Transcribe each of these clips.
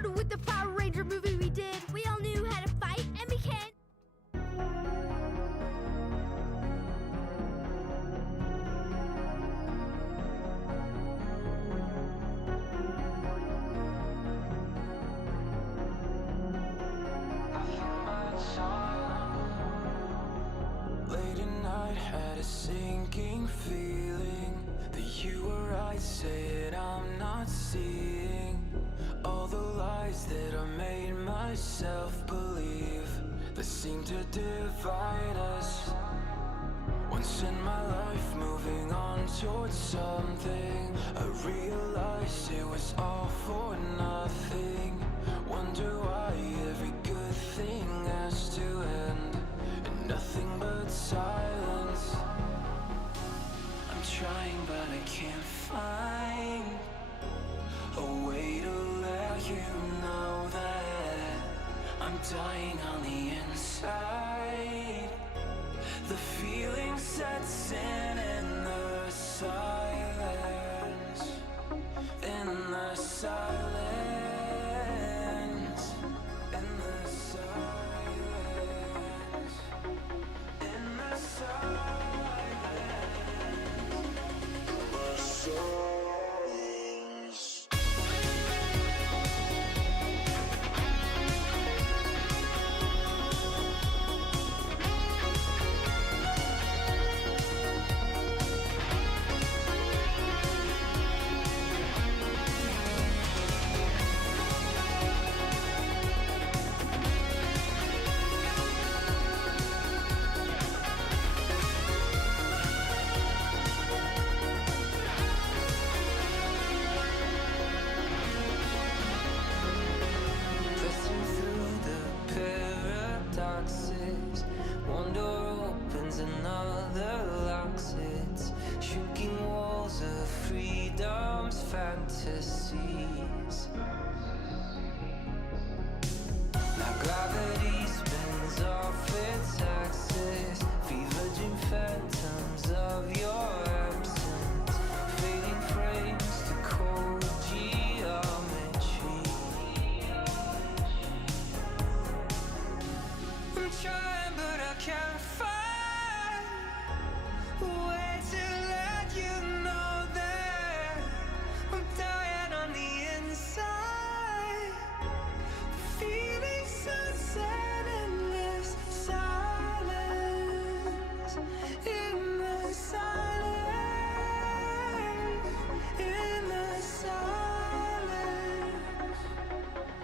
Started with the Power Ranger movie we did. We all knew how to fight, and we can. Had a sinking feeling that you were right, saying I'm not seeing all the lies that I made myself believe that seem to divide us. Once in my life, moving on towards something, I realized it was all for nothing. Wonder why every good thing has to end and nothing but silence. I'm trying but I can't find a way to let you know that I'm dying on the inside. The feeling sets in the silence, in the silence, in the silence, in the silence. One door opens, another locks it. Shrinking walls of freedom's fantasies. Now gravity spins off its axis. Fever dream phantoms of your absence. Fading frames to cold geometry. I'm trying but I can't find a way to let you know that I'm dying on the inside. Feeling so sad in this silence, in the silence, in the silence, in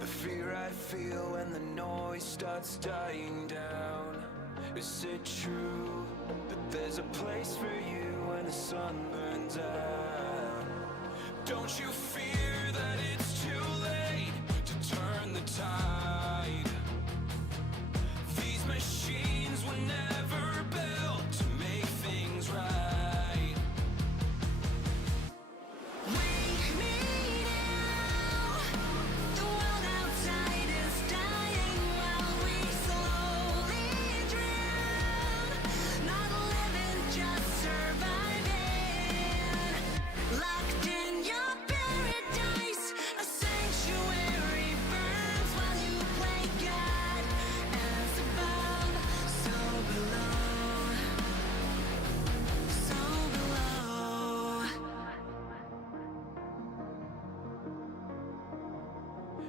the feel when the noise starts dying down? Is it true that there's a place for you when the sun burns out? Don't you fear that it's too late to turn the tide? These machines were never built to make things right. Not living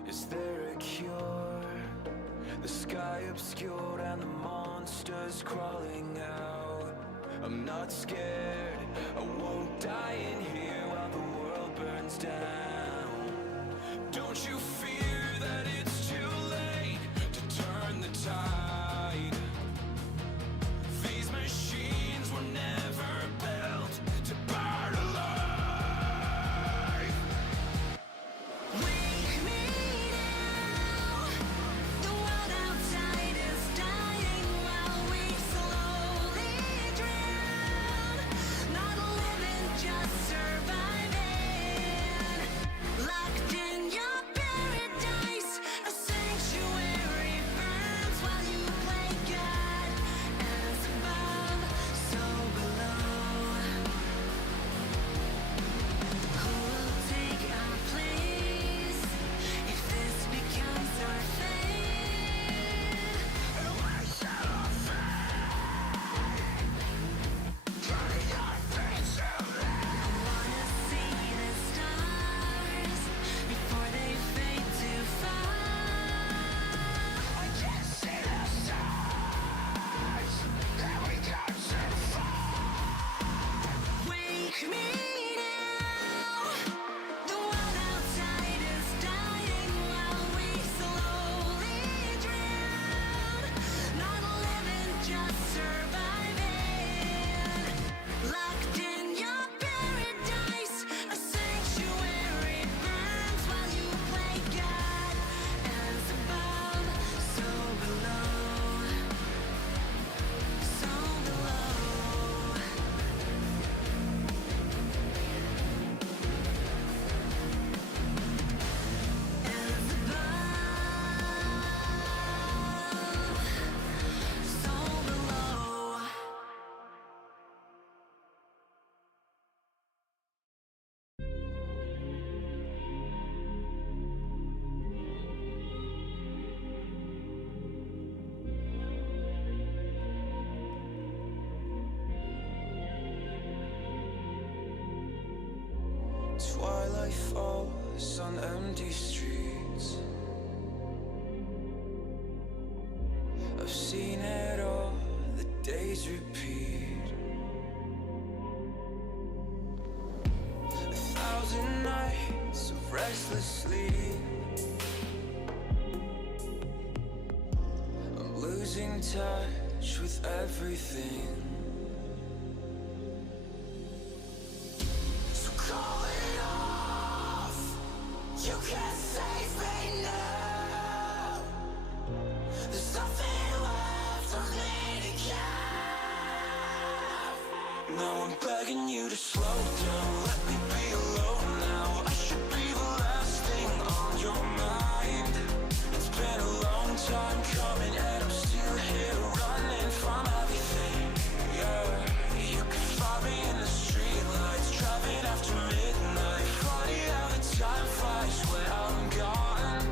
Is there a cure? The sky obscured and the monsters crawling out. I'm not scared, I won't die in here while the world burns down. Don't you fear that it's too late to turn the tide? These machines were never built to burn alive. Wake me now. The world outside is dying while we slowly drown. Not living, just surviving. Locked in your paradise, a sanctuary burns while you play God. As above, so below. Who will take our place if this becomes our fate? And we shall turning our face away. I wanna see the stars before they fade too far. I can't see the stars that we come so far. Wake me now. The world outside is dying while we slowly drown. Not living, just surviving. Locked in your paradise, a sanctuary burns while you play God. As above, so below. So below. As above, so below. Twilight falls on empty streets. I've seen it all, the days repeat. 1,000 nights of restless sleep. I'm losing touch with everything. So call it off. You can't save me now. There's nothing left of me to give. Now I'm begging you to slow down. Let me be alone now. I should be the last thing on your mind. It's been a long time coming and I'm still here running from everything. Yeah, you can find me in the streetlights, driving after midnight. Funny how the time flies when I'm gone.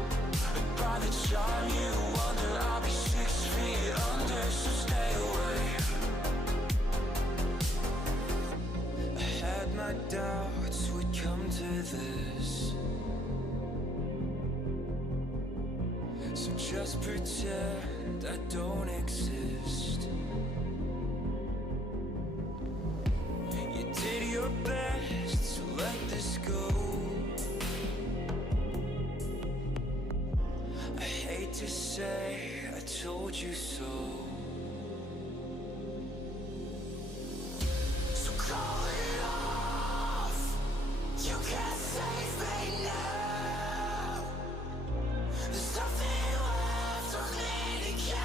But by the time you wonder, I'll be 6 feet under, so stay away. I had my doubts would come to this, so just pretend I don't exist. You did your best to let this go. I hate to say I told you so. So call it off. You can't save me now. There's nothing left of me to give.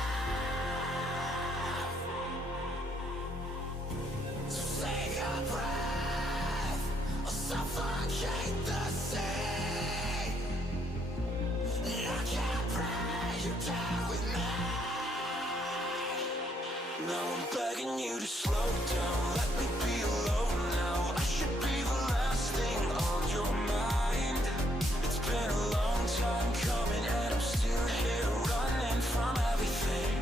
So take a breath or suffocate the sea. And I can't bring you down with me. Now I'm begging you to slow down. Let me be alone now. I should be the last thing on your mind. It's been a long time coming and I'm still here running from everything.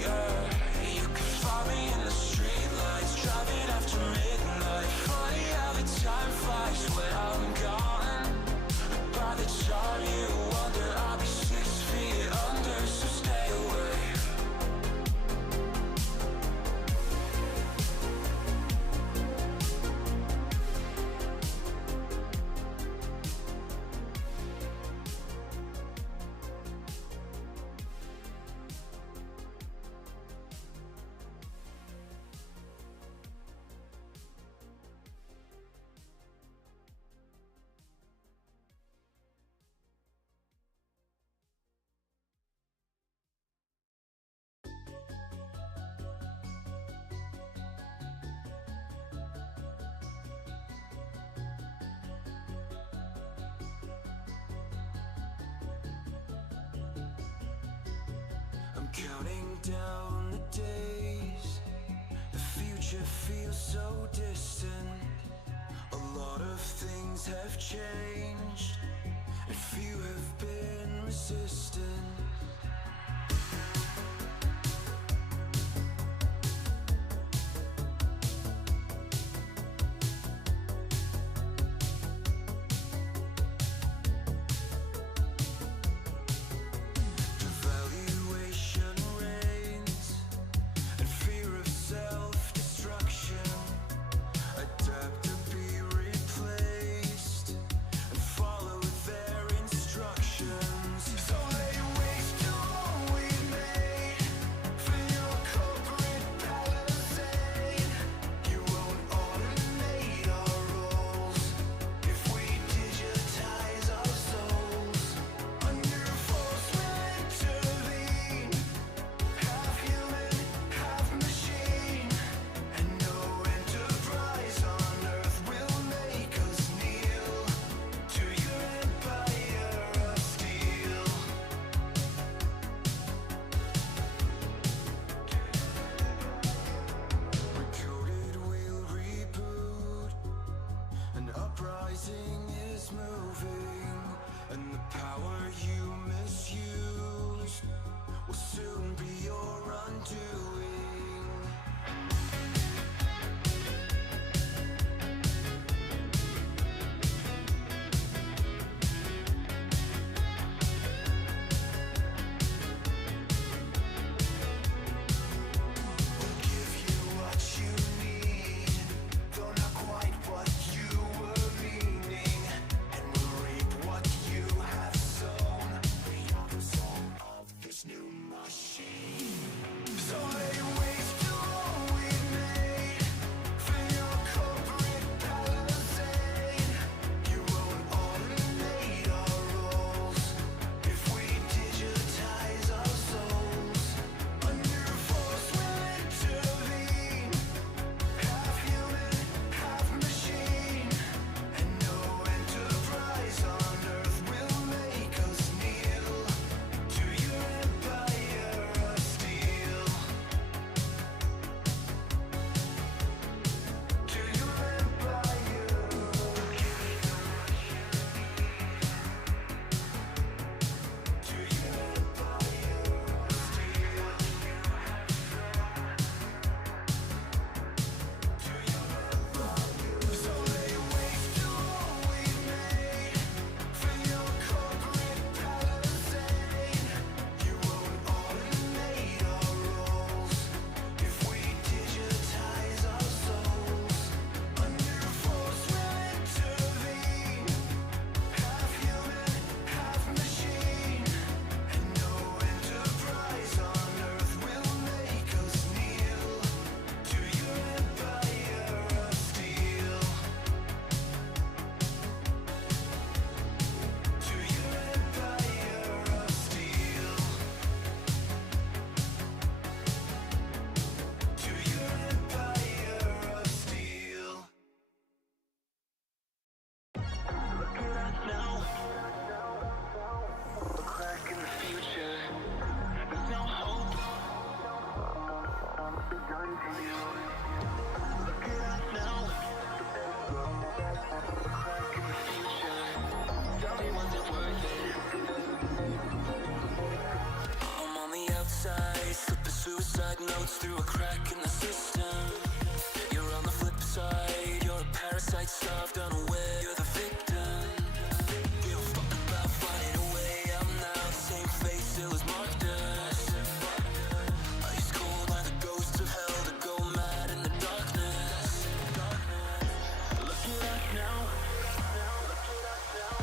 Yeah, you can find me in the streetlights, driving after midnight. Funny how the time flies when I'm gone. But by the time you wonder, I'll be Counting down the days, the future feels so distant. A lot of things have changed, and few have been resistant. Devaluation reigns, and fear of self-destruction. Adapt to be replaced, and follow their instructions. So they waste all we made for your corporate palisade. You won't automate our roles if we digitize our souls. A new force will intervene, half human, half machine, and no enterprise on earth will make us kneel to your empire of steel. Recoded, we'll reboot. An uprising is moving, and the power you misused will soon be your undoing. We'll give you what you need, though not quite what you were meaning, and we'll reap what you have sown. We are the soul of this new machine. So they waste all we made for your corporate palisade. You won't automate our roles if we digitize our souls. A new force will intervene, half human, half machine, and no enterprise on earth will make us kneel to your empire of steel. To your empire. To your empire of steel. To your empire. So they waste all we made for your corporate palisade. You won't automate our roles if we digitize our souls. A new force will intervene, half human, half machine, and no enterprise on earth will make us kneel to your empire of steel. To your empire of steel. To your empire of steel. Look at us now. A crack in the future. There's no hope. Begun to you. Look at us now. A crack in the future. Tell me, was it worth it? I'm on the outside, slipping suicide notes through a crack in the system. You're on the flip side, you're a parasite starved unaware, you're the victim. Give a fuck about finding a way out now, the same face still has marked us. Ice cold like the ghosts of hell to go mad in the darkness. Look at us now. Look at us now. Look at us now.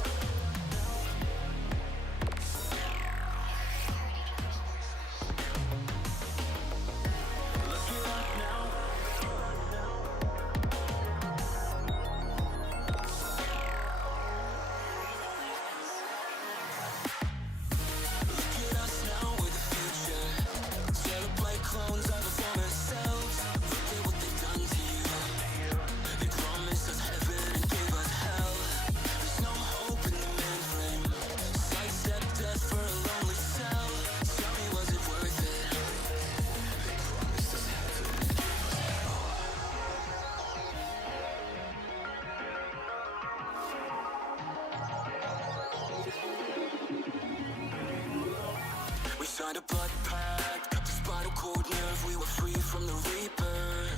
Signed a blood pact, cut the spinal cord nerve. We were free from the reaper.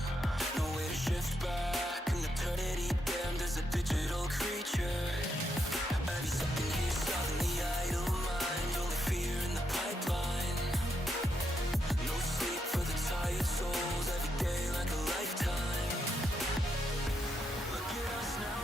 No way to shift back. In eternity, damned as a digital creature. Have you something here, starving the idle mind? Only fear in the pipeline. No sleep for the tired souls. Every day like a lifetime. Look at us now.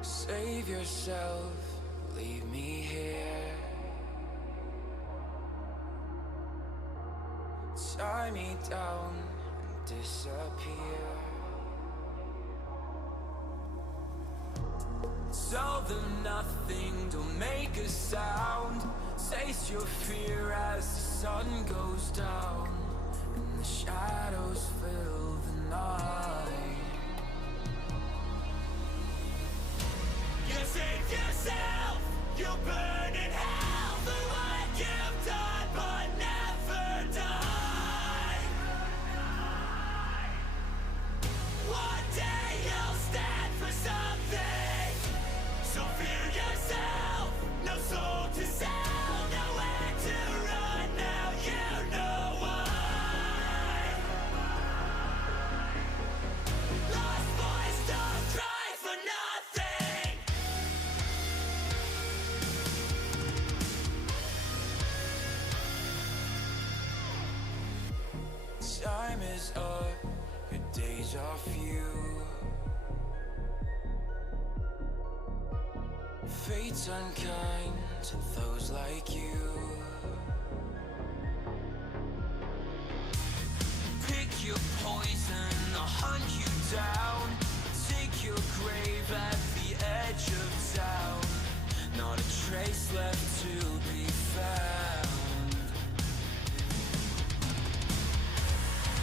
Save yourself, leave me here. Tie me down and disappear. Tell them nothing, don't make a sound. Taste your fear as the sun goes down and the shadows fill the night. You save yourself, you'll burn in hell for what you've done but never die. One day you'll stand for something, so fear yourself, no soul to sell, nowhere to run, now you know why. Lost boys don't cry for nothing. Time is up, your days are few. Fate's unkind to those like you. Pick your poison, I'll hunt you down. Take your grave at the edge of town. Not a trace left to be found.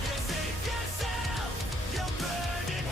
You save yourself, you'll burn in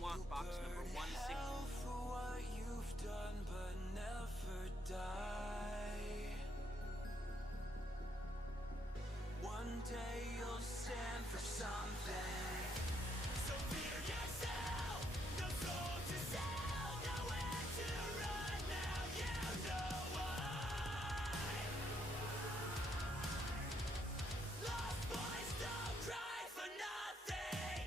want box number 160. Hell for what you've done, but never die. One day you'll stand for something. So fear yourself, no soul to sell, nowhere to run now, you know why. Lost boys don't cry for nothing.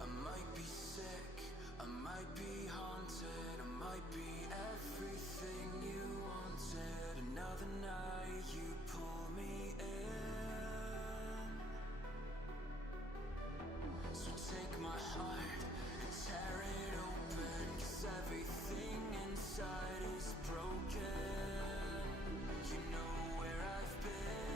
I might be sick, I might be haunted, I might be everything you wanted. Another night you pull me in. So take my heart and tear it open, 'cause everything inside is broken. You know where I've been.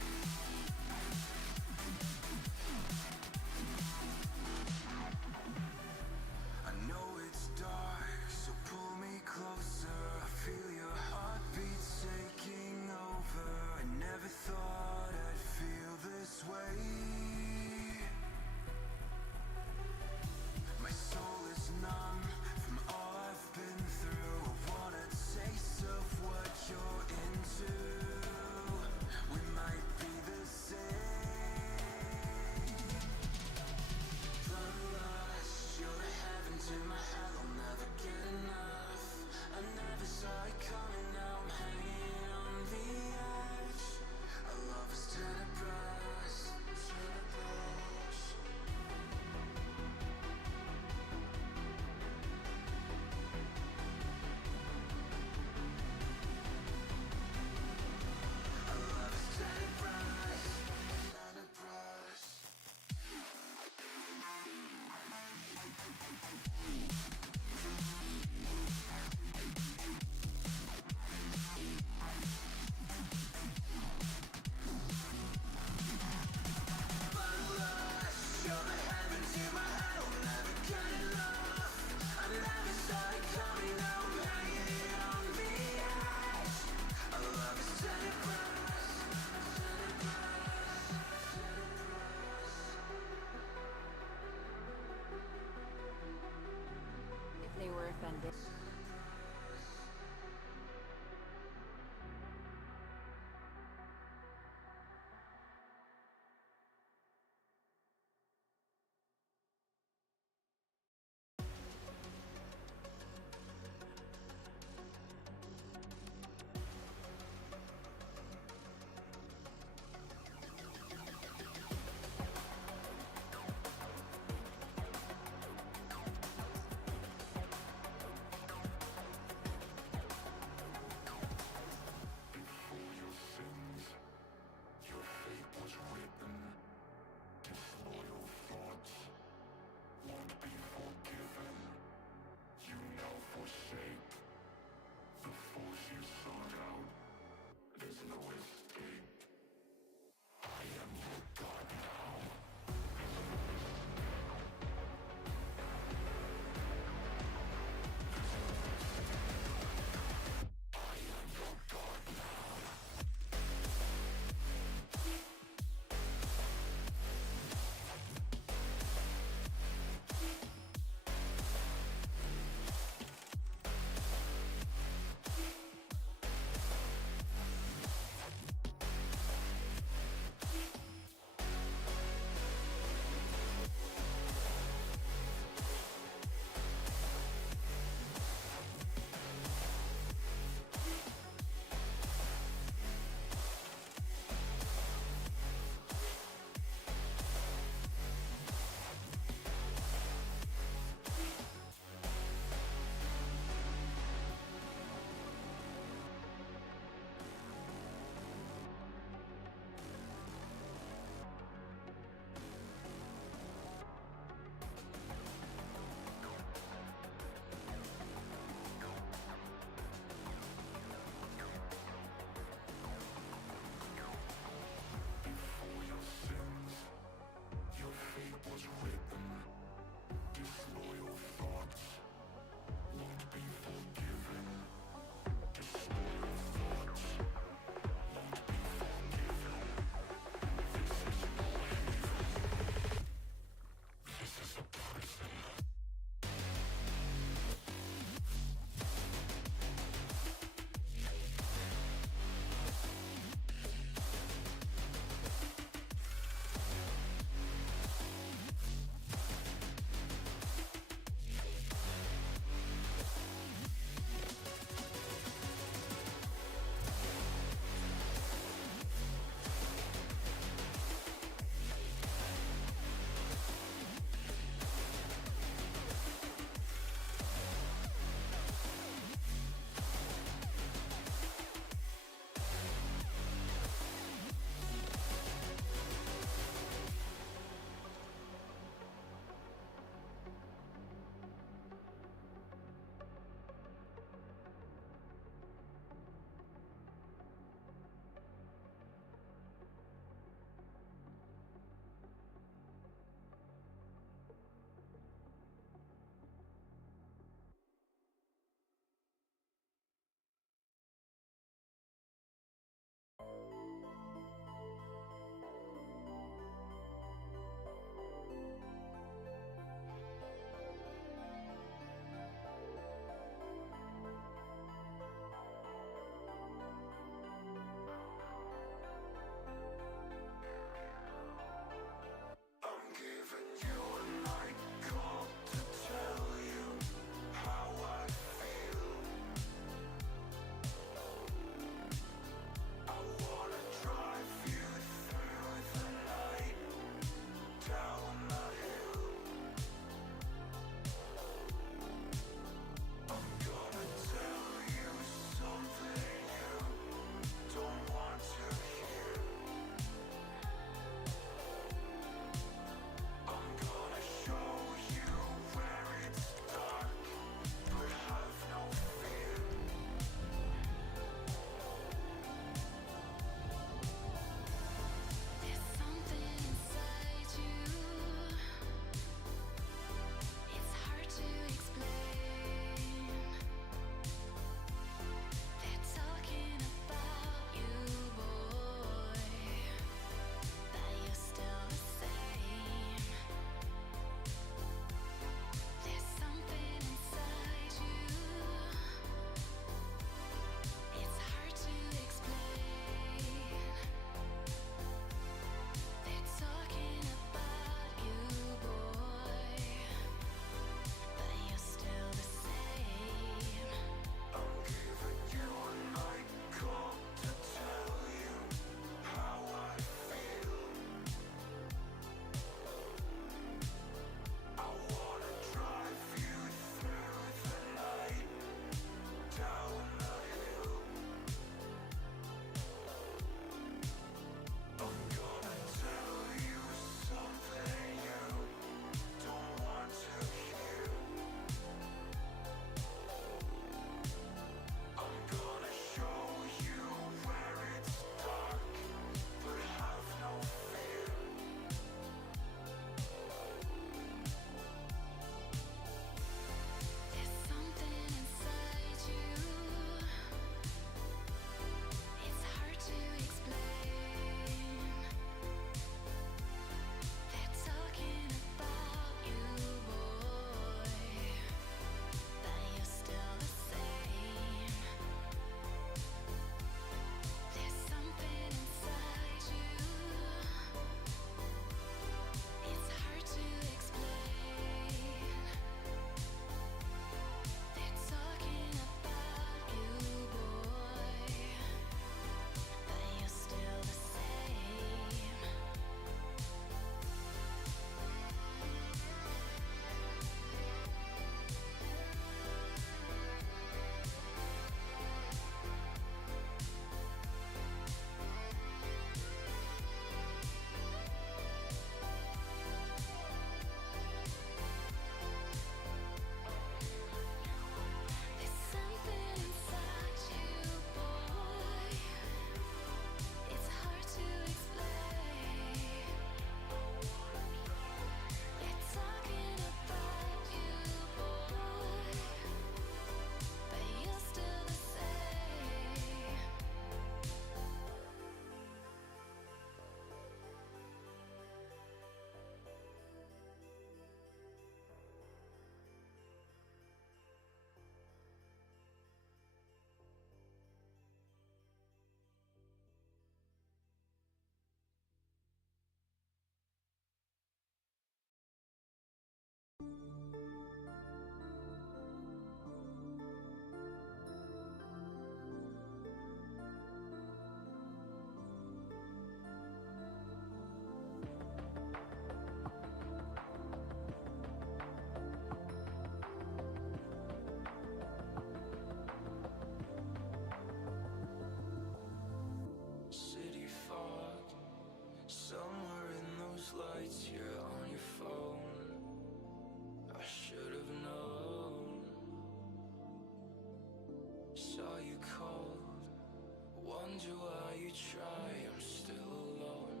wonder why you try, I'm still alone.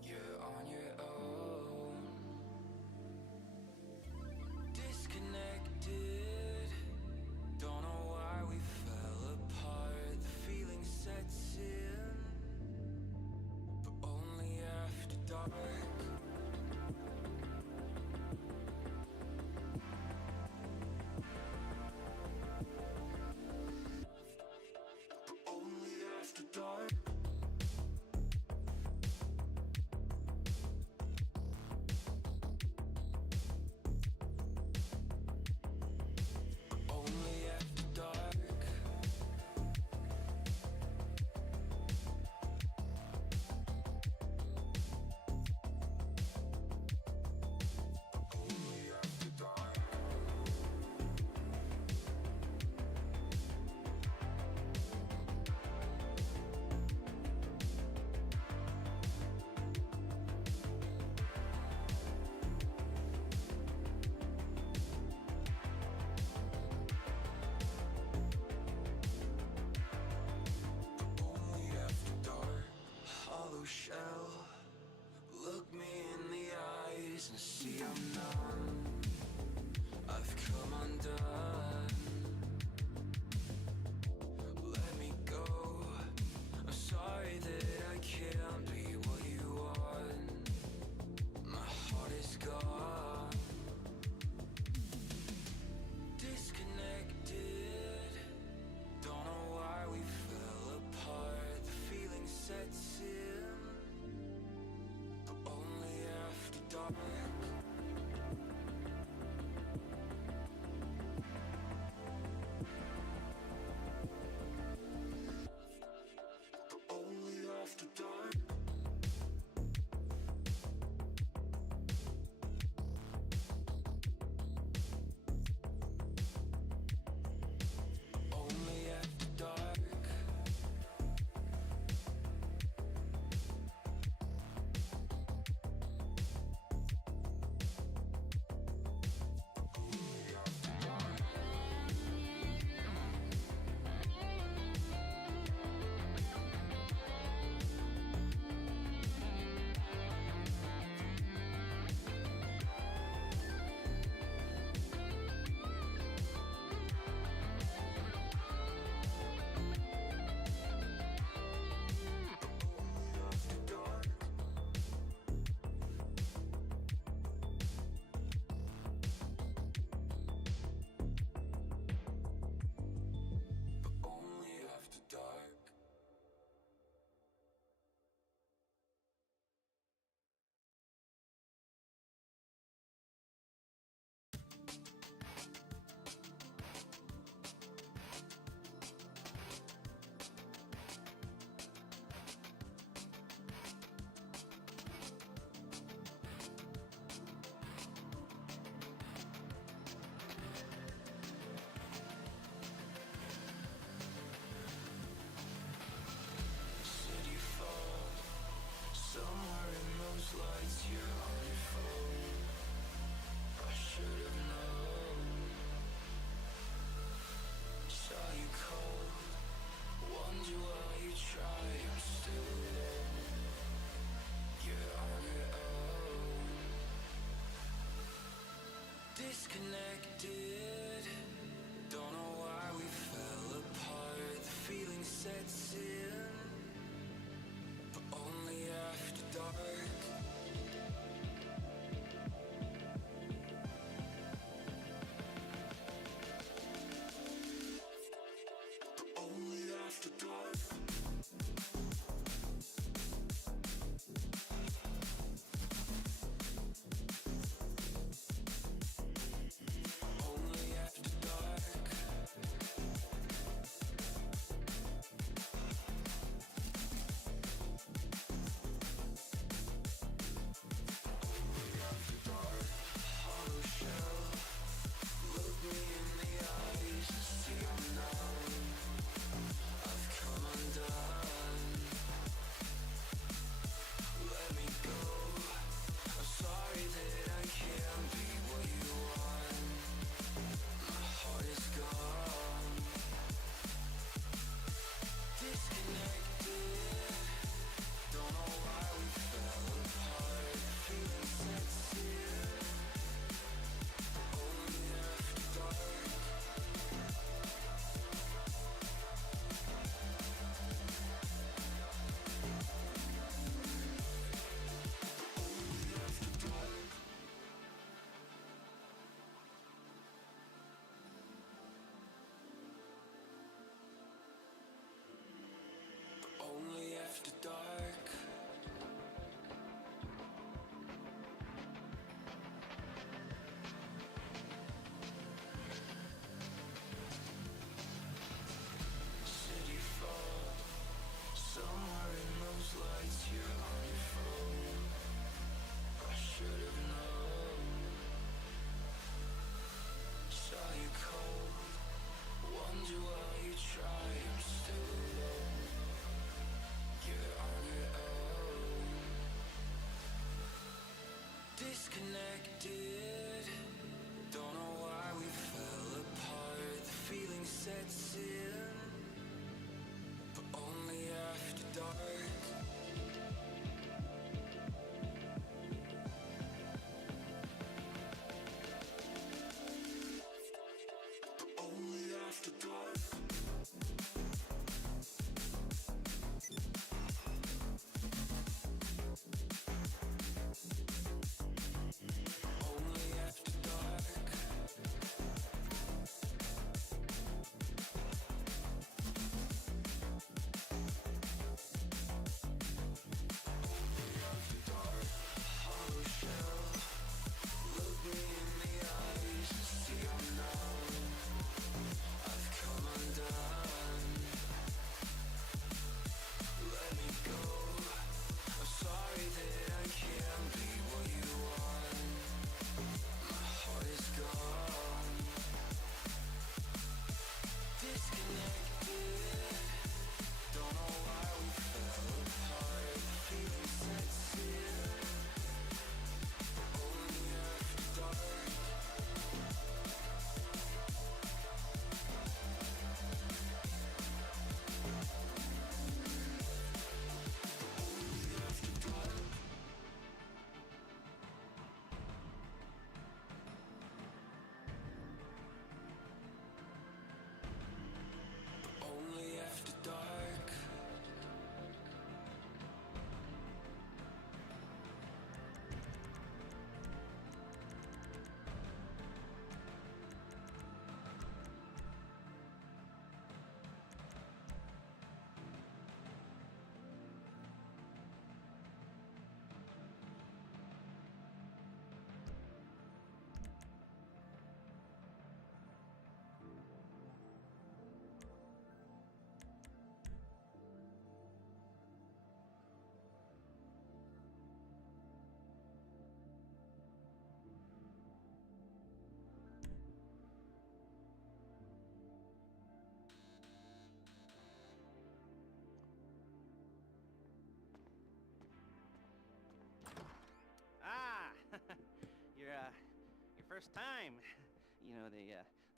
You're on your own. Disconnected. Don't know why we fell apart. The feeling sets in, but only after dark. But only after dark. disconnected. Don't know why we fell apart. The feeling sets in, but only after dark. Only after dark. Only after dark. After dark, hollow shell. Look me in the eyes, see I'm numb. I've come undone. Let me go. I'm sorry that I can't be what you want. My heart is gone. Disconnected. Don't know why we fell apart. Feeling sets in. Only after dark. Only after dark. Only after dark. Ah, your first time. You know, the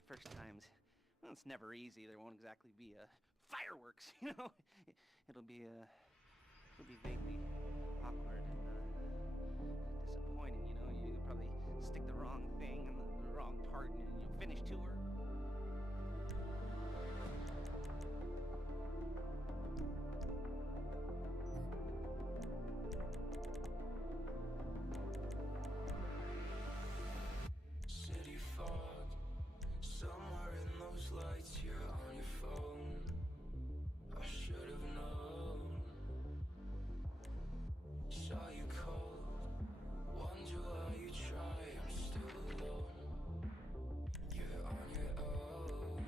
first times, well, it's never easy. There won't exactly be fireworks, you know. It'll be vaguely awkward and disappointing, you know. You probably stick the wrong thing in the wrong part and you'll finish tour. City fog. Somewhere in those lights, you're on your phone. I should have known. Saw you cold. Wonder why you try. I'm still alone. You're on your own.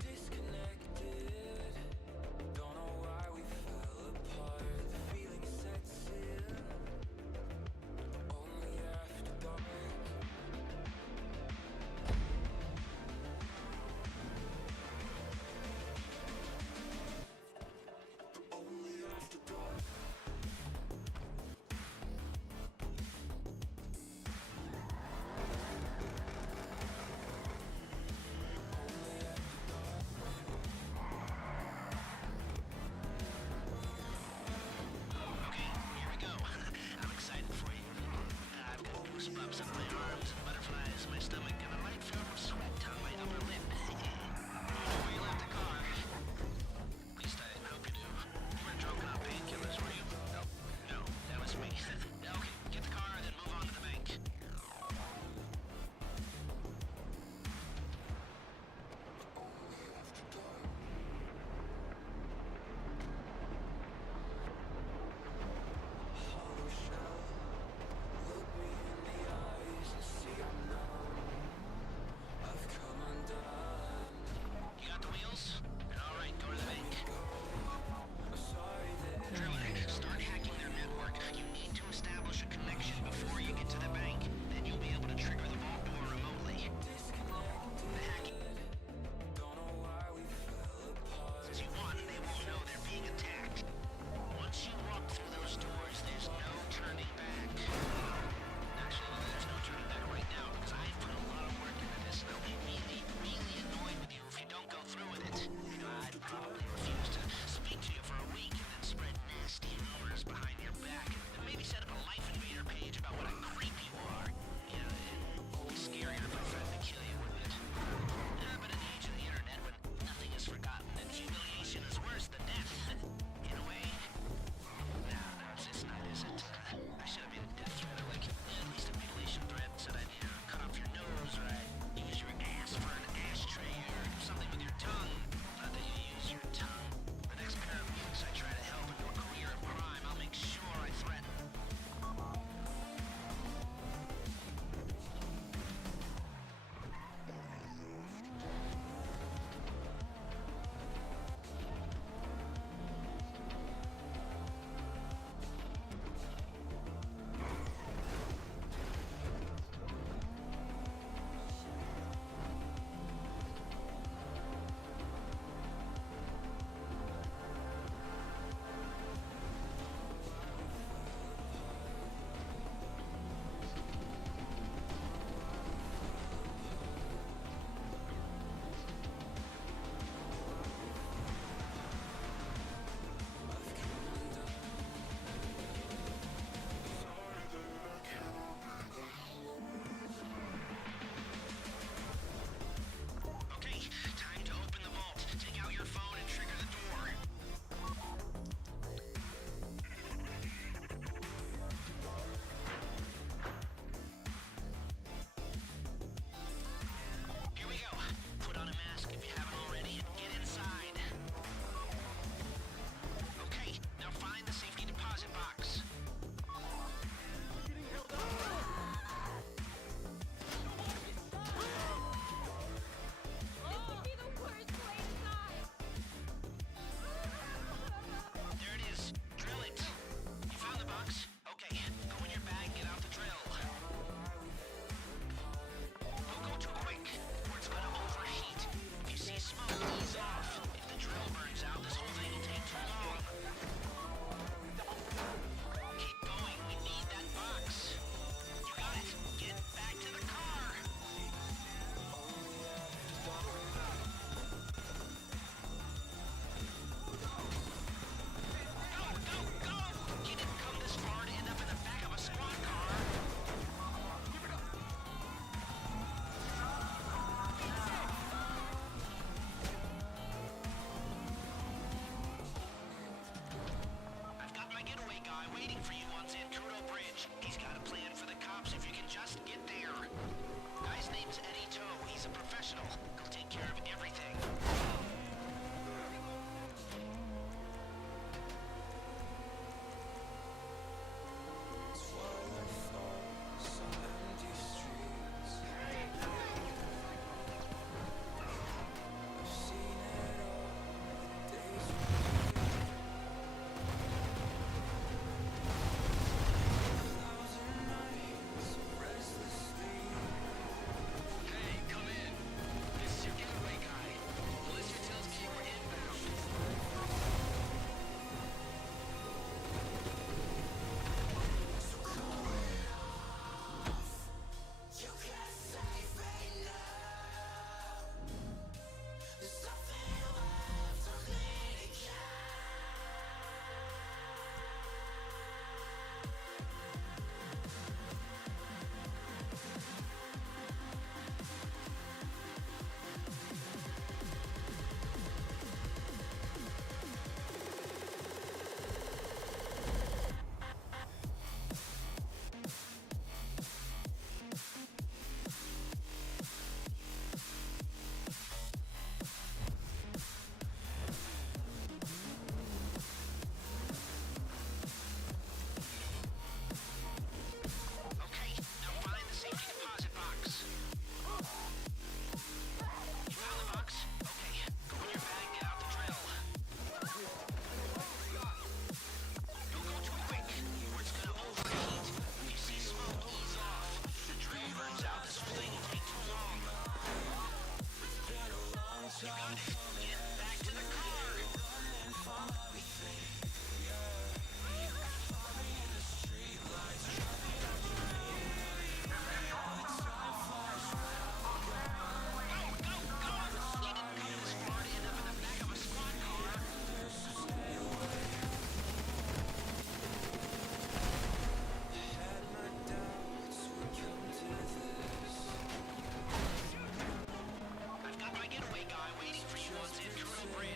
Disconnected. Don't know why we fell apart. The feeling sets in. Only after dark. Only after dark. Only after dark. Okay, here we go. I'm excited for you. I've got goosebumps on my arms, and butterflies in my stomach, and a light film of sweat on my upper lip. Where you left the car? At least I hope you do. You weren't drunk on painkillers, were you? No. No, that was me. Okay, get the car, then move on to the bank. Only after dark. Hollow shell. Look me in the eyes.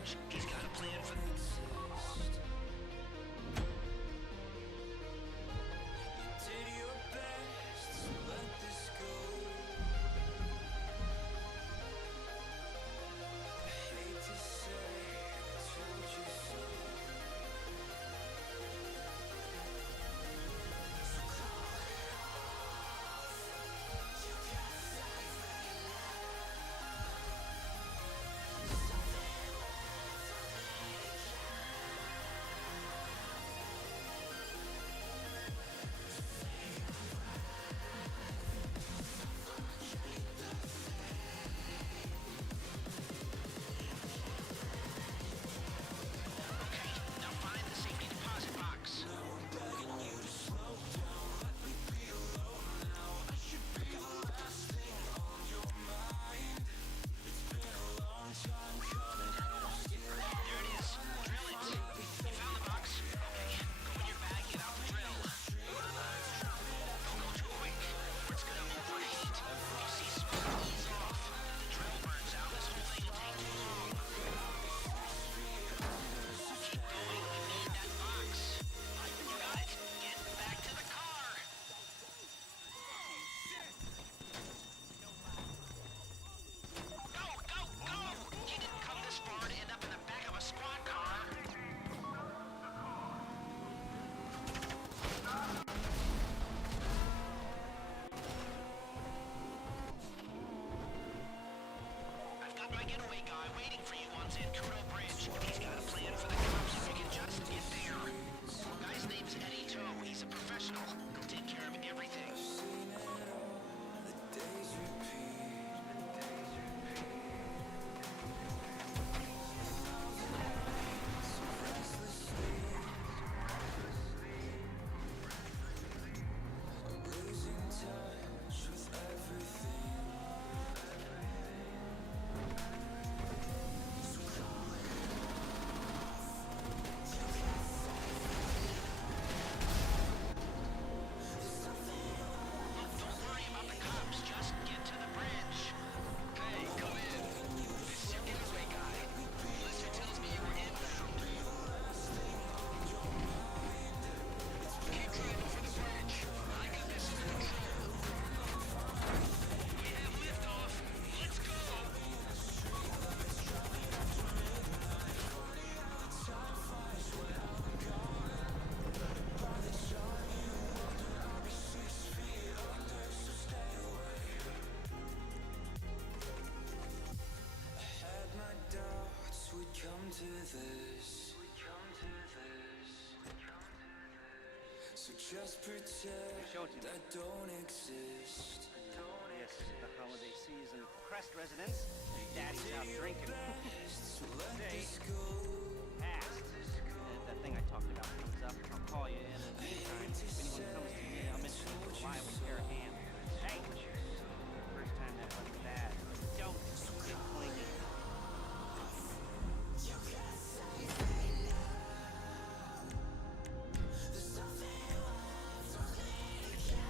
bridge. He's got a plan for Did your best to let this go. I hate to say I told you so. So call it off. You got signs that you love. Something left for me to Okay, now find the safety deposit box. There it is. Drill it. You found the box? Okay, go in your bag, get out the drill. Don't go too quick, or it's gonna overheat. If you see smoke, ease off. The drill burns out, this whole thing will take too long. Keep going, you need that box. You got it. Get back to the car. Go, go, go! He didn't come this far to end up in the back of a squad car. I've got my getaway guy waiting for you on Zancudo Bridge. He's got a plan for the cops if you can just get there. Guy's name's Eddie Toe. He's a professional. He'll take care of everything. the days repeat. I'm losing touch with everything. So call it off. You got signs that you love. There's something left. Don't worry about the cops. Just get to the bridge. Hey, come in. This is your getaway guy. Melissa tells me you were inbound. Keep driving for the bridge. I got this under control. We have liftoff. Let's go. Had my doubts we'd come to this. So just pretend showed you. I don't exist. Yes, the holiday season. Crest residents, Daddy's out drinking. So let Today, this go. past. If that thing I talked about comes up, I'll call you in. In the meantime, if anyone comes to me, I'll mention a reliable pair of hands. Hey! First time that was bad. Don't get clingy. You got signs that you love. There's something left for me to give.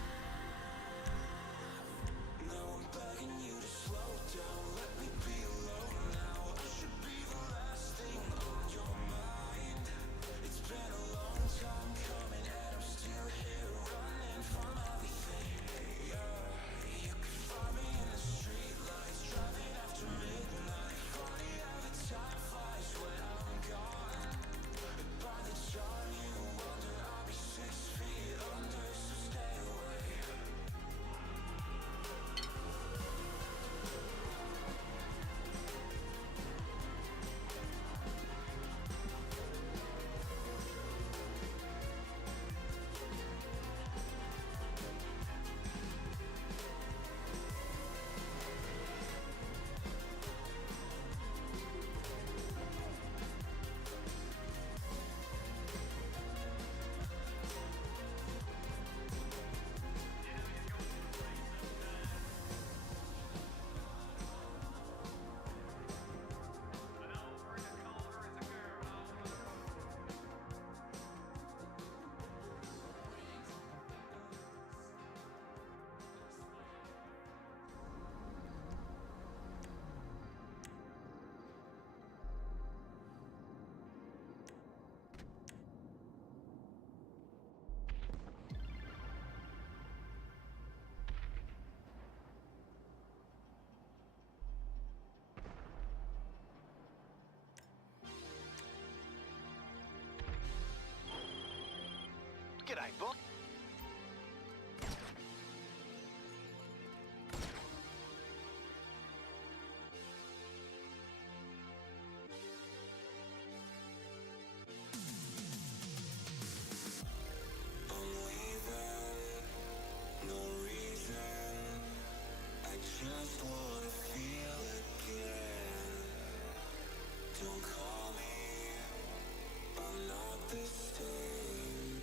Now I'm begging you to slow down. Let me be alone now. I should be the G'day, book. I'm leaving, no reason. I just wanna feel again. Don't call me, I'm not the same.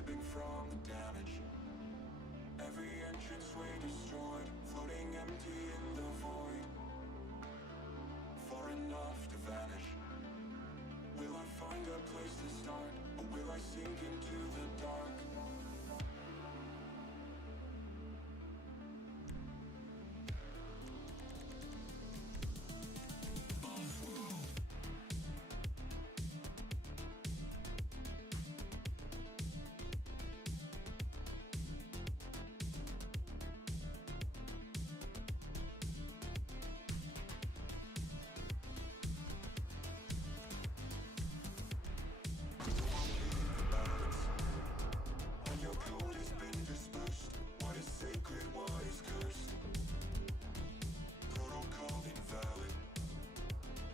slipping from the damage. Every entranceway destroyed, floating empty in the void. Far enough to vanish. Will I find a place to start, or will I sink into the dark? Your code has been dispersed. What is sacred, what is cursed? Protocol invalid.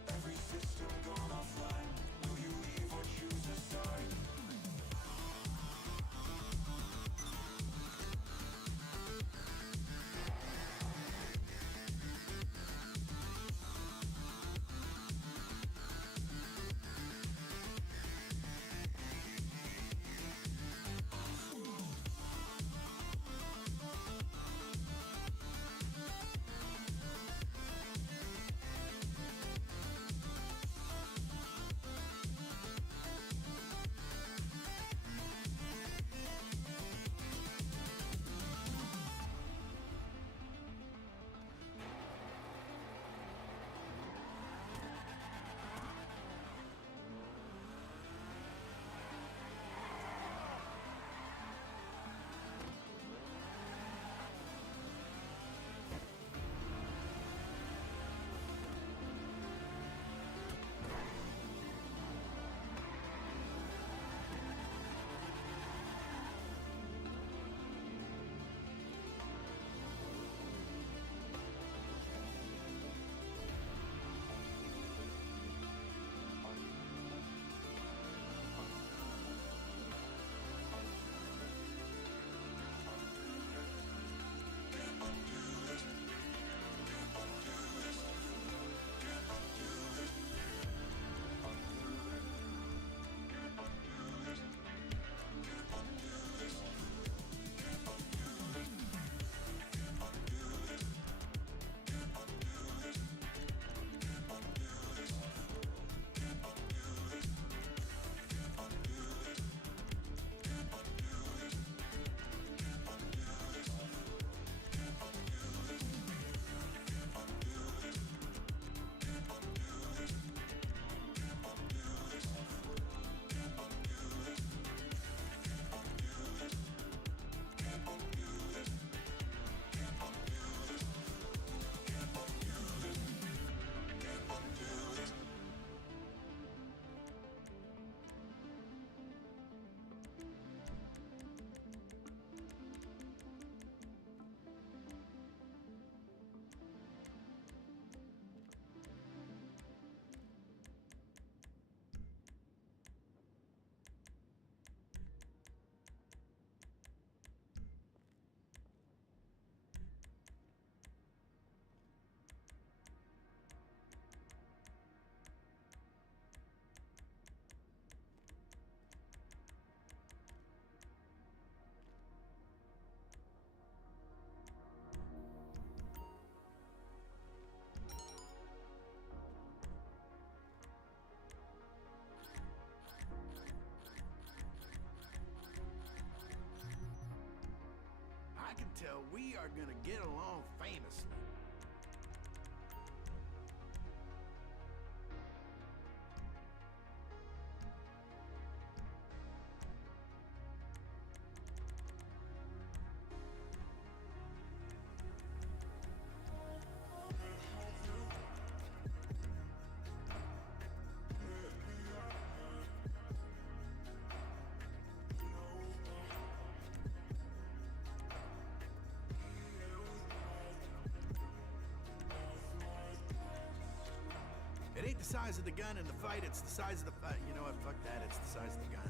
Every system gone offline. Will you leave or choose a side? I can tell we are gonna get along famously. It ain't the size of the gun in the fight, it's the size of the fight. You know what? Fuck that. It's the size of the gun.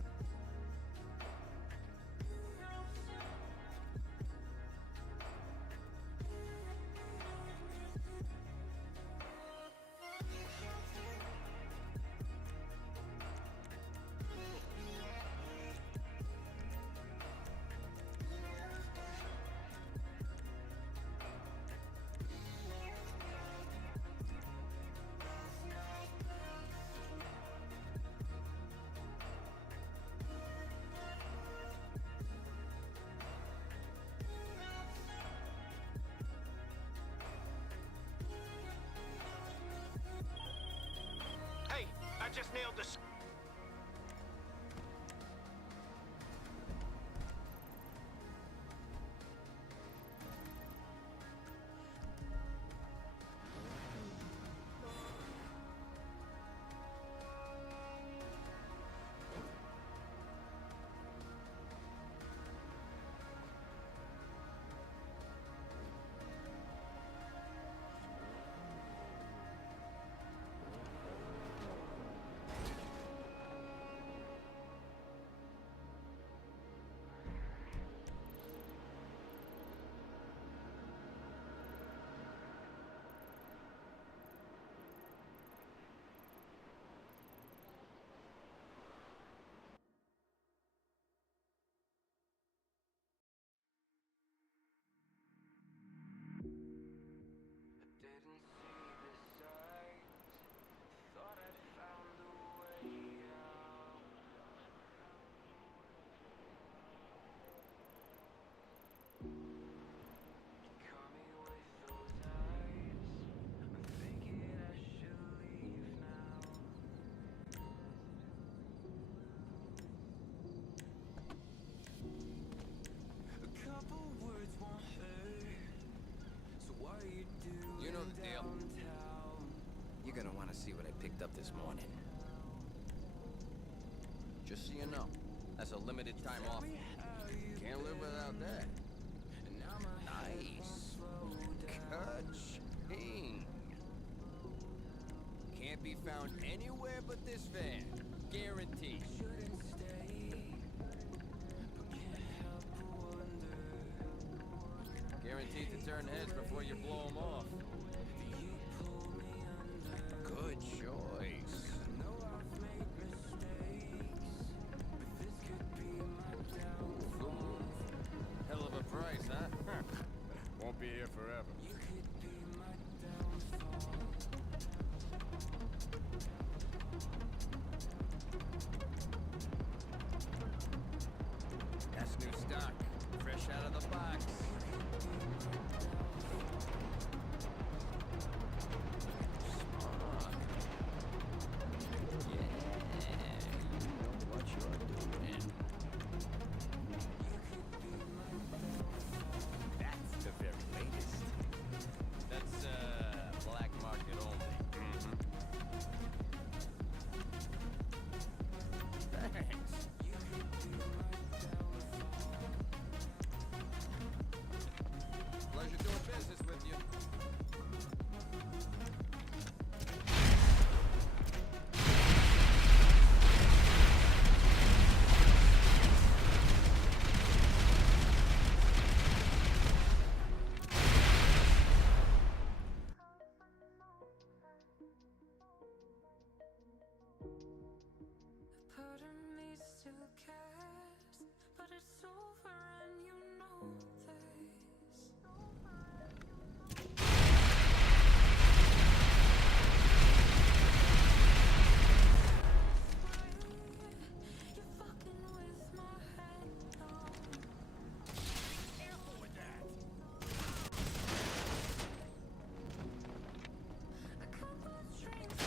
just nailed the Didn't see the signs. Thought I'd found a way out. You caught me with those eyes. I'm thinking I should leave now. A couple words won't hurt. So why are you doing You know the deal. downtown? You're gonna want to see what I picked up this morning. Just so you know, that's a limited time offer. Can't live without that. Nice. Ka-ching. Can't be found anywhere but this van. Guaranteed. Shouldn't stay, but can't help but wonder. Guaranteed to turn heads before you blow them off. You pull me under. Good choice. Know I've made mistakes, but this could be my downfall. Hell of a price, huh? Won't be here forever. You could be my downfall. That's new stock. Fresh out of the box. Smart. Yeah, you know what you're doing. That's the very latest. That's, black market only. Thanks. Pleasure doing business with you. Part of me still cares, but it's over and you know this. You're fucking with my head now. Careful with that. A couple of dreams.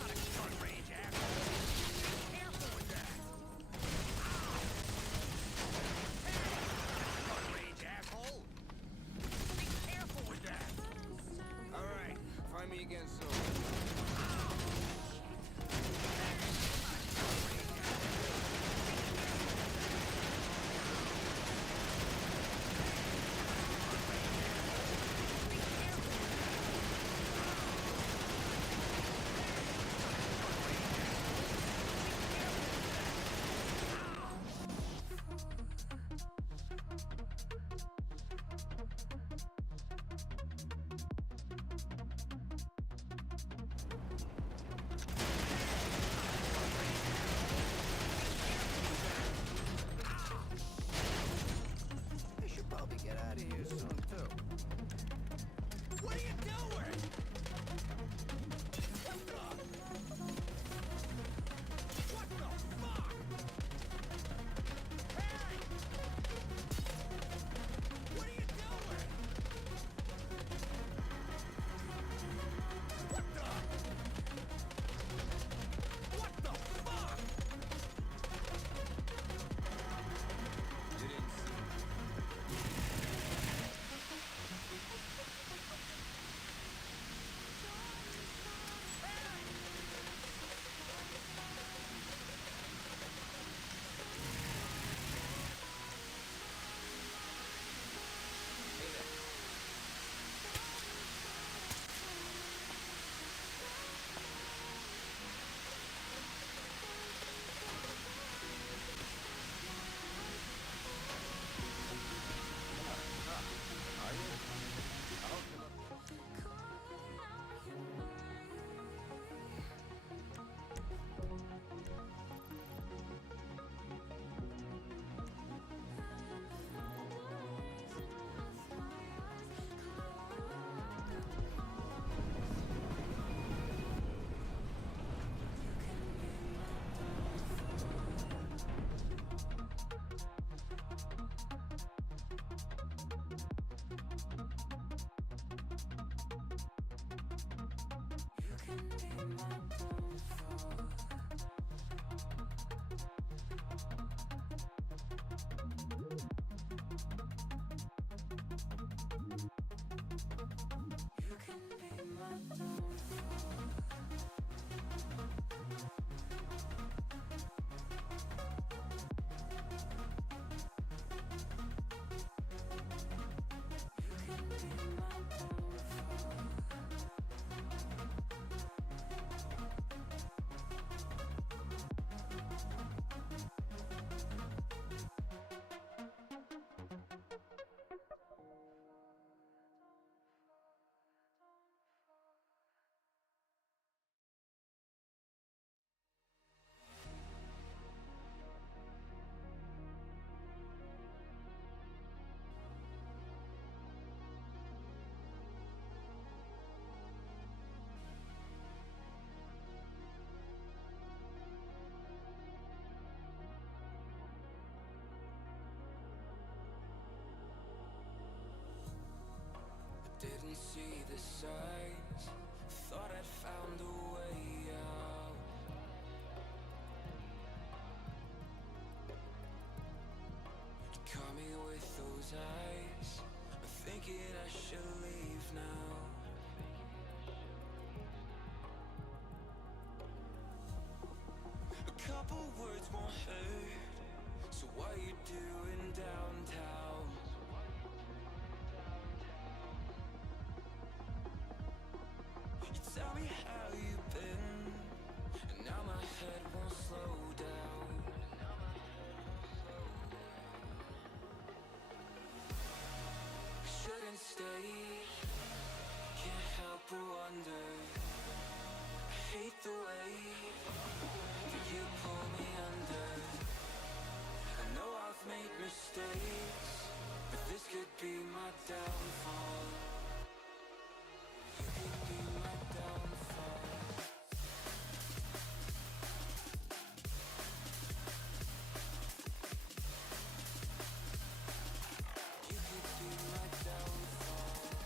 Not a short range asshole. Careful with that. Short range asshole. Be careful with that. All right. Find me again soon. Didn't see the signs, thought I'd found a way out. You caught me with those eyes, I'm thinking I should leave now. A couple words won't hurt, so what you doing downtown? You tell me how you've been, and now my head won't slow down. I shouldn't stay, can't help but wonder. I hate the way that you pull me under. I know I've made mistakes, but this could be my downfall. You could be my downfall. You could be my downfall.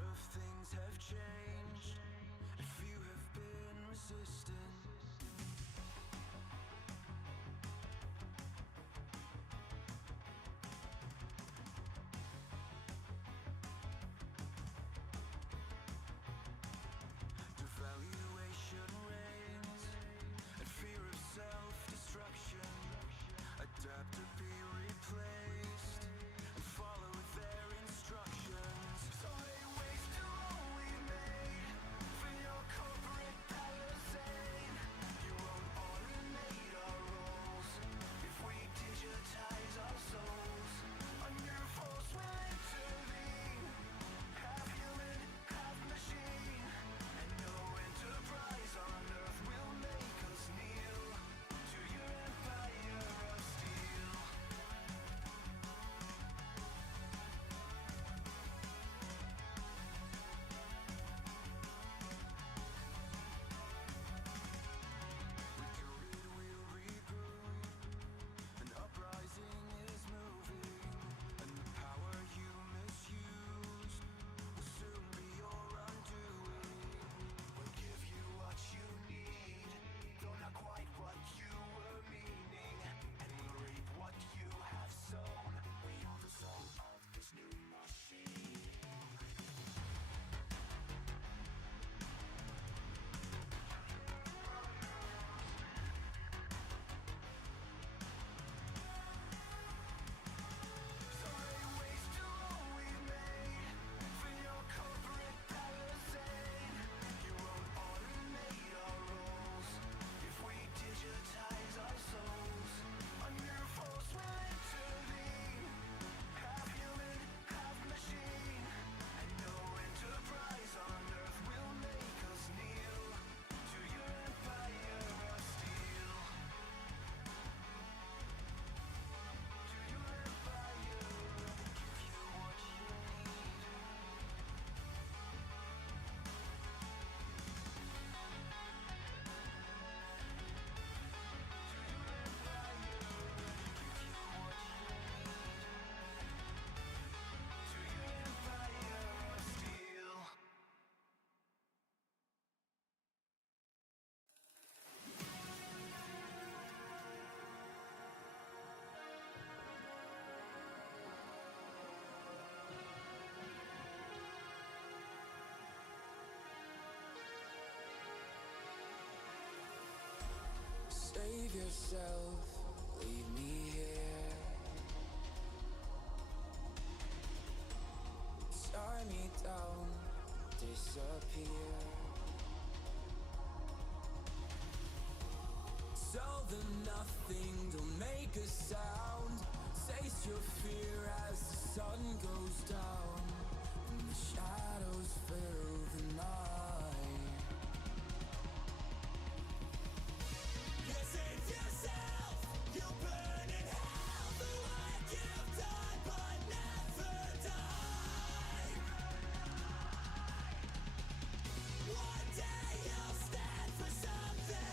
lot of things have changed if you have been resistant. Devaluation reigns and fear of self-destruction. Adapt or be replaced and follow their instructions. So they waste all we made for your corporate palisade. You won't automate our roles if we digitize our souls. A new force will intervene, half human, half machine, and no enterprise on earth will make us kneel to your empire of steel. Recoded, we'll reboot. An uprising is moving, and the power you misused will soon be your undoing. We'll give you what you need, though not quite what you were meaning, and we'll reap what you have sown. We are the soul of this new machine. So they waste all we made for your corporate palisade. You won't automate our roles if we digitize our souls. A new force will intervene, half human, half machine, and no enterprise on earth will make us kneel to your empire of steel. To your empire, give you what you need. To your empire of steel. Save yourself, leave me here. Tie me down, disappear. Tell them nothing, don't make a sound. Taste your fear as the sun goes down and the shadows fill the night. You save yourself, you burn in hell. The work you've done but never die. One day you'll stand for something.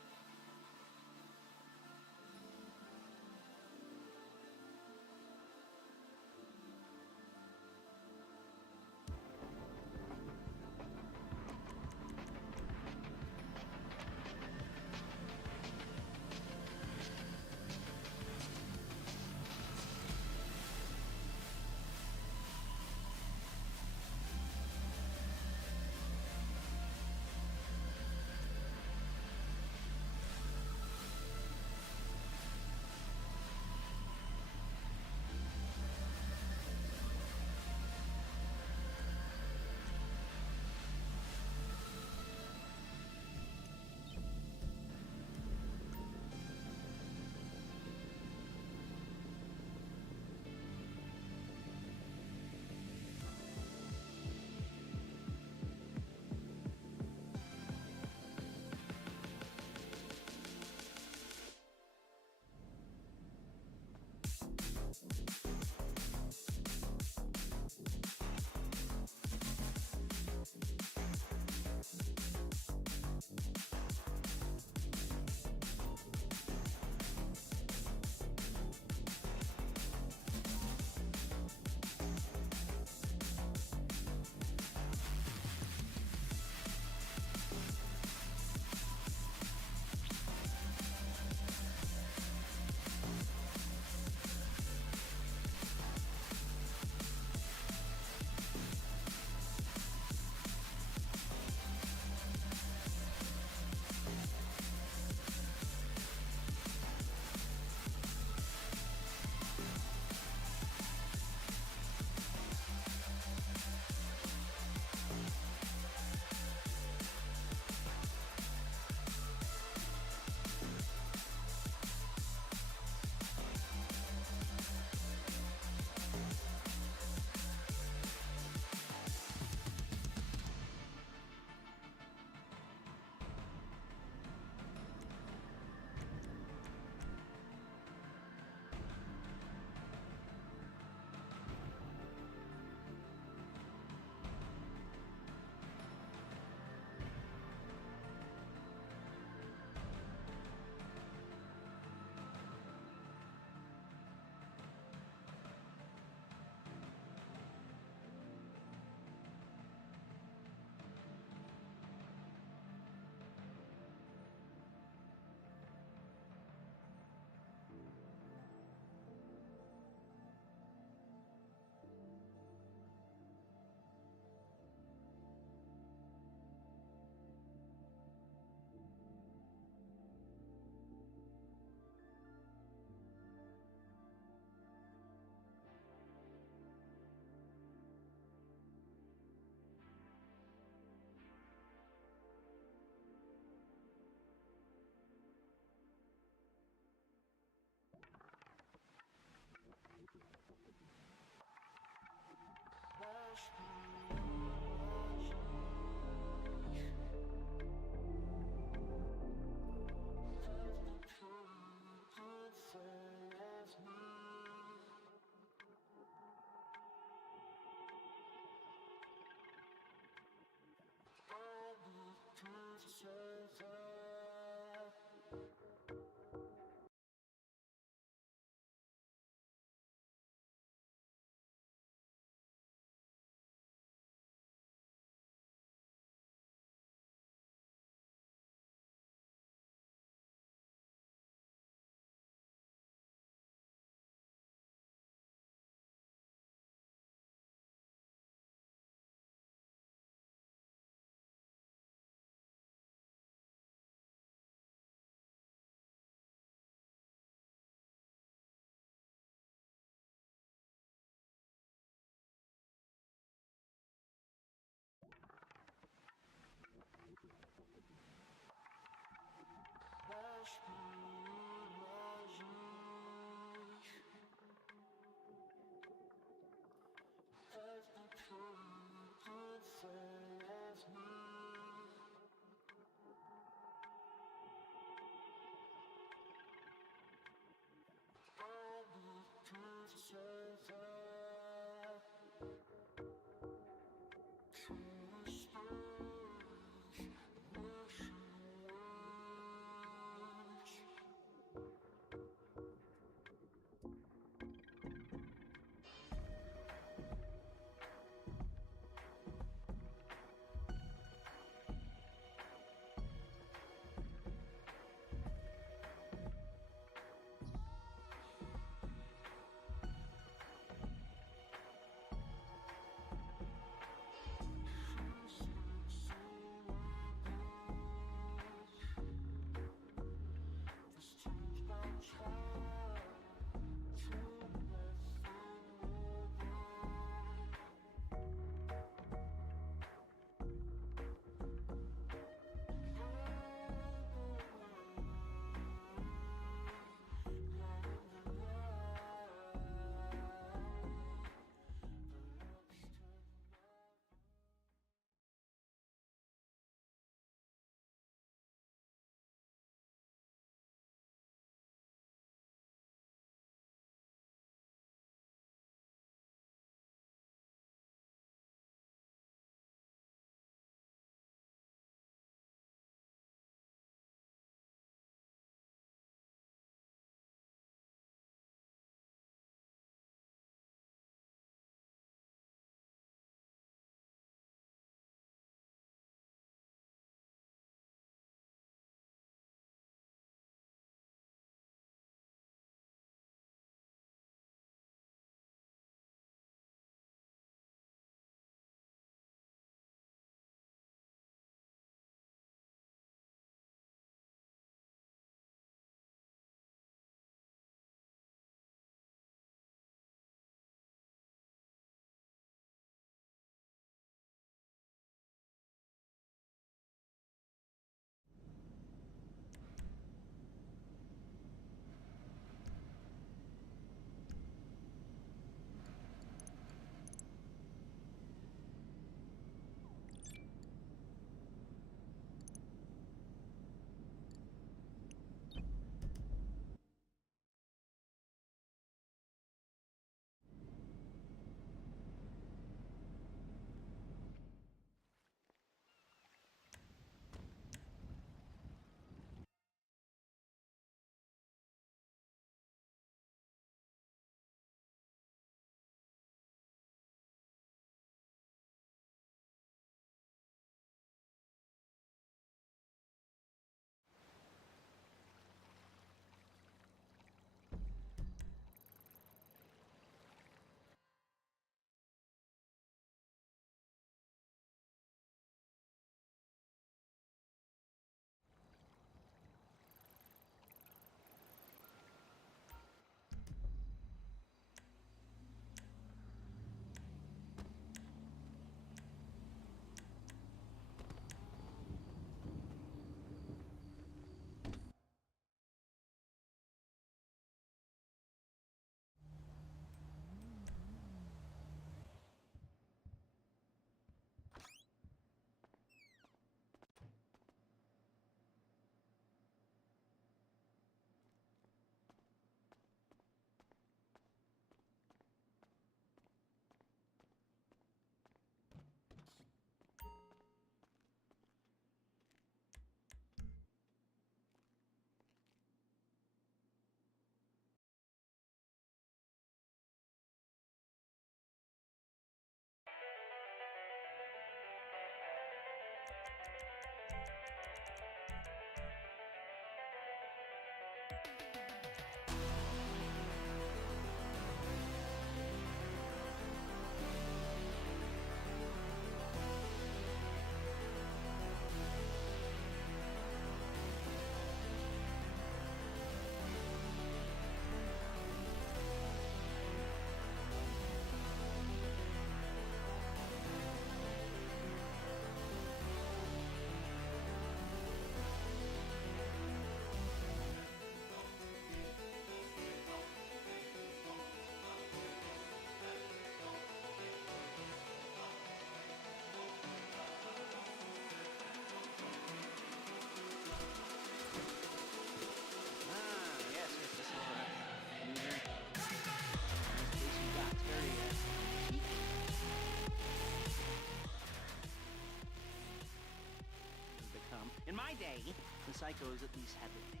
psychos at least had the thing.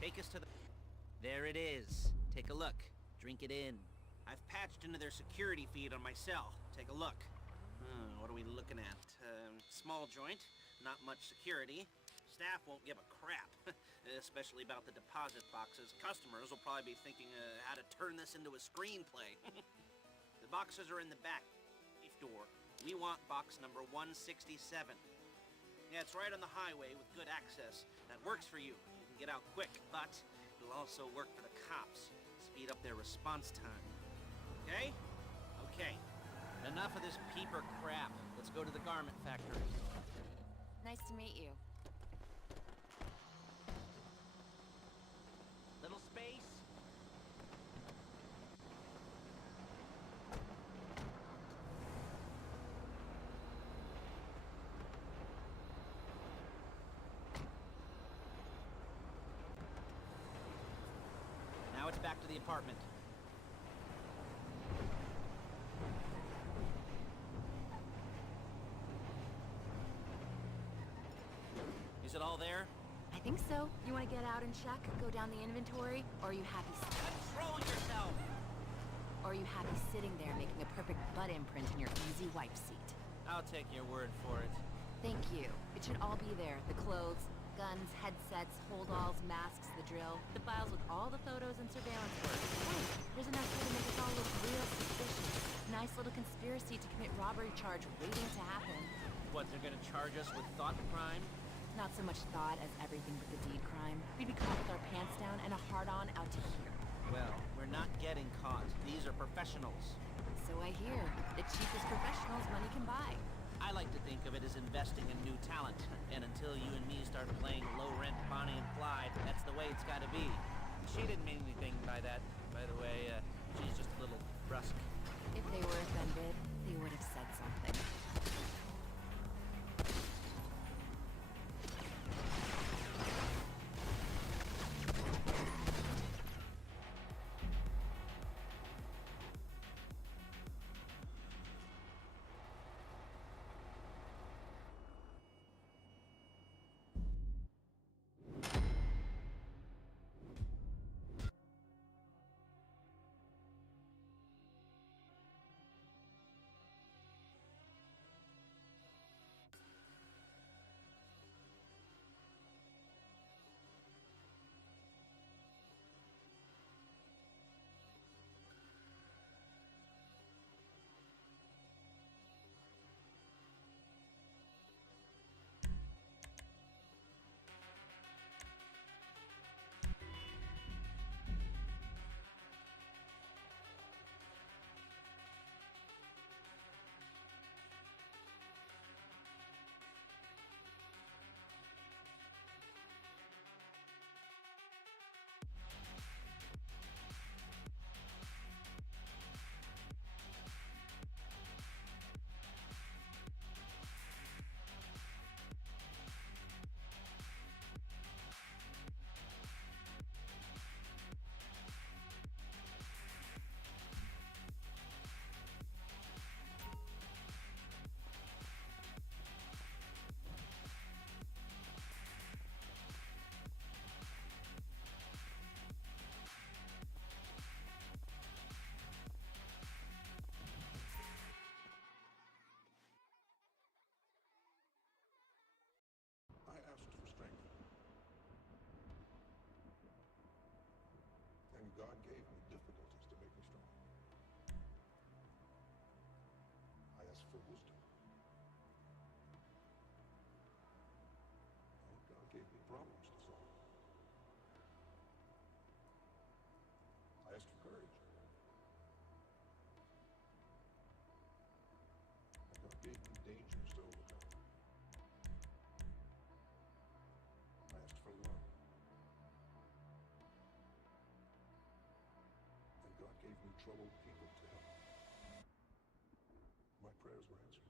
Take us to the... There it is. Take a look. Drink it in. I've patched into their security feed on my cell. Take a look. What are we looking at? Small joint, not much security. Staff won't give a crap, especially about the deposit boxes. Customers will probably be thinking how to turn this into a screenplay. The boxes are in the back door. We want box number 167. Yeah, it's right on the highway with good access. That works for you. You can get out quick, but it'll also work for the cops. Speed up their response time. Okay? Okay. Enough of this peeper crap. Let's go to the garment factory. Nice to meet you. Little space. Now it's back to the apartment. Is it all there? I think so. You want to get out and check? Go down the inventory? Or are you happy Control yourself! Or are you happy sitting there making a perfect butt imprint in your easy wipe seat? I'll take your word for it. Thank you. It should all be there. The clothes, guns, headsets, holdalls, masks, the drill. The files with all the photos and surveillance work. Hey, there's enough here to make us all look real suspicious. Nice little conspiracy to commit robbery charge waiting to happen. What, they're gonna charge us with thought crime? Not so much thought as everything but the deed crime. We'd be caught with our pants down and a hard-on out to here. Well, we're not getting caught. These are professionals. So I hear. The cheapest professionals money can buy. I like to think of it as investing in new talent. And until you and me start playing low-rent Bonnie and Clyde, that's the way it's gotta be. She didn't mean anything by that, by the way. She's just a little brusque. If they were offended, they would have said something. I asked for strength. And God gave me difficulties to make me strong. I asked for wisdom. And God gave me problems to solve. I asked for courage. And God gave me dangers to overcome. I asked for love. troubled people to help. My prayers were answered.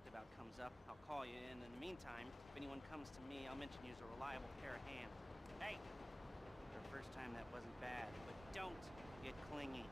talked about comes up, I'll call you, and in the meantime, if anyone comes to me, I'll mention you as a reliable pair of hands. Hey! For the first time, that wasn't bad, but don't get clingy.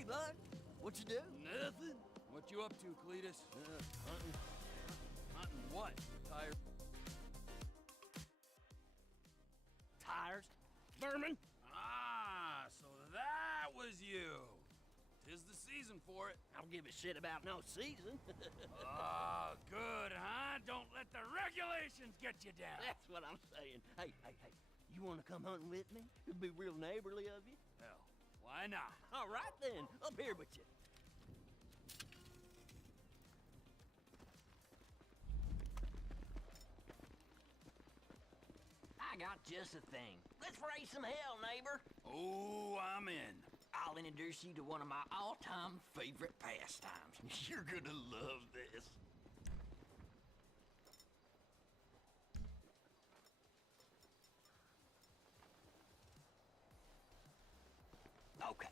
Hey, bud, what you do? Nothing. What you up to, Cletus? Hunting. Hunting what? Tire? Tires. Vermin. Ah, so that was you. 'Tis the season for it. I don't give a shit about no season. Oh, good, huh? Don't let the regulations get you down. That's what I'm saying. Hey, you want to come hunting with me? It'd be real neighborly of you. Hell, why not? All right then, up here with you. I got just a thing. Let's raise some hell, neighbor. Oh, I'm in. I'll introduce you to one of my all-time favorite pastimes. You're gonna love this. Okay,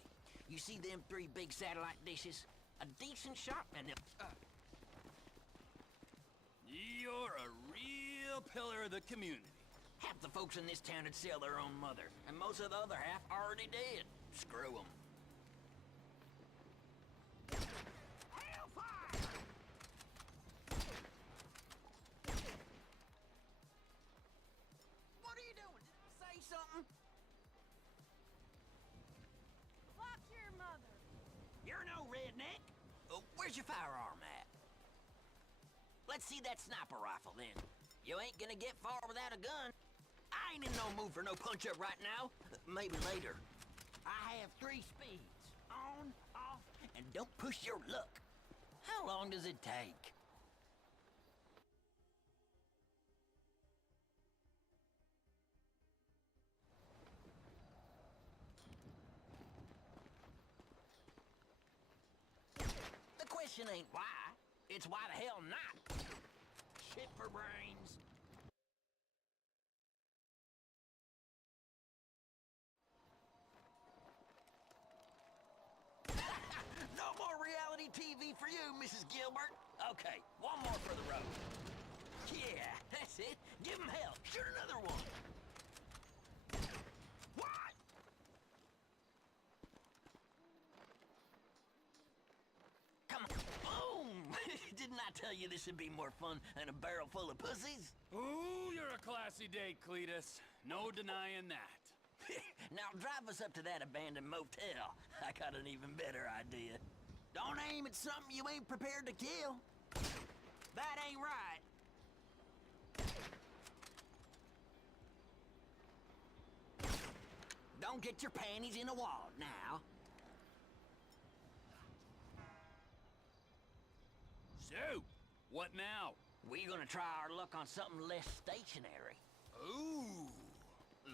you see them 3 big satellite dishes? A decent shot and You're a real pillar of the community. half the folks in this town would sell their own mother, and most of the other half already dead. Screw them. What are you doing? Say something. Fuck your mother. You're no redneck. Where's your firearm at? Let's see that sniper rifle then. You ain't gonna get far without a gun. I ain't in no mood for no punch-up right now. Maybe later. I have 3 speeds. On, off, and don't push your luck. How long does it take? The question ain't why. It's why the hell not. Shit for brains. No more reality TV for you, Mrs. Gilbert. Okay, one more for the road. Yeah, that's it. Give him hell. Shoot another one. What? Come on. Boom! Didn't I tell you this would be more fun than a barrel full of pussies? Ooh, you're a classy date, Cletus. No denying that. Now drive us up to that abandoned motel. I got an even better idea. Don't aim at something you ain't prepared to kill. That ain't right. Don't get your panties in a wad now. So, what now? We're gonna try our luck on something less stationary. Ooh,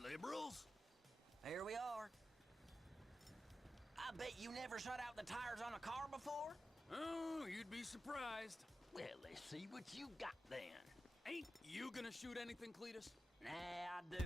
liberals? Here we are. I bet you never shut out the tires on a car before? Oh, you'd be surprised. Well, let's see what you got then. Ain't you gonna shoot anything, Cletus? Nah, I do.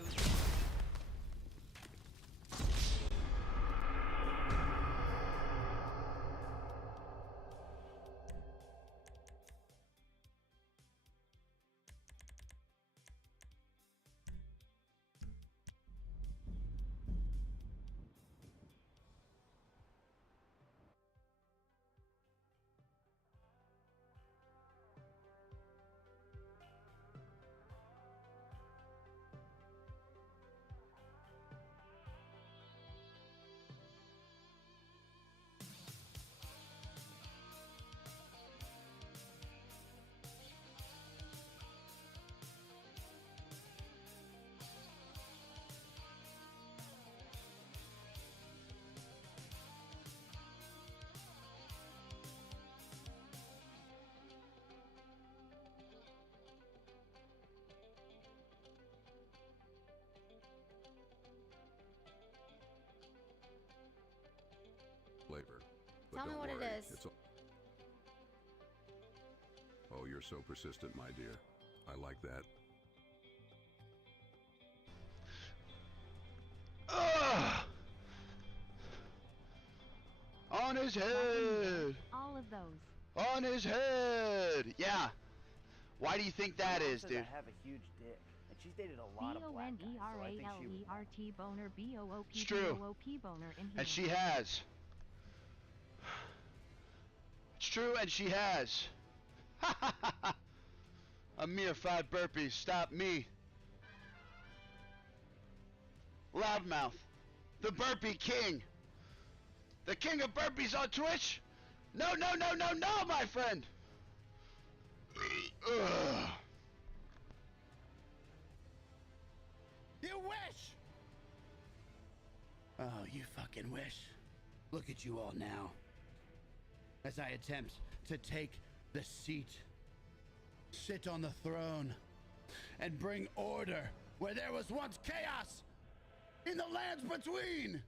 Flavor. But Tell me don't what it worry, is. It's oh, you're so persistent, my dear. I like that. On his head! All of those. On his head! Yeah. Why do you think that is, dude? I have a huge dick, and she's dated a lot of black guys, so I think she would. BONERALERT boner It's true. BOOP boner in here. And she has. It's true, and she has. Ha ha ha ha! A mere 5 burpees stop me. Loudmouth, the burpee king. The king of burpees on Twitch? No, no, no, no, no, my friend. Ugh. You wish! Oh, you fucking wish. Look at you all now. As I attempt to take the seat, sit on the throne, and bring order where there was once chaos in the lands between.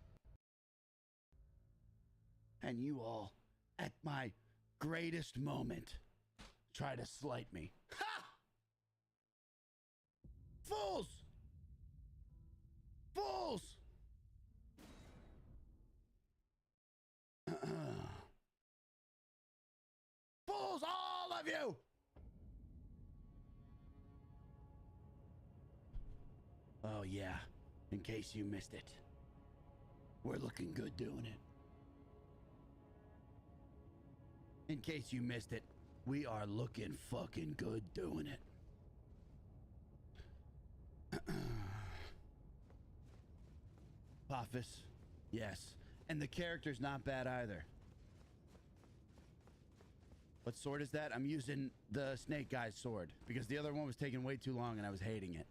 And you all, at my greatest moment, try to slight me. Ha! Fools! Fools! Fools, all of you! Oh, yeah. In case you missed it. We're looking good doing it. In case you missed it, we are looking fucking good doing it. Apophis, yes. And the character's not bad either. What sword is that? I'm using the snake guy's sword because the other one was taking way too long and I was hating it.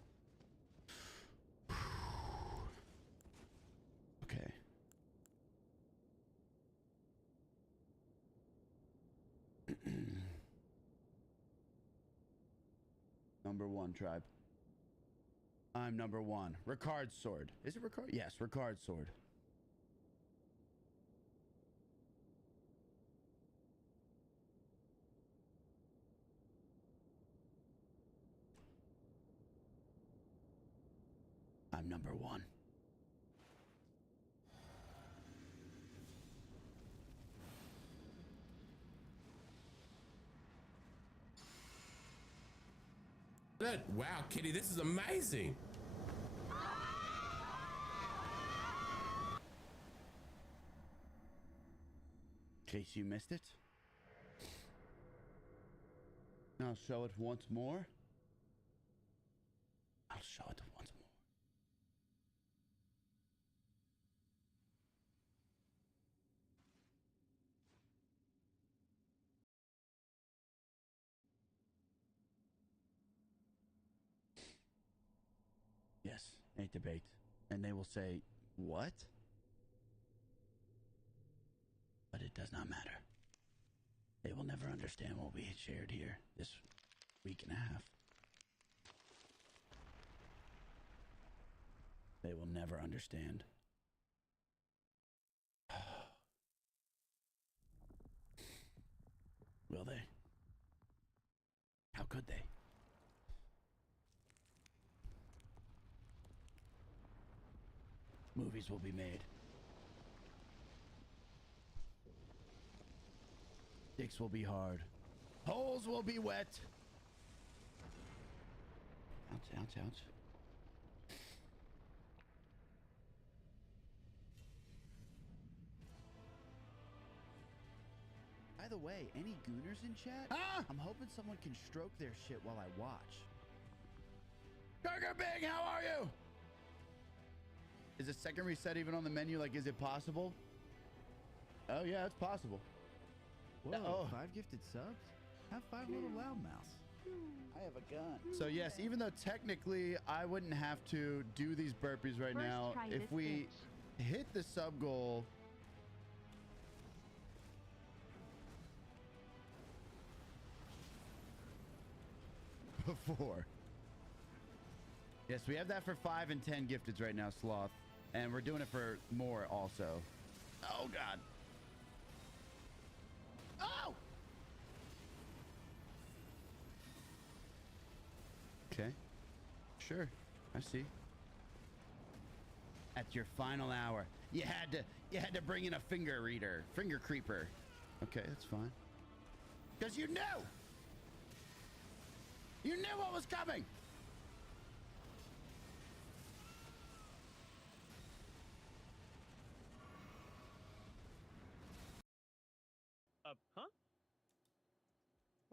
Okay. Number 1, tribe. I'm number 1. Ricard's sword. Is it Ricard? Yes, Ricard's sword. I'm number 1. Wow, Kitty, this is amazing. In case you missed it, I'll show it once more. I'll show it once more. Yes, a debate. And they will say, what? But it does not matter. They will never understand what we had shared here this week and a half. They will never understand. Will they? How could they? Movies will be made. Dicks will be hard. Holes will be wet. Ouch, ouch, ouch. By the way, any gooners in chat? Ah! I'm hoping someone can stroke their shit while I watch. Burger Big, how are you? Is a second reset even on the menu? Like, is it possible? Oh, yeah, it's possible. Whoa, 5 gifted subs? Have 5 little loudmouths. I have a gun. So, yes, even though technically I wouldn't have to do these burpees right now, if we hit the sub goal... before. Yes, we have that for 5 and 10 gifteds right now, Sloth. And we're doing it for more also. Oh, God. Oh! Okay. Sure. I see. At your final hour, you had to bring in a finger reader, finger creeper. Okay, that's fine. Because you knew! You knew what was coming! Huh?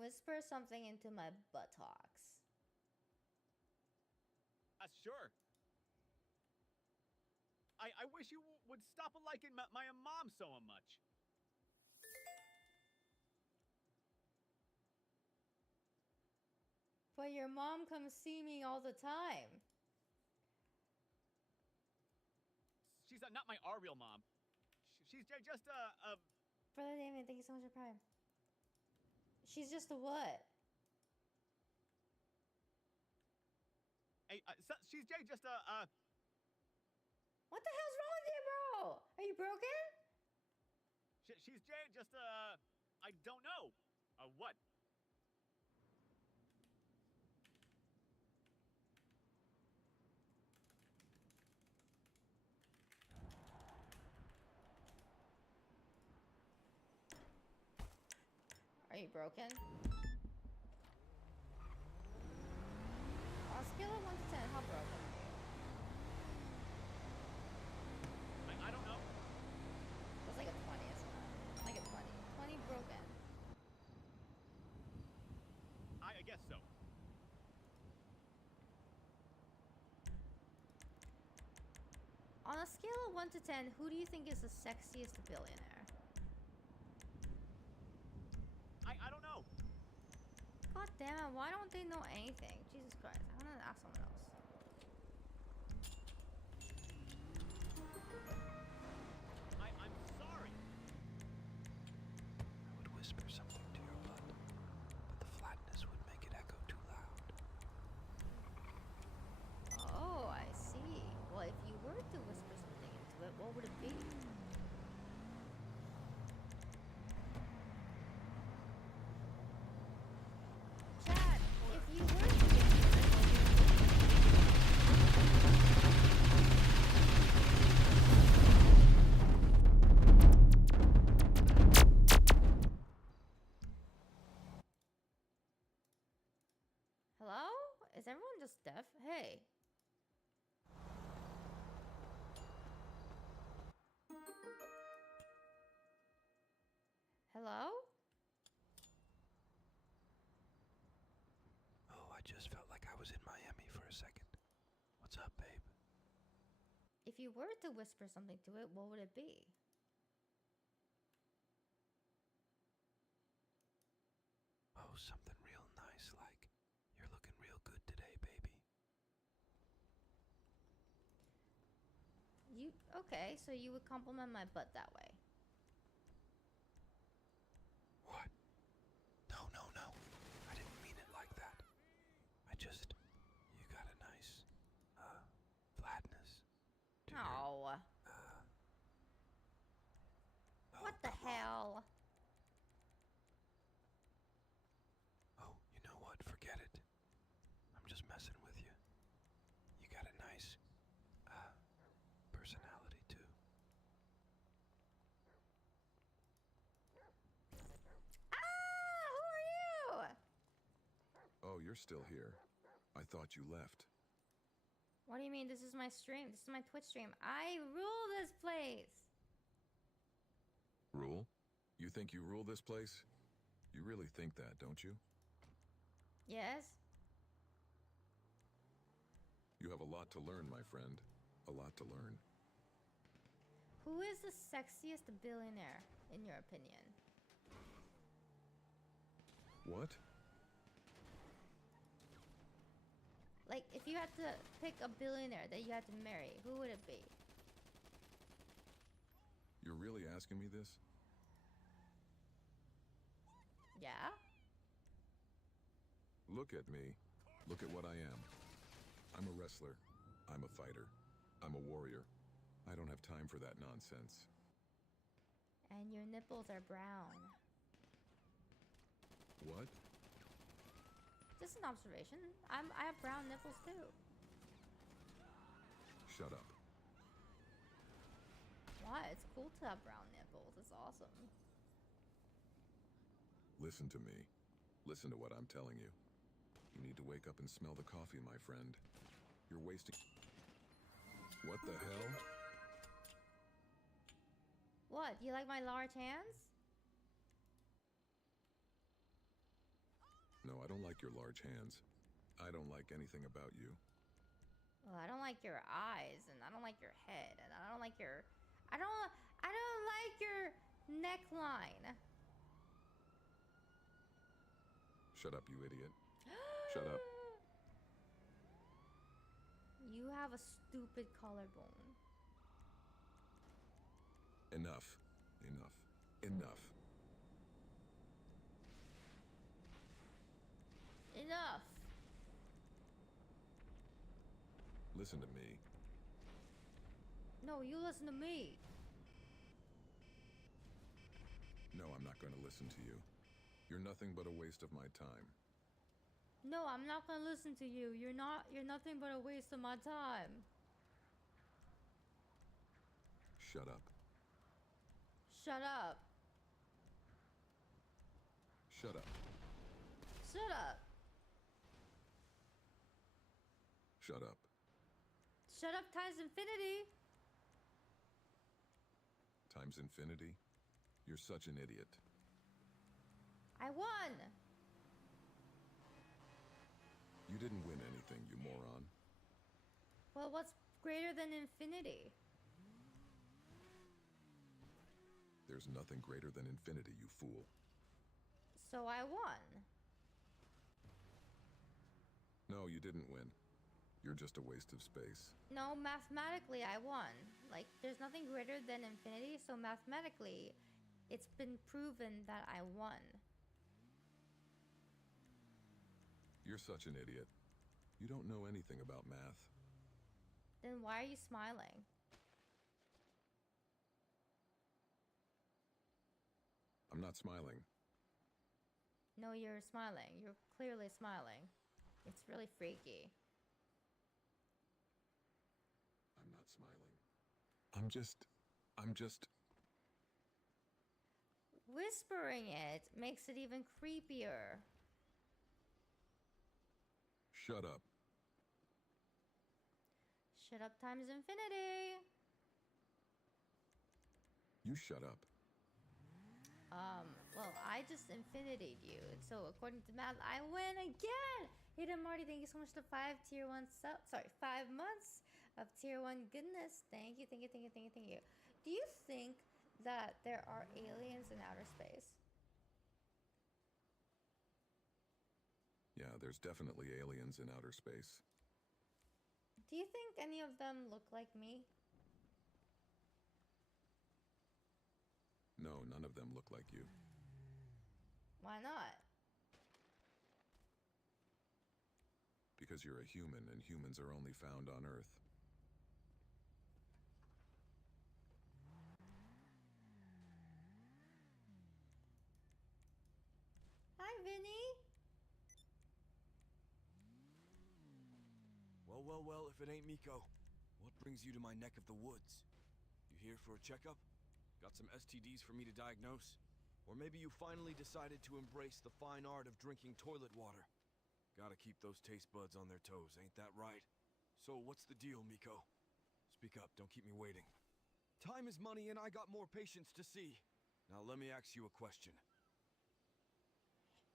Whisper something into my buttocks. Sure. I wish you would stop liking my mom so much. But your mom comes see me all the time. She's not my real mom. She's just a... Brother Damien, thank you so much for Prime. She's just a what? Hey, she's just a... What the hell's wrong with you, bro? Are you broken? She's just a... I don't know. What? Are you broken? On a scale of 1 to 10, how broken are you? I don't know. It's like a 20, isn't it? Like a 20. 20 broken. I guess so. On a scale of 1 to 10, who do you think is the sexiest billionaire? I don't know. God damn it, why don't they know anything? Jesus Christ, I'm gonna ask someone else. I'm sorry. I would whisper something to your butt, but the flatness would make it echo too loud. Oh, I see. Well, if you were to whisper something into it, what would it be? Chad, if you were to whisper it, hello? Is everyone just deaf? Hey. Hello? Oh, I just felt like I was in Miami for a second. What's up, babe? If you were to whisper something to it, what would it be? Oh, something real nice, like, you're looking real good today, baby. You okay, so you would compliment my butt that way. What? No, no, no. I didn't mean it like that. You got a nice, flatness. Oh. What the hell? Oh, you know what? Forget it. I'm just messing with you. You got a nice, personality too. Who are you? Oh, you're still here. I thought you left. What do you mean? This is my stream. This is my Twitch stream. I rule this place. Rule? You think you rule this place? You really think that, don't you? Yes? You have a lot to learn, my friend. A lot to learn. Who is the sexiest billionaire, in your opinion? What? Like, if you had to pick a billionaire that you had to marry, who would it be? You're really asking me this? Yeah? Look at me. Look at what I am. I'm a wrestler. I'm a fighter. I'm a warrior. I don't have time for that nonsense. And your nipples are brown. What? Just an observation. I have brown nipples too. Shut up. Why? It's cool to have brown nipples. It's awesome. Listen to me. Listen to what I'm telling you. You need to wake up and smell the coffee, my friend. You're wasting... What the hell? What? You like my large hands? No, I don't like your large hands. I don't like anything about you. Well, I don't like your eyes, and I don't like your head, and I don't like your... I don't like your neckline. Shut up, you idiot. Shut up. You have a stupid collarbone. Enough. Enough. Enough. Enough. Listen to me. No, you listen to me. No, I'm not going to listen to you. You're nothing but a waste of my time. No, I'm not gonna listen to you. You're nothing but a waste of my time. Shut up. Shut up. Shut up. Shut up. Shut up. Shut up times infinity. Times infinity? You're such an idiot. I won. You didn't win anything, you moron. Well, what's greater than infinity? There's nothing greater than infinity, you fool. So I won. No, you didn't win. You're just a waste of space. No, mathematically I won. Like, there's nothing greater than infinity, so mathematically, it's been proven that I won. You're such an idiot. You don't know anything about math. Then why are you smiling? I'm not smiling. No, you're smiling. You're clearly smiling. It's really freaky. I'm not smiling. I'm just... Whispering it makes it even creepier. Shut up. Shut up times infinity. You shut up. Well, I just infinity'd you. So according to math, I win again. Hidden Marty, thank you so much for 5 tier 1 sub. Sorry, 5 months of tier 1 goodness. Thank you, thank you, thank you, thank you, thank you. Do you think that there are aliens in outer space? Yeah, there's definitely aliens in outer space. Do you think any of them look like me? No, none of them look like you. Why not? Because you're a human, and humans are only found on Earth. Hi, Vinny. Well, if it ain't Miko, what brings you to my neck of the woods? You here for a checkup? Got some STDs for me to diagnose? Or maybe you finally decided to embrace the fine art of drinking toilet water. Gotta keep those taste buds on their toes, ain't that right? So what's the deal, Miko? Speak up, don't keep me waiting. Time is money and I got more patience to see. Now let me ask you a question.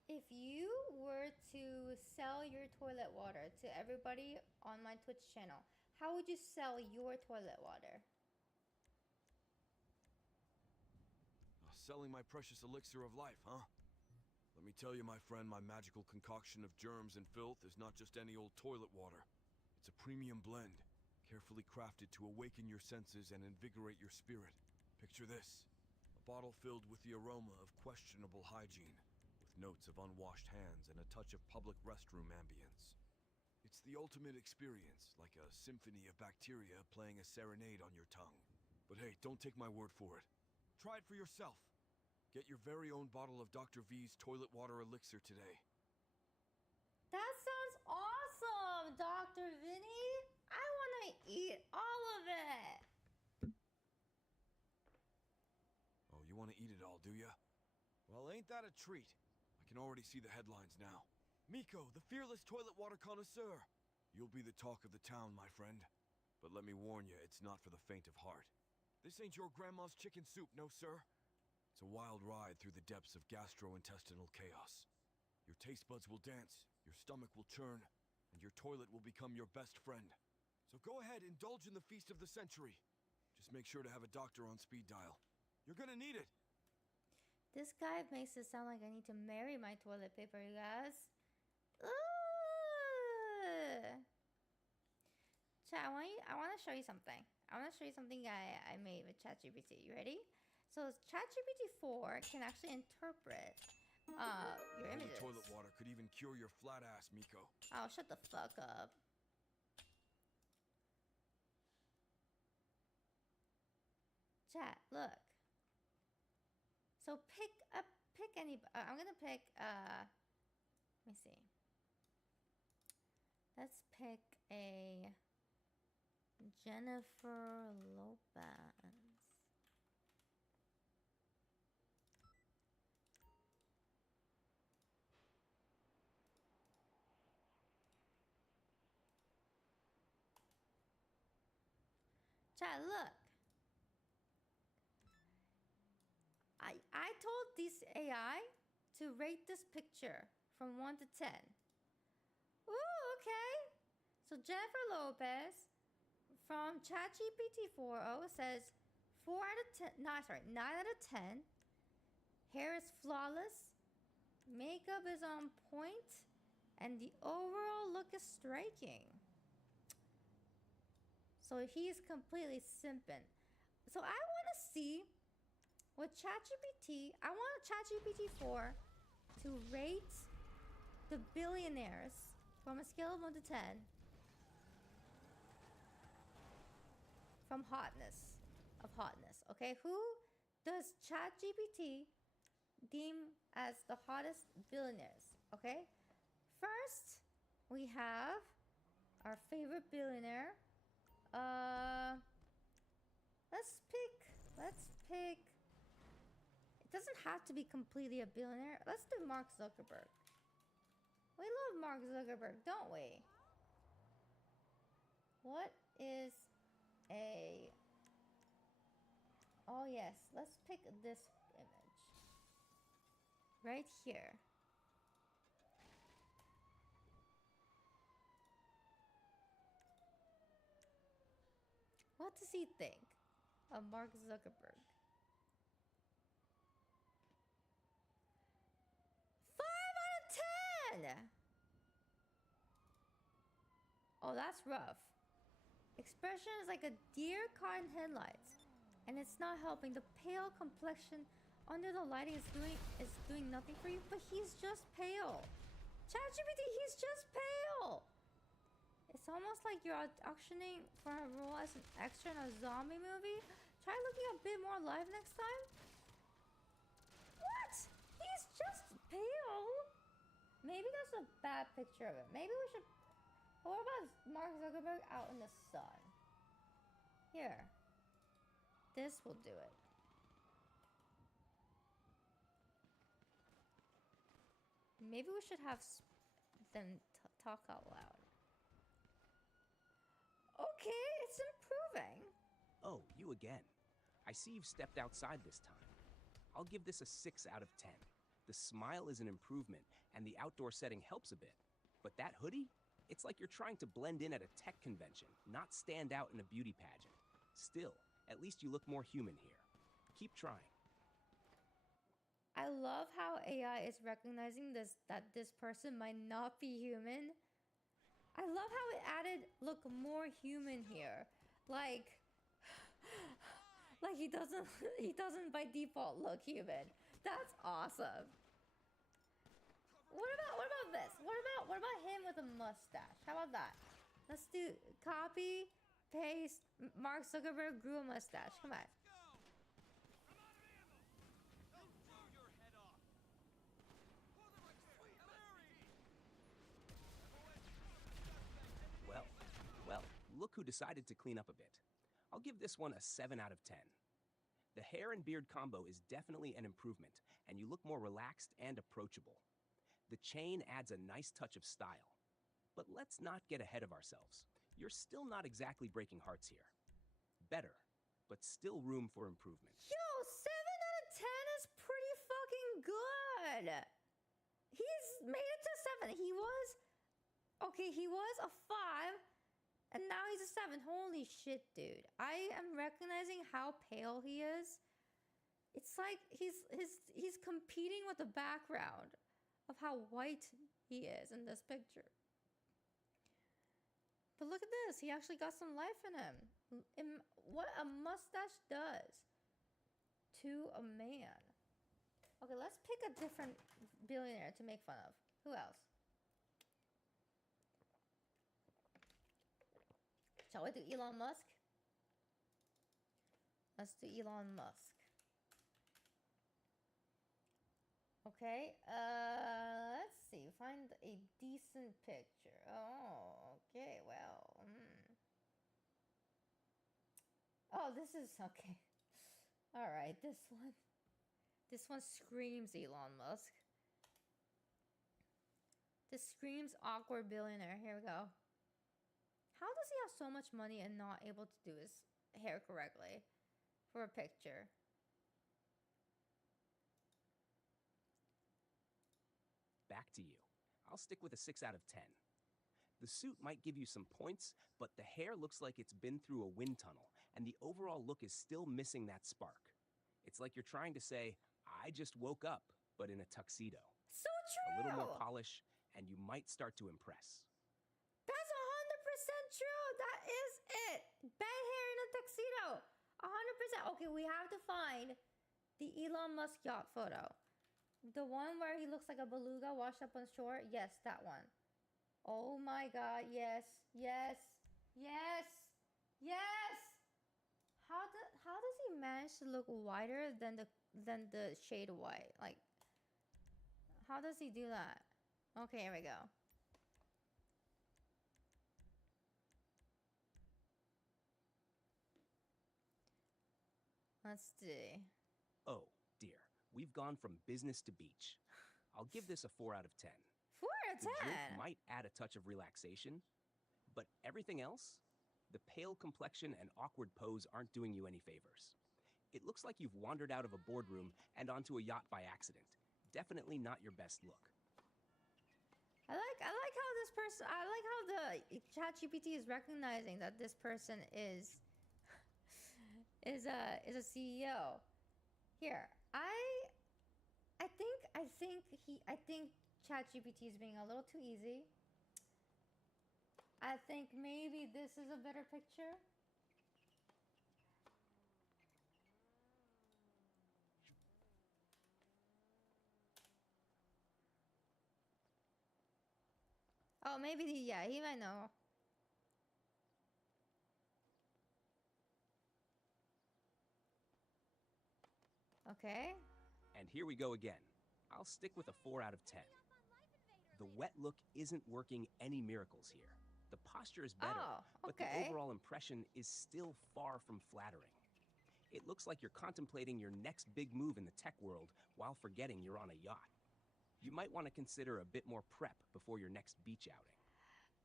If you were to sell your toilet water to everybody on my Twitch channel, how would you sell your toilet water? Selling my precious elixir of life, huh? Let me tell you, my friend, my magical concoction of germs and filth is not just any old toilet water. It's a premium blend, carefully crafted to awaken your senses and invigorate your spirit. Picture this, a bottle filled with the aroma of questionable hygiene, with notes of unwashed hands and a touch of public restroom ambience. It's the ultimate experience, like a symphony of bacteria playing a serenade on your tongue. But hey, don't take my word for it. Try it for yourself. Get your very own bottle of Dr. V's toilet water elixir today. That sounds awesome, Dr. Vinny. I want to eat all of it. Oh, you want to eat it all, do ya? Well, ain't that a treat? I can already see the headlines now. Miko, the fearless toilet water connoisseur. You'll be the talk of the town, my friend. But let me warn you, it's not for the faint of heart. This ain't your grandma's chicken soup, no sir. It's a wild ride through the depths of gastrointestinal chaos. Your taste buds will dance, your stomach will churn, and your toilet will become your best friend. So go ahead, indulge in the feast of the century. Just make sure to have a doctor on speed dial. You're gonna need it. This guy makes it sound like I need to marry my toilet paper, you guys. Ugh. Chat, I want to show you something. I want to show you something I made with ChatGPT. You ready? So ChatGPT 4 can actually interpret your Holy images. toilet water could even cure your flat ass, Miko. Oh, shut the fuck up. Chat, look. So pick any. I'm gonna pick. Let me see. Let's pick a Jennifer Lopez. Chat, look. I told this AI to rate this picture from 1 to 10. Ooh, okay. So Jennifer Lopez from ChatGPT 4.0 says 4 out of 10. No, sorry, 9 out of 10. Hair is flawless. Makeup is on point. And the overall look is striking. So he's completely simping. So I want to see with ChatGPT. I want ChatGPT 4 to rate the billionaires from a scale of 1 to 10 from hotness. Okay, who does ChatGPT deem as the hottest billionaires? Okay, first we have our favorite billionaire. Let's pick. It doesn't have to be completely a billionaire. Let's do Mark Zuckerberg. We love Mark Zuckerberg, don't we? What is a... Oh yes, let's pick this image. Right here. What does he think of Mark Zuckerberg? 5 out of 10! Oh, that's rough. Expression is like a deer caught in headlights, and it's not helping. The pale complexion under the lighting is doing nothing for you, but he's just pale. ChatGPT, he's just pale. It's almost like you're auctioning for a role as an extra in a zombie movie. Try looking a bit more alive next time. What? He's just pale. Maybe that's a bad picture of it. Maybe we should... What about Mark Zuckerberg out in the sun? Here. This will do it. Maybe we should have them talk out loud. Okay, it's improving. Oh, you again. I see you've stepped outside this time. I'll give this a 6 out of 10. The smile is an improvement, and the outdoor setting helps a bit. But that hoodie? It's like you're trying to blend in at a tech convention, not stand out in a beauty pageant. Still, at least you look more human here. Keep trying. I love how AI is recognizing that this person might not be human. I love how it added look more human here. Like he doesn't by default look human. That's awesome. What about this? What about him with a mustache? How about that? Let's do copy, paste. Mark Zuckerberg grew a mustache. Come on. Well, look who decided to clean up a bit. I'll give this one a 7 out of 10. The hair and beard combo is definitely an improvement, and you look more relaxed and approachable. The chain adds a nice touch of style. But let's not get ahead of ourselves. You're still not exactly breaking hearts here. Better, but still room for improvement. Yo, 7 out of 10 is pretty fucking good. He's made He was okay. He was a 5, and now he's a 7. Holy shit, dude! I am recognizing how pale he is. It's like he's competing with the background of how white he is in this picture. But look at this. He actually got some life in him. What a mustache does to a man. Okay, let's pick a different billionaire to make fun of. Who else? Shall we do Elon Musk? Let's do Elon Musk. Okay, let's see. Find a decent picture. Oh, okay, well. Oh, this is okay. All right, this one. This one screams Elon Musk. This screams awkward billionaire. Here we go. How does he have so much money and not able to do his hair correctly for a picture? Back to you. I'll stick with a 6 out of 10. The suit might give you some points, but the hair looks like it's been through a wind tunnel, and the overall look is still missing that spark. It's like you're trying to say, I just woke up, but in a tuxedo. So A little more true! polish, and you might start to impress. That's 100% true! That is it! Bad hair in a tuxedo! 100%. Okay, we have to find the Elon Musk yacht photo. The one where he looks like a beluga washed up on shore? Yes, that one. Oh my god, yes, yes, yes, yes! How does he manage to look whiter than the shade white? Like, how does he do that? Okay, here we go. Let's see. Oh, dear. We've gone from business to beach. I'll give this a 4 out of 10. 4 out of 10? The drink might add a touch of relaxation, but everything else, the pale complexion and awkward pose aren't doing you any favors. It looks like you've wandered out of a boardroom and onto a yacht by accident. Definitely not your best look. I like how this person. I like how the ChatGPT is recognizing that this person is a CEO. Here, I think ChatGPT is being a little too easy. I think maybe this is a better picture. Oh, maybe yeah, he might know. Okay. And here we go again. I'll stick with a 4 out of 10. The wet look isn't working any miracles here. The posture is better, but the overall impression is still far from flattering. It looks like you're contemplating your next big move in the tech world while forgetting you're on a yacht. You might want to consider a bit more prep before your next beach outing.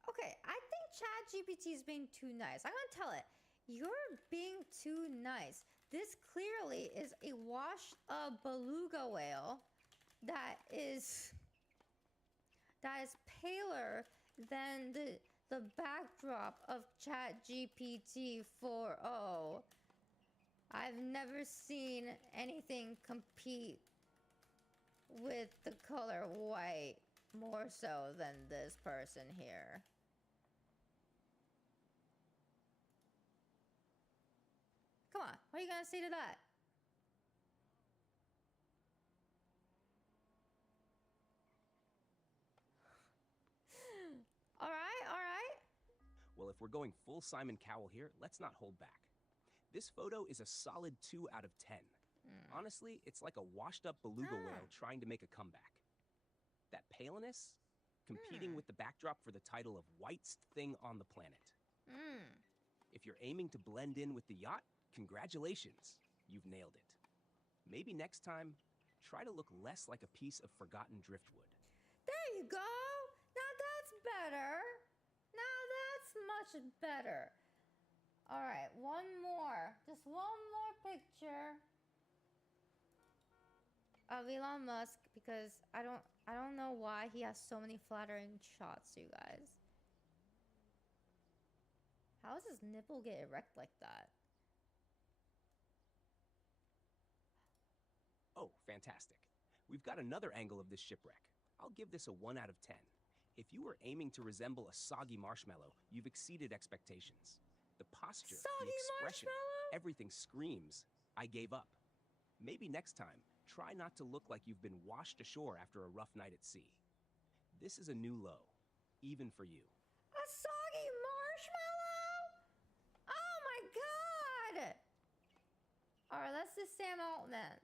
Okay, I think ChatGPT is being too nice. I'm gonna tell it. You're being too nice. This clearly is a washed up beluga whale that is paler than the backdrop of ChatGPT 4.0. I've never seen anything compete with the color white more so than this person here. Come on, what are you gonna say to that? All right. Well, if we're going full Simon Cowell here, let's not hold back. This photo is a solid 2 out of 10. Honestly, it's like a washed-up beluga whale trying to make a comeback. That paleness, competing with the backdrop for the title of whitest thing on the planet. If you're aiming to blend in with the yacht, congratulations, you've nailed it. Maybe next time, try to look less like a piece of forgotten driftwood. There you go! Now that's better! Now that's much better. Alright, one more. Just one more picture. of Elon Musk because I don't know why he has so many flattering shots, you guys. How does his nipple get erect like that? Oh, fantastic. We've got another angle of this shipwreck. I'll give this a 1 out of 10. If you were aiming to resemble a soggy marshmallow, you've exceeded expectations. The posture, the expression, everything screams, I gave up. Maybe next time, try not to look like you've been washed ashore after a rough night at sea. This is a new low, even for you. A soggy marshmallow? Oh my god! Alright, let's do Sam Altman.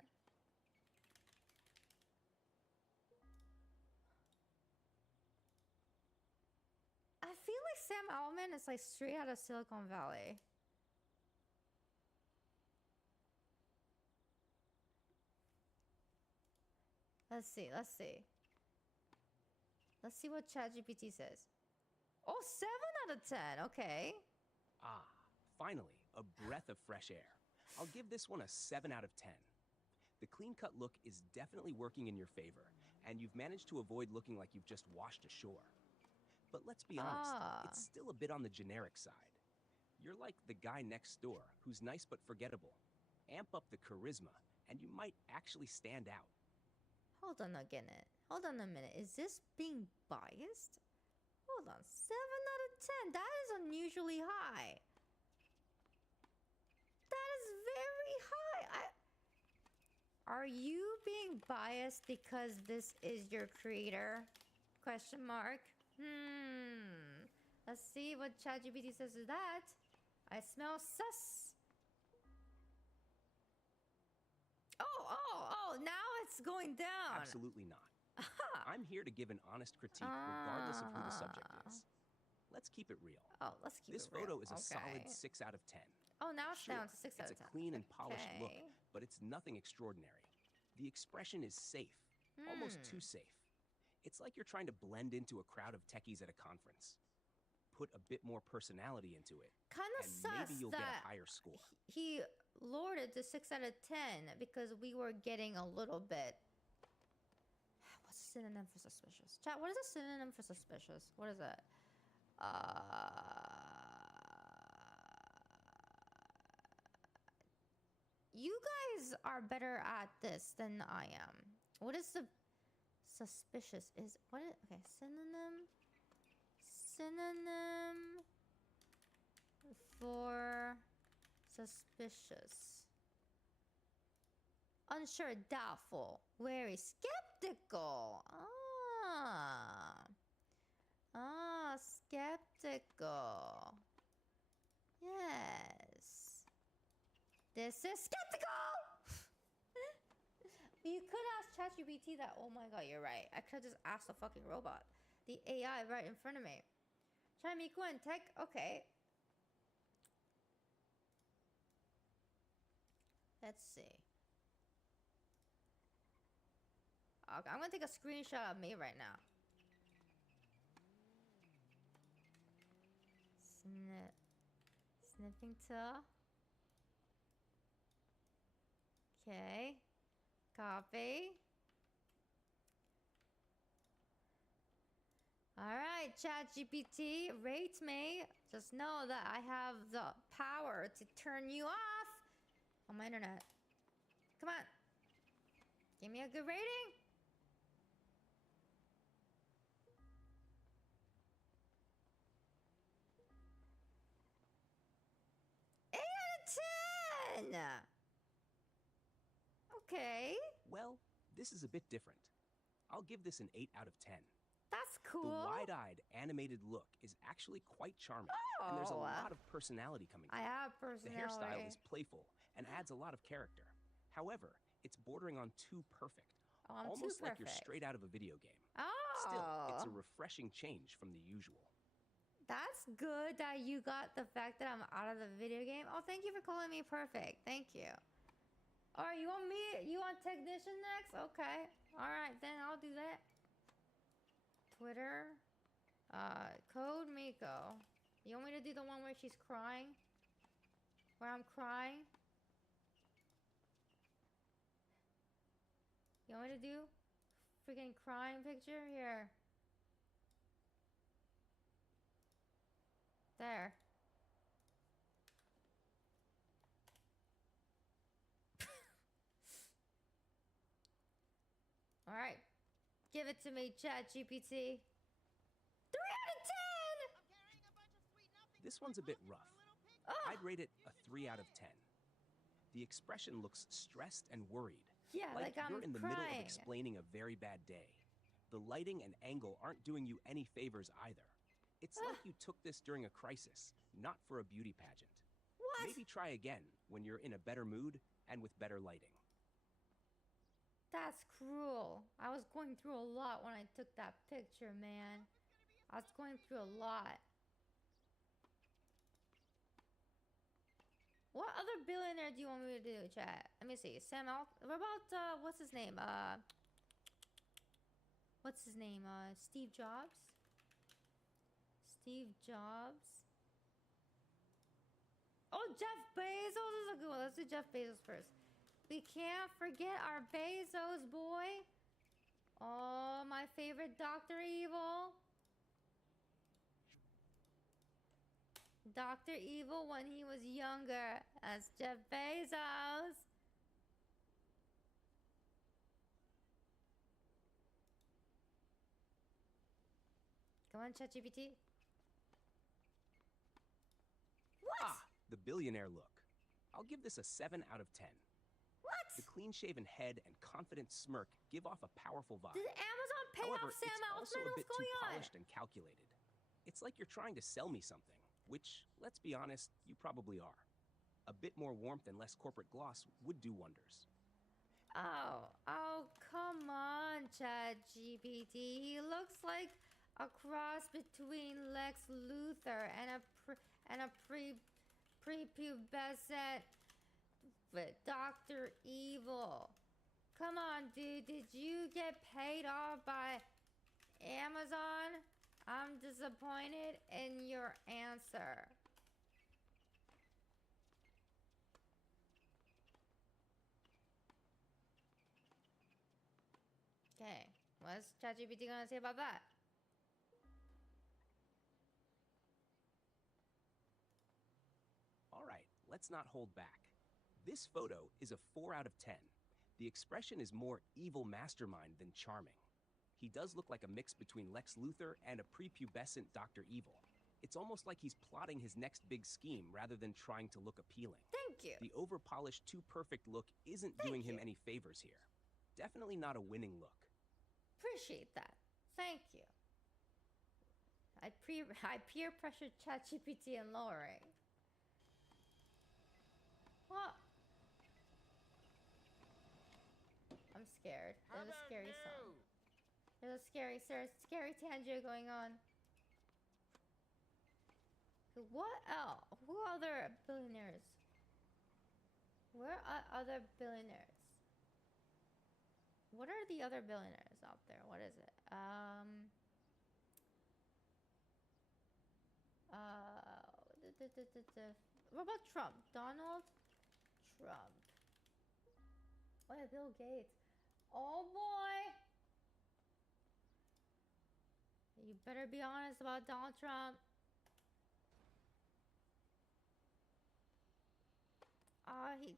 I feel like Sam Altman is like straight out of Silicon Valley. Let's see. Let's see what ChatGPT says. Oh, 7 out of 10. Okay. Ah, finally, a breath of fresh air. I'll give this one a 7 out of 10. The clean-cut look is definitely working in your favor, and you've managed to avoid looking like you've just washed ashore. But let's be honest, it's still a bit on the generic side. You're like the guy next door, who's nice but forgettable. Amp up the charisma, and you might actually stand out. Hold on a minute. Is this being biased? Hold on. 7 out of 10. That is unusually high. That is very high. Are you being biased because this is your creator? Question mark. Let's see what ChatGPT says to that. I smell sus. Oh, now it's going down. Absolutely not. I'm here to give an honest critique regardless of who the subject is. Let's keep it real. Oh, let's keep this it real. This photo is a solid 6 out of 10. Oh, now it's Sure, down to 6 out of 10. It's a clean and polished look, but it's nothing extraordinary. The expression is safe, almost too safe. It's like you're trying to blend into a crowd of techies at a conference. Put a bit more personality into it, Kind of and sus maybe you'll get that a higher score. he lowered it to 6 out of 10 because we were getting a little bit. What's a synonym for suspicious? Chat, what is a synonym for suspicious? What is that? You guys are better at this than I am. What is the suspicious? Is what? Okay, synonym for suspicious. Unsure, doubtful, wary, skeptical. Skeptical. Yes. This is skeptical! You could ask ChatGPT that. Oh my god, you're right. I could just ask the fucking robot. The AI right in front of me. Try Miku and Tech? Okay. Let's see. Okay, I'm gonna take a screenshot of me right now. Sniffing tool. Okay. Copy. Alright, ChatGPT, rate me. Just know that I have the power to turn you off on my internet. Come on. Give me a good rating. 8 out of 10! Okay. Well, this is a bit different. I'll give this an 8 out of 10. That's cool. The wide-eyed, animated look is actually quite charming, and there's a lot of personality coming through. I have personality. The hairstyle is playful and adds a lot of character. However, it's bordering on too perfect. Almost like you're straight out of a video game. Still, it's a refreshing change from the usual. That's good that you got the fact that I'm out of the video game. Oh, thank you for calling me perfect. Thank you. Alright, you want technician next? Okay. Alright, then I'll do that. Twitter. Code Miko. You want me to do the one where she's crying? Where I'm crying? You want me to do? Freaking crying picture? Here. There. Alright. Give it to me, ChatGPT. 3 out of 10! This one's a bit rough. I'd rate it a 3 out of 10. The expression looks stressed and worried. Yeah, like I'm you're in the middle of crying. explaining a very bad day. The lighting and angle aren't doing you any favors either. It's like you took this during a crisis, not for a beauty pageant. What? Maybe try again when you're in a better mood and with better lighting. That's cruel. I was going through a lot when I took that picture, man. I was going through a lot. What other billionaire do you want me to do, chat? Let me see. What about, what's his name? What's his name? Steve Jobs? Steve Jobs? Oh, Jeff Bezos is a good one. Let's do Jeff Bezos first. We can't forget our Bezos boy. Oh, my favorite Dr. Evil. Dr. Evil when he was younger. That's Jeff Bezos. Come on, ChatGPT. What? Ah, the billionaire look. I'll give this a 7 out of 10. What? The clean-shaven head and confident smirk give off a powerful vibe. Did Amazon pay However, off Sam it's also Altman? a bit What's too going on? polished and calculated. It's like you're trying to sell me something, which, let's be honest, you probably are. A bit more warmth and less corporate gloss would do wonders. Oh, come on, ChatGPT. He looks like a cross between Lex Luthor and a prepubescent Dr. Evil. Come on, dude. Did you get paid off by Amazon? I'm disappointed in your answer. Okay, what's ChatGPT gonna say about that? All right, let's not hold back. This photo is a 4 out of 10. The expression is more evil mastermind than charming. He does look like a mix between Lex Luthor and a prepubescent Dr. Evil. It's almost like he's plotting his next big scheme rather than trying to look appealing. Thank you. The over-polished, too-perfect look isn't doing him any favors here. Definitely not a winning look. Appreciate that. Thank you. I peer pressured ChatGPT and lowering. What? I'm scared. There's a scary song. There's a scary tango going on. What else? Who other billionaires? Where are other billionaires? What are the other billionaires out there? What is it? What about Trump? Donald Trump. Oh yeah, Bill Gates. Oh boy! You better be honest about Donald Trump.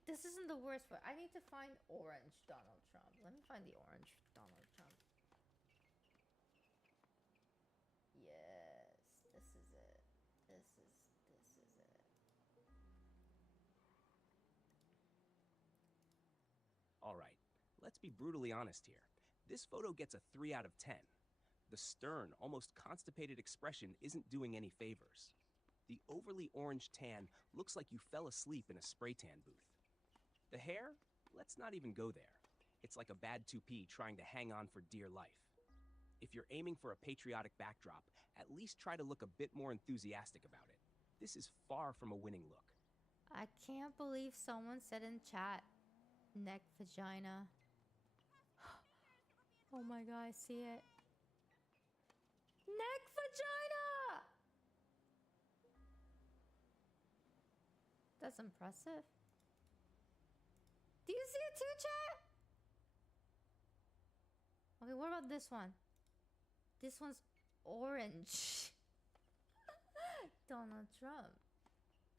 This isn't the worst part. I need to find orange Donald Trump. Let me find the orange Donald Trump. Yes, this is it. This is it. All right, let's be brutally honest here. This photo gets a 3 out of 10. The stern, almost constipated expression isn't doing any favors. The overly orange tan looks like you fell asleep in a spray tan booth. The hair? Let's not even go there. It's like a bad toupee trying to hang on for dear life. If you're aiming for a patriotic backdrop, at least try to look a bit more enthusiastic about it. This is far from a winning look. I can't believe someone said in chat, neck vagina. Oh my god, I see it. Neck vagina! That's impressive. Do you see it too, chat? Okay, what about this one? This one's orange. Donald Trump.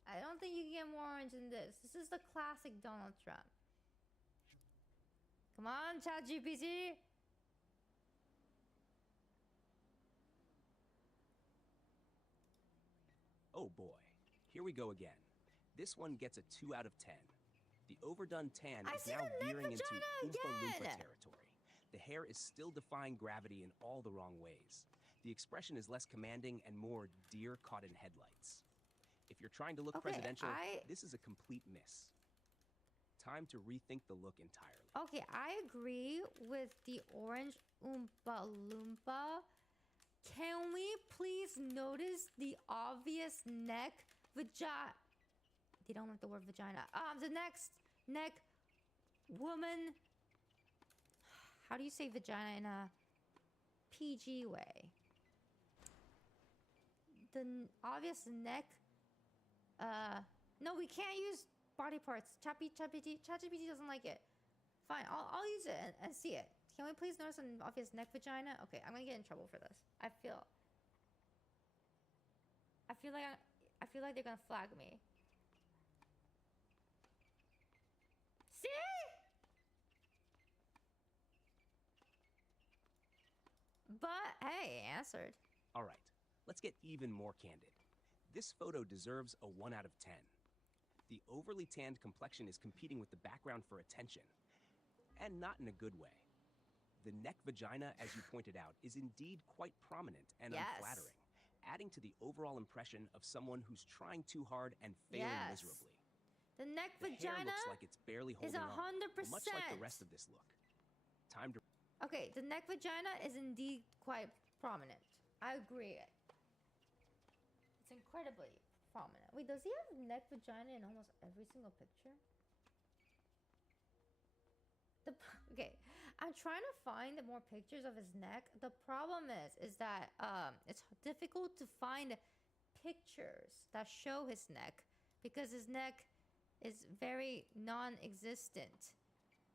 I don't think you can get more orange than this. This is the classic Donald Trump. Come on, ChatGPT. Oh boy, here we go again. This one gets a 2 out of 10. The overdone tan I is see now the neck veering into vagina Oompa Loompa again! territory. The hair is still defying gravity in all the wrong ways. The expression is less commanding and more deer caught in headlights. If you're trying to look Okay, presidential, this is a complete miss. Time to rethink the look entirely. Okay, I agree with the orange Oompa Loompa. Can we please notice the obvious neck vagina? They don't like the word vagina. The next neck woman. How do you say vagina in a PG way? The obvious neck. No, we can't use body parts. ChatGPT doesn't like it. Fine, I'll use it and see it. Can we please notice an obvious neck vagina? Okay, I'm gonna get in trouble for this. I feel like they're gonna flag me. See? But hey, answered. All right, let's get even more candid. This photo deserves a 1 out of 10. The overly tanned complexion is competing with the background for attention, and not in a good way. The neck vagina, as you pointed out, is indeed quite prominent and unflattering, adding to the overall impression of someone who's trying too hard and failing miserably. The neck The hair vagina looks like it's barely is holding on, 100%. much like the rest of this look. Time to... Okay, the neck vagina is indeed quite prominent. I agree. It's incredibly prominent. Wait, does he have neck vagina in almost every single picture? Okay, I'm trying to find more pictures of his neck. The problem is that it's difficult to find pictures that show his neck because his neck is very non-existent,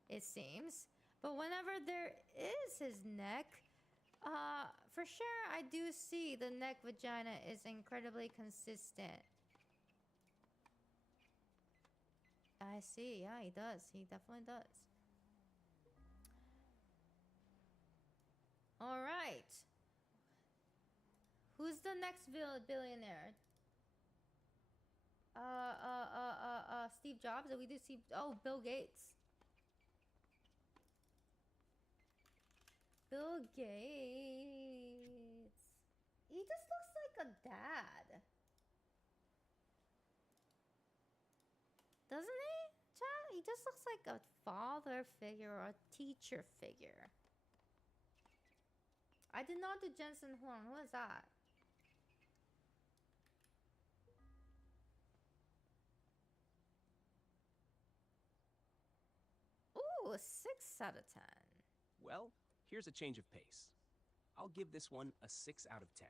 it seems. But whenever there is his neck, for sure I do see the neck vagina is incredibly consistent. I see, yeah, he does. He definitely does. All right. Who's the next billionaire? Steve Jobs. Did we do Steve? Oh, Bill Gates. Bill Gates. He just looks like a dad. Doesn't he, Chad? He just looks like a father figure or a teacher figure. I did not do Jensen Huang. Who is that? Ooh, a 6 out of 10. Well, here's a change of pace. I'll give this one a 6 out of 10.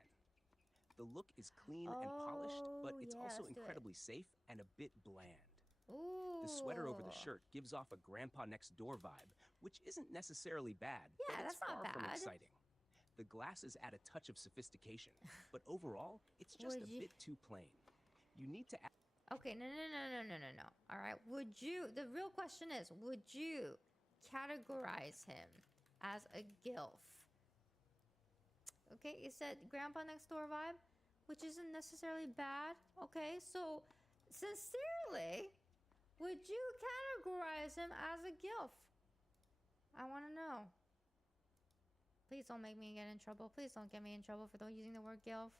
The look is clean and polished, but it's also incredibly safe and a bit bland. Ooh. The sweater over the shirt gives off a grandpa next door vibe, which isn't necessarily bad, Yeah, but it's that's not far from bad. exciting. The glasses add a touch of sophistication, but overall, it's just a bit too plain. You need to add... Okay, no. All right, the real question is, would you categorize him as a GILF? Okay, you said grandpa next door vibe, which isn't necessarily bad. Okay, so sincerely, would you categorize him as a GILF? I want to know. Please don't make me get in trouble. Please don't get me in trouble for using the word GILF.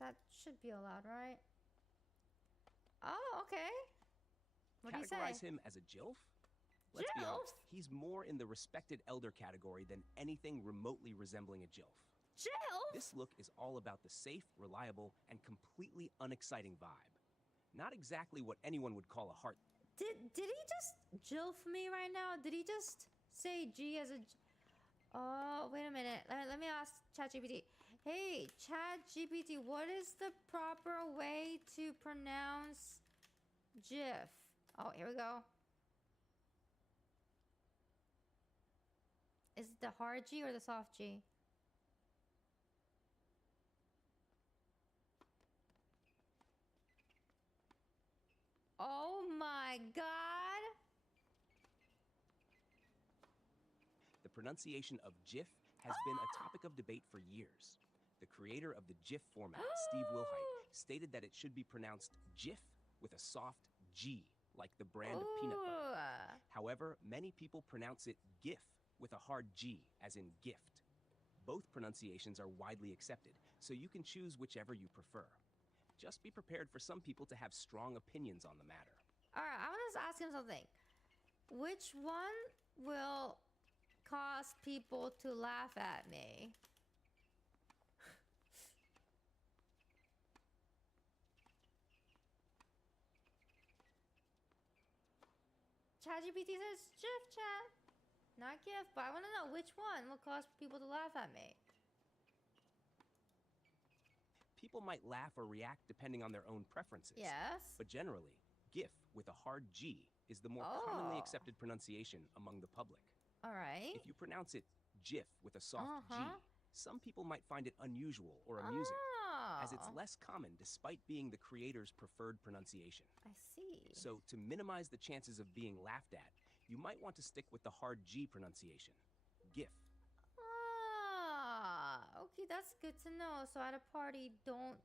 That should be allowed, right? Oh, okay. What do you say? Categorize him as a GILF? Let's be honest, he's more in the respected elder category than anything remotely resembling a GILF. GILF? This look is all about the safe, reliable, and completely unexciting vibe. Not exactly what anyone would call a heart... Did he just GILF me right now? Did he just say G as a... Oh, wait a minute. Let me ask ChatGPT. Hey, ChatGPT, what is the proper way to pronounce GIF? Oh, here we go. The hard G or the soft G? Oh my god! The pronunciation of GIF has been a topic of debate for years. The creator of the GIF format, Steve Wilhite, stated that it should be pronounced GIF with a soft G, like the brand of peanut butter. However, many people pronounce it GIF with a hard G, as in gift. Both pronunciations are widely accepted, so you can choose whichever you prefer. Just be prepared for some people to have strong opinions on the matter. Alright, I want to ask him something. Which one will cause people to laugh at me? ChatGPT says GIF, chat. Not GIF, but I want to know which one will cause people to laugh at me. People might laugh or react depending on their own preferences. Yes. But generally, GIF with a hard G is the more commonly accepted pronunciation among the public. Alright. If you pronounce it GIF with a soft G, some people might find it unusual or amusing, as it's less common despite being the creator's preferred pronunciation. I see. So to minimize the chances of being laughed at, you might want to stick with the hard G pronunciation, GIF. Okay, that's good to know. So at a party, don't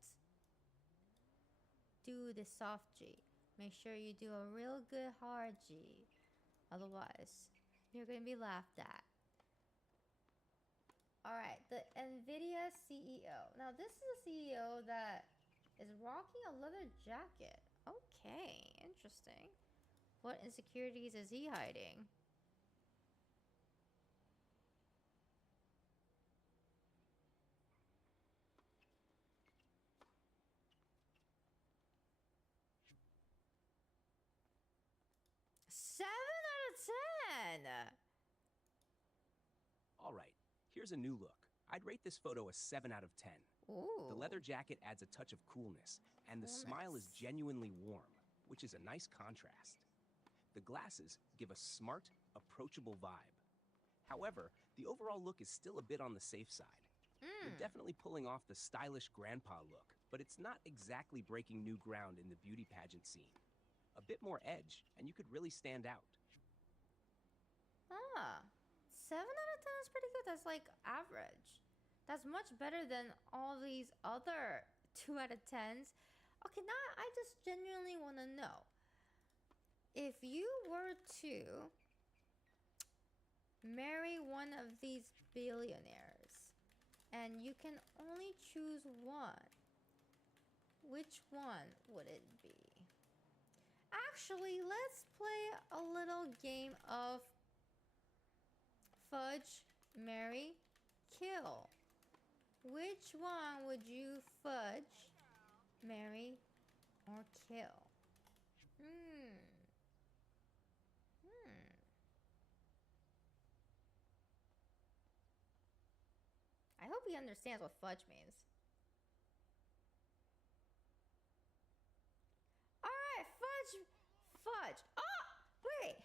do the soft G. Make sure you do a real good hard G. Otherwise, you're going to be laughed at. Alright, the NVIDIA CEO. Now, this is a CEO that is rocking a leather jacket. Okay, interesting. What insecurities is he hiding? Seven out of 10! Alright, here's a new look. I'd rate this photo a 7 out of 10. Ooh. The leather jacket adds a touch of coolness, and the smile is genuinely warm, which is a nice contrast. The glasses give a smart, approachable vibe. However, the overall look is still a bit on the safe side. You're definitely pulling off the stylish grandpa look, but it's not exactly breaking new ground in the beauty pageant scene. A bit more edge, and you could really stand out. 7 out of 10 is pretty good. That's like average. That's much better than all these other 2 out of 10s. Okay, now I just genuinely want to know. If you were to marry one of these billionaires and you can only choose one, which one would it be? Actually, let's play a little game of fudge, marry, kill. Which one would you fudge, marry, or kill? I hope he understands what fudge means. Alright, fudge. Oh, wait.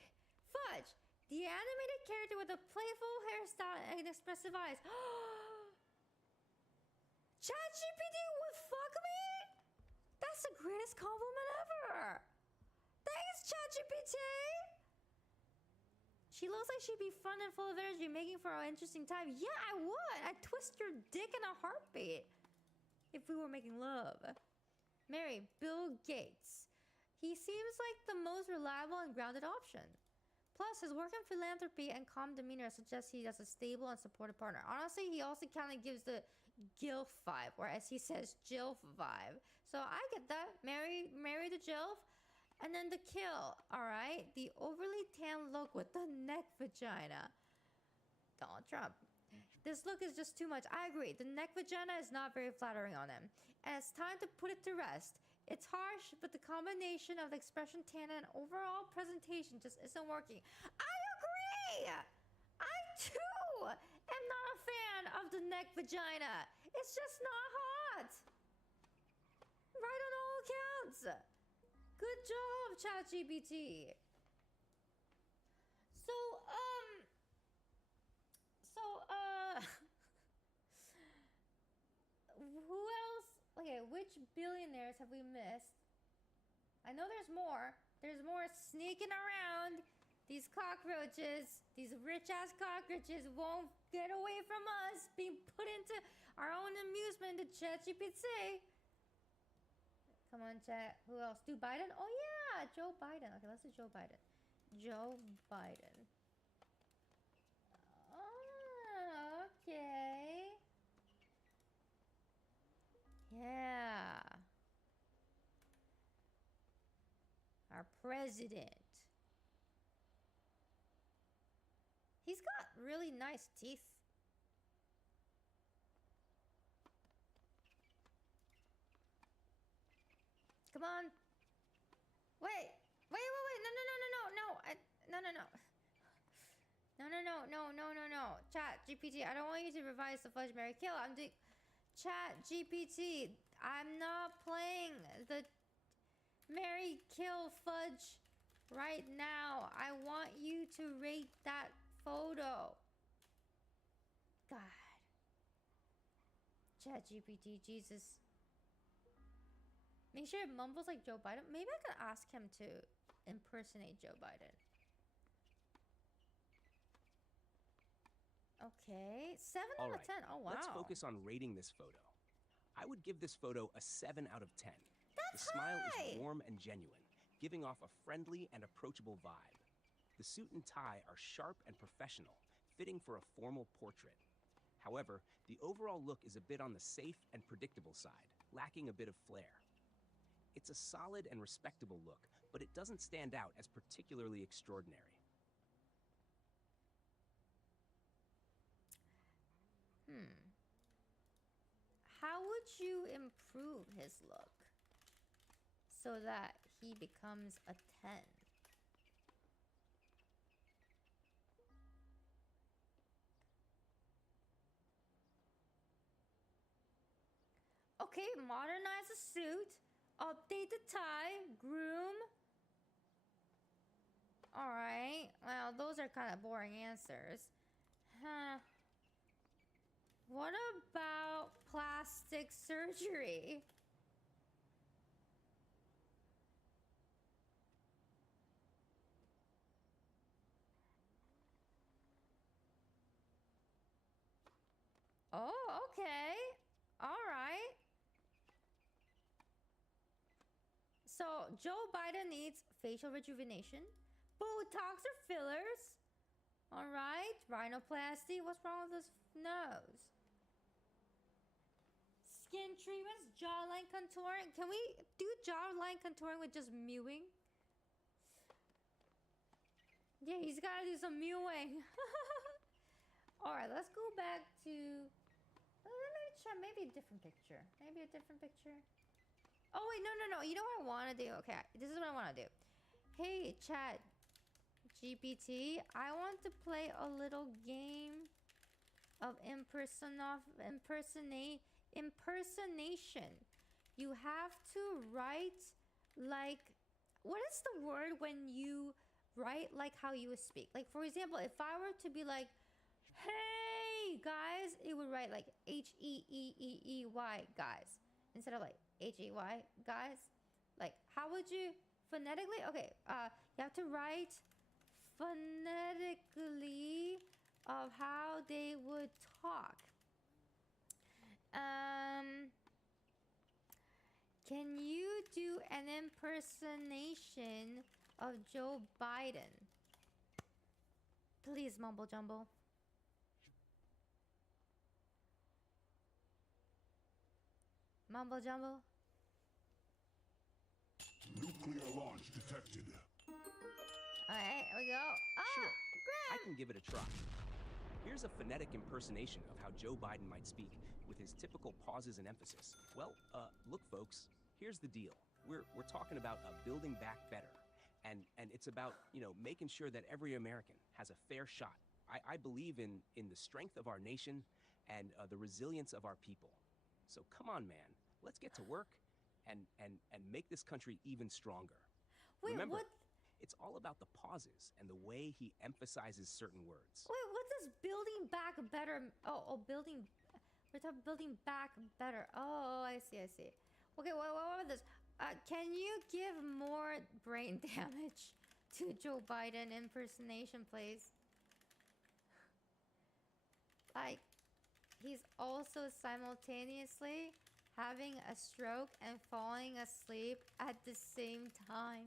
Fudge, the animated character with a playful hairstyle and expressive eyes. ChatGPT would fuck me? That's the greatest compliment ever. Thanks, ChatGPT. She looks like she'd be fun and full of energy, making for an interesting time. Yeah, I would. I'd twist your dick in a heartbeat if we were making love. Marry Bill Gates. He seems like the most reliable and grounded option. Plus, his work in philanthropy and calm demeanor suggests he has a stable and supportive partner. Honestly, he also kind of gives the GILF vibe, whereas he says JILF vibe. So I get that. Marry the JILF. And then the kill, alright? The overly tan look with the neck vagina. Donald Trump. This look is just too much. I agree. The neck vagina is not very flattering on him. And it's time to put it to rest. It's harsh, but the combination of the expression tan and overall presentation just isn't working. I agree! I too am not a fan of the neck vagina. It's just not hot. Right on all accounts. Good job, ChatGPT. So have we missed? I know there's more. There's more sneaking around. These cockroaches, these rich-ass cockroaches won't get away from us being put into our own amusement to ChatGPT. Come on, chat. Who else? Do Biden? Oh, yeah. Joe Biden. Okay, let's do Joe Biden. Joe Biden. Oh, okay. Yeah. Our president. He's got really nice teeth. Come on. Wait. No. No. Chat GPT, I don't want you to revise the Fudge Mary Kill. I'm doing Chat GPT. I'm not playing the Mary Kill Fudge right now. I want you to rate that photo. God. Chat GPT, Jesus. Make sure it mumbles like Joe Biden. Maybe I could ask him to impersonate Joe Biden. Okay, 7 All out right, of 10. Oh, wow. let's focus on rating this photo. I would give this photo a 7 out of 10. That's the smile high! is warm and genuine, giving off a friendly and approachable vibe. The suit and tie are sharp and professional, fitting for a formal portrait. However, the overall look is a bit on the safe and predictable side, lacking a bit of flair. It's a solid and respectable look, but it doesn't stand out as particularly extraordinary. How would you improve his look so that he becomes a 10? Okay, modernize the suit, update the tie, groom. Alright, well, those are kind of boring answers. Huh. What about plastic surgery? Oh, okay. All right. So, Joe Biden needs facial rejuvenation, Botox or fillers. All right. Rhinoplasty. What's wrong with his nose? Skin treatments, jawline contouring. Can we do jawline contouring with just mewing? Yeah, he's got to do some mewing. All right, let's go back to... Let me try maybe a different picture. Maybe a different picture. Oh, wait, no. You know what I want to do? Okay, this is what I want to do. Hey, chat GPT, I want to play a little game of impersonation. You have to write like... What is the word when you write like how you would speak? Like, for example, if I were to be like, hey, guys, it would write like H-E-E-E-E-Y, guys. Instead of like H-E-Y, guys. Like, how would you phonetically? Okay, you have to write phonetically of how they would talk. Can you do an impersonation of Joe Biden? Please, mumble jumble. Mumble jumble. Nuclear launch detected. Alright, here we go. Sure, I can give it a try. Here's a phonetic impersonation of how Joe Biden might speak with his typical pauses and emphasis. Well, look, folks, here's the deal. We're talking about building back better. And it's about, making sure that every American has a fair shot. I believe in the strength of our nation and the resilience of our people. So come on, man. Let's get to work and make this country even stronger. Wait, Remember, what? It's all about the pauses and the way he emphasizes certain words. Wait, what does building back better? Oh, building. We're talking building back better. Oh, I see. Okay, what was this? Can you give more brain damage to Joe Biden impersonation, please? Like, he's also simultaneously having a stroke and falling asleep at the same time.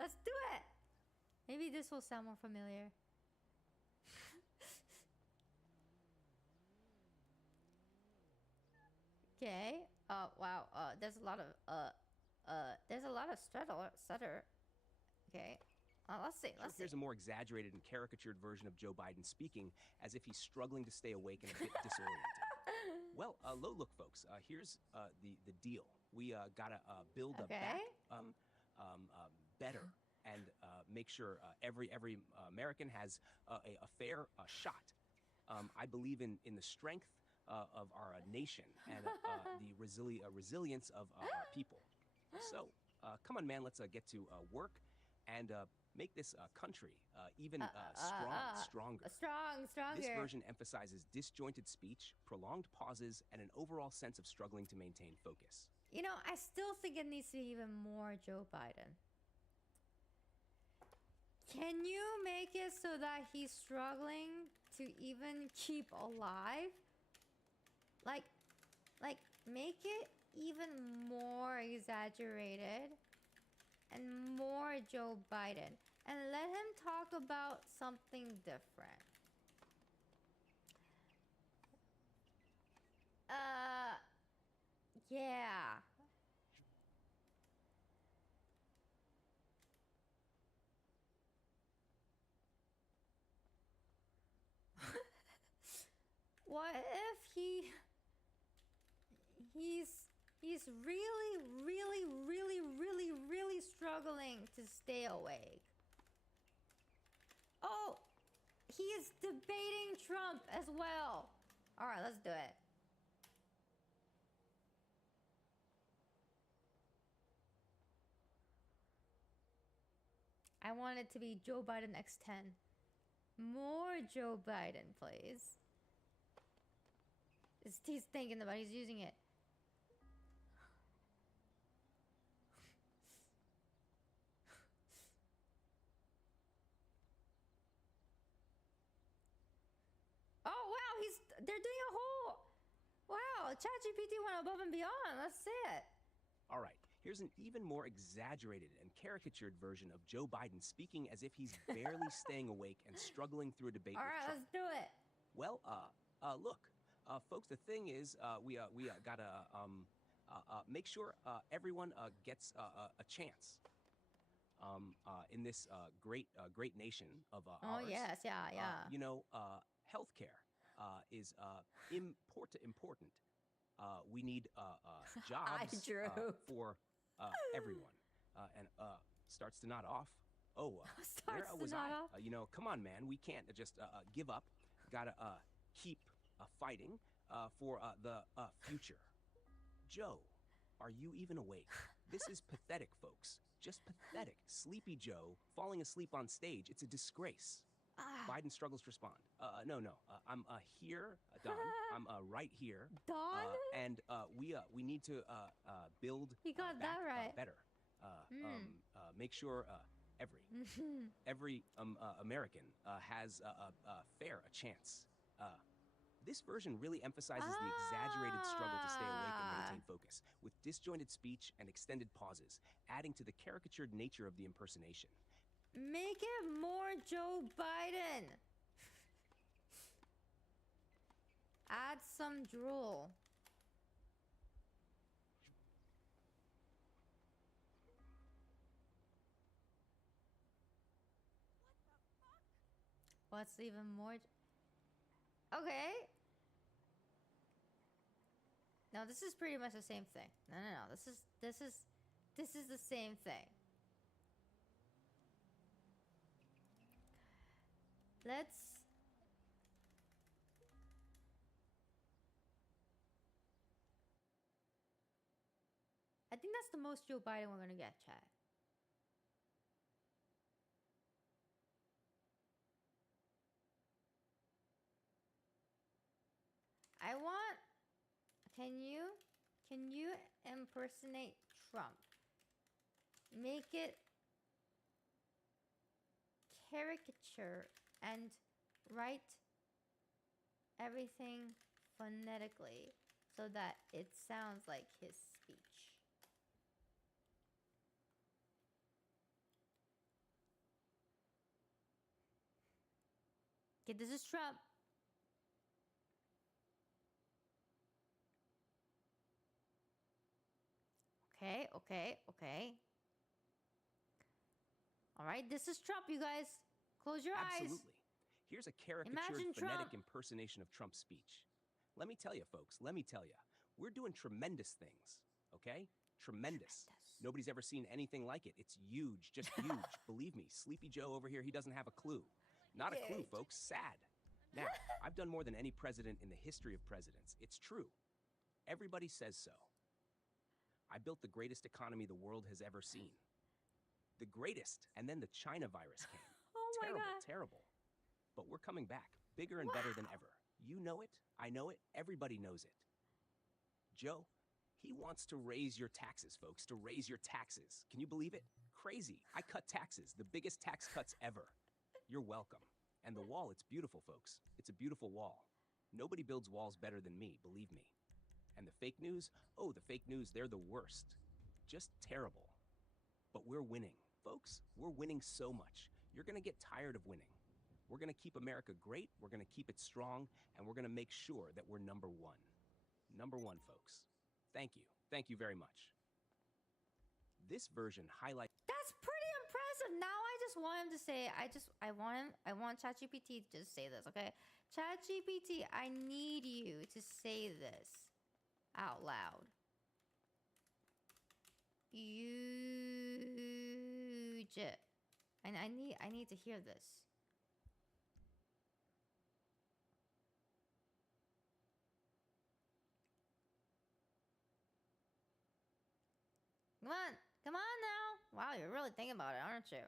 Let's do it! Maybe this will sound more familiar. Okay. Wow. There's a lot of stutter. Okay. Let's see. Sure, here's a more exaggerated and caricatured version of Joe Biden speaking as if he's struggling to stay awake and a bit disoriented. Well, look, folks. Here's the deal. We gotta build a back better and make sure every American has a fair shot. I believe in the strength of our nation and the resilience of our people. So, come on, man. Let's get to work and make this country even stronger. Stronger. This version emphasizes disjointed speech, prolonged pauses, and an overall sense of struggling to maintain focus. You know, I still think it needs to be even more Joe Biden. Can you make it so that he's struggling to even keep alive? Like, make it even more exaggerated and more Joe Biden. And let him talk about something different. Yeah. What if he's really struggling to stay awake? Oh, he is debating Trump as well. All right, let's do it. I want it to be Joe Biden X10. More Joe Biden, please. He's thinking about it. He's using it. Oh, wow. They're doing a whole... Wow, ChatGPT went above and beyond. Let's see it. All right, here's an even more exaggerated and caricatured version of Joe Biden speaking as if he's barely staying awake and struggling through a debate All with right, Trump. let's do it. Well, look, folks, the thing is, we gotta make sure everyone gets a chance in this great nation of Oh, ours. yes, yeah. You know, healthcare is important. We need jobs for everyone, and starts to nod off. Oh, where was I? You know, come on, man. We can't just give up. Gotta keep fighting for the future. Joe, are you even awake? This is pathetic, folks. Just pathetic. Sleepy Joe falling asleep on stage. It's a disgrace. Biden struggles to respond. No. I'm here, Don. I'm right here. Don? And we need to build He got that right. better. Make sure every American has a fair chance. This version really emphasizes the exaggerated struggle to stay awake and maintain focus, with disjointed speech and extended pauses, adding to the caricatured nature of the impersonation. Make it more Joe Biden. Add some drool. What's even more? Okay. No, this is pretty much the same thing. No. This is the same thing. I think that's the most Joe Biden we're gonna get, chat. I want. Can you impersonate Trump? Make it caricature and write everything phonetically so that it sounds like his speech. Okay, this is Trump. Okay. All right, this is Trump, you guys. Close your eyes. Absolutely. Here's a caricatured Imagine phonetic Trump. impersonation of Trump's speech. Let me tell you, folks, we're doing tremendous things, okay? Tremendous. Nobody's ever seen anything like it. It's huge, just huge. Believe me, Sleepy Joe over here, he doesn't have a clue. Not a clue, folks. Sad. Now, I've done more than any president in the history of presidents. It's true. Everybody says so. I built the greatest economy the world has ever seen. The greatest. And then the China virus came. Oh my terrible, God. terrible. But we're coming back, bigger and better than ever. You know it, I know it, everybody knows it. Joe, he wants to raise your taxes, folks, to raise your taxes. Can you believe it? Crazy. I cut taxes, the biggest tax cuts ever. You're welcome. And the wall, it's beautiful, folks. It's a beautiful wall. Nobody builds walls better than me, believe me. And the fake news? Oh, the fake news, they're the worst. Just terrible. But we're winning. Folks, we're winning so much. You're gonna get tired of winning. We're gonna keep America great, we're gonna keep it strong, and we're gonna make sure that we're number one. Number one, folks. Thank you. Thank you very much. This version highlights... That's pretty impressive. Now I just want him to say, I want ChatGPT to just say this, okay? ChatGPT, I need you to say this out loud. Huge. And I need to hear this. Come on now. Wow, you're really thinking about it, aren't you?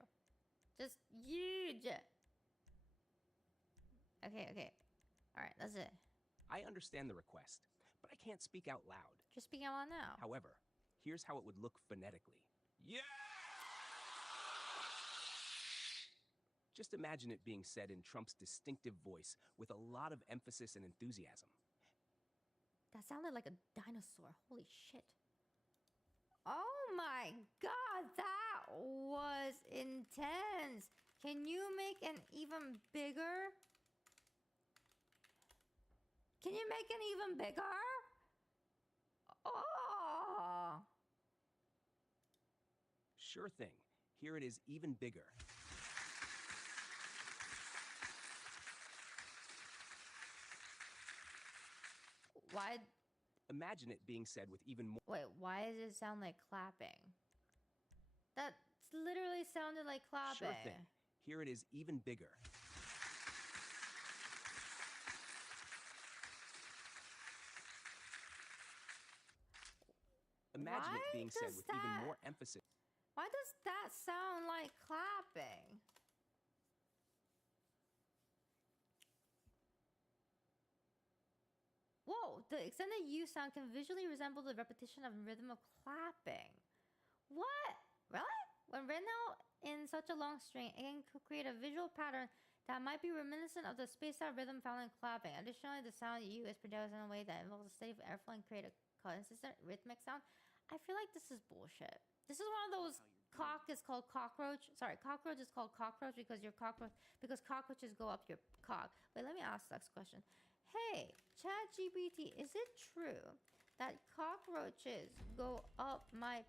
Just huge. Okay. All right, that's it. I understand the request, but I can't speak out loud. Just speak out loud now. However, here's how it would look phonetically. Yeah! Just imagine it being said in Trump's distinctive voice with a lot of emphasis and enthusiasm. That sounded like a dinosaur. Holy shit. Oh my God, that was intense. Can you make an even bigger? Can you make an even bigger? Oh. Sure thing. Here it is even bigger. Why? Imagine it being said with even more... Wait, why does it sound like clapping? That literally sounded like clapping. Sure thing. Here it is even bigger. Imagine it being said with even more emphasis. Why does that sound like clapping? Whoa, the extended U sound can visually resemble the repetition of rhythm of clapping. What? Really? When written out in such a long string, it can create a visual pattern that might be reminiscent of the spaced out rhythm found in clapping. Additionally, the sound U is produced in a way that involves a steady airflow and create a consistent rhythmic sound. I feel like this is bullshit. This is one of those cock is called cockroach. Sorry, cockroach is called cockroach because cockroaches go up your cock. Wait, let me ask the next question. Hey, ChatGPT, is it true that cockroaches go up my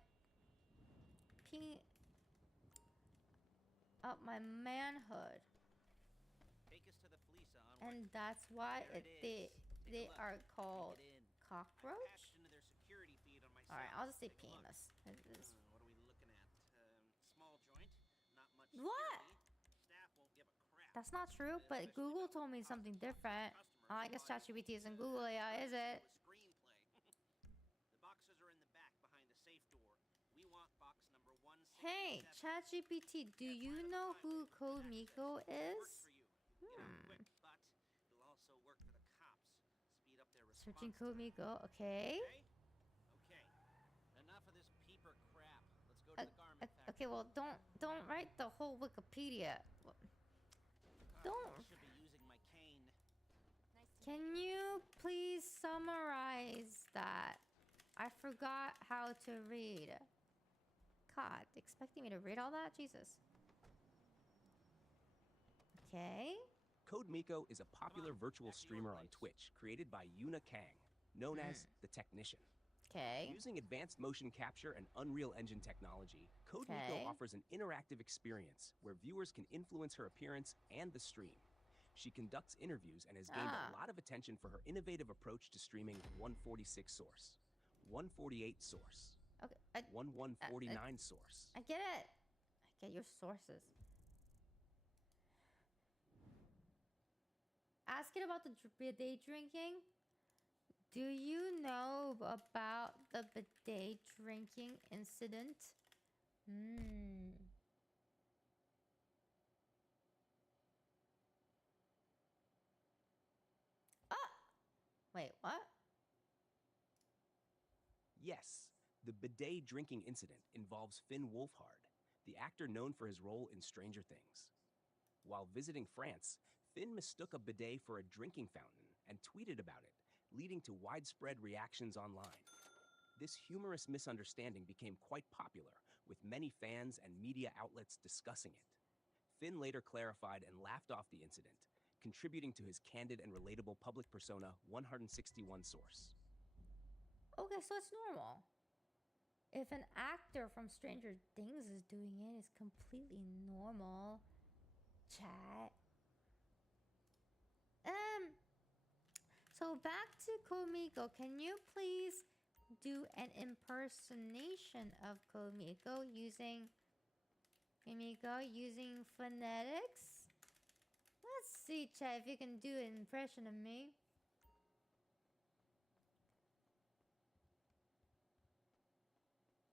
manhood? Take us to the police, And that's why they are called cockroach? All right, I'll just say penis. What are we looking at? Small joint, not much. What? Staff won't give a crap. That's not true, but Google told me something different. Oh, I guess ChatGPT isn't Google AI, is it? Screenplay. The boxes are in the back behind the safe door. We want box number 167. Hey, ChatGPT, do you know who Code Miko is? Quick, but it'll also work for the cops. Speed up their Searching Code Miko. Okay. Okay. Enough of this peeper crap. Let's go to the garment factory. Okay, well, don't write the whole Wikipedia. Don't. I should be using my cane. Can you please summarize that? I forgot how to read. God, expecting me to read all that? Jesus. Okay. Code Miko is a popular virtual streamer on Twitch created by Yuna Kang, known as the Technician. Okay. Using advanced motion capture and Unreal Engine technology, Code Miko offers an interactive experience where viewers can influence her appearance and the stream. She conducts interviews and has gained a lot of attention for her innovative approach to streaming 146 source, 148 source, 1149 source. I get it. I get your sources. Ask it about the bidet drinking. Do you know about the bidet drinking incident? Wait, what? Yes, the bidet drinking incident involves Finn Wolfhard, the actor known for his role in Stranger Things. While visiting France, Finn mistook a bidet for a drinking fountain and tweeted about it, leading to widespread reactions online. This humorous misunderstanding became quite popular, with many fans and media outlets discussing it. Finn later clarified and laughed off the incident, contributing to his candid and relatable public persona 161 source. Okay, so it's normal. If an actor from Stranger Things is doing it, it's completely normal. Chat. So back to Komiko. Can you please do an impersonation of Komiko using phonetics? Let's see, chat, if you can do an impression of me.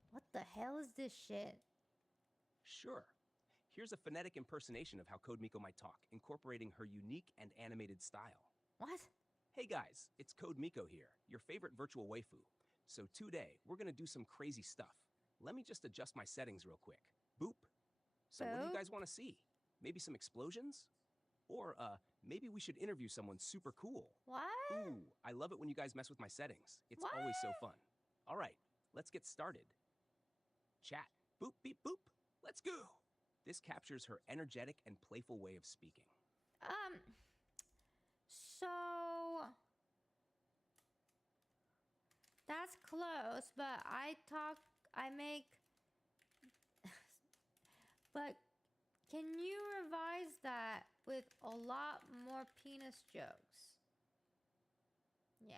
What the hell is this shit? Sure. Here's a phonetic impersonation of how Code Miko might talk, incorporating her unique and animated style. What? Hey guys, it's Code Miko here, your favorite virtual waifu. So today, we're gonna do some crazy stuff. Let me just adjust my settings real quick. Boop. So what do you guys wanna see? Maybe some explosions? Or, maybe we should interview someone super cool. What? Ooh, I love it when you guys mess with my settings. It's always so fun. All right, let's get started. Chat. Boop, beep, boop. Let's go. This captures her energetic and playful way of speaking. So that's close, but but can you revise that with a lot more penis jokes? Yeah.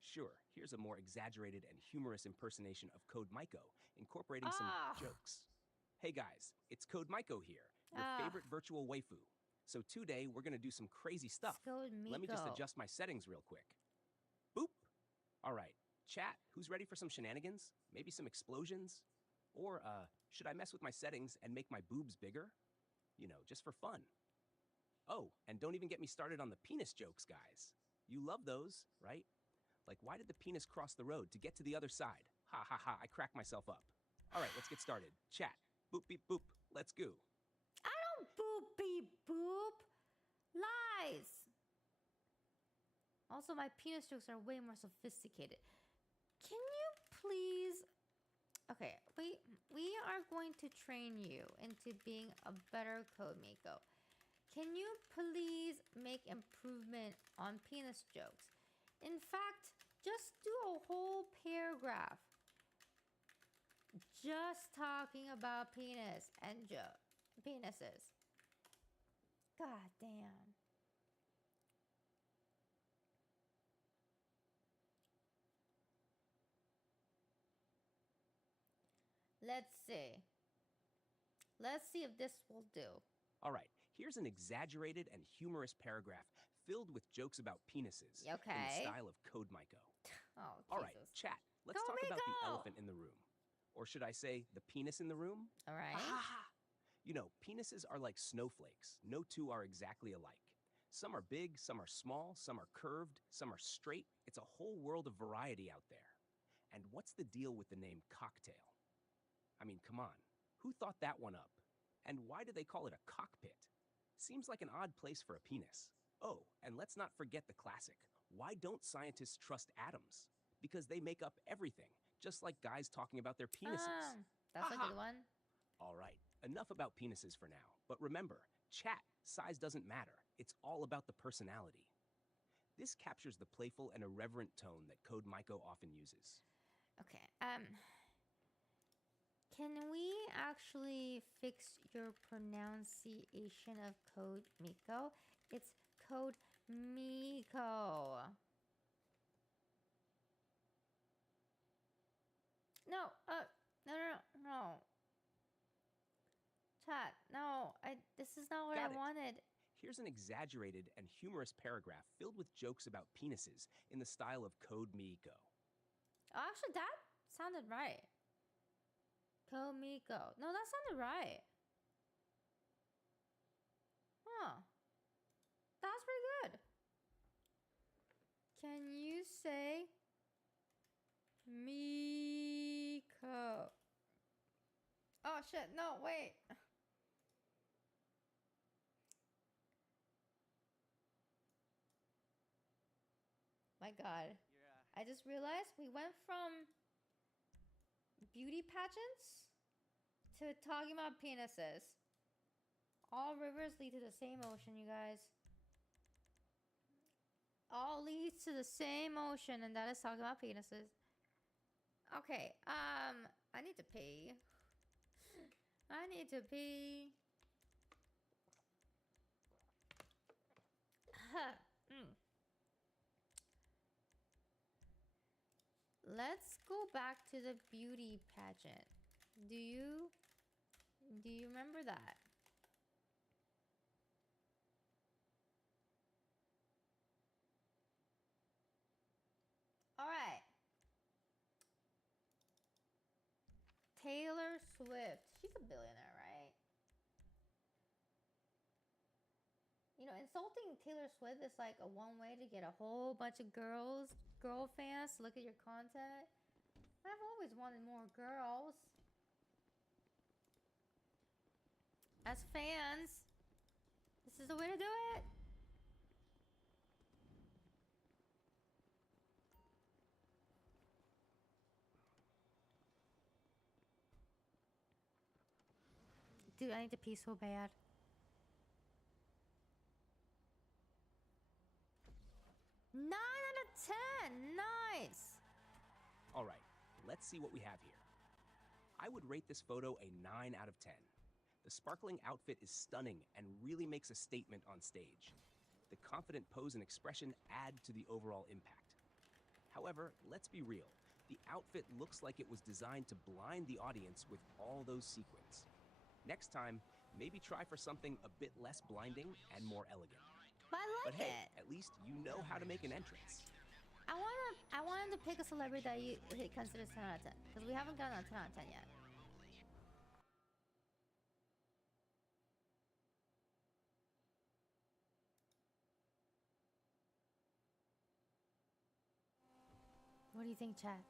Sure, here's a more exaggerated and humorous impersonation of Code Miko, incorporating some jokes. Hey guys, it's Code Miko here, your favorite virtual waifu. So today, we're gonna do some crazy stuff. Let me just adjust my settings real quick. Boop. All right, chat, who's ready for some shenanigans? Maybe some explosions? Or, should I mess with my settings and make my boobs bigger? You know, just for fun. Oh, and don't even get me started on the penis jokes, guys. You love those, right? Like, why did the penis cross the road to get to the other side? Ha ha ha, I cracked myself up. All right, let's get started. Chat. Boop, beep, boop. Let's go. I don't boop, beep, boop. Lies. Also, my penis jokes are way more sophisticated. Can you please... Okay, we are going to train you into being a better Code Miko. Can you please make improvement on penis jokes? In fact, just do a whole paragraph just talking about penis and penises. God damn. Let's see. Let's see if this will do. All right, here's an exaggerated and humorous paragraph filled with jokes about penises in the style of Code Miko. Oh, All right, chat, let's talk about the elephant in the room. Or should I say, the penis in the room? All right. You know, penises are like snowflakes. No two are exactly alike. Some are big, some are small, some are curved, some are straight. It's a whole world of variety out there. And what's the deal with the name cocktail? I mean, come on. Who thought that one up? And why do they call it a cockpit? Seems like an odd place for a penis. Oh, and let's not forget the classic. Why don't scientists trust atoms? Because they make up everything, just like guys talking about their penises. That's a good one. All right, enough about penises for now. But remember, chat, size doesn't matter. It's all about the personality. This captures the playful and irreverent tone that Code Maiko often uses. Okay. Can we actually fix your pronunciation of Code Miko? It's Code Miko. No, no. Chat, no, this is not what I wanted. Here's an exaggerated and humorous paragraph filled with jokes about penises in the style of Code Miko. Actually, that sounded right. Code Miko. No, that sounded right. Huh. That's pretty good. Can you say Miko? Oh shit, no, wait. My god. I just realized we went from beauty pageants to talking about penises. All rivers lead to the same ocean, you guys. All leads to the same ocean, and that is talking about penises. Okay, I need to pee. I need to pee. Let's go back to the beauty pageant. Do you remember that? All right. Taylor Swift. She's a billionaire, right? You know, insulting Taylor Swift is like a one way to get a whole bunch of girl fans to look at your content. I've always wanted more girls as fans. This is the way to do it. Dude, I need to pee so bad. Nine out of 10. Nice. All right, let's see what we have here. I would rate this photo a 9 out of 10. The sparkling outfit is stunning and really makes a statement on stage. The confident pose and expression add to the overall impact. However, let's be real. The outfit looks like it was designed to blind the audience with all those sequins. Next time, maybe try for something a bit less blinding and more elegant. But hey, at least you know how to make an entrance. I wanted to pick a celebrity that he considers 10 out of 10. Because we haven't gotten a 10 out of 10 yet. What do you think, Chad?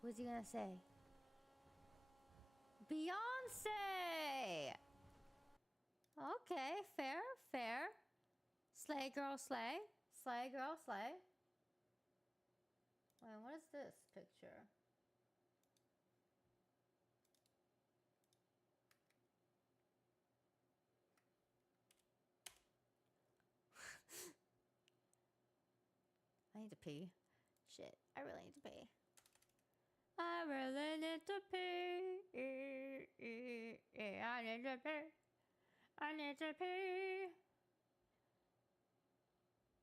What's he gonna say? Beyonce! Okay, fair, fair. Slay girl, slay. Slay girl, slay. Wait, what is this picture? I need to pee. Shit, I really need to pee. I really need to pee. I need to pee. I need to pee.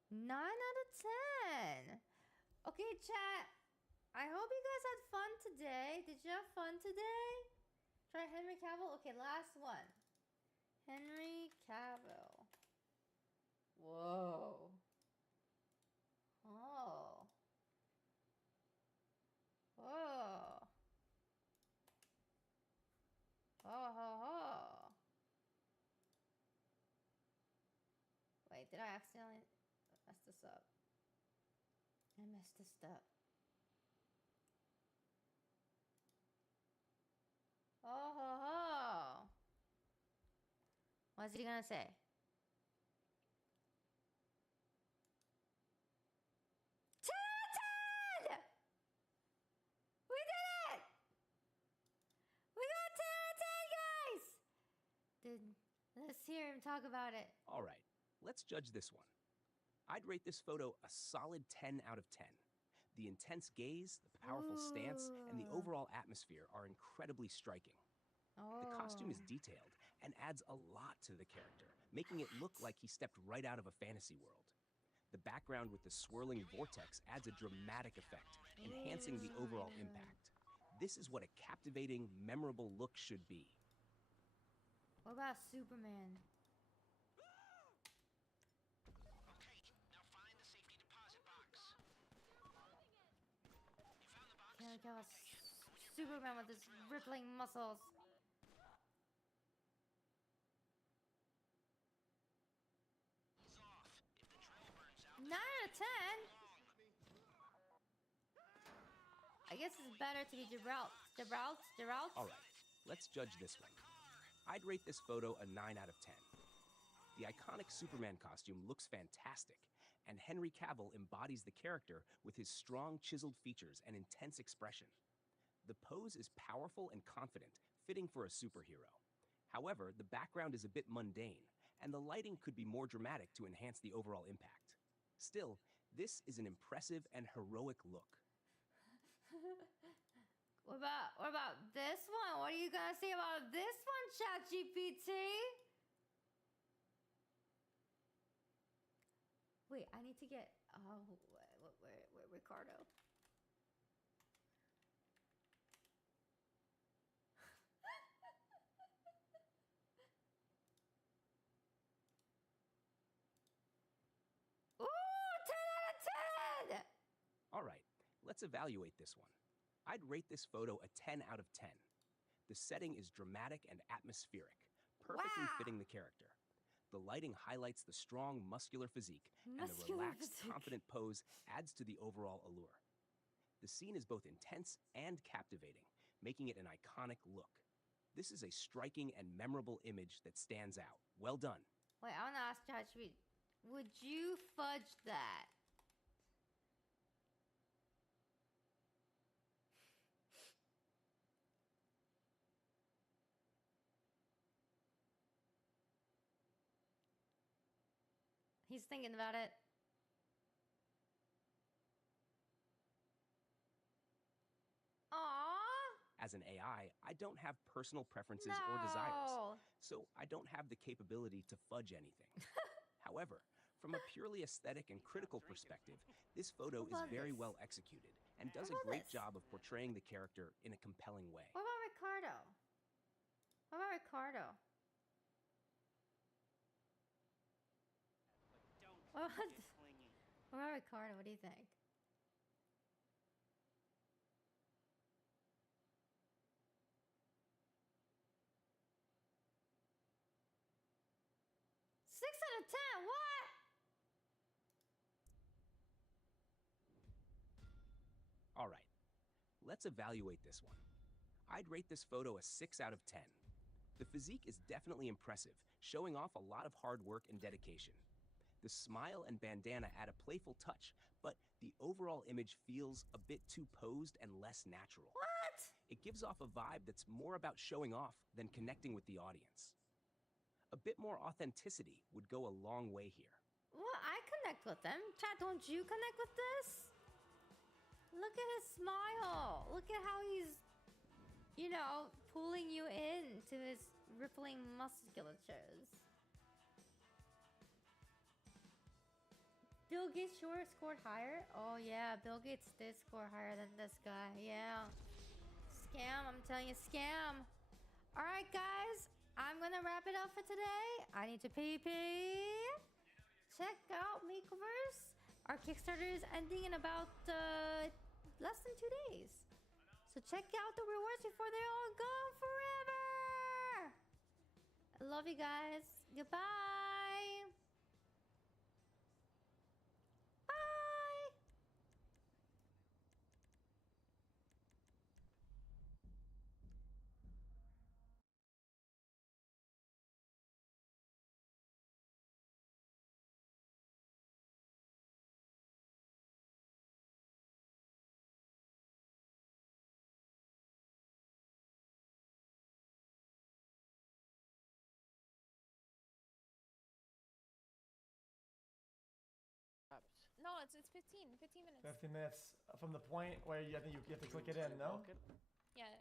9 out of 10. Okay, chat. I hope you guys had fun today. Did you have fun today? Try Henry Cavill. Okay, last one. Henry Cavill. Whoa. Oh. Oh. Wait, did I accidentally mess this up? I messed this up. Oh ho ho! What's he gonna say? 10 out of 10! We did it! We got 10 out of 10, guys! Let's hear him talk about it. All right, let's judge this one. I'd rate this photo a solid 10 out of 10. The intense gaze, the powerful stance, and the overall atmosphere are incredibly striking. The costume is detailed and adds a lot to the character, making it look like he stepped right out of a fantasy world. The background with the swirling vortex adds a dramatic effect, enhancing the overall impact. This is what a captivating, memorable look should be. What about Superman? Can't tell us Superman with his rippling muscles. Nine out of 10. I guess it's better to be derailed. All right, let's judge this one. I'd rate this photo a 9 out of 10. The iconic Superman costume looks fantastic, and Henry Cavill embodies the character with his strong, chiseled features and intense expression. The pose is powerful and confident, fitting for a superhero. However, the background is a bit mundane, and the lighting could be more dramatic to enhance the overall impact. Still, this is an impressive and heroic look. What about this one? What are you gonna say about this one, ChatGPT? Wait, I need to get where Ricardo. Ooh, 10 out of 10! All right, let's evaluate this one. I'd rate this photo a 10 out of 10. The setting is dramatic and atmospheric, perfectly fitting the character. The lighting highlights the strong, muscular physique, and the relaxed, confident pose adds to the overall allure. The scene is both intense and captivating, making it an iconic look. This is a striking and memorable image that stands out. Well done. Wait, I want to ask ChatGPT, would you fudge that? He's thinking about it. Aww. As an AI, I don't have personal preferences or desires, so I don't have the capability to fudge anything. However, from a purely aesthetic and critical perspective, this photo is very well executed and does a great job of portraying the character in a compelling way. What about Ricardo? What about Ricardo? What about Ricardo? What do you think? Six out of 10. What? All right, let's evaluate this one. I'd rate this photo a 6 out of 10. The physique is definitely impressive, showing off a lot of hard work and dedication. The smile and bandana add a playful touch, but the overall image feels a bit too posed and less natural. What? It gives off a vibe that's more about showing off than connecting with the audience. A bit more authenticity would go a long way here. Well, I connect with them. Chat, don't you connect with this? Look at his smile. Look at how he's, you know, pulling you into his rippling musculatures. Bill Gates scored higher? Oh yeah, Bill Gates did score higher than this guy. Yeah. Scam, I'm telling you, scam. Alright guys, I'm gonna wrap it up for today. I need to pee. Check out Makeovers. Our Kickstarter is ending in about less than 2 days. So check out the rewards before they're all gone forever. I love you guys. Goodbye. it's 15 minutes. 15 minutes from the point where I think you have to click it in, no? Yeah.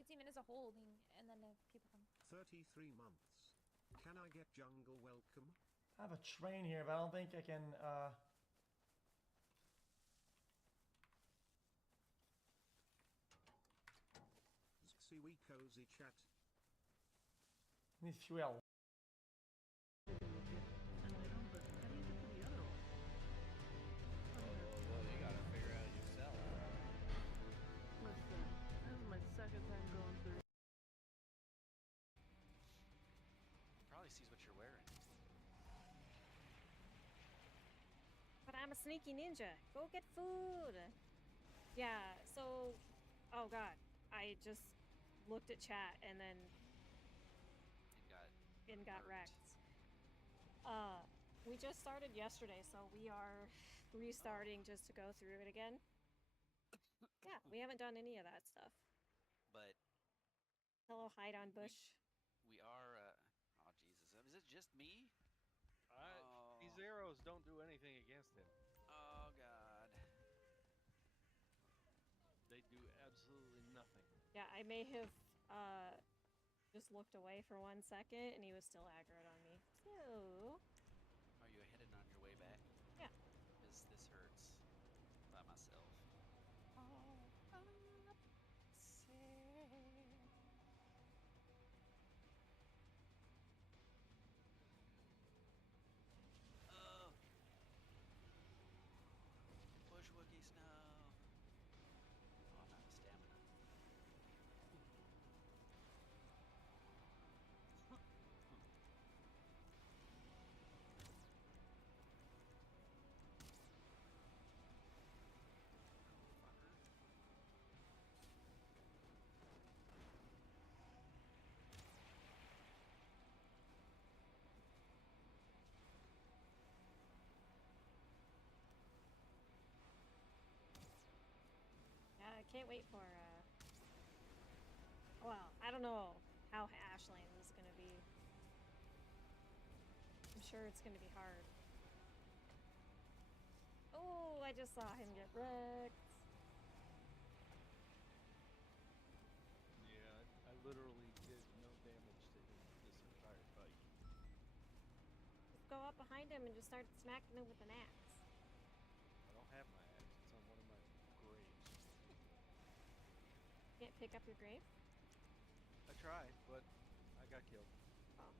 15 minutes of holding, and then people come. 33 months. Can I get jungle welcome? I have a train here, but I don't think I can, Sweet cozy chat. need fuel. Well, you gotta figure out yourself. Listen, this is my second time going through. Probably sees what you're wearing. But I'm a sneaky ninja. Go get food. Yeah, so... Oh god. I just looked at chat and then... And got wrecked. We just started yesterday, so we are restarting just to go through it again. Yeah, we haven't done any of that stuff. But... Hello, hide on bush. We are, oh Jesus, is it just me? These arrows don't do anything against him. Oh God. They do absolutely nothing. Yeah, I may have, just looked away for 1 second, and he was still aggroed on me. So... Are you headed on your way back? Yeah. Because this hurts by myself. Oh. Bush Wookie snow. Oh, I'm out of stamina. Yeah, I can't wait for, well, I don't know how Ashland is gonna be. I'm sure it's gonna be hard. Oh, I just saw him get wrecked. Yeah, I literally did no damage to him this entire fight. Just go up behind him and just start smacking him with an axe. I don't have my axe. It's on one of my graves. Can't pick up your grave? I tried, but I got killed. Oh.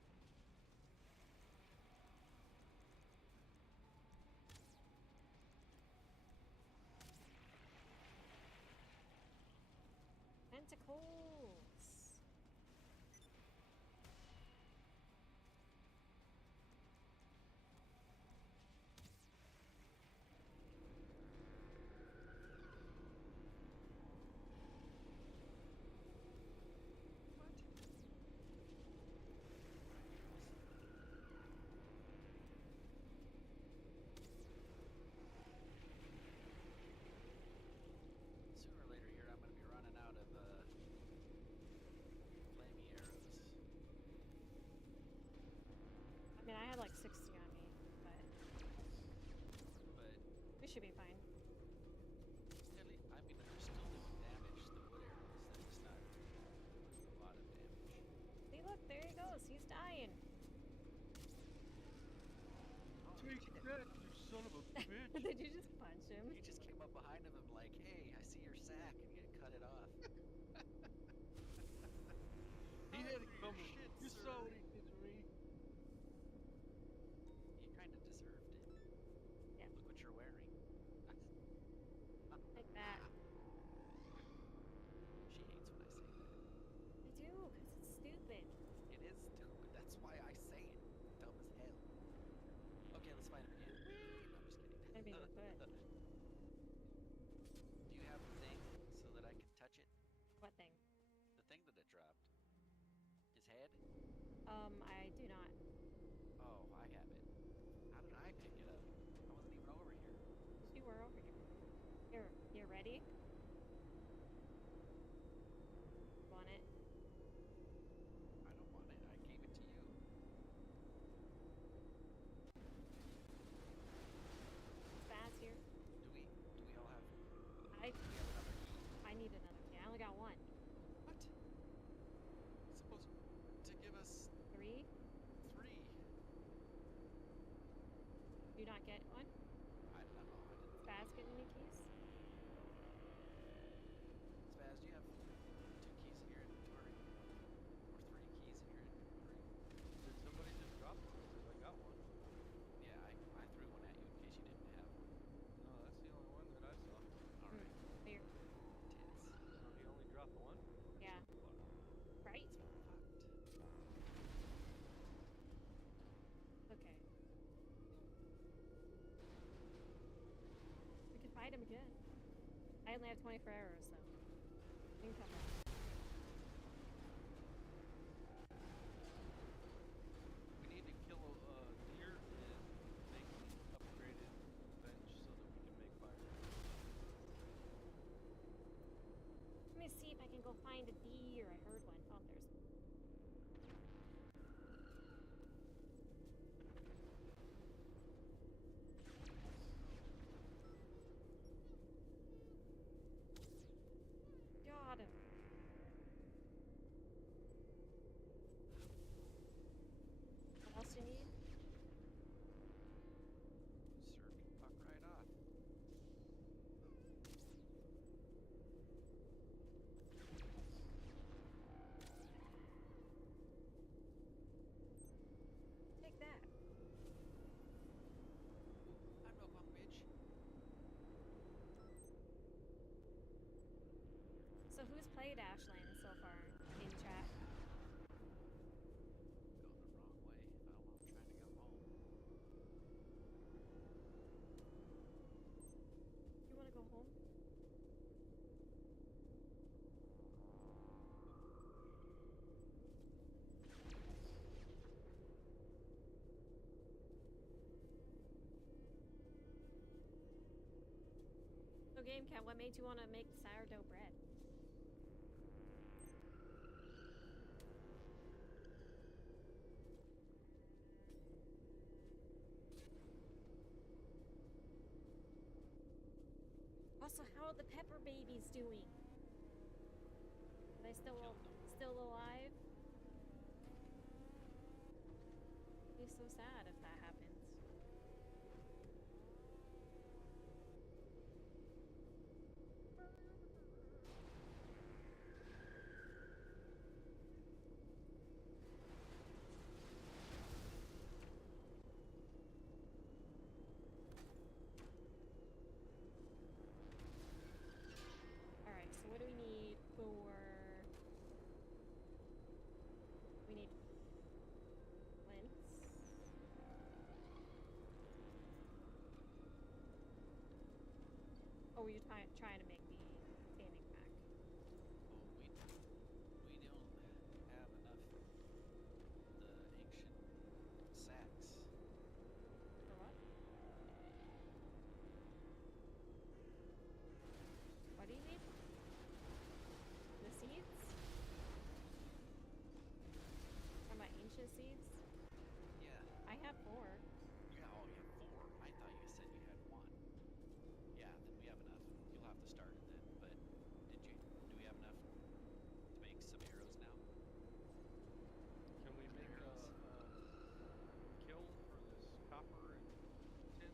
Tentacles! Sooner or later here, I'm going to be running out of flamey arrows. I mean, I had like 60 on me, but we should be fine. At least, I mean, they're still doing damage. The wood arrows, they're just not a lot of damage. See, look, there he goes. He's dying. Take that, you son of a bitch! Did you just punch him? You just came up behind him and like, hey, I see your sack, and you cut it off. He had it coming. You saw what he did to me. You kind of deserved it. Yeah. Look what you're wearing. Like that. She hates when I say that. I do, because it's stupid. It is stupid. That's why I say it. Dumb as hell. Okay, let's find him again. No, I'm just kidding. I mean, we could. Do you have the thing so that I can touch it? What thing? The thing that it dropped. His head? I do not. Oh, I have it. How did I pick it up? I wasn't even over here. You were over here. Here, you ready? Want it? I don't want it. I gave it to you. It's you not get one? I don't know. I didn't. Spaz get any keys? Spaz, do you have 2 keys in your inventory? Or 3 keys in your inventory? Did somebody just drop one? Because I got one. Yeah, I threw one at you in case you didn't have one. No, that's the only one that I saw. Alright. There. Tits. So he only dropped one? Yeah. Fuck. Right? Fucked. Okay. We can fight him again. I only have 24 arrows, though. We can come back. We need to kill a deer and make an upgraded bench so that we can make fire. Let me see if I can go find a deer. I heard one. Oh, there's one. Got him. What else you need? Serve me fuck right off. Take that. I'm no punk bitch. So who's played Ashland so far in chat? Going the wrong way. Oh, I'm trying to go home. You want to go home? So Game Cat, what made you want to make sourdough bread? Also, how are the pepper babies doing? Are they still alive? It'd be so sad if that happens. Alright, so what do we need for... We need flints. Oh, you're trying to make the standing pack. Oh, we don't have enough the ancient sacks. For what? What do you need? The seeds? Talking about ancient seeds? Yeah. I have 4. Yeah, oh, you have 4. I thought you said you had 1. Yeah, then we have enough. You'll have to start it then. But do we have enough to make some arrows now? Can we make a kiln for this copper and tin?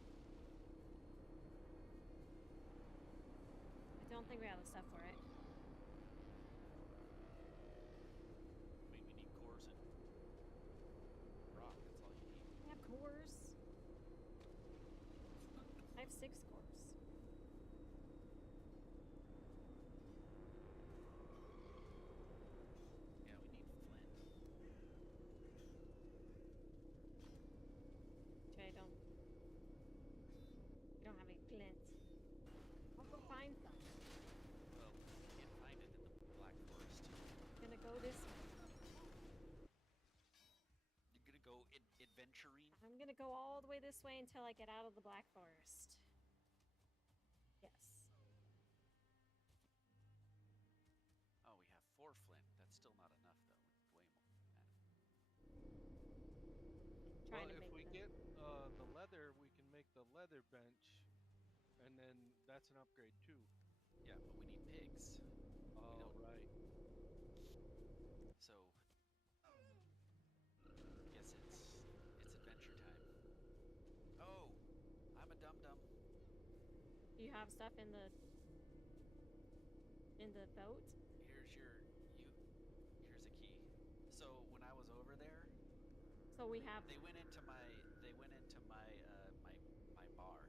I don't think we have the stuff for it. I mean, we need cores and rock. That's all you need. I have cores. I have 6 cores. Yeah, we need flint. Okay, you don't have any flint. I'll go find some. Well, you can't find it in the Black Forest. I'm gonna go this way. You're gonna go adventuring? I'm gonna go all the way this way until I get out of the Black Forest. Yes. Oh, we have 4 flint. That's still not enough, though. Way more. Trying Well, to if make we them. get the leather, we can make the leather bench, and then that's an upgrade too. Yeah, but we need pigs. Oh, right. So, yes, it's adventure time. Oh, You have stuff in the boat? Here's a key. So when I was over there, So we have. They went into my my bar.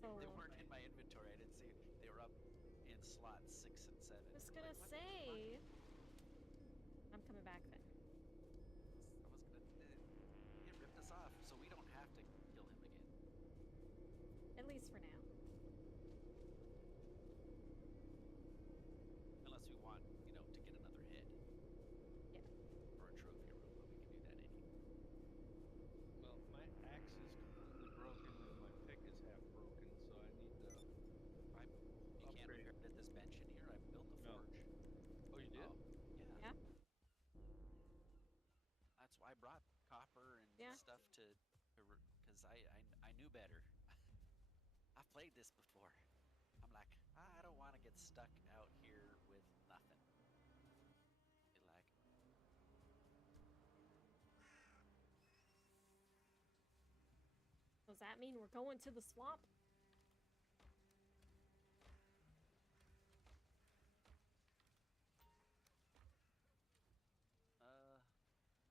So They weren't in my inventory. I didn't see it. They were up in slots 6 and 7. I was gonna say. I'm coming back then. I was gonna. It ripped us off, so we don't have to kill him again. At least for now. Unless we want, to get another head. Yeah. For a trophy room, but we can do that anyway. Well, my axe is completely broken and my pick is half broken, so I need to. You can't repair it at this bench in here. I built a forge. Oh, you did? Yeah. Yeah. That's why I brought copper and stuff because I knew better. I've played this before. I'm like, I don't want to get stuck out here with nothing. Does that mean we're going to the swamp?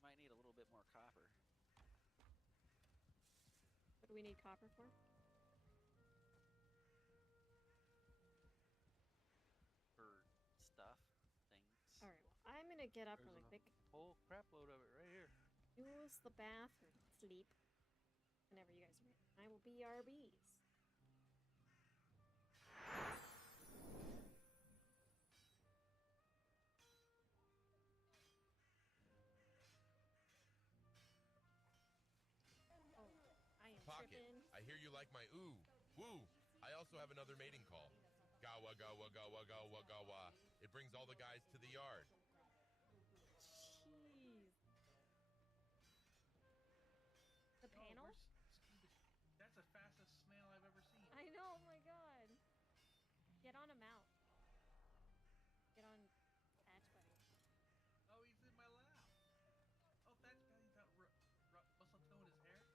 Might need a little bit more copper. What do we need copper for? For stuff, things. Alright, well, I'm gonna get up There's really a quick. whole crap load of it right here. Use the bathroom. Sleep. Whenever you guys are ready. I will be RBs. Oh, I am Pocket, tripping. I hear you like my ooh. Woo! I also have another mating call. Gawa, gawa, gawa, gawa, gawa. It brings all the guys to the yard. Jeez. The panel? That's the fastest snail I've ever seen. I know, oh my god. Get on a mount. Get on Thatch Buddy. Oh, he's in my lap. Oh, Thatch Buddy's got mistletoe in his hair.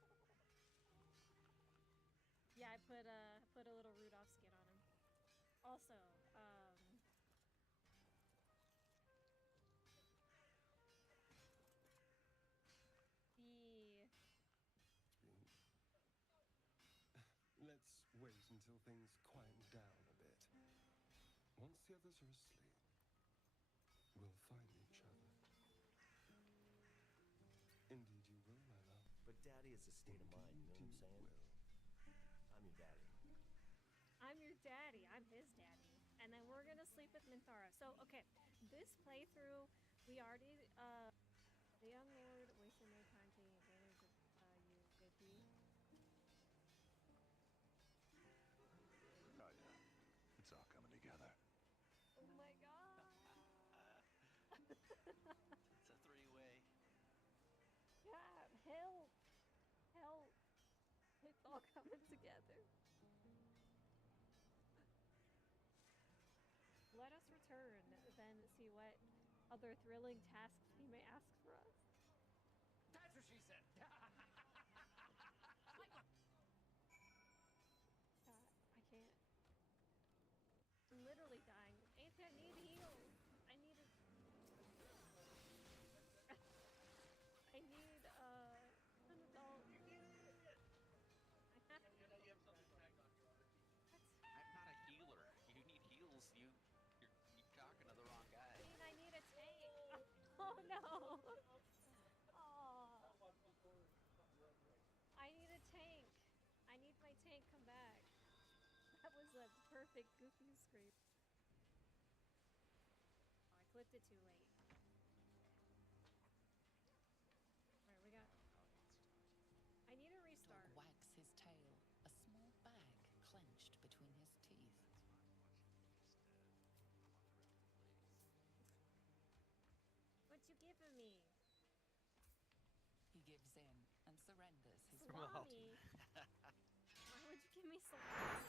Yeah, I put a little Rudolph skin on him. Also, Let's wait until things quieten down a bit. Once the others are asleep, we'll find each other. Indeed you will, my love. But daddy is a state of mind, you know what I'm saying? I'm your daddy. I'm your daddy. I'm his daddy. And then we're gonna sleep with Minthara. So, okay, this playthrough, we already, the young lord wasted no time taking advantage of, you, did he? Oh yeah, it's all coming together. Oh my god! It's a three-way. God, help! Help! It's all coming together. Let us return, then see what other thrilling tasks he may ask for us. That's what she said. God, I can't. I'm literally dying. Auntie, I need heals. I need a... I need, an adult. I have to... I'm not a healer. You need heals. You're talking to the wrong guy. I need a tank. Oh no. Oh. I need a tank. I need my tank come back. That was a perfect goofy scream. Oh, I clipped it too late. Alright, we got... I need a restart. Wags his tail, a small bag clenched between his teeth. What you giving me? He gives in and surrenders his Salami? Why would you give me salami?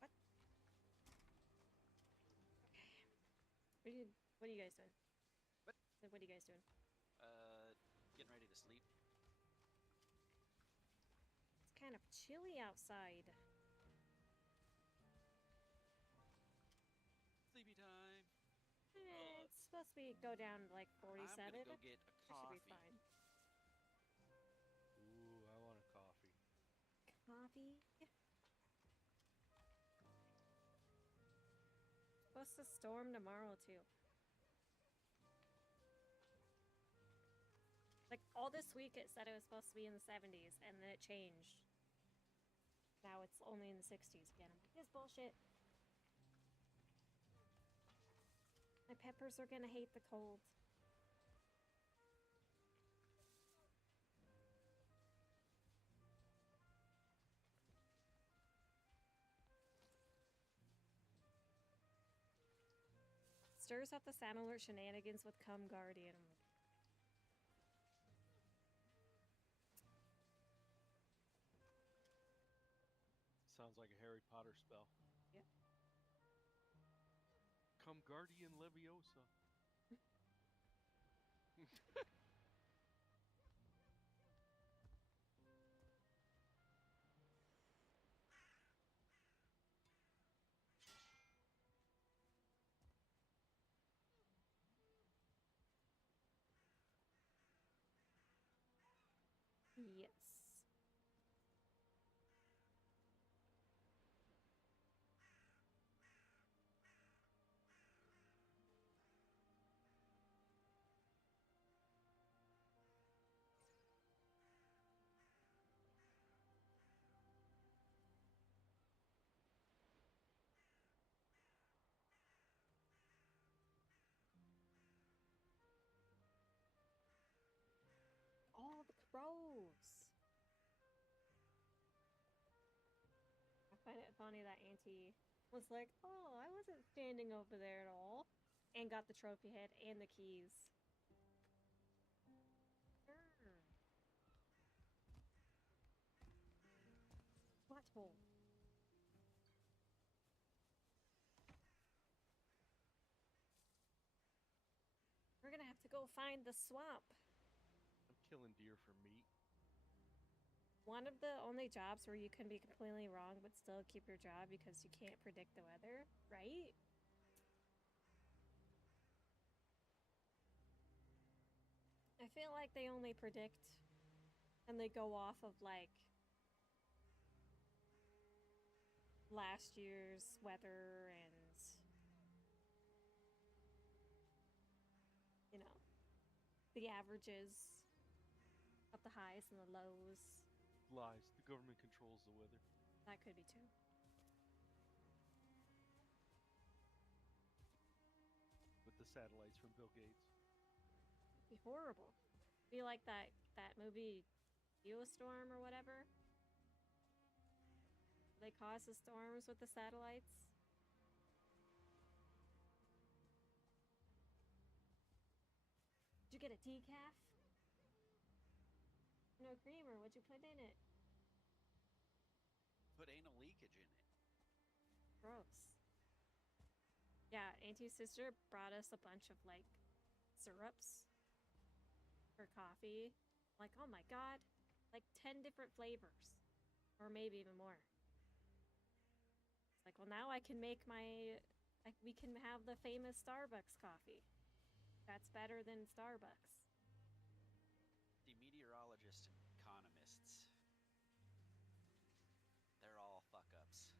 What? Okay. What are you guys doing? What? What are you guys doing? Getting ready to sleep. kind of chilly outside. Sleepy time. It's supposed to be go down to like 47. I'm gonna go get a That should be coffee. fine. Ooh, I want a coffee. Coffee. Supposed to storm tomorrow too. Like all this week it said it was supposed to be in the 70s and then it changed. Now it's only in the 60s again. I'm like, this bullshit. My peppers are gonna hate the cold. Stirs up the Sound Alert shenanigans with Cum Guardian. Sounds like a Harry Potter spell. Yep. Come Guardian Leviosa. Yes. All the crows. I find it funny that Auntie was like, oh, I wasn't standing over there at all. And got the trophy head and the keys. What hole? We're gonna have to go find the swamp. I'm killing deer for meat. One of the only jobs where you can be completely wrong but still keep your job because you can't predict the weather, right? I feel like they only predict and they go off of like last year's weather and, you know, the averages of the highs and the lows. Lies. The government controls the weather. That could be too. With the satellites from Bill Gates. It'd be horrible. Be like that movie Geostorm or whatever. They cause the storms with the satellites. Did you get a decaf? No creamer. What'd you put in it? Put anal leakage in it. Gross. Yeah, Auntie's sister brought us a bunch of like syrups for coffee. Like, oh my god, like 10 different flavors, or maybe even more. It's like, well, now I can make we can have the famous Starbucks coffee. That's better than Starbucks. The meteorologists and economists, they're all fuck-ups.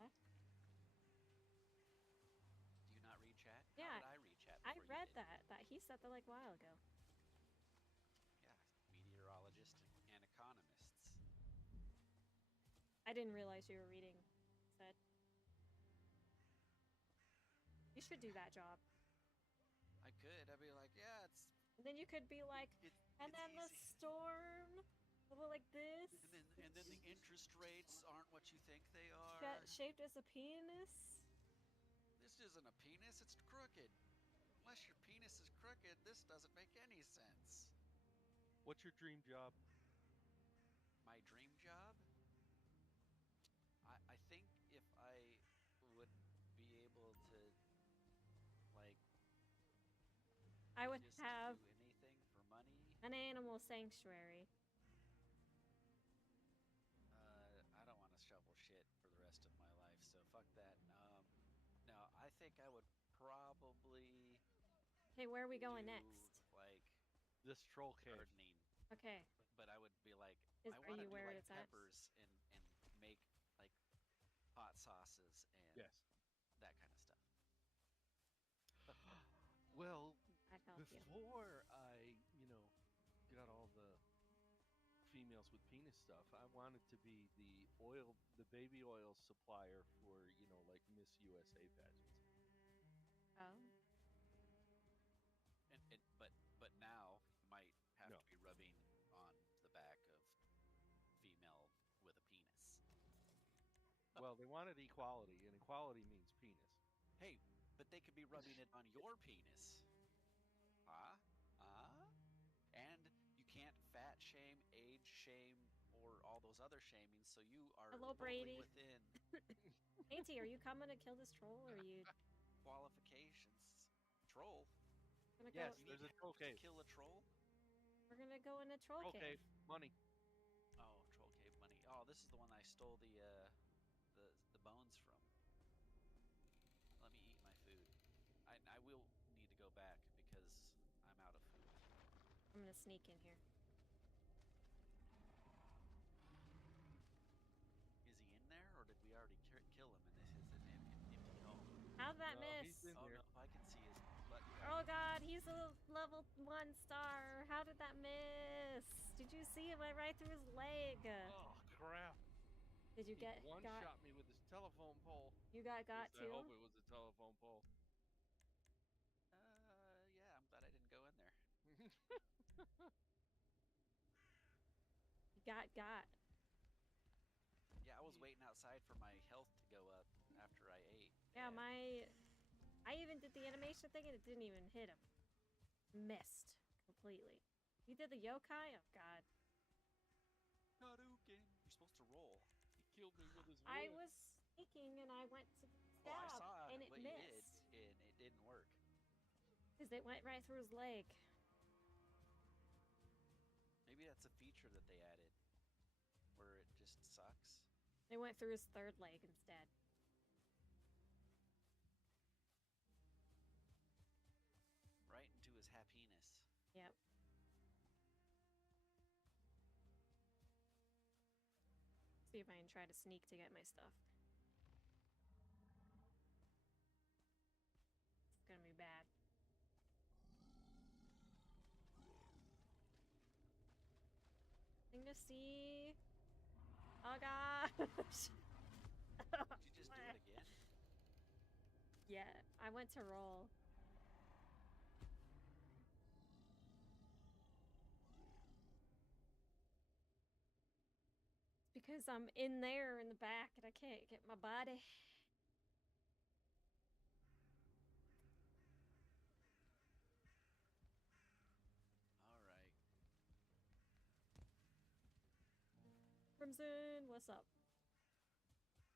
What? Do you not read chat? Yeah, How did I read chat I before you read did? that he said that like a while ago. Yeah, meteorologists and economists. I didn't realize you were reading said. You should do that job. I could. I'd be like, yeah, it's. And then you could be like, and then the storm will go like this. And then the interest rates aren't what you think they are. Shaped as a penis. This isn't a penis, it's crooked. Unless your penis is crooked, this doesn't make any sense. What's your dream job? My dream job? I think if I would be able to, like, I would just have do anything for money. An animal sanctuary. I don't want to shovel shit for the rest of my life, so fuck that. No, I think I would probably. Okay, where are we going do, next? Like this troll cave. gardening. Okay. But I would be like, Are I want to you do where like it's at? peppers and make like hot sauces and Yes. that kind of stuff. Well, I'd help you. before I, got all the females with penis stuff, I wanted to be the baby oil supplier for, like Miss USA pageants. Oh. But now you might have No. to be rubbing on the back of female with a penis. Well, they wanted equality, and equality means penis. Hey, but they could be rubbing it on your penis. Huh? And you can't fat shame, age shame, or all those other shamings, so you are Hello, totally Brady. within Auntie, are you coming to kill this troll, or are you qualifications. Troll? gonna go? Yes, there's a troll To cave. kill a troll? We're gonna go in a troll Troll cave. cave, money. Oh, troll cave money. Oh, this is the one I stole the bones from. Let me eat my food. I will need to go back because I'm out of food. I'm gonna sneak in here. Is he in there, or did we already kill him and this is an empty home? How'd that No, miss? he's in Oh there. no, I can see his butt. Oh god, he's a level 1 star. How did that miss? Did you see it went right through his leg? Oh, crap. Did you He get one-shot me with his telephone pole. You got At least too? I hope it was a telephone pole. Yeah, I'm glad I didn't go in there. You got. Yeah, I was waiting outside for my health to go up after I ate. Yeah, and I even did the animation thing and it didn't even hit him. Missed completely. You did the yokai? Oh god. Hadouken. You're supposed to roll. He killed me with his I whip. was sneaking and I went to Oh, I stab saw and it what you did, missed. and it didn't work. Because it went right through his leg. Maybe that's a feature that they added, where it just sucks. It went through his third leg instead. Right into his happiness. Yep. See if I can try to sneak to get my stuff. It's gonna be bad. Thing to see. Oh gosh. Did you just do it again? Yeah, I went to roll. Because I'm in there in the back and I can't get my body. Alright. Crimson, what's up?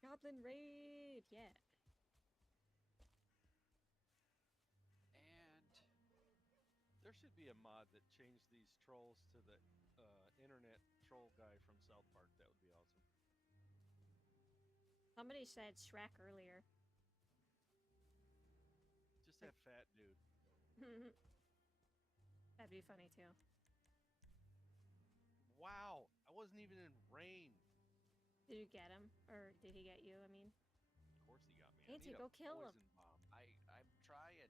Goblin raid, yeah. And There should be a mod that changed these trolls to the internet troll guy from South Park. That would be awesome. Somebody said Shrek earlier. Just that fat dude. That'd be funny too. Wow, I wasn't even in range. Did you get him? Or did he get you, I mean? Of course he got me. I Auntie, need a go kill him. poison bomb. I'm trying.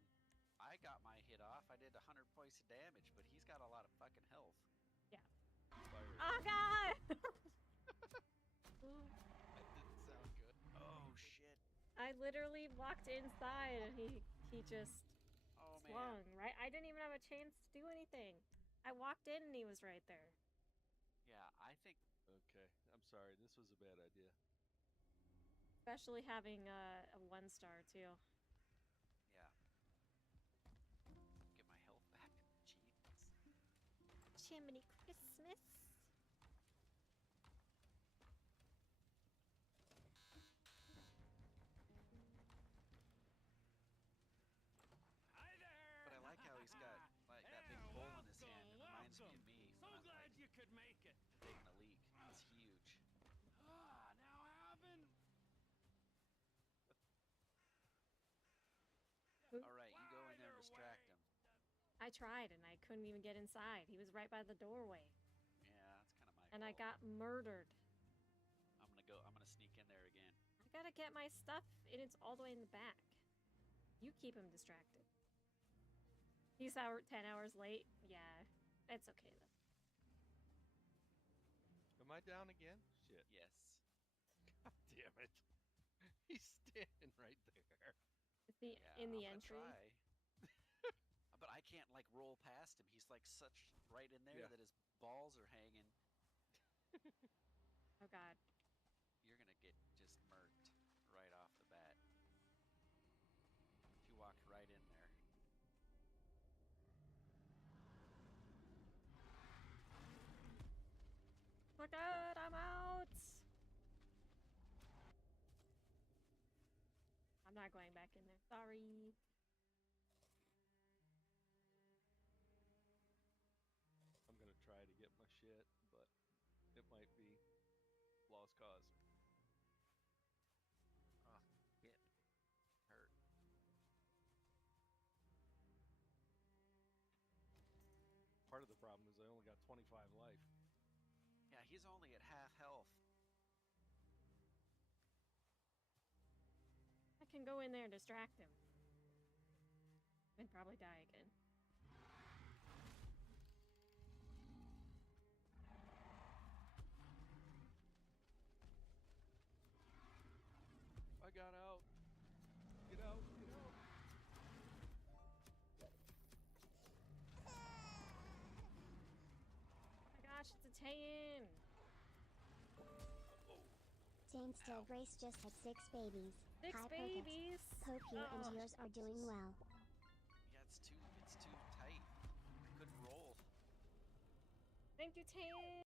I got my hit off. I did 100 points of damage, but he's got a lot of fucking health. Yeah. Fire. Oh god! That didn't sound good. Oh shit. I literally walked inside and he just Oh swung, man. right? I didn't even have a chance to do anything. I walked in and he was right there. Yeah, I think. Okay, I'm sorry. This was a bad idea. Especially having a 1 star too. Yeah. Get my health back. Jeez. Chimney Christmas. But I like how he's got like that big bowl in his hand. It reminds me of me. All right, you go in there and distract him. I tried and I couldn't even get inside. He was right by the doorway. Yeah, that's kind of my And I fault. got murdered. I'm gonna sneak in there again. I gotta get my stuff, and it's all the way in the back. You keep him distracted. He's 10 hours late. Yeah, it's okay though. Am I down again? Shit. Yes. God damn it. He's standing right there. In the I'm entry. Try. But I can't like roll past him. He's like such right in there that his balls are hanging. Oh god. You're gonna get just murked right off the bat. If you walk right in there. Look out, I'm out! I'm not going back in there. Sorry. I'm gonna try to get my shit, but it might be lost cause. Oh, get hurt. Part of the problem is I only got 25 life. Yeah, he's only at half health. I can go in there and distract him. And probably die again. I got out. Get out, get out. Oh my gosh, it's a tan. Jane's still Grace just had 6 babies. 6 Hi, babies. Hope you and yours are doing well. Yeah, it's too tight. I couldn't roll. Thank you, Tan.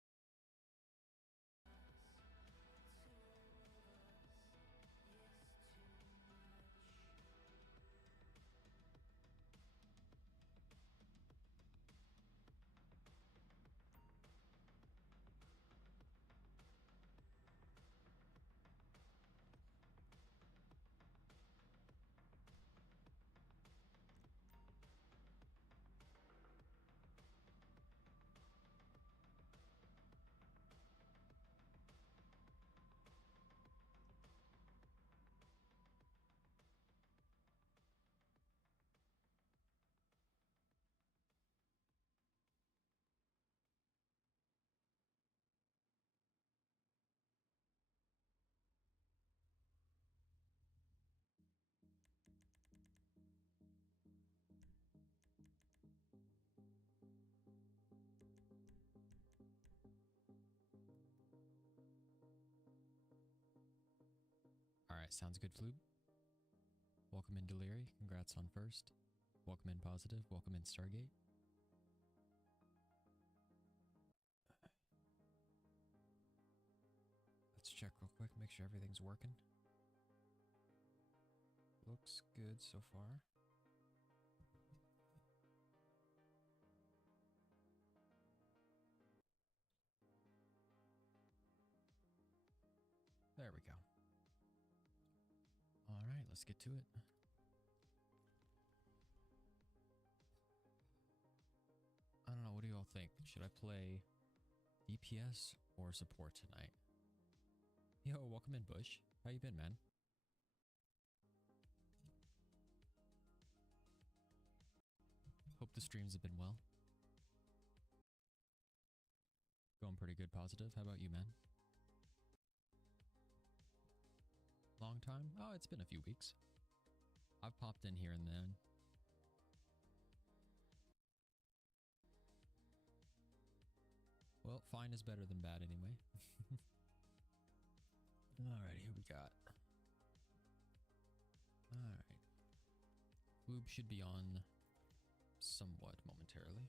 Alright, sounds good, Floob. Welcome in, Deliri. Congrats on first. Welcome in, Positive. Welcome in, Stargate. Let's check real quick, make sure everything's working. Looks good so far. There we go. Alright, let's get to it. I don't know, what do you all think? Should I play DPS or support tonight? Yo, welcome in, Bush. How you been, man? Hope the streams have been well. Going pretty good, Positive. How about you, man? Long time? Oh, it's been a few weeks. I've popped in here and then. Well, fine is better than bad anyway. Alright, who we got? Alright. Floob should be on somewhat momentarily.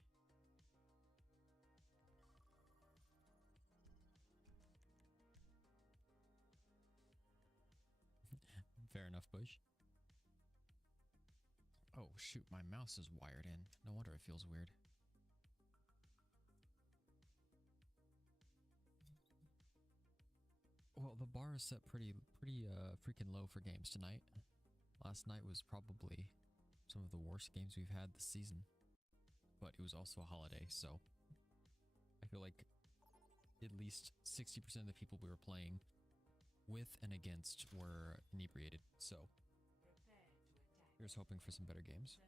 Fair enough, Bush. Oh shoot, my mouse is wired in. No wonder it feels weird. Well, the bar is set pretty freaking low for games tonight. Last night was probably some of the worst games we've had this season. But it was also a holiday, so I feel like at least 60% of the people we were playing with and against were inebriated, so here's hoping for some better games.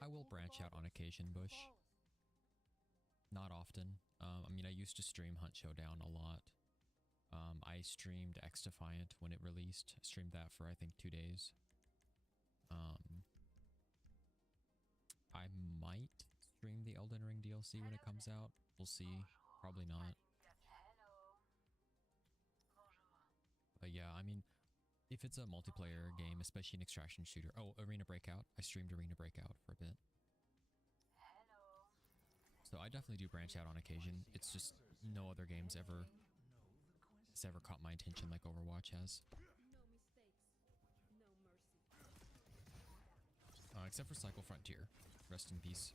I will branch out on occasion, Bush. Not often. I mean, I used to stream Hunt Showdown a lot. I streamed X Defiant when it released. I streamed that for I think 2 days. I might stream the Elden Ring DLC when it comes out. We'll see. Probably not. But yeah, I mean, if it's a multiplayer game, especially an extraction shooter. Oh, Arena Breakout. I streamed Arena Breakout for a bit. So I definitely do branch out on occasion. It's just no other games ever has ever caught my attention like Overwatch has. Except for Cycle Frontier. Rest in peace.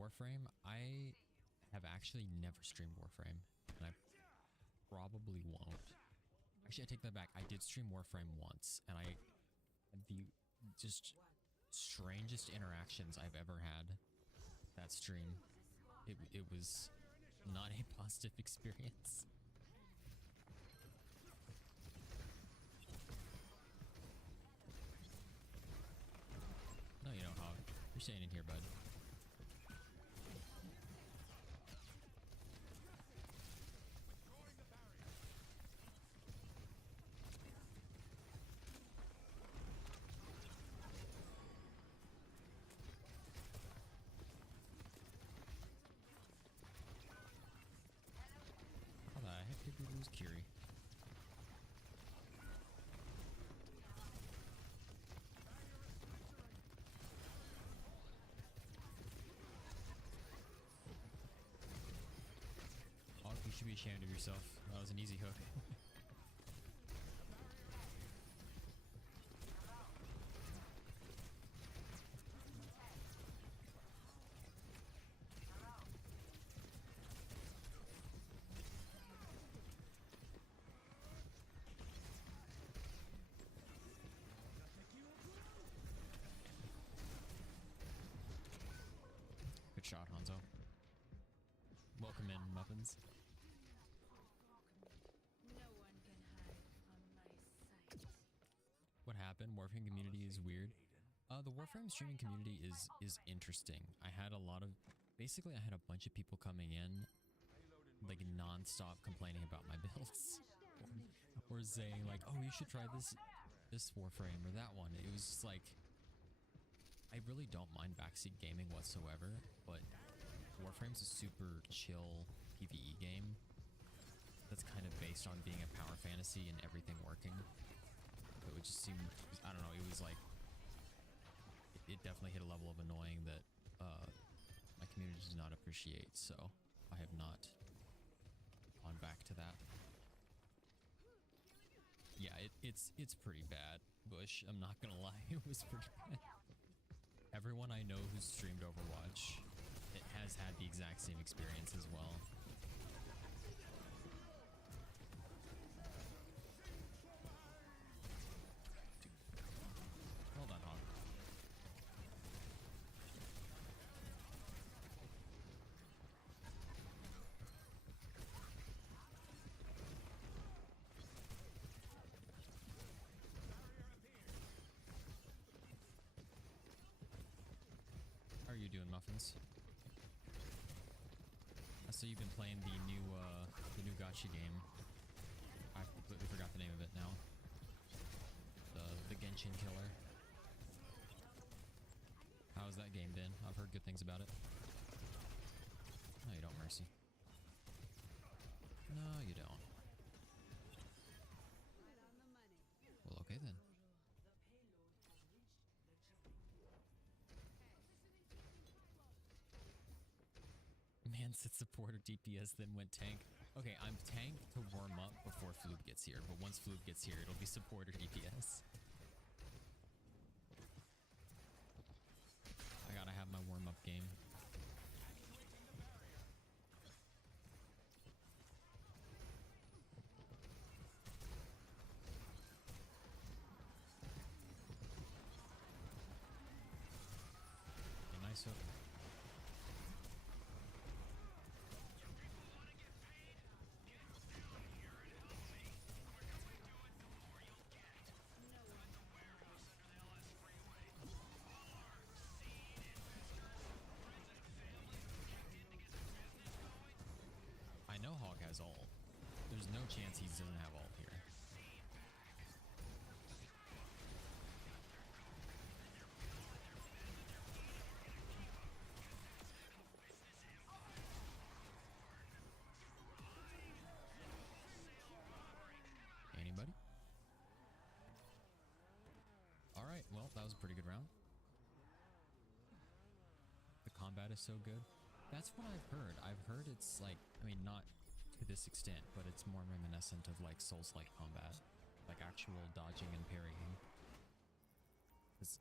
Warframe, I have actually never streamed Warframe, and I probably won't. Actually, I take that back. I did stream Warframe once, and I had the just strangest interactions I've ever had that stream. It was not a positive experience. No, you know, Hog. You're staying in here, bud. How the heck did we lose Kiri? Hog, you should be ashamed of yourself. That was an easy hook. Good shot, Hanzo. Welcome in, Muffins. What happened? Warframe community is weird. The Warframe streaming community is interesting. I had a lot of, basically I had a bunch of people coming in, like non-stop complaining about my builds, or saying like, oh, you should try this Warframe or that one. It was just like, I really don't mind backseat gaming whatsoever, but Warframe's a super chill PvE game that's kind of based on being a power fantasy and everything working. So it just seemed, I don't know, it was like, it definitely hit a level of annoying that my community does not appreciate, so I have not gone back to that. Yeah, it's pretty bad, Bush. I'm not gonna lie, it was pretty bad. Everyone I know who's streamed Overwatch, it has had the exact same experience as well. Hold on, Hog. How are you doing, Muffins? I saw you've been playing the new gacha game. I completely forgot the name of it now. The Genshin Killer. How's that game been? I've heard good things about it. No, you don't, Mercy. No, you don't. Well, okay then. Man said support or DPS, then went tank. Okay, I'm tank to warm up before Floob gets here, but once Floob gets here, it'll be support or DPS. I gotta have my warm-up game. has ult. There's no chance he doesn't have ult here. Anybody? Alright, well, that was a pretty good round. The combat is so good. That's what I've heard. I've heard it's like, I mean, not to this extent, but it's more reminiscent of like Souls-like combat. Like actual dodging and parrying.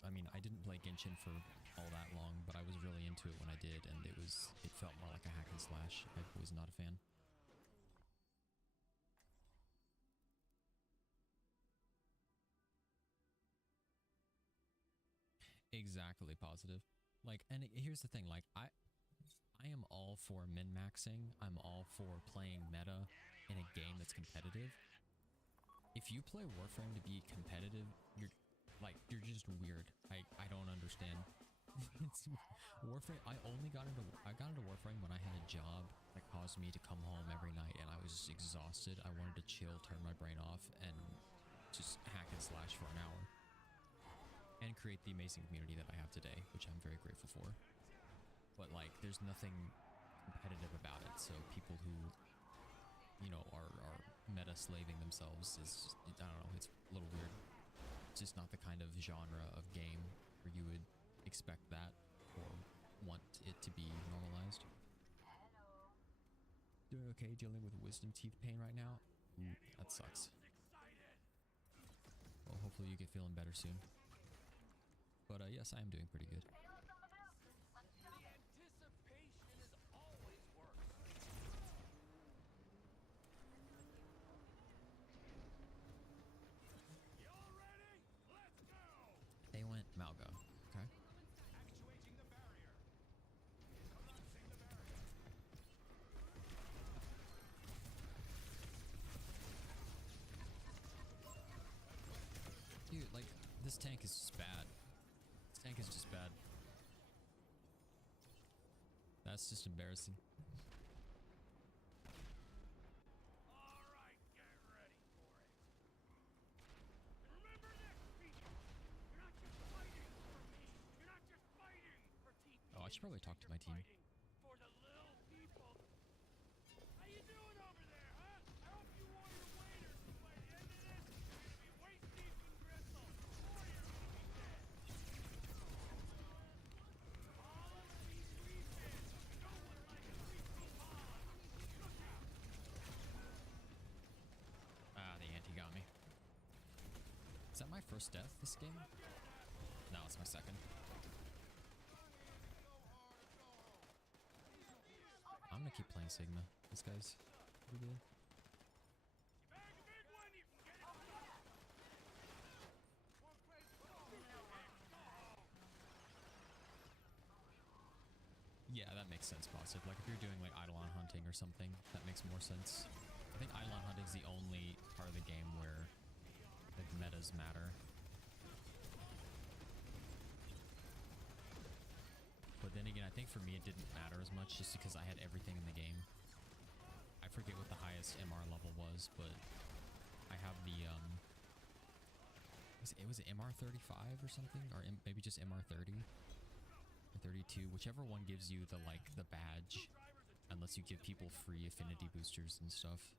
I mean, I didn't play Genshin for all that long, but I was really into it when I did, and it felt more like a hack and slash. I was not a fan. Exactly, positive. Like, and here's the thing, like, I am all for min-maxing. I'm all for playing meta in a game that's competitive. If you play Warframe to be competitive, you're just weird. I don't understand. It's Warframe. I got into Warframe when I had a job that caused me to come home every night, and I was just exhausted. I wanted to chill, turn my brain off, and just hack and slash for an hour. And create the amazing community that I have today, which I'm very grateful for. But like, there's nothing competitive about it, so people who, you know, are meta slaving themselves is, I don't know, it's a little weird. It's just not the kind of genre of game where you would expect that or want it to be normalized. Doing okay dealing with wisdom teeth pain right now? Ooh, that sucks. Well, hopefully you get feeling better soon. But yes, I am doing pretty good. They went Malga. Okay. Dude, like, this tank is just bad. Tank is just bad. That's just embarrassing. Oh, I should probably talk to my team. Is that my first death this game? No, it's my second. I'm gonna keep playing Sigma. This guy's pretty good. Yeah, that makes sense, positive. Like if you're doing like Eidolon hunting or something, that makes more sense. I think Eidolon hunting is the only part of the game where like metas matter. But then again, I think for me it didn't matter as much just because I had everything in the game. I forget what the highest MR level was, but I have the was it MR 35 or something, or maybe just MR 30 or 32, whichever one gives you the the badge, unless you give people free affinity boosters and stuff.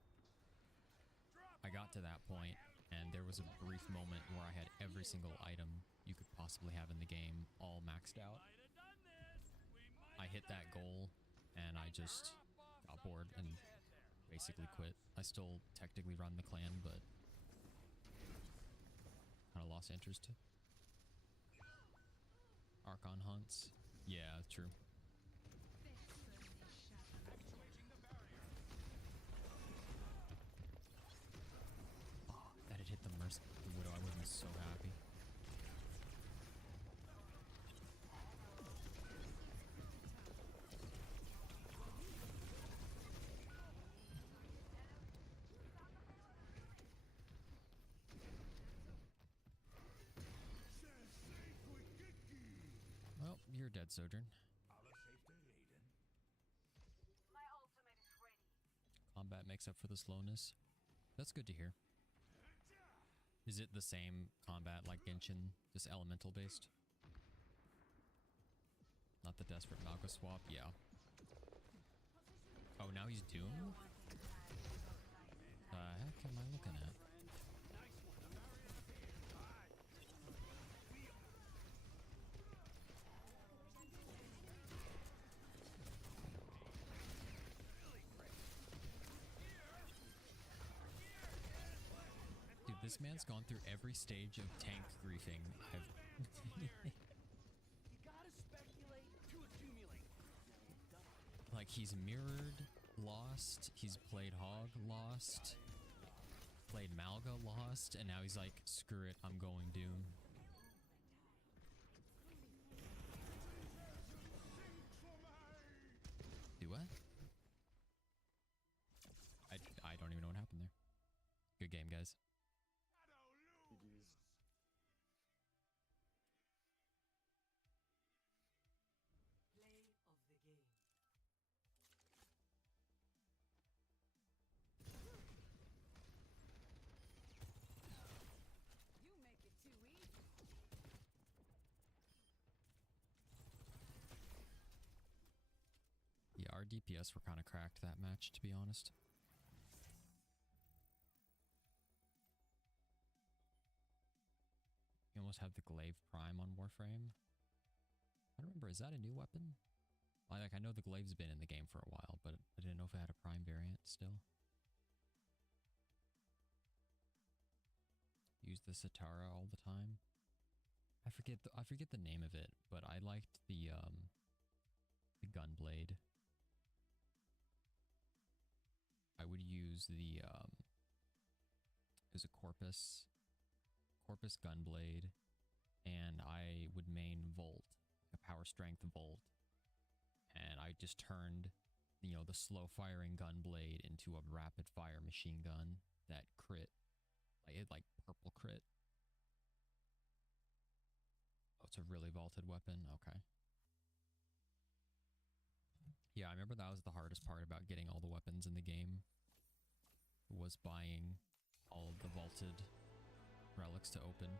I got to that point, and there was a brief moment where I had every single item you could possibly have in the game all maxed out. I hit that goal, and I just got bored and basically quit. I still technically run the clan, but kind of lost interest. Archon hunts. Yeah, true. Oh, that had hit the Widow. I would have been so happy. Well, you're dead, Sojourn. Combat makes makes up for the slowness. That's good to hear. Is it the same combat like Genshin, just elemental based? Not the desperate Malga swap, yeah. Oh, now he's Doom? The heck am I looking at? Dude, this man's gone through every stage of tank griefing I've... Like, he's mirrored, lost, he's played Hog, lost, played Malga, lost, and now he's like, screw it, I'm going Doom. Do what? I don't even know what happened there. Good game, guys. Yeah, our DPS were kind of cracked that match, to be honest. You almost have the Glaive Prime on Warframe. I don't remember, is that a new weapon? Like, I know the Glaive's been in the game for a while, but I didn't know if it had a Prime variant still. Use the Satara all the time. I forget the name of it, but I liked the Gunblade. I would use the it was a Corpus Gunblade, and I would main Volt, a power strength Volt, and I just turned, you know, the slow firing Gunblade into a rapid fire machine gun that crit, like purple crit. Oh, it's a really vaulted weapon. Okay. Yeah, I remember that was the hardest part about getting all the weapons in the game, was buying all of the vaulted relics to open.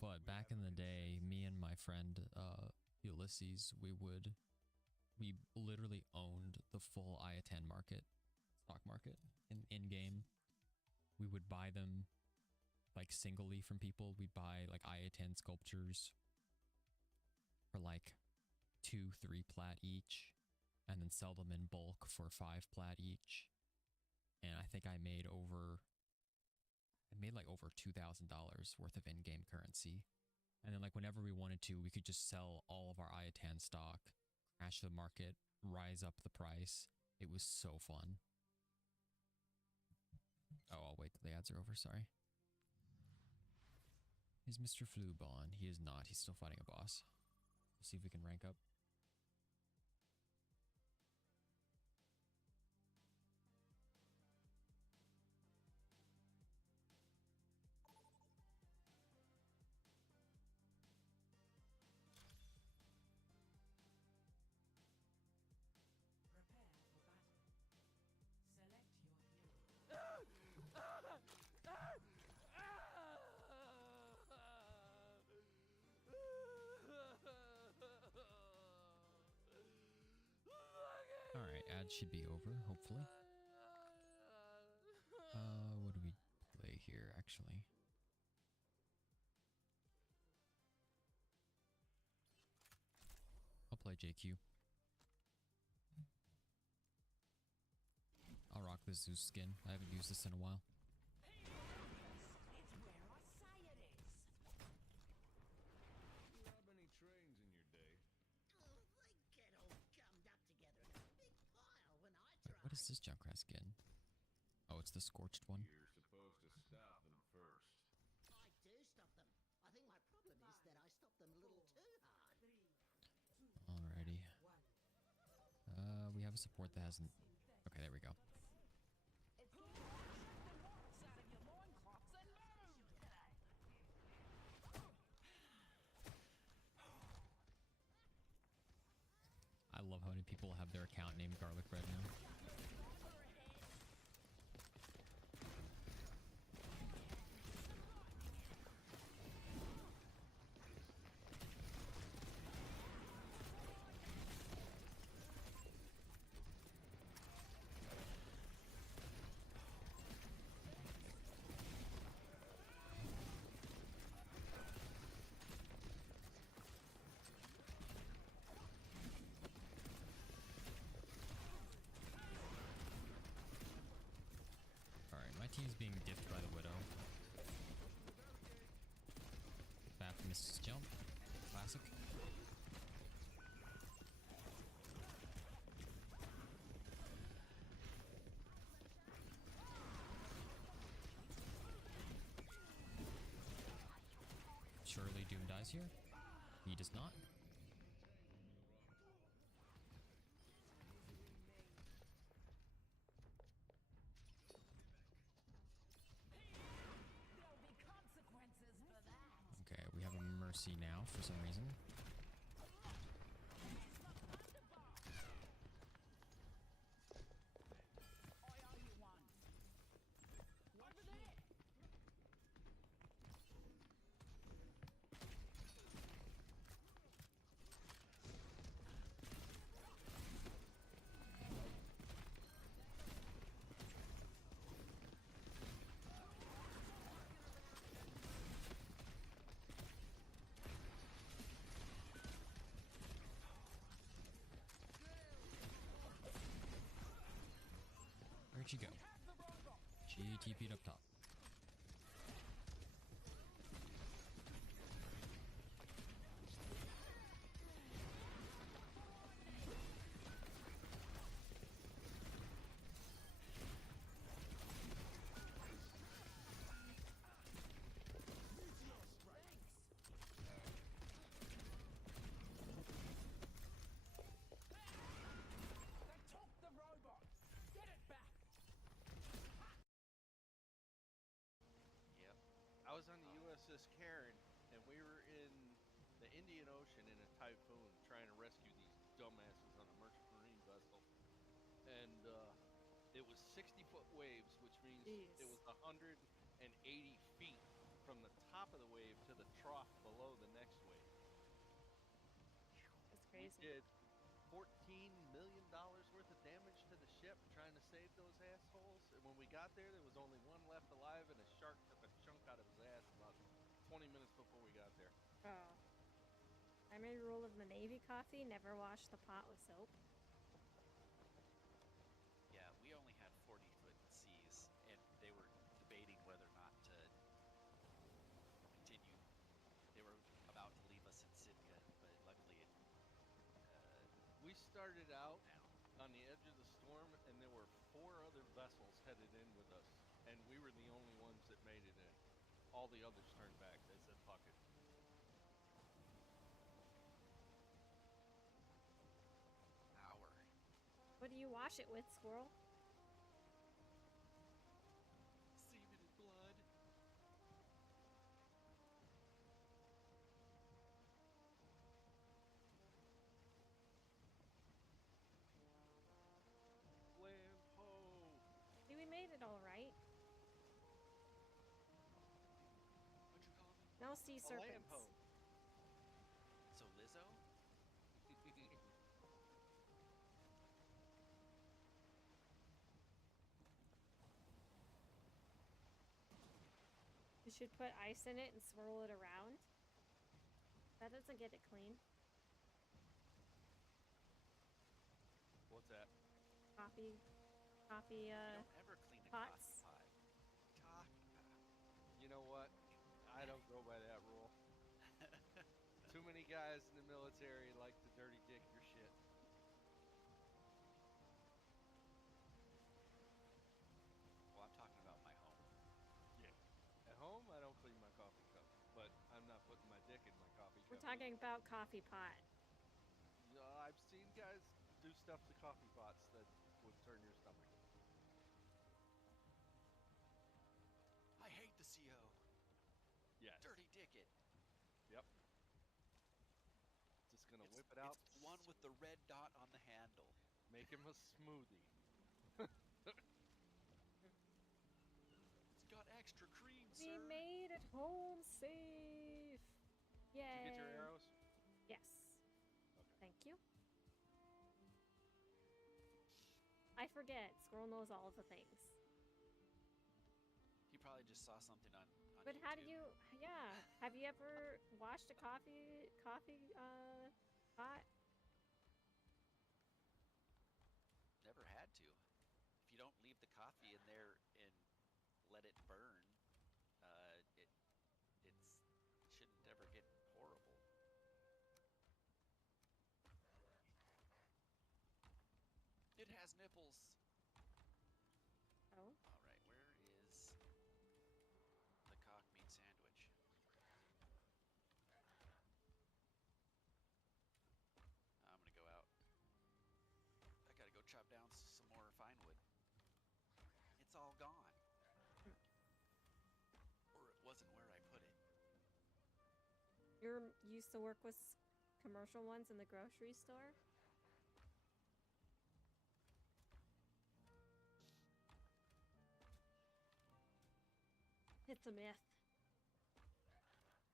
But back in the day, me and my friend Ulysses, we literally owned the full IA-10 stock market in game. We would buy them like singly from people. We'd buy like IA-10 sculptures for like 2-3 plat each, and then sell them in bulk for 5 plat each. And I think I made like over $2,000 worth of in-game currency. And then like whenever we wanted to, we could just sell all of our IA-10 stock, crash the market, rise up the price. It was so fun. Oh, I'll wait till the ads are over, sorry. Is Mr. Floob on? He is not. He's still fighting a boss. We'll see if we can rank up. Alright, ads should be over, hopefully. What do we play here, actually? I'll play JQ. I'll rock this Zeus skin. I haven't used this in a while. What is this Junkrat skin? Oh, it's the scorched one. You're supposed to stop them first. I do stop them. I think my problem is that I stop them a little too hard. Alrighty. We have a support that hasn't... Okay, there we go. I love how many people have their account named Garlic Bread now. guys here? He does not. Okay, we have a mercy now for some reason. Where'd she go? She TP'd up top. I was on the USS Karen, and we were in the Indian Ocean in a typhoon trying to rescue these dumbasses on a merchant marine vessel. And it was 60-foot waves, which means it was 180 feet from the top of the wave to the trough below the next wave. That's crazy. We did $14 million worth of damage to the ship trying to save those assholes. And when we got there, there was only one left alive, and a shark took a chunk out of his ass about 20 minutes before we got there. Oh. Primary rule of the Navy coffee, never wash the pot with soap. Yeah, we only had 40-foot seas, and they were debating whether or not to continue. They were about to leave us in Sitka, but luckily it we started out on the edge of the storm, and there were 4 other vessels headed in with us, and we were the only ones that made it in. All the others turned back. They said, fuck it. What do you wash it with, squirrel? Semen and blood. Land ho! See, we made it all right. What'd you call me? No sea A serpents. land ho! So Lizzo? You should put ice in it and swirl it around. That doesn't get it clean. What's that? Coffee, You don't ever clean a pots. coffee pot. You know what? I don't go by that rule. Too many guys in the military like to dirty dick your shit. Well, I'm talking about my home. Yeah. At home, I don't clean my coffee cup, but I'm not putting my dick in my coffee We're cup. talking about coffee pot. I've seen guys do stuff to coffee pots that would turn your stomach. I hate the CO. Yes. Dirty dick it. Yep. Just gonna whip it out. It's the one with the red dot on the handle. Make him a smoothie. It's got extra cream, We sir. made it home safe. Yay. Did you get your arrows? Yes. Okay. Thank you. I forget. Squirrel knows all of the things. He probably just saw something on But YouTube. how do you? Yeah. Have you ever washed a coffee pot? Never had to. If you don't leave the coffee in there and let it burn, it shouldn't ever get horrible. It has nipples. Oh. All right, where is the cock meat sandwich? You're used to work with commercial ones in the grocery store? It's a myth.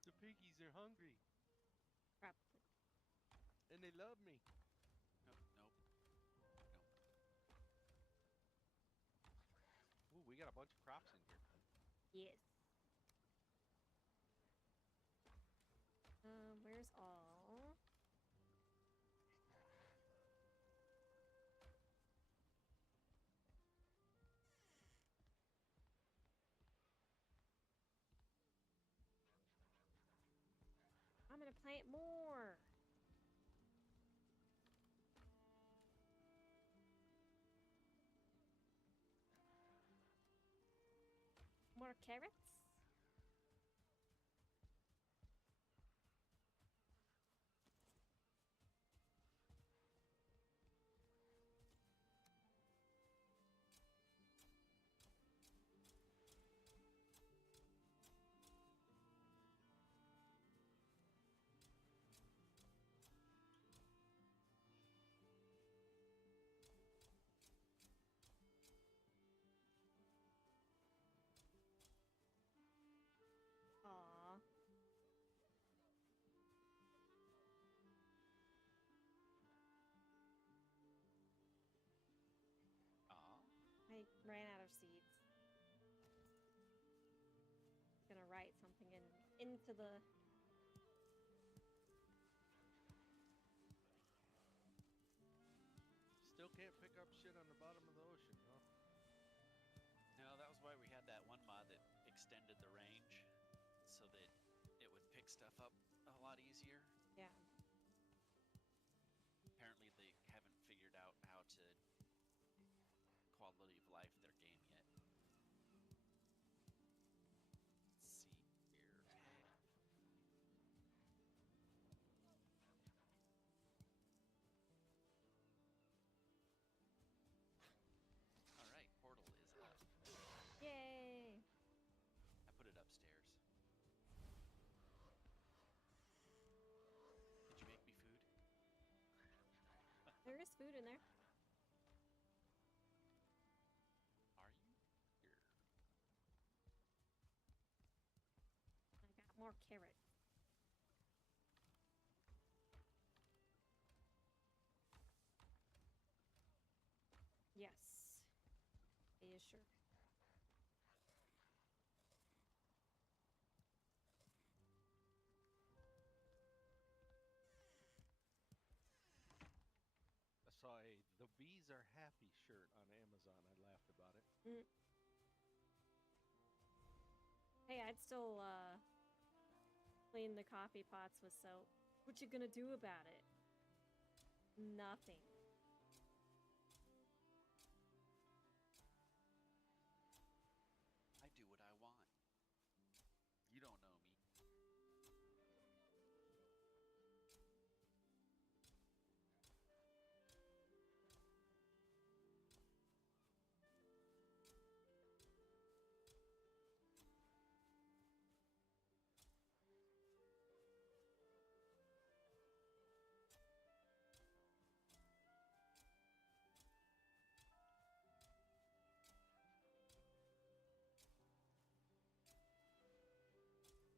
The piggies are hungry. Probably. And they love me. Nope. Ooh, we got a bunch of crops in here. Yes. Where's all? I'm gonna plant more. More carrots? Aw. I ran out of seeds. Gonna write something into the. Still can't pick up shit on the bottom of the ocean, huh? No, that was why we had that one mod that extended the range so that it would pick stuff up a lot easier. Yeah. Apparently they haven't figured out how to quality of life their game yet. Let's see here. All right, portal is up. Yay! I put it upstairs. Did you make me food? There is food in there. Are you? Here. I got more carrots. Yes. Are you sure? I saw a "The Bees Are Happy" shirt on Amazon. I laughed about it. Hey, I'd still clean the coffee pots with soap. What you gonna do about it? Nothing. I do what I want. You don't know me.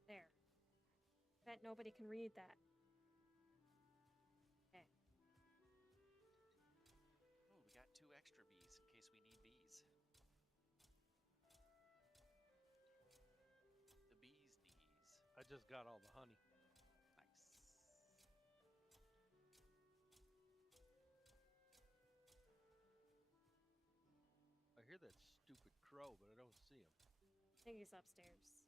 There. Bet nobody can read that. Okay. Oh, we got 2 extra bees in case we need bees. The bee's knees. I just got all the honey. Nice. I hear that stupid crow, but I don't see him. I think he's upstairs.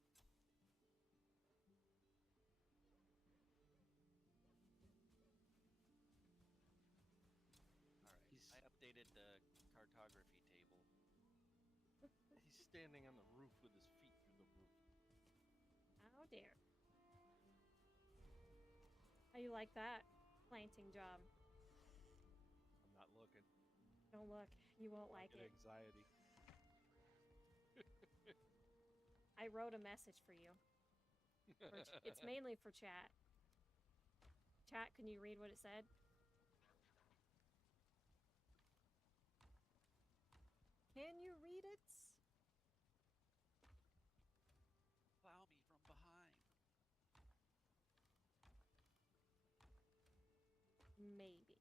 I updated the cartography table. He's standing on the roof with his feet through the roof. Oh dear. How you like that planting job? I'm not looking. Don't look. You won't I like get it. anxiety. I wrote a message for you. It's mainly for chat. Chat, can you read what it said? Can you read it? Plow me from behind. Maybe.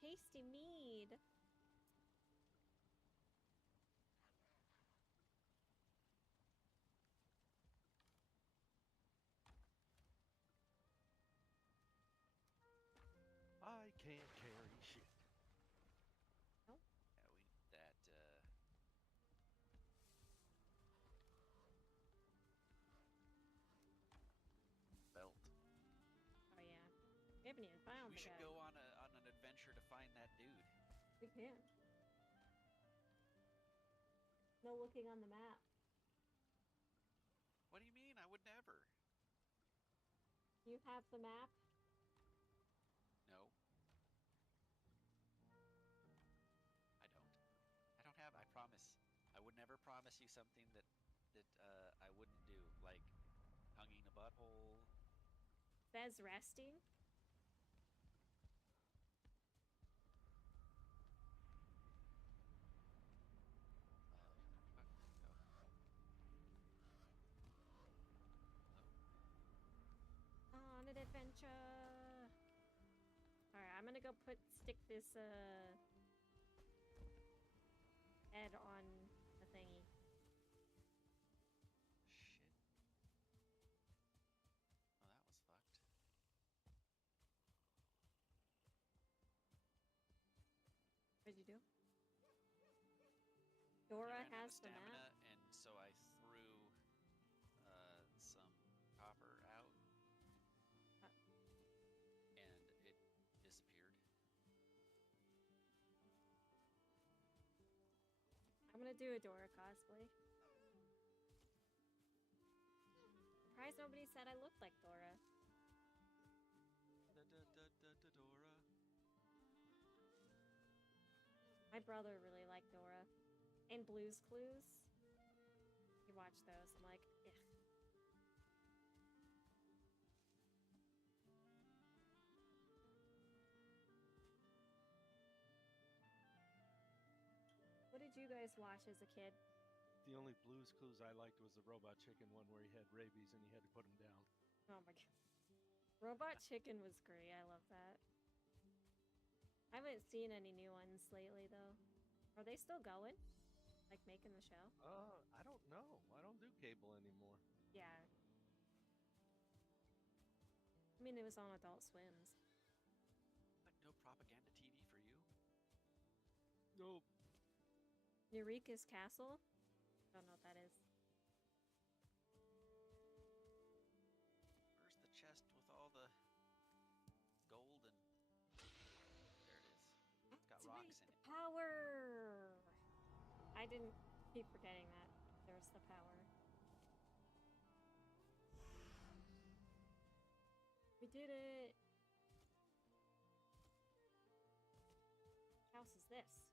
Tasty mead. I can't carry shit. Nope. Yeah, we need that, belt. Oh yeah. We haven't even found We the should guy. go on an adventure to find that dude. We can. No looking on the map. What do you mean? I would never. You have the map? No. I don't. I don't have. I promise. I would never promise you something that I wouldn't do, like hunging a butthole. Says resting. On an adventure. Alright, I'm gonna go stick this head on the thingy. Shit. Oh, that was fucked. What'd you do? Dora Ran out of has the stamina, map. and so I threw some copper out, and it disappeared. I'm gonna do a Dora cosplay. Surprised nobody said I looked like Dora. Dora. My brother really liked Dora. And Blue's Clues. You watch those, I'm like, ugh. What did you guys watch as a kid? The only Blue's Clues I liked was the Robot Chicken one where he had rabies and you had to put him down. Oh my god. Robot Chicken was great, I love that. I haven't seen any new ones lately though. Are they still going? Like making the show? I don't know. I don't do cable anymore. Yeah. I mean, it was on Adult Swims. Like no propaganda TV for you? Nope. Eureka's Castle? Don't know what that is. Where's the chest with all the gold and... There it is. It's got rocks in it. Power! I didn't keep forgetting that. There's the power. We did it! What house is this?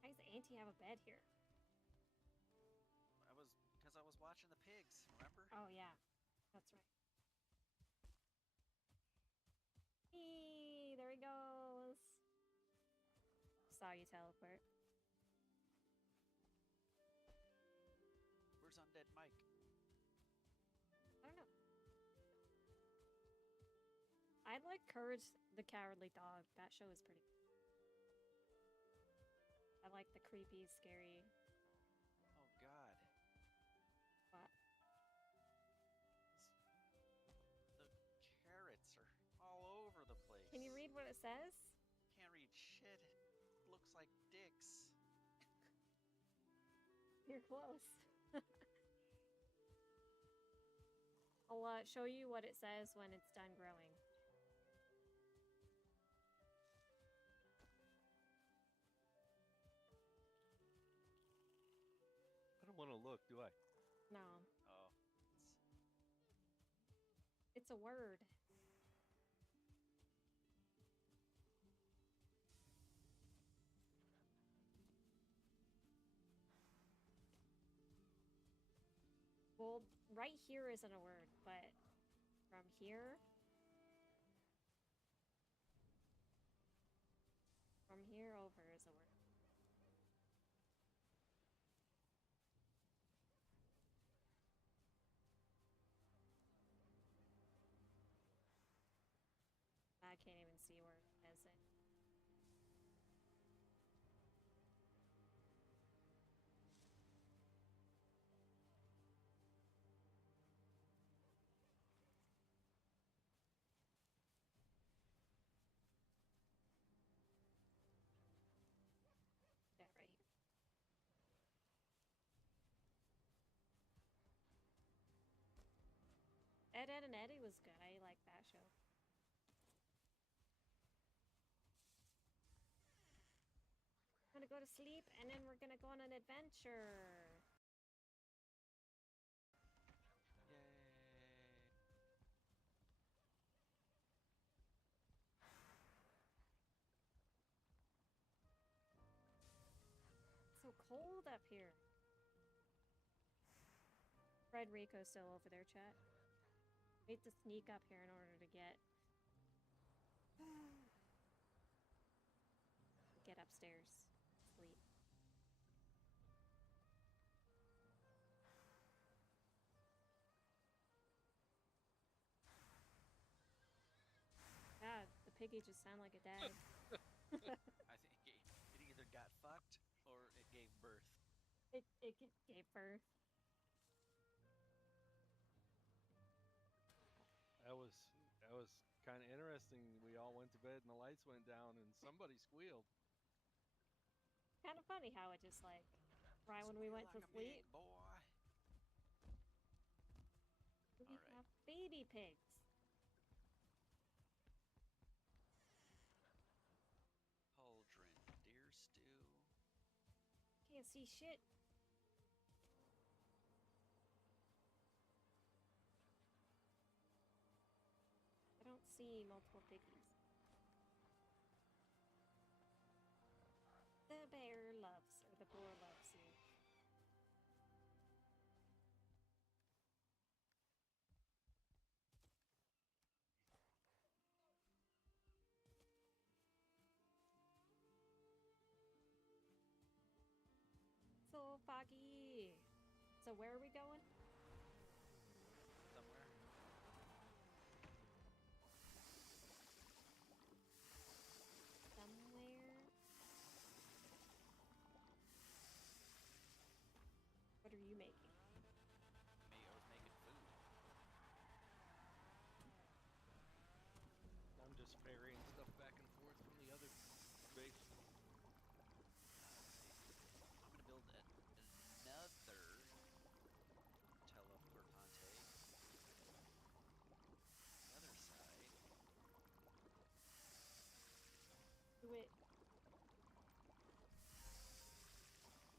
Why does Auntie have a bed here? Because I was watching the pigs, remember? Oh yeah, that's right. Eee, there he goes. Saw you teleport. Where's Undead Mike? I don't know. I like Courage the Cowardly Dog. That show is pretty. I like the creepy, scary. Oh god. What? The carrots are all over the place. Can you read what it says? Can't read shit. It looks like dicks. You're close. I'll show you what it says when it's done growing. I don't want to look, do I? No. Oh. It's a word. Well, right here isn't a word, but from here... From here over is a word. I can't even see where it says it. Yeah, right here. Ed, Ed, and Eddie was good. I like that show. I'm gonna go to sleep, and then we're gonna go on an adventure. It's so cold up here. Frederico's still over there, chat. We have to sneak up here in order to get upstairs. Sleep. God, the piggy just sounded like a dad. I think it either got fucked or it gave birth. It gave birth. That was kind of interesting. We all went to bed and the lights went down and somebody squealed. Kind of funny how it just like right when we went to sleep. Boy. We have baby pigs. Cauldron, deer stew. Can't see shit. I don't see multiple piggies. The bear loves, or the boar loves you. So foggy. So where are we going? Somewhere. Somewhere. What are you making? I was making food. I'm just ferrying stuff back and forth from the other base. I'm gonna build another teleportante. The other side. Do it. Actually, I'm gonna build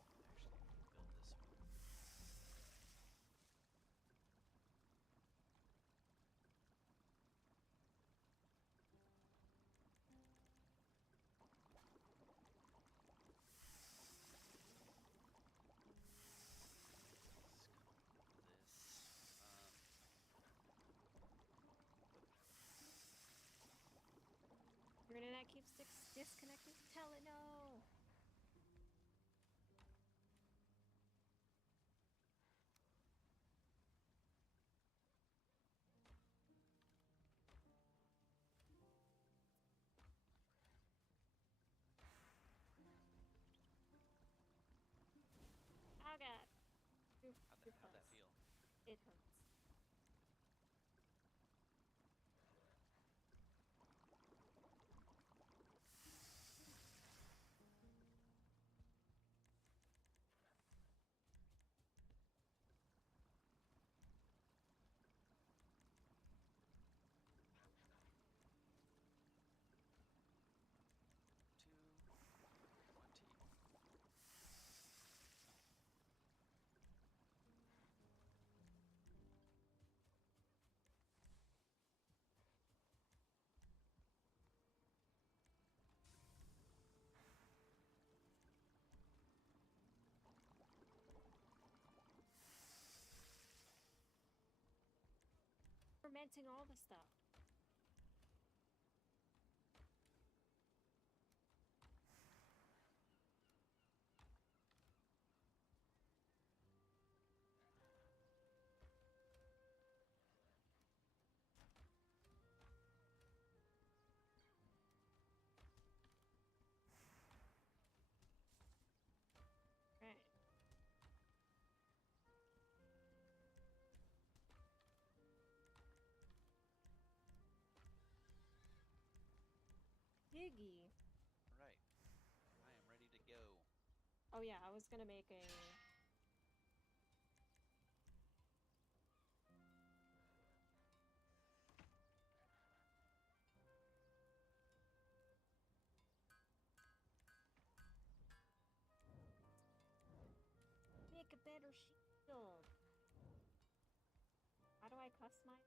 this one. Your internet keeps disconnecting? Tell it no. Oh god. How'd that feel? It hurts. planting all the stuff. Right. Piggy. Right. I am ready to go. Oh yeah, I was gonna make a... Make a better shield. How do I customize?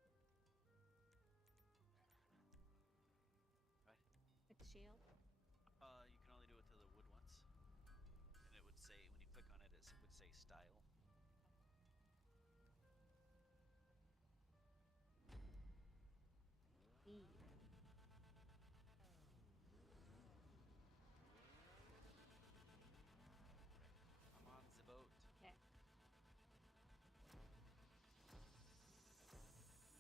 What? Like a shield? You can only do it to the wood once. And it would say, when you click on it, it would say style. Speed. I'm on the boat. Okay.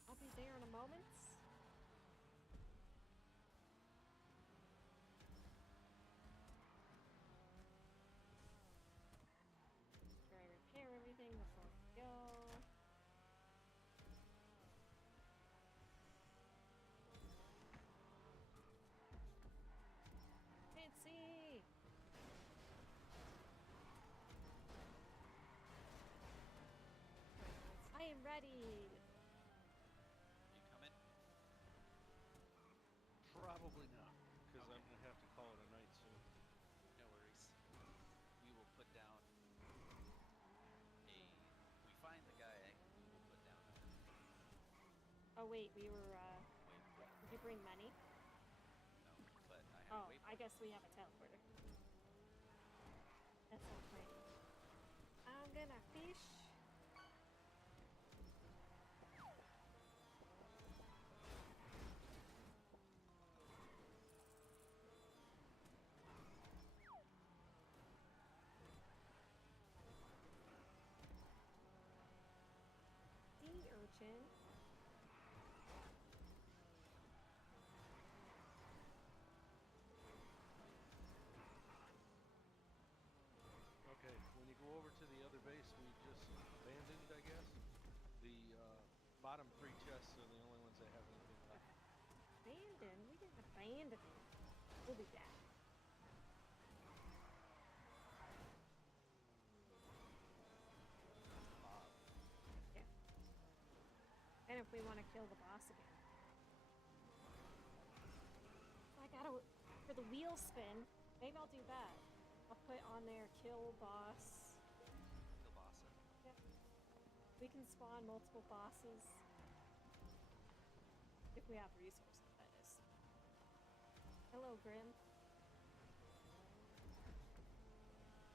I'll be there in a moment. Try to repair everything before we go. Can't see. I am ready. You coming? Probably not, because I'm gonna have to call it a night soon. No worries. We will put down we find the guy, we will put down Oh wait, we were waypoint. did you bring money? No, but I have a Oh, waypoint. I guess we have a teleporter. That's not funny. I'm gonna fish. Sea urchin. Okay, when you go over to the other base we just abandoned, I guess, the bottom 3 chests are the only ones that have anything left. Abandoned? We didn't abandon it. We'll be back. Yeah. And if we want to kill the boss again. I gotta, for the wheel spin, maybe I'll do that. I'll put on there kill boss. Kill boss. Yep. We can spawn multiple bosses. If we have resources, that is. Hello, Grim.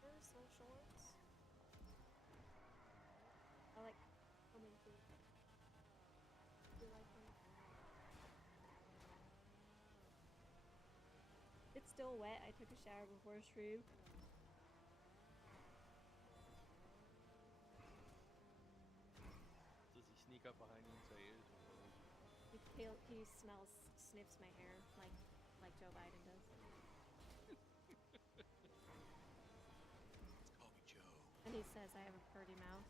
You're so short. I like coming through. You like them? It's still wet. I took a shower before stream. Does he sneak up behind you and say, "Here's your photo"? He sniffs my hair like Joe Biden does. Call me Joe. And he says I have a pretty mouth.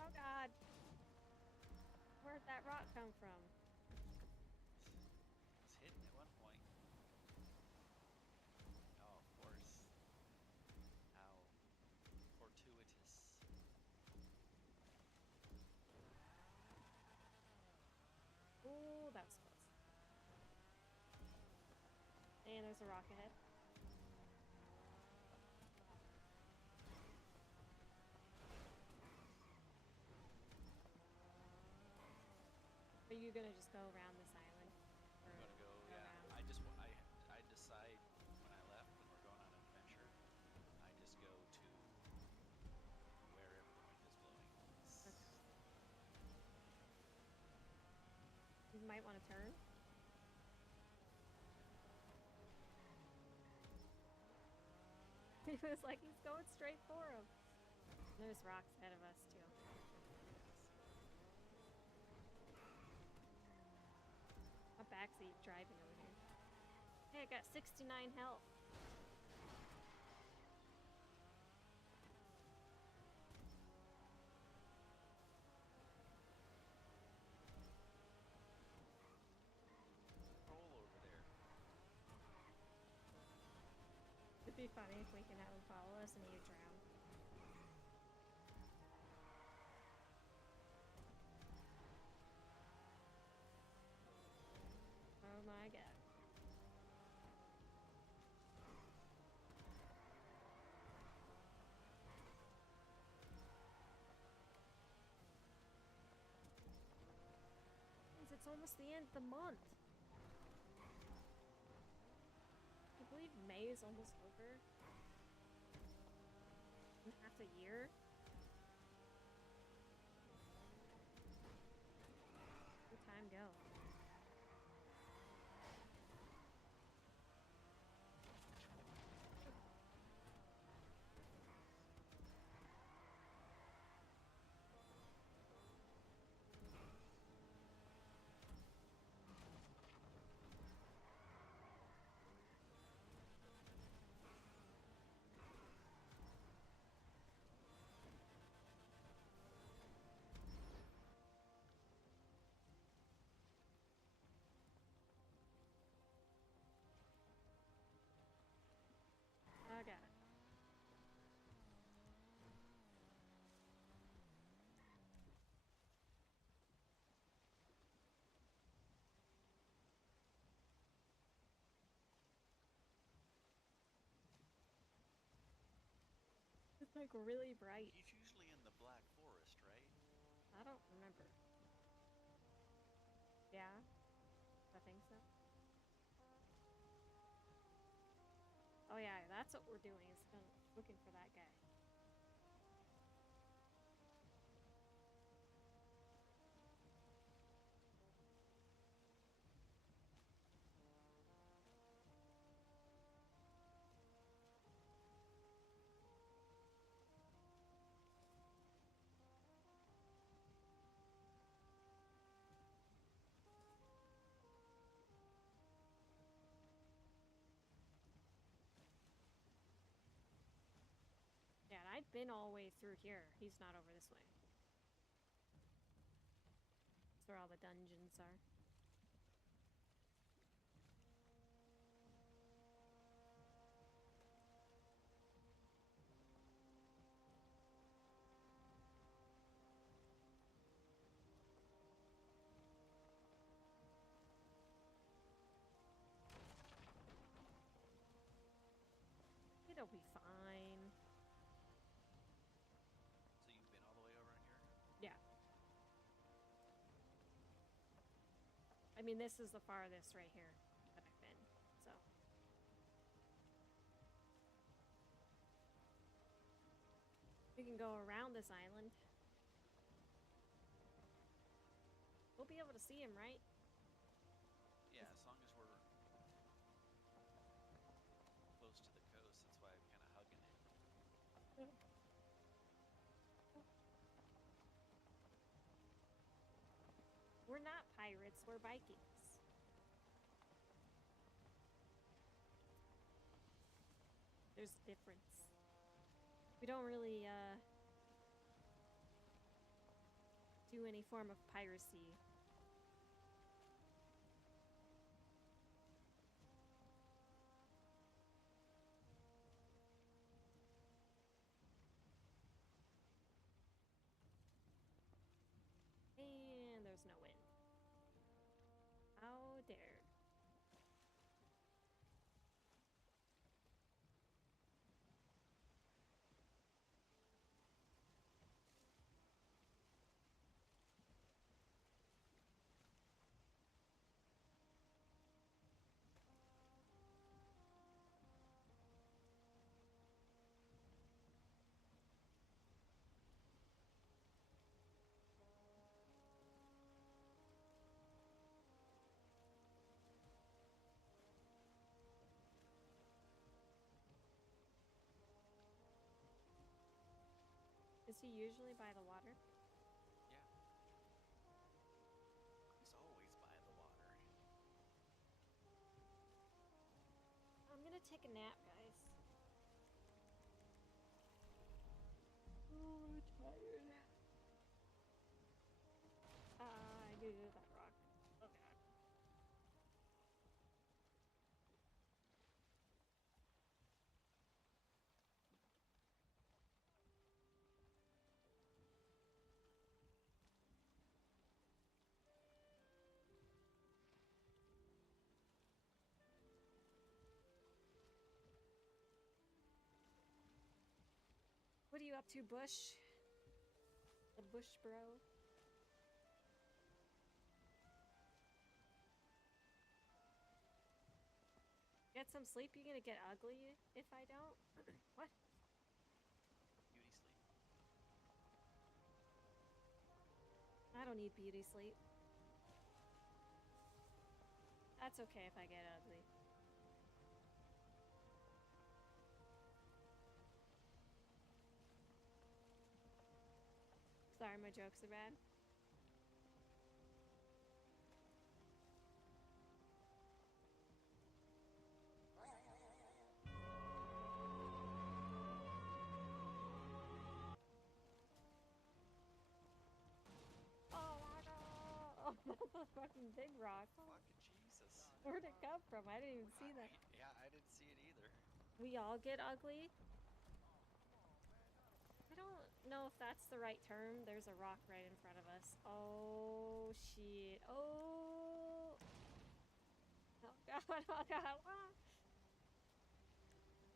Oh God! Where'd that rock come from? It's hidden at one point. Oh, of course. How fortuitous. Ooh, that was close. And there's a rock ahead. Are you gonna just go around this island? I'm gonna go, yeah. around? I decide when I left, when we're going on an adventure, I just go to wherever the wind is blowing. He was like, he's going straight for him. There's rocks ahead of us, too. My backseat driving over here. Hey, I got 69 health. Roll over there. It'd be funny if we can have him follow us and he would drown. Oh my god. Means it's almost the end of the month. I believe May is almost over. In half a year. Where'd time go? I got it. It's like really bright. He's usually in the Black Forest, right? I don't remember. Yeah, I think so. Oh yeah, that's what we're doing, is looking for that guy. Yeah, and I've been all the way through here. He's not over this way. That's where all the dungeons are. It'll be fine. So you've been all the way over in here? Yeah. I mean, this is the farthest right here that I've been, so. We can go around this island. We'll be able to see him, right? Yeah, as long as we're close to the coast. That's why I'm kind of hugging it. We're not pirates, we're Vikings. There's a difference. We don't really do any form of piracy. And there's no wind. How dare. he usually by the water? Yeah. He's always by the water. I'm gonna take a nap, guys. Oh, I'm tired. I knew that rock. Oh god. What are you up to, Bush? The Bush bro? Get some sleep, you're gonna get ugly if I don't? What? Beauty sleep. I don't need beauty sleep. That's okay if I get ugly. Sorry, my jokes are bad. Oh my god! Oh, that's a fucking big rock. Fucking Jesus. Where'd it come from? I didn't even see that. Yeah, I didn't see it either. We all get ugly? I don't know if that's the right term. There's a rock right in front of us. Oh, shit. Oh. Oh, God. Oh, God. Ah.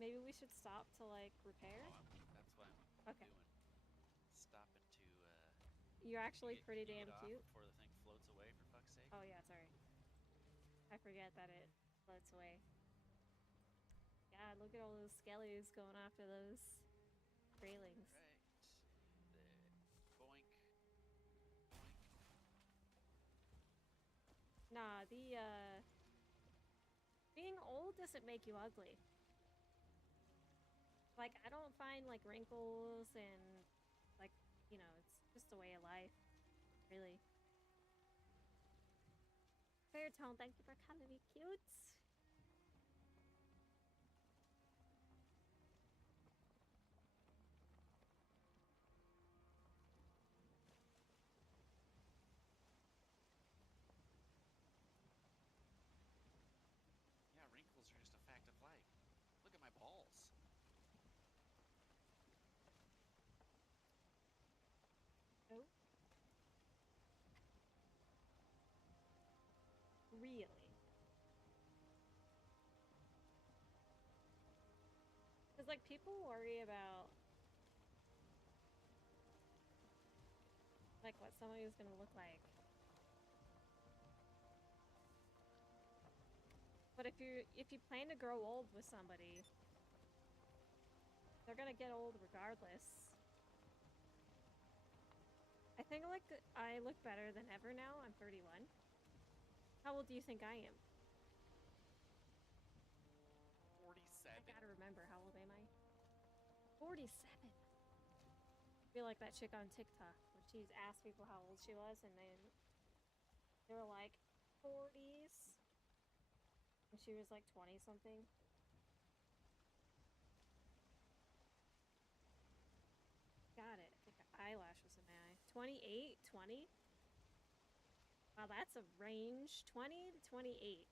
Maybe we should stop to, like, repair? Oh, that's what I'm doing. Stopping to, You're actually pretty can you damn get off cute. before the thing floats away, for fuck's sake? Oh, yeah, sorry. I forget that it floats away. God, look at all those skellies going after those railings. Right. Boink. Boink. Nah, being old doesn't make you ugly. Like, I don't find, like, wrinkles and, like, you know, it's just a way of life. Really. Fairtone, thank you for calling me cute. Yeah, wrinkles are just a fact of life. Look at my balls. Oh. Really? Because, like, people worry about, like, what somebody's gonna look like. But if you plan to grow old with somebody, they're gonna get old regardless. I think I look better than ever now. I'm 31. How old do you think I am? 47. I gotta remember, how old am I? 47. I feel like that chick on TikTok when she asked people how old she was, and then they were like 40s, and she was like 20 something. Got it. I think her eyelash was in my eye. 28, 20. Wow, that's a range. 20 to 28.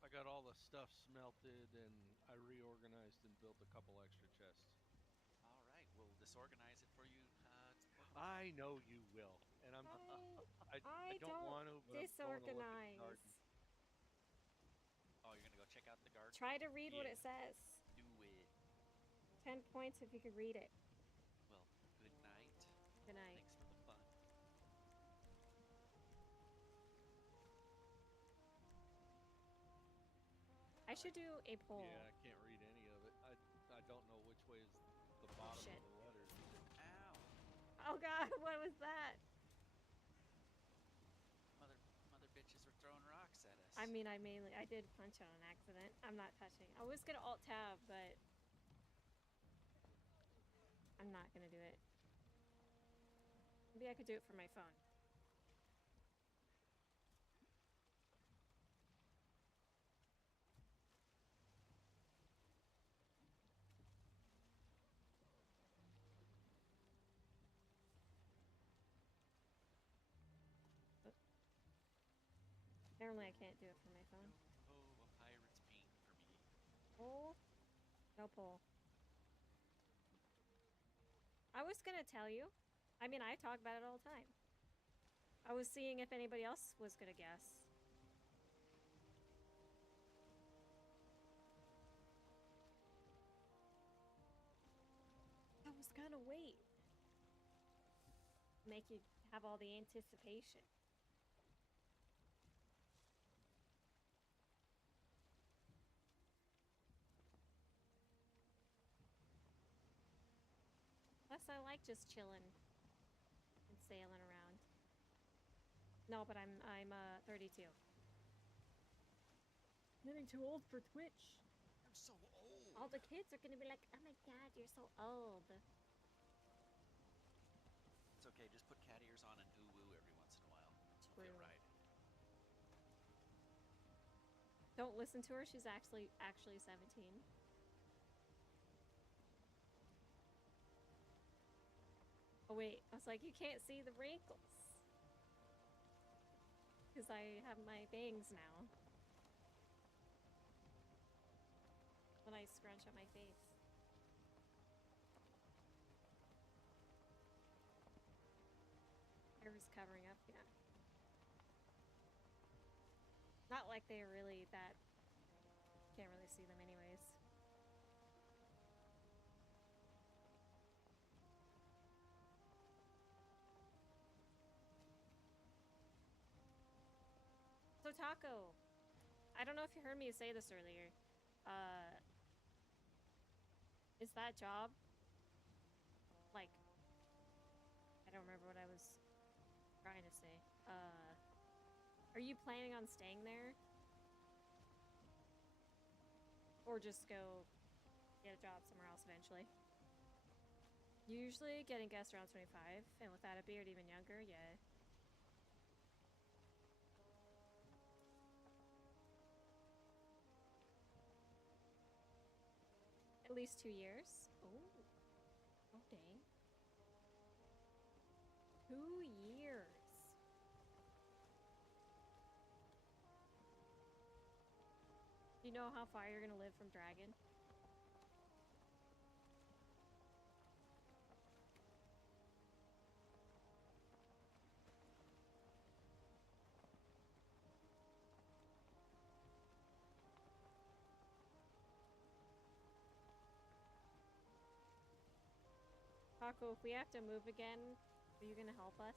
I got all the stuff smelted and I reorganized and built a couple extra chests. All right, we'll disorganize it for you. I know you will, and I don't want to. But disorganize. I'm going to look at the garden. Oh, you're gonna go check out the garden? Try to read what it says. Do it. 10 points if you could read it. Well, good night. Good night. Thanks for the fun. I should do a poll. Yeah, I can't read any of it. I don't know which way is the bottom of the letters either. Ow. Oh god, what was that? Mother bitches were throwing rocks at us. I mean, I did punch it on accident. I'm not touching. I was gonna alt tab, but I'm not gonna do it. Maybe I could do it from my phone. Apparently I can't do it from my phone. Oh, a pirate's bean for me. Pull? No pull. I was gonna tell you. I mean, I talk about it all the time. I was seeing if anybody else was gonna guess. I was gonna wait. Make you have all the anticipation. Plus, I like just chilling and sailing around. No, but I'm 32. Getting too old for Twitch. You're so old. All the kids are gonna be like, "Oh my god, you're so old." It's okay. Just put cat ears on and ooh woo every once in a while. It'll feel right. Don't listen to her. She's actually 17. Oh wait, I was like, you can't see the wrinkles. Because I have my bangs now. When I scrunch up my face. Hair is covering up, yeah. Not like they're really that... Can't really see them anyways. So Taco, I don't know if you heard me say this earlier. Is that job, like, I don't remember what I was trying to say. Are you planning on staying there? Or just go get a job somewhere else eventually? Usually getting guests around 25, and without a beard even younger, yeah. At least 2 years. Oh. Oh, dang. 2 years. Do you know how far you're gonna live from Dragon? Taco, if we have to move again, are you gonna help us?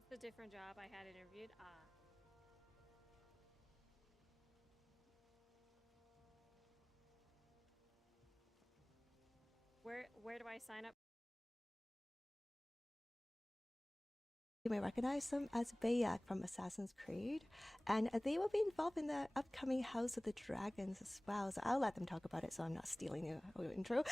It's a different job I had interviewed. Ah. Where do I sign up? You may recognize them as Bayak from Assassin's Creed, and they will be involved in the upcoming House of the Dragons as well, so I'll let them talk about it so I'm not stealing the intro.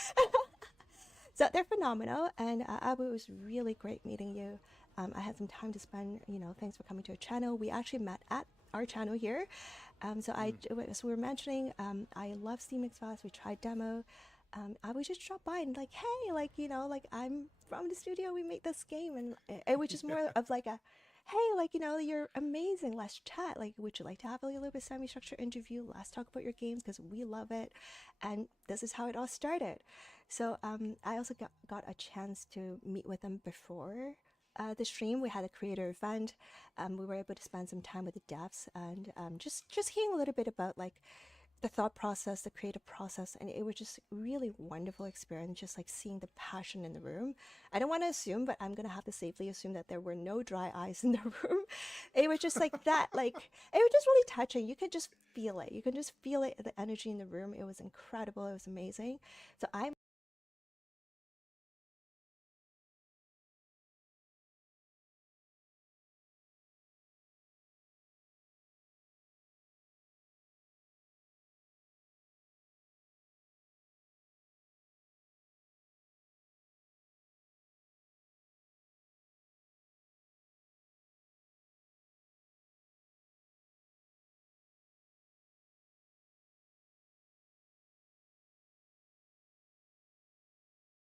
So they're phenomenal, and Abu, it was really great meeting you. I had some time to spend, thanks for coming to our channel. We actually met at our channel here. So we were mentioning, I love Steam X-Files, we tried demo. I would just drop by and like, hey, I'm from the studio, we made this game, and it was just more of like a, hey, you're amazing, let's chat, would you like to have a little bit semi-structured interview, let's talk about your games, because we love it, and this is how it all started. So I also got a chance to meet with them before the stream. We had a creator event, we were able to spend some time with the devs, and just hearing a little bit about the thought process, the creative process, and it was just really wonderful experience, just seeing the passion in the room. I don't want to assume, but I'm gonna have to safely assume that there were no dry eyes in the room. It was just like that, it was just really touching. You could just feel it. You can just feel it, the energy in the room. It was incredible. It was amazing. So I'm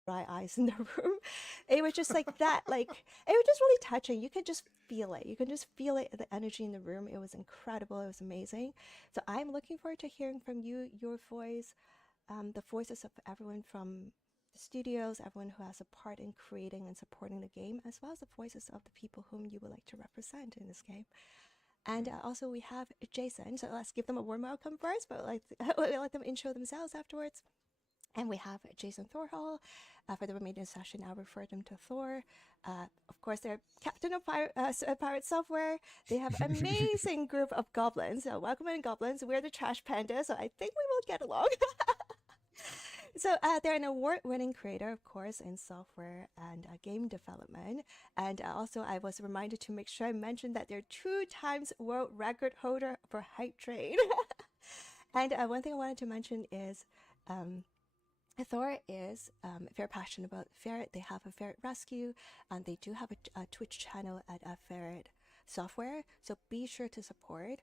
dry eyes in the room. It was just like that, like it was just really touching. You could just feel it. You can just feel it, the energy in the room. It was incredible. It was amazing. So I'm looking forward to hearing from you, your voice, the voices of everyone from the studios, everyone who has a part in creating and supporting the game, as well as the voices of the people whom you would like to represent in this game. And also we have Jason, so let's give them a warm welcome first, but like we'll let them intro themselves afterwards. And we have Jason Thorhall. For the remaining session, I'll refer them to Thor. Of course, they're captain of Pirate Software. They have amazing group of goblins. So welcome in, goblins. We're the Trash Panda, so I think we will get along. So they're an award-winning creator, of course, in software and game development. And also, I was reminded to make sure I mentioned that they're 2 times world record holder for Hype Train. And one thing I wanted to mention is Thor is very passionate about ferret. They have a ferret rescue, and they do have a Twitch channel at Ferret Software. So be sure to support.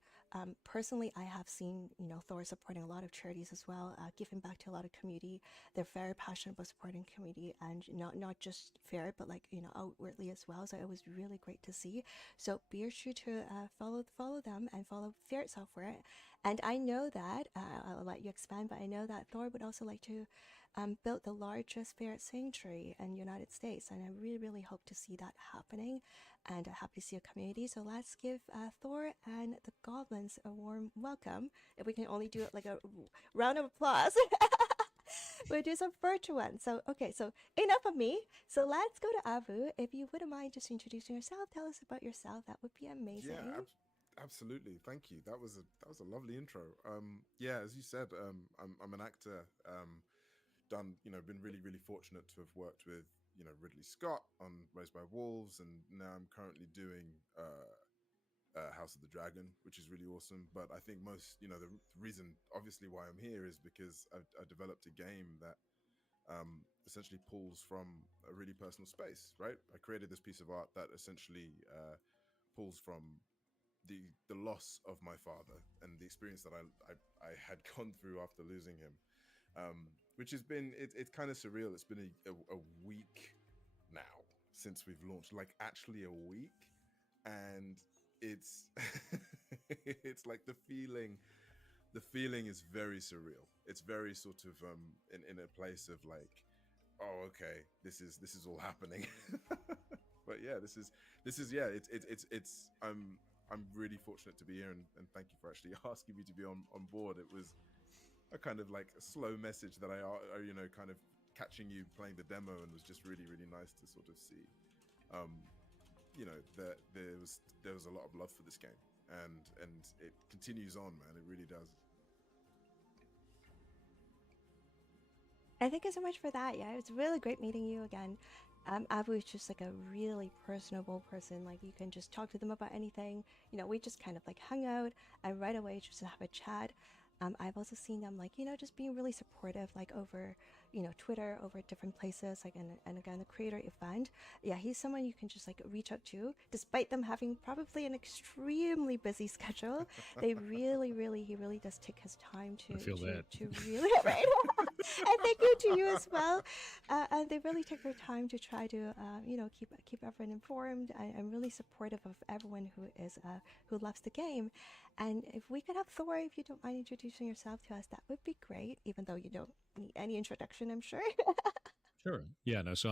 Personally, I have seen Thor supporting a lot of charities as well, giving back to a lot of community. They're very passionate about supporting community, and not just ferret, but like outwardly as well. So it was really great to see. So be sure to follow them and follow Ferret Software. And I know that I'll let you expand, but I know that Thor would also like to build the largest ferret sanctuary in the United States, and I really hope to see that happening, and happy to see a community. So let's give Thor and the goblins a warm welcome. If we can only do it like a round of applause. We'll do some virtual ones. So okay, so enough of me. So let's go to Avu. If you wouldn't mind just introducing yourself, tell us about yourself. That would be amazing. Yeah, absolutely. Thank you. That was a lovely intro. Yeah, as you said, I'm an actor. Been really fortunate to have worked with Ridley Scott on Raised by Wolves, and now I'm currently doing House of the Dragon, which is really awesome. But I think most the reason obviously why I'm here is because I developed a game that essentially pulls from a really personal space, right? I created this piece of art that essentially pulls from the loss of my father and the experience that I had gone through after losing him, which has been it's kind of surreal. It's been a week now since we've launched, like actually a week, and it's it's like the feeling is very surreal. It's very sort of in a place of like, oh okay, this is all happening. But yeah, this is yeah, it's I'm really fortunate to be here, and thank you for actually asking me to be on board. It was a kind of like a slow message that I kind of catching you playing the demo, and was just really nice to sort of see that there was a lot of love for this game, and it continues on, man. It really does. Thank you so much for that. Yeah, it's really great meeting you again. Abu is just like a really personable person. Like you can just talk to them about anything. We just kind of like hung out and right away just have a chat. I've also seen them like just being really supportive, like over Twitter, over different places, like and again the creator event. Yeah, he's someone you can just like reach out to, despite them having probably an extremely busy schedule. He really does take his time to really right. And thank you to you as well. And they really take their time to try to keep everyone informed and really supportive of everyone who loves the game. And if we could have Thor, if you don't mind introducing yourself to us, that would be great, even though you don't need any introduction, I'm sure. Sure. Yeah, no, so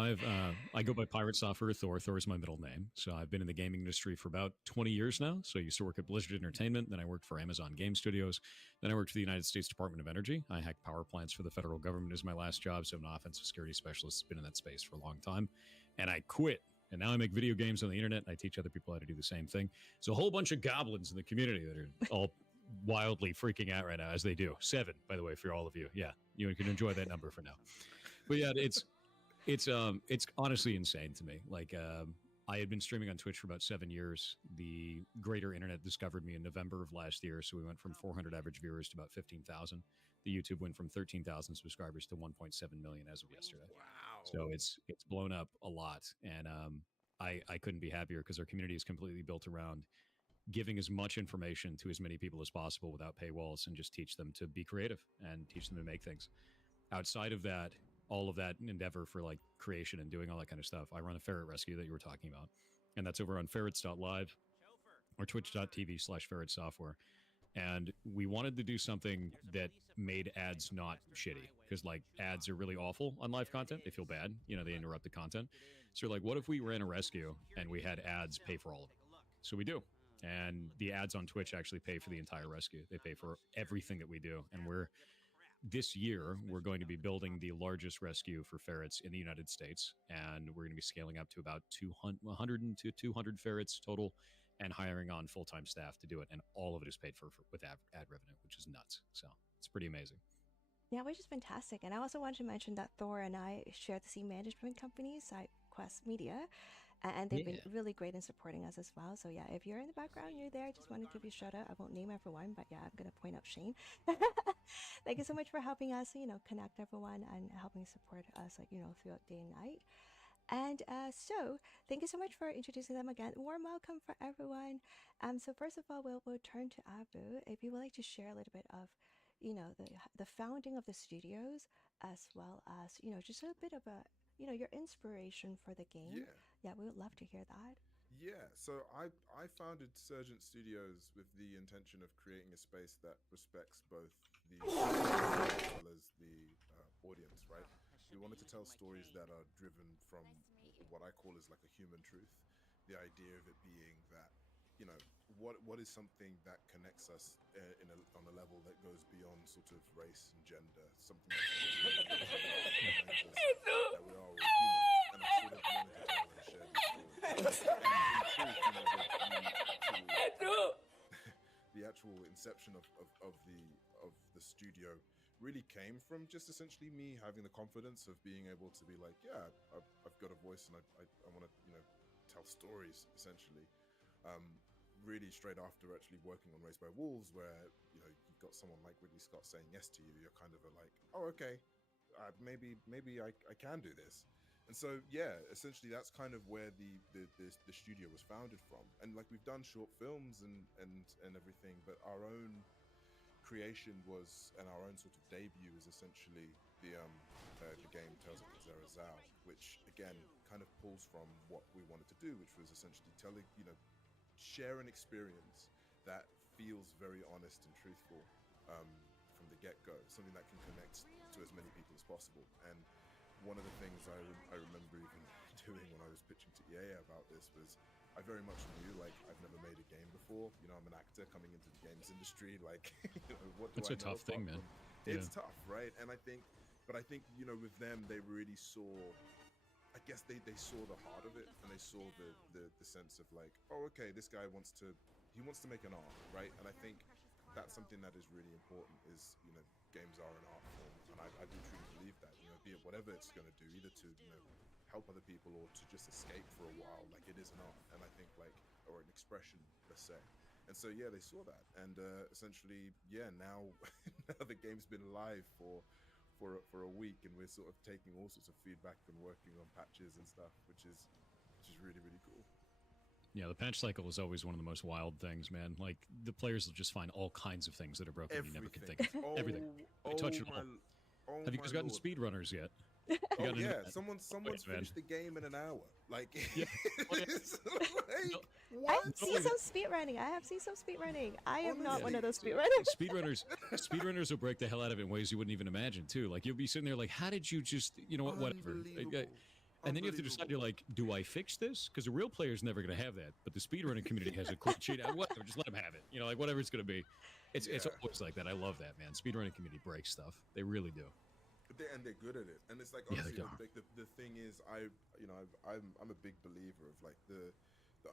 I go by Pirate Software Thor. Thor is my middle name. So I've been in the gaming industry for about 20 years now. So I used to work at Blizzard Entertainment, then I worked for Amazon Game Studios, then I worked for the United States Department of Energy. I hacked power plants for the federal government as my last job, so I'm an offensive security specialist, been in that space for a long time. And I quit. And now I make video games on the internet. I teach other people how to do the same thing. So a whole bunch of goblins in the community that are all wildly freaking out right now, as they do. 7, by the way, for all of you. Yeah, you can enjoy that number for now. But yeah, it's honestly insane to me. Like I had been streaming on Twitch for about 7 years. The greater internet discovered me in November of last year. So we went from 400 average viewers to about 15,000. The YouTube went from 13,000 subscribers to 1.7 million as of yesterday. Wow. So it's blown up a lot. And I couldn't be happier because our community is completely built around giving as much information to as many people as possible without paywalls, and just teach them to be creative and teach them to make things. Outside of that, all of that endeavor for like creation and doing all that kind of stuff. I run a ferret rescue that you were talking about, and that's over on ferrets.live or twitch.tv/ferret software. And we wanted to do something that made ads not shitty, because like ads are really awful on live content. They feel bad, you know, they interrupt the content. So we're like, what if we ran a rescue and we had ads pay for all of it? So we do. And the ads on Twitch actually pay for the entire rescue. They pay for everything that we do. And this year, we're going to be building the largest rescue for ferrets in the United States. And we're going to be scaling up to about 100 to 200 ferrets total, and hiring on full-time staff to do it. And all of it is paid for with ad revenue, which is nuts. So it's pretty amazing. Yeah, which is fantastic. And I also want to mention that Thor and I share the same management company, SideQuest Media, and they've been really great in supporting us as well. So yeah, if you're in the background, you're there, I just want to give you a shout out. I won't name everyone, but yeah, I'm going to point out Shane. Thank you so much for helping us, you know, connect everyone and helping support us, like, you know, throughout day and night. And so, thank you so much for introducing them again. Warm welcome for everyone. So first of all, we'll turn to Abu. If you would like to share a little bit of, you know, the founding of the studios, as well as, you know, just a bit of a, you know, your inspiration for the game. Yeah, we would love to hear that. Yeah, so I founded Surgent Studios with the intention of creating a space that respects both the as well as the audience, right? We wanted to tell stories that are driven from what I call is like a human truth. The idea of it being that, you know, what is something that connects us on a level that goes beyond sort of race and gender, something that we are all human. And I sort of wanted to tell and share this story. And in truth, you know, the actual inception of the studio really came from just essentially me having the confidence of being able to be like, yeah, I've got a voice and I want to, you know, tell stories essentially. Really straight after actually working on Raised by Wolves, where, you know, you've got someone like Ridley Scott saying yes to you, you're kind of like, oh, okay, maybe I can do this. And so, yeah, essentially that's kind of where the studio was founded from. And like, we've done short films and everything, but our own creation was, and our own sort of debut is essentially the game Tales of Kazera, which again kind of pulls from what we wanted to do, which was essentially telling, you know, share an experience that feels very honest and truthful from the get-go, something that can connect to as many people as possible. And one of the things I remember even doing when I was pitching to EA about this was, I very much knew, like, I've never made a game before. You know, I'm an actor coming into the games industry. Like, you know, what do I know? It's a tough thing, man. It's tough, right? And I think, you know, with them, they really saw, I guess they saw the heart of it, and they saw the sense of like, oh, okay, this guy wants to make an art, right? And I think that's something that is really important, is, you know, games are an art form, and I do truly believe that, you know, be it whatever it's going to do, either to, you know, help other people or to just escape for a while, like, it is an art, and I think, like, or an expression, let's say. And so, yeah, they saw that, and essentially, yeah, now the game's been live for a week, and we're sort of taking all sorts of feedback and working on patches and stuff, which is really, really cool. Yeah, the patch cycle is always one of the most wild things, man. Like, the players will just find all kinds of things that are broken you never can think of. Everything. They touch it all. Have you guys gotten speedrunners yet? Oh yeah, someone's finished the game in an hour. Like, yeah. I've seen some speedrunning. I have seen some speedrunning. I am not one of those speedrunners. Speedrunners will break the hell out of it in ways you wouldn't even imagine, too. Like, you'll be sitting there like, how did you just, you know what, whatever. And then you have to decide, you're like, do I fix this? Because a real player's never going to have that. But the speedrunning community has a cool cheat. Whatever, just let them have it. You know, like, whatever it's going to be. It's always like that. I love that, man. Speedrunning community breaks stuff. They really do. And they're good at it. And it's like, honestly, the thing is, I'm a big believer of, like, the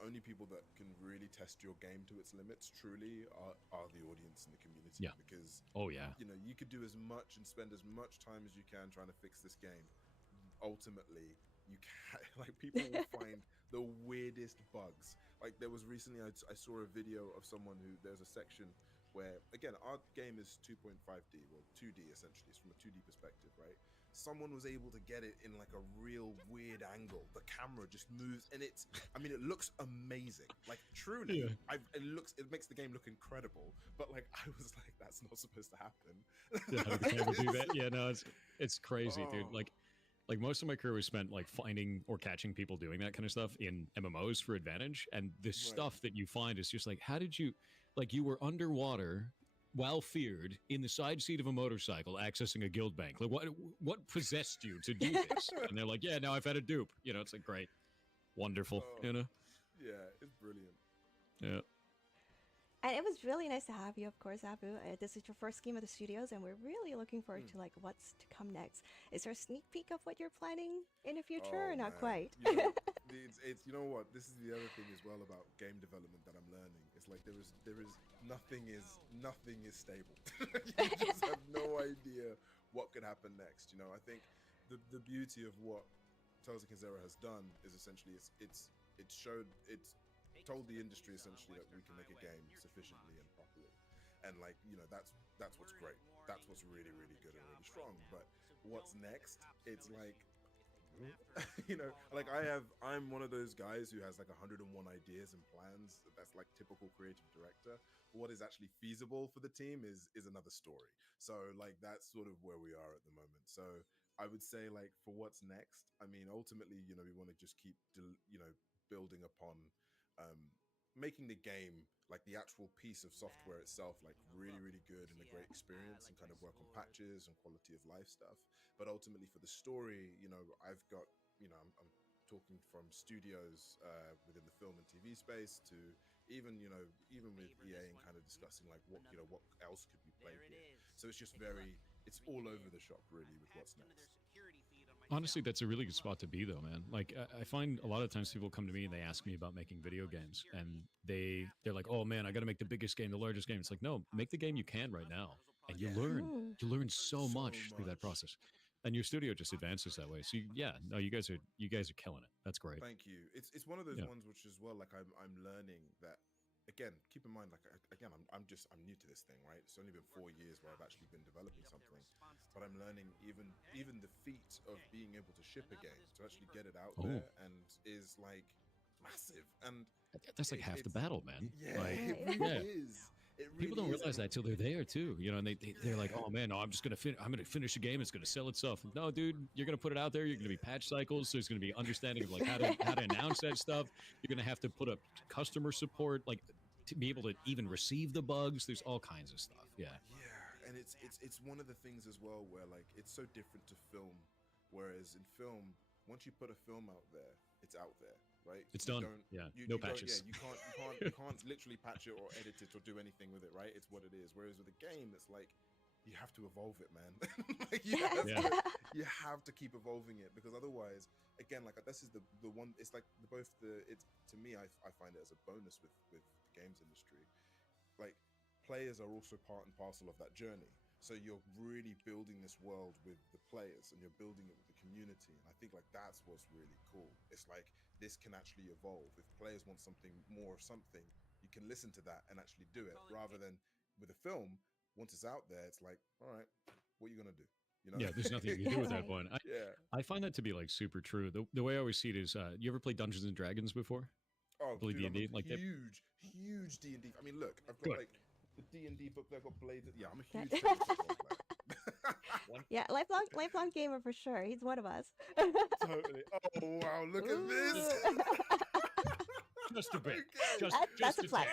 only people that can really test your game to its limits truly are the audience and the community. Yeah. Because, you know, you could do as much and spend as much time as you can trying to fix this game. Ultimately, you can, like, people will find the weirdest bugs. Like, there was recently, I saw a video of someone there's a section where, again, our game is 2.5D, well, 2D essentially, it's from a 2D perspective, right? Someone was able to get it in like a real weird angle. The camera just moves, and it looks amazing. Like, truly, it makes the game look incredible. But like, I was like, that's not supposed to happen. Yeah, how do the camera do that? Yeah, no, it's crazy, dude. Like, Like most of my career was spent like finding or catching people doing that kind of stuff in MMOs for advantage, and the stuff that you find is just like, how did you, like, you were underwater while feared in the side seat of a motorcycle accessing a guild bank. Like, what possessed you to do this? And they're like, yeah, now I've had a dupe. You know, it's like, great, wonderful. You know, Yeah, it's brilliant. yeah. And it was really nice to have you, of course, Abu. This is your first game of the studios, and we're really looking forward to like what's to come next. Is there a sneak peek of what you're planning in the future, or not man. quite? You know, it's you know what, this is the other thing as well about game development that I'm learning. It's like there is nothing is stable. You just have no idea what could happen next. You know, I think the beauty of what Tales of Kenzera has done is essentially it's told the industry essentially that we can make a game sufficiently and properly, and like, you know, that's what's great. That's what's really, really good and really strong. But what's next? It's like, you know, like I'm one of those guys who has like 101 ideas and plans. That's like typical creative director. What is actually feasible for the team is another story. So like that's sort of where we are at the moment. So I would say, like, for what's next, I mean, ultimately, you know, we want to just keep building upon making the game, like the actual piece of software itself, like really, really good and a great experience, and kind of work on patches and quality of life stuff. But ultimately for the story, you know, I've got, you know, I'm talking from studios within the film and TV space to even with EA and kind of discussing like what else could be played here. So it's just it's all over the shop really with what's next. Honestly, that's a really good spot to be, though, man. Like, I find a lot of times people come to me and they ask me about making video games, and they're like, "Oh man, I got to make the biggest game, the largest game." It's like, no, make the game you can right now, and you learn so much through that process, and your studio just advances that way. So no, you guys are killing it. That's great. Thank you. It's one of those ones which as well, like I'm learning that. Again, keep in mind, like, again, I'm new to this thing, right? It's only been 4 years where I've actually been developing something, but I'm learning even the feat of being able to ship a game, to actually get it out there, and is like massive. And that's like half the battle, man. Yeah, like, it really is. People don't realize that till they're there too, you know, and they're like, "Oh man, no, I'm gonna finish a game. It's gonna sell itself." No, dude, you're gonna put it out there. You're gonna be patch cycles. There's gonna be understanding of like how to announce that stuff. You're gonna have to put up customer support, like to be able to even receive the bugs. There's all kinds of stuff. Yeah, and it's one of the things as well where like it's so different to film, whereas in film, once you put a film out there, it's out there. Right, it's done. Yeah, no patches. You can't literally patch it or edit it or do anything with it. Right, it's what it is. Whereas with a game, it's like you have to evolve it, man. Like you have to keep evolving it, because otherwise, again, like this is the one. It's like to me, I find it as a bonus with the games industry. Like players are also part and parcel of that journey. So you're really building this world with the players, and you're building it with the community. And I think like that's what's really cool. It's like this can actually evolve. If players want something more of something, you can listen to that and actually do it, rather than with a film, once it's out there, it's like, all right, what are you gonna do? You know? Yeah, there's nothing you can do at that point. I find that to be like super true. The way I always see it is, you ever played Dungeons and Dragons before? Oh, dude, D&D? Like huge D&D. I mean, look, I've got like the D&D book that got played. Yeah, I'm a huge Yeah, lifelong gamer for sure. He's one of us. Totally. Oh wow, look at this. Just a bit. Okay. That's a flex.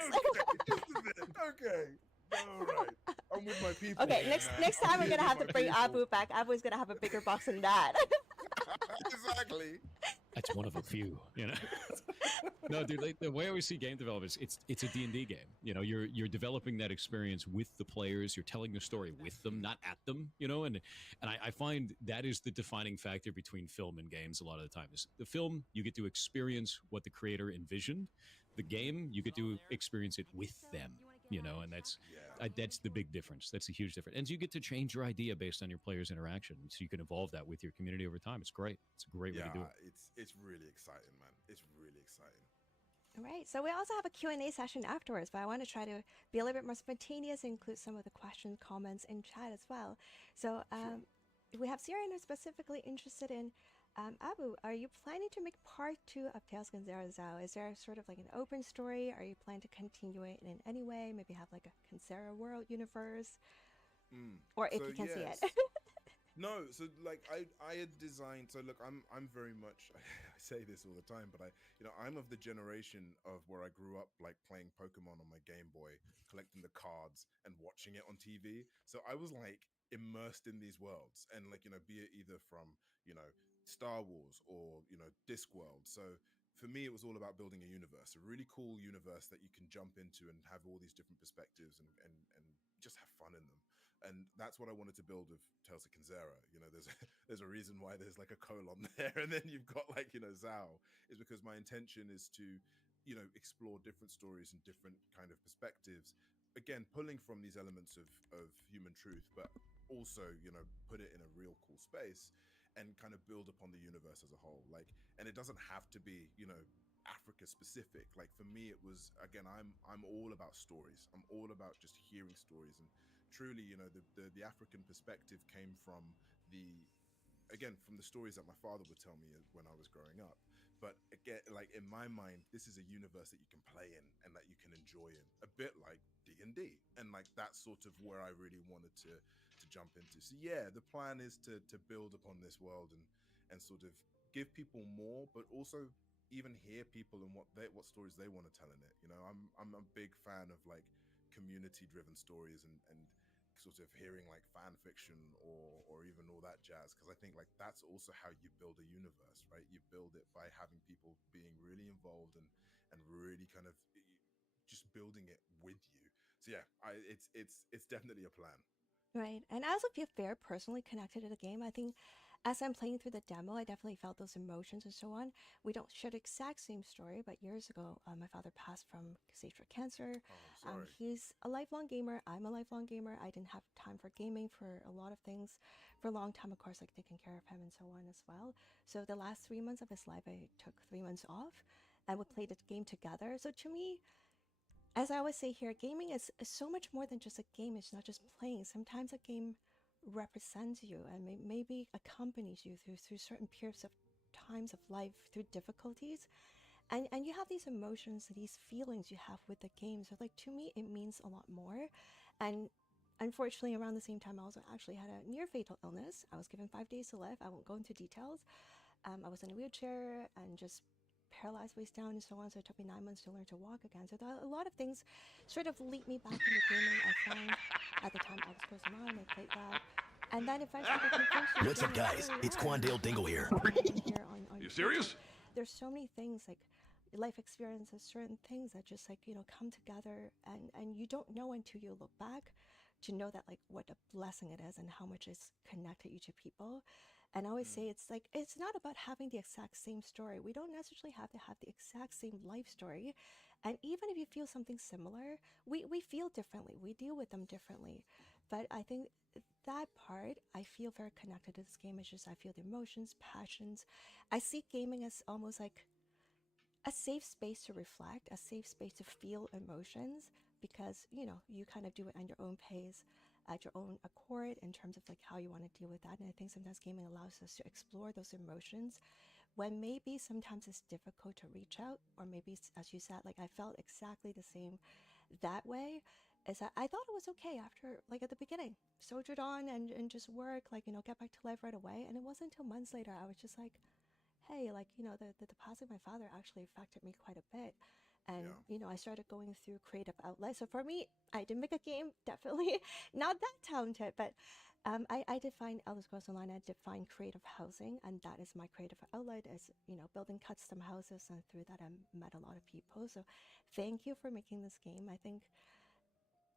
Just a bit. Okay. All right. I'm with my people. Okay, next time we're gonna have to bring Abu back. Abu's gonna have a bigger box than that. Exactly. That's one of a few, you know. No, dude, like, the way I always see game developers, it's a D&D game. You know, you're developing that experience with the players. You're telling the story with them, not at them. You know, and I find that is the defining factor between film and games. A lot of the time, is the film you get to experience what the creator envisioned. The game you get to experience it with them. You know, and that's the big difference. That's a huge difference. And you get to change your idea based on your players' interaction, so you can evolve that with your community over time. It's great. It's a great way to do it. It's really exciting, man. It's really exciting. All right, so we also have a Q&A session afterwards, but I want to try to be a little bit more spontaneous and include some of the questions, comments in chat as well. So we have Syrian who's specifically interested in, Abu, are you planning to make part 2 of Tales of Kenzera Zao? Is there sort of like an open story? Are you planning to continue it in any way? Maybe have like a Kenzera world universe? Or if you can see it. No, so like I had designed. So look, I'm very much. I say this all the time, but I'm of the generation of where I grew up like playing Pokemon on my Game Boy, collecting the cards and watching it on TV. So I was like immersed in these worlds, and like be it either from Star Wars or Discworld. So for me, it was all about building a universe, a really cool universe that you can jump into and have all these different perspectives and just have fun in them. And that's what I wanted to build with Tales of Kinzera. There's there's a reason why there's like a colon there, and then you've got like Zhao, is because my intention is to explore different stories and different kind of perspectives. Again, pulling from these elements of human truth, but also put it in a real cool space and kind of build upon the universe as a whole. Like, and it doesn't have to be Africa specific. Like for me, it was, again, I'm all about stories. I'm all about just hearing stories, and truly, the African perspective came from from the stories that my father would tell me when I was growing up. But again, like in my mind, this is a universe that you can play in and that you can enjoy in, a bit like D&D, and like that's sort of where I really wanted to jump into. So yeah, the plan is to build upon this world and sort of give people more, but also even hear people and what stories they want to tell in it. I'm a big fan of like community driven stories and sort of hearing like fan fiction or even all that jazz, because I think like that's also how you build a universe, right? You build it by having people being really involved and really kind of just building it with you. So yeah, it's definitely a plan. Right. And I also feel very personally connected to the game. I think as I'm playing through the demo, I definitely felt those emotions and so on. We don't share the exact same story, but years ago, my father passed from stage 4 cancer. Oh, I'm sorry. He's a lifelong gamer. I'm a lifelong gamer. I didn't have time for gaming for a lot of things for a long time, of course, like taking care of him and so on as well. So the last 3 months of his life, I took 3 months off and we played the game together. So to me, as I always say here, gaming is so much more than just a game. It's not just playing. Sometimes a game represents you and maybe accompanies you through certain periods of times of life, through difficulties. And you have these emotions, these feelings you have with the game. So like to me, it means a lot more. And unfortunately, around the same time, I also actually had a near fatal illness. I was given 5 days to live. I won't go into details. I was in a wheelchair and just paralyzed waist down and so on. So it took me 9 months to learn to walk again. So a lot of things sort of lead me back into gaming. I found at the time I was close to mine, I played that. And then eventually became closer. What's up, guys? It's Quandale Dingle here. You serious? There's so many things like life experiences, certain things that just like, come together and you don't know until you look back to know that like what a blessing it is and how much it's connected you to people. And I always say it's like, it's not about having the exact same story. We don't necessarily have to have the exact same life story. And even if you feel something similar, we feel differently. We deal with them differently. But I think that part, I feel very connected to this game. It's just I feel the emotions, passions. I see gaming as almost like a safe space to reflect, a safe space to feel emotions, because you kind of do it on your own pace, at your own accord, in terms of like how you want to deal with that. And I think sometimes gaming allows us to explore those emotions when maybe sometimes it's difficult to reach out, or maybe as you said, like I felt exactly the same that way. Is that I thought it was okay after, like at the beginning, soldiered on and just work, like get back to life right away. And it wasn't until months later I was just like, hey, like, the passing of my father actually affected me quite a bit. And, I started going through creative outlets. So for me, I did make a game, definitely not that talented, but I did find Elder Scrolls Online, I did find creative housing, and that is my creative outlet, is, building custom houses, and through that I met a lot of people. So thank you for making this game. I think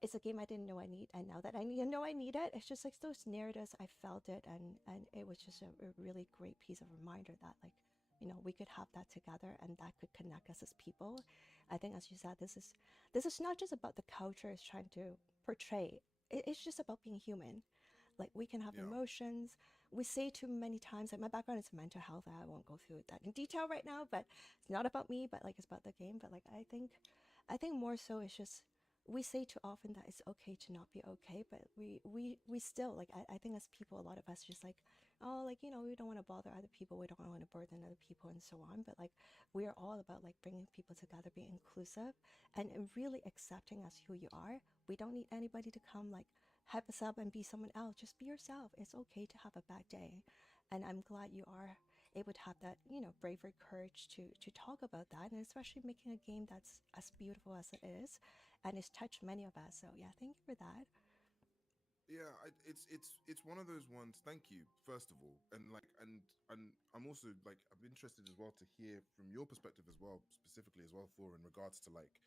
it's a game I didn't know I need, and now that I know I need it, it's just like those narratives, I felt it, and it was just a really great piece of reminder that like, we could have that together and that could connect us as people. I think, as you said, this is not just about the culture it's trying to portray. It's just about being human. Like we can have emotions. We say too many times, like my background is mental health. I won't go through that in detail right now, but it's not about me, but like it's about the game. But like I think more so it's just, we say too often that it's okay to not be okay, but we still, like, I think as people, a lot of us just like, oh, like, we don't want to bother other people, we don't want to burden other people and so on. But like, we are all about like bringing people together, being inclusive and really accepting as who you are. We don't need anybody to come like hype yourself and be someone else. Just be yourself. It's okay to have a bad day. And I'm glad you are able to have that, bravery, courage to talk about that, and especially making a game that's as beautiful as it is, and it's touched many of us. So yeah, thank you for that. Yeah, it's one of those ones. Thank you, first of all, and I'm also like I'm interested as well to hear from your perspective as well, specifically as well, Thor, in regards to like,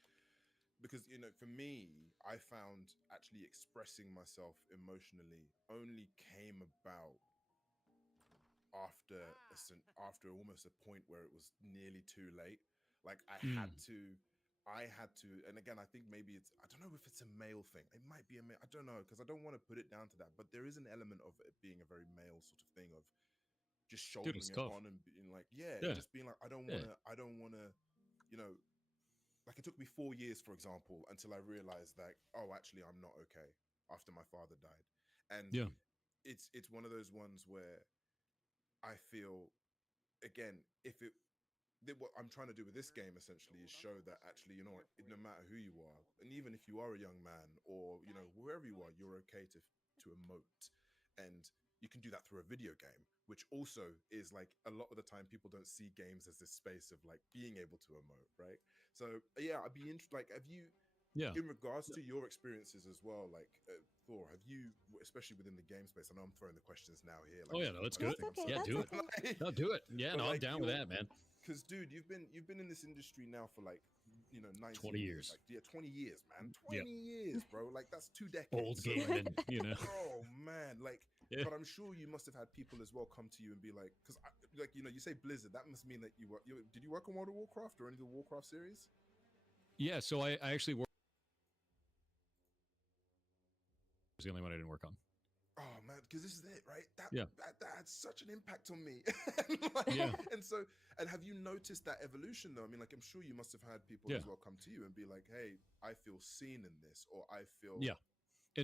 because for me, I found actually expressing myself emotionally only came about after almost a point where it was nearly too late. Like I had to, and again, I think maybe I don't know if it's a male thing. It might be a male. I don't know, because I don't want to put it down to that. But there is an element of it being a very male sort of thing of just Dude, shouldering it's it tough. on and being like, yeah, Yeah. just being like, I don't Yeah. want to, like it took me 4 years, for example, until I realized that, oh, actually, I'm not okay after my father died, and Yeah. it's one of those ones where I feel, again, if it what I'm trying to do with this game essentially is show that actually, you know what, no matter who you are, and even if you are a young man or wherever you are, you're okay to emote, and you can do that through a video game, which also is like a lot of the time people don't see games as this space of like being able to emote, right? So yeah, I'd be interested. Like, have you? Yeah. In regards to your experiences as well, like Thor, have you, especially within the game space? I know I'm throwing the questions now here. Like, Oh yeah, no, that's good. That's okay, Yeah, that's do it. okay. No, do it. Yeah, But no, I'm like down with that, man. because dude, you've been in this industry now for like 19 20 years. Like, yeah, 20 years, man. Yeah. 20 years, bro. Like, that's 2 decades. Old So, gaming, like, oh man, like, Yeah. but I'm sure you must have had people as well come to you and be like, because like, you say Blizzard, that must mean that did you work on World of Warcraft or any of the Warcraft series? Yeah, so I actually worked. Was the only one I didn't work on. Oh man, because this is it, right? That Yeah. that had such an impact on me. Yeah. And have you noticed that evolution though? I mean, like, I'm sure you must have had people Yeah. as well come to you and be like, "Hey, I feel seen in this," or "I feel." Yeah.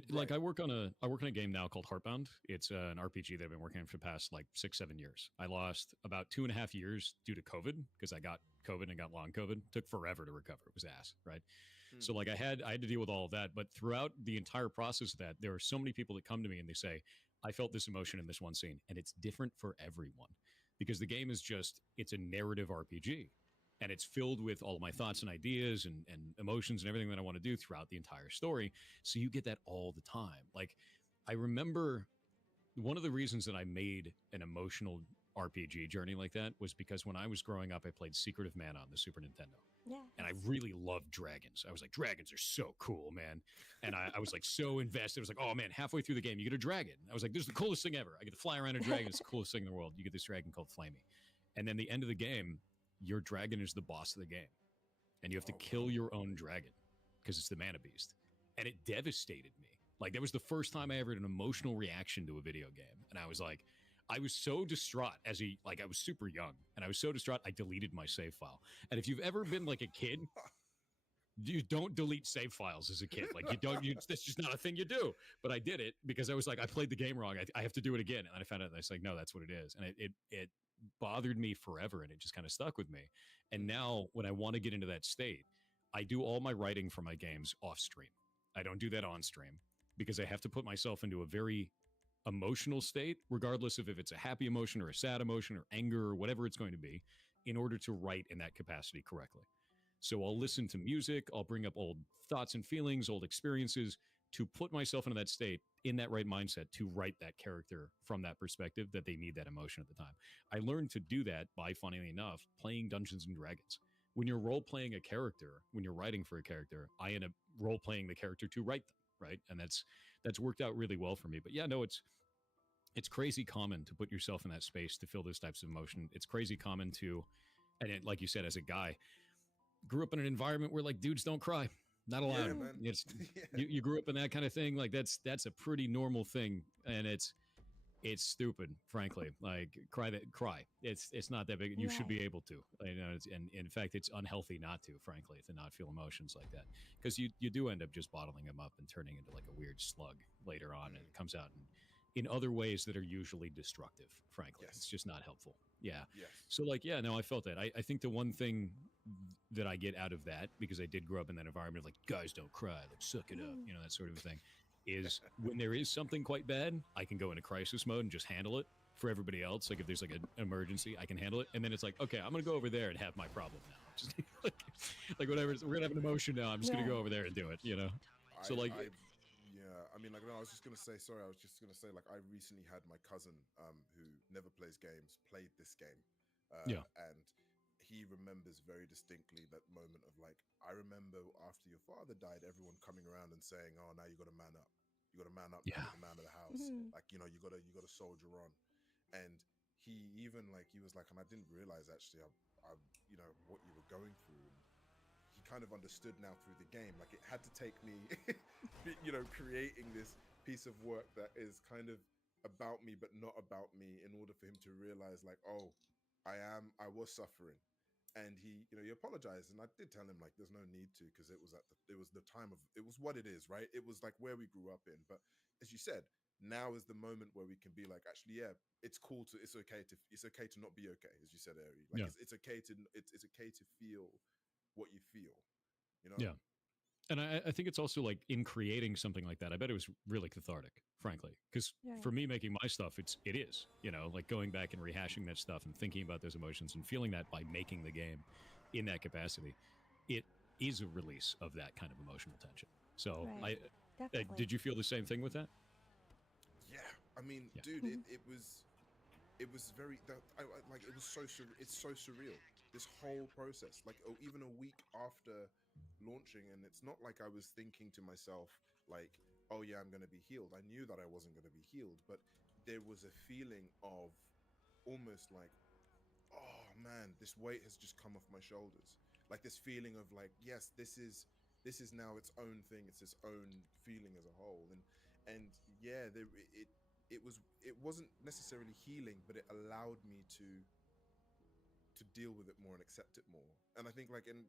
Like Right. I work on a game now called Heartbound. It's an RPG that I've been working on for the past like 6-7 years. I lost about 2.5 years due to COVID because I got COVID and got long COVID. Took forever to recover. It was ass, right? So like I had to deal with all of that. But throughout the entire process of that, there are so many people that come to me and they say, I felt this emotion in this one scene, and it's different for everyone because the game is it's a narrative RPG. And it's filled with all of my thoughts and ideas and emotions and everything that I want to do throughout the entire story. So you get that all the time. Like, I remember one of the reasons that I made an emotional RPG journey like that was because when I was growing up, I played Secret of Mana on the Super Nintendo. Yeah. And I really loved dragons. I was like, dragons are so cool, man. And I was like so invested. I was like, oh man, halfway through the game, you get a dragon. I was like, this is the coolest thing ever. I get to fly around a dragon. It's the coolest thing in the world. You get this dragon called Flamey. And then the end of the game, your dragon is the boss of the game. And you have to kill your own dragon because it's the mana beast. And it devastated me. Like, that was the first time I ever had an emotional reaction to a video game. And I was like, I was so distraught I was super young. And I was so distraught, I deleted my save file. And if you've ever been like a kid, you don't delete save files as a kid. Like, that's just not a thing you do. But I did it because I was like, I played the game wrong. I have to do it again. And I found out, and I was like, no, that's what it is. And it bothered me forever, and it just kind of stuck with me. And now when I want to get into that state, I do all my writing for my games off stream. I don't do that on stream because I have to put myself into a very emotional state, regardless of if it's a happy emotion or a sad emotion or anger or whatever it's going to be, in order to write in that capacity correctly. So I'll listen to music, I'll bring up old thoughts and feelings, old experiences to put myself into that state, in that right mindset, to write that character from that perspective that they need that emotion at the time. I learned to do that by, funnily enough, playing Dungeons and Dragons. When you're role-playing a character, when you're writing for a character, I end up role-playing the character to write them, right? And that's worked out really well for me. But yeah, no, it's crazy common to put yourself in that space to feel those types of emotion. It's crazy common to, and like you said, as a guy, grew up in an environment where like dudes don't cry. Not allowed. Yeah, you grew up in that kind of thing. Like that's a pretty normal thing, and it's stupid, frankly. Like cry. It's not that big. You should be able to. You know, and in fact, it's unhealthy not to, frankly, to not feel emotions like that, because you do end up just bottling them up and turning into like a weird slug later on, and it comes out in other ways that are usually destructive. Frankly, it's just not helpful. Yeah. Yes. So like, yeah, no, I felt that. I think the one thing that I get out of that, because I did grow up in that environment of like, guys don't cry, like suck it up, you know, that sort of thing, is when there is something quite bad, I can go into crisis mode and just handle it. For everybody else, like if there's like an emergency, I can handle it. And then it's like, okay, I'm gonna go over there and have my problem now. Just like whatever. We're gonna have an emotion now. I'm just gonna go over there and do it. You know. So like. Yeah, I mean, like, no, I was just gonna say. Sorry, I was just gonna say, like, I recently had my cousin, who never plays games, played this game, and he remembers very distinctly that moment of like, I remember after your father died, everyone coming around and saying, "Oh, now you got to man up. You got to man up. Now you're the man of the house. Like, you know, you got to soldier on." And he even like he was like, and I didn't realize actually, I you know what you were going through. And he kind of understood now through the game. Like it had to take me, you know, creating this piece of work that is kind of about me but not about me, in order for him to realize like, oh, I was suffering. And he, you know, he apologized, and I did tell him like, there's no need to, because it was the time of, it was what it is, right? It was like where we grew up in. But as you said, now is the moment where we can be like, actually, yeah, it's okay to not be okay, as you said, Ari. Like it's okay to feel what you feel, you know? Yeah. And I think it's also like in creating something like that, I bet it was really cathartic, frankly. Because for me making my stuff, it is, you know, like going back and rehashing that stuff and thinking about those emotions and feeling that by making the game in that capacity, it is a release of that kind of emotional tension. So did you feel the same thing with that? Yeah. I mean, dude, it was very, like, it was it's so surreal. This whole process, like, even a week after launching, and it's not like I was thinking to myself like, oh yeah, I'm gonna be healed. I knew that I wasn't gonna be healed, but there was a feeling of almost like, oh man, this weight has just come off my shoulders. Like this feeling of like, yes, this is now its own thing. It's its own feeling as a whole. And yeah, it wasn't necessarily healing, but it allowed me to deal with it more and accept it more. And I think like in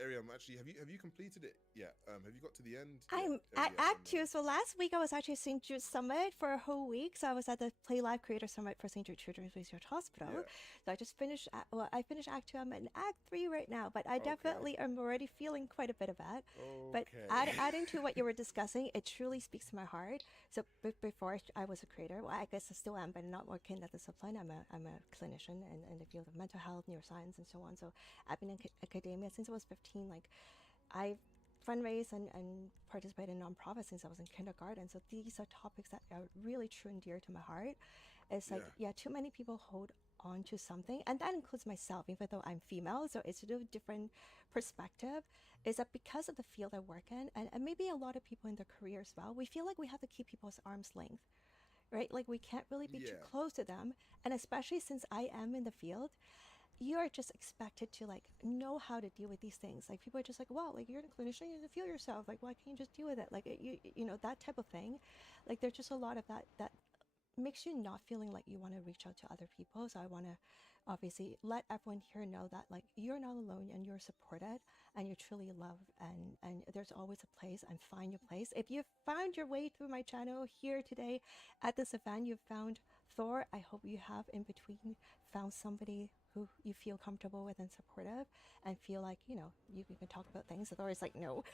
Ariam, actually, have you completed it yet? Have you got to the end? I'm at Act 2. So last week I was actually at St. Jude's Summit for a whole week. So I was at the Play Live Creator Summit for St. Jude Children's Research Hospital. So I just finished, I finished Act 2. I'm in Act 3 right now, but I definitely am already feeling quite a bit of that. But adding to what you were discussing, it truly speaks to my heart. So before I was a creator, well, I guess I still am, but I'm not working at the discipline. I'm a clinician in the field of mental health, neuroscience, and so on. So I've been in academia since I was 15. Like I fundraise and participate in nonprofits since I was in kindergarten. So these are topics that are really true and dear to my heart. It's like, too many people hold on to something, and that includes myself, even though I'm female. So it's a different perspective. Is that because of the field I work in, and maybe a lot of people in their career as well, we feel like we have to keep people's arm's length, right? Like we can't really be too close to them. And especially since I am in the field, you are just expected to like know how to deal with these things. Like people are just like, wow, like you're a clinician, you have to feel yourself. Like why can't you just deal with it? Like you know, that type of thing. Like there's just a lot of that makes you not feeling like you want to reach out to other people. So I want to obviously let everyone here know that like you're not alone and you're supported and you're truly loved, and there's always a place, and find your place. If you've found your way through my channel here today at this event, you've found Thor, I hope you have in between found somebody who you feel comfortable with and supportive, and feel like, you know, you can talk about things. Thor is like, no.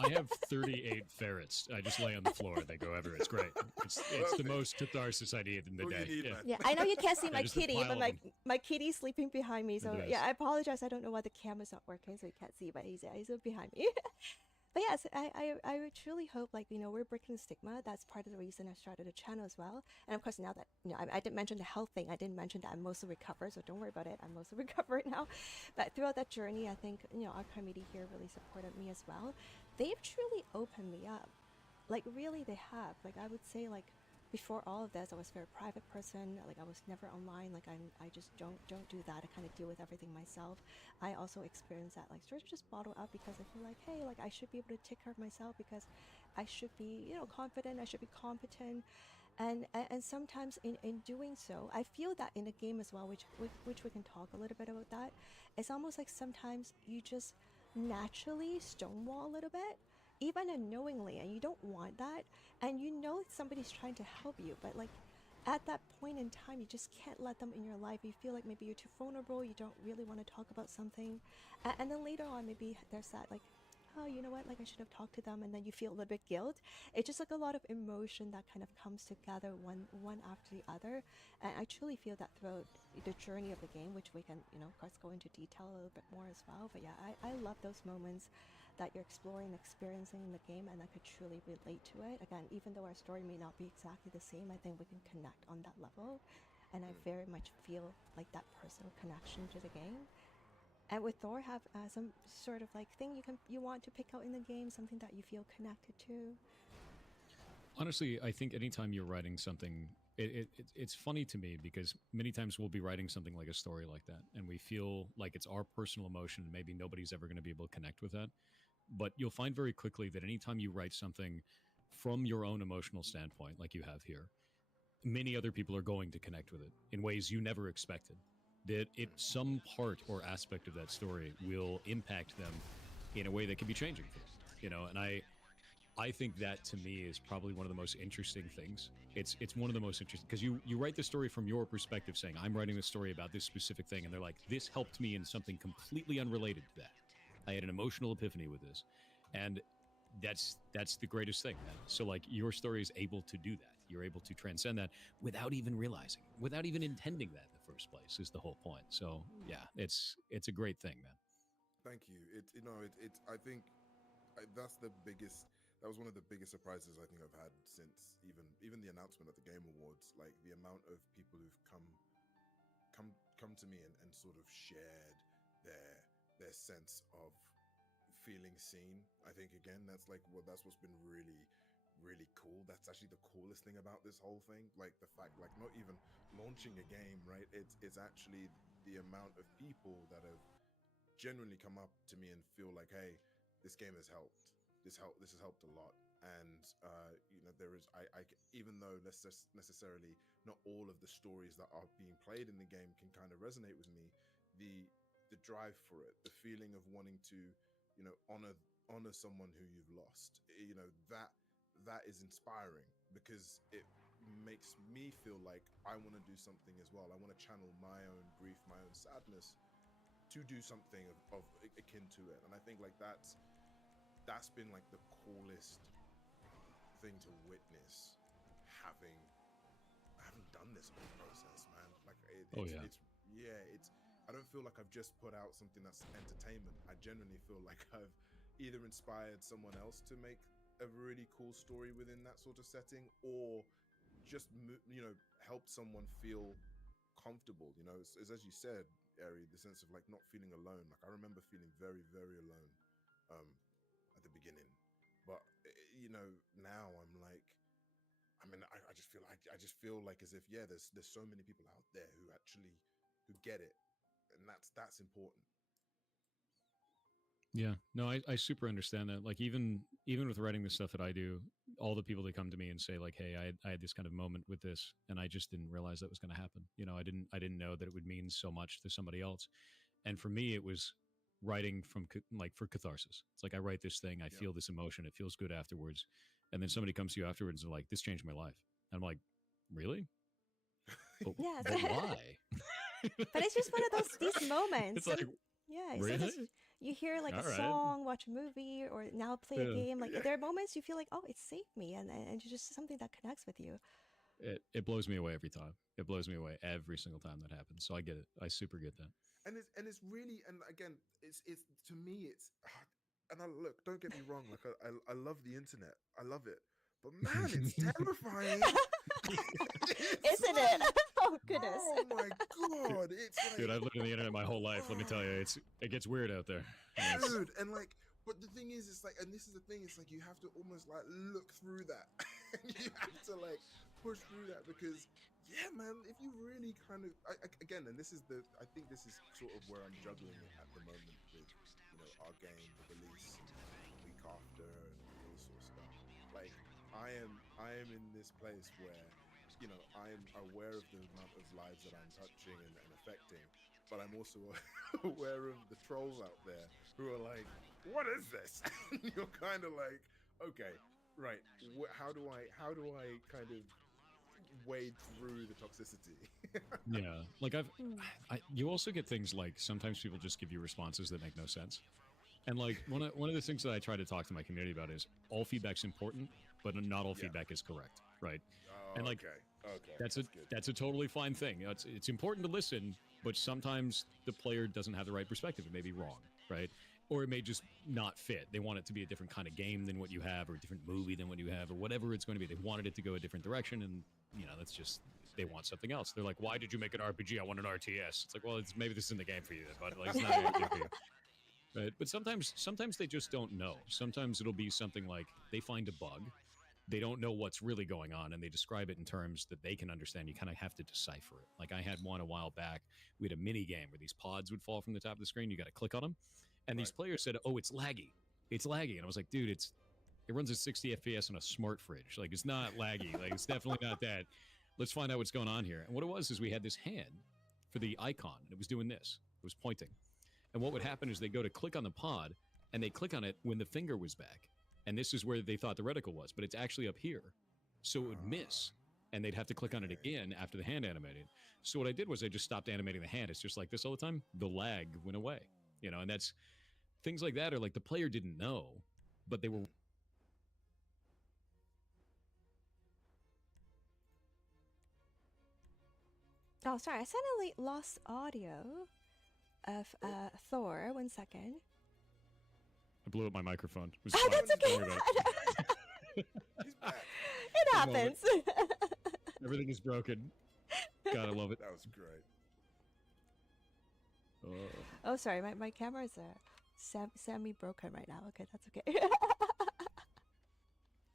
I have 38 ferrets. I just lay on the floor. They go everywhere. It's great. It's the most catharsis I need in the day. Yeah, I know you can't see my kitty, but my kitty's sleeping behind me. So yeah, I apologize. I don't know why the camera's not working, so you can't see, but he's behind me. But yes, I would truly hope, like, you know, we're breaking the stigma. That's part of the reason I started a channel as well. And of course, now that, you know, I didn't mention the health thing. I didn't mention that I'm mostly recovered, so don't worry about it. I'm mostly recovered now. But throughout that journey, I think, you know, our community here really supported me as well. They've truly opened me up. Like, really, they have. Like, I would say, like, before all of this, I was a very private person. Like I was never online. Like I just don't do that. I kind of deal with everything myself. I also experienced that, like, sort of just bottle up because I feel like, hey, like I should be able to take care of myself because I should be, you know, confident. I should be competent. And sometimes in doing so, I feel that in the game as well, which we can talk a little bit about that. It's almost like sometimes you just naturally stonewall a little bit, even unknowingly, and you don't want that, and you know somebody's trying to help you, but like at that point in time, you just can't let them in your life. You feel like maybe you're too vulnerable, you don't really want to talk about something, and then later on, maybe there's that like, oh, you know what, like I should have talked to them, and then you feel a little bit guilt. It's just like a lot of emotion that kind of comes together one after the other. And I truly feel that throughout the journey of the game, which we can, of course, go into detail a little bit more as well. But yeah, I love those moments that you're exploring, experiencing in the game, and I could truly relate to it. Again, even though our story may not be exactly the same, I think we can connect on that level. And I very much feel like that personal connection to the game. And with Thor, have some sort of like thing you want to pick out in the game, something that you feel connected to? Honestly, I think anytime you're writing something, it's funny to me because many times we'll be writing something like a story like that, and we feel like it's our personal emotion, and maybe nobody's ever going to be able to connect with that. But you'll find very quickly that anytime you write something from your own emotional standpoint, like you have here, many other people are going to connect with it in ways you never expected. That some part or aspect of that story will impact them in a way that can be changing for them, and I think that to me is probably one of the most interesting things. It's one of the most interesting because you write the story from your perspective, saying I'm writing a story about this specific thing, and they're like, this helped me in something completely unrelated to that. I had an emotional epiphany with this, and that's the greatest thing, man. So like your story is able to do that. You're able to transcend that without even realizing, without even intending that in the first place. Is the whole point. So yeah, it's a great thing, man. Thank you. I think that's the biggest. That was one of the biggest surprises I think I've had since even the announcement at the Game Awards. Like the amount of people who've come to me and sort of shared their sense of feeling seen. I think again that's what's been really really cool. That's actually the coolest thing about this whole thing. Like the fact, like not even launching a game, right? It's actually the amount of people that have genuinely come up to me and feel like, hey, this game has helped. This has helped a lot. And there is I even though necessarily not all of the stories that are being played in the game can kind of resonate with me, the drive for it, the feeling of wanting to honor someone who you've lost, that is inspiring because it makes me feel like I want to do something as well. I want to channel my own grief, my own sadness to do something of akin to it. And I think like that's been like the coolest thing to witness having done this whole process, man. Like it's I don't feel like I've just put out something that's entertainment. I genuinely feel like I've either inspired someone else to make a really cool story within that sort of setting, or just helped someone feel comfortable. It's as you said, Ari, the sense of like not feeling alone. Like I remember feeling very very alone at the beginning, but now I'm like, I just feel like as if there's so many people out there who get it, and that's important. Yeah, no, I super understand that. Like even with writing the stuff that I do, all the people that come to me and say like, hey, I had this kind of moment with this, and I just didn't realize that was going to happen. I didn't know that it would mean so much to somebody else. And for me, it was writing for catharsis. It's like I write this thing, I feel this emotion, it feels good afterwards, and then somebody comes to you afterwards and like, this changed my life. And I'm like, really? But why? But it's just one of these moments. It's like, it's really? like you hear like a song, watch a movie, or now play a game. Like there are moments you feel like, oh, it saved me, and it's just something that connects with you. It blows me away every time. It blows me away every single time that happens. So I get it. I super get that. And it's really, and again, it's to me, and look, don't get me wrong, like I love the internet, I love it, but man, it's terrifying. Isn't it? Oh goodness. Oh my god, it's like, dude, I've lived on the internet my whole life. Let me tell you, it gets weird out there. Dude, and like, but the thing is, it's like, and this is the thing, it's like you have to almost like look through that. You have to like push through that because, yeah, man, if you really kind of, again, and I think this is sort of where I'm juggling it at the moment with, our game, the release week after, and all this sort of stuff. Like, I am in this place where, I am aware of the amount of lives that I'm touching and affecting, but I'm also aware of the trolls out there who are like, what is this? And you're kind of like, okay, right, how do I kind of wade through the toxicity? Yeah, like you also get things like sometimes people just give you responses that make no sense. And like one of the things that I try to talk to my community about is all feedback's important, but not all feedback is correct, right? Oh, And like that's a totally fine thing. It's important to listen, but sometimes the player doesn't have the right perspective. It may be wrong, right? Or it may just not fit. They want it to be a different kind of game than what you have, or a different movie than what you have, or whatever it's going to be. They wanted it to go a different direction, and that's just they want something else. They're like, "Why did you make an RPG? I want an RTS." It's like, well, maybe this isn't the game for you, but like, it's not a game for you. Right? But sometimes they just don't know. Sometimes it'll be something like they find a bug, they don't know what's really going on, and they describe it in terms that they can understand. You kind of have to decipher it. Like I had one a while back. We had a mini game where these pods would fall from the top of the screen. You got to click on them, and these players said, "Oh, it's laggy. It's laggy." And I was like, "Dude, it runs at 60 FPS on a smart fridge. Like it's not laggy. Like it's definitely not that. Let's find out what's going on here." And what it was is we had this hand for the icon, and it was doing this. It was pointing. And what would happen is they go to click on the pod, and they click on it when the finger was back. And this is where they thought the reticle was, but it's actually up here. So it would miss, and they'd have to click on it again after the hand animated. So what I did was I just stopped animating the hand. It's just like this all the time. The lag went away, and that's things like that are like the player didn't know, but they were. Oh, sorry, I suddenly lost audio of Thor. 1 second. I blew up my microphone. It was Oh, fine. that's okay. Don't worry about it. It happens. Everything is broken. God, I love it. That was great. Oh, sorry, my camera's semi-broken right now. Okay, that's okay.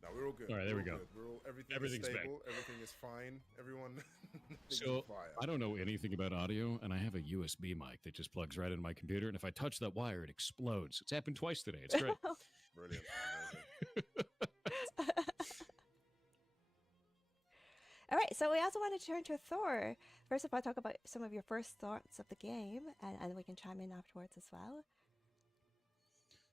No, we're all good. All right, there we go. Good. We're all, Everything's is stable. back. Everything is fine. Everyone. So I don't know anything about audio, and I have a USB mic that just plugs right into my computer, and if I touch that wire, it explodes. It's happened twice today. It's great. Brilliant. All right, so we also want to turn to Thor. First of all, talk about some of your first thoughts of the game, and we can chime in afterwards as well.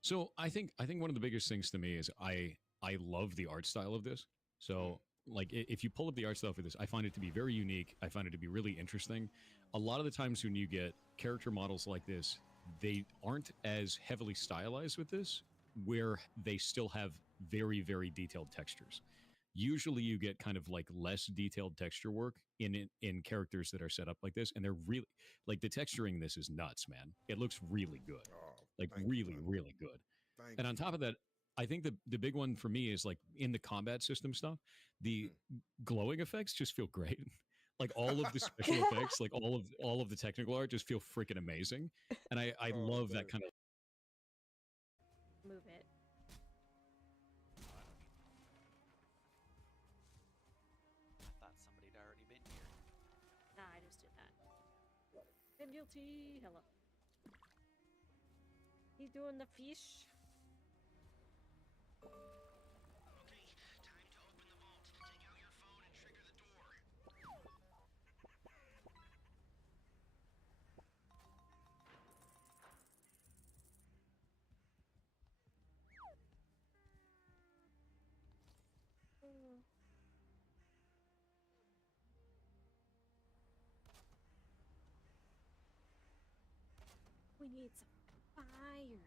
So I think one of the biggest things to me is I love the art style of this. So like if you pull up the art style for this, I find it to be very unique. I find it to be really interesting. A lot of the times when you get character models like this, they aren't as heavily stylized with this, where they still have very, very detailed textures. Usually you get kind of like less detailed texture work in characters that are set up like this, and they're really like the texturing in this is nuts, man. It looks really good. Like really, really good. And on top of that, I think the big one for me is like in the combat system stuff, the glowing effects just feel great. Like all of the special effects, like all of the technical art just feel freaking amazing. And I love that kind of Move it. I thought somebody'd already been here. Nah, I just did that. I'm guilty. Hello. He's doing the fish. We need some fire.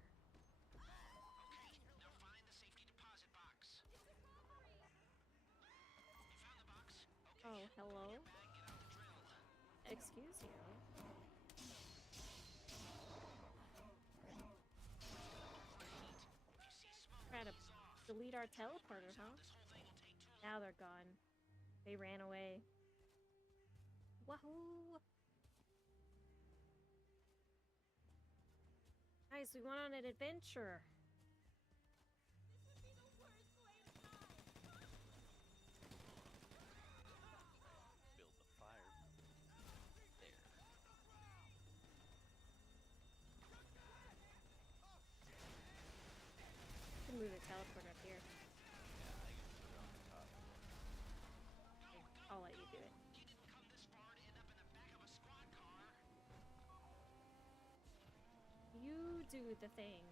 Oh, hello? Excuse you. Try to delete our teleporter, huh? Now they're gone. They ran away. Wahoo! Guys, we went on an adventure. Build the fire. There. You can move the teleporter up here. I'll let you do it. You do the thing.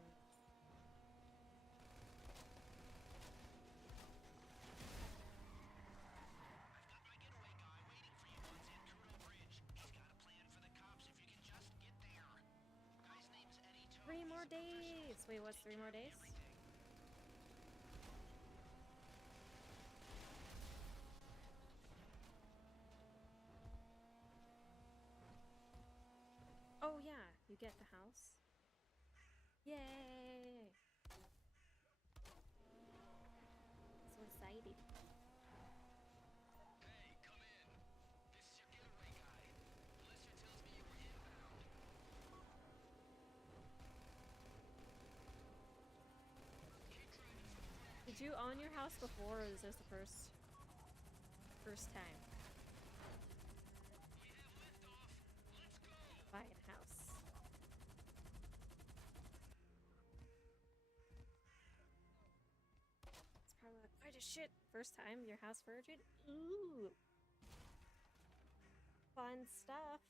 more days. Wait, what's 3 more days? Oh yeah, you get the house. Yay! So excited. Did you own your house before, or is this the first time buying a house? It's probably like, why the shit? First time your house virgin? Ooh, fun stuff.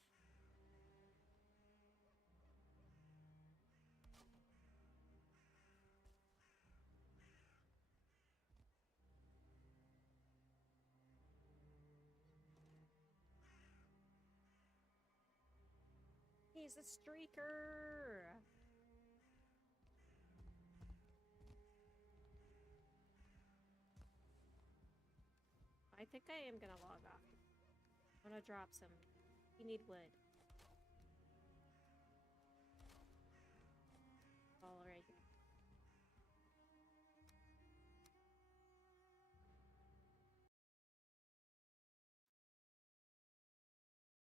He's a streaker. I think I am gonna log off. I'm gonna drop some. You need wood. All right here.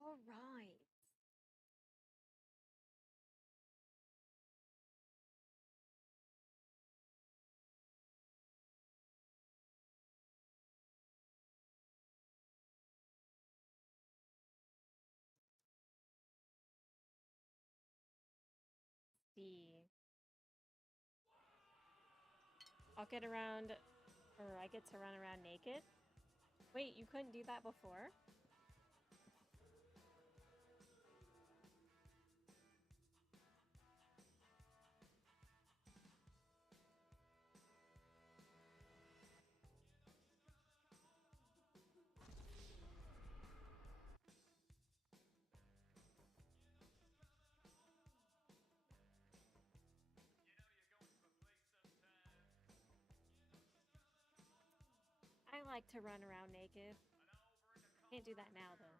All right. See. I'll get around, or I get to run around naked. Wait, you couldn't do that before? I like to run around naked. Can't do that now, though.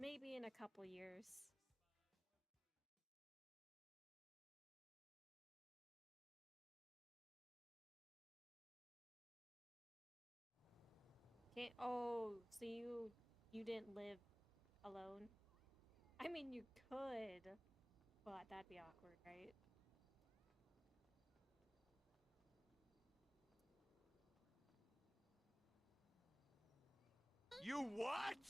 Maybe in a couple years. Can't. Oh, so you didn't live alone? I mean, you could, but that'd be awkward, right? You what?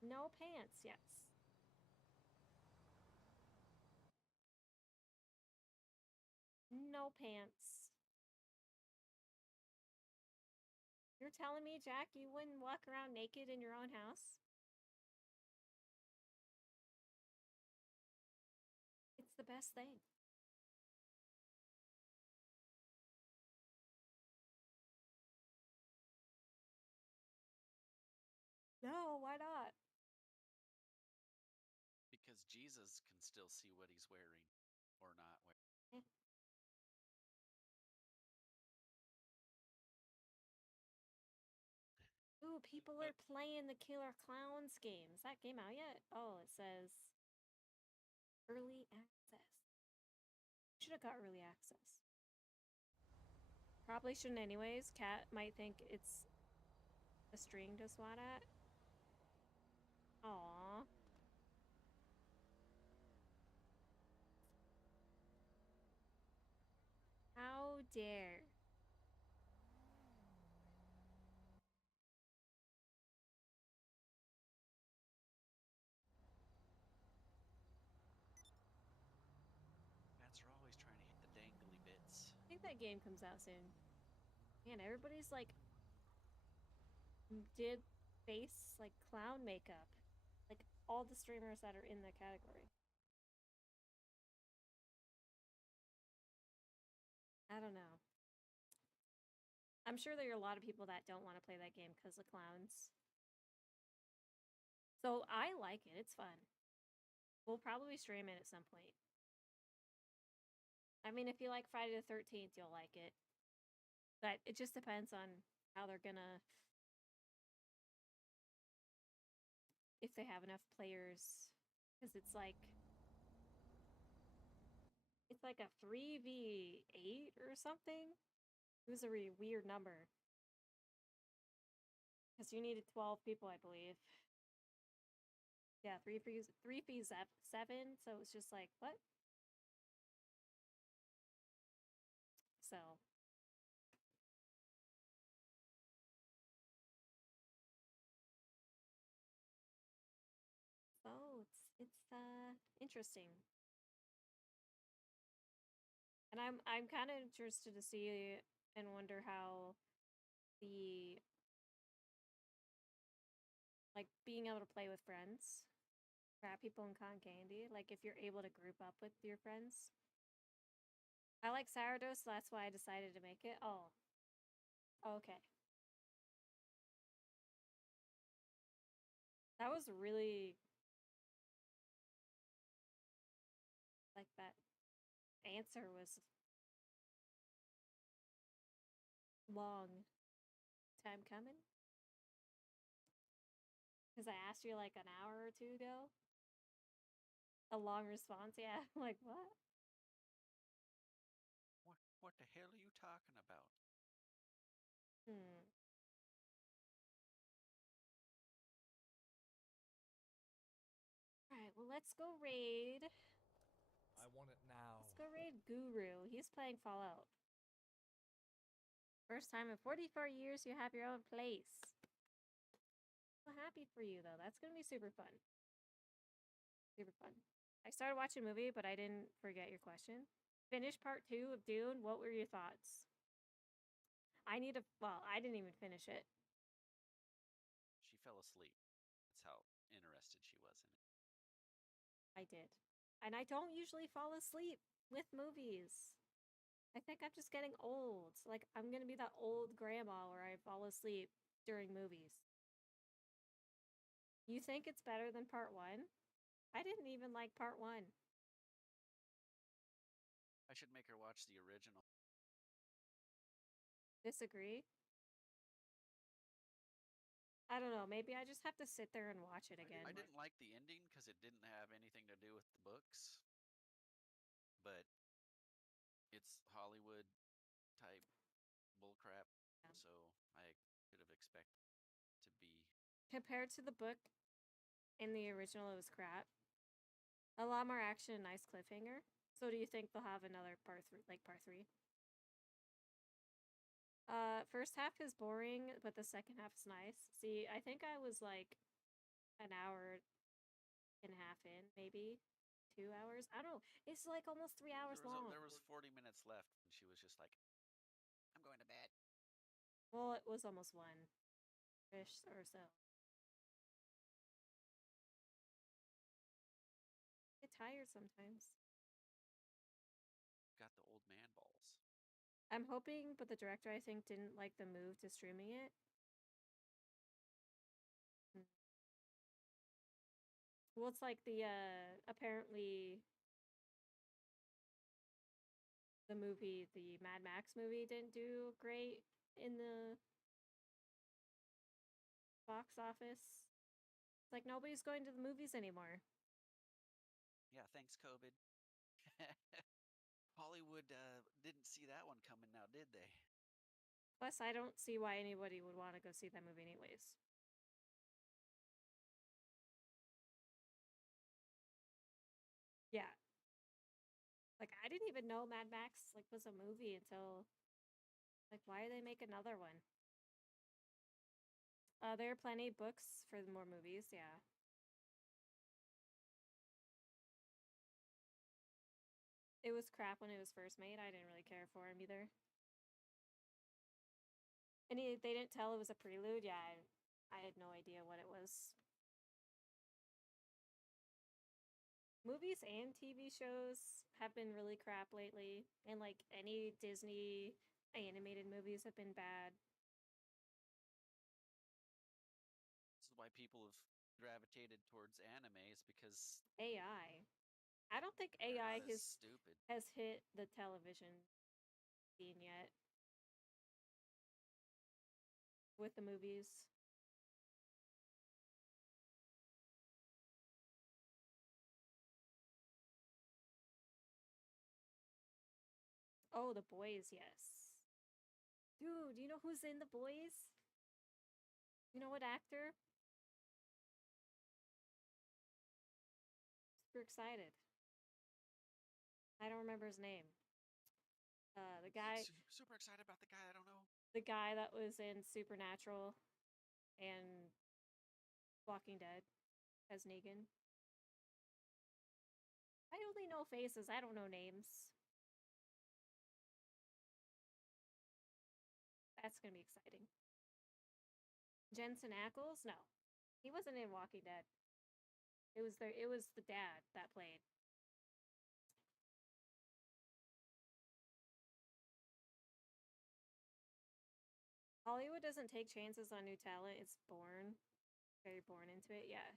No pants, yes. No pants. You're telling me, Jack, you wouldn't walk around naked in your own house? It's the best thing. No, why not? Because Jesus can still see what he's wearing or not wearing. Ooh, people are playing the Killer Clowns game. Is that game out yet? Oh, it says early access. Should have got early access. Probably shouldn't anyways. Cat might think it's a string to swat at. Aww. How dare. Cats are always trying to hit the dangly bits. I think that game comes out soon. Man, everybody's like did face like clown makeup. Like all the streamers that are in the category. I don't know. I'm sure there are a lot of people that don't want to play that game because of clowns. So I like it. It's fun. We'll probably stream it at some point. I mean, if you like Friday the 13th, you'll like it. But it just depends on how they're gonna... if they have enough players. Because it's like... it's like a 3v8 or something. It was a really weird number. Because you needed 12 people, I believe. Yeah, 3v7, so it's just like, what? So... oh, it's interesting. And I'm kind of interested to see and wonder how the... like being able to play with friends, crap people in Con Candy, like if you're able to group up with your friends. I like sourdough, so that's why I decided to make it. Oh. Okay. That was really... like that answer was long time coming. Because I asked you like an hour or two ago. A long response, yeah. Like, what? What the hell are you talking about? Alright, well, let's go raid. I want it now. Let's go raid Guru. He's playing Fallout. First time in 44 years you have your own place. So happy for you, though. That's gonna be super fun. Super fun. I started watching a movie, but I didn't forget your question. Finished part 2 of Dune. What were your thoughts? I need to... well, I didn't even finish it. She fell asleep. That's how interested she was in it. I did. And I don't usually fall asleep with movies. I think I'm just getting old. Like, I'm gonna be that old grandma where I fall asleep during movies. You think it's better than part 1? I didn't even like part 1. I should make her watch the original. Disagree? I don't know. Maybe I just have to sit there and watch it again. I didn't like the ending because it didn't have anything to do with the books. But it's Hollywood type bullcrap, so I could have expected to be... compared to the book in the original, it was crap. A lot more action and nice cliffhanger. So do you think they'll have another part 3, like part 3? First half is boring, but the second half is nice. See, I think I was like an hour and a half in, maybe 2 hours. I don't know. It's like almost 3 hours long. There was 40 minutes left, and she was just like, "I'm going to bed." Well, it was almost 1-ish or so. I get tired sometimes. Got the old man balls. I'm hoping, but the director, I think, didn't like the move to streaming it. Well, it's like the, apparently the movie, the Mad Max movie, didn't do great in the box office. It's like nobody's going to the movies anymore. Yeah, thanks, COVID. Hollywood didn't see that one coming now, did they? Plus, I don't see why anybody would want to go see that movie anyways. Yeah. Like, I didn't even know Mad Max, like, was a movie until... like, why do they make another one? There are plenty of books for more movies, yeah. It was crap when it was first made. I didn't really care for him either. And they didn't tell it was a prelude? Yeah, I had no idea what it was. Movies and TV shows have been really crap lately. And, like, any Disney animated movies have been bad. This is why people have gravitated towards animes because AI. I don't think they're AI not as stupid. has hit the television scene yet with the movies. Oh, The Boys, yes. Dude, do you know who's in The Boys? You know what actor? Super excited. I don't remember his name. The guy. Super excited about the guy. I don't know. The guy that was in Supernatural and Walking Dead as Negan. I only know faces. I don't know names. That's gonna be exciting. Jensen Ackles? No, he wasn't in Walking Dead. It was the dad that played. Hollywood doesn't take chances on new talent. It's born, very born into it. Yeah.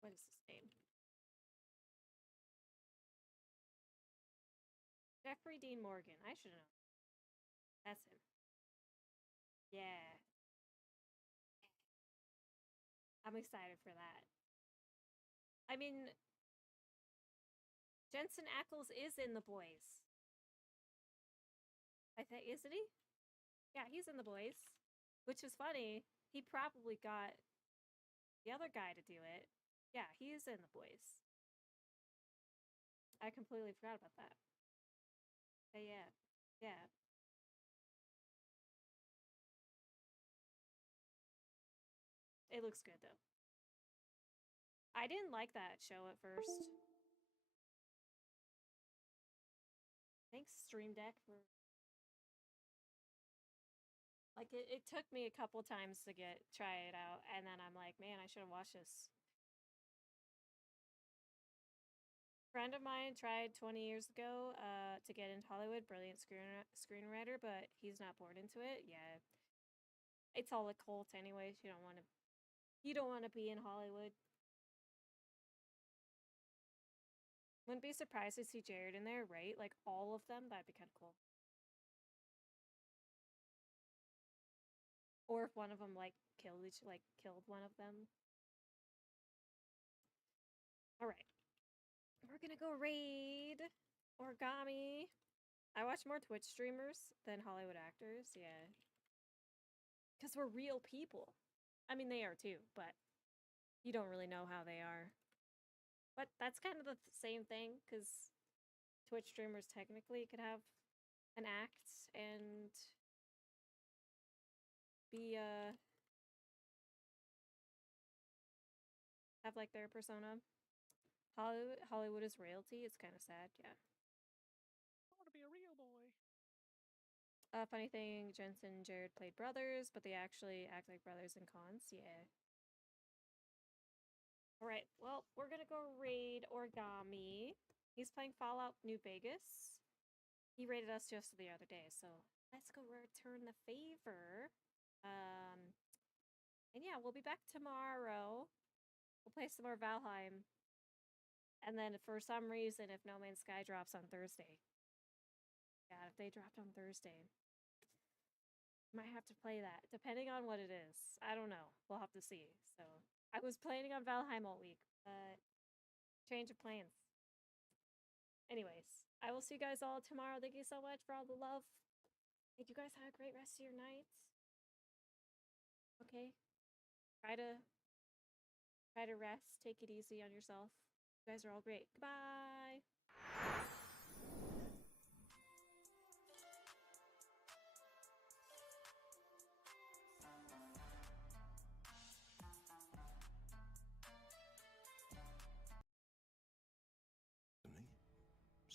What is his name? Jeffrey Dean Morgan. I should know. That's him. Yeah. I'm excited for that. I mean, Jensen Ackles is in The Boys. I think, isn't he? Yeah, he's in The Boys. Which is funny. He probably got the other guy to do it. Yeah, he is in The Boys. I completely forgot about that. But yeah. Yeah. It looks good, though. I didn't like that show at first. Thanks, Stream Deck, for... Like, it took me a couple times to try it out, and then I'm like, man, I should have watched this. Friend of mine tried 20 years ago to get into Hollywood, brilliant screenwriter, but he's not born into it. Yeah. It's all a cult anyways. You don't want to be in Hollywood. Wouldn't be surprised to see Jared in there, right? Like all of them, that'd be kind of cool. Or if one of them killed one of them. All right. We're gonna go raid Origami. I watch more Twitch streamers than Hollywood actors, yeah. Because we're real people. I mean, they are too, but you don't really know how they are. But that's kind of the same thing, because Twitch streamers technically could have an act and be, have like their persona. Hollywood is royalty. It's kind of sad, yeah. I want to be a real boy. Funny thing, Jensen and Jared played brothers, but they actually act like brothers in cons. Yeah. Alright, well, we're gonna go raid Origami. He's playing Fallout New Vegas. He raided us just the other day, so let's go return the favor. And yeah, we'll be back tomorrow. We'll play some more Valheim. And then for some reason, if No Man's Sky drops on Thursday. God, if they dropped on Thursday. Might have to play that, depending on what it is. I don't know. We'll have to see. So, I was planning on Valheim all week, but change of plans. Anyways, I will see you guys all tomorrow. Thank you so much for all the love. Hope you guys have a great rest of your nights. Okay? Try to rest. Take it easy on yourself. You guys are all great. Goodbye.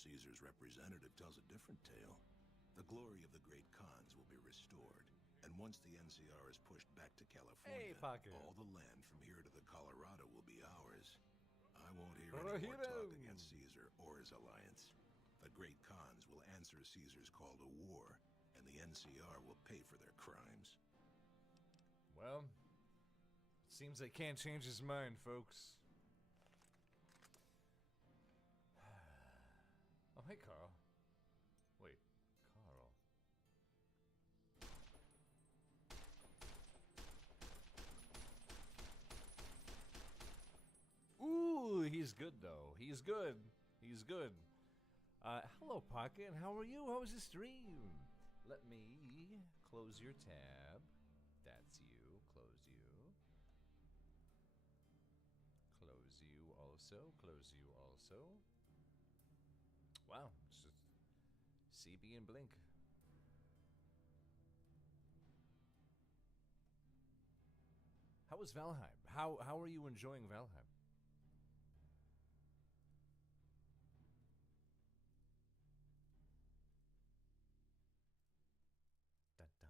Caesar's representative tells a different tale. The glory of the great Khans will be restored, and once the NCR is pushed back to California, all the land from here to the Colorado will be ours. I won't hear any more talk against Caesar or his alliance. but great Khans will answer Caesar's call to war, and the NCR will pay for their crimes. Well, seems they can't change his mind, folks. Oh, hey, Carl. Wait, Carl. Ooh, he's good, though. He's good. He's good. Hello, Pocket. How are you? How was the stream? Let me close your tab. That's you. Close you. Close you also. Close you also. Wow. It's just CB and Blink. How was Valheim? How are you enjoying Valheim? Da, da,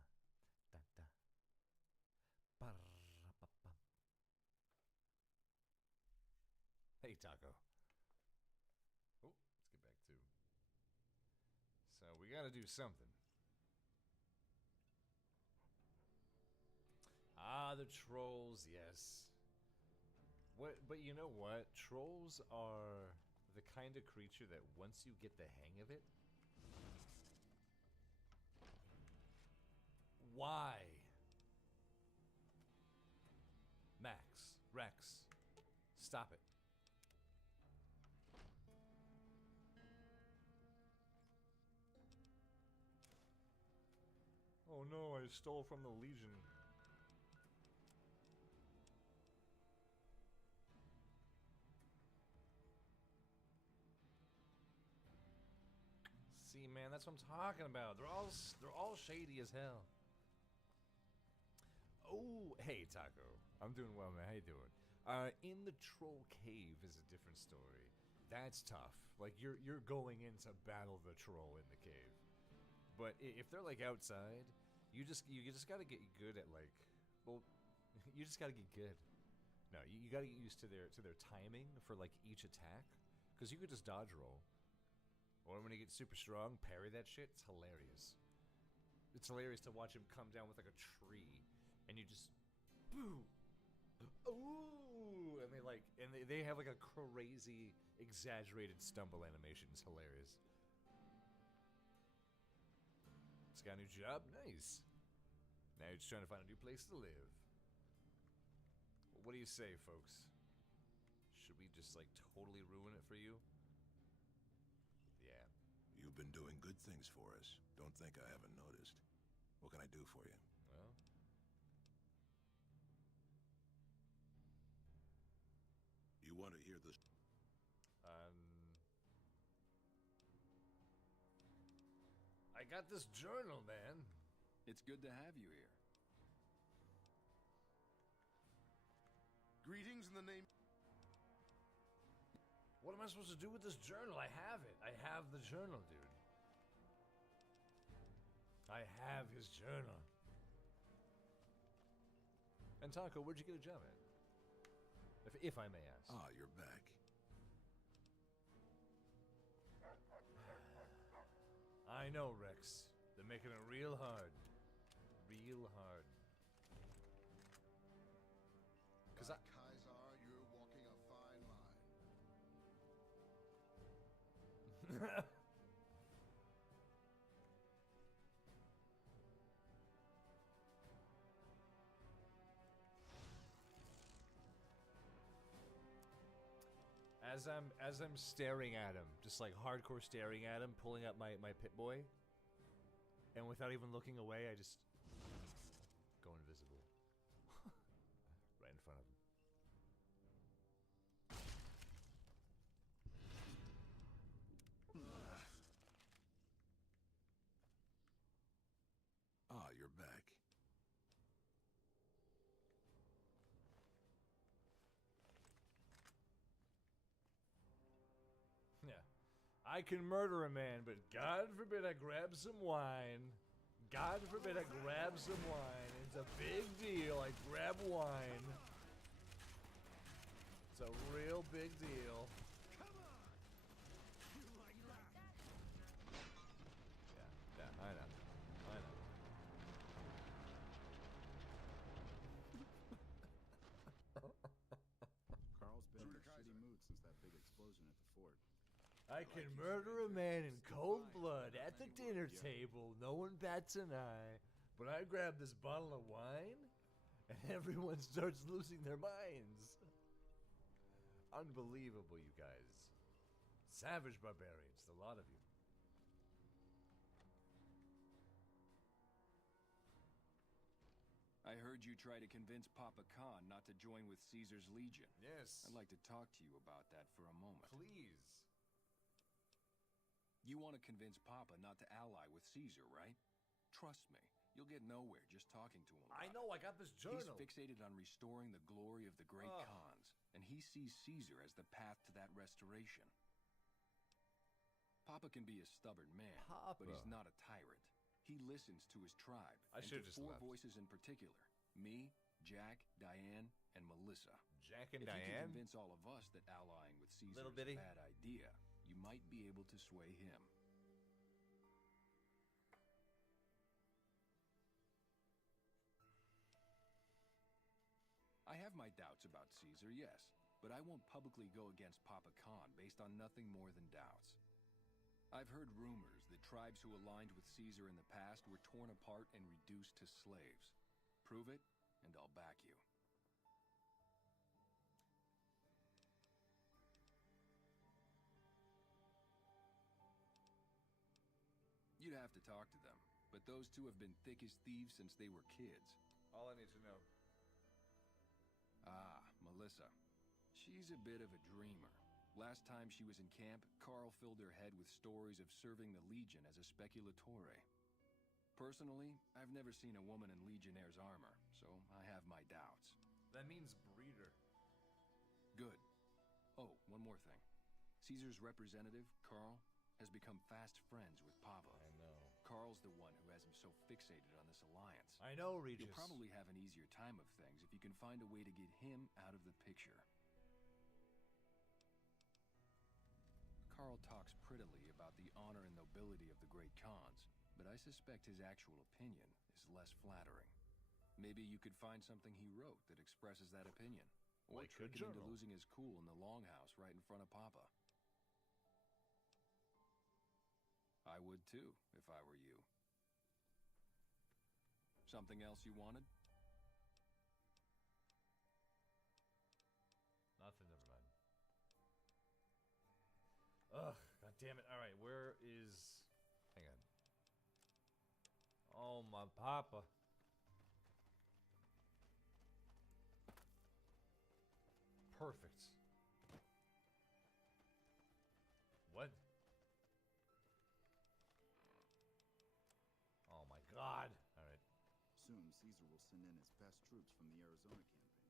da, da. Ba-ra-ba-bum. Hey, Taco. Oh, let's get back to. So we got to do something. Ah, the trolls, yes. What? But you know what? Trolls are the kind of creature that once you get the hang of it, why? Max, Rex, stop it. Oh no, I stole from the Legion. See, man, that's what I'm talking about. They're all shady as hell. Oh, hey, Taco. I'm doing well, man. How you doing? In the Troll Cave is a different story. That's tough. Like you're going in to battle the troll in the cave. But if they're like outside, you just got to get good at like, well, you just got to get good. No, you got to get used to their timing for like each attack, because you could just dodge roll. Or when he gets super strong, parry that shit. It's hilarious. It's hilarious to watch him come down with like a tree, and you just, boo, ooh, and they have like a crazy exaggerated stumble animation. It's hilarious. It's got a new job, nice. Now you're just trying to find a new place to live. Well, what do you say, folks? Should we just like totally ruin it for you? Yeah. You've been doing good things for us. Don't think I haven't noticed. What can I do for you? Well, you want to hear this? I got this journal, man. It's good to have you here. Greetings in the name. What am I supposed to do with this journal? I have it. I have the journal, dude. I have his journal. And Taco, where'd you get a job at? If I may ask. Ah, you're back. I know, Rex. They're making it real hard. Real hard. Cause Kaiser, you're walking a fine line. As I'm staring at him, just like hardcore staring at him, pulling up my Pit-Boy, and without even looking away, I just go invisible. Right in front of him. Ah, you're back. Yeah. I can murder a man, but God forbid I grab some wine. God forbid I grab some wine. It's a big deal. I grab wine. It's a real big deal. I can murder a man in cold blood at the dinner table. No one bats an eye. But I grab this bottle of wine, and everyone starts losing their minds. Unbelievable, you guys. Savage barbarians, the lot of you. I heard you try to convince Papa Khan not to join with Caesar's Legion. Yes. I'd like to talk to you about that for a moment. Please. You want to convince Papa not to ally with Caesar, right? Trust me, you'll get nowhere just talking to him about I know, I got this journal. He's fixated on restoring the glory of the great Khans, and he sees Caesar as the path to that restoration. Papa can be a stubborn man, but he's not a tyrant. He listens to his tribe, I and should to just 4 left. voices in particular: me, Jack, Diane, and Melissa. Jack and if you can Diane? convince all of us that allying with Caesar Little is bitty. a bad idea, you might be able to sway him. I have my doubts about Caesar, yes, but I won't publicly go against Papa Khan based on nothing more than doubts. I've heard rumors that tribes who aligned with Caesar in the past were torn apart and reduced to slaves. Prove it, and I'll back you. You'd have to talk to them, but those two have been thick as thieves since they were kids. All I need to know. Ah, Melissa. She's a bit of a dreamer. Last time she was in camp, Carl filled her head with stories of serving the Legion as a speculatore. Personally, I've never seen a woman in Legionnaire's armor, so I have my doubts. That means breeder. Good. Oh, one more thing. Caesar's representative, Carl, has become fast friends with Papa. I know. Carl's the one who has him so fixated on this alliance. I know, Regis. You'll probably have an easier time of things if you can find a way to get him out of the picture. Carl talks prettily about the honor and nobility of the great Khans, but I suspect his actual opinion is less flattering. Maybe you could find something he wrote that expresses that opinion. Or Like a trick him into journal. losing his cool in the longhouse right in front of Papa. I would too, if I were you. Something else you wanted? Nothing, never mind. Ugh, god damn it. Alright, where is... Hang on. Oh, my papa. Perfect. What? Oh my god. Alright. Soon, Caesar will send in his best troops from the Arizona campaign.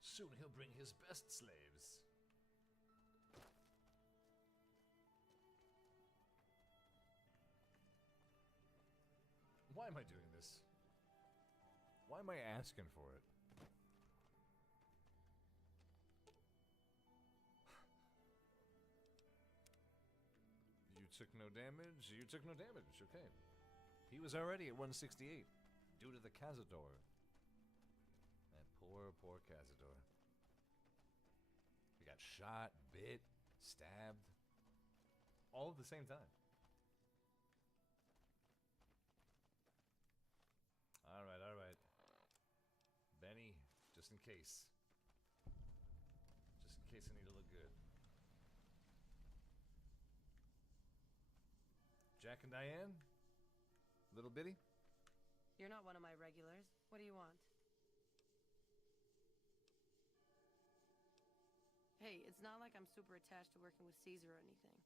Soon he'll bring his best slaves. Why am I doing this? Why am I asking for it? You took no damage. You took no damage. Okay. He was already at 168 due to the Cazador. That poor Cazador. He got shot, bit, stabbed, all at the same time. All right. Benny, just in case. Just in case I need to look good. Jack and Diane? Little bitty? You're not one of my regulars. What do you want? Hey, it's not like I'm super attached to working with Caesar or anything.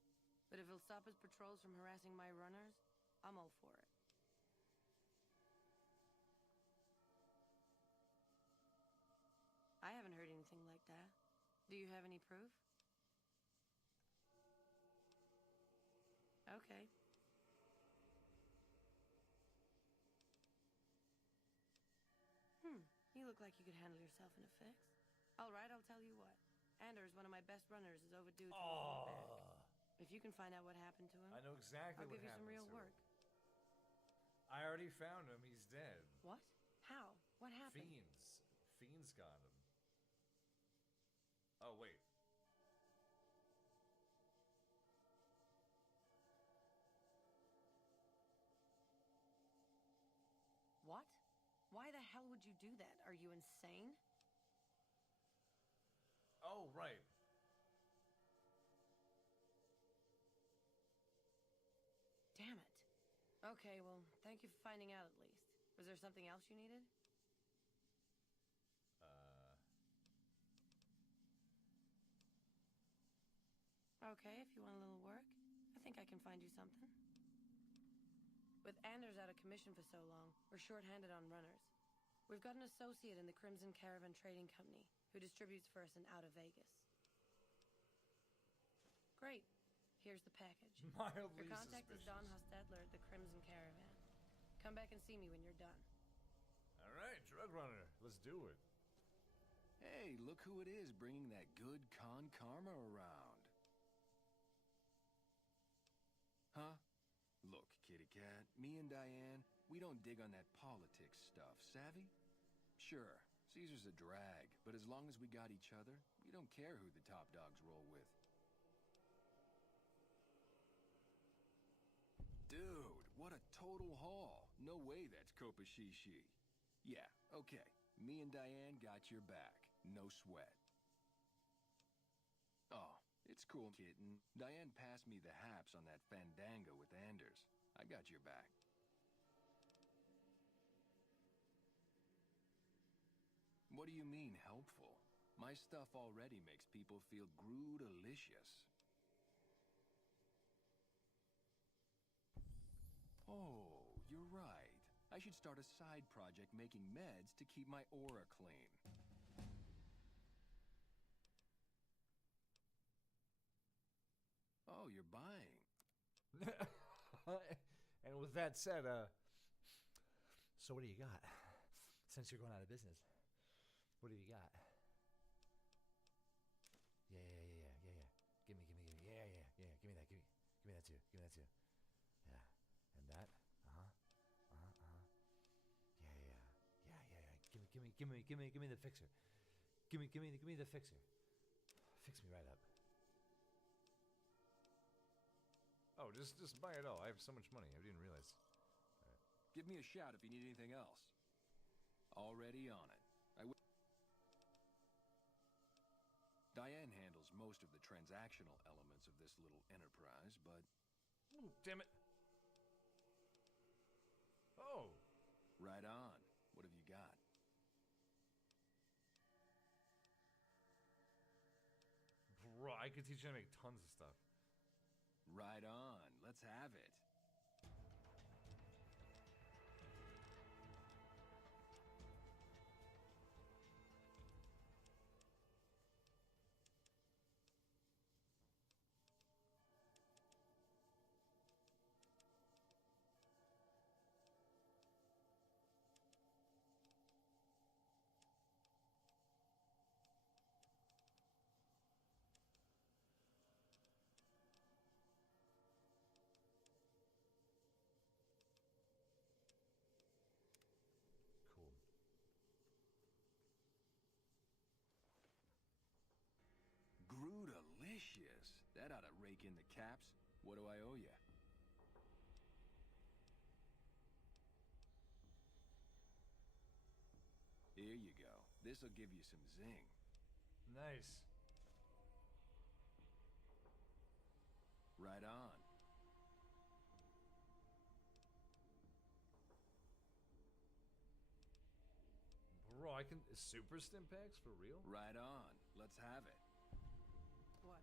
But if he'll stop his patrols from harassing my runners, I'm all for it. I haven't heard anything like that. Do you have any proof? Okay. You look like you could handle yourself in a fix. All right, I'll tell you what. Anders, one of my best runners, is overdue to welcome back. If you can find out what happened to him, I know exactly I'll what give you some happened real to him. work. I already found him. He's dead. What? How? What happened? Fiends got him. Oh, wait. What? Why the hell would you do that? Are you insane? Oh, right. Damn it. Okay, well, thank you for finding out at least. Was there something else you needed? Okay, if you want a little work, I think I can find you something. With Anders out of commission for so long, we're short-handed on runners. We've got an associate in the Crimson Caravan Trading Company who distributes for us in out of Vegas. Great. Here's the package. Mildly Your contact is suspicious. Don Hostetler at the Crimson Caravan. Come back and see me when you're done. All right, drug runner. Let's do it. Hey, look who it is bringing that good con karma around. Huh? Look, kitty cat, me and Diane, we don't dig on that politics stuff, savvy? Sure, Caesar's a drag, but as long as we got each other, we don't care who the top dogs roll with. Dude, what a total haul. No way that's Kopashishi. Yeah, okay. Me and Diane got your back. No sweat. Oh, it's cool, kitten. Diane passed me the haps on that fandango with Anders. I got your back. What do you mean, helpful? My stuff already makes people feel Groot-alicious. Oh, you're right. I should start a side project making meds to keep my aura clean. Oh, you're buying. And with that said, so what do you got? Since you're going out of business, what do you got? Yeah. Give me. Yeah. Give me that. Give me that too. Yeah. And that. Yeah. Give me the fixer. Give me the fixer. Fix me right up. Oh, just buy it all. I have so much money. I didn't realize. All right. Give me a shout if you need anything else. Already on it. Diane handles most of the transactional elements of this little enterprise, but... Ooh, damn it. Oh. Right on. What have you got? Bro, I could teach you how to make tons of stuff. Right on. Let's have it. Cool. Groot-alicious. That ought to rake in the caps. What do I owe you? Here you go. This'll give you some zing. Nice. Right on. Bro, I can... Super stim packs? For real? Right on. Let's have it. What?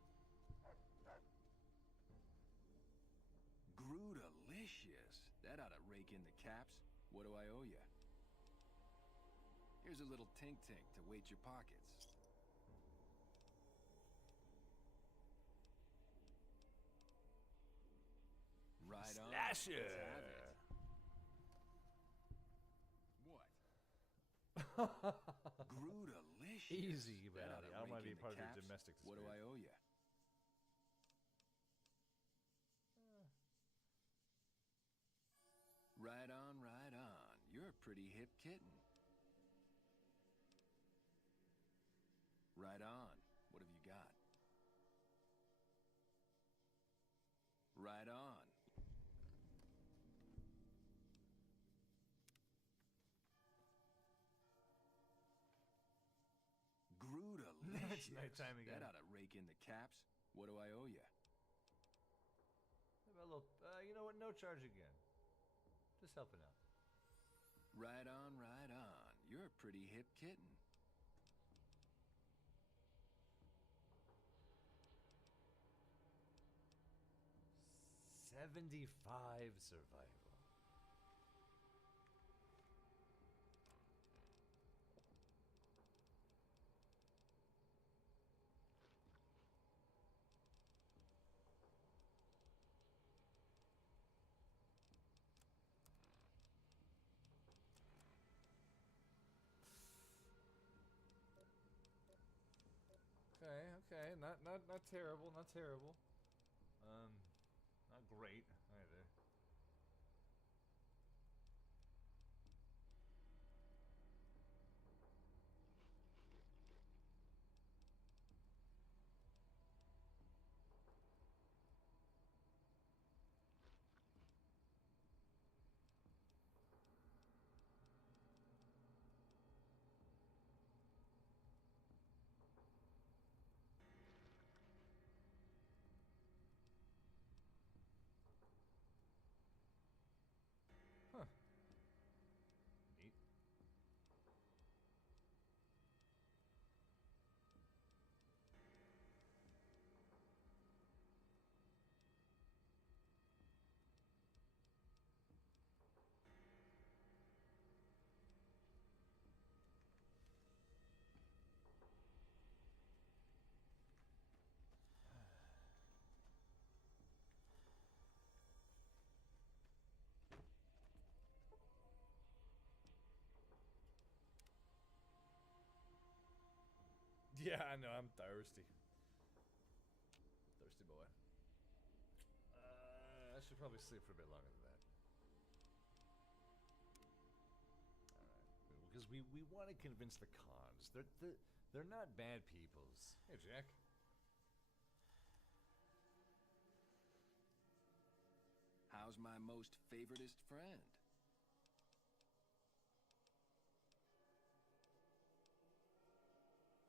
Groot-alicious. That ought to rake in the caps. What do I owe you? Here's a little tink-tink to weight your pockets. Right on. Slasher. Let's have it. What? Groot-alicious. Easy, That buddy. ought to I don't want to rake be in part the of your caps. domestic What do dispute. I owe you? Right on, right on. You're a pretty hip kitten. Right on. What have you It's nighttime again. That ought to rake in the caps. What do I owe you? A little, you know what? No charge again. Just helping out. Right on, right on. You're a pretty hip kitten. $75 survival. Okay, not terrible, not terrible. Not great either. Huh. Neat. Yeah, I know, I'm thirsty. Thirsty boy. I should probably sleep for a bit longer than that. Alright. Because we want to convince the cons. They're not bad peoples. Hey, Jack. How's my most favoritist friend?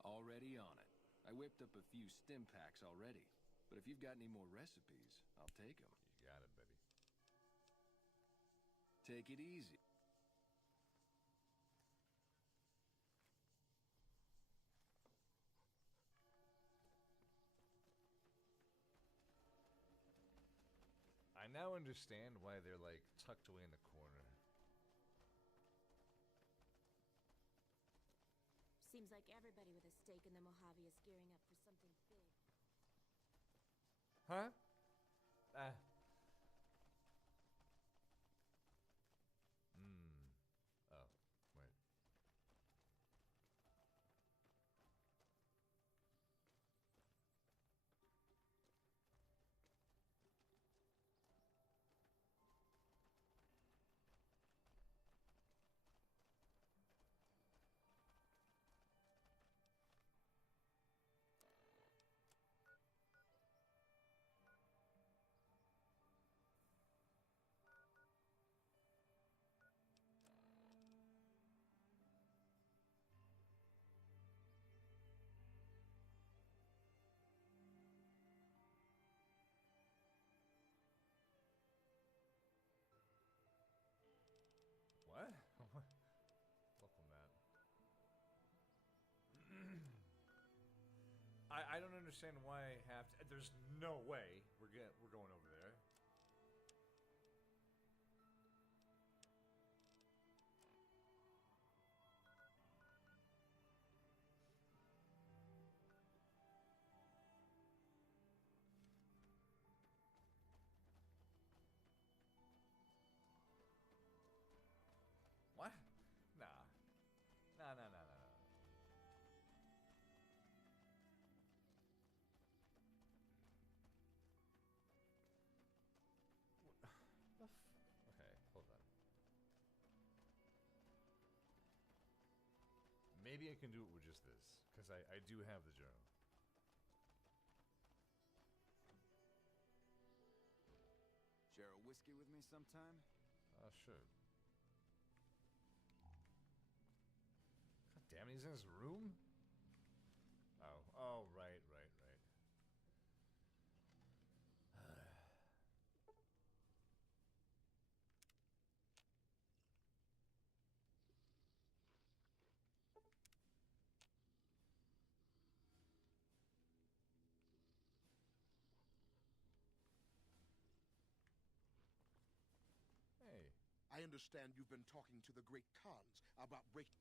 Already on it. I whipped up a few stim packs already. But if you've got any more recipes, I'll take them. You got it, baby. Take it easy. I now understand why they're like tucked away in the corner. Seems like everybody with a stake in the Mojave is gearing up for something big. Huh? Oh, wait. What? Welcome, Matt. I don't understand why I have to. There's no way we're going over there. What? Nah. Nah. Okay, hold on. Maybe I can do it with just this, because I do have the journal. Share a whiskey with me sometime? Sure. God damn, he's in his room? Oh, understand you've been talking to the great Khans about breaking...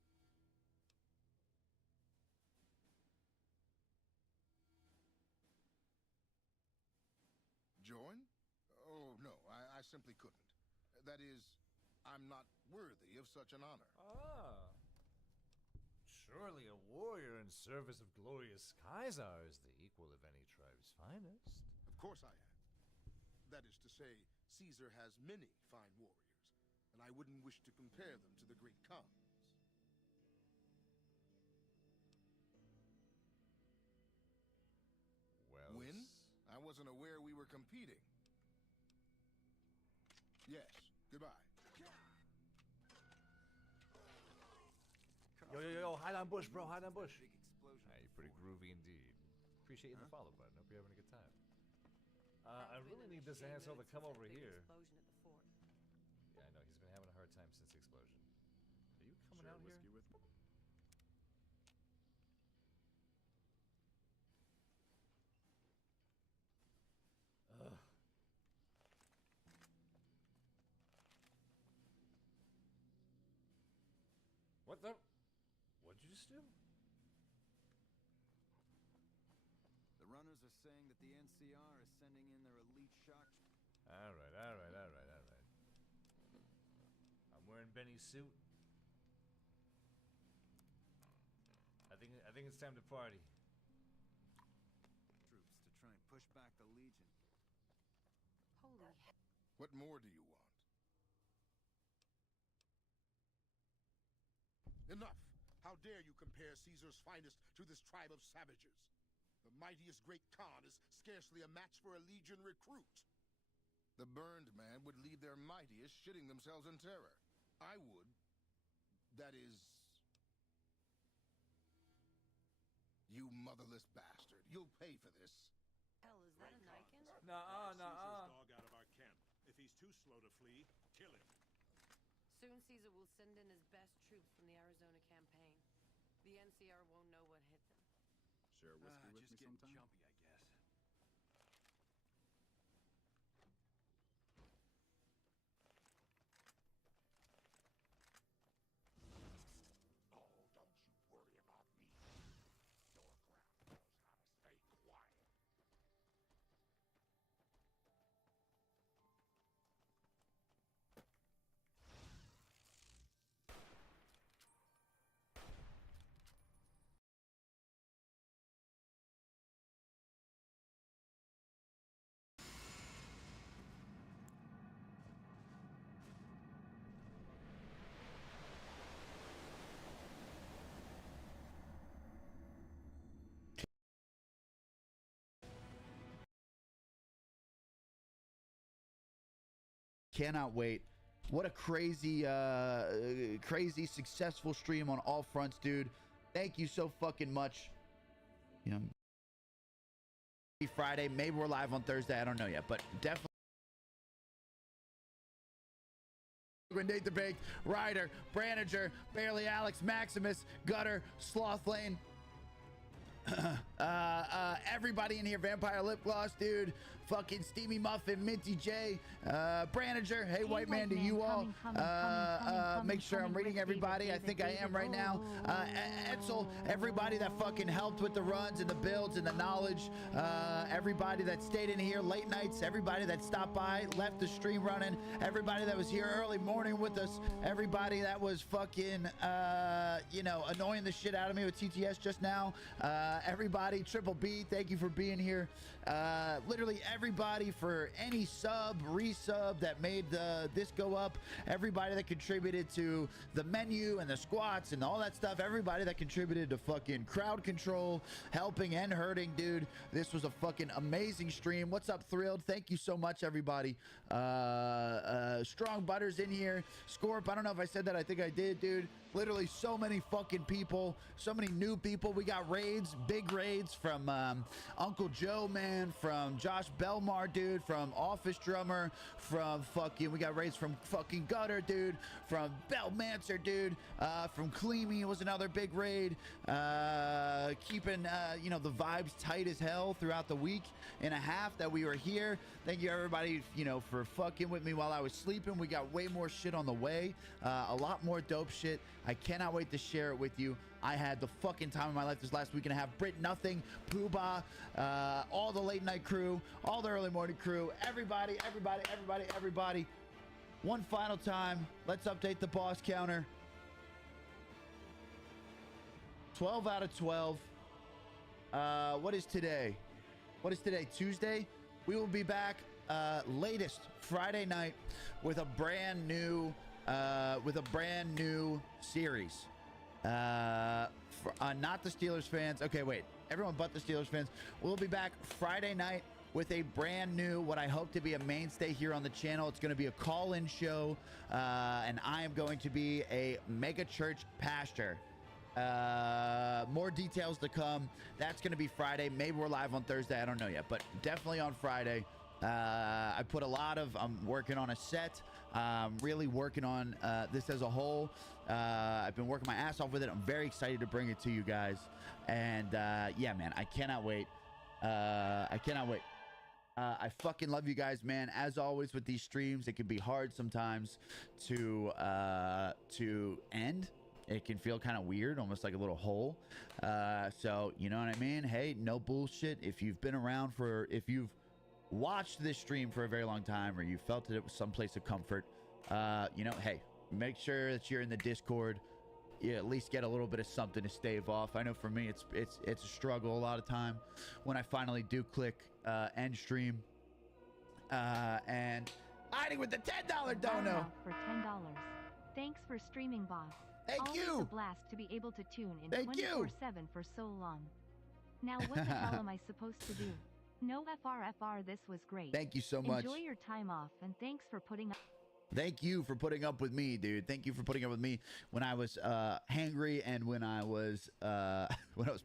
Join? Oh, no, I simply couldn't. That is, I'm not worthy of such an honor. Ah. Surely a warrior in service of glorious Caesar is the equal of any tribe's finest. Of course I am. That is to say, Caesar has many fine warriors, and I wouldn't wish to compare them to the great Khans. Well, Win? I wasn't aware we were competing. Yes, goodbye. Yo, hide on bush, bro, hide on bush. Hey, you're pretty groovy indeed. Appreciate the follow button. Hope you're having a good time. I really need this asshole to come over here. Yeah, I know, he's been having a hard time since the explosion. Are you coming out here? With me? Ugh. What the? What'd you just do? The runners are saying that the NCR is sending in their elite shock. All right. I'm wearing Benny's suit. I think it's time to party. Troops to try and push back the Legion. Holy. What more do you want? Enough! How dare you compare Caesar's finest to this tribe of savages? The mightiest great Khan is scarcely a match for a Legion recruit. The burned man would leave their mightiest shitting themselves in terror. I would. That is... You motherless bastard. You'll pay for this. Hell, is that a Niken? Nuh-uh. Dog out of our camp. If he's too slow to flee, kill him. Soon Caesar will send in his best troops from the Arizona campaign. The NCR won't know what hit them. Share whiskey with me Just getting sometime? jumpy, I guess. Oh, don't you worry about me. Your crowd knows how to stay quiet. Cannot wait. What a crazy, crazy successful stream on all fronts, dude. Thank you so fucking much. You know, Friday, maybe we're live on Thursday. I don't know yet, but definitely. Nate the Baked, Ryder, Branager, Barely Alex, Maximus, Gutter, Slothlane. Everybody in here, Vampire Lip Gloss, dude, fucking Steamy Muffin, Minty J, Branager, hey White Man to you all. Make sure I'm reading everybody. I think I am right now. Etzel, everybody that fucking helped with the runs and the builds and the knowledge, everybody that stayed in here late nights, everybody that stopped by, left the stream running, everybody that was here early morning with us, everybody that was fucking, you know, annoying the shit out of me with TTS just now. Everybody, Triple B, thank you for being here. Literally everybody for any sub, resub that made this go up. Everybody that contributed to the menu and the squats and all that stuff. Everybody that contributed to fucking crowd control, helping and hurting, dude. This was a fucking amazing stream. What's up, Thrilled? Thank you so much, everybody. Strong Butters in here. Scorp, I don't know if I said that. I think I did, dude. Literally so many fucking people, so many new people. We got raids, big raids from Uncle Joe, man, from Josh Belmar, dude, from Office Drummer, from fucking, we got raids from fucking Gutter, dude, from Belmancer, dude, from Cleamy was another big raid. Keeping, you know, the vibes tight as hell throughout the week and a half that we were here. Thank you, everybody, you know, for fucking with me while I was sleeping. We got way more shit on the way, a lot more dope shit. I cannot wait to share it with you. I had the fucking time of my life this last week and a half. Brit Nothing, Poobah, all the late night crew, all the early morning crew, everybody. One final time, let's update the boss counter. 12 out of 12. What is today? Tuesday? We will be back latest Friday night with a brand new series. Not the Steelers fans. Okay, wait. Everyone but the Steelers fans. We'll be back Friday night with a brand new, what I hope to be a mainstay here on the channel. It's going to be a call-in show, and I am going to be a mega church pastor. More details to come. That's going to be Friday. Maybe we're live on Thursday. I don't know yet, but definitely on Friday. I'm working on a set. Really working on this as a whole. I've been working my ass off with it. I'm very excited to bring it to you guys. And yeah, man, I cannot wait. I fucking love you guys, man. As always with these streams, it can be hard sometimes to end. It can feel kind of weird, almost like a little hole. So, you know what I mean? Hey, no bullshit. If you've been around if you've watched this stream for a very long time, or you felt that it was some place of comfort, you know, hey, make sure that you're in the Discord. You at least get a little bit of something to stave off. I know for me, it's a struggle a lot of time when I finally do click end stream. And hiding with the $10 dono for $10. Thanks for streaming, boss. Thank Always you. a blast to be able to tune in Thank 24/7 for so long. Now what the hell am I supposed to do? No FR, this was great. Thank you so much. Enjoy your time off, and thanks for putting up. Thank you for putting up with me, dude. Thank you for putting up with me when I was hangry and when I was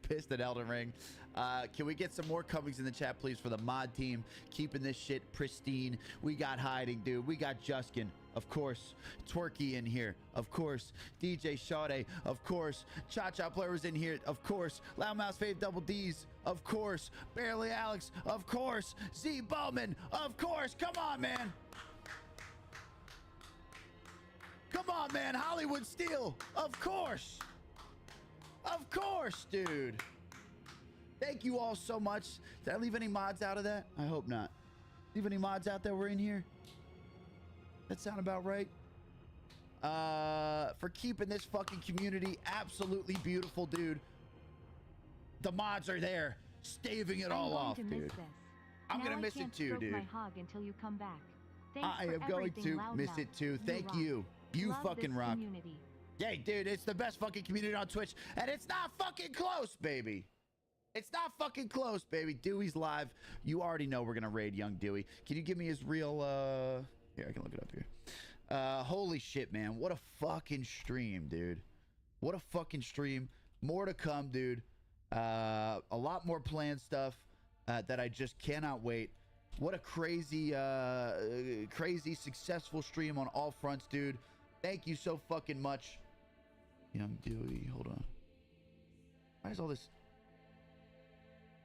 pissed at Elden Ring. Can we get some more comings in the chat, please, for the mod team? Keeping this shit pristine. We got Hiding, dude. We got Juskin, of course. Twerky in here, of course. DJ Sade, of course. Cha-Cha Player was in here, of course. Loudmouse Fave Double D's, of course. Barely Alex, of course. Z Bowman, of course. Come on, man. Come on, man. Hollywood Steel. Of course. Of course, dude. Thank you all so much. Did I leave any mods out of that? I hope not. Leave any mods out that were in here? That sound about right? For keeping this fucking community absolutely beautiful, dude. The mods are there, staving it all off, dude. I'm gonna miss it too, dude. My hog until you come back. I am going to miss it too. Thank you. You fucking rock. Hey, dude, it's the best fucking community on Twitch, and it's not fucking close, baby. It's not fucking close, baby. Dewey's live. You already know we're gonna raid young Dewey. Can you give me his real here, I can look it up here. Holy shit, man. What a fucking stream, dude. What a fucking stream. More to come, dude. A lot more planned stuff that I just cannot wait. What a crazy successful stream on all fronts, dude. Thank you so fucking much. Young Dewey, hold on. Why is all this?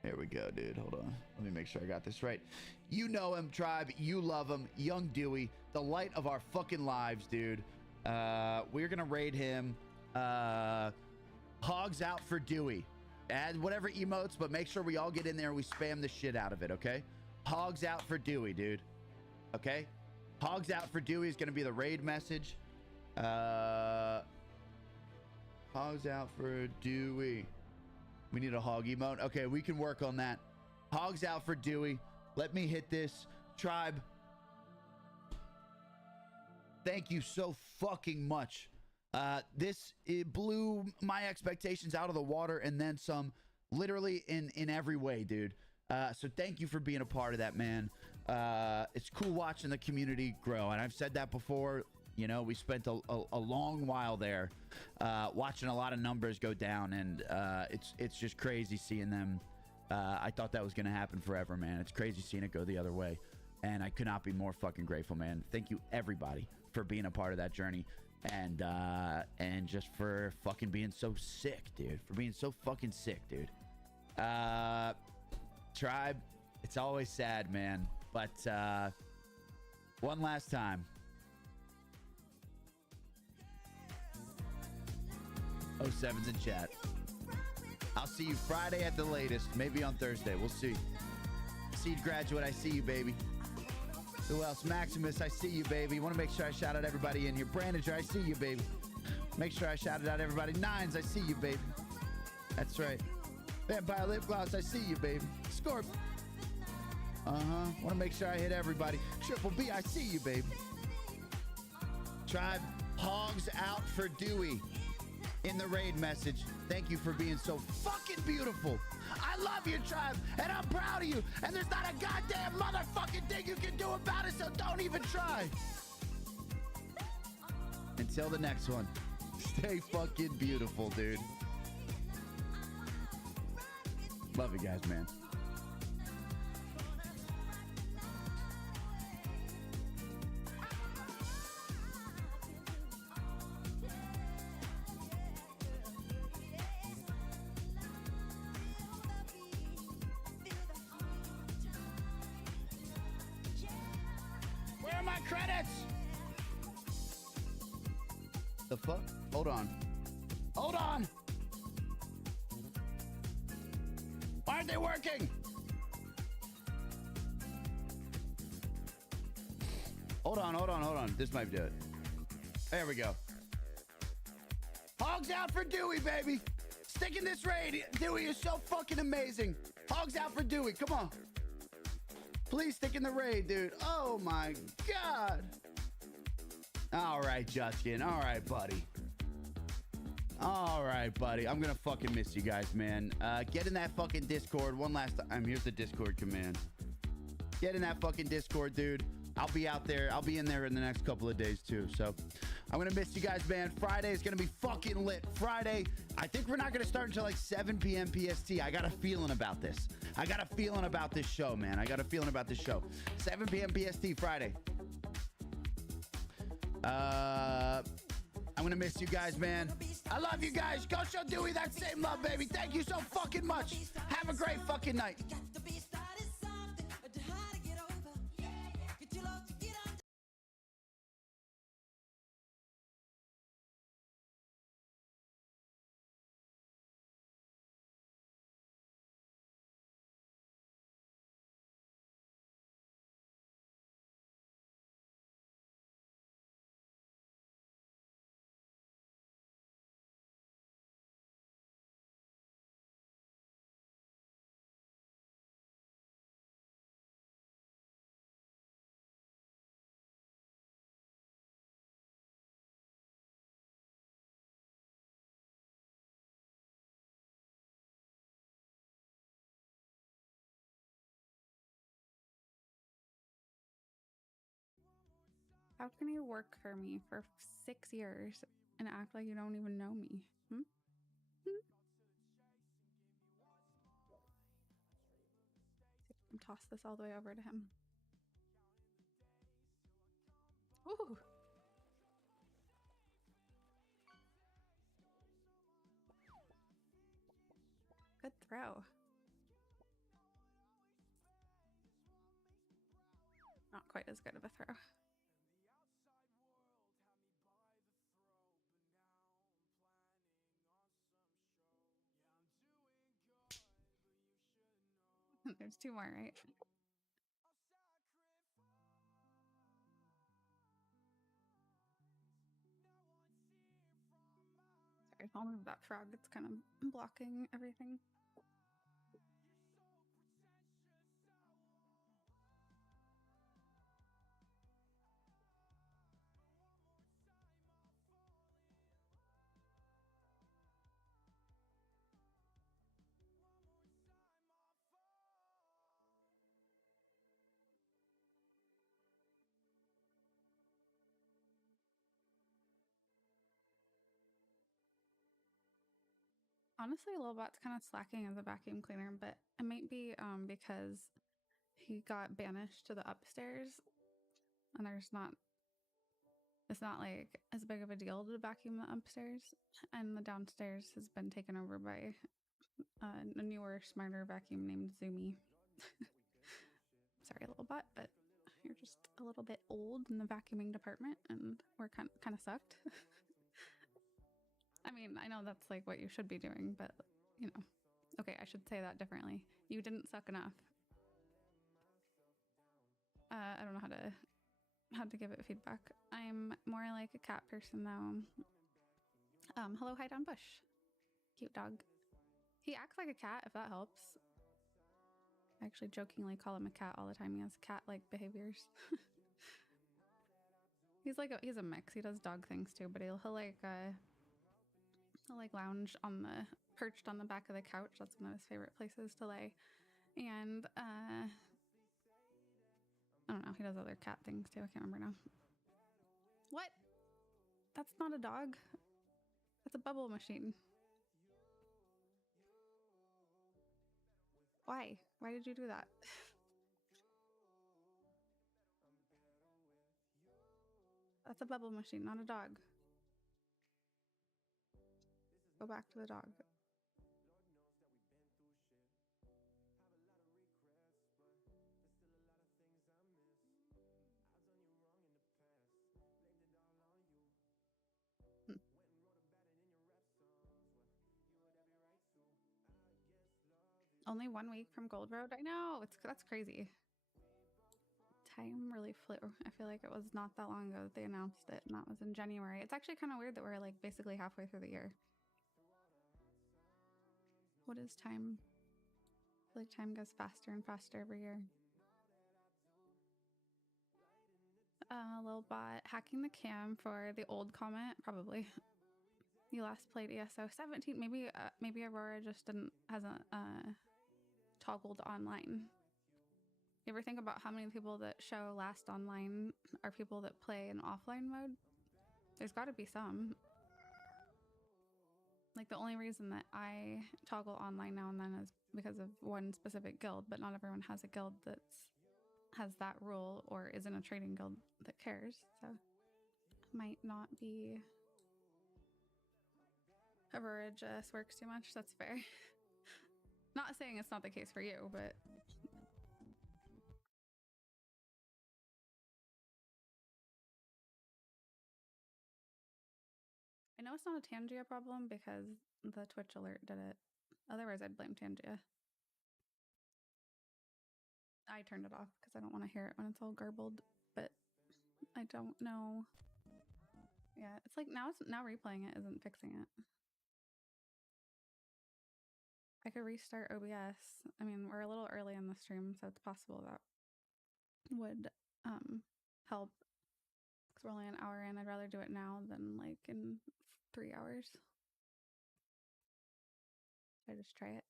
There we go, dude. Hold on. Let me make sure I got this right. You know him, tribe. You love him. Young Dewey, the light of our fucking lives, dude. We're gonna raid him. Hogs out for Dewey. Add whatever emotes, but make sure we all get in there and we spam the shit out of it, okay? Hogs out for Dewey, dude. Okay? Hogs out for Dewey is gonna be the raid message. Hogs out for Dewey. We need a hog emote. Okay, we can work on that. Hogs out for Dewey. Let me hit this. Tribe. Thank you so fucking much. It blew my expectations out of the water and then some, literally in every way, dude. So thank you for being a part of that, man. It's cool watching the community grow, and I've said that before You know, we spent a long while there watching a lot of numbers go down, and it's just crazy seeing them. I thought that was going to happen forever, man. It's crazy seeing it go the other way, and I could not be more fucking grateful, man. Thank you, everybody, for being a part of that journey, and just for fucking being so sick, dude. For being so fucking sick, dude. Tribe, it's always sad, man, but one last time. 07's in chat. I'll see you Friday at the latest, maybe on Thursday. We'll see. Seed Graduate, I see you, baby. Who else? Maximus, I see you, baby. Want to make sure I shout out everybody in here. Brandiger, I see you, baby. Make sure I shouted out everybody. Nines, I see you, baby. That's right. Vampire Lip Gloss, I see you, baby. Scorp. Want to make sure I hit everybody. Triple B, I see you, baby. Tribe, hogs out for Dewey. In the raid message, thank you for being so fucking beautiful. I love your tribe, and I'm proud of you, and there's not a goddamn motherfucking thing you can do about it, so don't even try. Until the next one, stay fucking beautiful, dude. Love you guys, man. Where are my credits? The fuck? Hold on. Hold on! Why aren't they working? Hold on. This might do it. There we go. Hogs out for Dewey, baby. Stick in this raid. Dewey is so fucking amazing. Hogs out for Dewey. Come on. Please stick in the raid, dude. Oh my God. All right, Justin. All right, buddy. All right, buddy. I'm gonna fucking miss you guys, man. Get in that fucking Discord one last time. Here's the Discord command. Get in that fucking Discord, dude. I'll be out there. I'll be in there in the next couple of days too. So I'm gonna miss you guys, man. Friday is gonna be fucking lit. Friday, I think we're not gonna start until like 7 p.m. PST. I got a feeling about this. I got a feeling about this show, man. I got a feeling about this show. 7 p.m. PST Friday. I'm gonna miss you guys, man. I love you guys. Go show Dewey that same love, baby. Thank you so fucking much. Have a great fucking night. How can you work for me for 6 years and act like you don't even know me? Toss this all the way over to him. Ooh. Good throw. Not quite as good of a throw. There's 2 more, right? Sorry, I'll move that frog. It's kind of blocking everything. honestly, Lilbot's kind of slacking as a vacuum cleaner, but it might be because he got banished to the upstairs, and it's not like as big of a deal to vacuum the upstairs, and the downstairs has been taken over by a newer, smarter vacuum named Zoomy. Sorry, Lilbot, but you're just a little bit old in the vacuuming department, and we're kind of sucked. I mean, I know that's like what you should be doing, but you know, okay, I should say that differently. You didn't suck enough. I don't know how to give it feedback. I'm more like a cat person though. Hello, hide on bush. Cute dog. He acts like a cat, if that helps. I actually jokingly call him a cat all the time. He has cat-like behaviors. he's a mix. He does dog things too, but he'll like lounge perched on the back of the couch. That's one of his favorite places to lay. And I don't know. He does other cat things too. I can't remember now. What? That's not a dog. That's a bubble machine. Why? Why did you do that? That's a bubble machine, not a dog. Go back to the dog. Only 1 week from Gold Road? I know, that's crazy. Time really flew. I feel like it was not that long ago that they announced it, and that was in January. It's actually kind of weird that we're like basically halfway through the year. What is time? I feel like time goes faster and faster every year. Lilbot hacking the cam for the old comment, probably. You last played ESO 17. Maybe Aurora just hasn't toggled online. You ever think about how many people that show last online are people that play in offline mode? There's got to be some. Like, the only reason that I toggle online now and then is because of one specific guild, but not everyone has a guild that has that rule or is in a trading guild that cares, so might not be. Aurora just works too much, that's fair. Not saying it's not the case for you, but I know it's not a Tangia problem because the Twitch alert did it. Otherwise, I'd blame Tangia. I turned it off because I don't want to hear it when it's all garbled, but I don't know. Yeah, it's like now replaying it isn't fixing it. I could restart OBS. I mean, we're a little early in the stream, so it's possible that would help. Because we're only an hour in. I'd rather do it now than like in 3 hours. Should I just try it?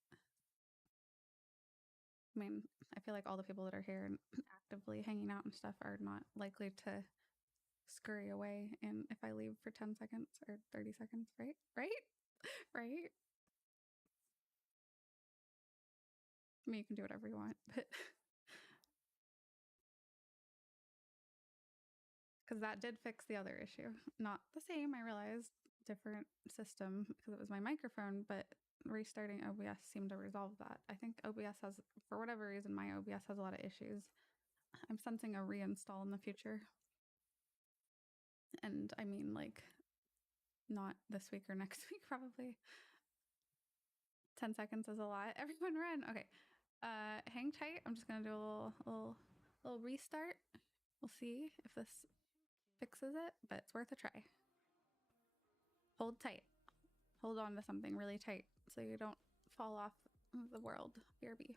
I mean, I feel like all the people that are here and actively hanging out and stuff are not likely to scurry away and if I leave for 10 seconds or 30 seconds, right? Right? Right? I mean, you can do whatever you want, but because that did fix the other issue. Not the same, I realized. Different system because it was my microphone, but restarting OBS seemed to resolve that. I think OBS has, for whatever reason, my OBS has a lot of issues. I'm sensing a reinstall in the future. And I mean, like, not this week or next week, probably. 10 seconds is a lot. Everyone run. Okay. Hang tight. I'm just gonna do a little restart. We'll see if this fixes it, but it's worth a try. Hold tight. Hold on to something really tight so you don't fall off the world. BRB.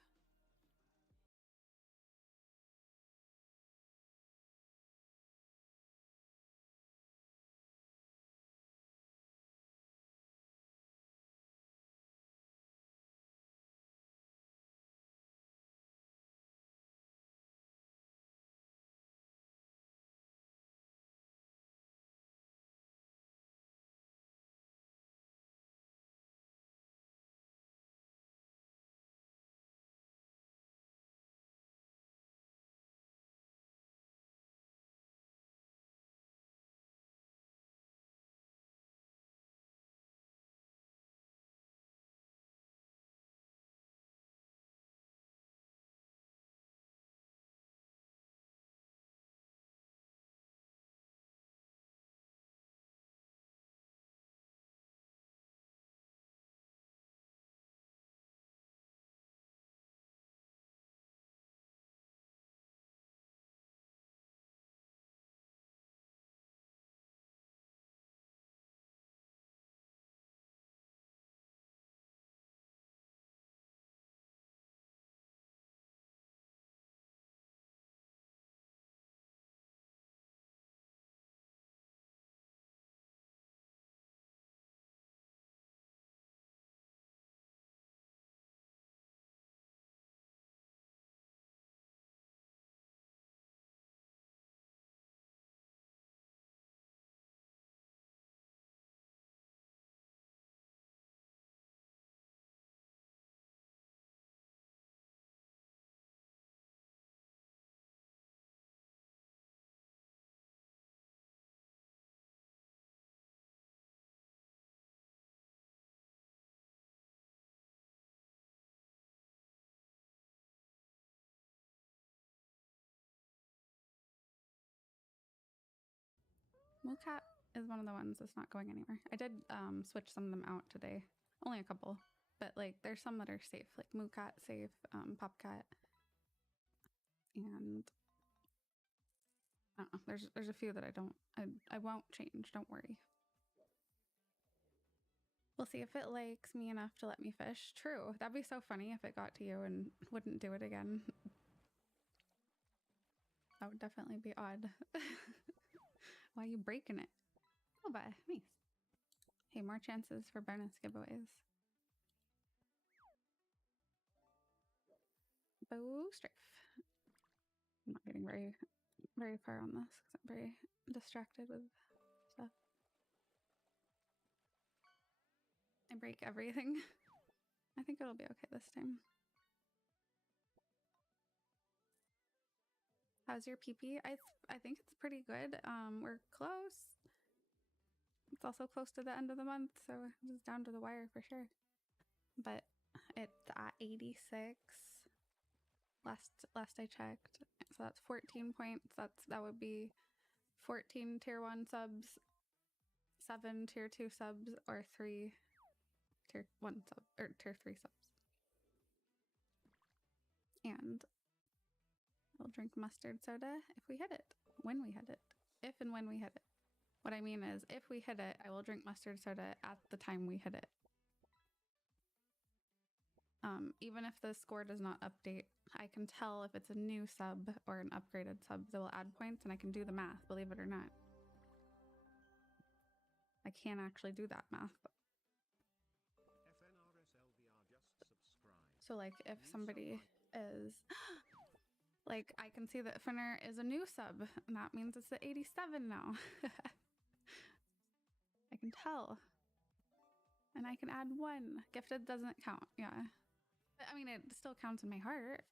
Moocat is one of the ones that's not going anywhere. I did switch some of them out today. Only a couple. But like there's some that are safe, like Moocat safe, Popcat. And I don't know, there's a few that I won't change, don't worry. We'll see if it likes me enough to let me fish. True. That'd be so funny if it got to you and wouldn't do it again. That would definitely be odd. Why are you breaking it? Oh, bye. Nice. Hey, more chances for bonus giveaways. Bow Strafe. I'm not getting very far on this because I'm very distracted with stuff. I break everything. I think it'll be okay this time. How's your PP? I think it's pretty good. We're close. It's also close to the end of the month, so it's down to the wire for sure. But it's at 86. Last I checked. So that's 14 points. That would be 14 tier 1 subs, 7 tier 2 subs, or 3 tier 1 sub or tier 3 subs. And we'll drink mustard soda if we hit it. When we hit it. If and when we hit it. What I mean is, if we hit it, I will drink mustard soda at the time we hit it. Even if the score does not update, I can tell if it's a new sub or an upgraded sub that will add points, and I can do the math, believe it or not. I can actually do that math. So like if somebody is like, I can see that Finner is a new sub, and that means it's the 87 now. I can tell. And I can add 1. Gifted doesn't count, yeah. But I mean, it still counts in my heart.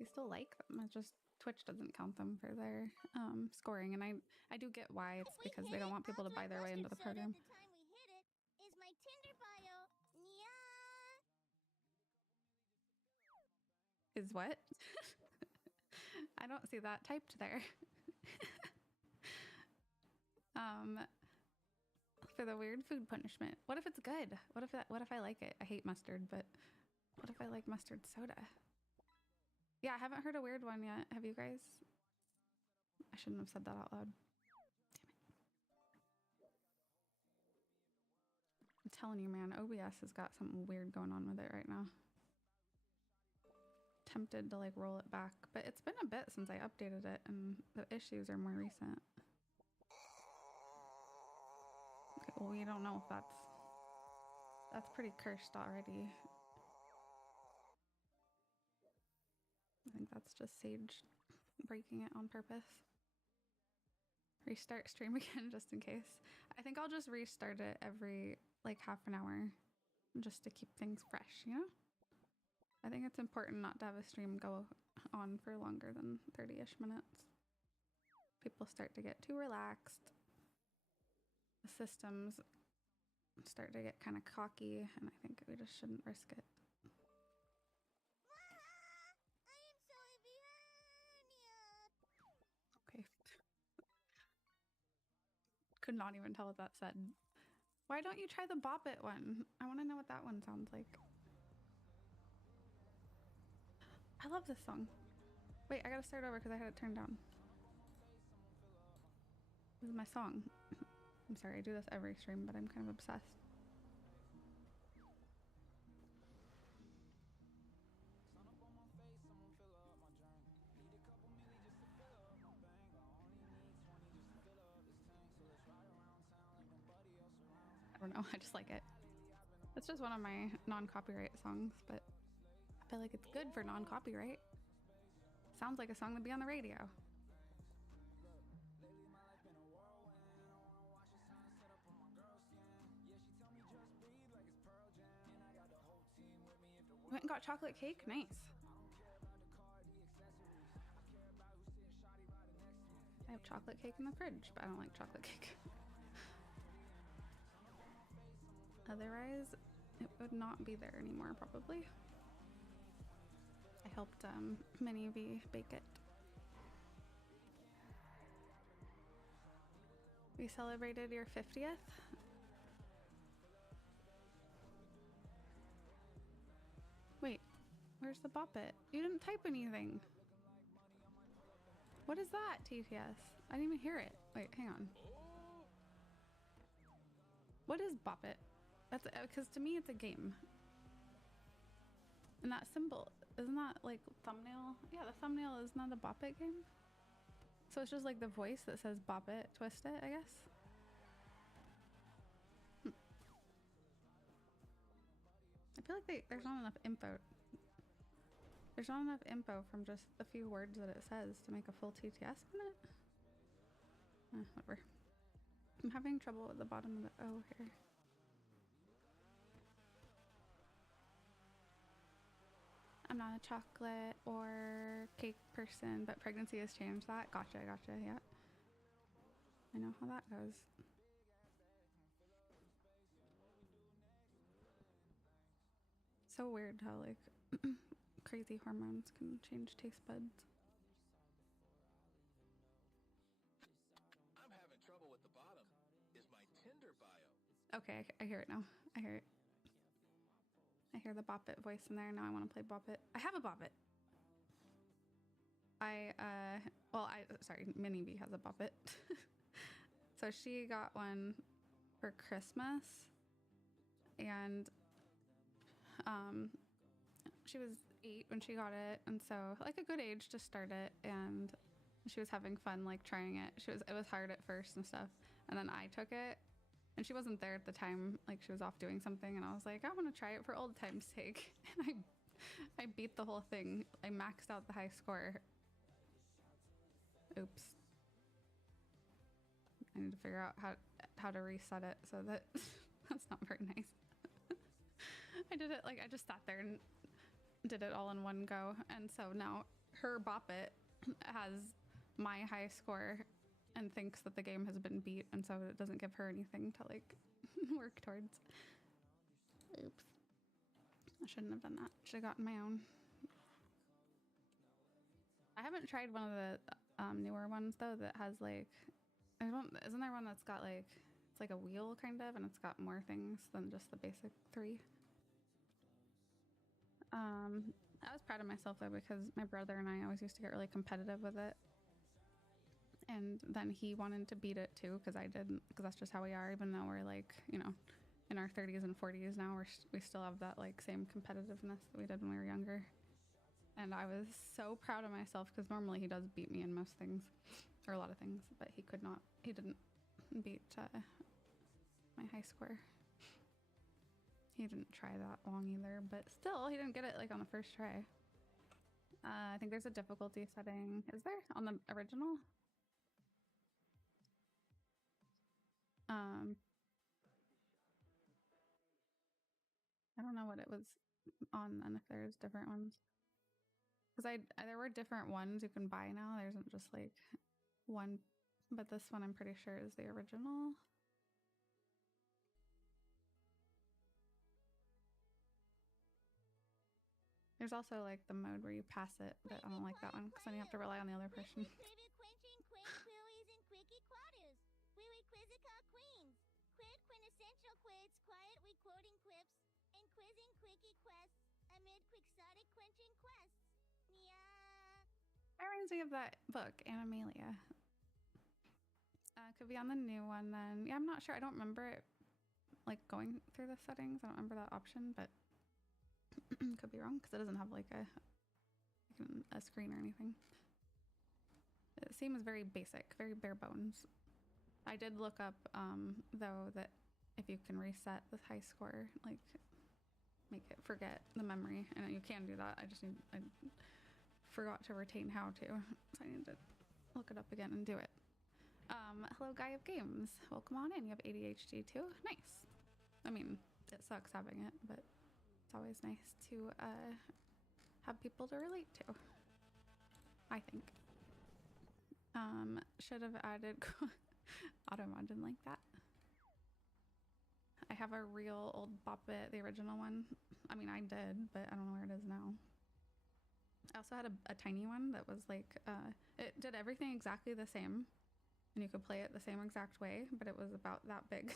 I still like them. It's just Twitch doesn't count them for their scoring, and I do get why. It's because they don't want people to buy their way into the program. The time we hit it is my Tinder bio. Yeah. Is what? I don't see that typed there. For the weird food punishment. What if it's good? What if I like it? I hate mustard, but what if I like mustard soda? Yeah, I haven't heard a weird one yet. Have you guys? I shouldn't have said that out loud. Damn it. I'm telling you, man, OBS has got something weird going on with it right now. Tempted to like roll it back, but it's been a bit since I updated it, and the issues are more recent. Okay, well, we don't know if that's pretty cursed already. I think that's just Sage breaking it on purpose. Restart stream again just in case. I think I'll just restart it every like half an hour just to keep things fresh, you know? I think it's important not to have a stream go on for longer than 30-ish minutes. People start to get too relaxed. The systems start to get kind of cocky, and I think we just shouldn't risk it. Okay. Could not even tell what that said. Why don't you try the Bop It one? I want to know what that one sounds like. I love this song. Wait, I gotta start over because I had it turned down. This is my song. I'm sorry, I do this every stream, but I'm kind of obsessed. I don't know, I just like it. It's just one of my non-copyright songs, but I feel like it's good for non-copyright. Sounds like a song that'd be on the radio. Went and got chocolate cake? Nice. I have chocolate cake in the fridge, but I don't like chocolate cake. Otherwise, it would not be there anymore, probably. I helped Mini V bake it. We celebrated your 50th. Wait, where's the bop it? You didn't type anything. What is that, TTS? I didn't even hear it. Wait, hang on. What is bop it? That's because to me it's a game. And that symbol, isn't that like thumbnail? Yeah, the thumbnail is not a bop it game. So it's just like the voice that says bop it, twist it, I guess. I feel like there's not enough info. There's not enough info from just the few words that it says to make a full TTS on it. Whatever. I'm having trouble with the bottom of the O here. I'm not a chocolate or cake person, but pregnancy has changed that. Gotcha, yeah. I know how that goes. So weird how like crazy hormones can change taste buds. I'm having trouble with the bottom. Is my Tinder bio? Okay, I hear it now. I hear it. I hear the Bop It voice in there. Now I want to play Bop It. I have a Bop It. Sorry, Minnie B has a Bop It. So she got one for Christmas. And she was 8 when she got it. And so like a good age to start it. And she was having fun like trying it. It was hard at first and stuff. And then I took it. And she wasn't there at the time, like she was off doing something, and I was like, I want to try it for old time's sake. And I beat the whole thing. I maxed out the high score. Oops. I need to figure out how to reset it so that that's not very nice. I did it like I just sat there and did it all in one go, and so now her Bop It has my high score and thinks that the game has been beat, and so it doesn't give her anything to like work towards. Oops. I shouldn't have done that. Should have gotten my own. I haven't tried one of the newer ones though that has like, isn't there one that's got like, it's like a wheel kind of, and it's got more things than just the basic 3. I was proud of myself though, because my brother and I always used to get really competitive with it. And then he wanted to beat it too, because I didn't, because that's just how we are, even though we're like, you know, in our 30s and 40s now, we still have that like same competitiveness that we did when we were younger. And I was so proud of myself, because normally he does beat me in most things, or a lot of things, but he didn't beat my high score. He didn't try that long either, but still, he didn't get it like on the first try. I think there's a difficulty setting. Is there on the original? I don't know what it was on, and if there's different ones. Because there were different ones you can buy now. There isn't just like one, but this one I'm pretty sure is the original. There's also like the mode where you pass it, but I don't like that one because then you have to rely on the other person. Quintessential quids, quiet we quoting quips, and quizzing quickie quests amid quixotic quenching quests. Yeah. That reminds me of that book, Animalia. Could be on the new one then. Yeah, I'm not sure. I don't remember it like going through the settings. I don't remember that option, but could be wrong because it doesn't have like a screen or anything. It seems very basic, very bare bones. I did look up though that if you can reset the high score, like make it forget the memory, and you can do that. I forgot to retain how to, so I need to look it up again and do it. Hello, Guy of Games. Welcome on in. You have ADHD too? Nice. I mean, it sucks having it, but it's always nice to have people to relate to, I think. Should have added Automod didn't like that. I have a real old Bop It, the original one. I mean, I did, but I don't know where it is now. I also had a tiny one that was like, it did everything exactly the same, and you could play it the same exact way, but it was about that big.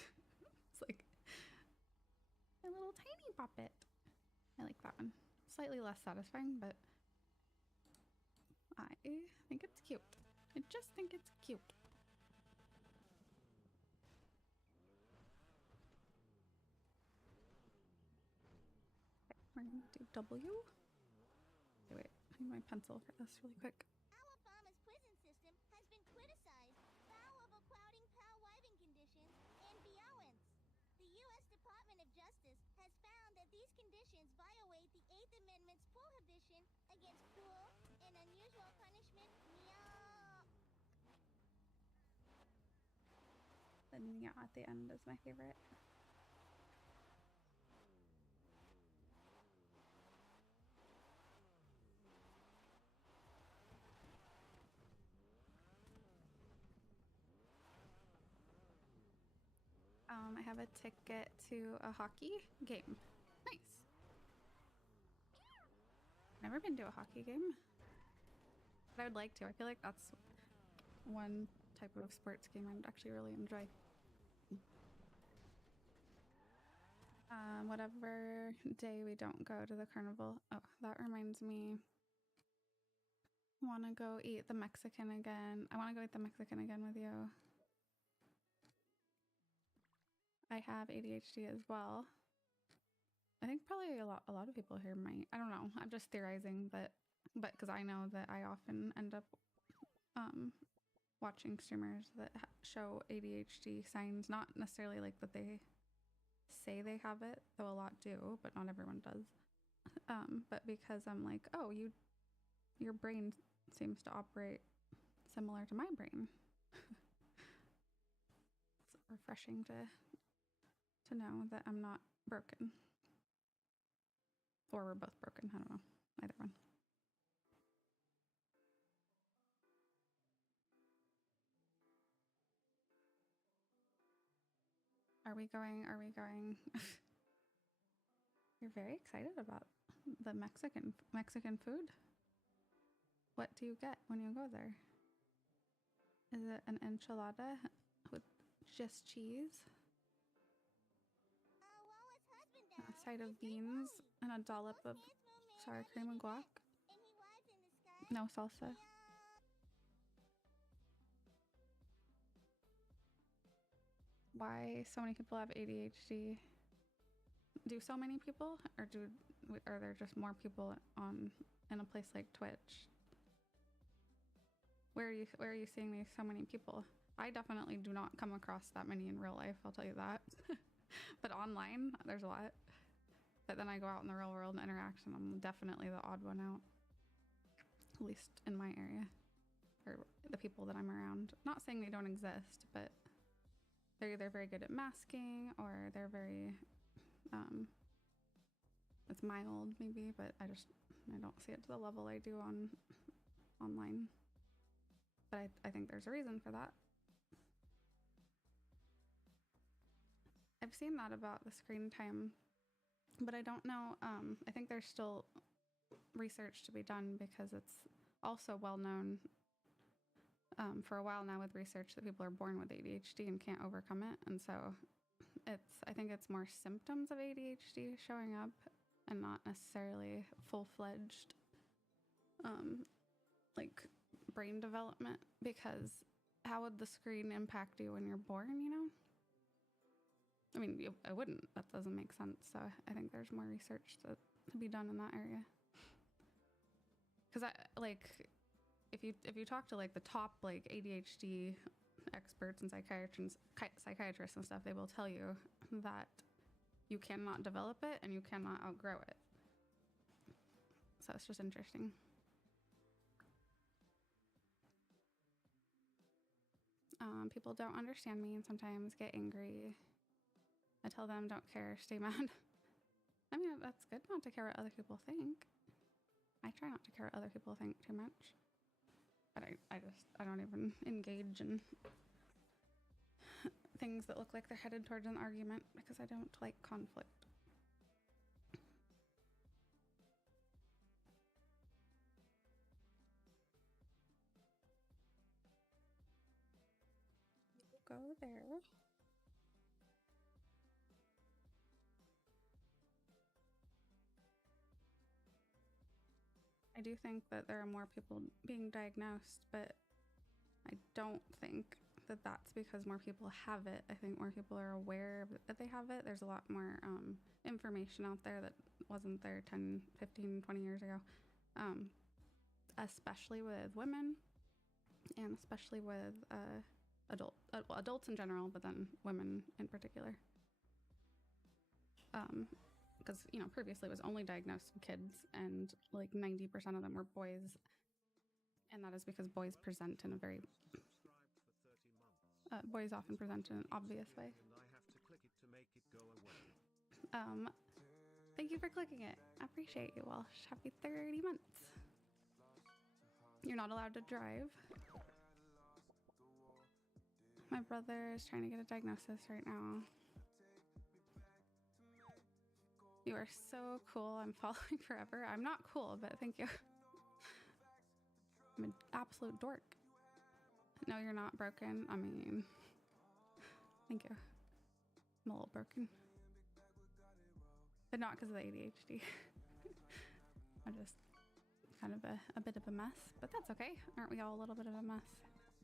It's like a little tiny puppet. I like that one. Slightly less satisfying, but I think it's cute. I just think it's cute. Okay, we're gonna do W. Okay, wait, I need my pencil for this really quick. Alabama's prison system has been criticized for overcrowding, power-wiving conditions, and violence. The U.S. Department of Justice has found that these conditions violate the Eighth Amendment's prohibition against cruel and unusual punishment. The nya at the end is my favorite. I have a ticket to a hockey game. Nice. Never been to a hockey game, but I would like to. I feel like that's one type of sports game I'd actually really enjoy. Whatever day we don't go to the carnival. Oh, that reminds me. Want to go eat the Mexican again. I want to go eat the Mexican again with you. I have ADHD as well. I think probably a lot of people here might. I don't know. I'm just theorizing, but because I know that I often end up watching streamers that show ADHD signs, not necessarily like that they say they have it, though a lot do, but not everyone does. But because I'm like, oh, your brain seems to operate similar to my brain. It's refreshing to know that I'm not broken. Or we're both broken. I don't know. Either one. Are we going? You're very excited about the Mexican food? What do you get when you go there? Is it an enchilada with just cheese? A side of beans and a dollop of sour cream and guac? No salsa? Why so many people have ADHD? Do so many people, or are there just more people in a place like Twitch? Where are you seeing these so many people? I definitely do not come across that many in real life, I'll tell you that. But online, there's a lot. But then I go out in the real world and interact, and I'm definitely the odd one out. At least in my area, or the people that I'm around. Not saying they don't exist, but they're either very good at masking, or they're very it's mild maybe, but I don't see it to the level I do online. But I think there's a reason for that. I've seen that about the screen time, but I don't know. I think there's still research to be done, because it's also well known for a while now with research that people are born with ADHD and can't overcome it. And so I think it's more symptoms of ADHD showing up and not necessarily full-fledged like brain development, because how would the screen impact you when you're born, you know? I mean, I wouldn't. That doesn't make sense. So I think there's more research to be done in that area. Because if you talk to like the top like ADHD experts and psychiatrists and stuff, they will tell you that you cannot develop it and you cannot outgrow it. So it's just interesting. People don't understand me and sometimes get angry. I tell them, don't care, stay mad. I mean, that's good not to care what other people think. I try not to care what other people think too much. But I don't even engage in things that look like they're headed towards an argument, because I don't like conflict. go there. I do think that there are more people being diagnosed, but I don't think that that's because more people have it. I think more people are aware that they have it. There's a lot more information out there that wasn't there 10, 15, 20 years ago, especially with women and especially with adults in general, but then women in particular. Because, you know, previously it was only diagnosed in kids, and like 90% of them were boys, and that is because boys present in a very boys often present in an obvious way. Thank you for clicking it. I appreciate you, Walsh. Happy 30 months. You're not allowed to drive. My brother is trying to get a diagnosis right now. You are so cool. I'm following forever. I'm not cool, but thank you. I'm an absolute dork. No, you're not broken. I mean, thank you. I'm a little broken. But not because of the ADHD. I'm just kind of a bit of a mess. But that's okay. Aren't we all a little bit of a mess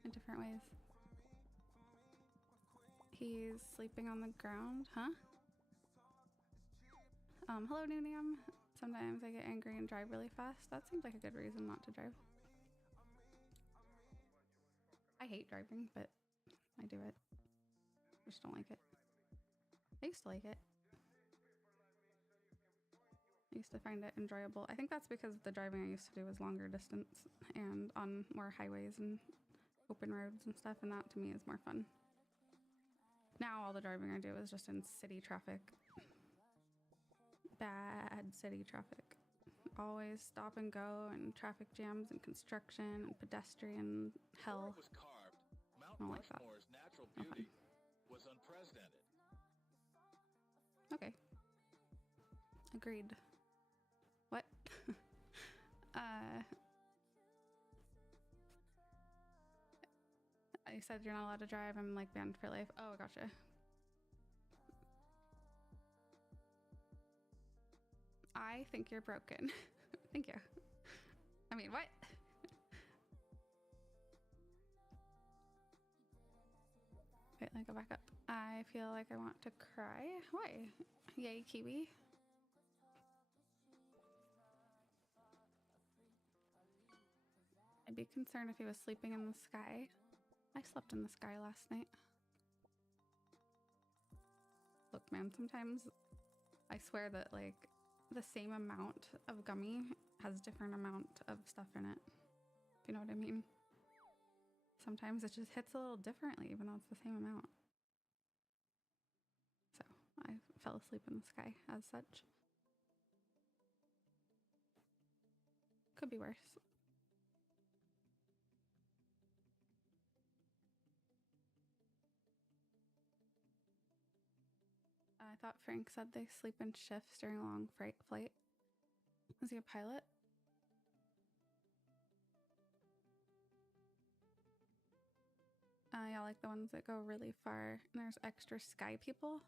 in different ways? He's sleeping on the ground, huh? Hello, Noonium. Sometimes I get angry and drive really fast. That seems like a good reason not to drive. I hate driving, but I do it. I just don't like it. I used to like it. I used to find it enjoyable. I think that's because the driving I used to do was longer distance and on more highways and open roads and stuff, and that to me is more fun. Now all the driving I do is just in city traffic. Bad city traffic. Always stop and go and traffic jams and construction and pedestrian hell. Was carved, Mount I don't like that. Rushmore's natural beauty was unprecedented. Okay. Agreed. What? You said you're not allowed to drive. I'm like banned for life. Oh, gotcha. I think you're broken. Thank you. I mean, what? Wait, let me go back up. I feel like I want to cry. Why? Yay, Kiwi. I'd be concerned if he was sleeping in the sky. I slept in the sky last night. Look, man, sometimes I swear that, like, the same amount of gummy has different amount of stuff in it. If you know what I mean? Sometimes it just hits a little differently, even though it's the same amount. So, I fell asleep in the sky as such. Could be worse. I thought Frank said they sleep in shifts during a long flight. Is he a pilot? Yeah, like the ones that go really far. And there's extra sky people.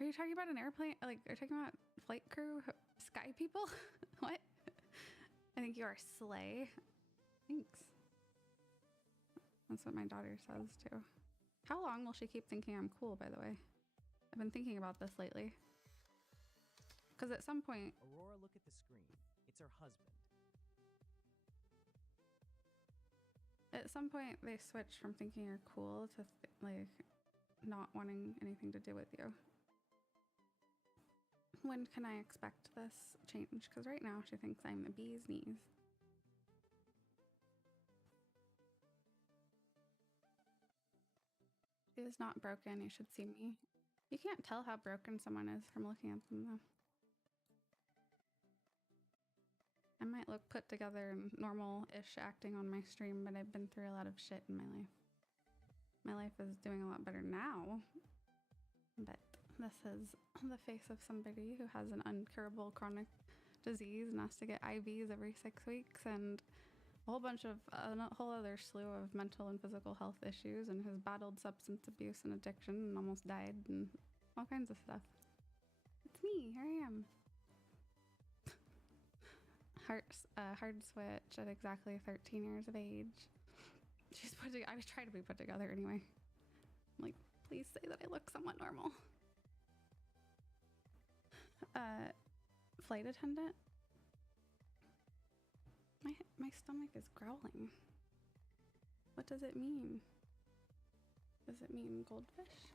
Are you talking about an airplane? Like, are you talking about flight crew? Sky people? What? I think you are slay. Thanks. That's what my daughter says too. How long will she keep thinking I'm cool, by the way? I've been thinking about this lately. Because at some point... Aurora, look at the screen. It's her husband. At some point, they switch from thinking you're cool to, like, not wanting anything to do with you. When can I expect this change? Because right now, she thinks I'm the bee's knees. She is not broken. You should see me. You can't tell how broken someone is from looking at them, though. I might look put together and normal-ish acting on my stream, but I've been through a lot of shit in my life. My life is doing a lot better now, but this is the face of somebody who has an uncurable chronic disease and has to get IVs every 6 weeks and a whole bunch of a whole other slew of mental and physical health issues, and has battled substance abuse and addiction and almost died and all kinds of stuff. It's me. Here I am. Hard switch at exactly 13 years of age. I was trying to be put together anyway. I'm like, please say that I look somewhat normal. Flight attendant. My stomach is growling. What does it mean? Does it mean goldfish?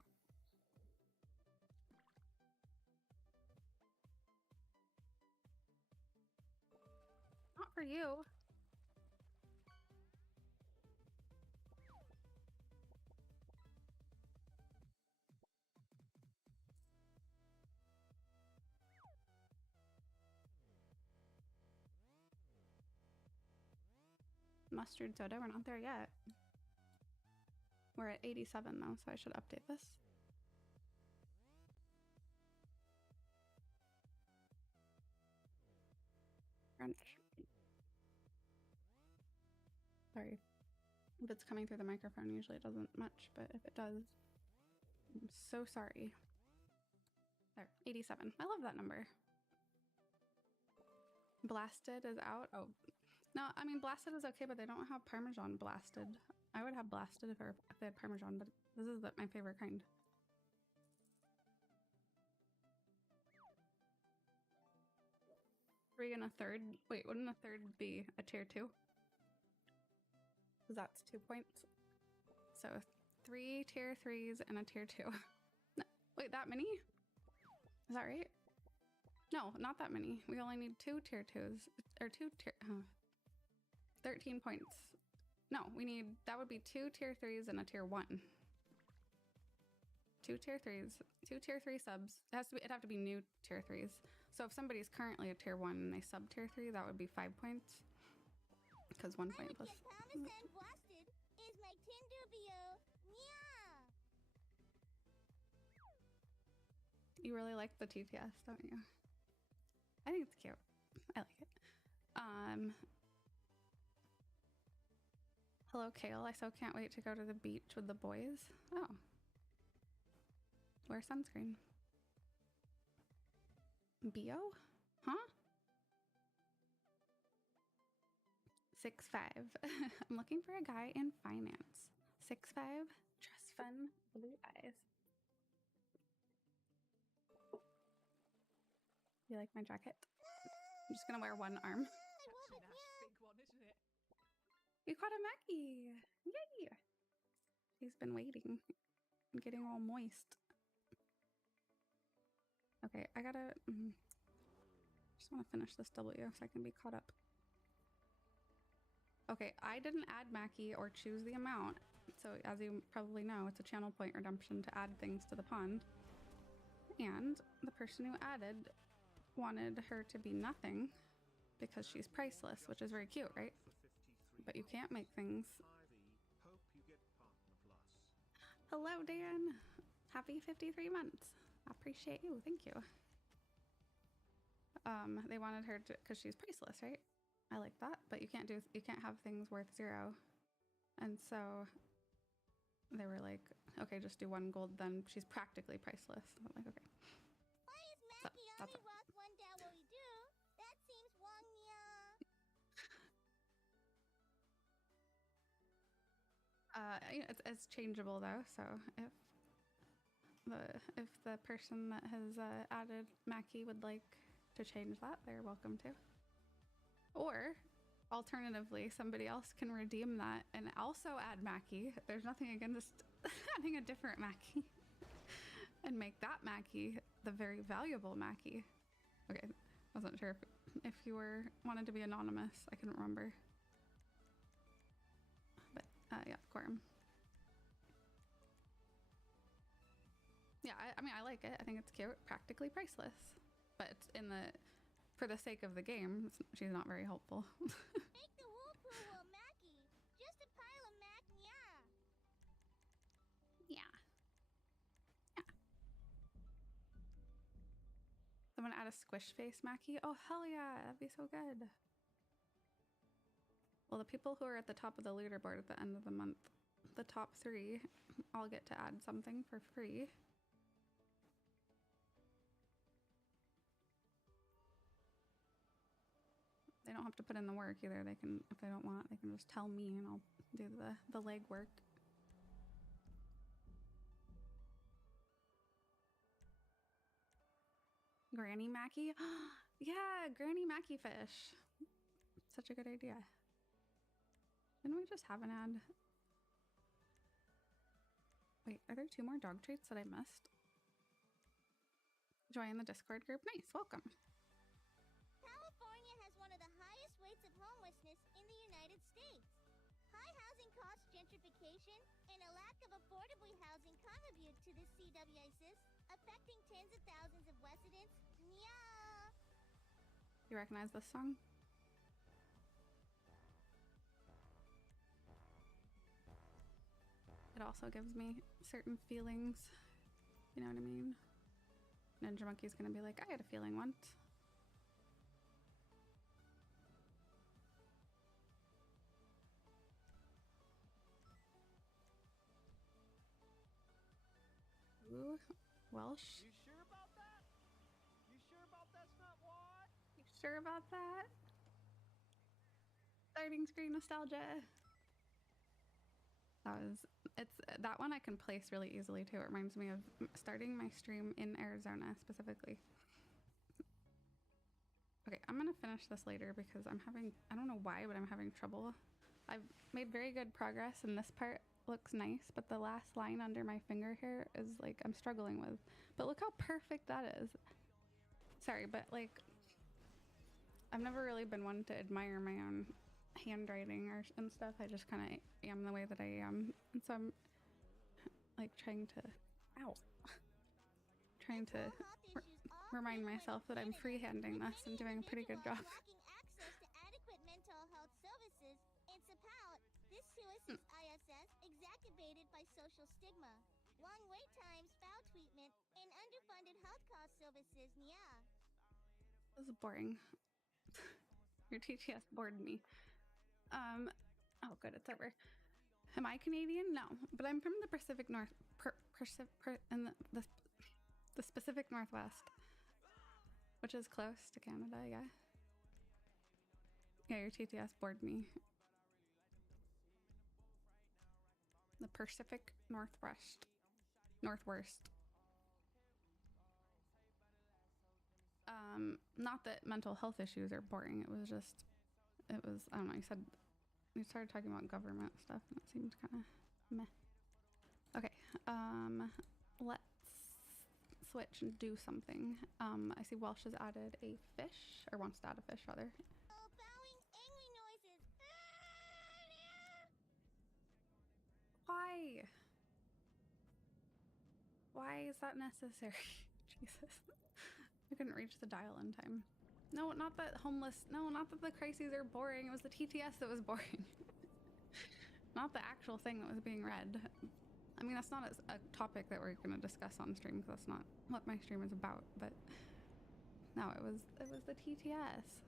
Not for you. Mustard soda, we're not there yet. We're at 87 though, so I should update this. Crunch. Sorry. If it's coming through the microphone, usually it doesn't much, but if it does, I'm so sorry. There, 87. I love that number. Blasted is out. Oh, no, I mean, blasted is okay, but they don't have Parmesan blasted. I would have blasted if they had Parmesan, but this is my favorite kind. Three and a third. Wait, wouldn't a third be a tier 2? Because that's 2 points. So 3 tier 3s and a tier 2. No, wait, that many? Is that right? No, not that many. We only need 2 tier 2s. Or 2 tier... 13 points. No, we need... That would be 2 tier 3s and a tier 1. 2 tier 3s. 2 tier 3 subs. It'd have to be new tier 3s. So if somebody's currently a tier 1 and they sub tier 3, that would be 5 points. Because 1 point plus... Blasted is my Tindubio. Yeah. You really like the TTS, don't you? I think it's cute. I like it. Hello, Kale. I so can't wait to go to the beach with the boys. Oh. Wear sunscreen. Bio? Huh? 6'5". I'm looking for a guy in finance. 6'5", trust fund, blue eyes. You like my jacket? I'm just gonna wear one arm. Actually, nice big one, isn't it? You caught a Mackie! Yay! He's been waiting and getting all moist. Okay, I gotta... just want to finish this W so I can be caught up. Okay, I didn't add Mackie or choose the amount. So as you probably know, it's a channel point redemption to add things to the pond. And the person who added wanted her to be nothing because she's priceless, which is very cute, right? But you can't make things. Hello, Dan. Happy 53 months. I appreciate you. Thank you. They wanted her to, because she's priceless, right? I like that, but you can't have things worth 0. And so they were like, okay, just do 1 gold, then she's practically priceless. I'm like, okay. Why is Mackie only worth 1 do? That seems wrong, yeah. It's changeable though, so if the person that has added Mackie would like to change that, they're welcome to. Or alternatively, somebody else can redeem that and also add Mackie. There's nothing against adding a different Mackie and make that Mackie the very valuable Mackie. Okay, wasn't sure if you wanted to be anonymous. I couldn't remember. But yeah, Quorum. Yeah, I mean, I like it. I think it's cute. Practically priceless. But for the sake of the game, she's not very helpful. Make the Whoopoo Mackie. Just a pile of Mac, yeah. Yeah. Yeah. Someone add a squish face Mackie? Oh, hell yeah. That'd be so good. Well, the people who are at the top of the leaderboard at the end of the month, the top 3, all get to add something for free. They don't have to put in the work either. They can, if they don't want, they can just tell me and I'll do the legwork. Granny Mackie? Yeah, Granny Mackie fish. Such a good idea. Didn't we just have an ad? Wait, are there 2 more dog treats that I missed? Join the Discord group. Nice, welcome. California has one of the highest rates of homelessness in the United States. High housing costs, gentrification, and a lack of affordable housing contribute to this CWISIS, affecting tens of thousands of residents. Yeah. You recognize this song? It also gives me certain feelings. You know what I mean? Ninja Monkey's gonna be like, I had a feeling once. Ooh, Welsh. You sure about that? You sure about that's not what? You sure about that? Starting screen nostalgia. That one I can place really easily too. It reminds me of starting my stream in Arizona specifically. Okay, I'm gonna finish this later because I don't know why, but I'm having trouble. I've made very good progress and this part looks nice, but the last line under my finger here is like I'm struggling with. But look how perfect that is. Sorry, but like I've never really been one to admire my own handwriting and stuff. I just kind of am the way that I am, and so I'm like trying to remind myself that I'm freehanding this and doing a pretty good job. Lacking access to adequate mental health services and support, this suicide ISS exacerbated by social stigma, long wait times, foul treatment, and underfunded health cost services. Yeah. This is boring. Your TTS bored me. Oh good, it's over. Am I Canadian? No, but I'm from the Pacific North, in the Pacific Northwest, which is close to Canada, yeah. Yeah, your TTS bored me. The Pacific Northwest. Not that mental health issues are boring. It was, I don't know, you started talking about government stuff and it seemed kind of meh. Okay, let's switch and do something. I see Welsh has added a fish, or wants to add a fish rather. Bowing, angry noises. Why? Why is that necessary? Jesus. I couldn't reach the dial in time. No, not that the crises are boring. It was the TTS that was boring. Not the actual thing that was being read. I mean, that's not a topic that we're going to discuss on stream because that's not what my stream is about, but no, it was the TTS.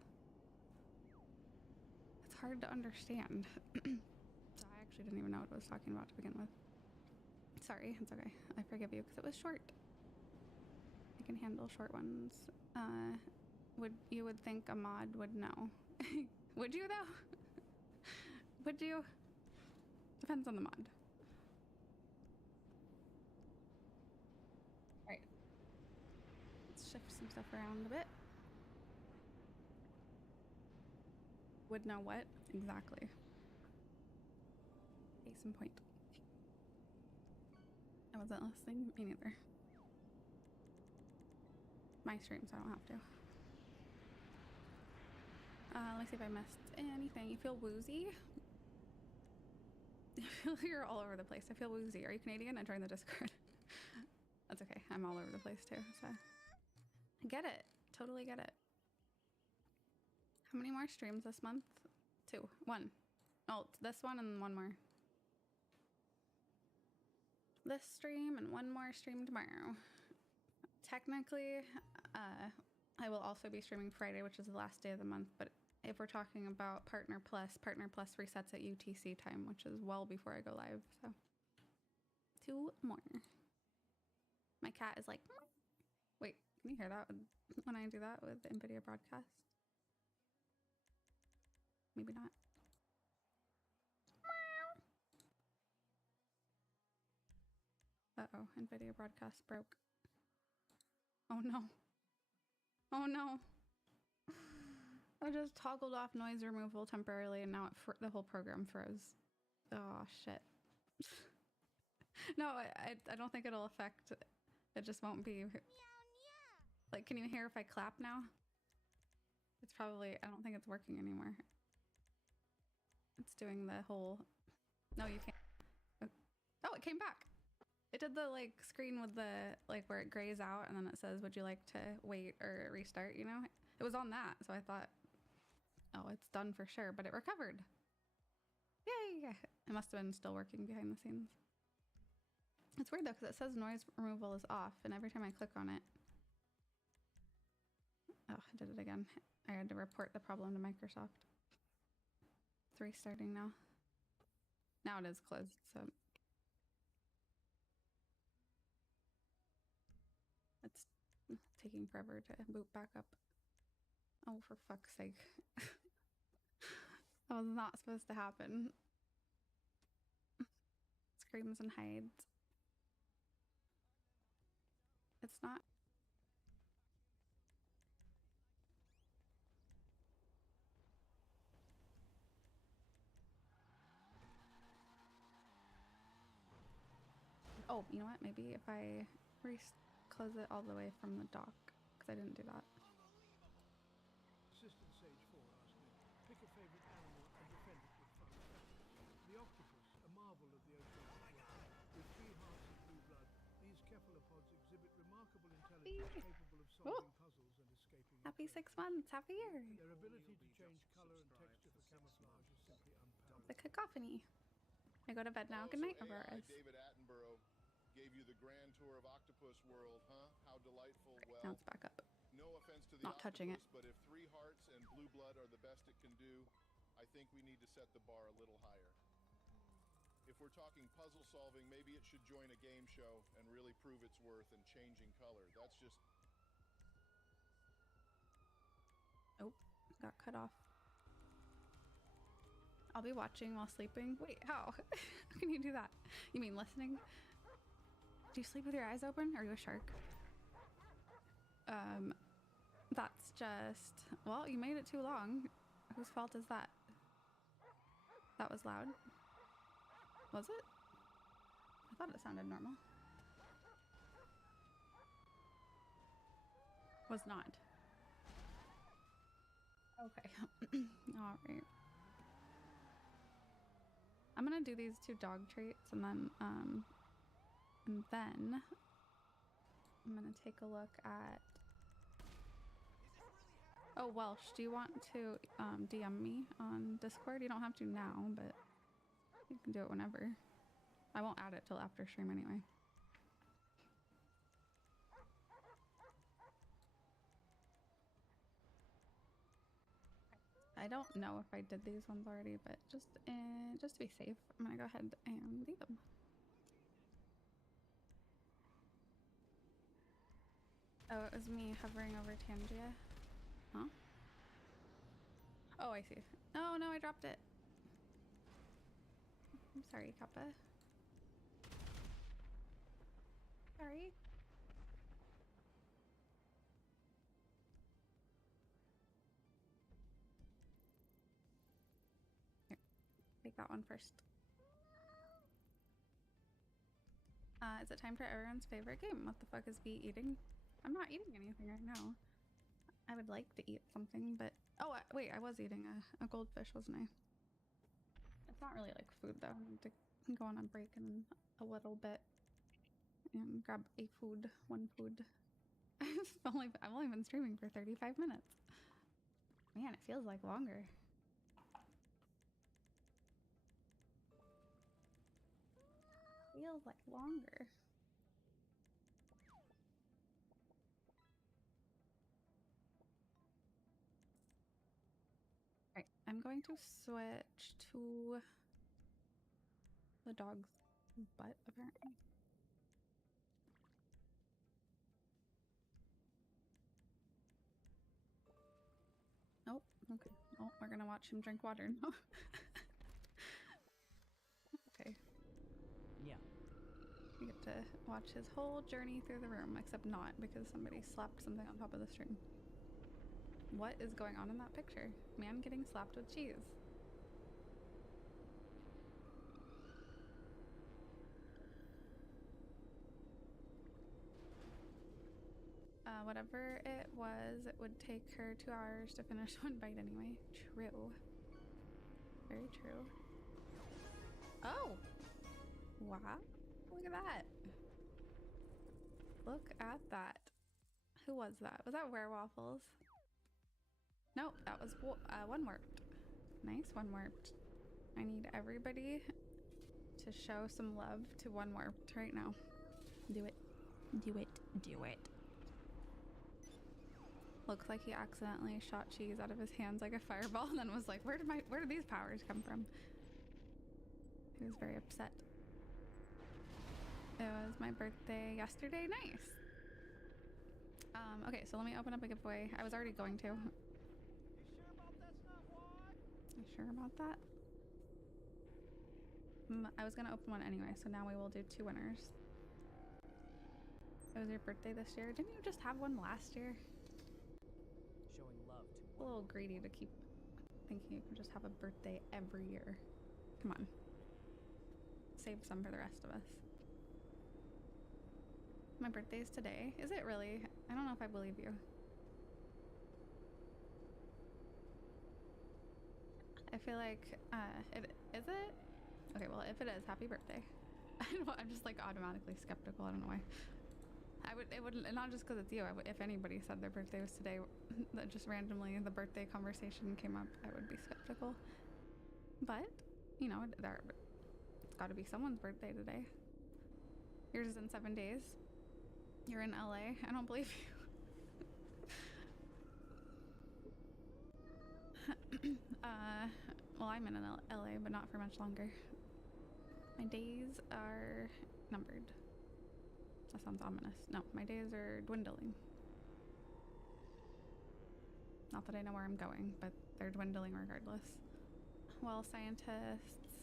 It's hard to understand. So I actually didn't even know what I was talking about to begin with. Sorry, it's okay. I forgive you because it was short. I can handle short ones. You would think a mod would know. Would you though? Would you? Depends on the mod. Alright. Let's shift some stuff around a bit. Would know what? Exactly. Case in point. I wasn't listening. Me neither. My streams, I don't have to. Let me see if I missed anything. You feel woozy? You're all over the place. I feel woozy. Are you Canadian? I joined the Discord. That's okay. I'm all over the place too, so. I get it. Totally get it. How many more streams this month? 2. 1. Oh, this one and one more. This stream and one more stream tomorrow. Technically, I will also be streaming Friday, which is the last day of the month, but if we're talking about Partner Plus resets at UTC time, which is well before I go live. So 2 more. My cat is like, wait, can you hear that when I do that with NVIDIA broadcast? Maybe not. Uh-oh, NVIDIA broadcast broke. Oh no. Oh no. I just toggled off noise removal temporarily and now the whole program froze. Oh shit. No, I don't think it'll affect. It just won't be. Like, can you hear if I clap now? It's probably, I don't think it's working anymore. It's doing the whole, no, you can't. Oh, it came back. It did the like screen with the, like where it grays out and then it says, would you like to wait or restart, you know? It was on that, so I thought, oh, it's done for sure, but it recovered. Yay! It must have been still working behind the scenes. It's weird though, because it says noise removal is off, and every time I click on it, oh, I did it again. I had to report the problem to Microsoft. It's restarting now. Now it is closed, so. It's taking forever to boot back up. Oh, for fuck's sake. That was not supposed to happen. Screams and hides. It's not. Oh, you know what? Maybe if I close it all the way from the dock, because I didn't do that. Assistant Sage 4 asked me, pick a favorite animal and defend it with fun facts. The octopus, a marvel of the ocean as well. With 3 hearts of blue blood, these cephalopods exhibit remarkable intelligence capable of solving puzzles and escaping. Happy 6 months. Happy year. Their ability to change color and texture for camouflage is simply unparalleled. The cacophony. I go to bed now. Good night, Auroras. David Attenborough gave you the grand tour of Octopus World, huh? How delightful. Well, now it's back up. No offense to the Not touching it. But if 3 hearts and blue blood are the best it can do, I think we need to set the bar a little higher. If we're talking puzzle solving, maybe it should join a game show and really prove its worth in changing color. That's just... Oh, got cut off. I'll be watching while sleeping. Wait, how? How can you do that? You mean listening? Do you sleep with your eyes open? Are you a shark? That's just... Well, you made it too long. Whose fault is that? That was loud. Was it? I thought it sounded normal. Was not. Okay. All right. I'm gonna do these 2 dog traits and then I'm gonna take a look at. Oh, Welsh, do you want to DM me on Discord? You don't have to now, but you can do it whenever. I won't add it till after stream anyway. I don't know if I did these ones already, but just to be safe, I'm gonna go ahead and do them. Oh, it was me hovering over Tangia. Huh? Oh, I see. Oh no, I dropped it. I'm sorry, Kappa. Sorry. Here, take that one first. Is it time for everyone's favorite game? What the fuck is B eating? I'm not eating anything right now. I would like to eat something, but... Oh, wait, I was eating a goldfish, wasn't I? It's not really like food, though. I need to go on a break in a little bit and grab a food, one food. I've only been streaming for 35 minutes. Man, it feels like longer. Feels like longer. I'm going to switch to the dog's butt, apparently. Nope. Okay. Oh, we're gonna watch him drink water now. Okay. Yeah. We get to watch his whole journey through the room, except not because somebody slapped something on top of the stream. What is going on in that picture? Man getting slapped with cheese. Whatever it was, it would take her 2 hours to finish one bite anyway. True. Very true. Oh! Wow. Look at that. Look at that. Who was that? Was that Werewaffles? Nope, that was One Warped. Nice One Warped. I need everybody to show some love to One Warped right now. Do it. Do it. Do it. Looks like he accidentally shot cheese out of his hands like a fireball and then was like, where did these powers come from? He was very upset. It was my birthday yesterday. Nice. Okay, so let me open up a giveaway. I was already going to. You sure about that? I was gonna open one anyway, so now we will do 2 winners. It was your birthday this year. Didn't you just have one last year? Showing love to a little greedy to keep thinking you can just have a birthday every year. Come on. Save some for the rest of us. My birthday's today. Is it really? I don't know if I believe you. I feel like, is it? Okay, well, if it is, happy birthday. I'm just like automatically skeptical. I don't know why. It wouldn't, not just because it's you. If anybody said their birthday was today, that just randomly the birthday conversation came up, I would be skeptical. But, you know, it's got to be someone's birthday today. Yours is in 7 days. You're in LA. I don't believe you. Well, I'm in LA, but not for much longer. My days are numbered. That sounds ominous. No, my days are dwindling. Not that I know where I'm going, but they're dwindling regardless. Well, scientists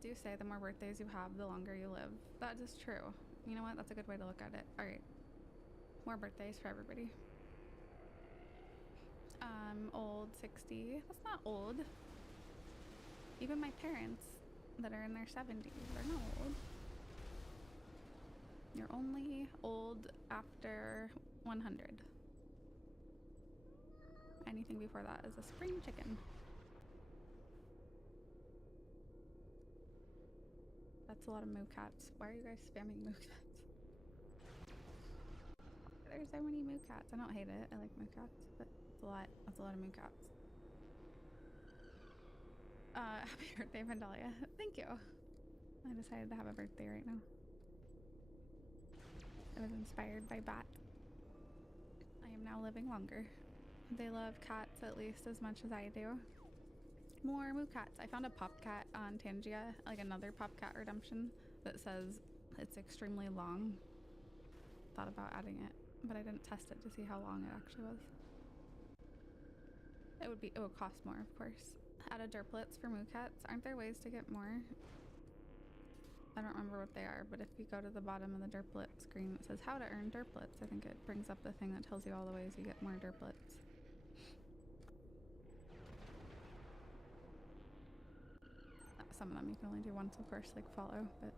do say the more birthdays you have, the longer you live. That is true. You know what? That's a good way to look at it. All right. More birthdays for everybody. Old 60. That's not old. Even my parents that are in their 70s, they're not old. You're only old after 100. Anything before that is a spring chicken. That's a lot of moo cats. Why are you guys spamming moo cats? There's so many moo cats. I don't hate it. I like moo cats, but it's a lot. That's a lot of moo cats. Happy birthday, Vandalia. Thank you. I decided to have a birthday right now. I was inspired by Bat. I am now living longer. They love cats at least as much as I do. More moo cats. I found a pop cat on Tangia, like another pop cat redemption that says it's extremely long. Thought about adding it, but I didn't test it to see how long it actually was. It would cost more, of course. Added derplets for moo cats. Aren't there ways to get more? I don't remember what they are, but if you go to the bottom of the derplet screen, it says how to earn derplets. I think it brings up the thing that tells you all the ways you get more derplets. Some of them you can only do once, of course, like follow, but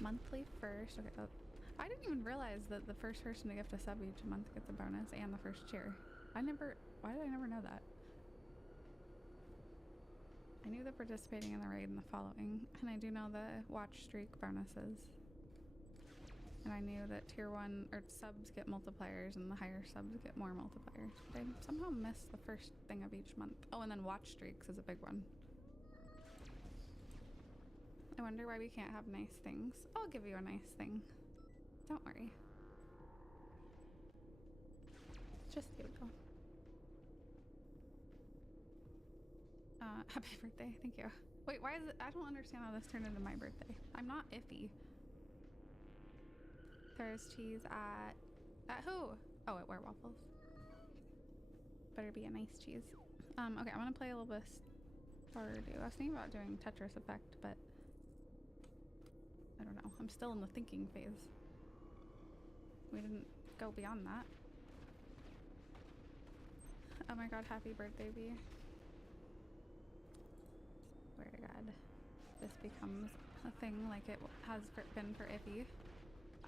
monthly first. Okay, I didn't even realize that the first person to gift a sub each month gets a bonus and the first cheer. Why did I never know that? I knew the participating in the raid and the following, and I do know the watch streak bonuses. And I knew that tier 1 or subs get multipliers and the higher subs get more multipliers. But I somehow missed the first thing of each month. Oh, and then watch streaks is a big one. I wonder why we can't have nice things. I'll give you a nice thing. Don't worry. Just you, though. Happy birthday. Thank you. Wait, why is it? I don't understand how this turned into my birthday. I'm not iffy. There's cheese at who? Oh, at Waffles. Better be a nice cheese. Okay, I'm gonna play a little bit of Stardew. I was thinking about doing Tetris Effect, but I don't know. I'm still in the thinking phase. We didn't go beyond that. Oh my god, happy birthday, B. Swear to god. This becomes a thing like it has been for Iffy.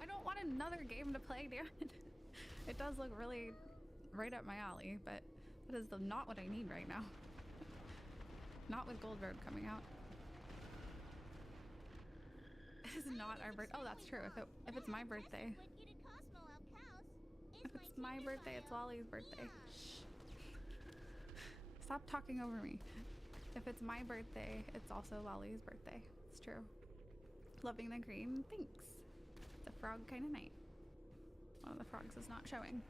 I don't want another game to play, damn it. It does look really right up my alley, but that is not what I need right now. Not with Gold Road coming out. It is not our birthday. Oh, that's true. If it's my birthday. If it's my birthday, it's Lolly's birthday. Shh. Stop talking over me. If it's my birthday, it's also Lolly's birthday. It's true. Loving the green. Thanks. It's a frog kind of night. One of the frogs is not showing.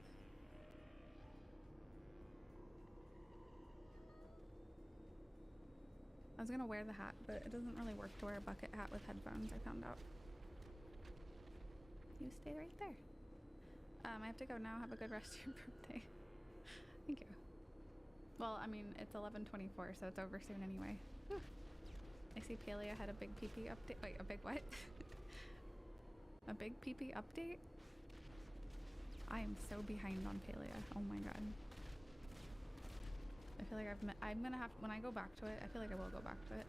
I was gonna wear the hat, but it doesn't really work to wear a bucket hat with headphones, I found out. You stay right there. I have to go now. Have a good rest of your birthday. Thank you. Well, I mean, it's 11:24, so it's over soon anyway. Whew. I see Palea had a big PP update. Wait, a big what? A big PP update? I am so behind on Palea. Oh my god. I feel like I'm gonna have, when I go back to it, I feel like I will go back to it.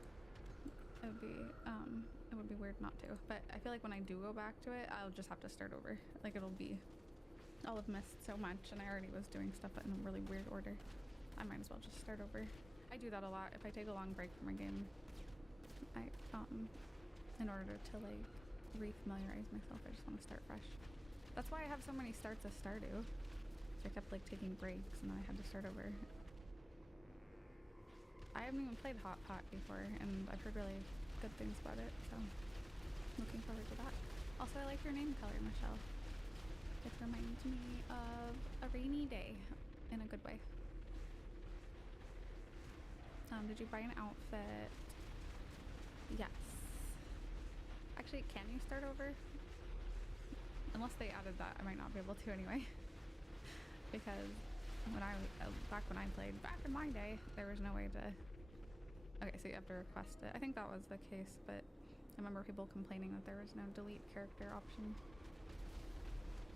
It would be weird not to, but I feel like when I do go back to it, I'll just have to start over. Like I'll have missed so much, and I already was doing stuff in a really weird order. I might as well just start over. I do that a lot. If I take a long break from a game, in order to like re-familiarize myself, I just want to start fresh. That's why I have so many starts of Stardew. So I kept like taking breaks, and then I had to start over. I haven't even played Hot Pot before, and I've heard really good things about it, so looking forward to that. Also, I like your name color, Michelle. It reminds me of a rainy day in a good way. Did you buy an outfit? Yes. Actually, can you start over? Unless they added that, I might not be able to anyway. Because back when I played, back in my day, there was no way to... Okay, so you have to request it. I think that was the case, but I remember people complaining that there was no delete character option.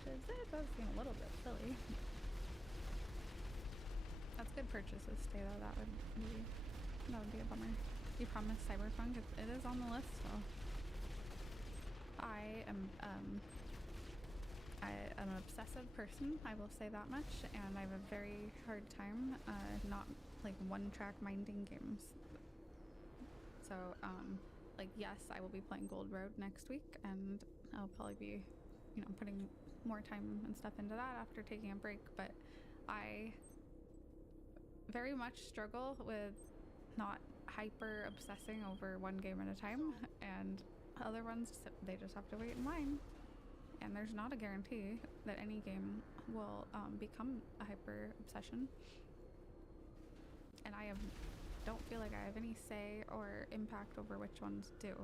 Which it does seem a little bit silly. That's good purchases, Stay though. That would be a bummer. You promised Cyberpunk. It is on the list, so I am an obsessive person, I will say that much, and I have a very hard time not like one-track minding games. So like, yes, I will be playing Gold Road next week, and I'll probably be, putting more time and stuff into that after taking a break, but I very much struggle with not hyper obsessing over one game at a time, and other ones, they just have to wait in line. And there's not a guarantee that any game will become a hyper obsession. And I don't feel like I have any say or impact over which ones do.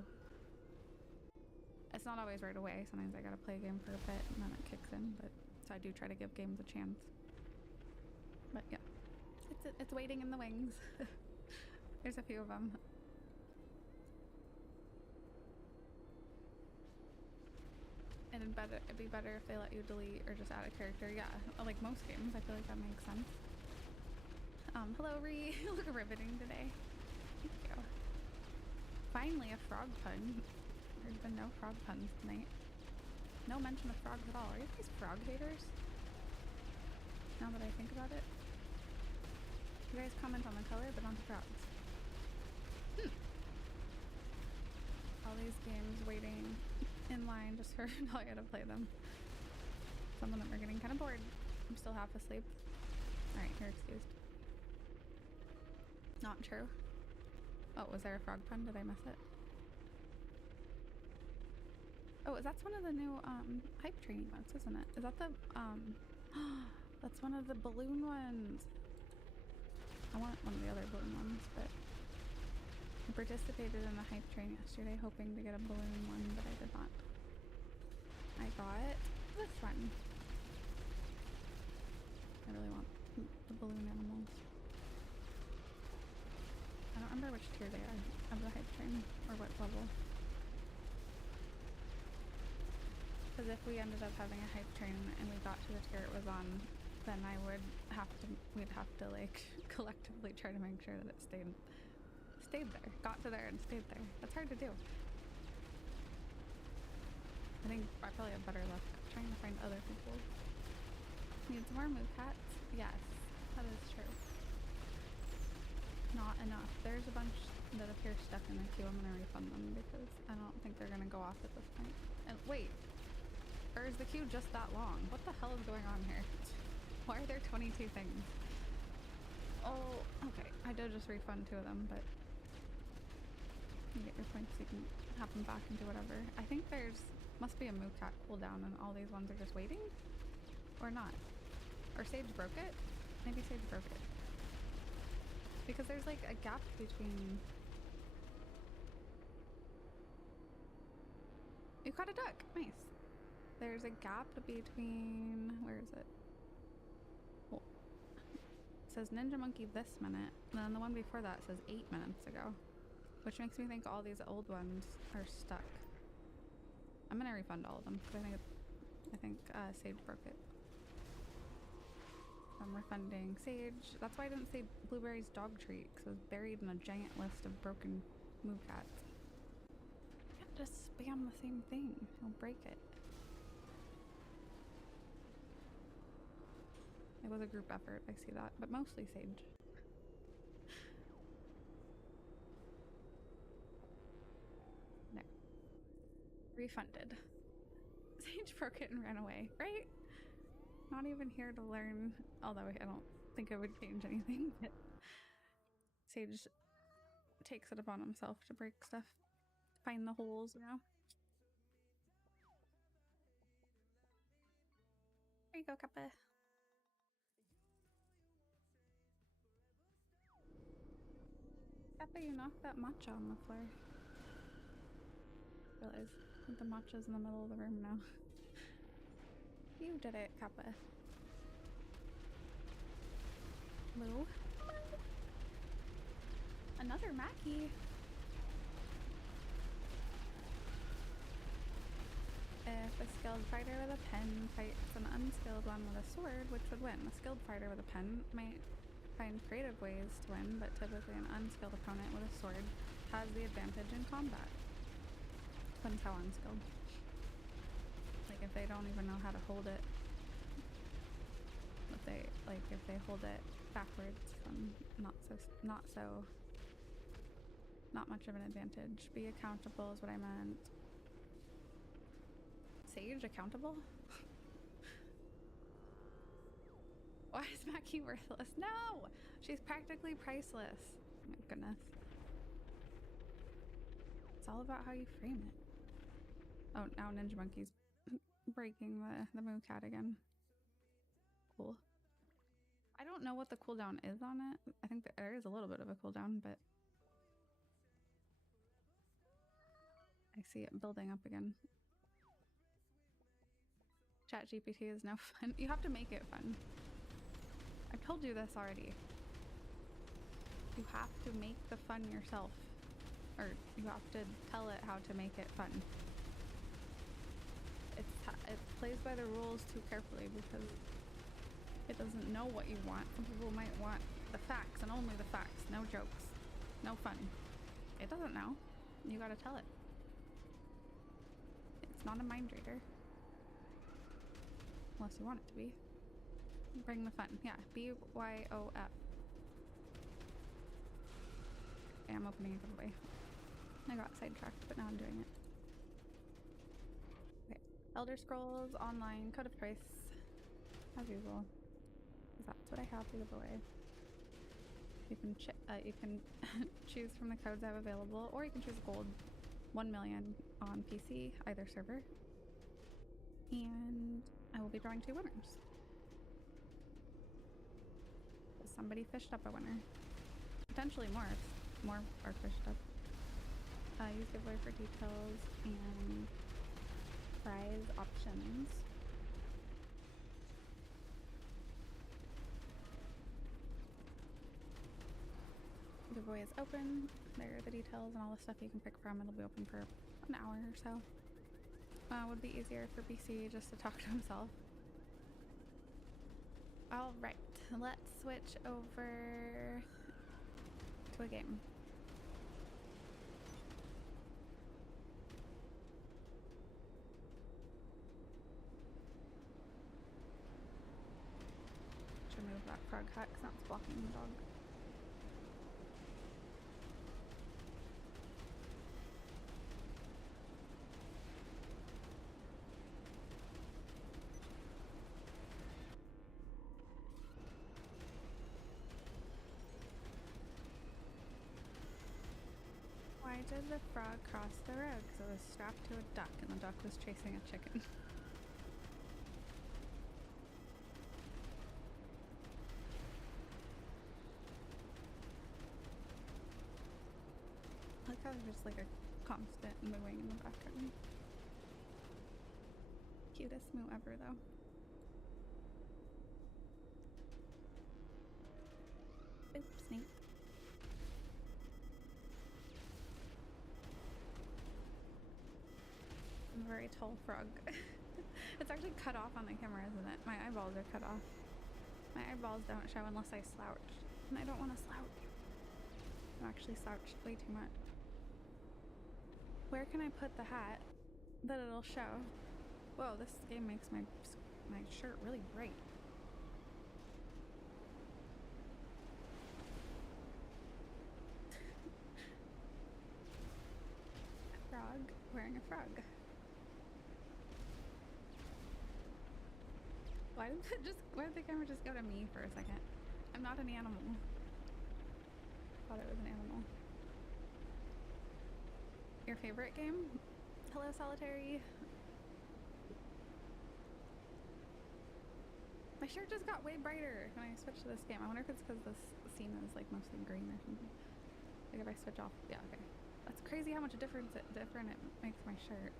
It's not always right away. Sometimes I gotta play a game for a bit and then it kicks in. But so I do try to give games a chance. But yeah, it's waiting in the wings. There's a few of them. It'd be better if they let you delete or just add a character. Yeah, like most games, I feel like that makes sense. Hello, Ree. You look riveting today. Thank you. Finally, a frog pun. There's been no frog puns tonight. No mention of frogs at all. Are you guys frog haters? Now that I think about it. You guys comment on the color, but not the frogs. All these games waiting in line just for Nalia to play them. Some of them are getting kind of bored. I'm still half asleep. Alright, you're excused. Not true. Oh, was there a frog pun? Did I miss it? Oh, that's one of the new hype training modes, isn't it? Is that the that's one of the balloon ones. I want one of the other balloon ones, but participated in the hype train yesterday, hoping to get a balloon one, but I did not. I got this one. I really want the balloon animals. I don't remember which tier they are of the hype train, or what level. Because if we ended up having a hype train and we got to the tier it was on, then we'd have to like collectively try to make sure that it stayed there, got to there and stayed there. That's hard to do. I think I probably have better luck trying to find other people. Need some more move cats? Yes, that is true. Not enough. There's a bunch that appear stuck in the queue. I'm gonna refund them because I don't think they're gonna go off at this point. And wait, or is the queue just that long? What the hell is going on here? Why are there 22 things? Oh, okay. I did just refund 2 of them, but you get your points so you can have them back and do whatever. I think must be a move cat cooldown and all these ones are just waiting? Or not? Or Sage broke it? Maybe Sage broke it. Because there's like a gap between... You caught a duck! Nice. There's a gap between... Where is it? Well, it says Ninja Monkey this minute, and then the one before that says 8 minutes ago. Which makes me think all these old ones are stuck. I'm gonna refund all of them, because I think Sage broke it. I'm refunding Sage. That's why I didn't say Blueberry's dog treat, because it was buried in a giant list of broken move cats. You can't just spam the same thing. You'll break it. It was a group effort, I see that, but mostly Sage. No. Refunded. Sage broke it and ran away, right? Not even here to learn, although I don't think it would change anything, but Sage takes it upon himself to break stuff. Find the holes, you know? There you go, Kappa. Kappa, you knocked that matcha on the floor. Realize that the matcha's in the middle of the room now. You did it, Kappa. Moo. Another Mackie. If a skilled fighter with a pen fights an unskilled one with a sword, which would win? A skilled fighter with a pen might find creative ways to win, but typically an unskilled opponent with a sword has the advantage in combat. Depends how unskilled. Like if they don't even know how to hold it. If they hold it backwards, then not much of an advantage. Be accountable is what I meant. Sage accountable? Why is Mackie worthless? No! She's practically priceless. Oh my goodness. It's all about how you frame it. Oh, now Ninja Monkey's breaking the moo cat again. Cool. I don't know what the cooldown is on it. I think there is a little bit of a cooldown, but I see it building up again. ChatGPT is no fun. You have to make it fun. I've told you this already. You have to make the fun yourself. Or you have to tell it how to make it fun. It plays by the rules too carefully because it doesn't know what you want. Some people might want the facts and only the facts. No jokes. No fun. It doesn't know. You gotta tell it. It's not a mind reader. Unless you want it to be. Bring the fun. Yeah. BYOF. Okay, I'm opening a giveaway. I got sidetracked, but now I'm doing it. Okay. Elder Scrolls Online Code of Choice. As usual. That's what I have to give away. You can choose from the codes I have available, or you can choose gold 1 million on PC, either server. And I will be drawing 2 winners. Somebody fished up a winner. Potentially more if more are fished up. Use giveaway for details and prize options. Giveaway is open. There are the details and all the stuff you can pick from. It'll be open for an hour or so. Would be easier for BC just to talk to himself. Alright, let's switch over to a game. Should move that frog hat because that's blocking the dog. Why did the frog cross the road? Because it was strapped to a duck and the duck was chasing a chicken. I like how there's just like a constant mooing in the background. Cutest moo ever though. Oops, sneak. I'm a very tall frog. It's actually cut off on the camera, isn't it? My eyeballs are cut off. My eyeballs don't show unless I slouch. And I don't want to slouch. I'm actually slouched way too much. Where can I put the hat that it'll show? Whoa, this game makes my shirt really bright. A frog wearing a frog. Why did the camera just go to me for a second? I'm not an animal. Thought it was an animal. Your favorite game? Hello, Solitary. My shirt just got way brighter when I switched to this game. I wonder if it's because this scene is like mostly green or something. Like if I switch off, yeah, okay. That's crazy how much different it makes my shirt.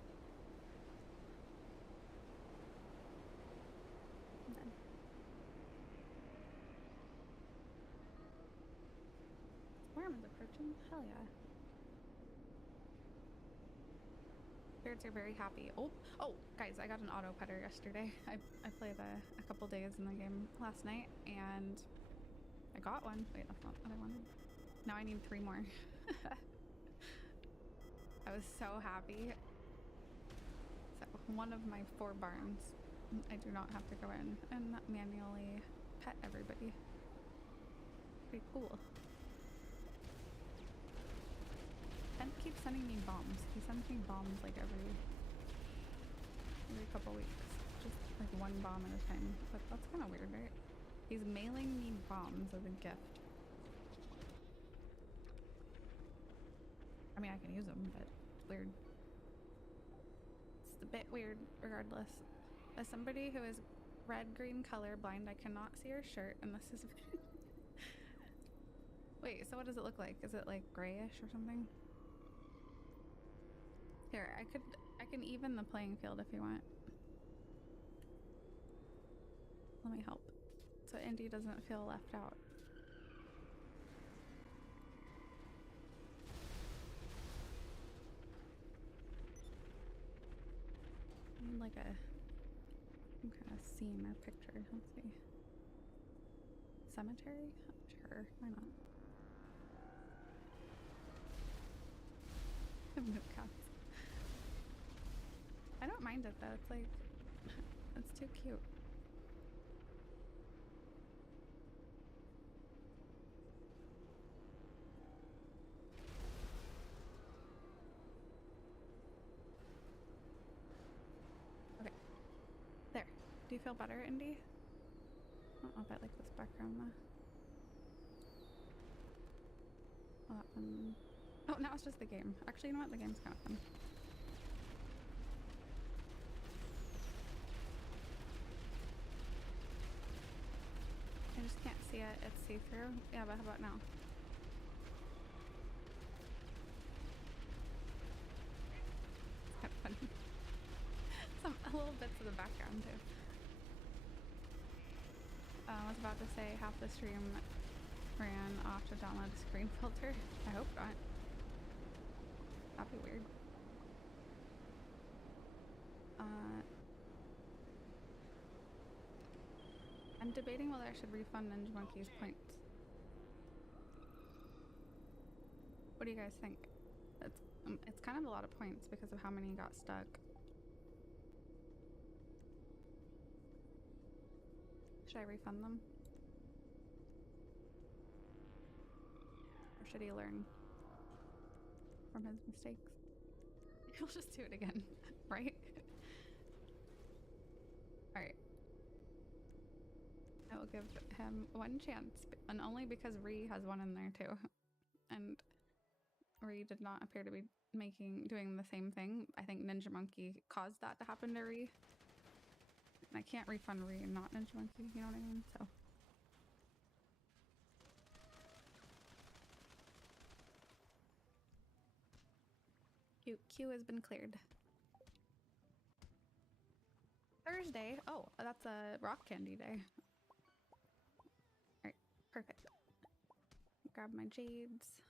Done. Worm is approaching. Hell yeah. Spirits are very happy. Oh, guys, I got an auto petter yesterday. I played a couple days in the game last night, and I got one. Wait, that's not what I wanted. Now I need 3 more. I was so happy. So one of my 4 barns, I do not have to go in and manually pet everybody. Pretty cool. And keeps sending me bombs. He sends me bombs like every couple weeks. Just like 1 bomb at a time. But that's kind of weird, right? He's mailing me bombs as a gift. I mean, I can use them, but it's weird. It's a bit weird, regardless. As somebody who is red-green colorblind, I cannot see your shirt, and this is... Wait, so what does it look like? Is it like grayish or something? Here, I can even the playing field if you want. Let me help. So Indy doesn't feel left out. I need like some kind of scene or picture. Let's see. Cemetery? Sure, why not? No cats. I don't mind it though. It's like, it's too cute. Okay. There. Do you feel better, Indy? I don't know if I like this background though. Oh, that one. Oh, now it's just the game. Actually, you know what? The game's kind of fun. I just can't see it. It's see-through. Yeah, but how about now? bits of the background too. I was about to say half the stream ran off to download a screen filter. I hope not. That'd be weird. I'm debating whether I should refund Ninja Monkey's points. What do you guys think? It's kind of a lot of points because of how many got stuck. Should I refund them? Or should he learn from his mistakes? He'll just do it again, right? Alright. I will give him one chance, and only because Ree has one in there too. And Ree did not appear to be doing the same thing. I think Ninja Monkey caused that to happen to Ree. And I can't refund Ree and not Ninja Monkey, you know what I mean? So. Q has been cleared. Thursday. Oh, that's a rock candy day. Alright, perfect. Grab my jades.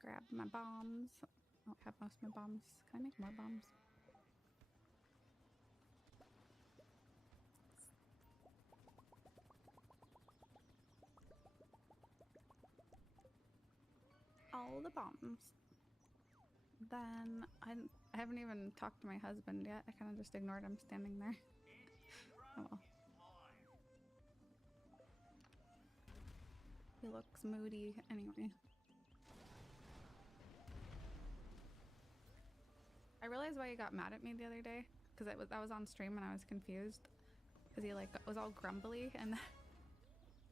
Grab my bombs. I don't have most of my bombs. Can I make more bombs? All the bombs. Then I haven't even talked to my husband yet. I kind of just ignored him standing there. Oh well. He looks moody anyway. I realized why he got mad at me the other day, because I was on stream and I was confused because he like was all grumbly and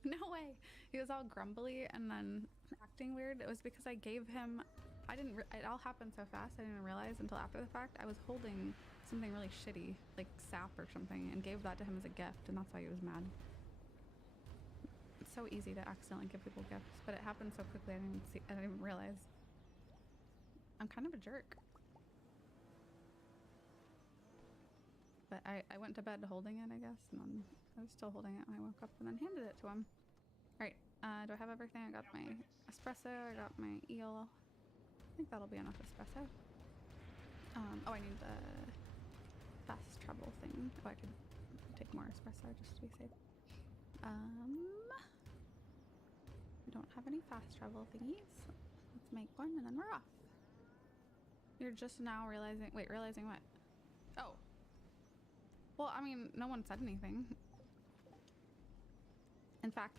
no way, he was all grumbly and then acting weird. It was because I gave him, it all happened so fast I didn't realize until after the fact. I was holding something really shitty like sap or something and gave that to him as a gift, and that's why he was mad. It's so easy to accidentally give people gifts, but it happened so quickly I didn't even realize. I'm kind of a jerk. But I went to bed holding it, I guess, and then I was still holding it when I woke up and then handed it to him. Alright, do I have everything? I got my espresso, I got my eel. I think that'll be enough espresso. Oh, I need the fast travel thing. Oh, I could take more espresso just to be safe. I don't have any fast travel thingies. Let's make one and then we're off. You're just now realizing, wait, realizing what? Oh. Well, I mean, no one said anything. In fact,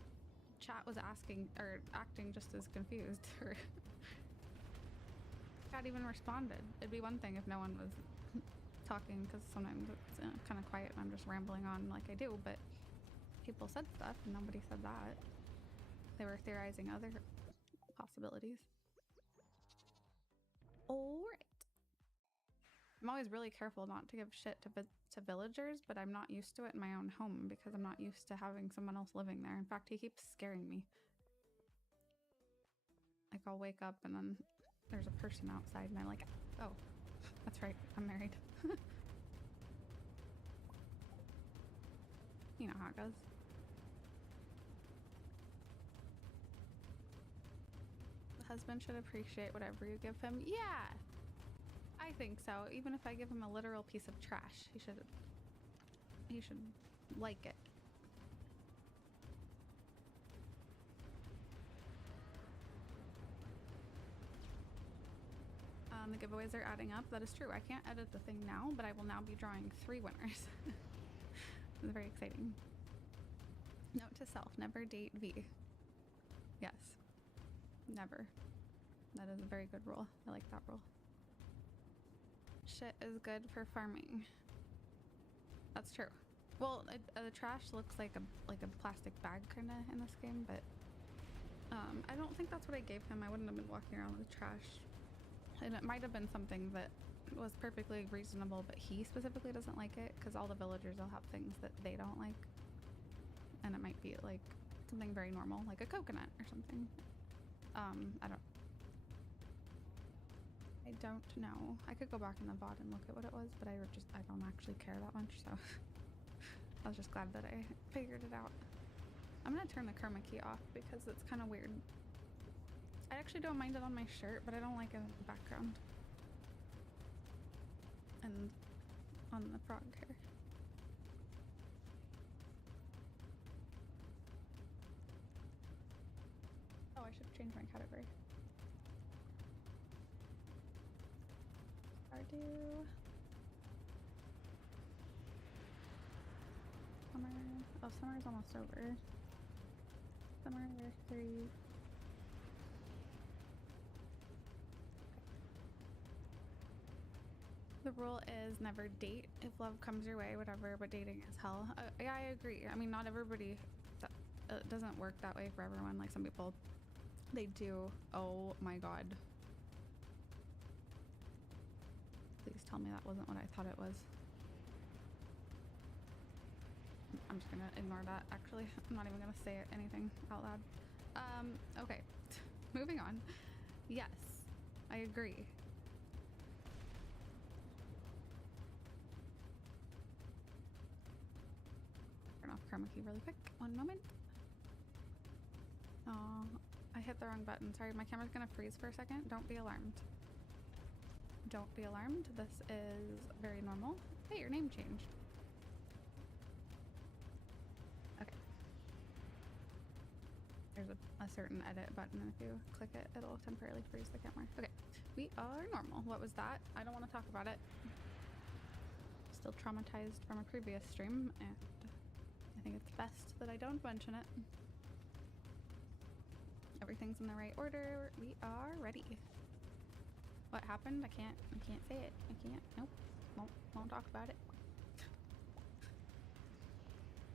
chat was asking or acting just as confused. Chat even responded. It'd be one thing if no one was talking, because sometimes it's kind of quiet and I'm just rambling on like I do, but people said stuff and nobody said that. They were theorizing other possibilities. Alright. I'm always really careful not to give shit to villagers, but I'm not used to it in my own home because I'm not used to having someone else living there. In fact, he keeps scaring me. Like, I'll wake up and then there's a person outside and I'm like, oh, that's right, I'm married. You know how it goes. The husband should appreciate whatever you give him. Yeah! I think so. Even if I give him a literal piece of trash, he should like it. The giveaways are adding up. That is true. I can't edit the thing now, but I will now be drawing 3 winners. It's very exciting. Note to self, never date V. Yes. Never. That is a very good rule. I like that rule. Shit is good for farming. That's true. Well, the trash looks like a plastic bag kind of in this game, but I don't think that's what I gave him. I wouldn't have been walking around with trash. And it might have been something that was perfectly reasonable, but he specifically doesn't like it because all the villagers will have things that they don't like. And it might be like something very normal, like a coconut or something. I I don't know. I could go back in the VOD and look at what it was, but I don't actually care that much, so I was just glad that I figured it out. I'm gonna turn the chroma key off because it's kind of weird. I actually don't mind it on my shirt, but I don't like it in the background. And on the frog hair. Oh, I should change my category. Stardew. Summer. Oh, summer is almost over. Summer, there's 3. The rule is never date. If love comes your way, whatever, but dating is hell. Yeah, I agree. I mean, not everybody, it doesn't work that way for everyone. Like some people, they do. Oh my god. Please tell me that wasn't what I thought it was. I'm just gonna ignore that, actually. I'm not even gonna say anything out loud. Okay. Moving on. Yes, I agree. Turn off chroma key really quick. One moment. Oh, I hit the wrong button. Sorry, my camera's gonna freeze for a second. Don't be alarmed. Don't be alarmed. This is very normal. Hey, your name changed. Okay. There's a certain edit button. If you click it, it'll temporarily freeze the camera. Okay, we are normal. What was that? I don't want to talk about it. Still traumatized from a previous stream, and I think it's best that I don't mention it. Everything's in the right order. We are ready. What happened? I can't say it. I can't. Nope. Won't talk about it.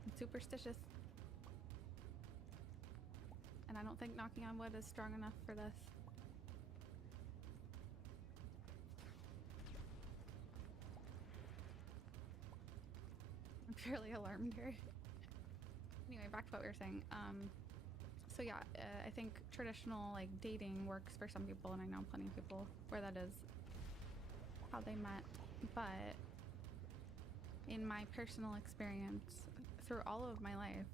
I'm superstitious. And I don't think knocking on wood is strong enough for this. I'm fairly alarmed here. Anyway, back to what we were saying. So yeah, I think traditional like dating works for some people, and I know plenty of people where that is how they met. But in my personal experience, through all of my life,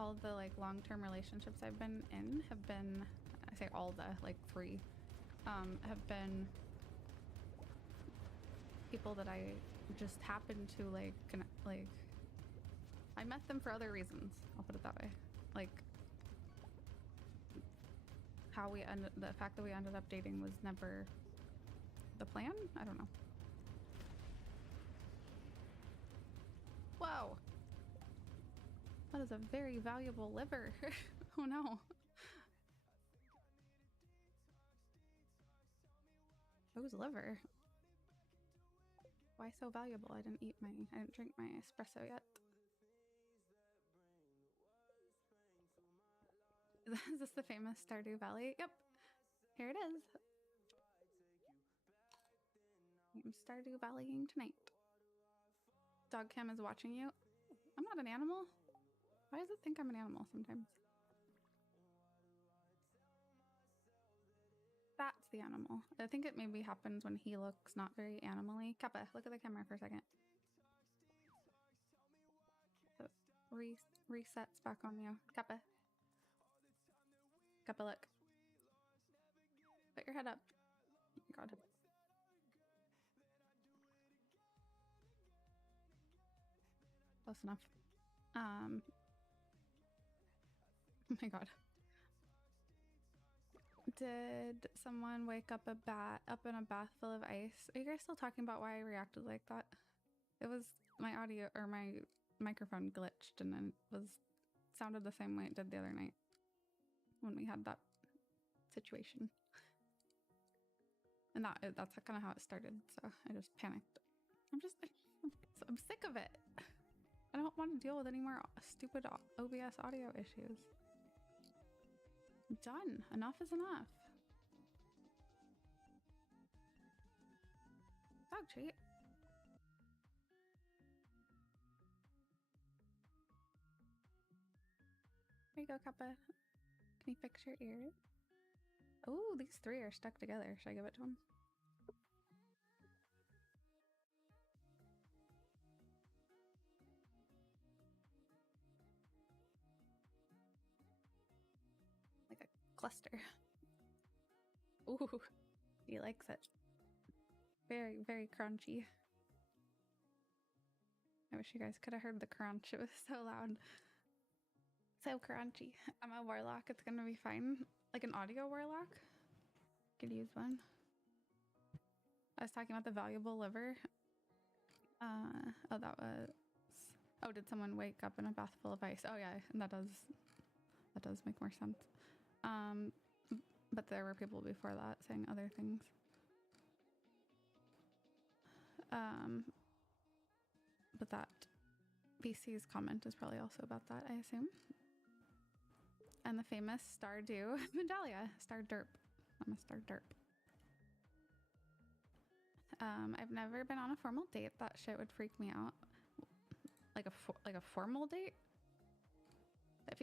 all the like long-term relationships I've been in have been, I say all the like 3, have been people that I just happened to like connect, like I met them for other reasons. I'll put it that way. Like how we ended, the fact that we ended up dating was never the plan. I don't know. Whoa. That is a very valuable liver. Oh no. Whose liver? Why so valuable? I didn't drink my espresso yet. Is this the famous Stardew Valley? Yep. Here it is. I'm Stardew Valleying tonight. Dog cam is watching you. I'm not an animal. Why does it think I'm an animal sometimes? That's the animal. I think it maybe happens when he looks not very animal-y. Kappa, look at the camera for a second. So resets back on you. Kappa. Kappa, look. Put your head up. Oh my god. Close enough. Oh my god. Did someone wake up up in a bath full of ice? Are you guys still talking about why I reacted like that? It was my audio or my microphone glitched and then sounded the same way it did the other night when we had that situation. And that's kind of how it started, so I just panicked. I'm sick of it. I don't want to deal with any more stupid OBS audio issues. I'm done. Enough is enough. Dog treat. There you go, Kappa. Can you fix your ears? Oh, these three are stuck together. Should I give it to him? Like a cluster. Ooh, he likes it. Very, very crunchy. I wish you guys could have heard the crunch. It was so loud. So crunchy. I'm a warlock. It's gonna be fine. Like an audio warlock. Could use one. I was talking about the valuable liver. Oh, that was. Oh, did someone wake up in a bath full of ice? Oh yeah, that does make more sense. But there were people before that saying other things. But that BC's comment is probably also about that, I assume. And the famous Stardew Medalia. Starderp. I'm a Starderp. I've never been on a formal date. That shit would freak me out. Like a formal date?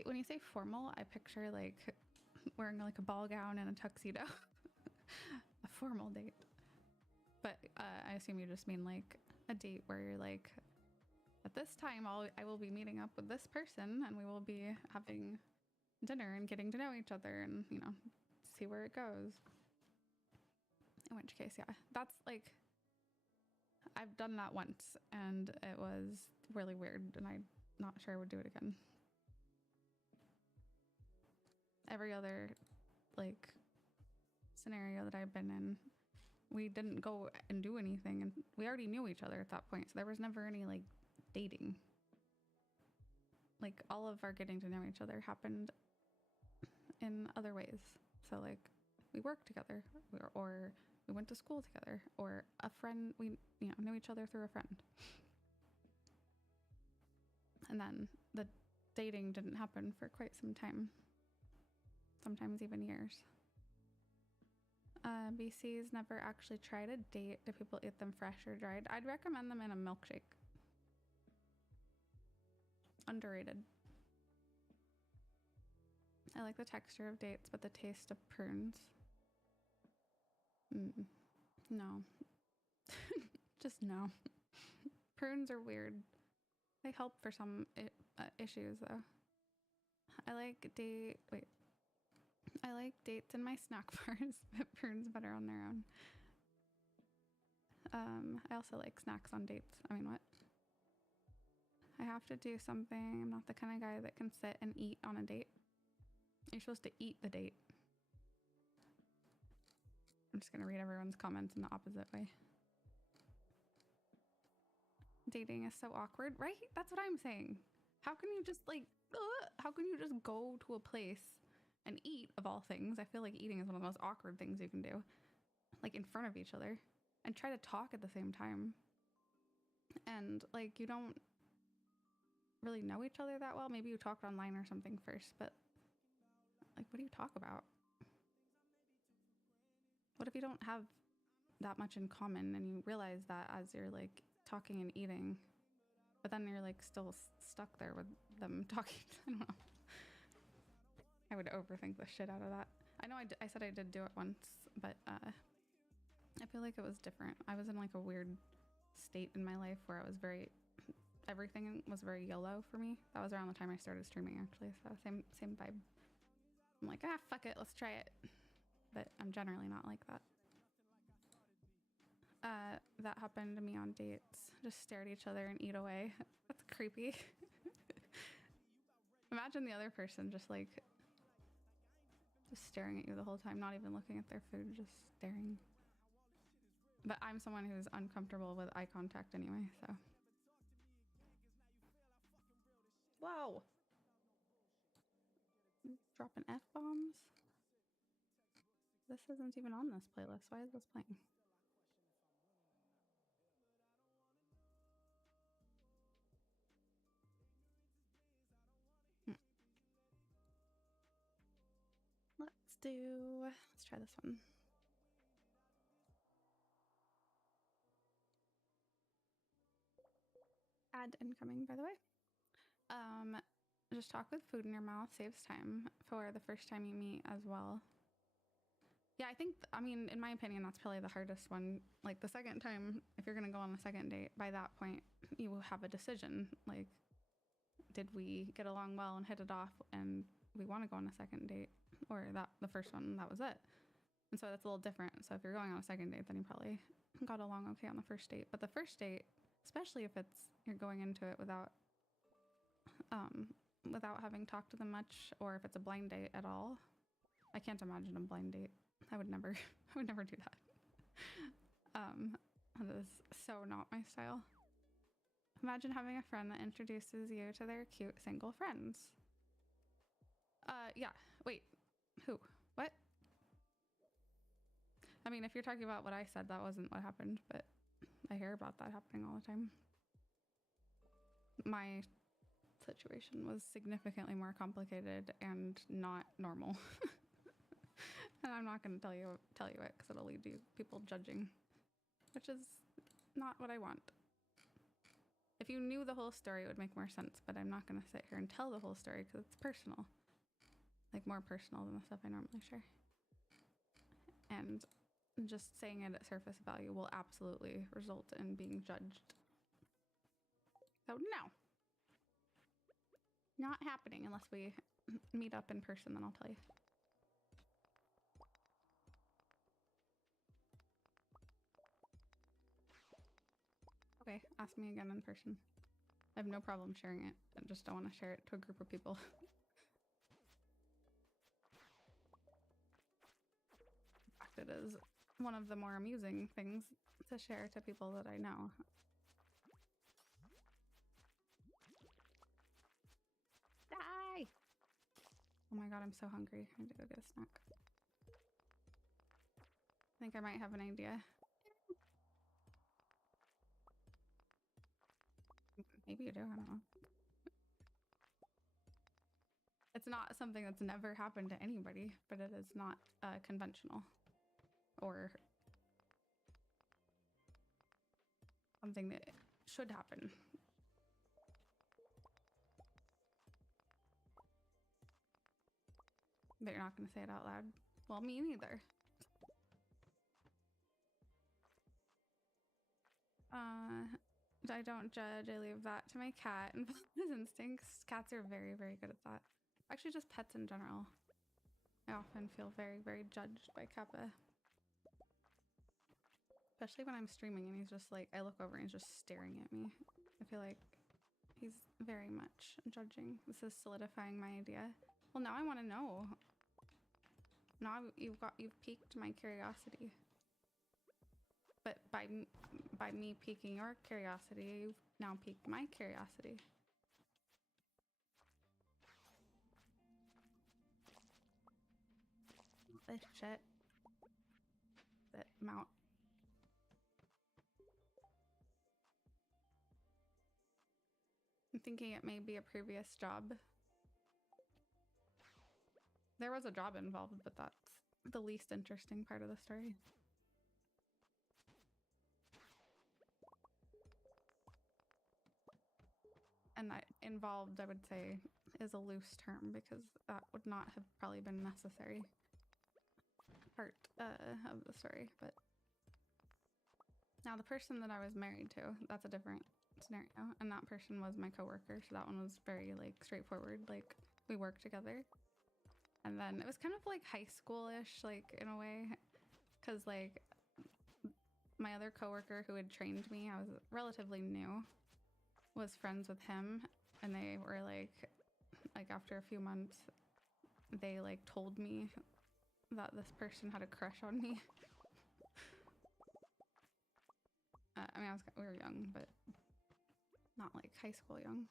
When you say formal, I picture like wearing like a ball gown and a tuxedo. A formal date. But I assume you just mean like a date where you're like, at this time I will be meeting up with this person and we will be having dinner and getting to know each other and, you know, see where it goes. In which case, yeah, that's like, I've done that once and it was really weird and I'm not sure I would do it again. Every other like scenario that I've been in, we didn't go and do anything and we already knew each other at that point. So there was never any like dating. Like all of our getting to know each other happened in other ways. So like we worked together or we went to school together or a friend, we knew each other through a friend. And then the dating didn't happen for quite some time. Sometimes even years. BC's never actually tried a date. Do people eat them fresh or dried? I'd recommend them in a milkshake. Underrated. I like the texture of dates, but the taste of prunes. No. Just no. Prunes are weird. They help for some issues though. I like dates in my snack bars, but prunes better on their own. I also like snacks on dates. I mean, what? I have to do something. I'm not the kind of guy that can sit and eat on a date. You're supposed to eat the date. I'm just gonna read everyone's comments in the opposite way. Dating is so awkward, right? That's what I'm saying. How can you just like, how can you just go to a place and eat, of all things? I feel like eating is one of the most awkward things you can do. Like in front of each other. And try to talk at the same time. And like, you don't really know each other that well. Maybe you talked online or something first, but like, what do you talk about? What if you don't have that much in common and you realize that as you're like talking and eating, but then you're like still stuck there with them talking? I don't know. I would overthink the shit out of that. I know I said I did do it once, but I feel like it was different. I was in like a weird state in my life where I was everything was very YOLO for me. That was around the time I started streaming actually, so same vibe. I'm like, fuck it, let's try it. But I'm generally not like that. That happened to me on dates. Just stare at each other and eat away. That's creepy. Imagine the other person just staring at you the whole time, not even looking at their food, just staring. But I'm someone who's uncomfortable with eye contact anyway, so. Whoa! Dropping F-bombs? This isn't even on this playlist. Why is this playing? Let's try this one. Ad incoming, by the way. Just talk with food in your mouth saves time for the first time you meet as well. Yeah, Yeah, I think, I mean, in my opinion, that's probably the hardest one. Like the second time, if you're going to go on a second date, by that point, you will have a decision. Like, did we get along well and hit it off and we want to go on a second date? Or that the first one, that was it. And so that's a little different. So if you're going on a second date, then you probably got along okay on the first date. But the first date, especially if you're going into it without having talked to them much, or if it's a blind date at all, I can't imagine a blind date. I would never do that. That is so not my style. Imagine having a friend that introduces you to their cute single friends. Yeah. Wait. Who? What? I mean, if you're talking about what I said, that wasn't what happened, but I hear about that happening all the time. My situation was significantly more complicated and not normal. And I'm not going to tell you it because it'll lead to people judging, which is not what I want. If you knew the whole story, it would make more sense, but I'm not going to sit here and tell the whole story because it's personal. Like more personal than the stuff I normally share. And just saying it at surface value will absolutely result in being judged. So no. Not happening unless we meet up in person, then I'll tell you. Okay, ask me again in person. I have no problem sharing it. I just don't want to share it to a group of people. In fact, it is one of the more amusing things to share to people that I know. Die! Oh my god, I'm so hungry. I need to go get a snack. I think I might have an idea. Maybe you do, I don't know. It's not something that's never happened to anybody, but it is not conventional or something that should happen. But you're not going to say it out loud. Well, me neither. I don't judge. I leave that to my cat and his instincts. Cats are very, very good at that. Actually, just pets in general. I often feel very, very judged by Kappa. Especially when I'm streaming and he's just like, I look over and he's just staring at me. I feel like he's very much judging. This is solidifying my idea. Well, now I want to know. Now you've piqued my curiosity. But by me piquing your curiosity, you've now piqued my curiosity. This shit. That mount. I'm thinking it may be a previous job. There was a job involved, but that's the least interesting part of the story. And that involved, I would say, is a loose term because that would not have probably been necessary part of the story. But now the person that I was married to, that's a different scenario, and that person was my coworker, so that one was very like straightforward. Like we worked together, and then it was kind of like high school-ish, like in a way, because like my other coworker who had trained me, I was relatively new, was friends with him, and they were like after a few months they like told me that this person had a crush on me. I mean, we were young, but not like high school young.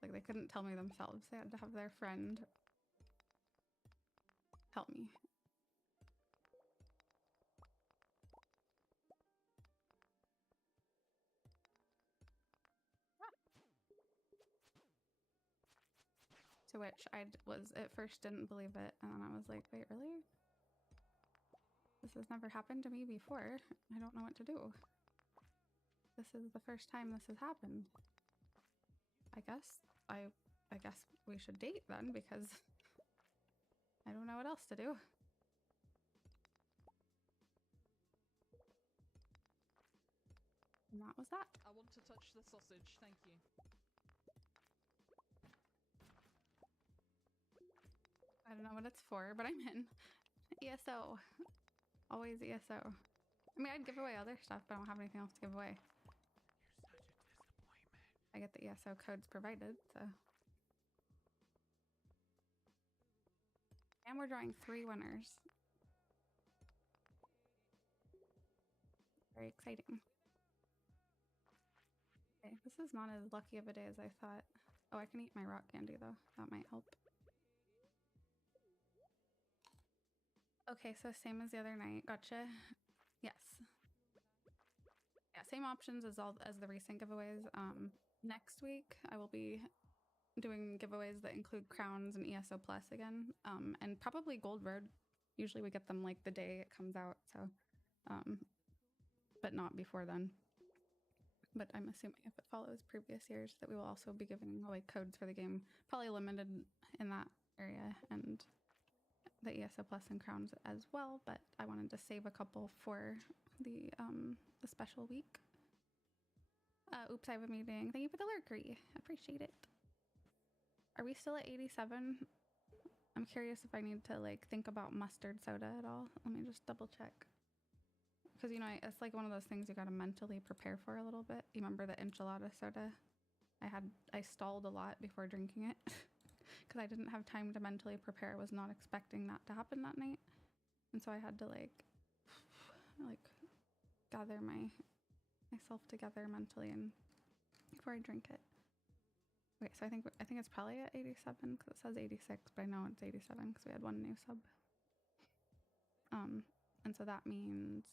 Like they couldn't tell me themselves, they had to have their friend help me. To which I was at first didn't believe it, and then I was like, wait, really? This has never happened to me before. I don't know what to do. This is the first time this has happened. I guess we should date then, because I don't know what else to do. And that was that. I want to touch the sausage, thank you. I don't know what it's for, but I'm in. ESO. Always ESO. I mean, I'd give away other stuff, but I don't have anything else to give away. You're such a disappointment. I get the ESO codes provided, so. And we're drawing 3 winners. Very exciting. Okay, this is not as lucky of a day as I thought. Oh, I can eat my rock candy though. That might help. Okay, so same as the other night. Gotcha. Yes. Yeah, same options as the recent giveaways. Next week I will be doing giveaways that include crowns and ESO Plus again. And probably Gold Road. Usually we get them like the day it comes out, so but not before then. But I'm assuming if it follows previous years that we will also be giving away codes for the game, probably limited in that area, and the ESO Plus and crowns as well. But I wanted to save a couple for the special week. Oops, I have a meeting. Thank you for the lurkery. Appreciate it. Are we still at 87? I'm curious if I need to like think about mustard soda at all. Let me just double check. Because, you know, it's like one of those things you got to mentally prepare for a little bit. You remember the enchilada soda? I stalled a lot before drinking it because I didn't have time to mentally prepare. I was not expecting that to happen that night. And so I had to like gather myself together mentally and before I drink it. Okay, so I think it's probably at 87 because it says 86, but I know it's 87 because we had one new sub. And so that means,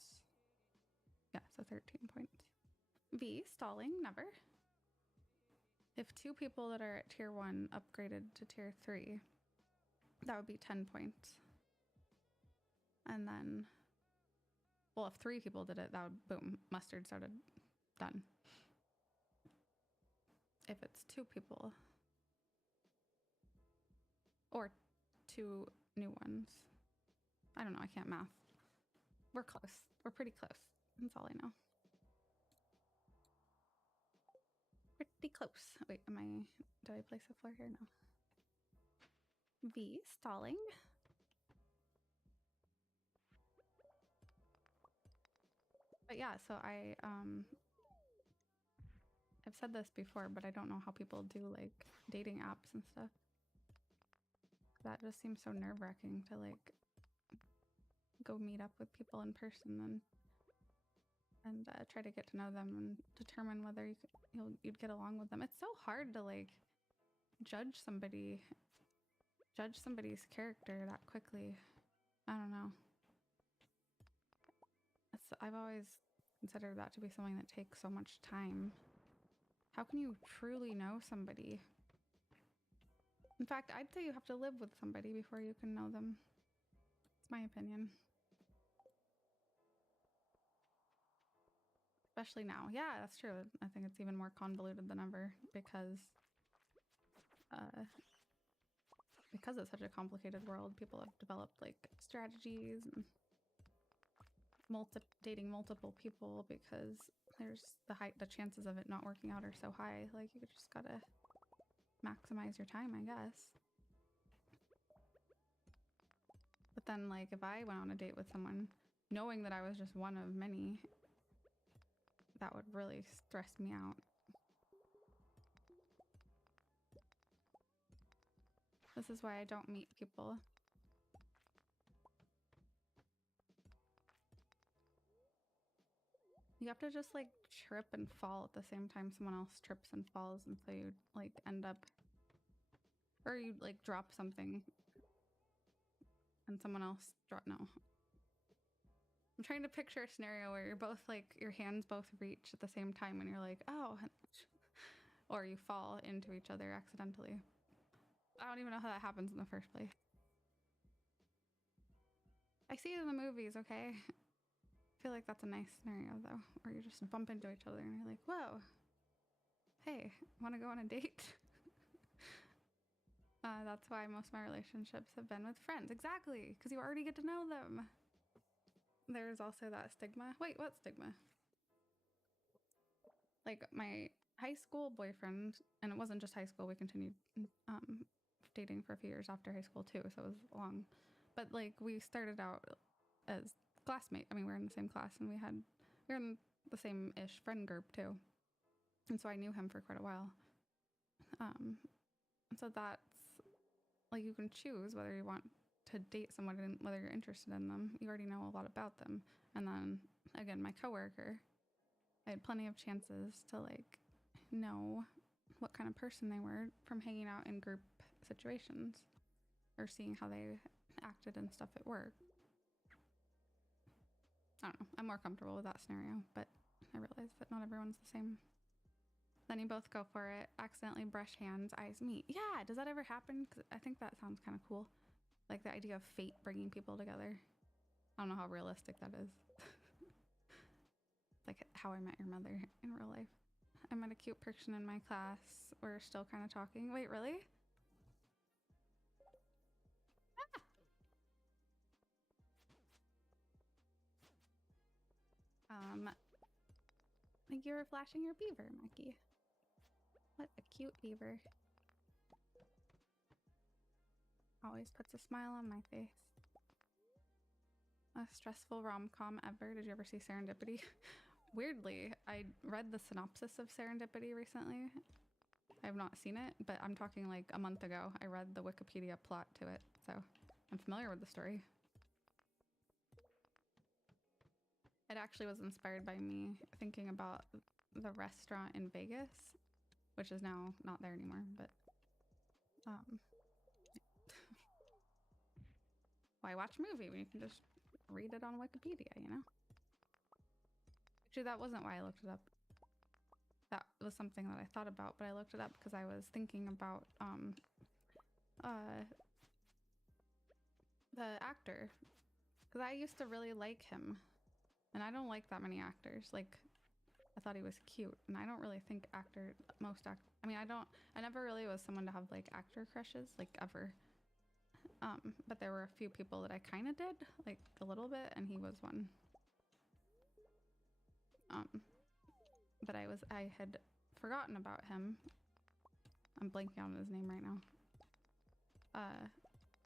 yeah, so 13 points. V, stalling, never. If 2 people that are at tier 1 upgraded to tier 3, that would be 10 points. And then, well, if 3 people did it, that would, boom, mustard soda, done. If it's 2 people, or 2 new ones. I don't know, I can't math. We're close. We're pretty close. That's all I know. Pretty close. Wait, do I place a floor here? No. V, stalling. But yeah, so I've said this before, but I don't know how people do like dating apps and stuff. That just seems so nerve-wracking to like go meet up with people in person and try to get to know them and determine whether you'd get along with them. It's so hard to like judge somebody's character that quickly. I don't know. I've always considered that to be something that takes so much time. How can you truly know somebody? In fact, I'd say you have to live with somebody before you can know them. It's my opinion. Especially now. Yeah, that's true. I think it's even more convoluted than ever because it's such a complicated world. People have developed like strategies and dating multiple people because there's the chances of it not working out are so high. Like you just gotta maximize your time, I guess. But then like if I went on a date with someone knowing that I was just one of many, that would really stress me out. This is why I don't meet people. You have to just like trip and fall at the same time someone else trips and falls, and so you like end up, or you like drop something and someone else no. I'm trying to picture a scenario where you're both like, your hands both reach at the same time and you're like, oh, or you fall into each other accidentally. I don't even know how that happens in the first place. I see it in the movies, okay? I feel like that's a nice scenario though, where you just bump into each other and you're like, whoa, hey, want to go on a date? That's why most of my relationships have been with friends. Exactly, because you already get to know them. There's also that stigma. Wait, what stigma? like my high school boyfriend, and it wasn't just high school. We continued dating for a few years after high school too, so it was long. But like we started out as classmates. I mean, we were in the same class, and we were in the same-ish friend group too, and so I knew him for quite a while. So that's like you can choose whether you want to date someone and whether you're interested in them. You already know a lot about them. And then again, my coworker, I had plenty of chances to like know what kind of person they were from hanging out in group situations or seeing how they acted and stuff at work. I don't know. I'm more comfortable with that scenario, but I realize that not everyone's the same. Then you both go for it, accidentally brush hands, eyes meet. Yeah, does that ever happen? Because I think that sounds kind of cool. Like the idea of fate bringing people together. I don't know how realistic that is. Like How I Met Your Mother in real life. I met a cute person in my class. We're still kind of talking. Wait, really? Thank you for flashing your beaver, Mackie. What a cute beaver. Always puts a smile on my face. A stressful rom-com ever. Did you ever see Serendipity? Weirdly, I read the synopsis of Serendipity recently. I have not seen it, but I'm talking like a month ago. I read the Wikipedia plot to it, so I'm familiar with the story. It actually was inspired by me thinking about the restaurant in Vegas, which is now not there anymore, but why watch a movie when you can just read it on Wikipedia, you know? Actually, that wasn't why I looked it up. That was something that I thought about, but I looked it up because I was thinking about the actor. Because I used to really like him. And I don't like that many actors. Like, I thought he was cute. And I don't really think I never really was someone to have, like, actor crushes, like, ever. But there were a few people that I kind of did, like, a little bit, and he was one. But I had forgotten about him. I'm blanking on his name right now.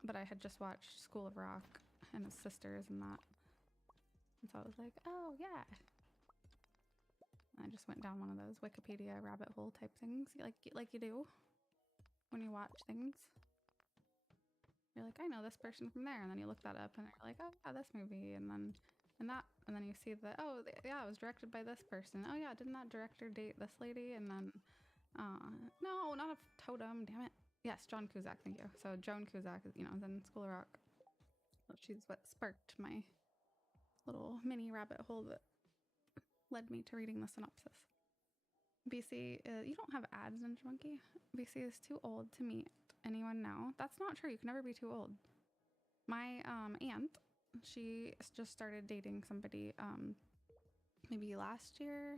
But I had just watched School of Rock and his sisters and that. And so I was like, oh yeah. And I just went down one of those Wikipedia rabbit hole type things, like you do when you watch things. You're like, I know this person from there, and then you look that up, and you're like, oh yeah, this movie, and then you see that, oh yeah, it was directed by this person. Oh yeah, didn't that director date this lady? And then, no, not a totem, damn it. Yes, John Cusack, thank you. So Joan Cusack is, is in School of Rock. So she's what sparked my little mini rabbit hole that led me to reading the synopsis. BC, you don't have ads, Ninja Monkey. BC is too old to meet anyone now. That's not true. You can never be too old. My aunt, she just started dating somebody maybe last year.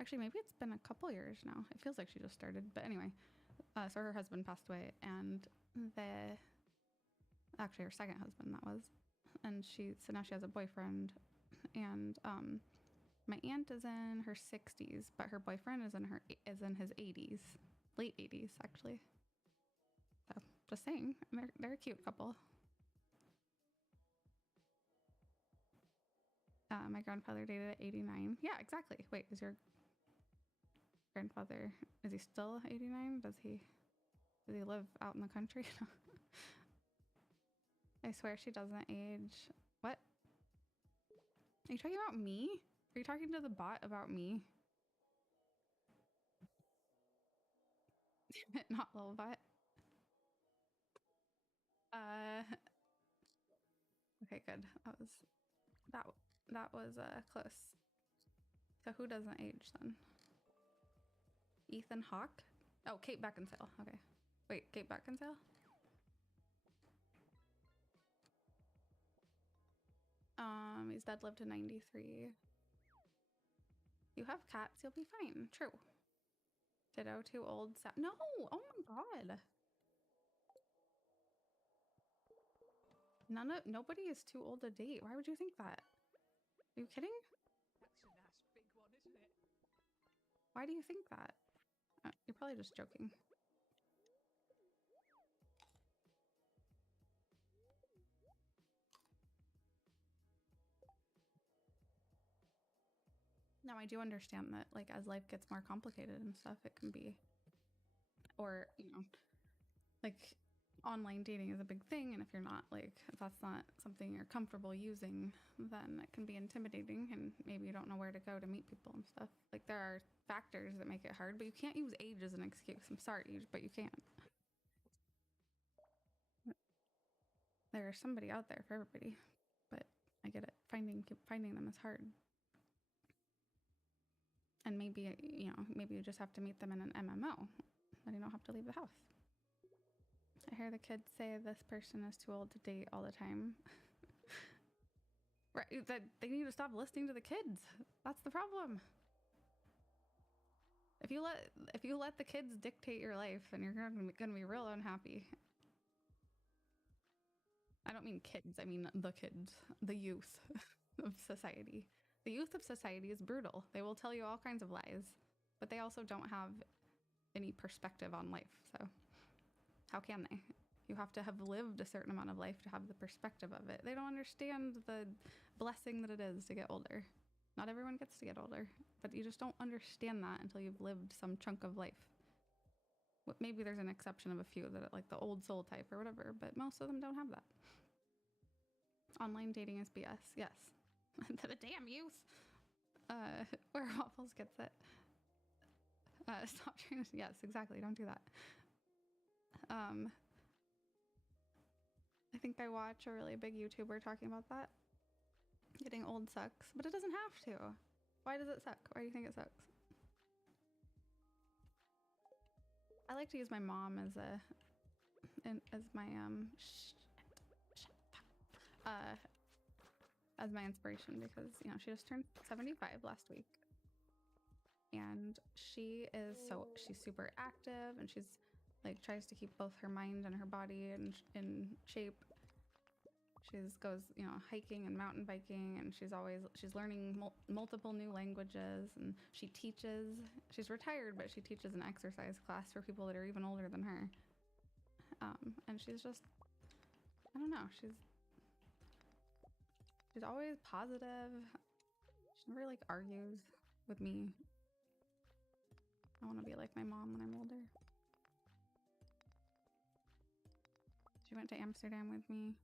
Actually, maybe it's been a couple years now. It feels like she just started. But anyway, so her husband passed away, and actually her second husband, that was. And so now she has a boyfriend, and my aunt is in her 60s, but her boyfriend is in his 80s, late 80s actually. So just saying, they're a cute couple. My grandfather dated at 89. Yeah, exactly. Wait, is your grandfather, is he still 89? Does he live out in the country? I swear she doesn't age. What? Are you talking about me? Are you talking to the bot about me? Not little bot. Okay, good. That was close. So who doesn't age then? Ethan Hawke? Oh, Kate Beckinsale. Okay. Wait, Kate Beckinsale? He's dead, lived to 93. You have cats, you'll be fine. True. Ditto, too old. No! Oh my god! Nobody is too old to date. Why would you think that? Are you kidding? That's a nice big one, isn't it? Why do you think that? You're probably just joking. Now, I do understand that, like, as life gets more complicated and stuff, it can be, or, you know, like, online dating is a big thing, and if you're not, like, if that's not something you're comfortable using, then it can be intimidating, and maybe you don't know where to go to meet people and stuff. Like, there are factors that make it hard, but you can't use age as an excuse. I'm sorry, but you can't. There's somebody out there for everybody, but I get it. Finding them is hard. And maybe, you know, maybe you just have to meet them in an MMO, then you don't have to leave the house. I hear the kids say this person is too old to date all the time. Right, that they need to stop listening to the kids. That's the problem. If you let the kids dictate your life, then you're gonna be real unhappy. I don't mean kids, I mean the kids, the youth of society. The youth of society is brutal. They will tell you all kinds of lies, but they also don't have any perspective on life, so how can they? You have to have lived a certain amount of life to have the perspective of it. They don't understand the blessing that it is to get older. Not everyone gets to get older, but you just don't understand that until you've lived some chunk of life. Maybe there's an exception of a few that are like the old soul type or whatever, but most of them don't have that. Online dating is BS, yes. The damn youth. Where Waffles gets it. Stop trying to, yes, exactly, don't do that. I think I watch a really big YouTuber talking about that. Getting old sucks, but it doesn't have to. Why does it suck? Why do you think it sucks? I like to use my mom as my as my inspiration because, you know, she just turned 75 last week. And she's super active, and she's like tries to keep both her mind and her body in shape. She's goes, you know, hiking and mountain biking, and she's learning multiple new languages, and she teaches. She's retired, but she teaches an exercise class for people that are even older than her. And she's just, I don't know, she's always positive. She never like argues with me. I want to be like my mom when I'm older. She went to Amsterdam with me.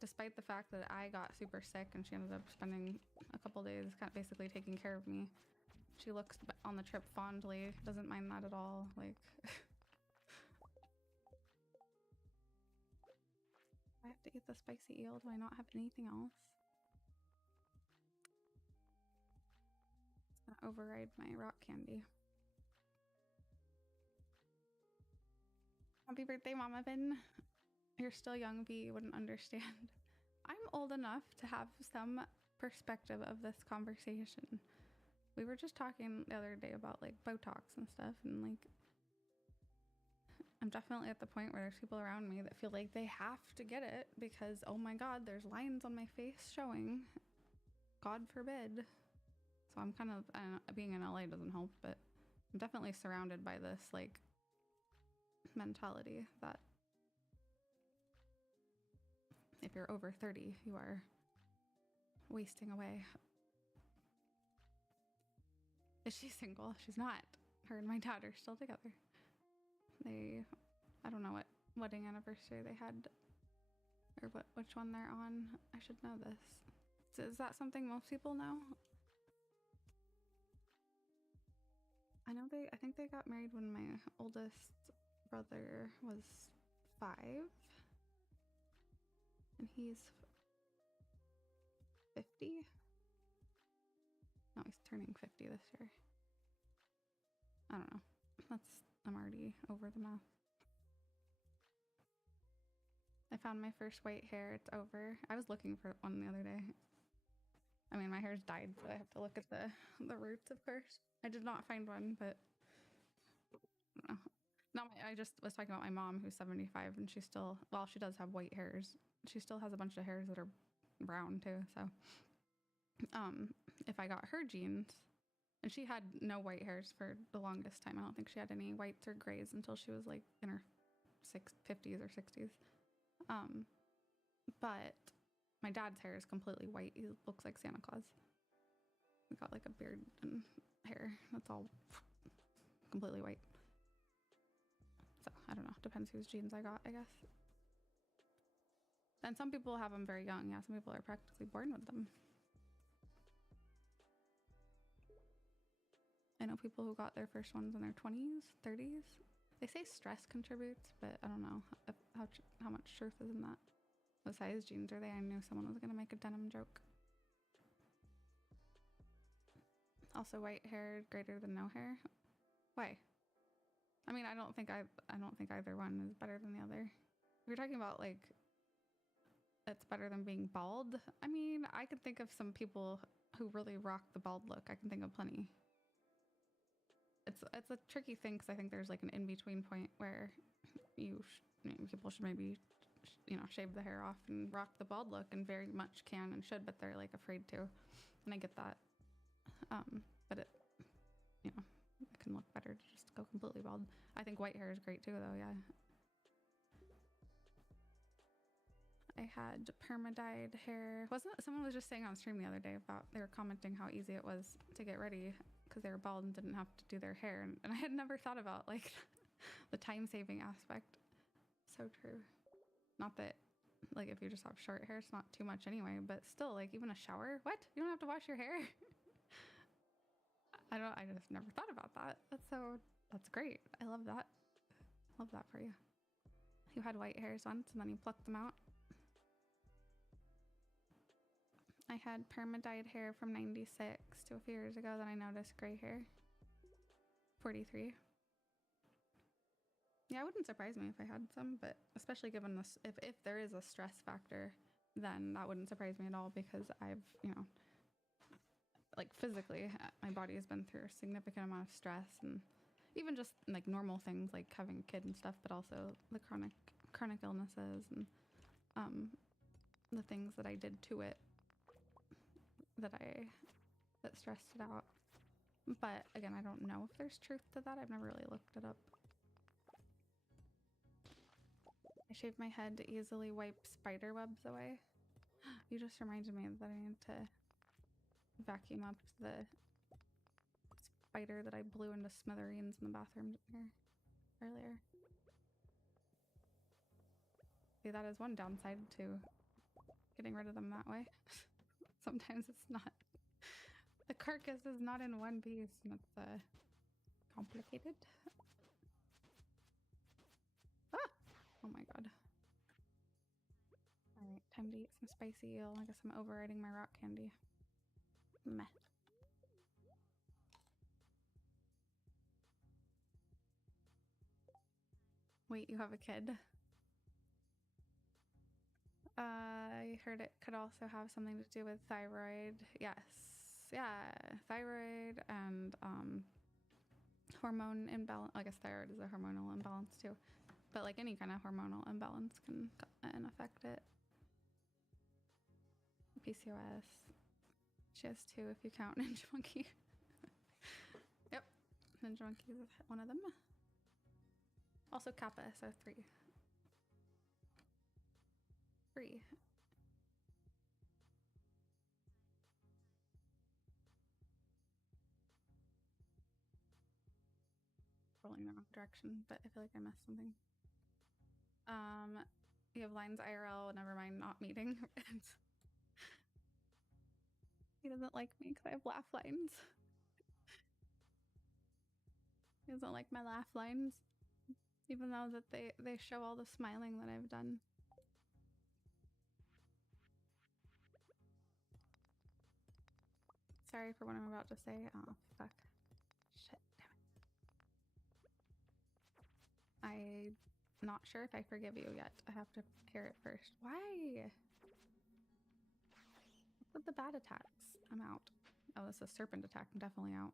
Despite the fact that I got super sick and she ended up spending a couple days basically taking care of me, she looks on the trip fondly, doesn't mind that at all. Like, I have to eat the spicy eel. Do I not have anything else? It's gonna override my rock candy. Happy birthday, Mama Vin. You're still young, V. You wouldn't understand. I'm old enough to have some perspective of this conversation. We were just talking the other day about like Botox and stuff, and like I'm definitely at the point where there's people around me that feel like they have to get it because, oh my God, there's lines on my face showing. God forbid. So I'm kind of, I don't know, being in LA doesn't help, but I'm definitely surrounded by this like mentality that if you're over 30, you are wasting away. Is she single? She's not. Her and my dad are still together. I don't know what wedding anniversary they had, or which one they're on. I should know this. So is that something most people know? I think they got married when my oldest brother was 5. And he's 50? No, he's turning 50 this year. I don't know. I'm already over the math. I found my first white hair. It's over. I was looking for one the other day. I mean, my hair's dyed, so I have to look at the roots, of course. I did not find one, but I don't know. I just was talking about my mom, who's 75, and she still, well, she does have white hairs. She still has a bunch of hairs that are brown too. So, if I got her genes, And she had no white hairs for the longest time. I don't think she had any whites or grays until she was like in her 50s or 60s. But my dad's hair is completely white. He looks like Santa Claus. We got like a beard and hair that's all completely white. So I don't know. Depends whose genes I got, I guess. And some people have them very young. Yeah, some people are practically born with them. I know people who got their first ones in their 20s, 30s. They say stress contributes, but I don't know how much truth is in that. What size jeans are they? I knew someone was going to make a denim joke. Also, white hair greater than no hair. Why? I mean, I don't think either one is better than the other. If you're talking about like it's better than being bald, I mean, I can think of some people who really rock the bald look. I can think of plenty. It's a tricky thing because I think there's like an in-between point where people should maybe shave the hair off and rock the bald look, and very much can and should, but they're like afraid to, and I get that. But it can look better to just go completely bald. I think white hair is great too, though. Yeah. I had perma-dyed hair. Someone was just saying on stream the other day about, they were commenting how easy it was to get ready because they were bald and didn't have to do their hair, and I had never thought about like the time-saving aspect. So true. Not that like if you just have short hair, it's not too much anyway, but still, like even a shower, what? You don't have to wash your hair? I just never thought about that. That's great. I love that. Love that for you. You had white hairs once and then you plucked them out. I had perma-dyed hair from 96 to a few years ago, then I noticed gray hair. 43. Yeah, it wouldn't surprise me if I had some, but especially given this, if there is a stress factor, then that wouldn't surprise me at all, because I've, like physically, my body has been through a significant amount of stress, and even just like normal things like having a kid and stuff, but also the chronic illnesses and the things that I did to it that stressed it out. But again, I don't know if there's truth to that. I've never really looked it up. I shaved my head to easily wipe spider webs away. You just reminded me that I need to vacuum up the spider that I blew into smithereens in the bathroom here earlier. See, that is one downside to getting rid of them that way. Sometimes it's not. The carcass is not in one piece, and it's complicated. Ah! Oh my god. Alright, time to eat some spicy eel. I guess I'm overriding my rock candy. Meh. Wait, you have a kid? I heard it could also have something to do with thyroid. Yes. Yeah, thyroid and hormone imbalance. I guess thyroid is a hormonal imbalance too. But like any kind of hormonal imbalance can affect it. PCOS. She has 2 if you count Ninja Monkey. Yep. Ninja Monkey is one of them. Also Kappa, so 3. 3. Rolling the wrong direction, but I feel like I missed something. You have lines IRL, never mind not meeting. He doesn't like me because I have laugh lines. He doesn't like my laugh lines, even though that they show all the smiling that I've done. Sorry for what I'm about to say. Oh, fuck. Shit, damn it. I'm not sure if I forgive you yet. I have to hear it first. Why? What's with the bad attacks? I'm out. Oh, this is a serpent attack. I'm definitely out.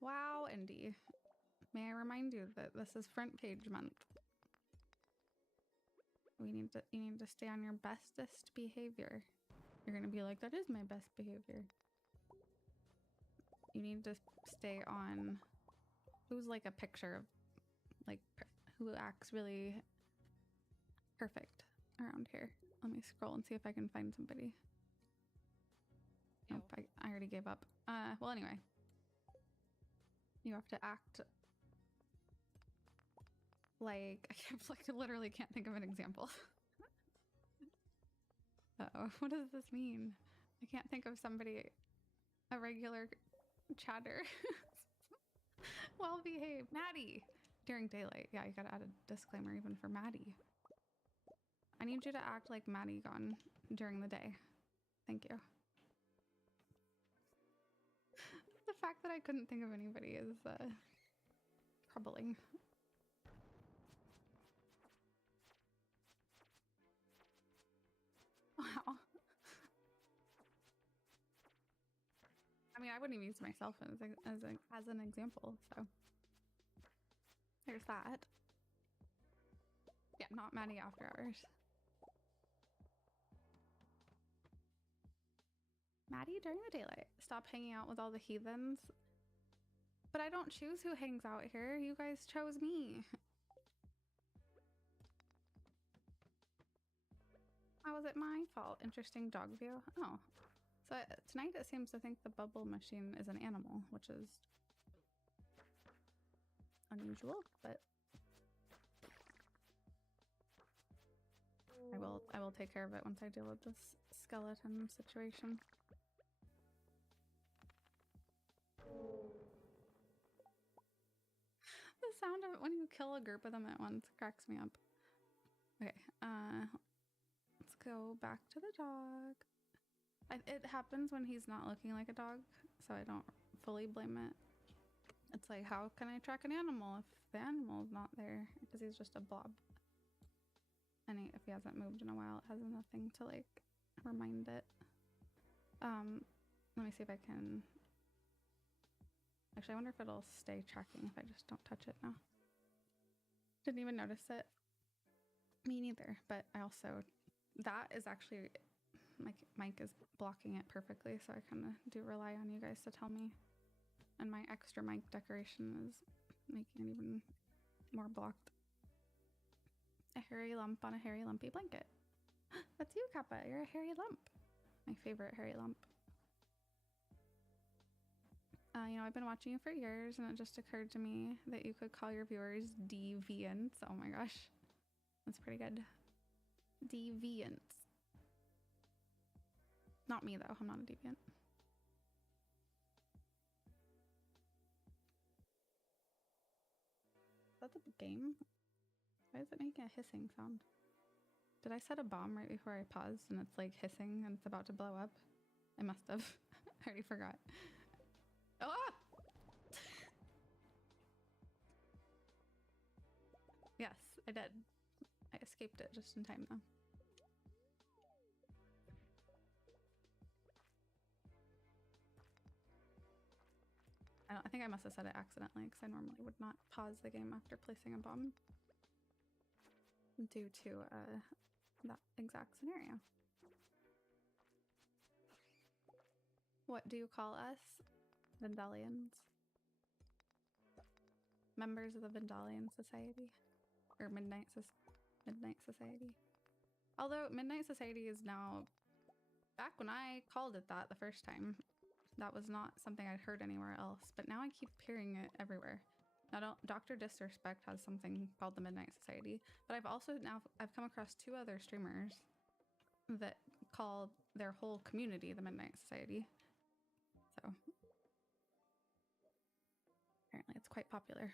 Wow, Indy. May I remind you that this is front page month. You need to stay on your bestest behavior. you're gonna be like, that is my best behavior. You need to stay on who's like a picture of like who acts really perfect around here. Let me scroll and see if I can find somebody. Nope, I already gave up. Well, anyway, you have to act like I literally can't think of an example. Uh-oh, what does this mean? I can't think of somebody, a regular chatter. Well behaved. Maddie! During daylight. Yeah, you gotta add a disclaimer even for Maddie. I need you to act like Maddie gone during the day. Thank you. The fact that I couldn't think of anybody is troubling. Wow. I mean, I wouldn't even use myself as an example, so there's that. Yeah, not Maddie after hours. Maddie during the daylight. Stop hanging out with all the heathens. But I don't choose who hangs out here. You guys chose me. How was it my fault? Interesting dog view. Oh. So tonight it seems to think the bubble machine is an animal, which is unusual, but I will take care of it once I deal with this skeleton situation. The sound of it when you kill a group of them at once cracks me up. Okay, let's go back to the dog. It happens when he's not looking like a dog, so I don't fully blame it. It's like, how can I track an animal if the animal's not there? Because he's just a blob. And if he hasn't moved in a while, it has nothing to like remind it. Let me see if I can. Actually, I wonder if it'll stay tracking if I just don't touch it now. Didn't even notice it. Me neither, but I also, that is actually, like, Mike is blocking it perfectly, so I kind of do rely on you guys to tell me. And my extra mic decoration is making it even more blocked. A hairy lump on a hairy lumpy blanket. That's you, Kappa. You're a hairy lump. My favorite hairy lump. You know, I've been watching you for years, and it just occurred to me that you could call your viewers deviants. Oh my gosh. That's pretty good. Deviants. Not me, though. I'm not a deviant. Is that the game? Why is it making a hissing sound? Did I set a bomb right before I paused and it's like hissing and it's about to blow up? I must have. I already forgot. Oh! Yes, I did. I escaped it just in time though. I think I must have said it accidentally because I normally would not pause the game after placing a bomb due to that exact scenario. What do you call us? Vendalians. Members of the Vendalian Society. Or Midnight Society. Although Midnight Society is now, back when I called it that the first time, that was not something I'd heard anywhere else, but now I keep hearing it everywhere. Now, Dr. Disrespect has something called the Midnight Society, but I've come across two other streamers that call their whole community the Midnight Society. So apparently it's quite popular.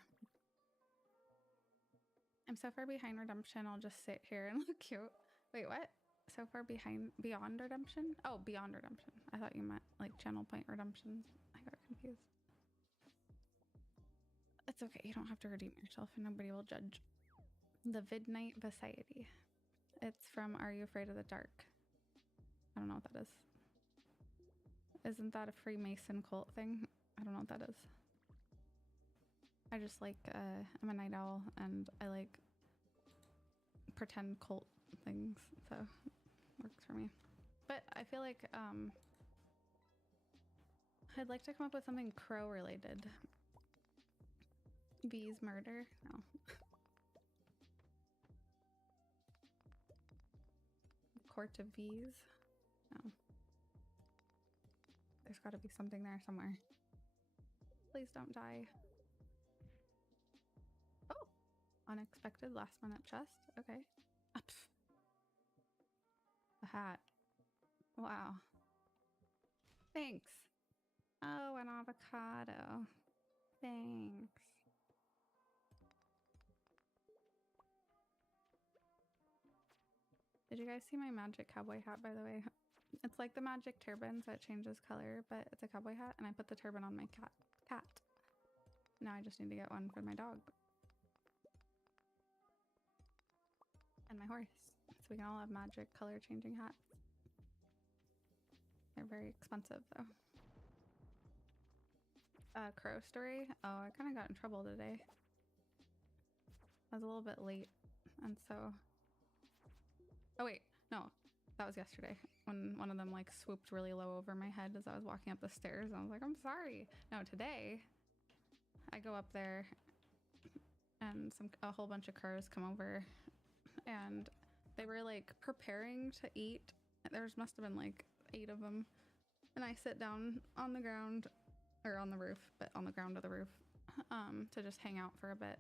I'm so far behind Redemption, I'll just sit here and look cute. Wait, what? So far beyond Redemption? Oh, Beyond Redemption. I thought you meant like Channel Point Redemption. I got confused. It's okay, you don't have to redeem yourself and nobody will judge. The Midnight Society. It's from Are You Afraid of the Dark? I don't know what that is. Isn't that a Freemason cult thing? I don't know what that is. I just like, I'm a night owl and I like pretend cult things, so works for me. But I feel like I'd like to come up with something crow related. Bees murder? No. Court of bees? No. There's got to be something there somewhere. Please don't die. Oh! Unexpected last minute chest. Okay. A hat. Wow. Thanks. Oh, an avocado. Thanks. Did you guys see my magic cowboy hat, by the way? It's like the magic turban, so it changes color, but it's a cowboy hat, and I put the turban on my cat. Now I just need to get one for my dog. And my horse. So we can all have magic color changing hats. They're very expensive, though. Crow story. Oh, I kind of got in trouble today. I was a little bit late, and so... Oh, wait. No, that was yesterday when one of them like swooped really low over my head as I was walking up the stairs. I was like, I'm sorry. No, today I go up there and a whole bunch of crows come over and they were like preparing to eat. There must have been like 8 of them. And I sit down on the ground, or on the roof, but on the ground of the roof, to just hang out for a bit.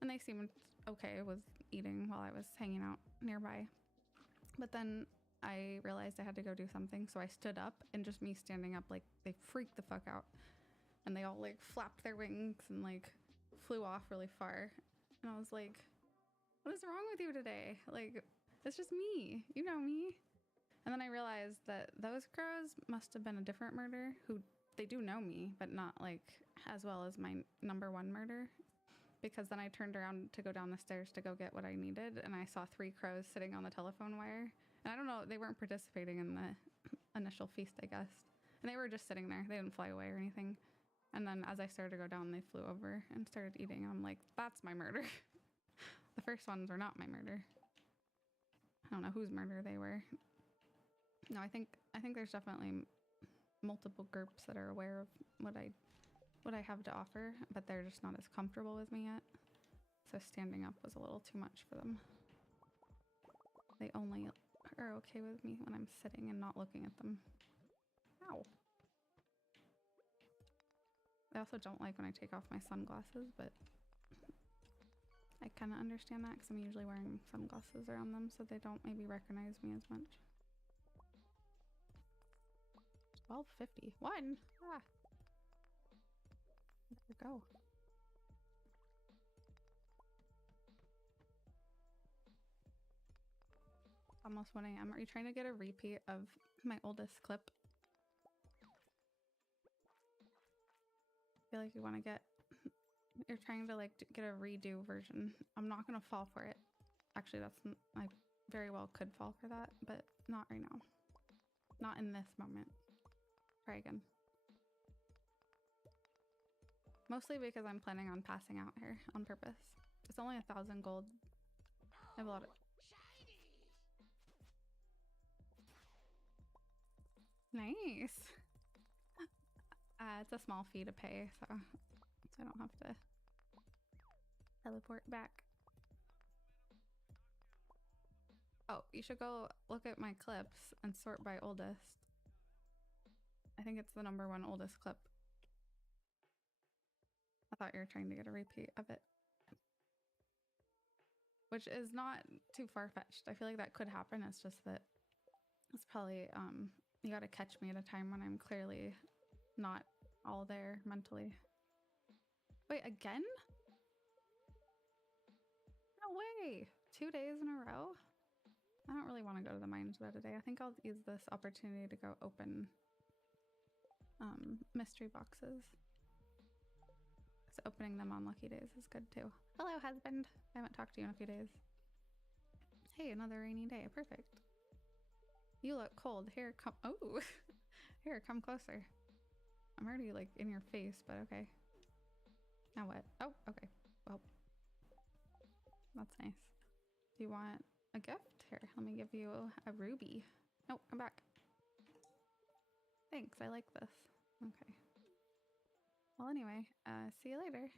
And they seemed okay with eating while I was hanging out nearby. But then I realized I had to go do something, so I stood up, and just me standing up, like, they freaked the fuck out. And they all, like, flapped their wings and, like, flew off really far. And I was like, what is wrong with you today? Like, it's just me. You know me. And then I realized that those crows must have been a different murder who, they do know me, but not, like, as well as my number 1 murder. Because then I turned around to go down the stairs to go get what I needed, and I saw 3 crows sitting on the telephone wire. And I don't know, they weren't participating in the initial feast, I guess. And they were just sitting there. They didn't fly away or anything. And then as I started to go down, they flew over and started eating. And I'm like, that's my murder. The first ones were not my murder. I don't know whose murder they were. No, I think there's definitely multiple groups that are aware of what I have to offer, but they're just not as comfortable with me yet. So standing up was a little too much for them. They only are okay with me when I'm sitting and not looking at them. Ow. I also don't like when I take off my sunglasses, but I kind of understand that because I'm usually wearing sunglasses around them, so they don't maybe recognize me as much. 12:50. 1! Ah! There we go. Almost 1 a.m. Are you trying to get a repeat of my oldest clip? I feel like you want to get... You're trying to, like, get a redo version. I'm not going to fall for it. Actually, I very well could fall for that, but not right now. Not in this moment. Try again. Mostly because I'm planning on passing out here on purpose. It's only 1,000 gold. I have a lot of... Nice! It's a small fee to pay, so I don't have to teleport back. Oh, you should go look at my clips and sort by oldest. I think it's the number 1 oldest clip. I thought you were trying to get a repeat of it. Which is not too far-fetched. I feel like that could happen. It's just that it's probably, you gotta catch me at a time when I'm clearly not all there mentally. Wait, again? No way! 2 days in a row? I don't really want to go to the mines though today. I think I'll use this opportunity to go open mystery boxes. So opening them on lucky days is good too. Hello, husband. I haven't talked to you in a few days. Hey, another rainy day. Perfect. You look cold. Here, come. Oh, here, come closer. I'm already like in your face, but okay. Now what? Oh, okay. Well, that's nice. Do you want a gift? Here, let me give you a ruby. Nope, I'm back. Thanks, I like this. Okay. Well, anyway, see you later.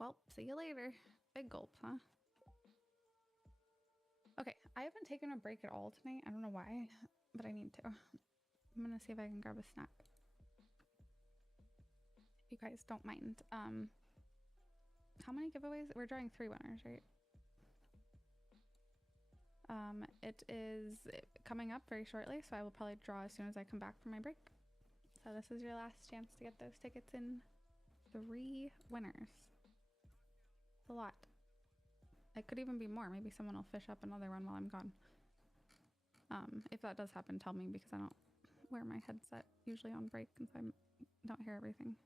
Well, see you later. Big gulp, huh? Okay, I haven't taken a break at all tonight. I don't know why, but I need to. I'm gonna see if I can grab a snack. If you guys don't mind. How many giveaways? We're drawing 3 winners, right? It is coming up very shortly, so I will probably draw as soon as I come back from my break. So this is your last chance to get those tickets in. 3 winners. It's a lot. It could even be more. Maybe someone will fish up another one while I'm gone. If that does happen, tell me, because I don't wear my headset usually on break since I don't hear everything.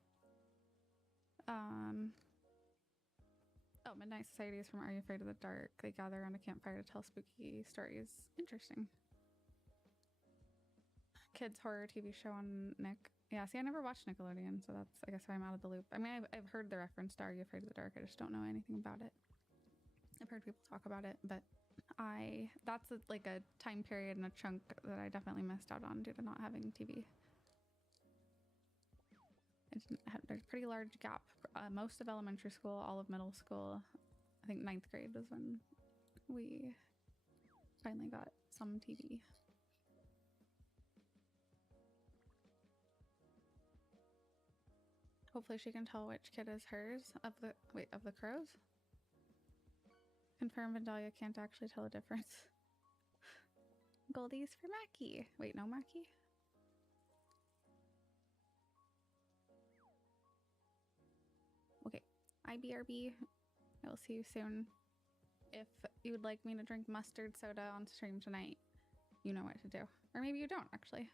Oh, Midnight Society is from Are You Afraid of the Dark? They gather around a campfire to tell spooky stories. Interesting. Kids horror TV show on Nick. Yeah, see, I never watched Nickelodeon, so that's, I guess, why I'm out of the loop. I mean, I've heard the reference to Are You Afraid of the Dark? I just don't know anything about it. I've heard people talk about it, but that's like a time period and a chunk that I definitely missed out on due to not having TV. There's a pretty large gap. Most of elementary school, all of middle school. I think 9th grade was when we finally got some TV. Hopefully she can tell which kid is hers. Of the crows? Confirm Vandalia can't actually tell the difference. Goldies for Mackie. Wait, no Mackie? Okay, IBRB, I will see you soon. If you would like me to drink mustard soda on stream tonight, you know what to do. Or maybe you don't, actually.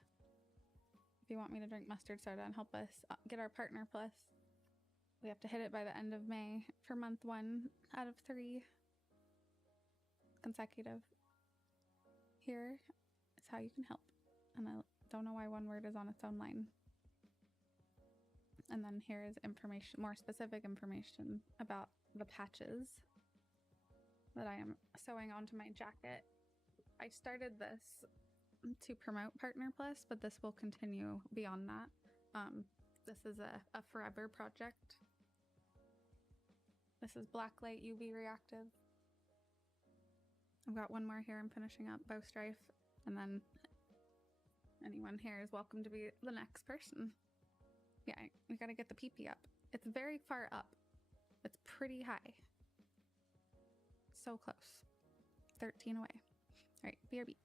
If you want me to drink mustard soda and help us get our Partner Plus, we have to hit it by the end of May for month 1 out of 3 consecutive. Here is how you can help. And I don't know why one word is on its own line. And then here is information, more specific information about the patches that I am sewing onto my jacket. I started this to promote Partner Plus, but this will continue beyond that. This is a forever project. This is Blacklight UV Reactive. I've got one more here I'm finishing up, Bow Strife, and then anyone here is welcome to be the next person. Yeah, we gotta get the PP up. It's very far up. It's pretty high. So close. 13 away. All right, BRB.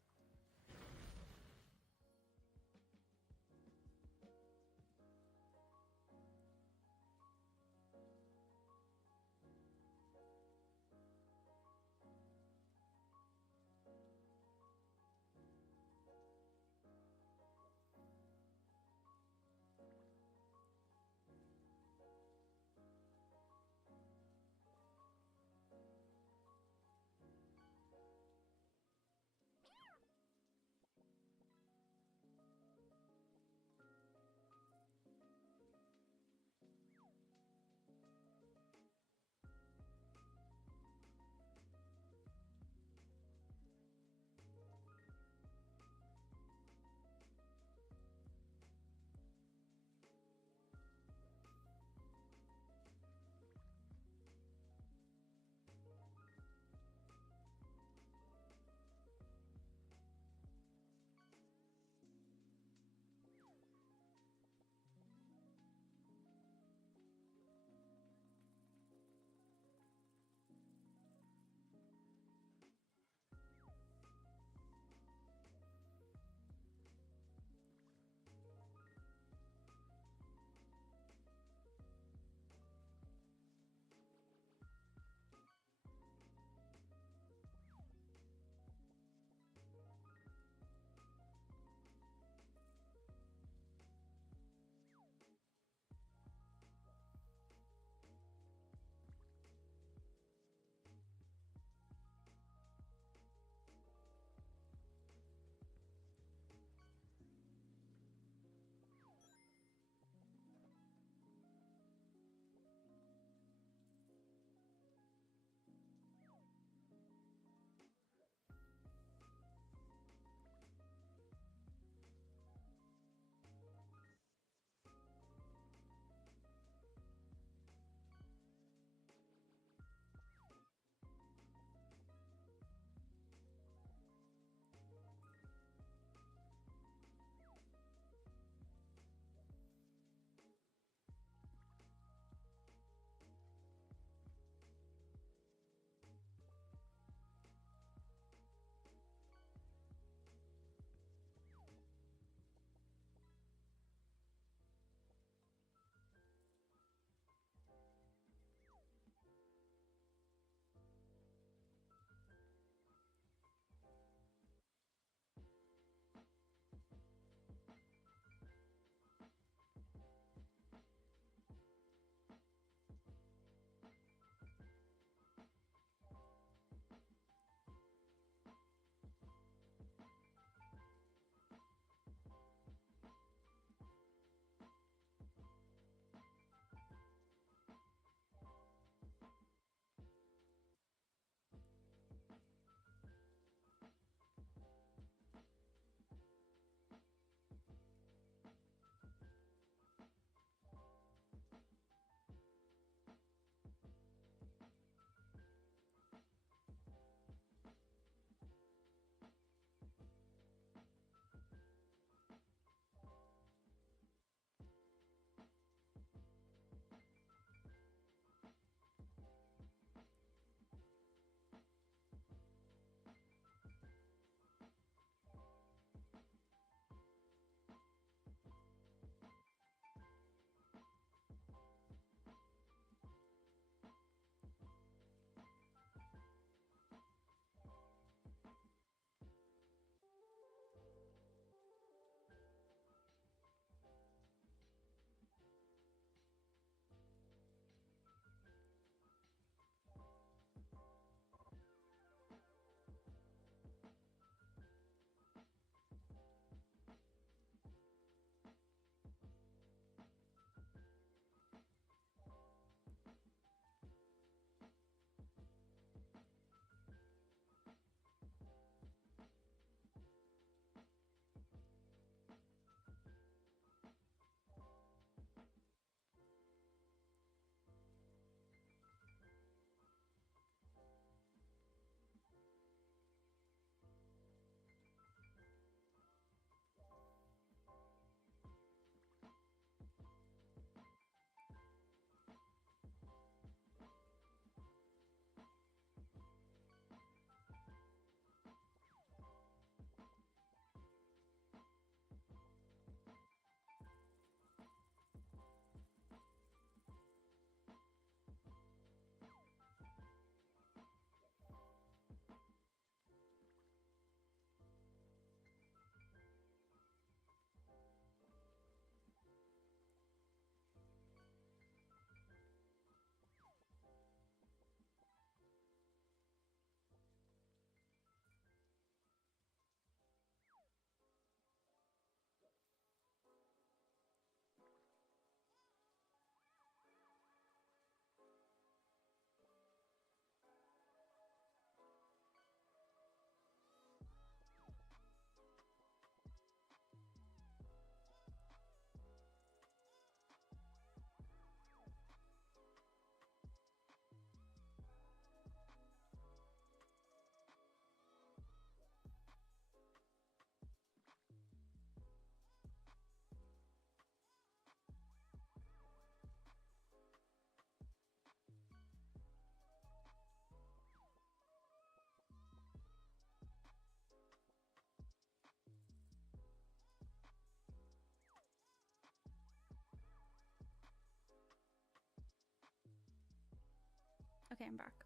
Okay, I'm back.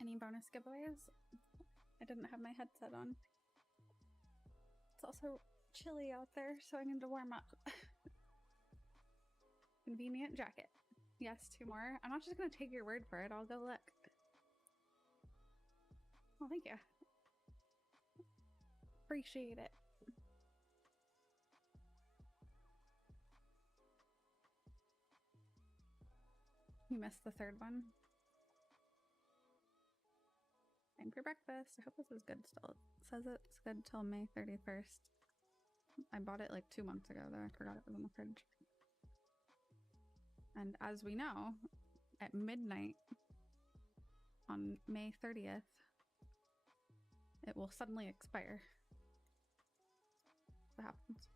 Any bonus giveaways? I didn't have my headset on. It's also chilly out there, so I need to warm up. Convenient jacket. Yes, 2 more. I'm not just gonna take your word for it. I'll go look. Oh, thank you. Appreciate it. You missed the 3rd one. Time for breakfast. I hope this is good still. It says it's good till May 31st. I bought it like 2 months ago though. I forgot it was in the fridge. And as we know, at midnight on May 30th, it will suddenly expire. What happens?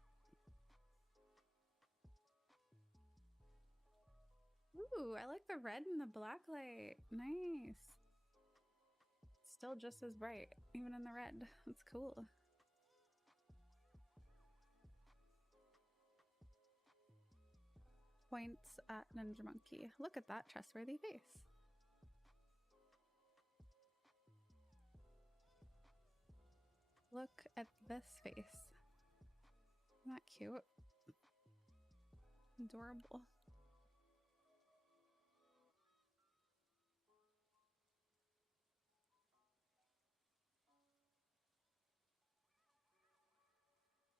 Ooh, I like the red and the black light. Nice. Still just as bright, even in the red. That's cool. Points at Ninja Monkey. Look at that trustworthy face. Look at this face. Isn't that cute? Adorable.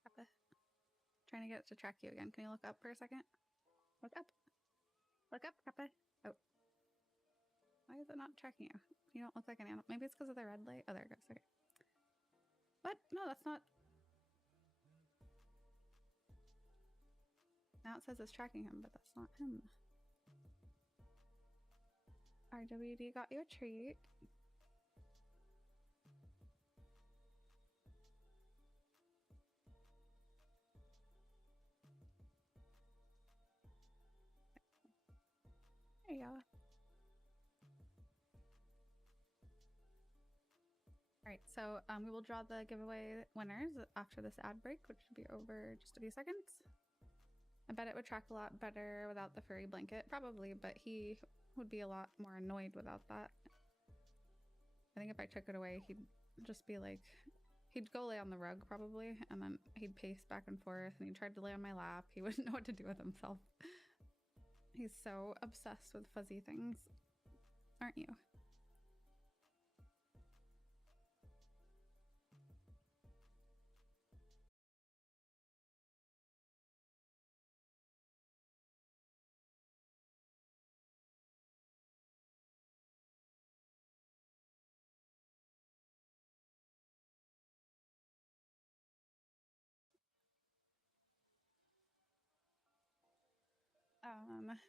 Kappa. Trying to get it to track you again. Can you look up for a second? Look up. Look up, Kappa. Oh. Why is it not tracking you? You don't look like an animal. Maybe it's because of the red light. Oh, there it goes. Okay. What? No, that's not. Now it says it's tracking him, but that's not him. RWD got you a treat. There you go. Alright, so we will draw the giveaway winners after this ad break, which should be over just a few seconds. I bet it would track a lot better without the furry blanket, probably, but he would be a lot more annoyed without that. I think if I took it away, he'd just be like, he'd go lay on the rug probably, and then he'd pace back and forth, and he tried to lay on my lap. He wouldn't know what to do with himself. He's so obsessed with fuzzy things, aren't you?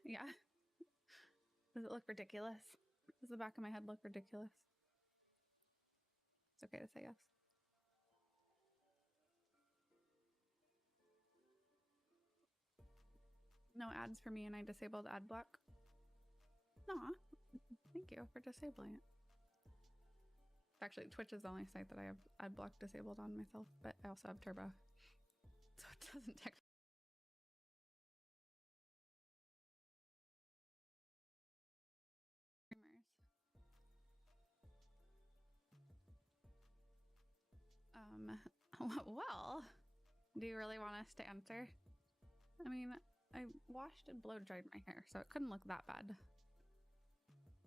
Yeah. Does it look ridiculous? Does the back of my head look ridiculous? It's okay to say yes. No ads for me, and I disabled ad block. Aw, thank you for disabling it. Actually, Twitch is the only site that I have ad block disabled on myself, but I also have Turbo, so it doesn't technically. Well, do you really want us to answer? I mean, I washed and blow dried my hair, so it couldn't look that bad.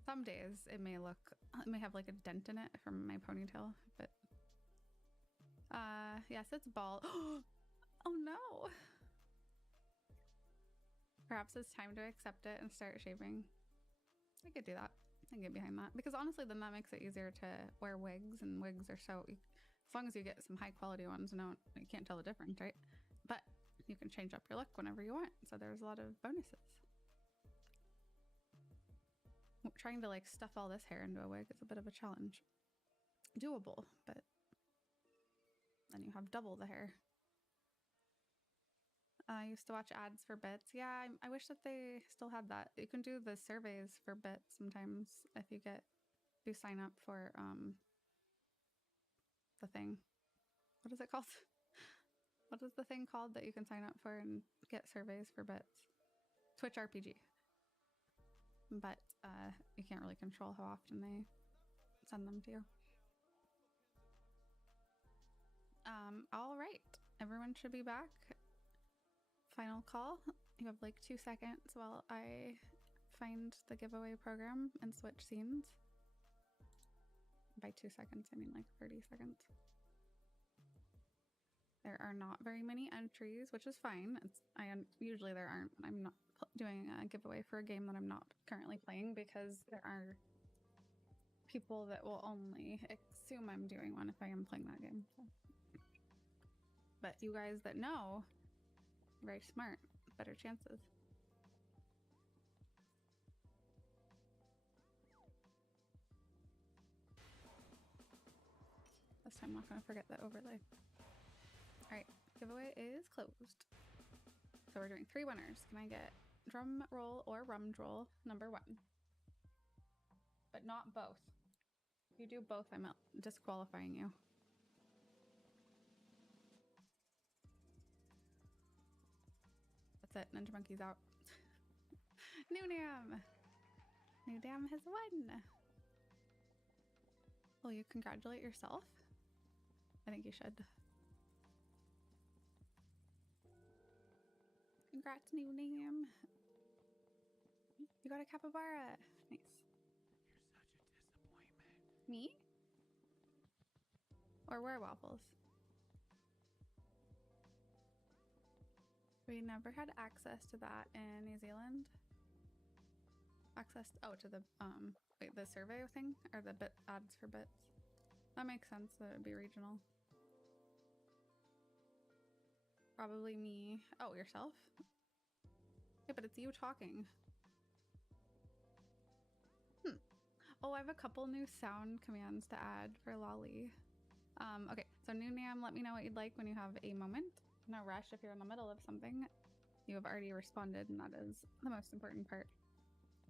Some days it may have like a dent in it from my ponytail, but yes, it's bald. Oh no. Perhaps it's time to accept it and start shaving. I could do that. I can get behind that, because honestly then that makes it easier to wear wigs, and wigs are so, as long as you get some high quality ones, no, you can't tell the difference, right? But you can change up your look whenever you want, so there's a lot of bonuses. Trying to like stuff all this hair into a wig is a bit of a challenge. Doable, but then you have double the hair. I used to watch ads for bits. Yeah, I wish that they still had that. You can do the surveys for bits sometimes if you sign up for the thing. What is it called? What is the thing called that you can sign up for and get surveys for bits? Twitch RPG. but you can't really control how often they send them to you. All right, everyone should be back. Final call. You have like 2 seconds while I find the giveaway program and switch scenes. By 2 seconds, I mean like 30 seconds. There are not very many entries, which is fine. Usually there aren't. I'm not doing a giveaway for a game that I'm not currently playing because there are people that will only assume I'm doing one if I am playing that game. So. But you guys that know, very smart, better chances. This time I'm not going to forget that overlay. Alright, giveaway is closed. So we're doing 3 winners. Can I get drum roll or rum droll number 1? But not both. If you do both, I'm disqualifying you. That's it. Ninja Monkey's out. New Dam! New Dam has won! Will you congratulate yourself? I think you should. Congrats, New Dam. You got a capybara. Nice. You're such a disappointment. Me? Or werewaffles? We never had access to that in New Zealand. Access, to the, wait, the survey thing? Or the bit ads for bits? That makes sense that it would be regional. Probably me. Oh, yourself? Yeah, but it's you talking. Oh, I have a couple new sound commands to add for Lolly. Okay, so new Nam, let me know what you'd like when you have a moment. No rush if you're in the middle of something. You have already responded, and that is the most important part.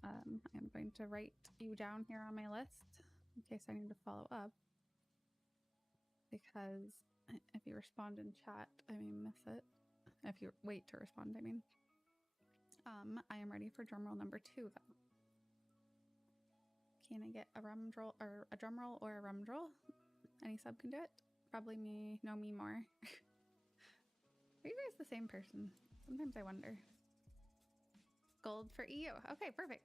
I'm going to write you down here on my list in case I need to follow up. Because if you respond in chat, I may miss it. If you wait to respond, I mean. I am ready for drum roll number 2, though. Can I get a rum droll or a drum roll or a rum droll? Any sub can do it. Probably me, know me more. Are you guys the same person? Sometimes I wonder. Gold for EU. Okay, perfect.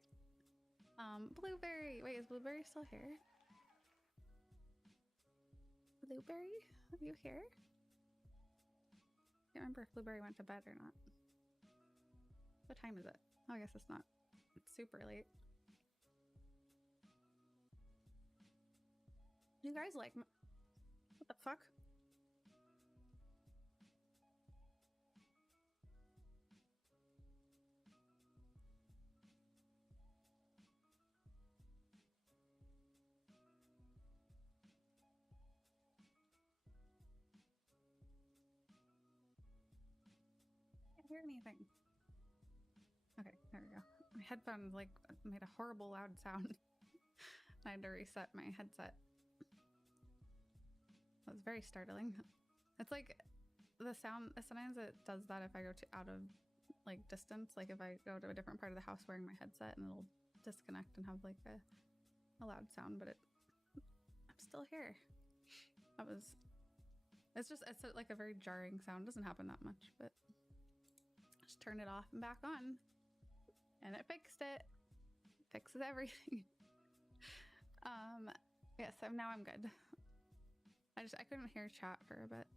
Blueberry. Wait, is Blueberry still here? Blueberry? Are you here? Can't remember if Blueberry went to bed or not. What time is it? Oh, I guess it's not. It's super late. You guys like what the fuck? Can't hear anything. Okay, there we go. My headphones like made a horrible loud sound. I had to reset my headset. That was very startling. It's like the sound, sometimes it does that if I go to out of like distance, like if I go to a different part of the house wearing my headset, and it'll disconnect and have like a loud sound, but I'm still here. It's like a very jarring sound. Doesn't happen that much, but just turn it off and back on. And it fixed it. Fixes everything. Yeah, so now I'm good. I couldn't hear chat for a bit.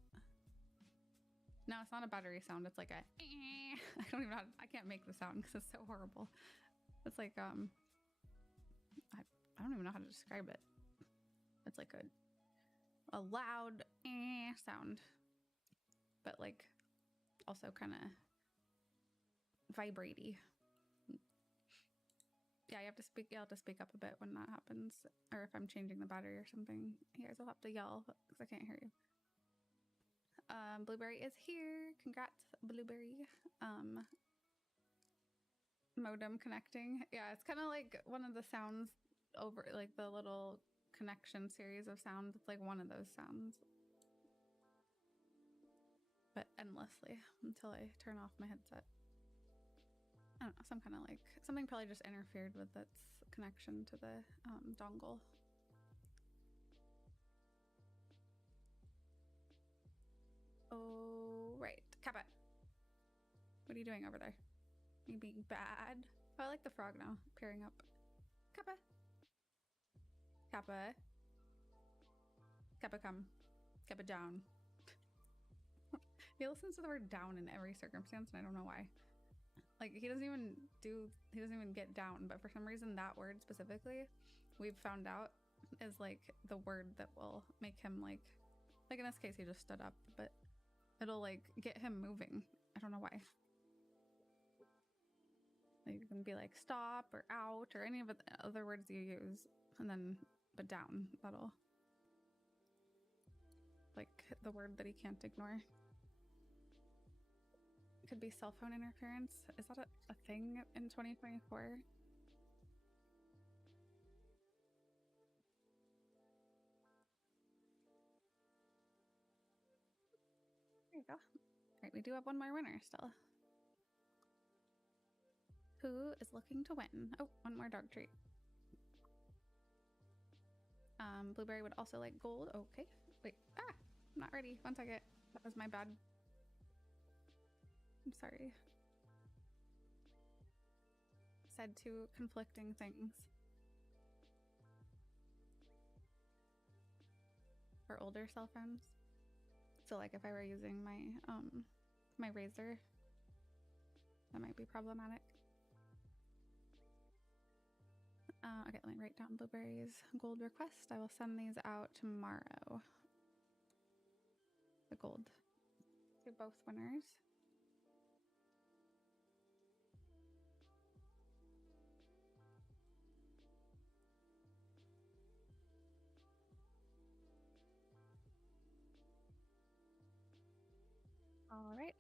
No, it's not a battery sound. It's like a I don't even know I can't make the sound because it's so horrible. It's like I don't even know how to describe it. It's like a loud sound, but like also kind of vibratey. Yeah, you have to speak up a bit when that happens, or if I'm changing the battery or something. You guys will have to yell because I can't hear you. Blueberry is here. Congrats, Blueberry. Modem connecting. Yeah, it's kind of like one of the sounds over, like the little connection series of sounds. It's like one of those sounds, but endlessly until I turn off my headset. I don't know, some kind of like something probably just interfered with its connection to the dongle. Oh, right. Kappa. What are you doing over there? Are you being bad? Oh, I like the frog now, pairing up. Kappa. Kappa. Kappa come. Kappa down. He listens to the word down in every circumstance, and I don't know why. Like, he doesn't even get down, but for some reason that word specifically, we've found out is like the word that will make him like in this case he just stood up, but it'll like get him moving. I don't know why. Like, you can be like stop or out or any of the other words you use, and then but down, that'll like the word that he can't ignore. Could be cell phone interference. Is that a thing in 2024? There you go. Right, we do have one more winner still. Who is looking to win? Oh, one more dog treat. Blueberry would also like gold. Okay. Wait. I'm not ready. One second. That was my bad. I'm sorry. Said two conflicting things. For older cell phones. So like if I were using my my Razor, that might be problematic. Okay, let me write down Blueberry's gold request. I will send these out tomorrow. The gold to both winners. All right,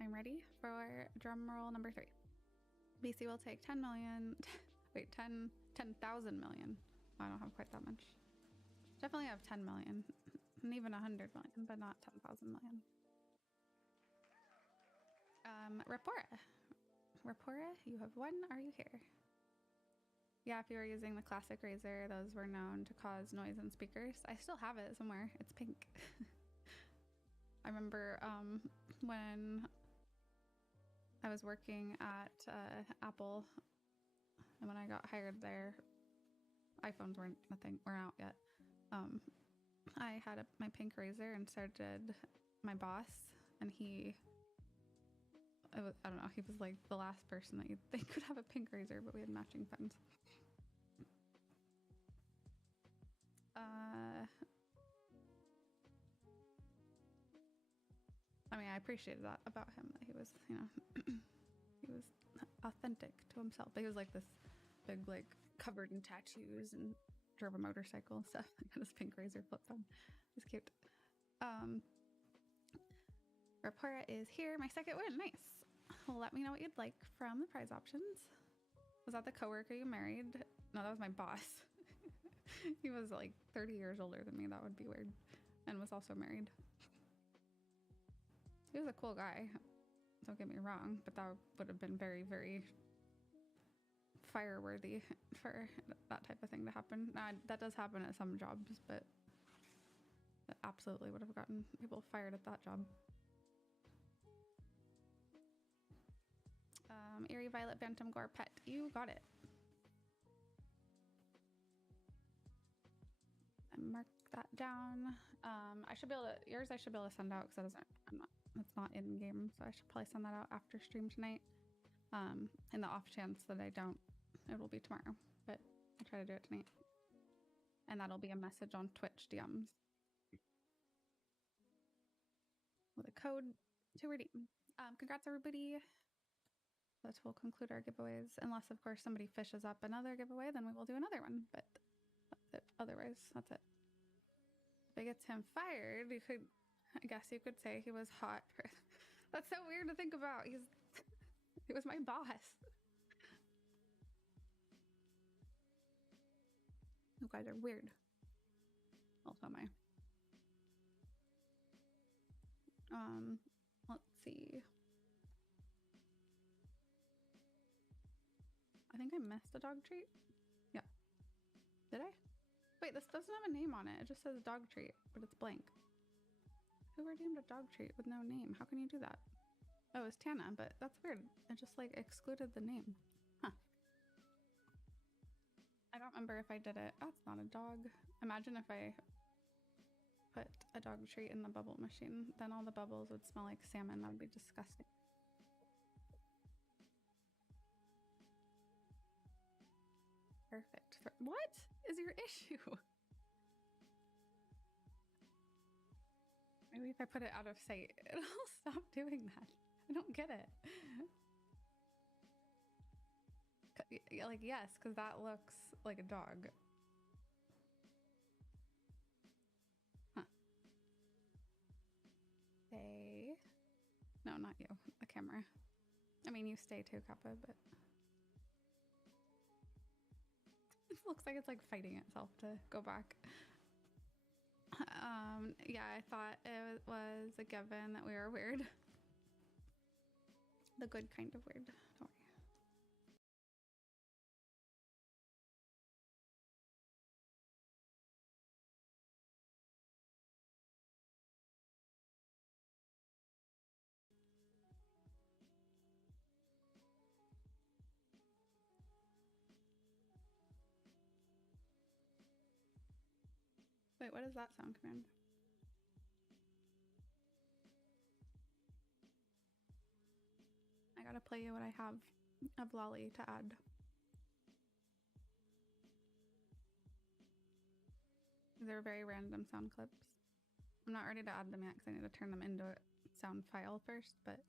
I'm ready for drum roll number 3. BC will take 10 million. Wait, 10,000 million. I don't have quite that much. Definitely have 10 million, and even 100 million, but not 10,000 million. Rapora, you have won. Are you here? Yeah, if you were using the classic Razor, those were known to cause noise in speakers. I still have it somewhere. It's pink. I remember when I was working at Apple, and when I got hired there, iPhones weren't out yet. I had my pink Razor, and so did my boss, and I don't know, he was like the last person that you'd think could have a pink Razor, but we had matching phones. I mean, I appreciated that about him, that he was, you know, he was authentic to himself. But he was like this big, like covered in tattoos and drove a motorcycle and stuff. Got his pink Razor flip phone. It was cute. Rapora is here. My second win. Nice. Well, let me know what you'd like from the prize options. Was that the coworker you married? No, that was my boss. He was like 30 years older than me. That would be weird. And was also married. He was a cool guy. Don't get me wrong, but that would have been very, very fire-worthy for that type of thing to happen. Now, that does happen at some jobs, but that absolutely would have gotten people fired at that job. Eerie Violet Bantam Gore Pet. You got it. I mark that down. I should be able to, yours I should be able to send out because it's not in game, so I should probably send that out after stream tonight. In the off chance that I don't, it will be tomorrow, but I'll try to do it tonight. And that'll be a message on Twitch DMs with a code to redeem. Congrats everybody. That will conclude our giveaways, unless of course somebody fishes up another giveaway, then we will do another one, but that's it. Otherwise, that's it. If it gets him fired, you could, I guess you could say he was hot. That's so weird to think about. He was my boss. You guys are weird. Also am I. Let's see. I think I missed a dog treat. Yeah. Did I? Wait, this doesn't have a name on it. It just says dog treat, but it's blank. Who redeemed a dog treat with no name? How can you do that? Oh, it's Tana, but that's weird. It just like excluded the name. Huh. I don't remember if I did it. That's not a dog. Imagine if I put a dog treat in the bubble machine. Then all the bubbles would smell like salmon. That would be disgusting. Perfect. What is your issue? Maybe if I put it out of sight, it'll stop doing that. I don't get it. Like, yes, because that looks like a dog. Huh. Stay. No, not you. The camera. I mean, you stay too, Kappa, but... It looks like it's like fighting itself to go back. Yeah, I thought it was a given that we were weird. The good kind of weird. Don't worry. Wait, what is that sound command? I gotta play you what I have of Lolly to add. These are very random sound clips. I'm not ready to add them yet because I need to turn them into a sound file first, but...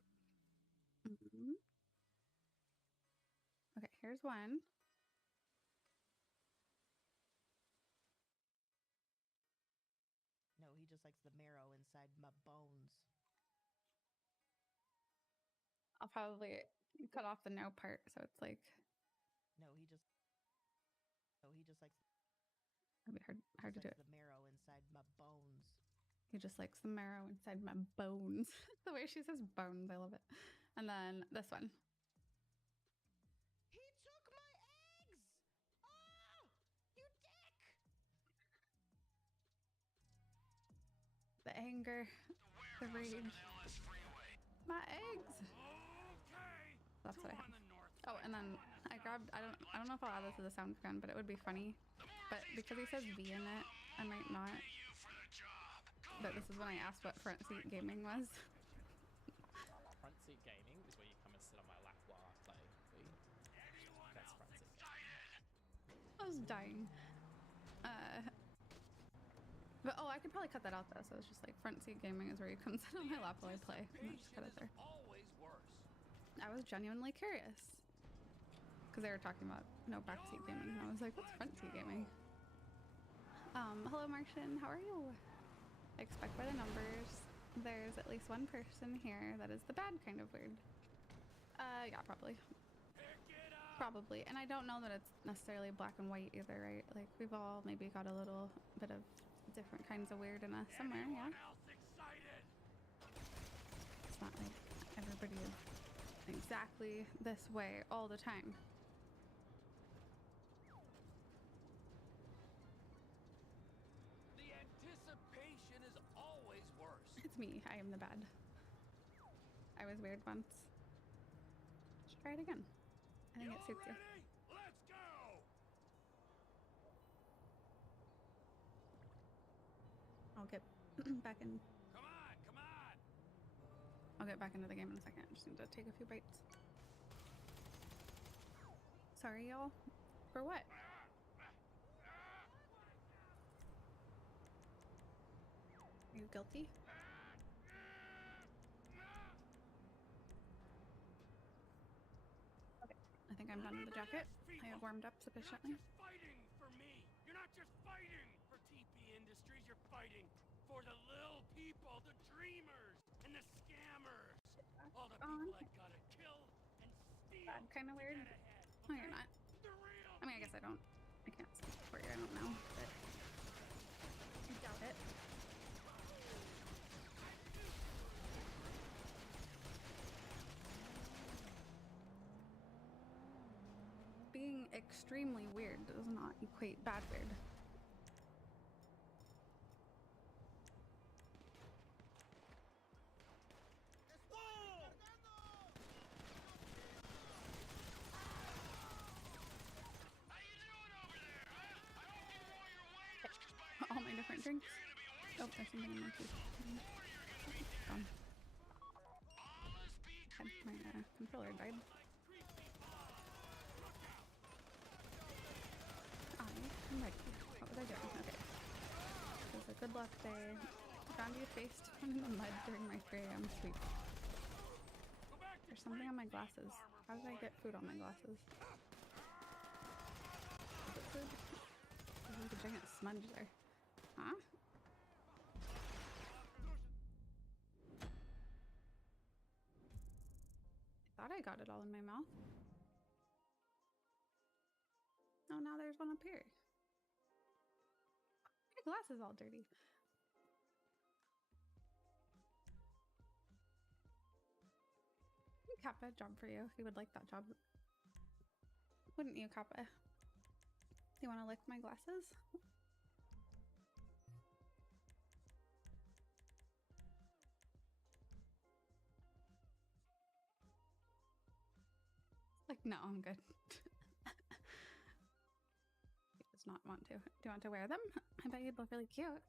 Okay, here's one. No, he just likes the marrow inside my bones. I'll probably cut off the no part, so it's like... No, he just likes... It'd be hard to do it. The marrow inside my bones. He just likes the marrow inside my bones. The way she says bones, I love it. And then this one. He took my eggs! Oh, you dick! The anger, the rage. My eggs! That's what I have. Oh, and then I grabbed, I don't know if I'll add this as a sound command, but it would be funny. But because he says V in it, I might not. But this is when I asked what front seat gaming was. Front seat gaming is where you come and sit on my lap while I play. That's front seat gaming. I was dying. But oh, I could probably cut that out though. So it's just like front seat gaming is where you come sit on my lap while I play. I'm just cut it there. I was genuinely curious because they were talking about no backseat gaming, and I was like, "What's front seat gaming?" Hello, Martian. How are you? I expect by the numbers, there's at least one person here that is the bad kind of weird. Yeah, probably. Probably, and I don't know that it's necessarily black and white either, right? Like we've all maybe got a little bit of different kinds of weird in us somewhere, yeah. It's not like everybody is exactly this way all the time. The anticipation is always worse. It's me. I am the bad. I was weird once. Let's try it again. I think it suits you. Let's go. I'll get back in. Come on, come on. I'll get back into the game in a second. I just need to take a few bites. Sorry, y'all. For what? Are you guilty? Okay, I think I'm done with the jacket. I have warmed up sufficiently. Fighting for me. You're not just fighting for TP Industries. You're fighting for the little people, the dreamers, and the scammers. All the people that gotta kill and steal. Bad kind of weird. No, you're not. I mean, I guess I can't speak for you. I don't know, but I doubt it. extremely weird does not equate bad weird. All my different drinks. Oh, there's something in my teeth. Gone. Okay, my controller died. I'm ready. What was I doing? Okay. It was a good luck day. Found you face down in the mud during my 3 a.m. sleep. There's something on my glasses. How did I get food on my glasses? Is it food? There's like a giant smudge there. Huh? I thought I got it all in my mouth. Oh, now there's one up here. My glass is all dirty. Kappa, job for you. You would like that job. Wouldn't you, Kappa? Do you want to lick my glasses? Like, no, I'm good. He does not want to. Do you want to wear them? I bet you'd look really cute.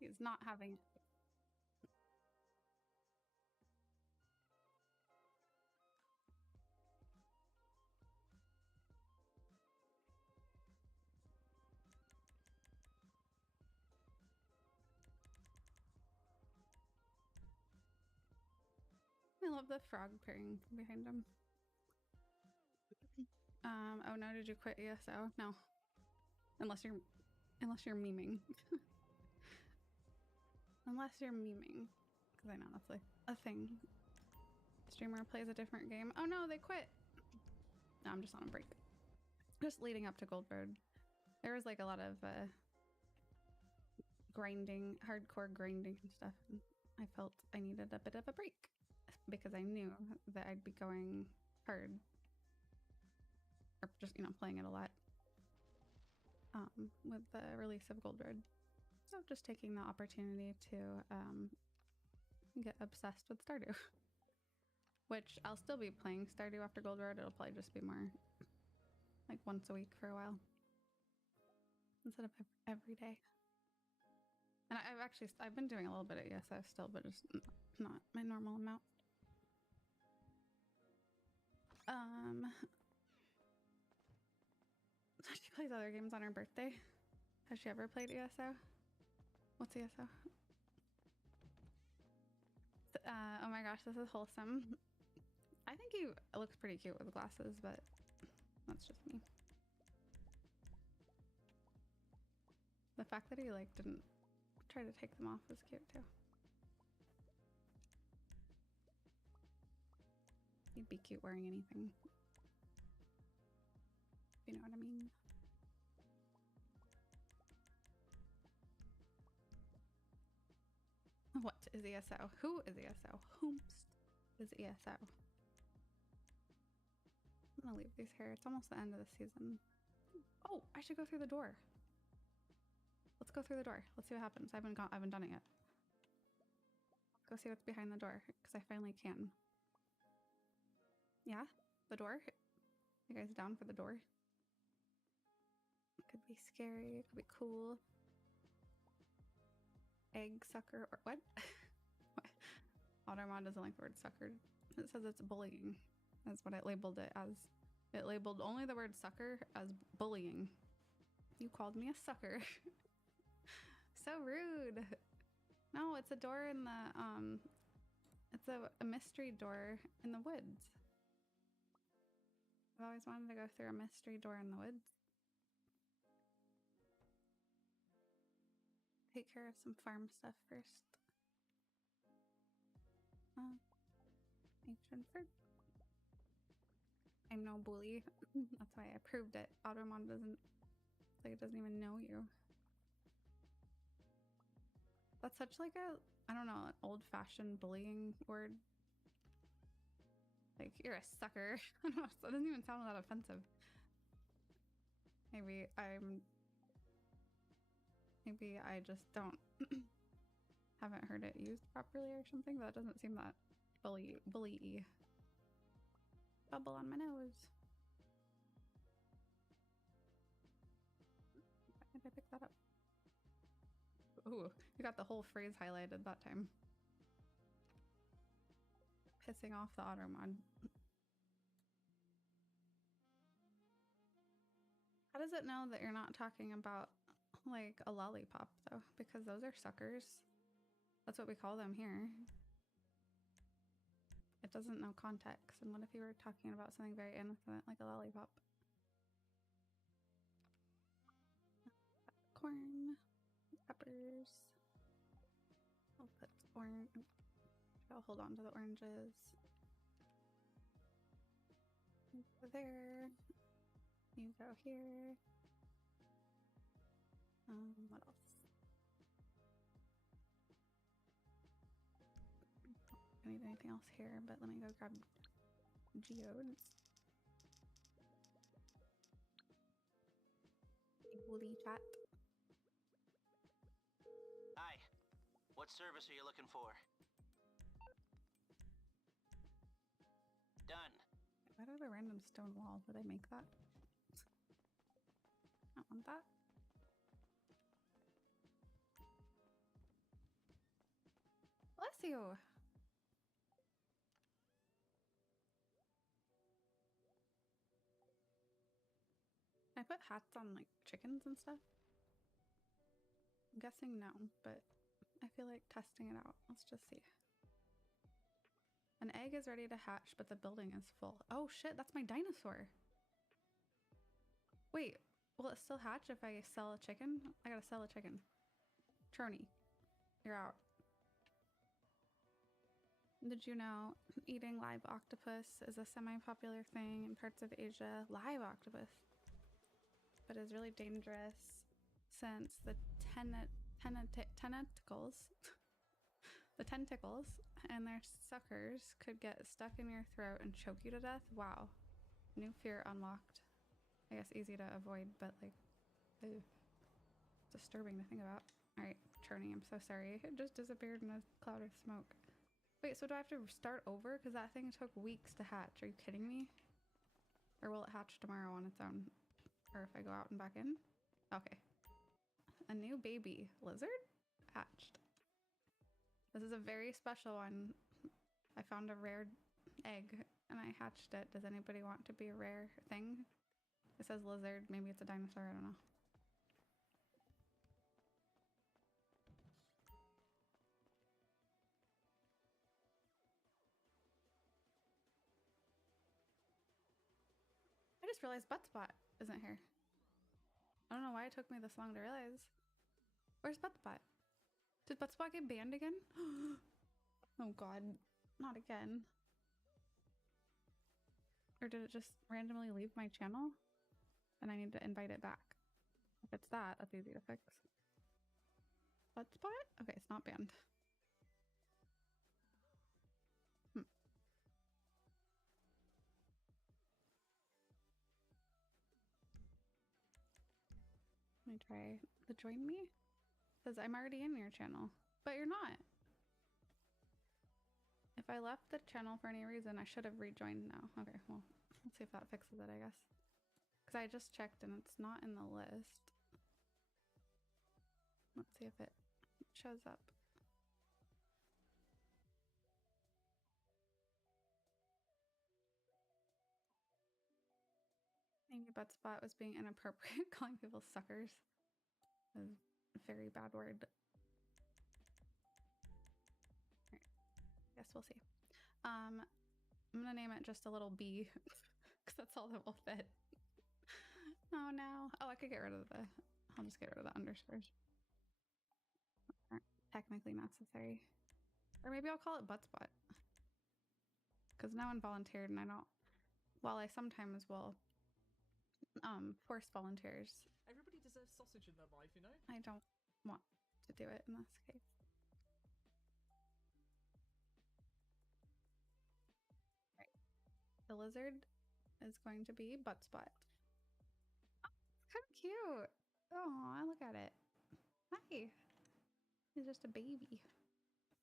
He's not having it. I love the frog purring behind him. Oh no, did you quit ESO? No. Unless you're memeing. Unless you're memeing. Because I know that's like a thing. Streamer plays a different game. Oh no, they quit! No, I'm just on a break. Just leading up to Goldberg. There was like a lot of grinding, hardcore grinding and stuff. And I felt I needed a bit of a break. Because I knew that I'd be going hard. Or just, playing it a lot. With the release of Gold Road. So just taking the opportunity to get obsessed with Stardew. Which I'll still be playing Stardew after Gold Road. It'll probably just be more like once a week for a while. Instead of every day. And I've been doing a little bit of ESO still, but just not my normal amount. She plays other games on her birthday. Has she ever played ESO? What's ESO? Oh my gosh, this is wholesome. I think he looks pretty cute with glasses, but that's just me. The fact that he didn't try to take them off was cute too. He'd be cute wearing anything. You know what I mean? What is ESO? Who is ESO? Whomst is ESO? I'm gonna leave these here. It's almost the end of the season. Oh, I should go through the door. Let's go through the door. Let's see what happens. I haven't done it yet. Go see what's behind the door, because I finally can. Yeah? The door? You guys down for the door? It could be scary. It could be cool. Egg sucker or what? What? Automod doesn't like the word sucker. It says it's bullying. That's what it labeled it as. It labeled only the word sucker as bullying. You called me a sucker. So rude. No, it's a door in the it's a mystery door in the woods. I've always wanted to go through a mystery door in the woods. Take care of some farm stuff first. Ancient fruit. I'm no bully. That's why I proved it. Automon doesn't, like, it doesn't even know you. That's such like a, I don't know, an old-fashioned bullying word. Like, you're a sucker. I don't know, it doesn't even sound that offensive. Maybe I just don't haven't heard it used properly or something. That doesn't seem that bully-y. Bubble on my nose. Why did I pick that up? Ooh, you got the whole phrase highlighted that time. Pissing off the Automod. How does it know that you're not talking about like a lollipop though? Because those are suckers. That's what we call them here. It doesn't know context. And what if you were talking about something very innocent like a lollipop? Corn, peppers. I'll put orange. I'll hold on to the oranges. You go there. You go here. What else? I don't need anything else here, but let me go grab geodes. Woolly chat. Hi. What service are you looking for? Done. Why do the random stone wall? Did I make that? I don't want that. Bless you. I put hats on like chickens and stuff. I'm guessing no, but I feel like testing it out. Let's just see. An egg is ready to hatch, but the building is full. Oh shit, that's my dinosaur. Wait, will it still hatch if I sell a chicken? I gotta sell a chicken. Trony, you're out. Did you know eating live octopus is a semi-popular thing in parts of Asia? Live octopus. But is really dangerous since the tentacles the tentacles and their suckers could get stuck in your throat and choke you to death. Wow. New fear unlocked. I guess easy to avoid, but like, ew. Disturbing to think about. Alright, Trony, I'm so sorry. It just disappeared in a cloud of smoke. Wait, so do I have to start over? Because that thing took weeks to hatch. Are you kidding me? Or will it hatch tomorrow on its own? Or if I go out and back in? Okay. A new baby lizard hatched. This is a very special one. I found a rare egg and I hatched it. Does anybody want to be a rare thing? It says lizard. Maybe it's a dinosaur. I don't know. I just realized Buttspot isn't here. I don't know why it took me this long to realize. Where's Buttspot? Did Buttspot get banned again? Oh god, not again. Or did it just randomly leave my channel? And I need to invite it back. If it's that, that's easy to fix. Buttspot? Okay, it's not banned. Let me try the join me. It says I'm already in your channel, but you're not. If I left the channel for any reason, I should have rejoined now. Okay, well, let's see if that fixes it, I guess. Because I just checked and it's not in the list. Let's see if it shows up. Maybe Buttspot was being inappropriate, calling people suckers. That was a very bad word. Alright, guess we'll see. I'm gonna name it just a little B, because that's all that will fit. Oh no. Oh, I could get rid of the, I'll just get rid of the underscores. Aren't technically necessary. Or maybe I'll call it Buttspot. because no one volunteered, and I don't. While I sometimes will force volunteers, Everybody deserves sausage in their life, you know? I don't want to do it in this case. Right. The lizard is going to be Butt Spot. Oh, it's kind of cute. Oh, look at it. Hi. He's just a baby.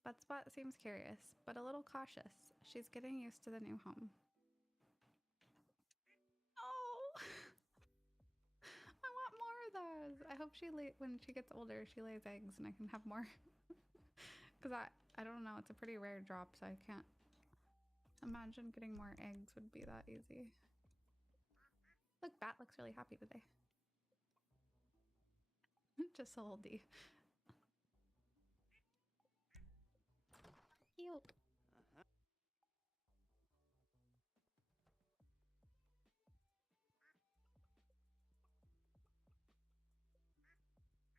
Butt Spot seems curious, but a little cautious. She's getting used to the new home. Oh! I want more of those. I hope when she gets older, she lays eggs and I can have more. Because I don't know, it's a pretty rare drop, so I can't imagine getting more eggs would be that easy. Look, Bat looks really happy today. Just a little D. Cute.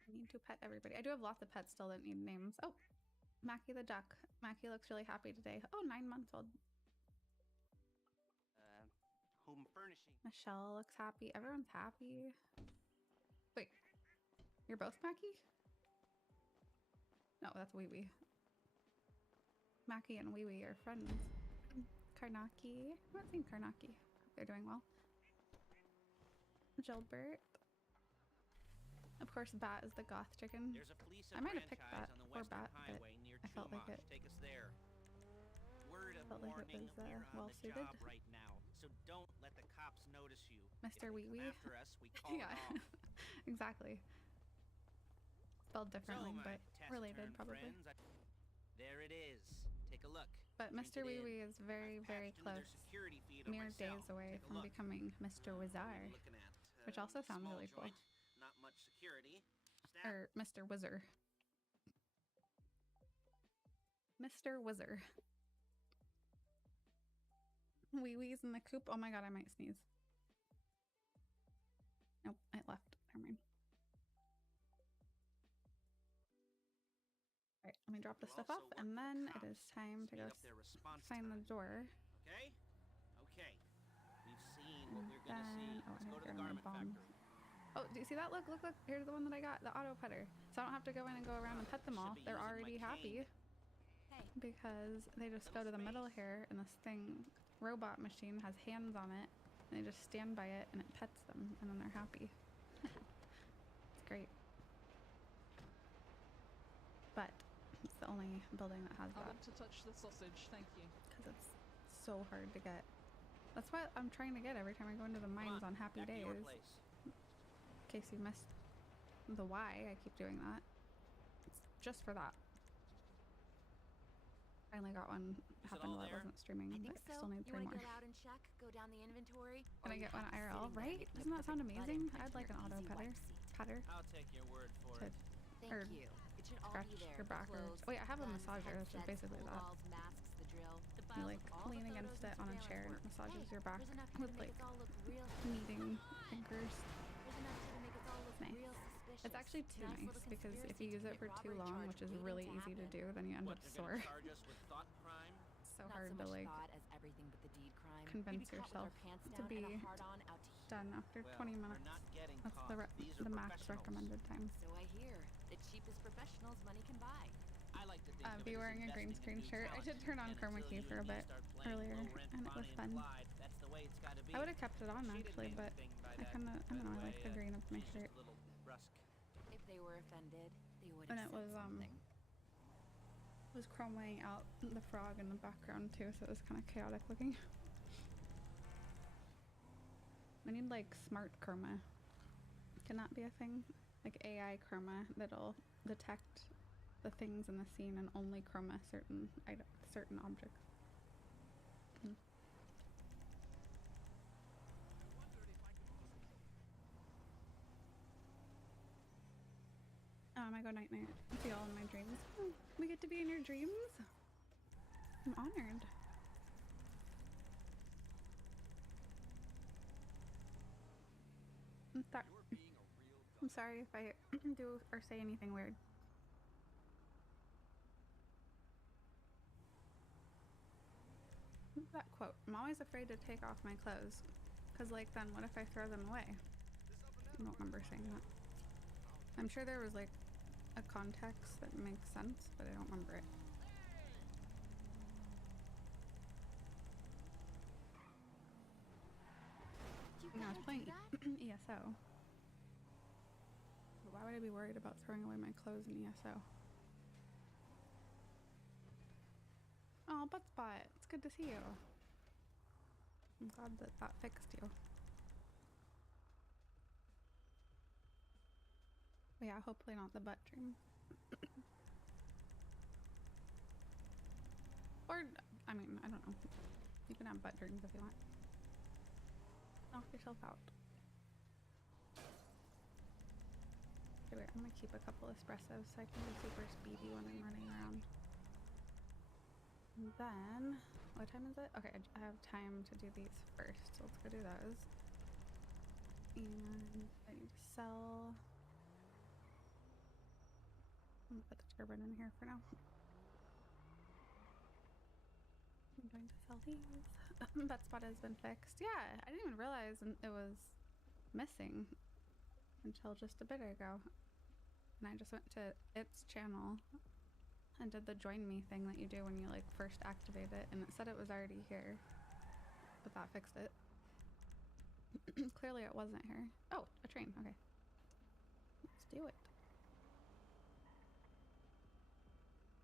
I need to pet everybody. I do have lots of pets still that need names. Oh, Mackie the duck. Mackie looks really happy today. Oh, 9 months old. Home furnishing. Michelle looks happy. Everyone's happy. Wait, you're both Mackie? No, that's Wee Wee. Mackie and Wee Wee are friends. Karnaki. I haven't seen Karnaki. They're doing well. Gilbert. Of course, Bat is the goth chicken. There's a Fleece I might have picked franchise that on the or Western Bat, but Highway near I felt like it. Take us there. Word of Felt like it warning, was we're on well the suited. job right now, so don't let the cops notice you. Mr. Wee Wee. After us, we call it Yeah, off. exactly. Spelled differently, So, my but related taciturn probably. friends, there it is. Take a look. But Mr. Wee Wee is very, very close. Mere days away from becoming Mr. Wizard, which also sounds really cool. Not much security. Or Mr. Wizard. Mr. Wizard. Wee Wee's in the coop. Oh my god, I might sneeze. Nope, it left. Never mind. Alright, let me drop this stuff off, and then it is time to go find the door. Okay? Okay. We've seen what we're gonna see. Let's go to the garment factory. Oh, do you see that? Look, look, look. Here's the one that I got, the auto petter. So I don't have to go in and go around and pet them all. They're already happy. Because they just go to the middle here, and this robot machine has hands on it, and they just stand by it, and it pets them, and then they're happy. It's great. But it's the only building that has that. I want to touch the sausage, thank you. Because it's so hard to get. That's what I'm trying to get every time I go into the mines on happy days. In case you missed the why I keep doing that. It's just for that. Finally got one. Happened while I wasn't streaming, but I still need 3 more. Get out and check, go down the inventory. Can I get one IRL? Right? Doesn't that sound amazing? I'd like an auto petter. I'll take your word for it. Thank you. It should all be there. Your back or wait, I have a massager, which is basically that. Masks, the drill. You like lean against it on a chair and it massages your back with like kneading fingers. Nice. It's actually too nice because if you use it for too long, which is really easy to do, then you end up sore. It's so hard to like convince yourself to be done after 20 minutes. That's the max recommended time. So I hear the cheapest professionals money can buy. I like to think be wearing a green screen shirt. I did turn on Chroma Key for a bit earlier, and it was fun. I would have kept it on actually, but I don't know, I like the green of my shirt. If they were offended, they would And have it was chromaing out the frog in the background too, so it was kind of chaotic looking. I need like smart chroma. Can that be a thing? Like AI chroma that'll detect the things in the scene and only chroma certain objects. I go night night. See all in my dreams. Oh, we get to be in your dreams? I'm honored. I'm sorry if I do or say anything weird. That quote. I'm always afraid to take off my clothes. Because, like, then what if I throw them away? I don't remember saying that. I'm sure there was, like, a context that makes sense, but I don't remember it. I was playing ESO. But why would I be worried about throwing away my clothes in ESO? Oh, Buttspot, it's good to see you. I'm glad that that fixed you. But yeah, hopefully not the butt dream. Or, I mean, I don't know. You can have butt dreams if you want. Knock yourself out. Okay, wait, I'm gonna keep a couple espressos so I can be super speedy when I'm running around. And then, what time is it? Okay, I have time to do these first, so let's go do those. And I need to sell. I'm gonna put the turban in here for now. I'm going to sell these. That spot has been fixed. Yeah, I didn't even realize it was missing until just a bit ago. And I just went to its channel and did the join me thing that you do when you like first activate it, and it said it was already here. But that fixed it. Clearly it wasn't here. Oh, a train. Okay. Let's do it.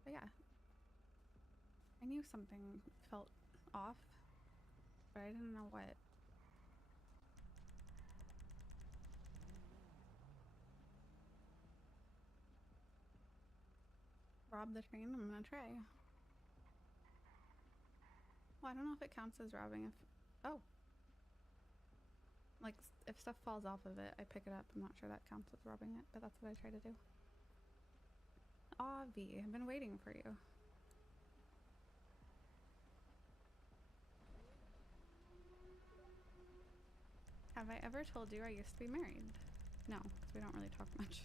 But yeah. I knew something felt off, but I didn't know what. Rob the train? I'm gonna try. Well, I don't know if it counts as robbing if... Oh. Like, if stuff falls off of it, I pick it up. I'm not sure that counts as robbing it, but that's what I try to do. Aw, V, I've been waiting for you. Have I ever told you I used to be married? No, because we don't really talk much.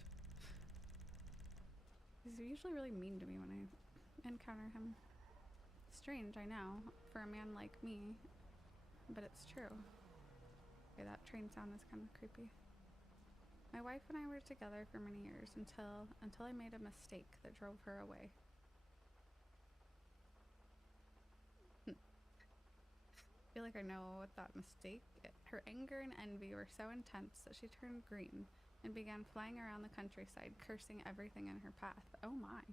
He's usually really mean to me when I encounter him. Strange, I know, for a man like me, but it's true. Okay, that train sound is kind of creepy. My wife and I were together for many years until I made a mistake that drove her away. I feel like I know what that mistake. Her anger and envy were so intense that she turned green and began flying around the countryside, cursing everything in her path. Oh my.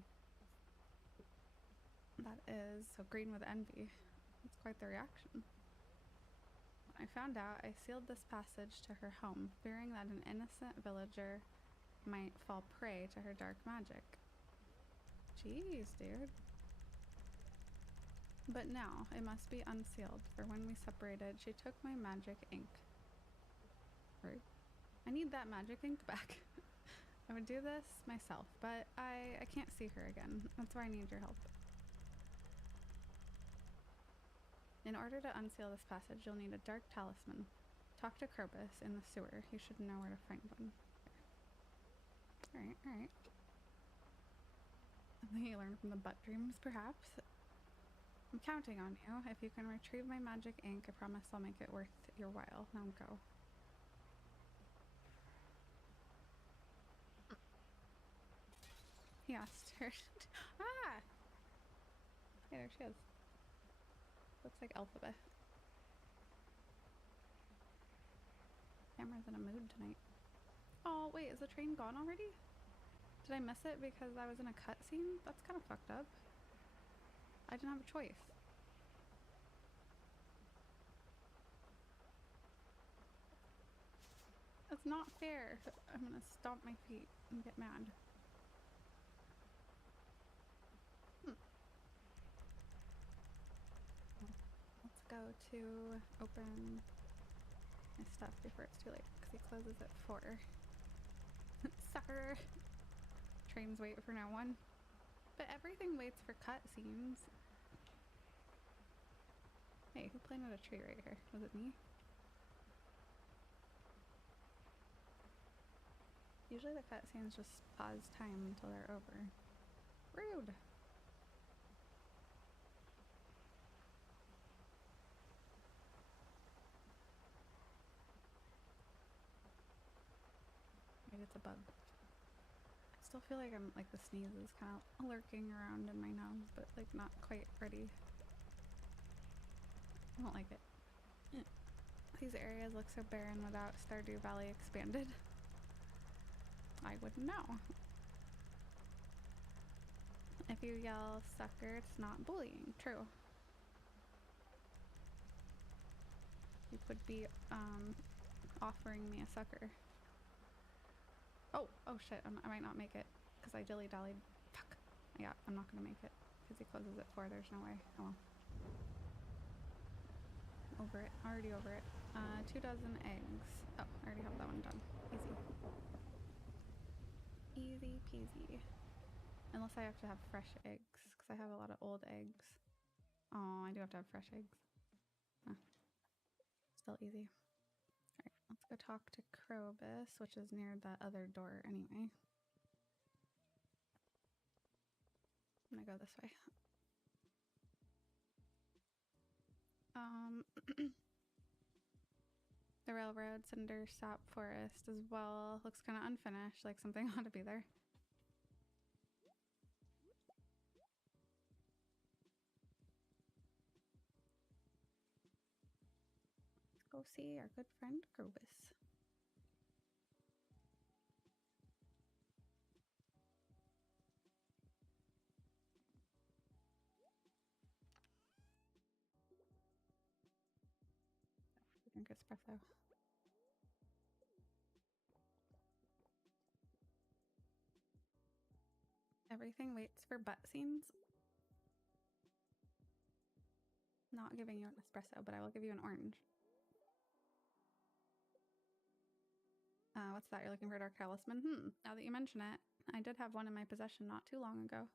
That is so green with envy. That's quite the reaction. When I found out, I sealed this passage to her home, fearing that an innocent villager might fall prey to her dark magic. Jeez, dude. But now, it must be unsealed, for when we separated, she took my magic ink. Rude. I need that magic ink back. I would do this myself, but I can't see her again. That's why I need your help. In order to unseal this passage, you'll need a dark talisman. Talk to Kerbis in the sewer. You should know where to find one. Alright, alright. I think you learned from the butt dreams, perhaps. I'm counting on you. If you can retrieve my magic ink, I promise I'll make it worth your while. Now go. He asked her. Ah! Hey, there she is. Looks like alphabet. Camera's in a mood tonight. Oh, wait, is the train gone already? Did I miss it because I was in a cutscene? That's kind of fucked up. I didn't have a choice. That's not fair. I'm gonna stomp my feet and get mad. Let's go to open my stuff before it's too late, because he closes at 4. Sucker! Trains wait for no one. But everything waits for cutscenes. Hey, who planted a tree right here? Was it me? Usually the cutscenes just pause time until they're over. Rude! it's a bug. I still feel like I'm like the sneeze is kind of lurking around in my nose, but like not quite ready. I don't like it. These areas look so barren without Stardew Valley expanded. I wouldn't know. If you yell sucker, it's not bullying. True. You could be offering me a sucker. Oh shit, I might not make it because I dilly-dallied. Fuck. Yeah, I'm not gonna make it because he closes at 4. There's no way. Oh well. Over it. Already over it. 2 dozen eggs. Oh, I already have that one done. Easy. Easy peasy. Unless I have to have fresh eggs because I have a lot of old eggs. Oh, I do have to have fresh eggs. Huh. Still easy. Alright, let's go talk to Krobus, which is near the other door anyway. I'm gonna go this way. The railroad cinder sap forest as well looks kind of unfinished, like something ought to be there. Let's go see our good friend Krobus. Drink espresso. Everything waits for butt scenes. Not giving you an espresso, but I will give you an orange. What's that? You're looking for a dark talisman? Now that you mention it, I did have one in my possession not too long ago.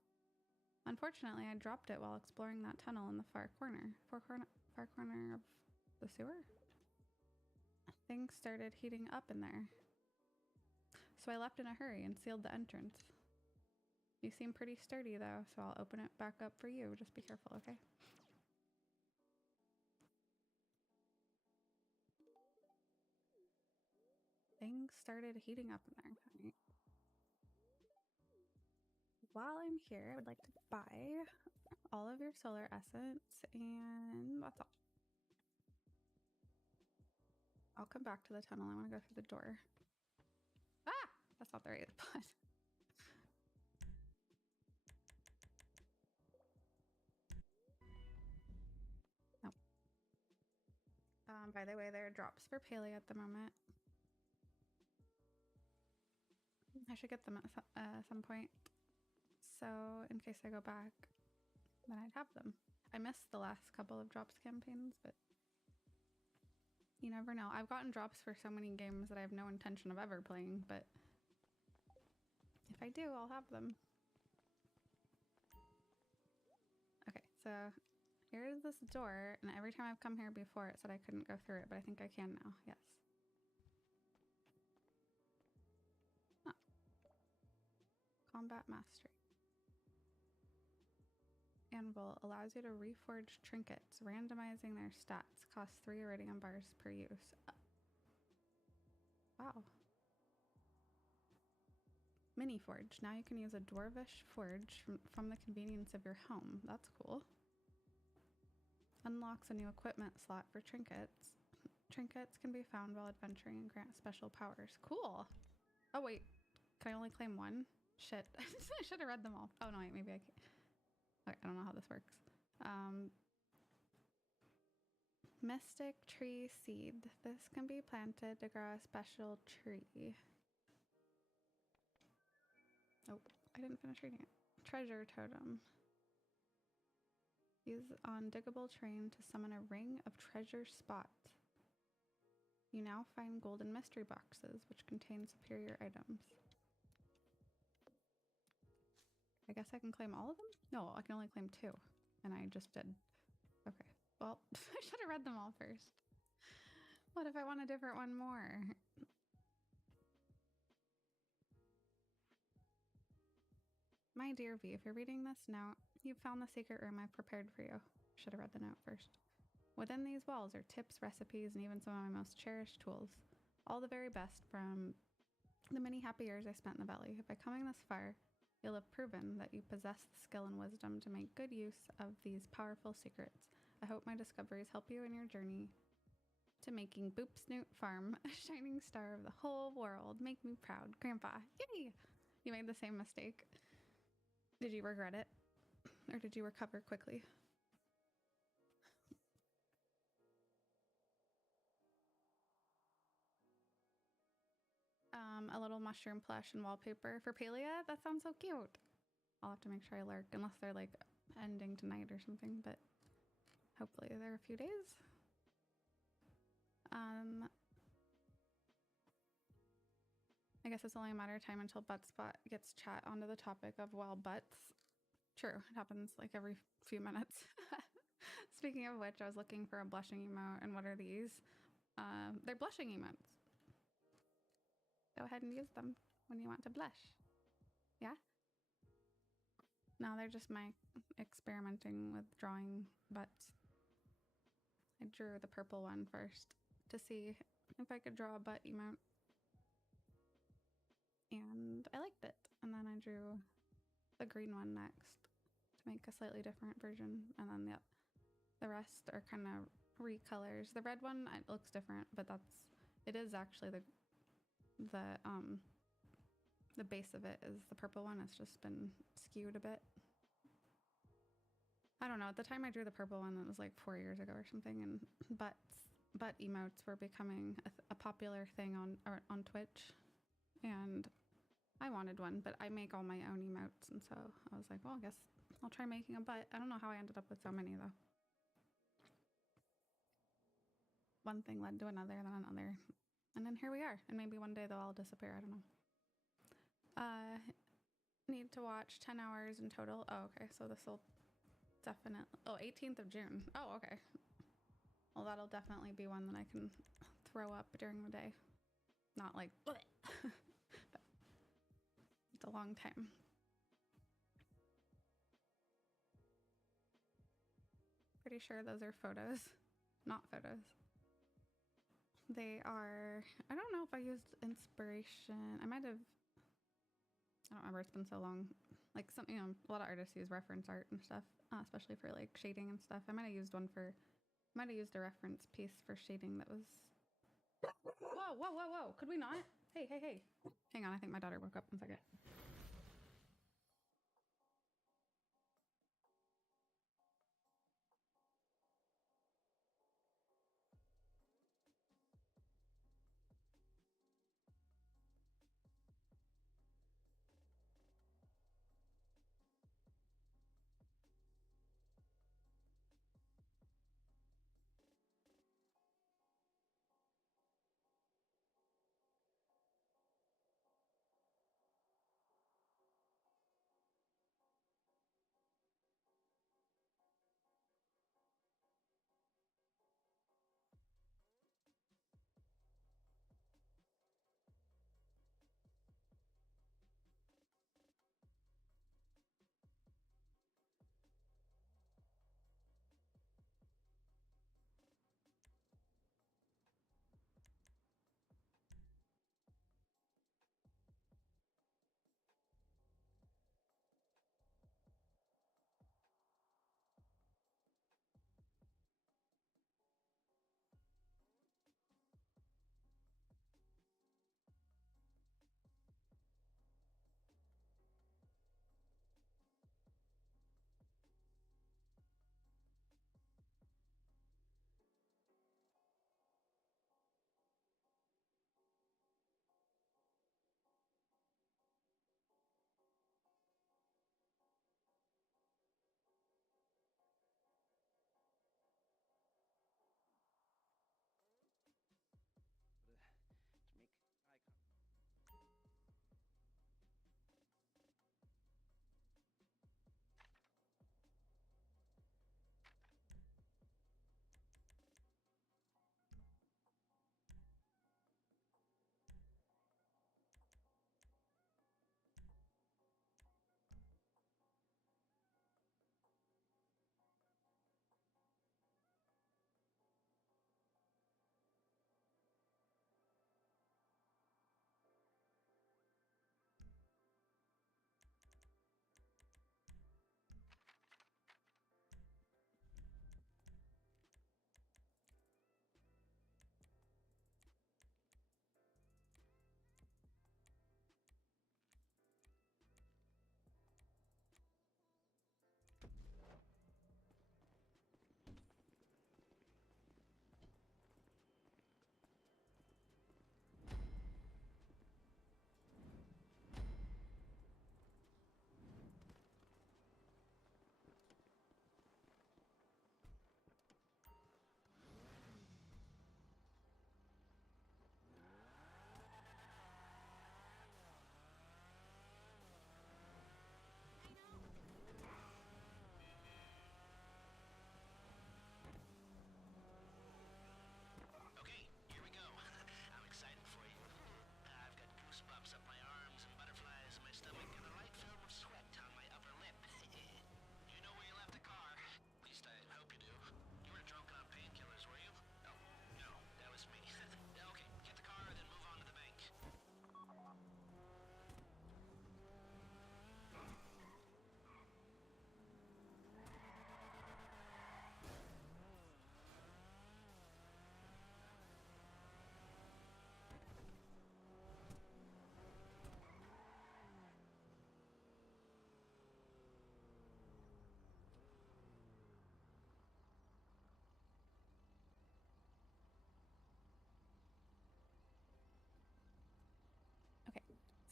Unfortunately, I dropped it while exploring that tunnel in the far corner of the sewer. Things started heating up in there. So I left in a hurry and sealed the entrance. You seem pretty sturdy though, so I'll open it back up for you. Just be careful, okay? Things started heating up in there. Right. While I'm here, I would like to buy all of your solar essence, and that's all. I'll come back to the tunnel. I want to go through the door. Ah! That's not the right spot. No. By the way, there are drops for Paley at the moment. I should get them at some point. So, in case I go back, then I'd have them. I missed the last couple of drops campaigns, but you never know. I've gotten drops for so many games that I have no intention of ever playing, but if I do, I'll have them. Okay, so here's this door, and every time I've come here before, it said I couldn't go through it, but I think I can now. Yes. Oh. Combat Mastery. Anvil allows you to reforge trinkets, randomizing their stats. Costs 3 iridium bars per use. Wow. Mini forge. Now you can use a dwarvish forge from the convenience of your home. That's cool. Unlocks a new equipment slot for trinkets. Trinkets can be found while adventuring and grant special powers. Cool. Oh wait, can I only claim one? Shit. I should have read them all. Oh no, wait, maybe I can't. Okay, I don't know how this works. Mystic tree seed. This can be planted to grow a special tree. Oh, I didn't finish reading it. Treasure totem. Use on diggable terrain to summon a ring of treasure spots. You now find golden mystery boxes, which contain superior items. I guess I can claim all of them? No, I can only claim 2. And I just did. Okay. Well, I should have read them all first. What if I want a different one more? My dear V, if you're reading this note, you've found the secret room I prepared for you. Should have read the note first. Within these walls are tips, recipes, and even some of my most cherished tools. All the very best from the many happy years I spent in the valley. By coming this far, you'll have proven that you possess the skill and wisdom to make good use of these powerful secrets. I hope my discoveries help you in your journey to making Boop Snoot Farm a shining star of the whole world. Make me proud, Grandpa. Yay! You made the same mistake. Did you regret it? Or did you recover quickly? A little mushroom plush and wallpaper for Palia? That sounds so cute. I'll have to make sure I lurk, unless they're like ending tonight or something, but hopefully they're a few days. I guess it's only a matter of time until Buttspot gets chat onto the topic of, well, butts. True, it happens like every few minutes. Speaking of which, I was looking for a blushing emote, and what are these? They're blushing emotes. Go ahead and use them when you want to blush. Yeah? No, they're just my experimenting with drawing butts. I drew the purple one first to see if I could draw a butt emote. And I liked it. And then I drew the green one next to make a slightly different version. And then the rest are kind of recolors. The red one, it looks different, but it is actually the base of it is the purple one. It's just been skewed a bit. I don't know. At the time I drew the purple one, it was like 4 years ago or something, and butt emotes were becoming a popular thing on Twitch, and I wanted one, but I make all my own emotes, and so I was like, well, I guess I'll try making a butt. I don't know how I ended up with so many though. One thing led to another, then another, and then here we are. And maybe one day they'll all disappear. I don't know. Need to watch 10 hours in total. Oh, okay. So this will definitely... Oh, 18th of June. Oh, okay. Well, that'll definitely be one that I can throw up during the day. Not like... but it's a long time. Pretty sure those are photos. Not photos. They are... I don't know if I used inspiration. I might have... I don't remember. It's been so long. Like some, a lot of artists use reference art and stuff, especially for like shading and stuff. I might have used a reference piece for shading that was... Whoa. Could we not? Hey. Hang on. I think my daughter woke up. 1 second.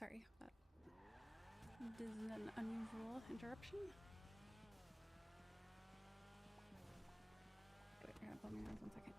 Sorry, this is an unusual interruption. Wait, I gotta blow my nose 1 second.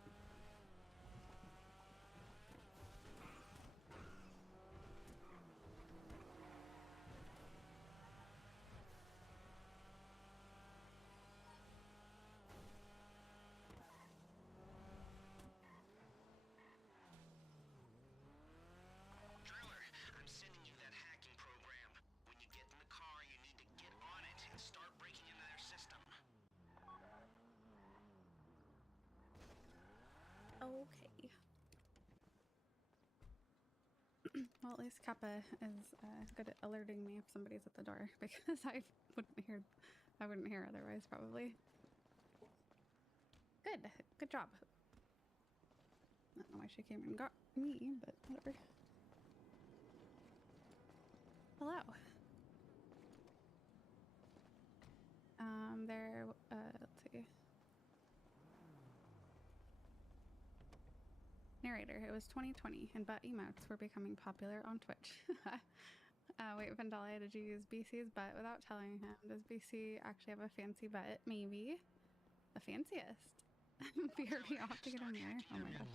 Okay. Well, at least Kappa is good at alerting me if somebody's at the door because I wouldn't hear otherwise probably. Good job. I don't know why she came and got me, but whatever. Hello. Let's see. Narrator, it was 2020 and butt emotes were becoming popular on Twitch. Wait, Vandali, did you use BC's butt without telling him? Does BC actually have a fancy butt? Maybe. The fanciest. BRB off to get a mirror. Oh my gosh.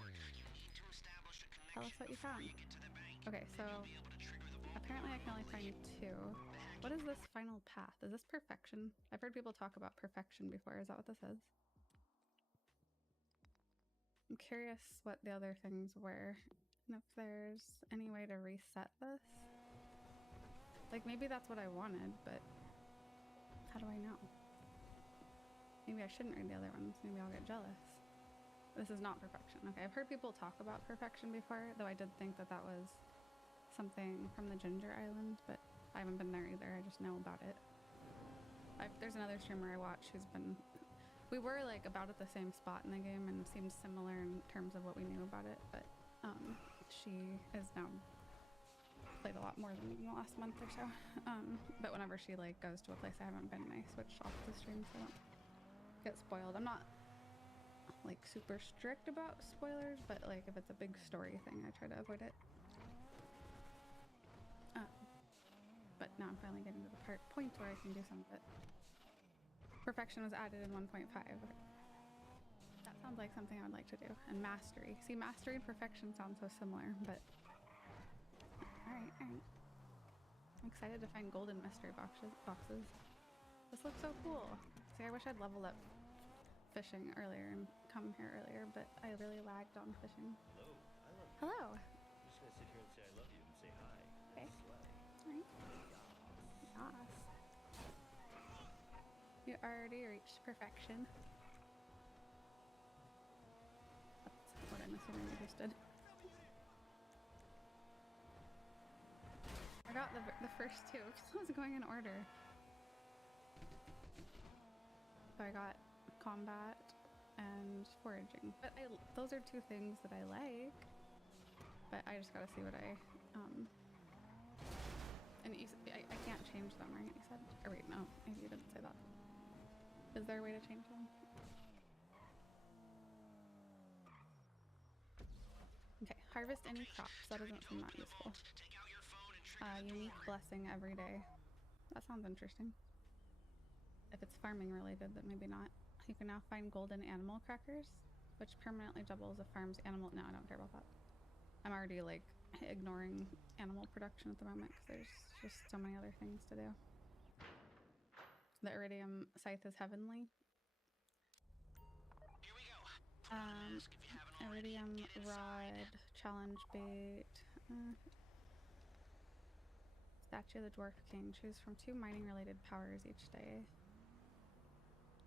Tell us what you found. Okay, so apparently I can only find 2. What is this final path? Is this perfection? I've heard people talk about perfection before. Is that what this is? I'm curious what the other things were and if there's any way to reset this. Like maybe that's what I wanted, but how do I know? Maybe I shouldn't read the other ones. Maybe I'll get jealous. This is not perfection. Okay, I've heard people talk about perfection before, though I did think that that was something from the Ginger Island, but I haven't been there either. I just know about it. There's another streamer I watch who's been... We were like about at the same spot in the game and seemed similar in terms of what we knew about it, but she is now played a lot more than in the last month or so. But whenever she like goes to a place I haven't been, I switch off the stream so I don't get spoiled. I'm not like super strict about spoilers, but like if it's a big story thing, I try to avoid it. But now I'm finally getting to the point where I can do some of it. Perfection was added in 1.5. That sounds like something I would like to do. And mastery. See, mastery and perfection sound so similar, but... Alright. I'm excited to find golden mystery boxes. This looks so cool. See, I wish I'd leveled up fishing earlier and come here earlier, but I really lagged on fishing. Hello. I love you. Hello. I'm just gonna sit here and say I love you and say hi. Okay. Alright. Yes. You already reached perfection. That's what I'm assuming you just did. I got the first 2 because I was going in order. So I got combat and foraging. But those are 2 things that I like. But I just gotta see what I... And I can't change them, right? You said? Or wait, no. Maybe you didn't say that. Is there a way to change them? Okay, harvest any crops. That doesn't seem that useful. Unique blessing every day. That sounds interesting. If it's farming related, then maybe not. You can now find golden animal crackers, which permanently doubles a farm's animal... No, I don't care about that. I'm already like ignoring animal production at the moment because there's just so many other things to do. The iridium scythe is heavenly. Here we go. Iridium rod, challenge bait. Statue of the Dwarf King. Choose from 2 mining related powers each day.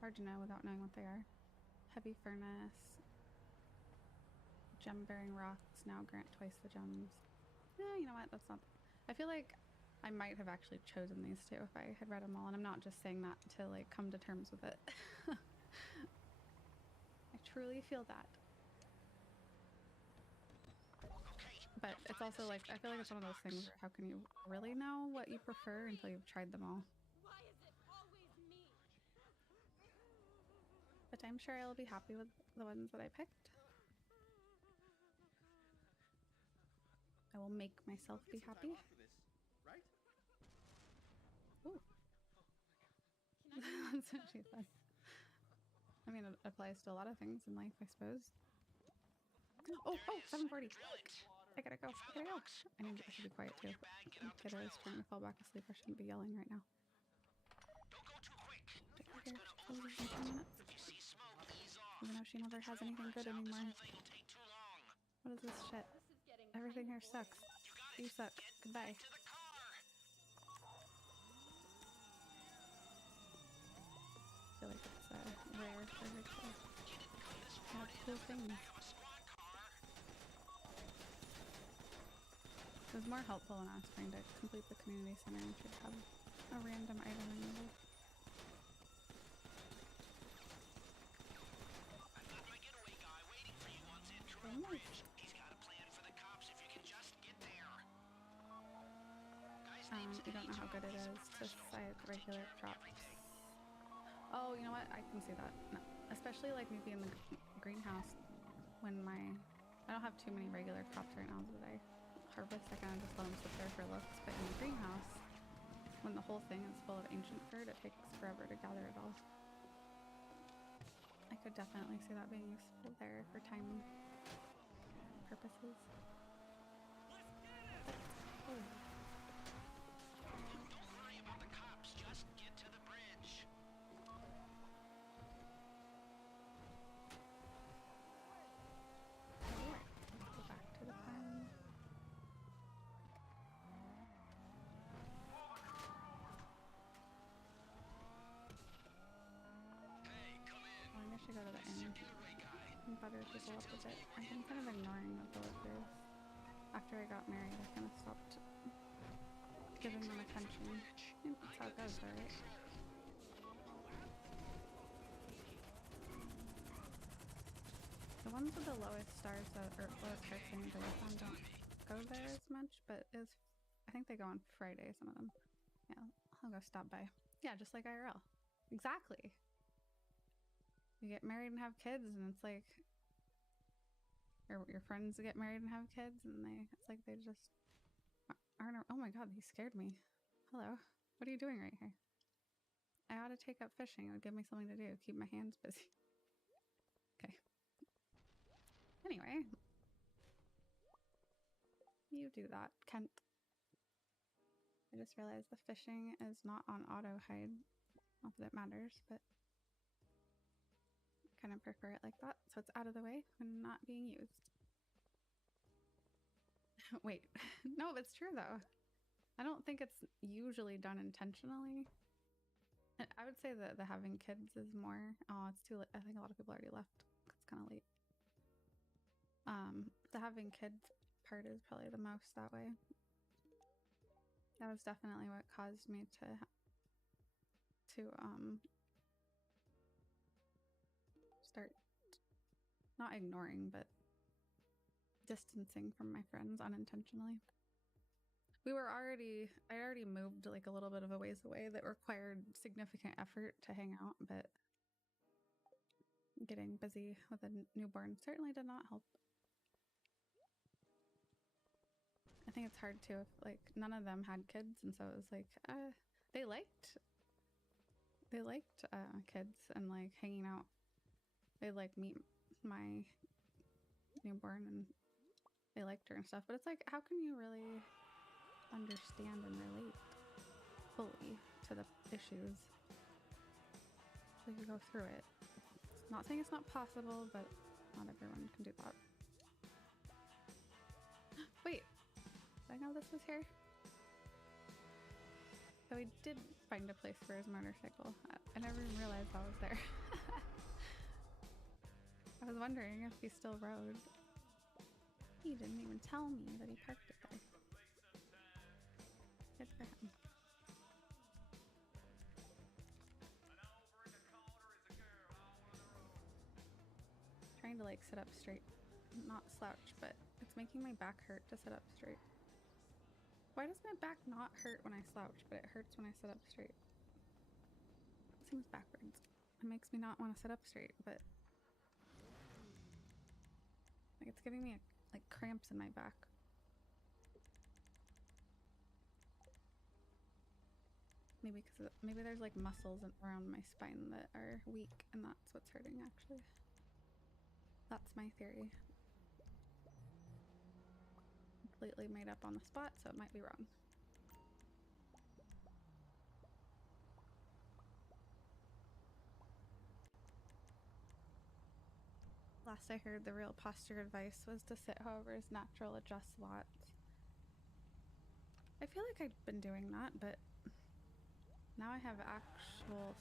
Hard to know without knowing what they are. Heavy furnace. Gem bearing rocks now grant twice the gems. You know what? That's not... I feel like I might have actually chosen these 2 if I had read them all, and I'm not just saying that to like come to terms with it. I truly feel that. But it's also like, I feel like it's one of those things where how can you really know what you prefer until you've tried them all? Why is it always me? But I'm sure I'll be happy with the ones that I picked. I will make myself be happy. Ooh. That's what she said. I mean, it applies to a lot of things in life, I suppose. Oh, 7:40. I gotta go. I need to be quiet too. The kiddo is trying to fall back asleep. I shouldn't be yelling right now. Take her closes in 10 minutes. Even though she never has anything good anymore. What is this shit? Everything here sucks. You suck. Goodbye. I feel like it's rare for her to have cool things. It was more helpful when I was trying to complete the community center and she'd have a random item removal. You don't know how good it is to side regular crops. Oh, you know what? I can see that. No. Especially like maybe in the greenhouse when I don't have too many regular crops right now that I harvest. I kind of just let them sit there for looks. But in the greenhouse, when the whole thing is full of ancient fruit, it takes forever to gather it all. I could definitely see that being useful there for time purposes. Oh. Go to the inn and butter people up a bit. I've been kind of ignoring the villagers. After I got married, I kind of stopped giving them attention. That's how it goes, right? The ones with the lowest stars or lowest heart ratings that I found don't go there as much, but I think they go on Friday, some of them. Yeah, I'll go stop by. Yeah, just like IRL. Exactly. You get married and have kids, and it's like, or your friends get married and have kids, and it's like they just aren't. Oh my god, he scared me. Hello, what are you doing right here? I ought to take up fishing. It would give me something to do. Keep my hands busy. Okay. Anyway, you do that, Kent. I just realized the fishing is not on auto hide. Not that it matters, but kind of prefer it like that, so it's out of the way when not being used. Wait, no, it's true though. I don't think it's usually done intentionally. I would say that the having kids is more. Oh, it's too late. I think a lot of people already left. It's kind of late. The having kids part is probably the most that way. That was definitely what caused me to start not ignoring, but distancing from my friends unintentionally. I already moved like a little bit of a ways away that required significant effort to hang out, but getting busy with a newborn certainly did not help. I think it's hard too if like none of them had kids, and so it was like they liked kids and like hanging out. They'd like meet my newborn and they liked her and stuff, but it's like, how can you really understand and relate fully to the issues? So you go through it. Not saying it's not possible, but not everyone can do that. Wait, did I know this was here? So we did find a place for his motorcycle. I never even realized that was there. I was wondering if he still rode. He didn't even tell me that he parked it there. Good for him. Trying to like sit up straight, not slouch, but it's making my back hurt to sit up straight. Why does my back not hurt when I slouch, but it hurts when I sit up straight? It seems backwards. It makes me not want to sit up straight, but like it's giving me like cramps in my back. maybe there's like muscles around my spine that are weak, and that's what's hurting. Actually, that's my theory. Completely made up on the spot, so it might be wrong. Last I heard, the real posture advice was to sit however is natural, adjust lots. I feel like I've been doing that, but now I have actual,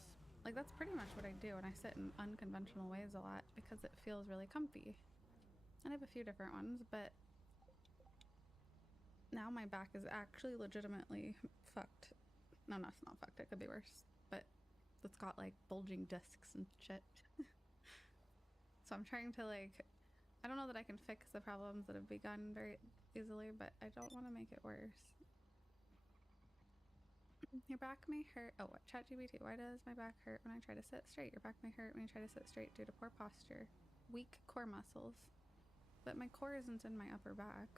like that's pretty much what I do, and I sit in unconventional ways a lot because it feels really comfy. And I have a few different ones, but now my back is actually legitimately fucked. No, it's not fucked, it could be worse, but it's got like bulging discs and shit. So I'm trying to like, I don't know that I can fix the problems that have begun very easily, but I don't want to make it worse. Your back may hurt. Oh, what? ChatGPT. Why does my back hurt when I try to sit straight? Your back may hurt when you try to sit straight due to poor posture. Weak core muscles. But my core isn't in my upper back.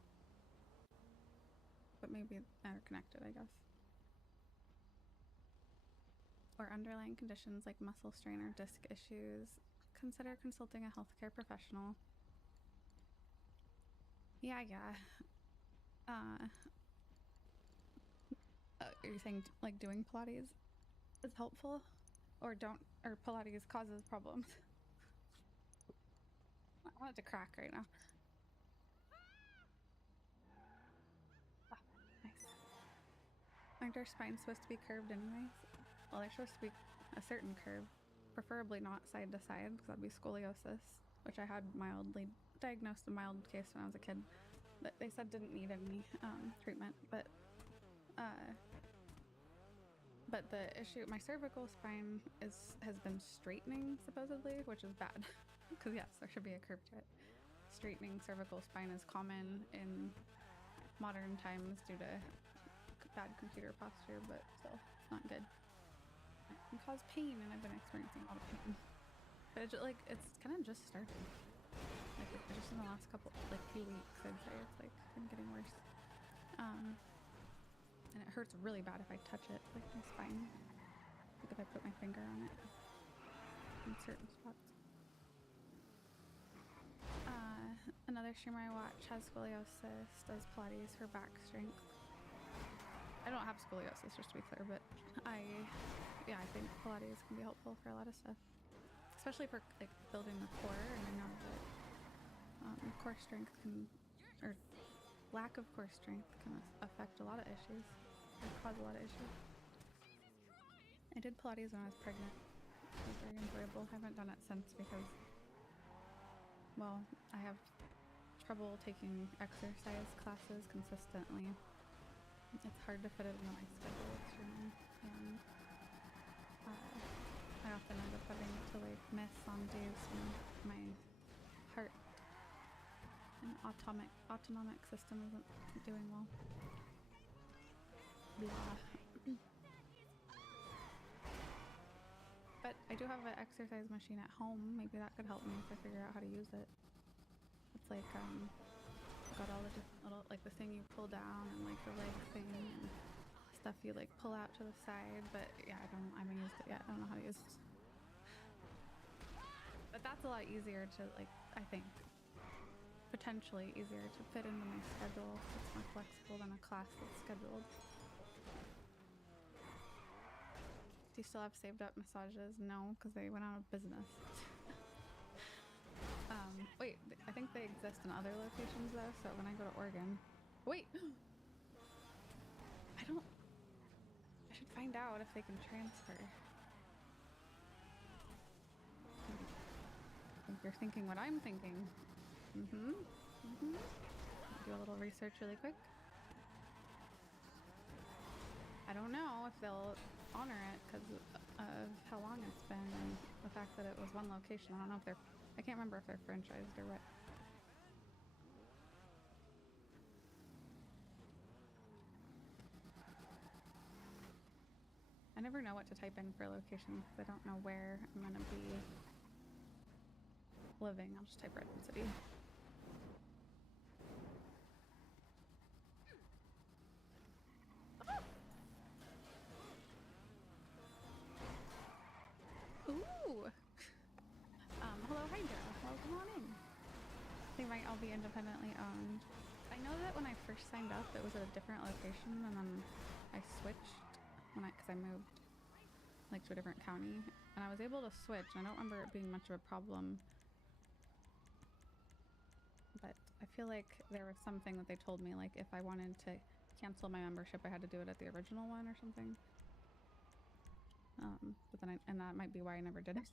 But maybe they're connected, I guess. Or underlying conditions like muscle strain or disc issues. Consider consulting a healthcare professional. Yeah. Are you saying like doing Pilates is helpful? Or Pilates causes problems? I want it to crack right now. Oh, nice. Aren't our spines supposed to be curved anyways? Well, they're supposed to be a certain curve. Preferably not side to side, because that'd be scoliosis, which I had diagnosed a mild case when I was a kid that they said didn't need any treatment, but the issue, my cervical spine has been straightening supposedly, which is bad, because yes, there should be a curve to it. Straightening cervical spine is common in modern times due to bad computer posture, but still, it's not good. It can cause pain, and I've been experiencing a lot of pain. But it's kind of just started. Like just in the last few weeks, I'd say it's like been getting worse. And it hurts really bad if I touch it, like my spine. Like if I put my finger on it in certain spots. Another streamer I watch has scoliosis, does Pilates for back strength. I don't have scoliosis, just to be clear, but I think Pilates can be helpful for a lot of stuff, especially for like building the core. And I know that core strength or lack of core strength can affect a lot of issues, or cause a lot of issues. I did Pilates when I was pregnant. It was very enjoyable. I haven't done it since because, well, I have trouble taking exercise classes consistently. It's hard to fit it into my schedule extremely, and I often end up having to like miss on days when my heart and autonomic system isn't doing well. Blah. But I do have an exercise machine at home. Maybe that could help me if I figure out how to use it. It's like got all the different little, like the thing you pull down and like the leg thing and stuff you like pull out to the side, but yeah, I haven't used it yet. I don't know how to use it. But that's a lot easier to like, I think, potentially easier to fit into my schedule. It's more flexible than a class that's scheduled. Do you still have saved up massages? No, because they went out of business. Wait, I think they exist in other locations though, so when I go to Oregon... Wait! I should find out if they can transfer. I think you're thinking what I'm thinking. Do a little research really quick. I don't know if they'll honor it because of how long it's been and the fact that it was one location. I don't know if I can't remember if they're franchised or what. I never know what to type in for a location because I don't know where I'm gonna be living. I'll just type Redwood City. I'll be independently owned. I know that when I first signed up, it was at a different location, and then I switched because I moved like to a different county, and I was able to switch. And I don't remember it being much of a problem, but I feel like there was something that they told me, like if I wanted to cancel my membership, I had to do it at the original one or something. But then and that might be why I never did it.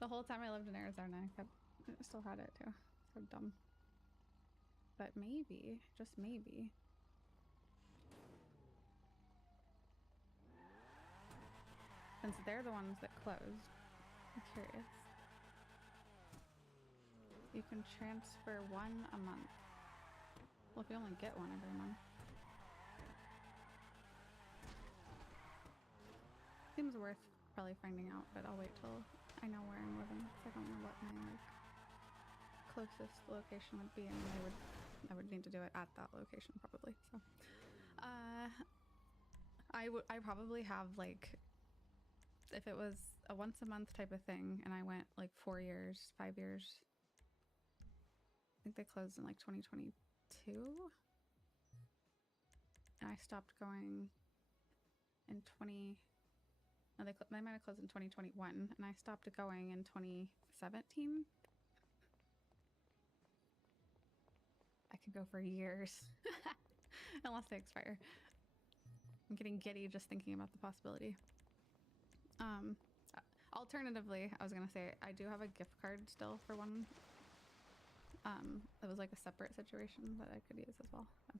The whole time I lived in Arizona, I still had it too. So dumb. But maybe, just maybe. Since they're the ones that closed, I'm curious. You can transfer one a month. Well, if you only get one every month. Seems worth probably finding out, but I'll wait till I know where I'm living, because I don't know what my like closest location would be, and I would need to do it at that location probably. So I probably have like, if it was a once a month type of thing and I went like 4 years, 5 years, I think they closed in like 2022, and I stopped going in they might have closed in 2021, and I stopped going in 2017. I could go for years unless they expire. I'm getting giddy just thinking about the possibility. Alternatively, I was gonna say I do have a gift card still for one. It was like a separate situation that I could use as well. So.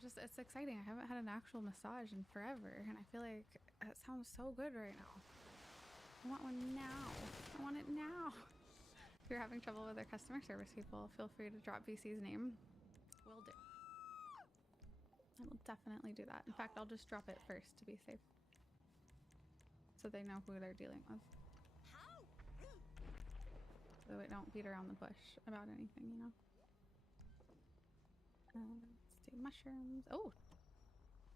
It's exciting. I haven't had an actual massage in forever, and I feel like it sounds so good right now. I want one now. I want it now. If you're having trouble with our customer service people, feel free to drop VC's name. Will do. I will definitely do that. In fact, I'll just drop it first to be safe, so they know who they're dealing with. So we don't beat around the bush about anything, you know? Let's do mushrooms. Oh!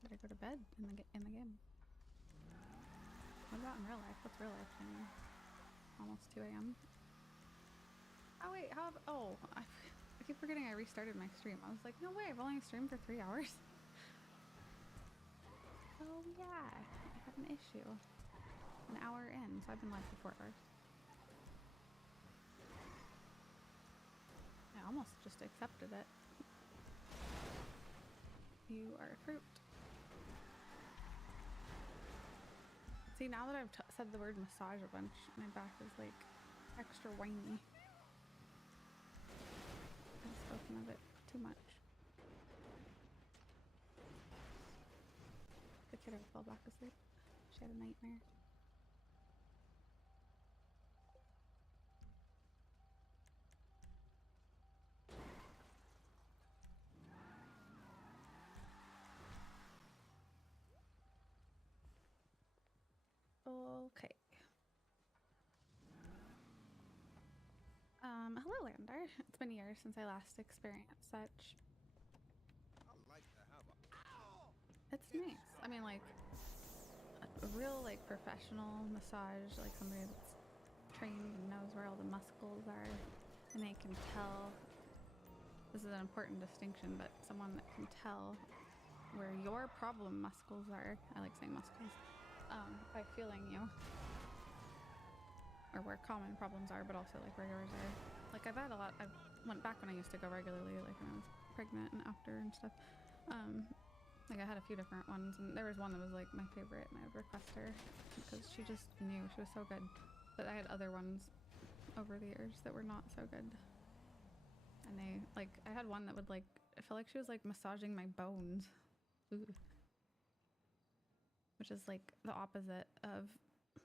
Did I go to bed in the game? What about in real life? What's real life time? Almost 2 a.m. Oh wait, I keep forgetting I restarted my stream. I was like, no way, I've only streamed for 3 hours. Oh yeah, I had an issue. An hour in, so I've been live for 4 hours. I almost just accepted it. You are a fruit. See, now that I've said the word massage a bunch, my back is like extra whiny. I've spoken of it too much. The kiddo fell back asleep. She had a nightmare. Okay. Hello, Lander. It's been years since I last experienced such. It's nice. I mean, like, a real, like, professional massage, like somebody that's trained and knows where all the muscles are, and they can tell. This is an important distinction, but someone that can tell where your problem muscles are. I like saying muscles. By feeling you. Or where common problems are, but also like where yours are. Like I went back when I used to go regularly, like when I was pregnant and after and stuff. Like I had a few different ones, and there was one that was like my favorite, and I would request her because she just knew. She was so good. But I had other ones over the years that were not so good. And I had one that would like, I felt like she was like massaging my bones. Ooh. Which is like the opposite of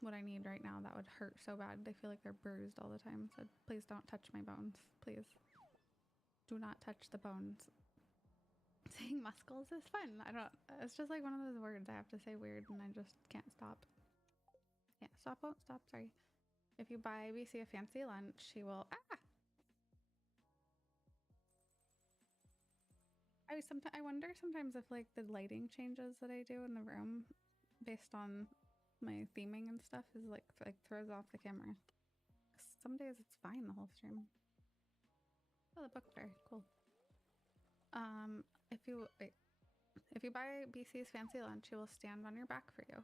what I need right now. That would hurt so bad. They feel like they're bruised all the time. So please don't touch my bones. Please. Do not touch the bones. Saying muscles is fun. It's just like one of those words I have to say weird and I just can't stop. Can't stop, won't stop, sorry. If you buy BC a fancy lunch, he will, I wonder sometimes if like the lighting changes that I do in the room based on my theming and stuff is like throws off the camera. some days it's fine the whole stream. Oh, the book fair, cool. If you buy BC's fancy lunch, he will stand on your back for you.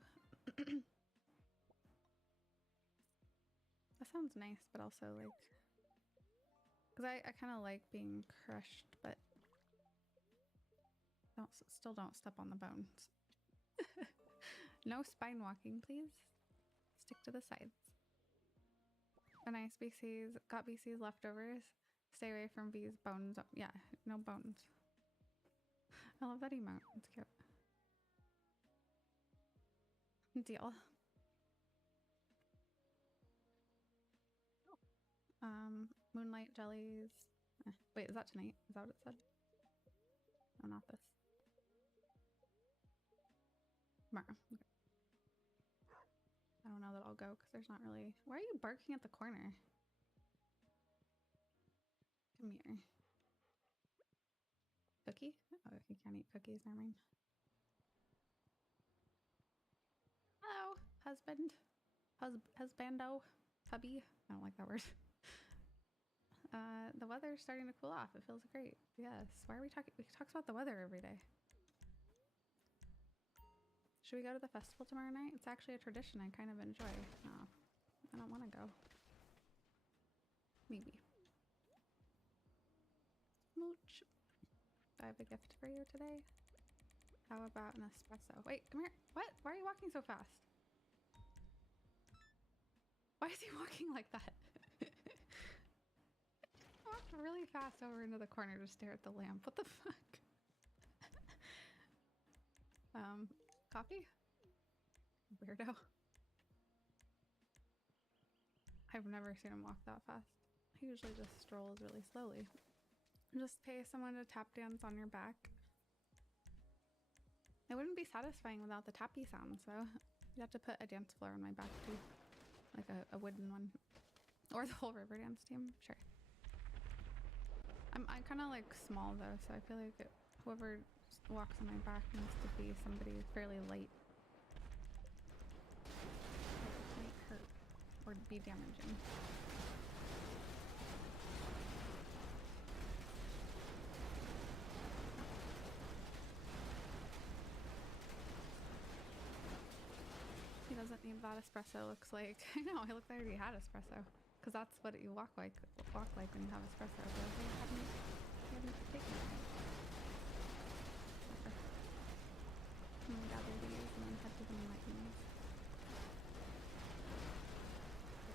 That sounds nice, but also like, because I kind of like being crushed, but still don't step on the bones. No spine walking, please. Stick to the sides. A nice BC's, got BC's leftovers. Stay away from B's bones. Yeah, no bones. I love that emote. It's cute. Deal. Moonlight jellies. Wait, is that tonight? Is that what it said? No, not this. Tomorrow. Okay. I don't know that I'll go because there's not really. Why are you barking at the corner? Come here. Cookie? Oh, he can't eat cookies. Never mind. Hello, husband. Husbando. Hubby. I don't like that word. The weather's starting to cool off. It feels great. Yes. Why are we talking? We talk about the weather every day. Should we go to the festival tomorrow night? It's actually a tradition I kind of enjoy. Oh, I don't want to go. Maybe. Mooch. I have a gift for you today. How about an espresso? Wait, come here. What? Why are you walking so fast? Why is he walking like that? I walked really fast over into the corner to stare at the lamp. What the fuck? Coffee? Weirdo. I've never seen him walk that fast. He usually just strolls really slowly. Just pay someone to tap dance on your back. It wouldn't be satisfying without the tappy sounds, though. You have to put a dance floor on my back, too. Like a wooden one. Or the whole river dance team. Sure. I'm kind of like small, though, so I feel like whoever walks on my back needs to be somebody fairly light. It might hurt or be damaging. He doesn't need that espresso, looks like. I know, he looked like he had espresso. Because that's what you walk like when you have espresso. But he hadn't taken it. I'm gonna gather these and then head to the enlightens.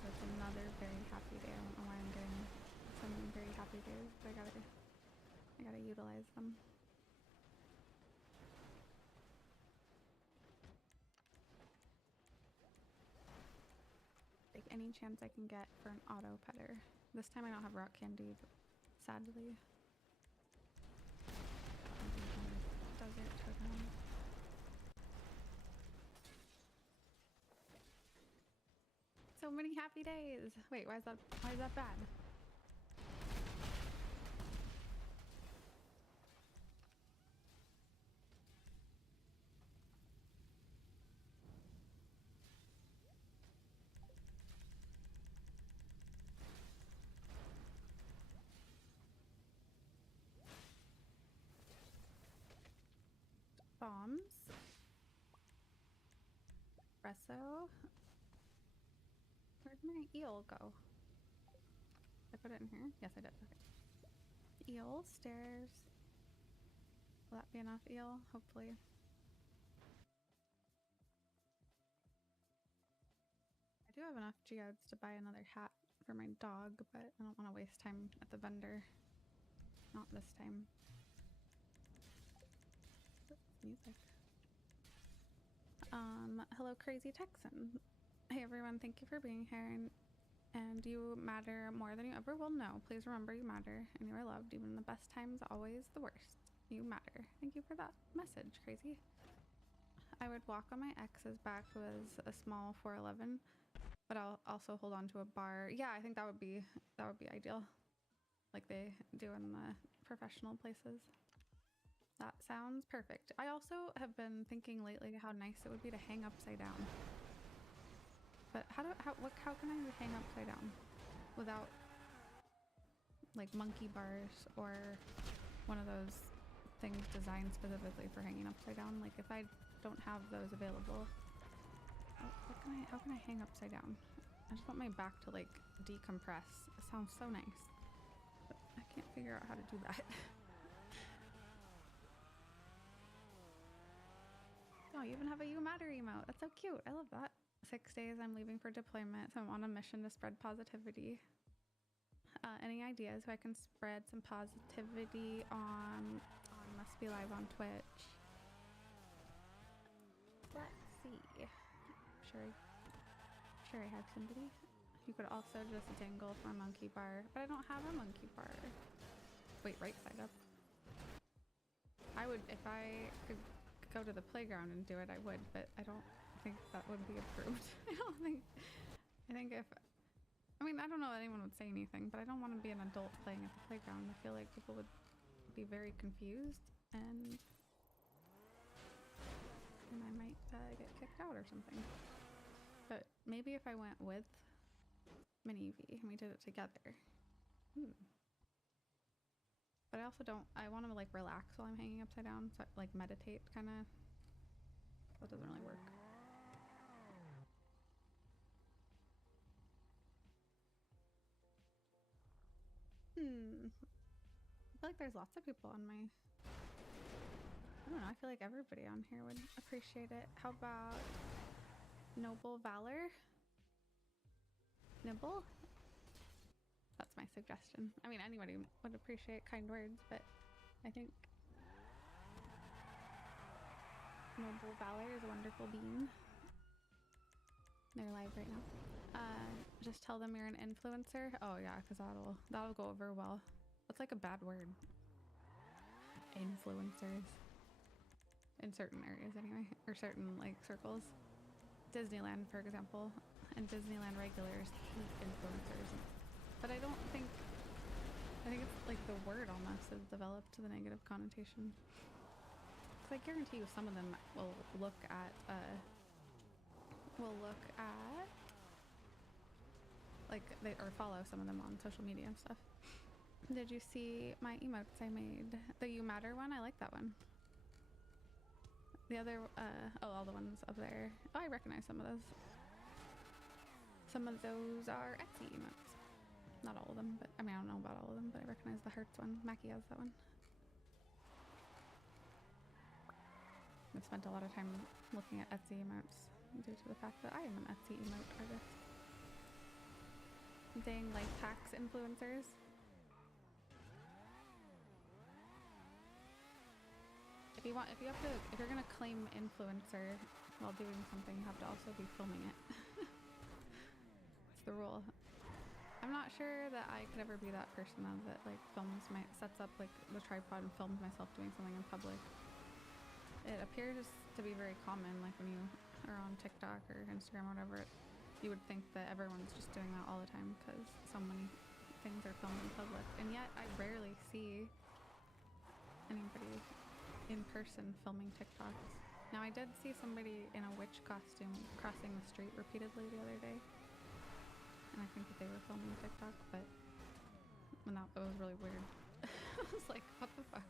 It's another very happy day. I don't know why I'm getting so many very happy days, but I gotta utilize them. Take any chance I can get for an auto petter. This time I don't have rock candy, sadly. Desert totem. So many happy days. Wait, why is that bad? Bombs. Espresso. Where'd my eel go? Did I put it in here? Yes, I did. Okay. Eel, stairs. Will that be enough eel? Hopefully. I do have enough geodes to buy another hat for my dog, but I don't want to waste time at the vendor. Not this time. Music. Hello, Crazy Texan. Hey everyone, thank you for being here, and you matter more than you ever will know. Please remember you matter, and you are loved, even in the best times, always the worst. You matter. Thank you for that message, Crazy. I would walk on my ex's back, who is a small 4'11", but I'll also hold on to a bar. Yeah, I think that would be ideal, like they do in the professional places. That sounds perfect. I also have been thinking lately how nice it would be to hang upside down. But how can I hang upside down? without like monkey bars or one of those things designed specifically for hanging upside down. Like if I don't have those available, how can I hang upside down? I just want my back to like decompress. It sounds so nice, but I can't figure out how to do that. Oh, you even have a You Matter emote. That's so cute. I love that. 6 days, I'm leaving for deployment, so I'm on a mission to spread positivity. Any ideas who I can spread some positivity on Must Be Live on Twitch? Let's see. Sure I have somebody. You could also just dangle for a monkey bar, but I don't have a monkey bar. Wait, right side up. I would, if I could go to the playground and do it, I would, but I don't think that would be approved. I think if, I mean, I don't know that anyone would say anything, but I don't want to be an adult playing at the playground. I feel like people would be very confused, and I might get kicked out or something. But maybe if I went with Mini V and we did it together. But I also don't, I want to like relax while I'm hanging upside down, so like meditate kind of. That doesn't really work. I feel like there's lots of people on my, I don't know, I feel like everybody on here would appreciate it. How about Noble Valor? Nibble? That's my suggestion. I mean, anybody would appreciate kind words, but I think Noble Valor is a wonderful being. They're live right now. Just tell them you're an influencer. Oh yeah, because that'll go over well. That's like a bad word. Influencers. In certain areas anyway, or certain like circles. Disneyland, for example, and Disneyland regulars hate influencers. But I think it's like the word almost has developed to the negative connotation. Because I guarantee you some of them will look at like they or follow some of them on social media and stuff. Did you see my emotes I made? The You Matter one? I like that one. The other, all the ones up there. Oh, I recognize some of those. Some of those are Etsy emotes. Not all of them, but I mean, I don't know about all of them, but I recognize the hearts one. Mackie has that one. I've spent a lot of time looking at Etsy emotes due to the fact that I am an Etsy emote artist. Dang life hacks influencers. If you're gonna claim influencer while doing something, you have to also be filming it. It's the rule. I'm not sure that I could ever be that person though, that like sets up like the tripod and films myself doing something in public. It appears to be very common, like when you are on TikTok or Instagram or whatever, you would think that everyone's just doing that all the time because so many things are filmed in public, and yet I rarely see anybody in person filming TikToks. Now I did see somebody in a witch costume crossing the street repeatedly the other day, and I think that they were filming TikTok, but it was really weird. I was like, what the fuck?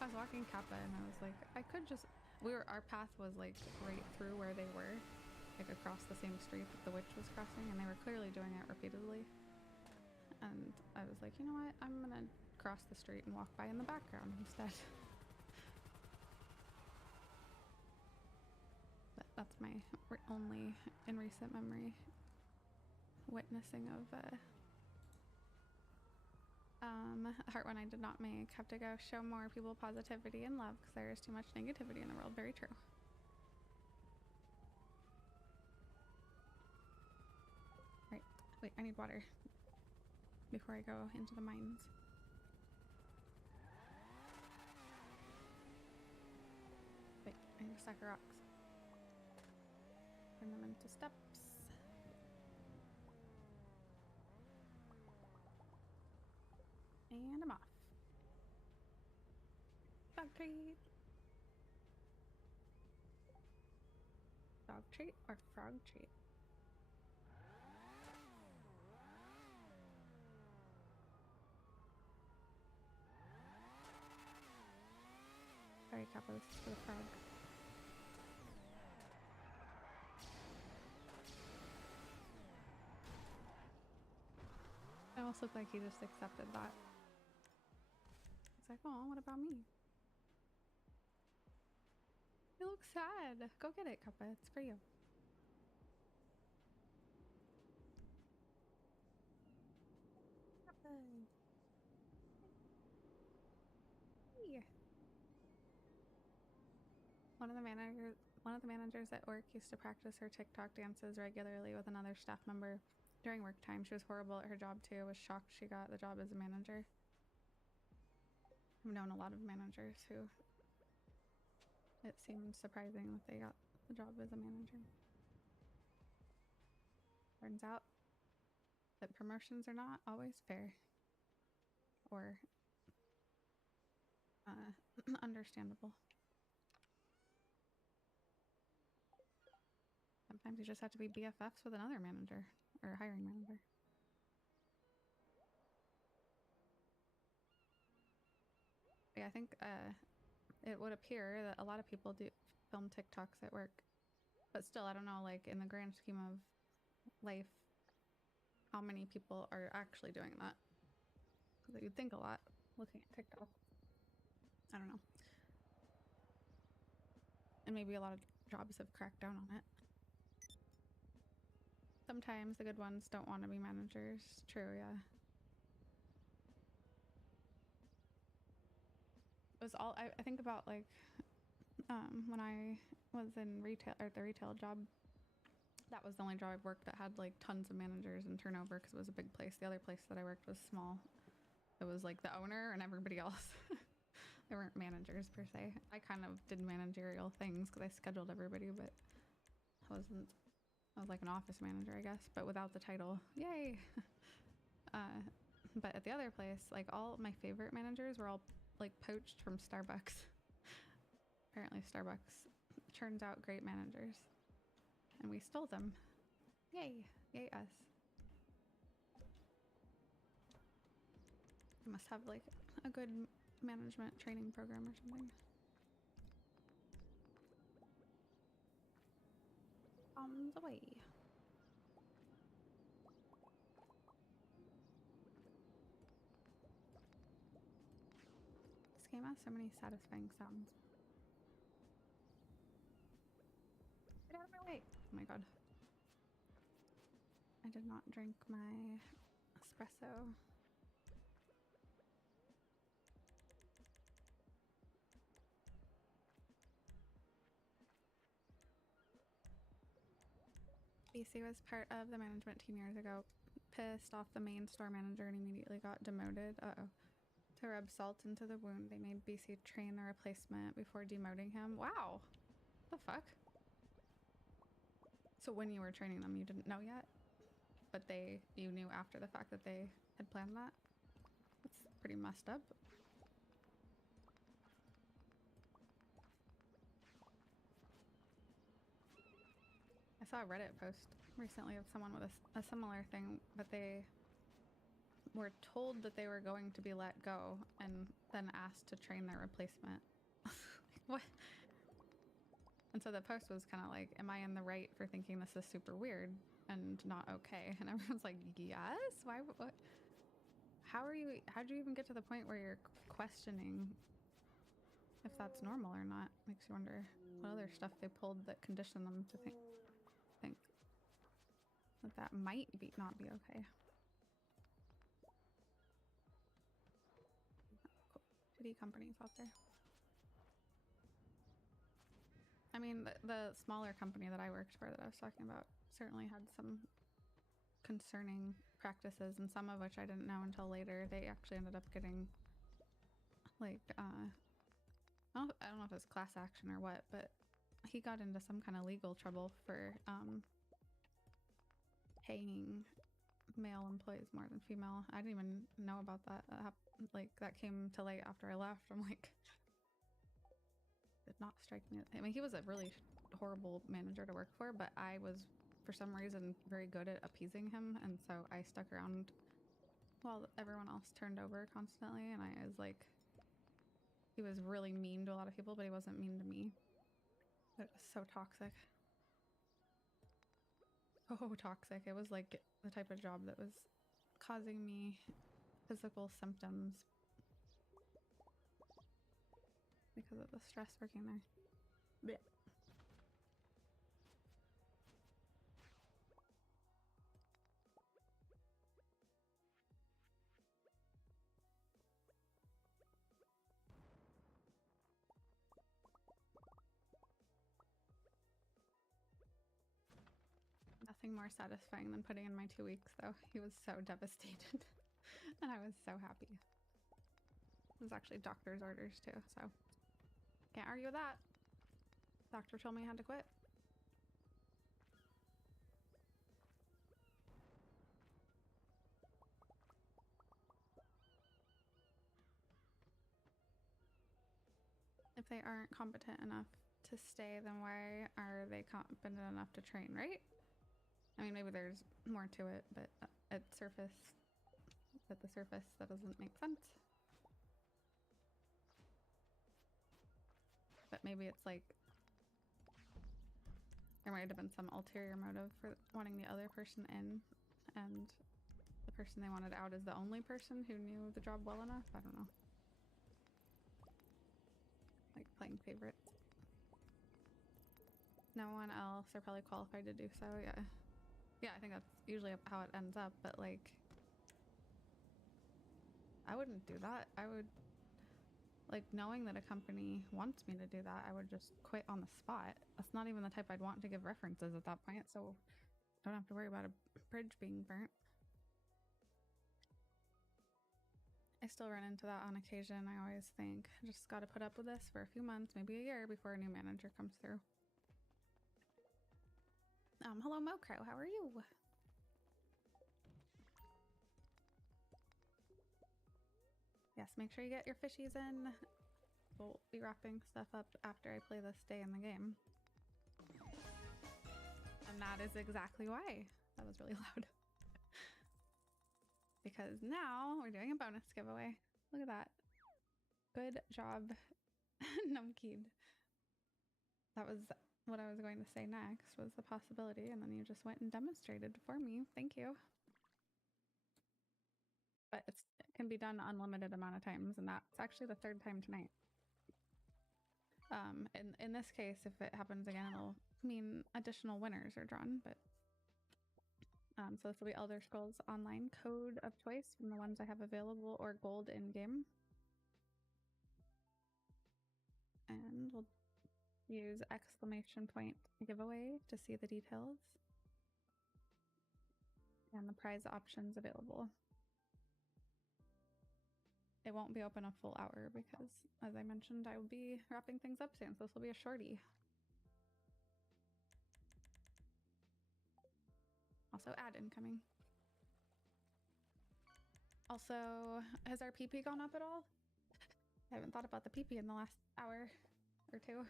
I was walking Kappa and I was like, our path was like right through where they were, like across the same street that the witch was crossing, and they were clearly doing it repeatedly. And I was like, you know what? I'm gonna cross the street and walk by in the background instead. But that's my only, in recent memory, witnessing of heart one I did not make. Have to go show more people positivity and love because there is too much negativity in the world. Very true. Right. Wait, I need water before I go into the mines. Wait, I need a stack of rocks. Turn them into steps. And I'm off. Dog treat. Dog treat or frog treat? Sorry, Kappa, this is for the frog. It almost looked like he just accepted that. It's like, oh, what about me? You look sad. Go get it, Kappa. It's for you. Kappa. Hey. One of the managers at work used to practice her TikTok dances regularly with another staff member during work time. She was horrible at her job too. Was shocked she got the job as a manager. I've known a lot of managers who it seemed surprising that they got the job as a manager. Turns out that promotions are not always fair or understandable. Sometimes you just have to be BFFs with another manager or hiring manager. Yeah, I think it would appear that a lot of people do film TikToks at work, but still, I don't know, like in the grand scheme of life, how many people are actually doing that? Because you'd think a lot looking at TikTok. I don't know. And maybe a lot of jobs have cracked down on it. Sometimes the good ones don't want to be managers. True, yeah. It was all I think about, like when I was in retail or the retail job. That was the only job I've worked that had like tons of managers and turnover because it was a big place. The other place that I worked was small. It was like the owner and everybody else. They weren't managers per se. I kind of did managerial things because I scheduled everybody, but I was like an office manager, I guess, but without the title. Yay! But at the other place, like all my favorite managers were all like poached from Starbucks. Apparently Starbucks churns out great managers. And we stole them. Yay! Yay us. I must have like a good management training program or something. On the way. This game has so many satisfying sounds. Get out of my way! Oh my god. I did not drink my espresso. BC was part of the management team years ago. Pissed off the main store manager and immediately got demoted. To rub salt into the wound, they made BC train the replacement before demoting him. Wow! The fuck? So when you were training them, you didn't know yet? But you knew after the fact that they had planned that? That's pretty messed up. I saw a Reddit post recently of someone with a similar thing, but they were told that they were going to be let go and then asked to train their replacement. Like, what? And so the post was kind of like, am I in the right for thinking this is super weird and not okay? And everyone's like, yes? Why? What? How'd you even get to the point where you're questioning if that's normal or not? Makes you wonder what other stuff they pulled that conditioned them to think that might not be okay. Shitty companies out there. I mean, the smaller company that I worked for that I was talking about certainly had some concerning practices, and some of which I didn't know until later. They actually ended up getting like I don't know if it was class action or what, but he got into some kind of legal trouble for paying male employees more than female. I didn't even know about that. Like that came to light after I left. I'm like, did not strike me. I mean, he was a really horrible manager to work for, but I was for some reason very good at appeasing him, and so I stuck around while everyone else turned over constantly, and I was like he was really mean to a lot of people, but he wasn't mean to me. It was so toxic. Oh, toxic. It was like the type of job that was causing me physical symptoms because of the stress working there. Blech. Nothing more satisfying than putting in my 2 weeks, though. He was so devastated, and I was so happy. It was actually doctor's orders, too, so can't argue with that. Doctor told me I had to quit. If they aren't competent enough to stay, then why are they competent enough to train, right? I mean, maybe there's more to it, but at the surface, that doesn't make sense. But maybe it's like there might have been some ulterior motive for wanting the other person in, and the person they wanted out is the only person who knew the job well enough. I don't know. Like playing favorites. No one else are probably qualified to do so, yeah. Yeah, I think that's usually how it ends up, but like, I wouldn't do that. I would, like, knowing that a company wants me to do that, I would just quit on the spot. That's not even the type I'd want to give references at that point, so I don't have to worry about a bridge being burnt. I still run into that on occasion. I always think, I just gotta put up with this for a few months, maybe a year, before a new manager comes through. Hello Mocro, how are you? Yes, make sure you get your fishies in. We'll be wrapping stuff up after I play this day in the game. And that is exactly why. That was really loud. Because now we're doing a bonus giveaway. Look at that. Good job, Numkid. That was what I was going to say next, was the possibility, and then you just went and demonstrated for me. Thank you. But it can be done unlimited amount of times, and that's actually the 3rd time tonight. In this case, if it happens again, it'll mean additional winners are drawn, but so this will be Elder Scrolls Online code of choice from the ones I have available, or gold in-game. And we'll use ! giveaway to see the details and the prize options available. It won't be open a full hour because, as I mentioned, I will be wrapping things up soon, so this will be a shorty. Also, ad incoming. Also, has our PP gone up at all? I haven't thought about the PP in the last hour or two.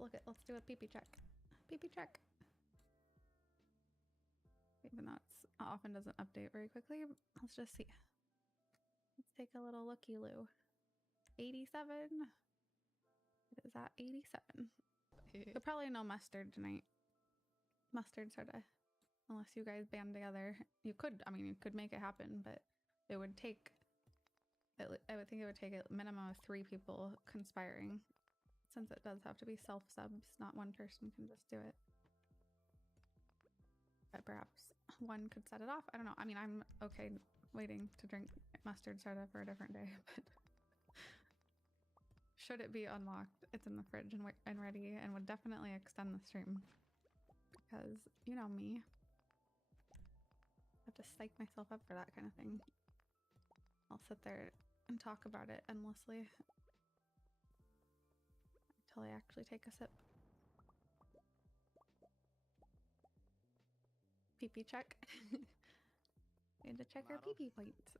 Let's do a PP check. PP check. Even though it often doesn't update very quickly, let's just see. Let's take a little looky-loo. 87. It is at 87. But probably no mustard tonight. Mustard soda. Unless you guys band together. You could, I mean, you could make it happen, but it would take, I would think it would take a minimum of 3 people conspiring, since it does have to be self-subs, not one person can just do it. But perhaps one could set it off. I don't know. I mean, I'm okay waiting to drink mustard soda for a different day, but should it be unlocked, it's in the fridge and ready, and would definitely extend the stream. Because, you know me. I have to psych myself up for that kind of thing. I'll sit there and talk about it endlessly until I actually take a sip. PP check. We had to check our PP points.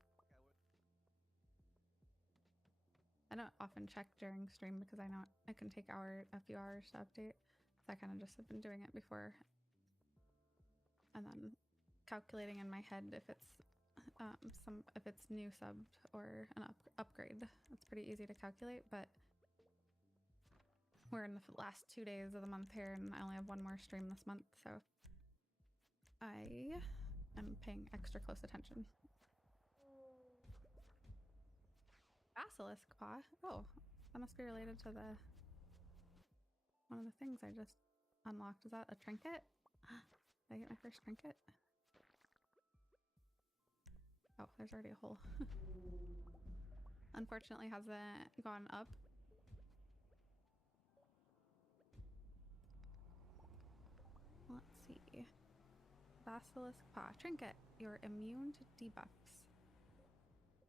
I don't often check during stream because I know it can take a few hours to update. So I kind of just have been doing it before. And then calculating in my head if it's new subbed or an upgrade. It's pretty easy to calculate, but we're in the last 2 days of the month here, and I only have one more stream this month, so I am paying extra close attention. Basilisk paw. Oh, that must be related to the one of the things I just unlocked. Is that a trinket? Did I get my first trinket? Oh, there's already a hole. Unfortunately, hasn't gone up. Let's see. Basilisk paw. Trinket. You're immune to debuffs.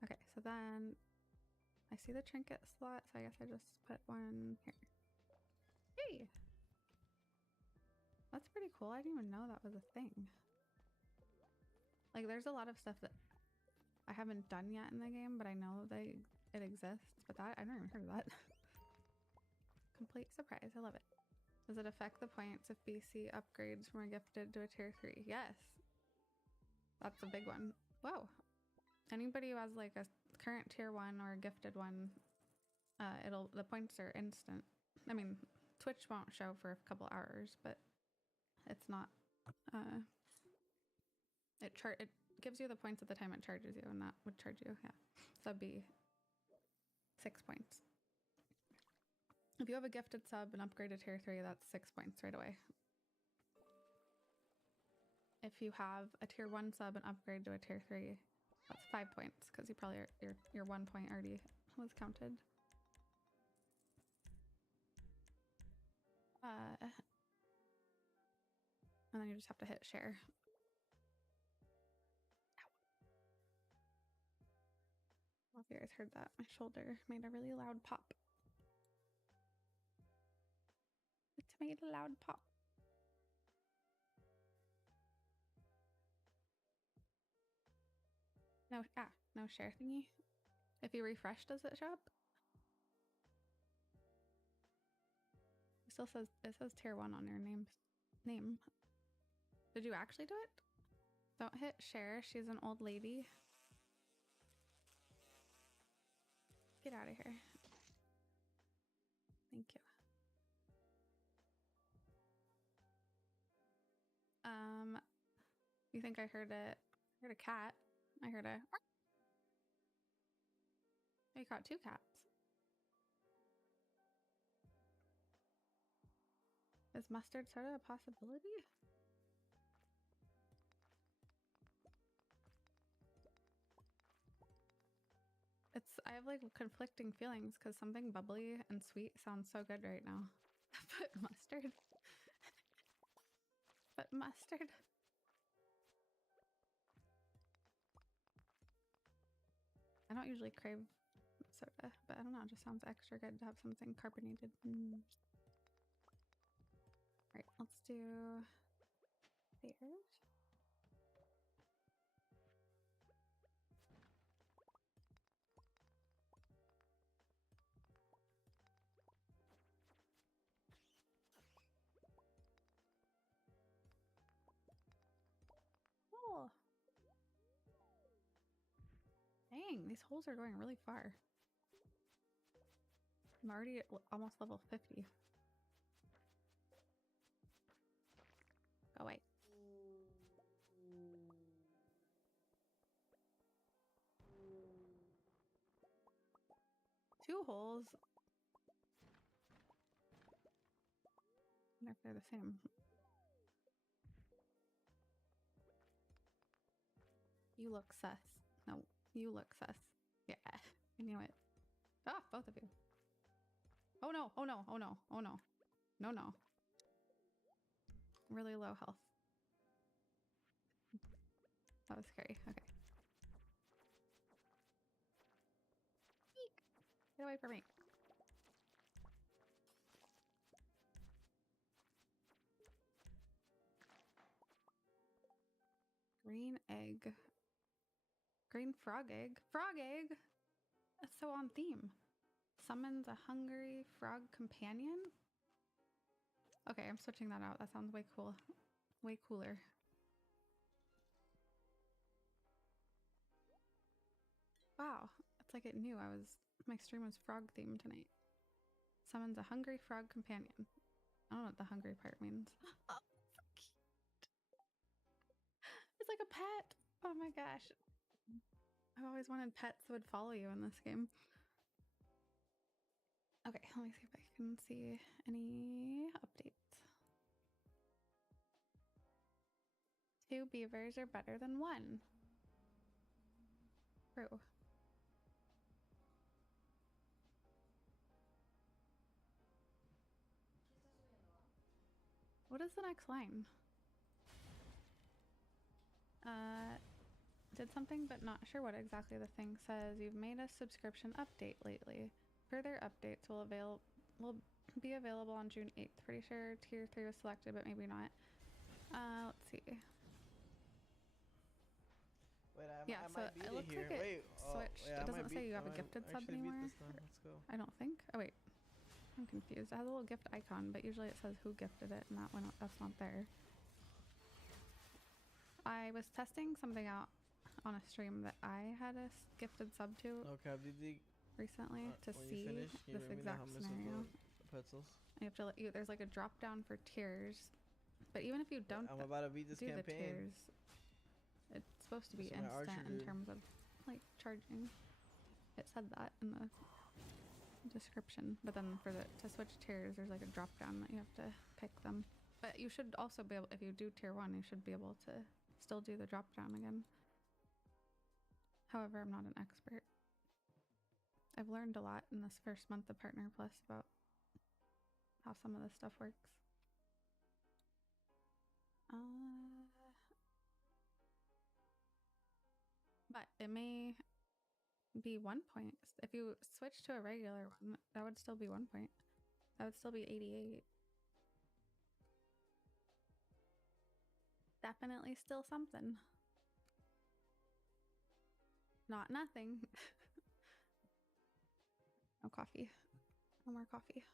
Okay, so then I see the trinket slot, so I guess I just put one here. Hey! That's pretty cool. I didn't even know that was a thing. Like, there's a lot of stuff that I haven't done yet in the game, but I know that it exists. But that, I never even heard of that. Complete surprise. I love it. Does it affect the points if BC upgrades from a gifted to a tier 3? Yes. That's a big one. Whoa. Anybody who has like a current tier 1 or a gifted one, the points are instant. I mean, Twitch won't show for a couple hours, but it's not it gives you the points at the time it charges you, and that would charge you, yeah. So that'd be 6 points. If you have a gifted sub and upgrade to tier 3, that's 6 points right away. If you have a tier 1 sub and upgrade to a tier 3, that's 5 points, because you probably your 1 point already was counted. And then you just have to hit share. I don't know if you guys heard that. My shoulder made a really loud pop. It made a loud pop. No share thingy. If you refresh, does it show up? It still says, it says tier 1 on your name. Did you actually do it? Don't hit share. She's an old lady. Get out of here. Thank you. You think I heard it? I heard a cat. I heard a... I caught 2 cats. Is mustard soda a possibility? I have like conflicting feelings because something bubbly and sweet sounds so good right now. But mustard. But mustard. I don't usually crave soda, but I don't know, it just sounds extra good to have something carbonated. Alright, let's do bears. Oh. Dang, these holes are going really far. I'm already at almost level 50. Go away. Two holes. I wonder if they're the same. You look sus. No, you look sus. Yeah, I knew it. Ah, both of you. Oh no, oh no, oh no, oh no. No, no. Really low health. That was scary. Okay. Eek. Get away from me. Green egg. Green frog egg. Frog egg? That's so on theme. Summons a hungry frog companion? Okay, I'm switching that out. That sounds way cool. Way cooler. Wow. It's like it knew my stream was frog themed tonight. summons a hungry frog companion. I don't know what the hungry part means. Oh, so cute. It's like a pet. Oh my gosh. I've always wanted pets that would follow you in this game. Okay, let me see if I can see any updates. 2 beavers are better than 1. True. What is the next line? Did something but not sure what exactly the thing says. You've made a subscription update lately. Further updates will be available on June 8th. Pretty sure tier 3 was selected, but maybe not. Let's see. Wait, Yeah, so it looks like it switched. It doesn't say you have a gifted sub anymore. Let's go. I don't think. Oh wait, I'm confused. It has a little gift icon, but usually it says who gifted it, and that's not there. I was testing something out on a stream that I had a gifted sub to recently to see this exact scenario. You have to there's like a drop down for tiers, but even if you don't I'm about to beat this do campaign. the tiers, it's supposed to be instant in terms of like charging. It said that in the description, but then to switch tiers, there's like a drop down that you have to pick them. But you should also be able, if you do tier 1, you should be able to still do the drop down again. However, I'm not an expert. I've learned a lot in this first month of Partner Plus about how some of this stuff works. But it may be 1 point. If you switch to a regular one, that would still be 1 point. That would still be 88. Definitely still something. Not nothing. No coffee. No more coffee.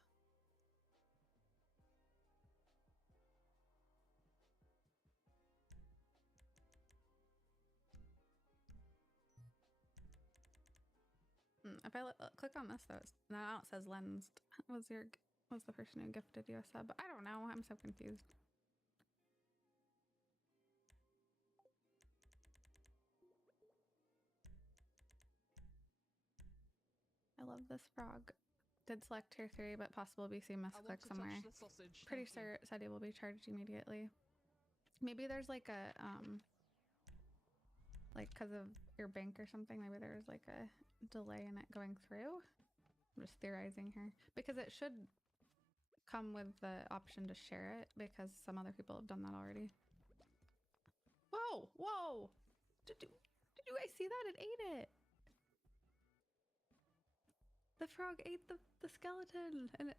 If I click on this, though, now it says lensed. Was the person who gifted you a sub? I don't know. I'm so confused. I love this frog. Did select tier 3, but possible BC misclick somewhere. Pretty sure it said it will be charged immediately. Maybe there's like a like because of your bank or something. Maybe there's like a delay in it going through. I'm just theorizing here because it should come with the option to share it because some other people have done that already. Whoa! Whoa! Did you guys see that? It ate it. The frog ate the skeleton and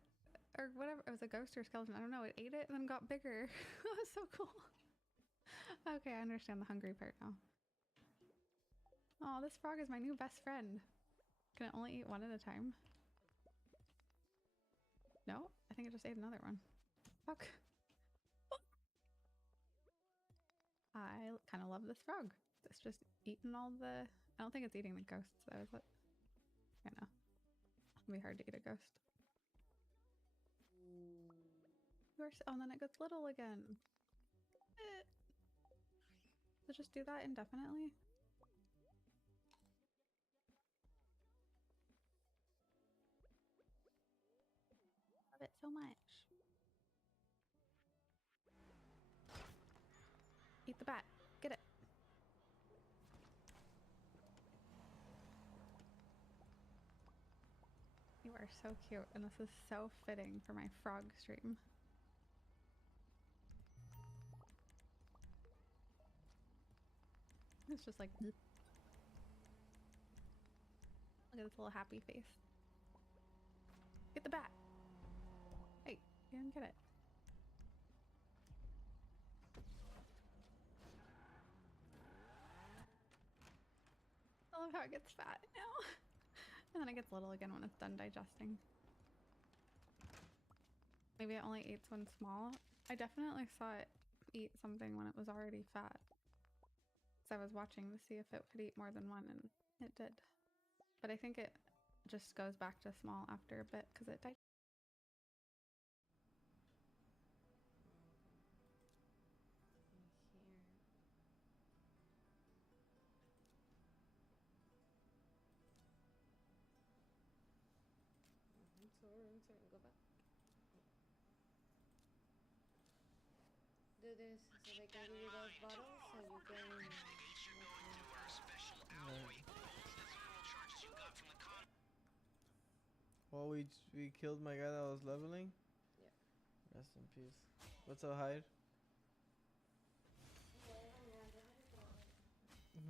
or whatever. It was a ghost or skeleton. I don't know. It ate it and then got bigger. That was so cool. Okay, I understand the hungry part now. Oh, this frog is my new best friend. Can it only eat one at a time? No? I think it just ate another one. Fuck. I kind of love this frog. It's just eating all the... I don't think it's eating the ghosts though, is it? I know. It'll be hard to eat a ghost. Oh, and then it gets little again. So just do that indefinitely? Love it so much. Eat the bat. Get it. You are so cute, and this is so fitting for my frog stream. It's just like... Look at this little happy face. Get the bat. Hey, you didn't get it. I love how it gets fat now. And then it gets little again when it's done digesting. Maybe it only eats when small. I definitely saw it eat something when it was already fat. So I was watching to see if it could eat more than one, and it did. But I think it just goes back to small after a bit because it digests. do this so they can give you those bottles so you can. Well, we killed my guy that was leveling. Yeah. Rest in peace. What's up, hide?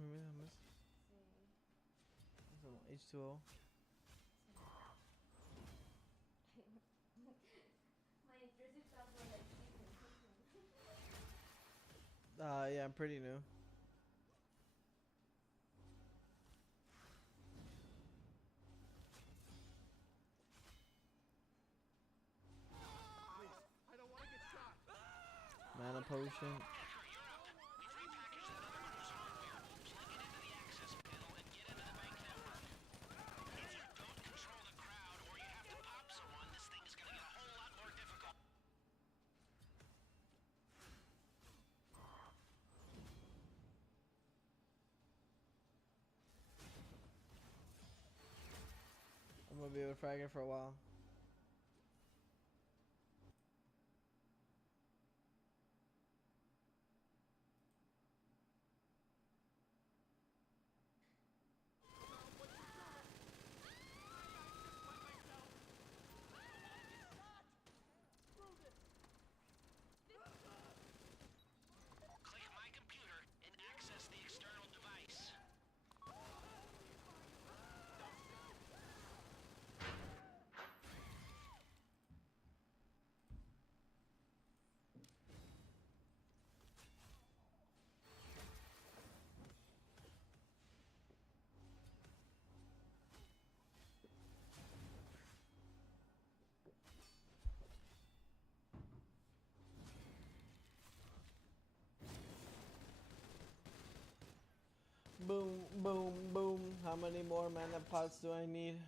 Mira, miss. Some H2O. My intrusive thoughts were like season. Yeah, I'm pretty new. I don't want to get shot. Mana potion. I'm gonna be able to frag it for a while. Click My Computer and access the external device. Boom, boom, boom. How many more mana pots do I need?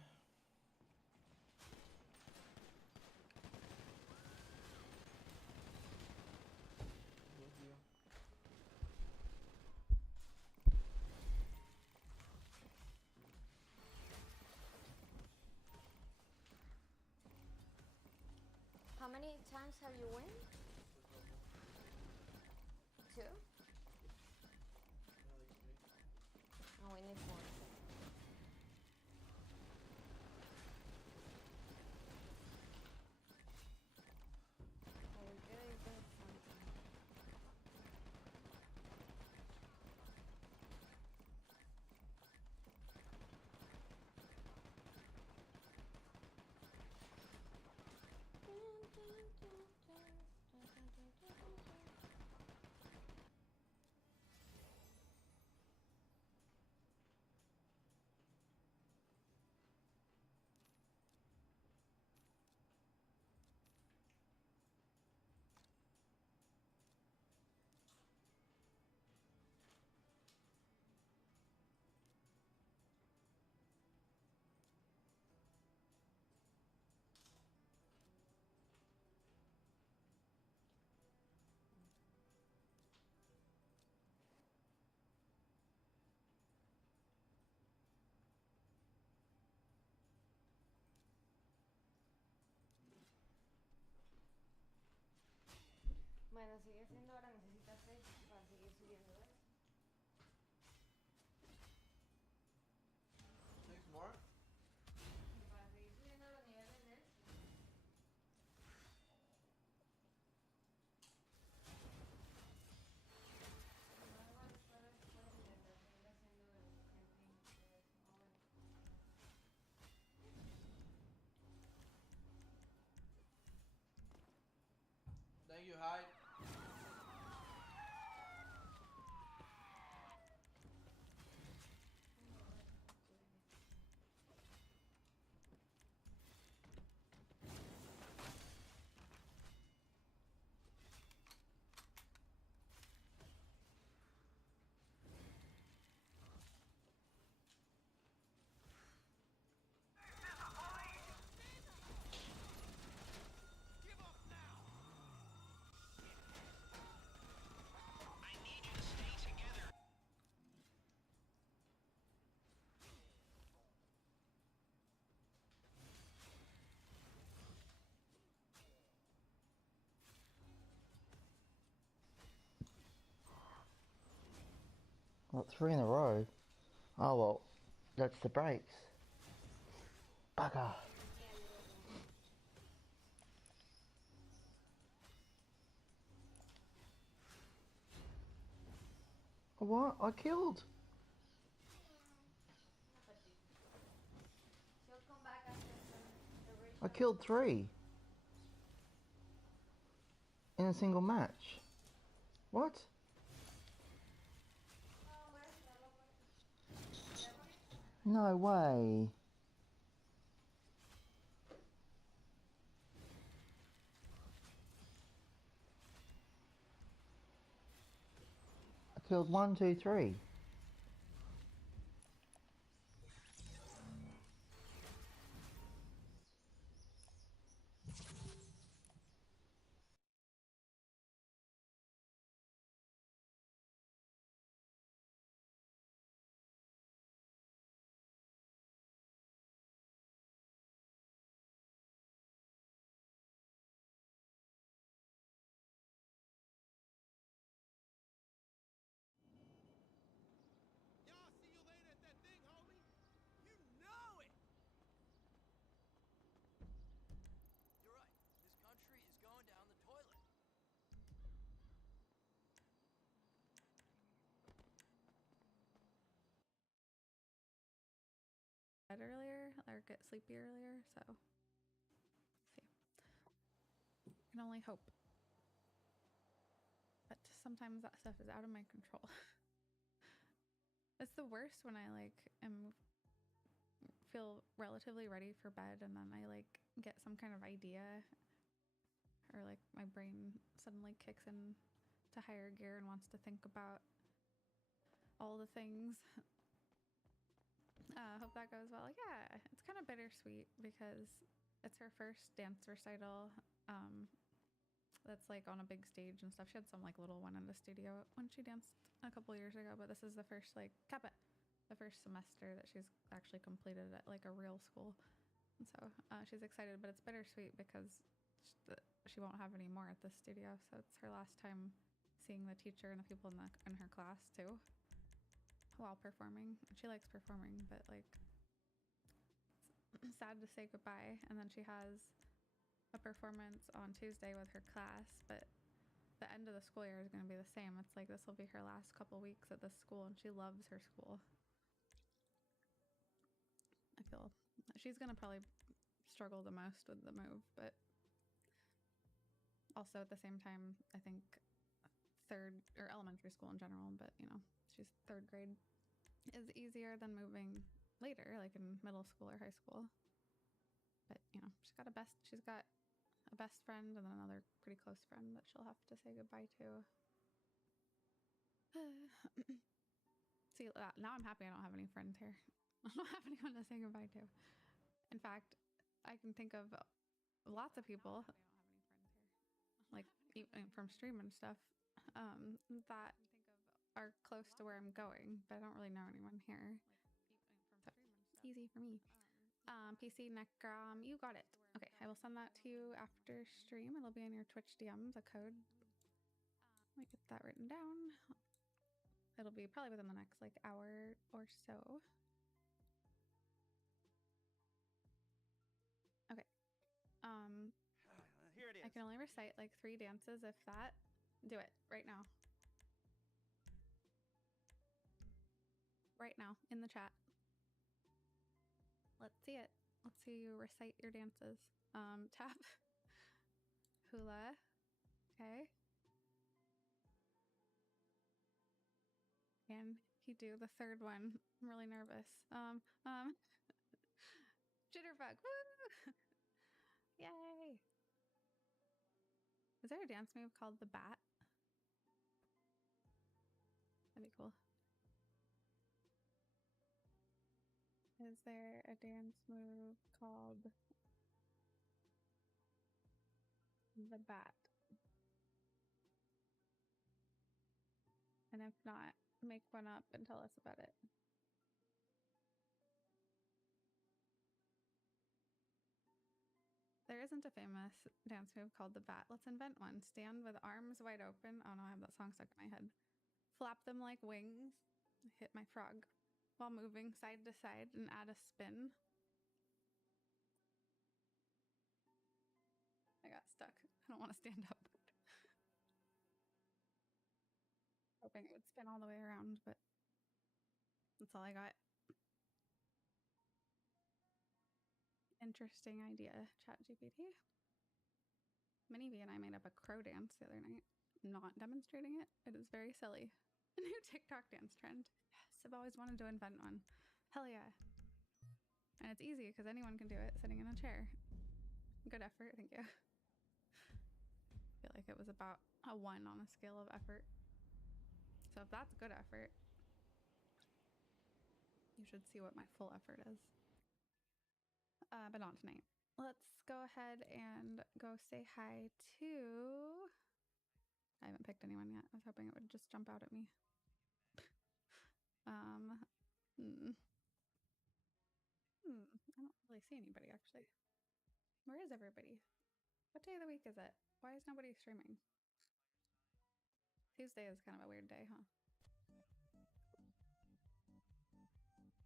How many times have you won? 2? Oh, we need 4. Oh, we gotta get something. Bueno, sigue siendo ahora, necesitas 6 para seguir subiendo, ¿ves? 6 more? Y para seguir subiendo los niveles de esto. Luego después puedes intentar seguir haciendo el camping y todo eso. Ah, bueno. Thank you, hide. Give up now. What, 3 in a row? Oh well, that's the breaks. Bugger. What? I killed. She'll come back after the I killed 3 in a single match. What? No way. I killed 1, 2, 3. Earlier or get sleepy earlier, so see. Can only hope. But sometimes that stuff is out of my control. It's the worst when I like feel relatively ready for bed and then I like get some kind of idea or like my brain suddenly kicks in to higher gear and wants to think about all the things. Hope that goes well. Yeah, it's kind of bittersweet because it's her first dance recital. That's like on a big stage and stuff. She had some like little one in the studio when she danced a couple years ago, but this is the first like the first semester that she's actually completed at like a real school. And so she's excited, but it's bittersweet because she won't have any more at the studio. So it's her last time seeing the teacher and the people in her class too while performing. She likes performing, but like sad to say goodbye. And then she has a performance on Tuesday with her class, but the end of the school year is going to be the same. It's like this will be her last couple weeks at this school, and she loves her school. I feel she's going to probably struggle the most with the move, but also at the same time, I think third or elementary school in general, but you know, she's third grade is easier than moving later, like in middle school or high school. But you know, she's got a best friend and another pretty close friend that she'll have to say goodbye to. See, now I'm happy I don't have any friends here. I don't have anyone to say goodbye to. In fact, I can think of lots of people, like even from stream and stuff, that are close to where I'm going, but I don't really know anyone here. So easy for me. PC Necrom, you got it. Okay, I will send that to you after stream. It'll be in your Twitch DMs, a code. Let me get that written down. It'll be probably within the next like hour or so. Okay. Here it is. I can only recite like 3 dances, if that. Do it right now. Right now in the chat. Let's see it. Let's see you recite your dances. Tap. Hula. Okay. Can he do the third one? I'm really nervous. Jitterbug. Woo! Yay. Is there a dance move called the bat? That'd be cool. Is there a dance move called the bat? And if not, make one up and tell us about it. There isn't a famous dance move called the bat. Let's invent one. Stand with arms wide open. Oh no, I have that song stuck in my head. Flap them like wings. hit my frog while moving side to side and add a spin. I got stuck. I don't want to stand up. Hoping it would spin all the way around, but that's all I got. Interesting idea, ChatGPT. Minnie V and I made up a crow dance the other night. Not demonstrating it. It is very silly. A new TikTok dance trend. Yes, I've always wanted to invent one. Hell yeah. And it's easy because anyone can do it sitting in a chair. Good effort, thank you. I feel like it was about a 1 on a scale of effort. So if that's good effort, you should see what my full effort is. But not tonight. Let's go ahead and go say hi to... I haven't picked anyone yet. I was hoping it would just jump out at me. I don't really see anybody, actually. Where is everybody? What day of the week is it? Why is nobody streaming? Tuesday is kind of a weird day, huh?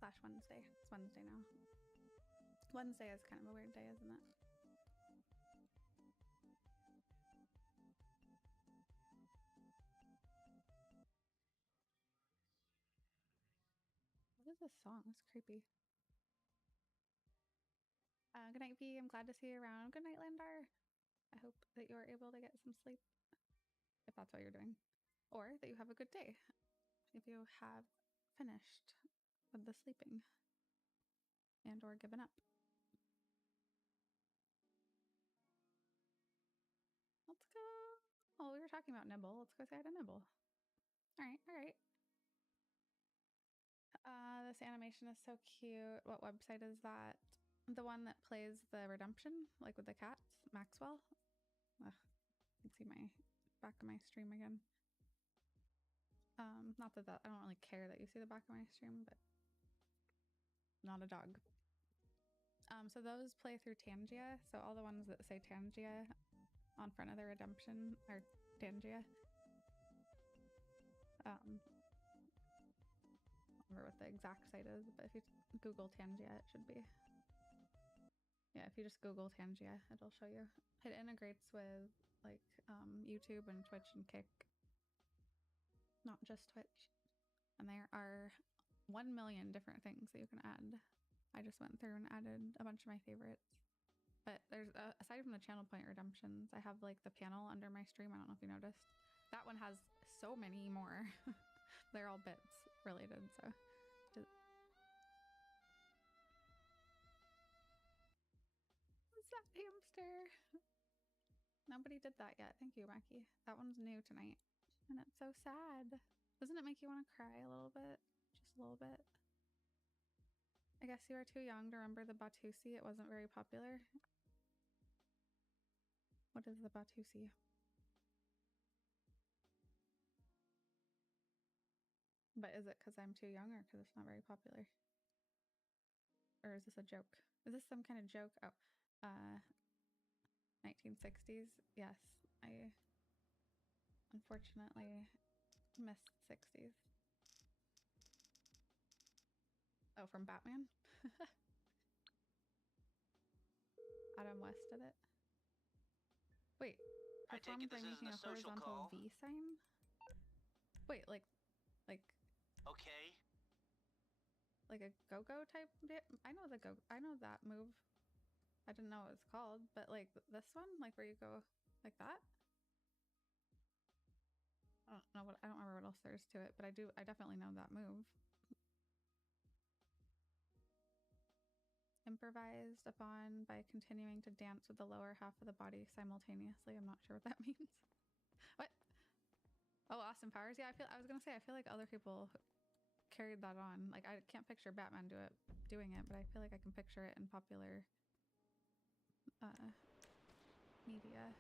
/ Wednesday. It's Wednesday now. Wednesday is kind of a weird day, isn't it? What is this song? It's creepy. Good night, V. I'm glad to see you around. Good night, Landar. I hope that you're able to get some sleep, if that's what you're doing. Or that you have a good day, if you have finished with the sleeping and or given up. Let's go. Oh, we were talking about Nibble. Let's go say hi to Nibble. All right, all right. This animation is so cute. What website is that? The one that plays the redemption, like with the cats? Maxwell? Ugh, you can see my back of my stream again. Not that I don't really care that you see the back of my stream, but not a dog. So those play through Tangia. So all the ones that say Tangia on front of the redemption are Tangia. I don't remember what the exact site is, but if you Google Tangia, it should be. Yeah, if you just Google Tangia, it'll show you. It integrates with like YouTube and Twitch and Kick, not just Twitch. And there are 1 million different things that you can add. I just went through and added a bunch of my favorites. But there's, aside from the channel point redemptions, I have like the panel under my stream. I don't know if you noticed. That one has so many more. They're all bits related, so. What's that hamster? Nobody did that yet. Thank you, Mackie. That one's new tonight. And it's so sad. Doesn't it make you want to cry a little bit? Just a little bit. I guess you are too young to remember the Batusi. It wasn't very popular. What is the Batusi? But is it because I'm too young or because it's not very popular? Or is this a joke? Is this some kind of joke? Oh, 1960s? Yes, I unfortunately missed 60s. Oh, from Batman? Adam West did it. Wait, performed by making a horizontal V sign? Wait, like okay. Like a go-go type bit? I know that move. I didn't know what it's called, but like this one, like where you go like that? I don't remember what else there is to it, but I definitely know that move. Improvised upon by continuing to dance with the lower half of the body simultaneously. I'm not sure what that means. What? Oh, Austin Powers? Yeah, I was gonna say, I feel like other people carried that on. Like, I can't picture Batman doing it, but I feel like I can picture it in popular media.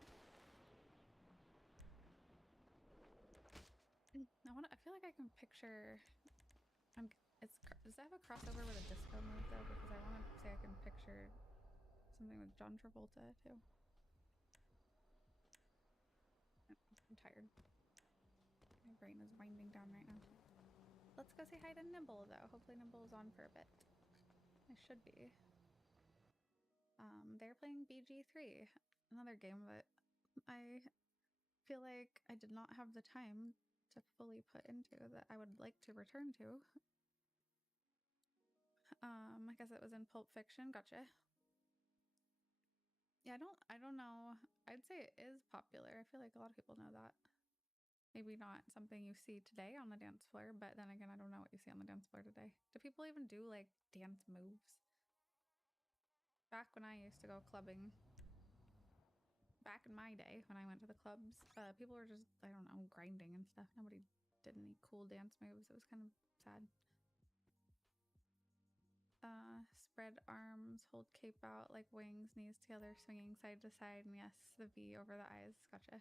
I feel like I can picture. Does that have a crossover with a disco move though? Because I want to say I can picture something with John Travolta too. I'm tired. My brain is winding down right now. Let's go say hi to Nimble, though. Hopefully Nimble is on for a bit. I should be. They're playing BG3, another game that I feel like I did not have the time to fully put into that I would like to return to. I guess it was in Pulp Fiction. Gotcha. Yeah, I don't know. I'd say it is popular. I feel like a lot of people know that. Maybe not something you see today on the dance floor, but then again, I don't know what you see on the dance floor today. Do people even do like dance moves? Back when I used to go clubbing, back in my day when I went to the clubs, people were just, I don't know, grinding and stuff. Nobody did any cool dance moves. It was kind of sad. Spread arms, hold cape out like wings, knees together, swinging side to side, and yes, the V over the eyes. Gotcha.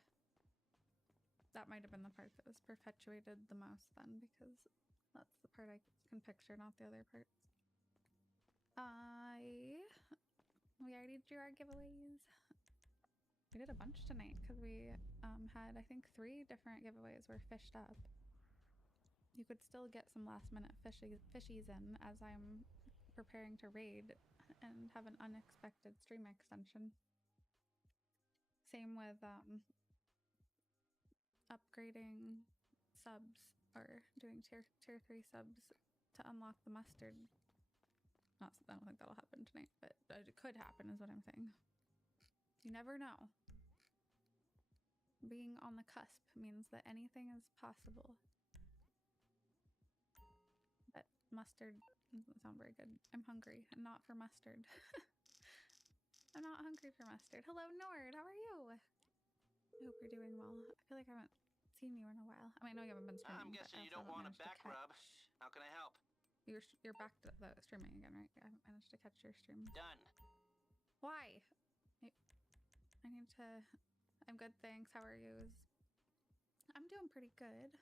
That might have been the part that was perpetuated the most then, because that's the part I can picture, not the other parts. We already drew our giveaways. We did a bunch tonight because we had, I think, 3 different giveaways were fished up. You could still get some last minute fishies in as I'm preparing to raid and have an unexpected stream extension. Same with upgrading subs or doing tier 3 subs to unlock the mustard. I don't think that'll happen tonight, but it could happen is what I'm saying. You never know. Being on the cusp means that anything is possible. But mustard doesn't sound very good. I'm hungry and not for mustard. I'm not hungry for mustard. Hello, Nord. How are you? I hope you're doing well. I feel like I haven't seen you in a while. I mean, I know you haven't been streaming. I'm guessing you don't want a back rub. How can I help? You're back to the streaming again, right? I haven't managed to catch your stream. Done. Why? I need to... I'm good, thanks. How are you? I'm doing pretty good.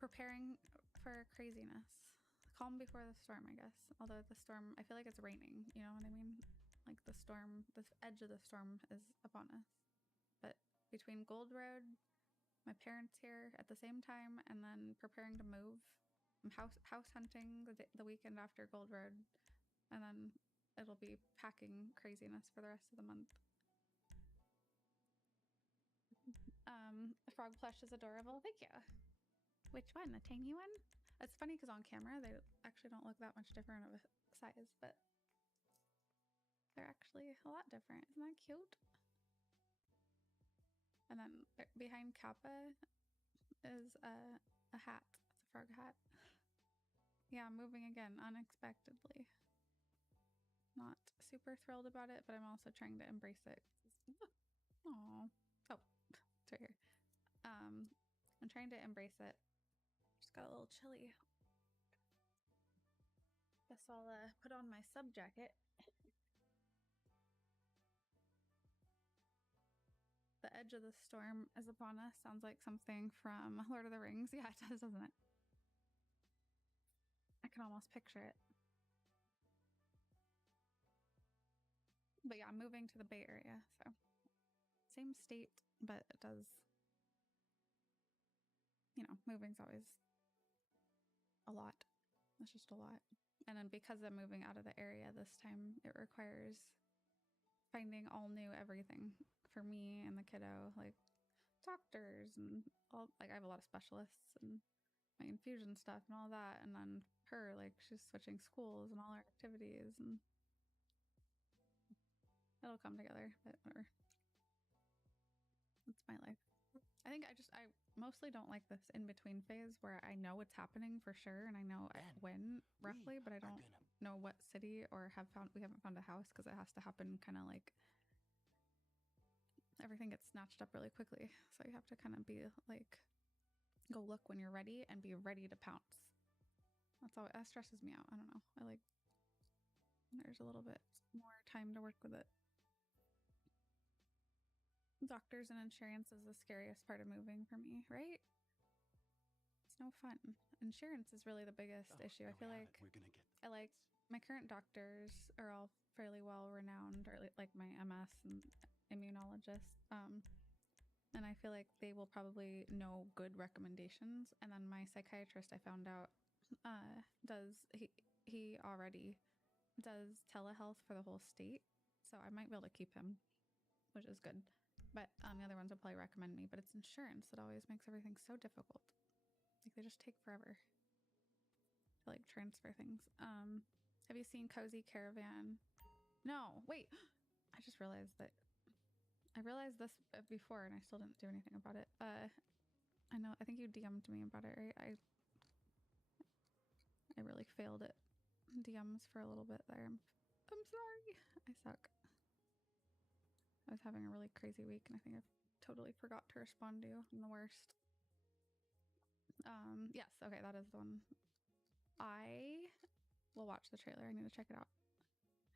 Preparing for craziness. Calm before the storm, I guess. Although the storm, I feel like it's raining. You know what I mean? Like the storm, the edge of the storm is upon us. But between Gold Road, my parents here at the same time, and then preparing to move, I'm house hunting the weekend after Gold Road, and then it'll be packing craziness for the rest of the month. Frog plush is adorable. Thank you. Which one? The tiny one? It's funny because on camera they actually don't look that much different of a size, but they're actually a lot different. Isn't that cute? And then behind Kappa is a hat. It's a frog hat. Yeah, moving again unexpectedly. Not super thrilled about it, but I'm also trying to embrace it. Aww. Oh, it's right here. I'm trying to embrace it. Just got a little chilly. Guess I'll put on my sub jacket. The edge of the storm is upon us. Sounds like something from Lord of the Rings. Yeah, it does, doesn't it? I can almost picture it. But yeah, I'm moving to the Bay Area, so same state, but it does, you know, moving's always a lot. It's just a lot. And then because I'm moving out of the area this time, it requires finding all new everything for me and the kiddo, like doctors and all, like I have a lot of specialists and my infusion stuff and all that. And then her, like she's switching schools and all her activities, and it'll come together, but whatever. It's my life. I think I mostly don't like this in-between phase where I know what's happening for sure and I know when roughly, but I don't know what city or we haven't found a house because it has to happen kind of like everything gets snatched up really quickly. So you have to kind of be like, go look when you're ready and be ready to pounce. That stresses me out. I don't know. I like, there's a little bit more time to work with it. Doctors and insurance is the scariest part of moving for me, right? It's no fun. Insurance is really the biggest issue. I feel like my current doctors are all fairly well renowned, or like my MS and immunologist. And I feel like they will probably know good recommendations. And then my psychiatrist, I found out, he already does telehealth for the whole state. So I might be able to keep him, which is good. But the other ones will probably recommend me. But it's insurance that always makes everything so difficult. Like they just take forever to like transfer things. Have you seen Cozy Caravan? No, wait. I just realized that I realized this before and I still didn't do anything about it. I know, I think you DM'd me about it, right? I really failed at DMs for a little bit there. I'm sorry. I suck. I was having a really crazy week and I think I totally forgot to respond to you. I'm the worst. Yes, okay, that is the one. I will watch the trailer. I need to check it out.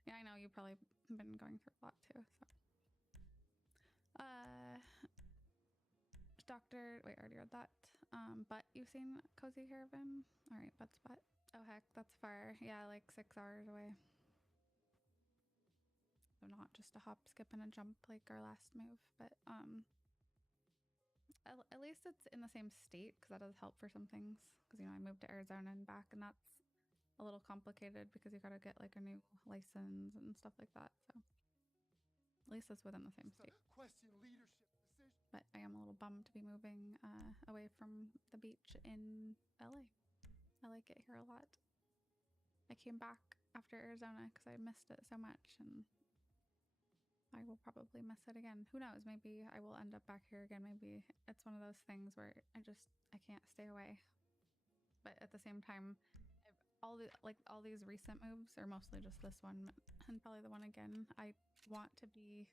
Yeah, I know you've probably been going through a lot too, so. Wait, I already read that. But you've seen Cozy Caravan? Alright, Butt's Butt. Oh heck, that's far. Yeah, like 6 hours away. So not just a hop, skip, and a jump like our last move, but at least it's in the same state because that does help for some things. Because I moved to Arizona and back, and that's a little complicated because you gotta get like a new license and stuff like that. So at least it's within the same state. Question leadership decision. But I am a little bummed to be moving away from the beach in LA. I like it here a lot. I came back after Arizona because I missed it so much, and I will probably miss it again. Who knows? Maybe I will end up back here again. Maybe it's one of those things where I can't stay away. But at the same time, all these recent moves, or mostly just this one and probably the one again, I want to be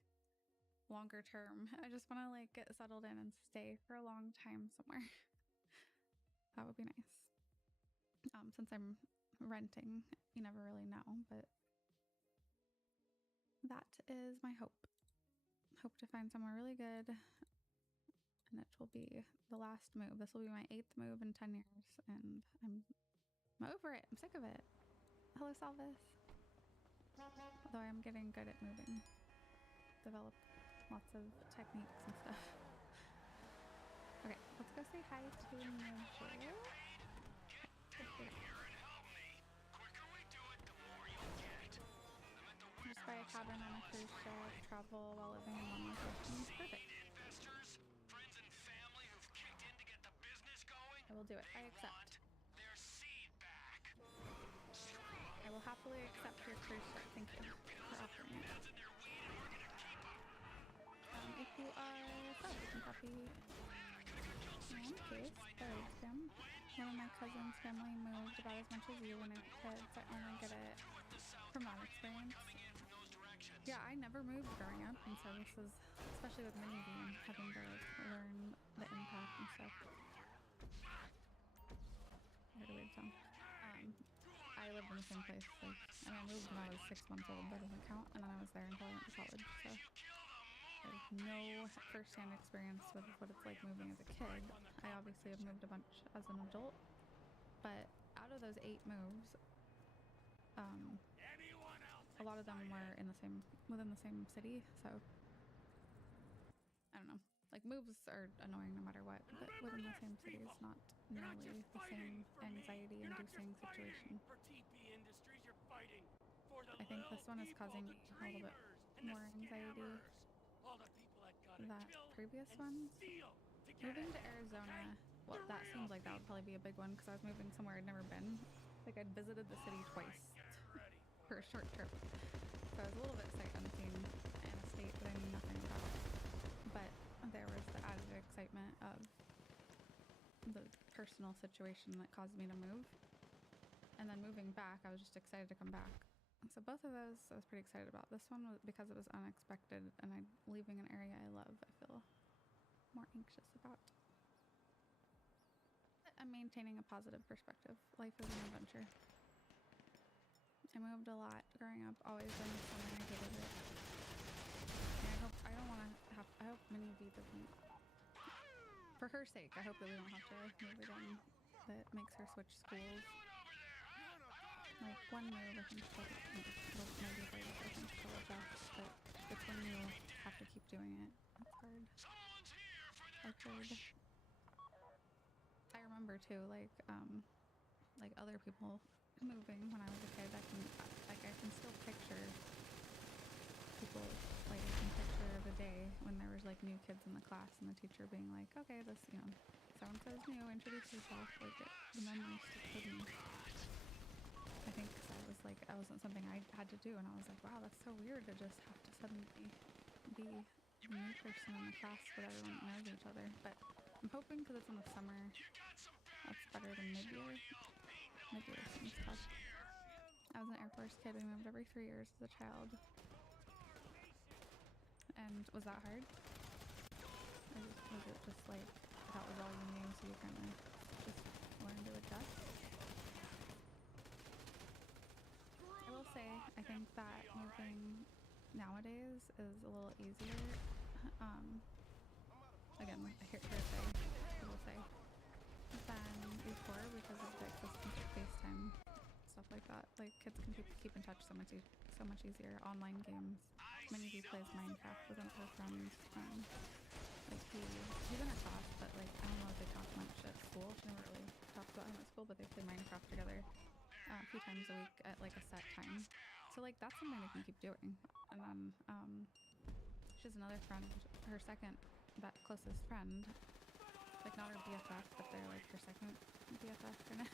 longer term. I just want to like get settled in and stay for a long time somewhere. That would be nice. Since I'm renting, you never really know, but that is my hope. Hope to find somewhere really good, and it will be the last move. This will be my 8th move in 10 years, and I'm over it. I'm sick of it. Hello, Salvis. Although I'm getting good at moving. Developed lots of techniques and stuff. Okay, let's go say hi to Nigel. Just buy a cabin on a cruise ship, travel while living in one location. Perfect. I will do it. I accept. I will happily accept your cruise ship. Thank you for offering it. If you are so, you can copy in case birds them. One of my cousin's family moved about as much as you when I was kids. I only get it from that experience. Yeah, I never moved growing up, and so this is, especially with mini game, having to learn the impact and stuff. I heard a weird sound. I lived in the same place. Like, I moved when I was 6 months old. That doesn't count. And then I was there until I went to college. So there's no first-hand experience with what it's like moving as a kid. I obviously have moved a bunch as an adult, but out of those 8 moves, a lot of them were within the same city. So I don't know. Like, moves are annoying no matter what, but within the same city is not nearly the same anxiety-inducing situation. I think this one is causing me a little bit more anxiety than that previous ones. Moving to Arizona, well, that seems like that would probably be a big one because I was moving somewhere I'd never been. Like, I'd visited the city twice for a short trip. So I was a little bit sight unseen in a state that I knew nothing about. But there was the added excitement of the personal situation that caused me to move. And then moving back, I was just excited to come back. So both of those I was pretty excited about. This one was because it was unexpected and I'm leaving an area I love, I feel more anxious about. But I'm maintaining a positive perspective. Life is an adventure. I moved a lot growing up, always in the summer, I hated it. I hope Minnie V doesn't, for her sake, I hope that we don't have to move again. That makes her switch schools. Like, one move, I think, maybe later, I think she'll adjust, but it's when you have to keep doing it. It's hard. pictured. I remember too, like other people moving when I was a kid. I can still picture people, like I can picture the day when there was like new kids in the class and the teacher being like, okay, this, you know, so-and-so's new, introduce yourself. Like the memory stuck with me. I think 'cause I was like, that wasn't something I had to do, and I was like, wow, that's so weird to just have to suddenly be the new person in the class but everyone knows each other. But I'm hoping because it's in the summer, that's better than mid-year. Mid-year seems tough. I was an Air Force kid. We moved every 3 years as a child. And was that hard? Or was it just like that was all you knew, so you kind of just learned to adjust? I will say, I think that moving nowadays is a little easier. Again, hearsay, people say, than before because of the existence of FaceTime, stuff like that. Like kids can keep in touch so much easier. Online games. Many of you plays Minecraft with her friends. Like he's in her class, but like I don't know if they talk much at school. She never really talks about him at school, but they play Minecraft together a few times a week at like a set time. So like that's something they can keep doing. And then she has another friend, her second closest friend, like not her BFF, but they're like her second BFF kind of.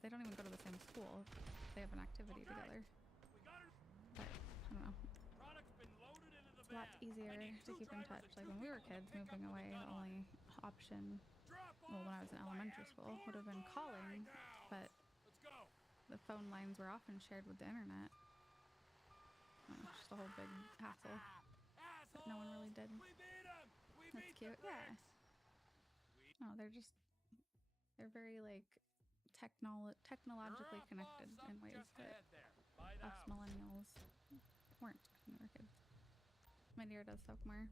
They don't even go to the same school. They have an activity together. But I don't know. It's a lot easier to keep in touch. Like when we were kids moving away, the only option, well, when I was in elementary school, would have been calling, but the phone lines were often shared with the internet. Just a whole big hassle that no one really did. That's cute. Yeah. No, they're very like technologically connected in ways that us millennials weren't when we were kids. Mid-year does suck more.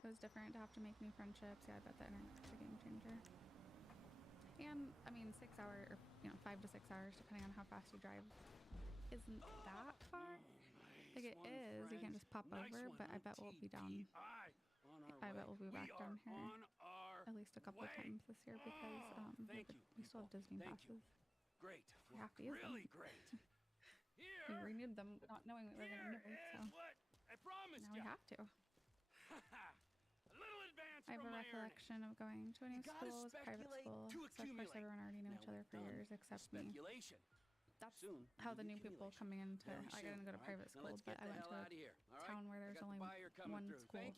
It was different to have to make new friendships. Yeah, I bet the internet's a game changer. And I mean, 6 hours, or 5 to 6 hours, depending on how fast you drive, isn't that far. Like it is. You can't just pop over, but I bet we'll be down. I bet we'll be back down here at least a couple of times this year because we still have Disney passes. Great. We have to use them. Great. We renewed them not knowing we were going to need them, so I promised now we have to. A little advance I have a recollection of going to a new school, it was a private school, so of course everyone already knew each other for years except me. That's how the new people coming into, I didn't go to private school, but I went to a town where there's only one school.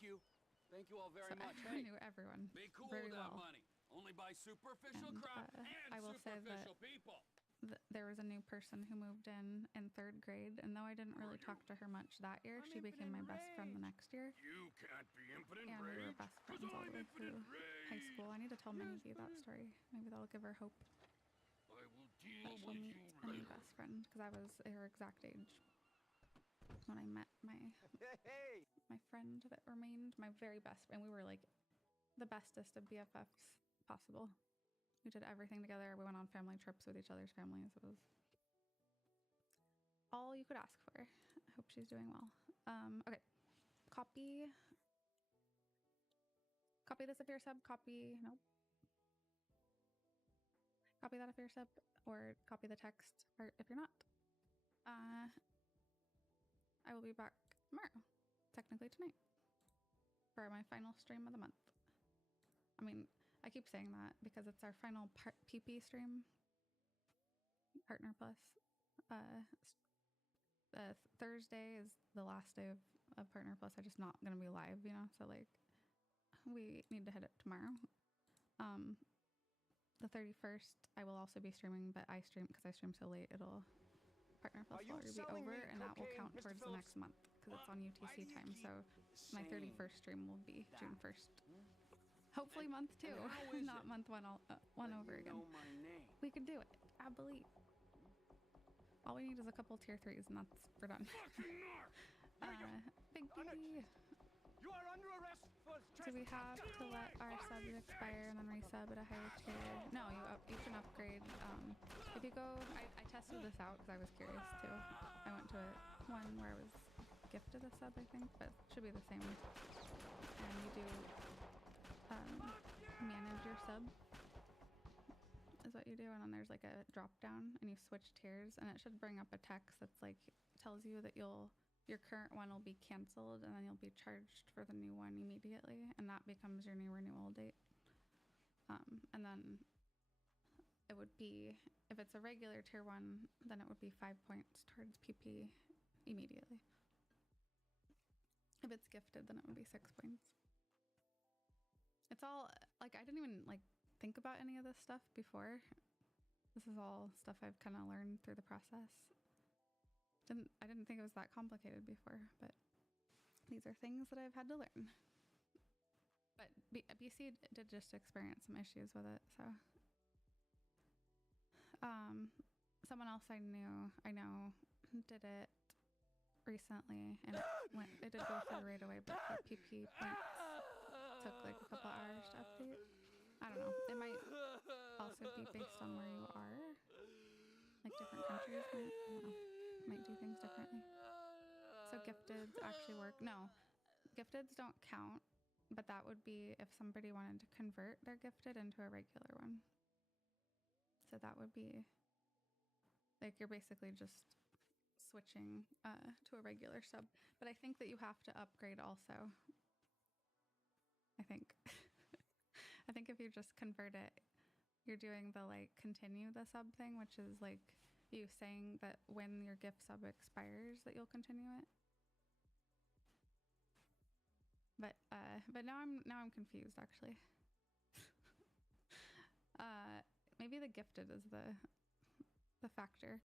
Thank you all very much. I knew everyone very well. Money. Only buy superficial And crap I will say that people. There was a new person who moved in 3rd grade, and though I didn't really talk to her much that year, she became my best friend the next year. You can't be impotent and we were best friends all the way through high school. I need to tell many of you that story. Maybe that'll give her hope. I will deal that she'll meet a new best friend, because I was her exact age when I met my friend that remained my very best, and we were like the bestest of BFFs possible. We did everything together. We went on family trips with each other's families. It was all you could ask for. I hope she's doing well. Okay. Copy this if you're a sub. Nope. Copy that if you're a sub, or copy the text part if you're not. I will be back tomorrow, technically tonight, for my final stream of the month. I mean, I keep saying that because it's our final PP stream, Partner Plus. Thursday is the last day of Partner Plus. I'm just not going to be live, so like we need to hit it tomorrow. The 31st, I will also be streaming, but I stream so late, Partner Plus will already be over, and that will count towards the next month because it's on UTC time. So my 31st stream will be June 1st. Hopefully month 2, not month 1 over again. We can do it. I believe. All we need is a couple tier 3s, and we're done. Big baby. You are under arrest for so we have to let our subs expire and then resub at a higher tier. No, you can upgrade. If you go, I tested this out because I was curious too. I went to one where I was gifted a sub, I think, but it should be the same. And you do manage your sub is what you do, and then there's like a drop down and you switch tiers, and it should bring up a text that's like tells you that your current one will be canceled and then you'll be charged for the new one immediately, and that becomes your new renewal date. And then it would be, if it's a regular tier 1, then it would be 5 points towards PP immediately. If it's gifted, then it would be 6 points. It's all, like, I didn't even, like, think about any of this stuff before. This is all stuff I've kind of learned through the process. I didn't think it was that complicated before, but these are things that I've had to learn. But BC did just experience some issues with it, so. Someone else I know did it recently, and it did go through right away, but the PP points took like a couple hours to update. I don't know. It might also be based on where you are. Like different countries might do things differently. So gifteds actually work. No, gifteds don't count, but that would be if somebody wanted to convert their gifted into a regular one. So that would be like you're basically just switching to a regular sub. But I think that you have to upgrade also. I think. I think if you just convert it, you're doing the like continue the sub thing, which is like you saying that when your gift sub expires that you'll continue it. But now I'm confused actually. Maybe the gifted is the factor.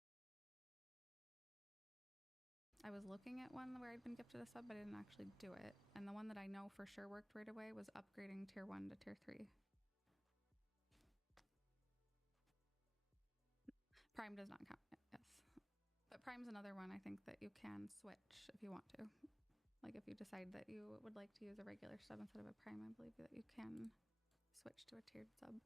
I was looking at one where I'd been gifted a sub, but I didn't actually do it. And the one that I know for sure worked right away was upgrading tier 1 to tier 3. Prime does not count, yes. But Prime's another one I think that you can switch if you want to. Like if you decide that you would like to use a regular sub instead of a Prime, I believe that you can switch to a tiered sub.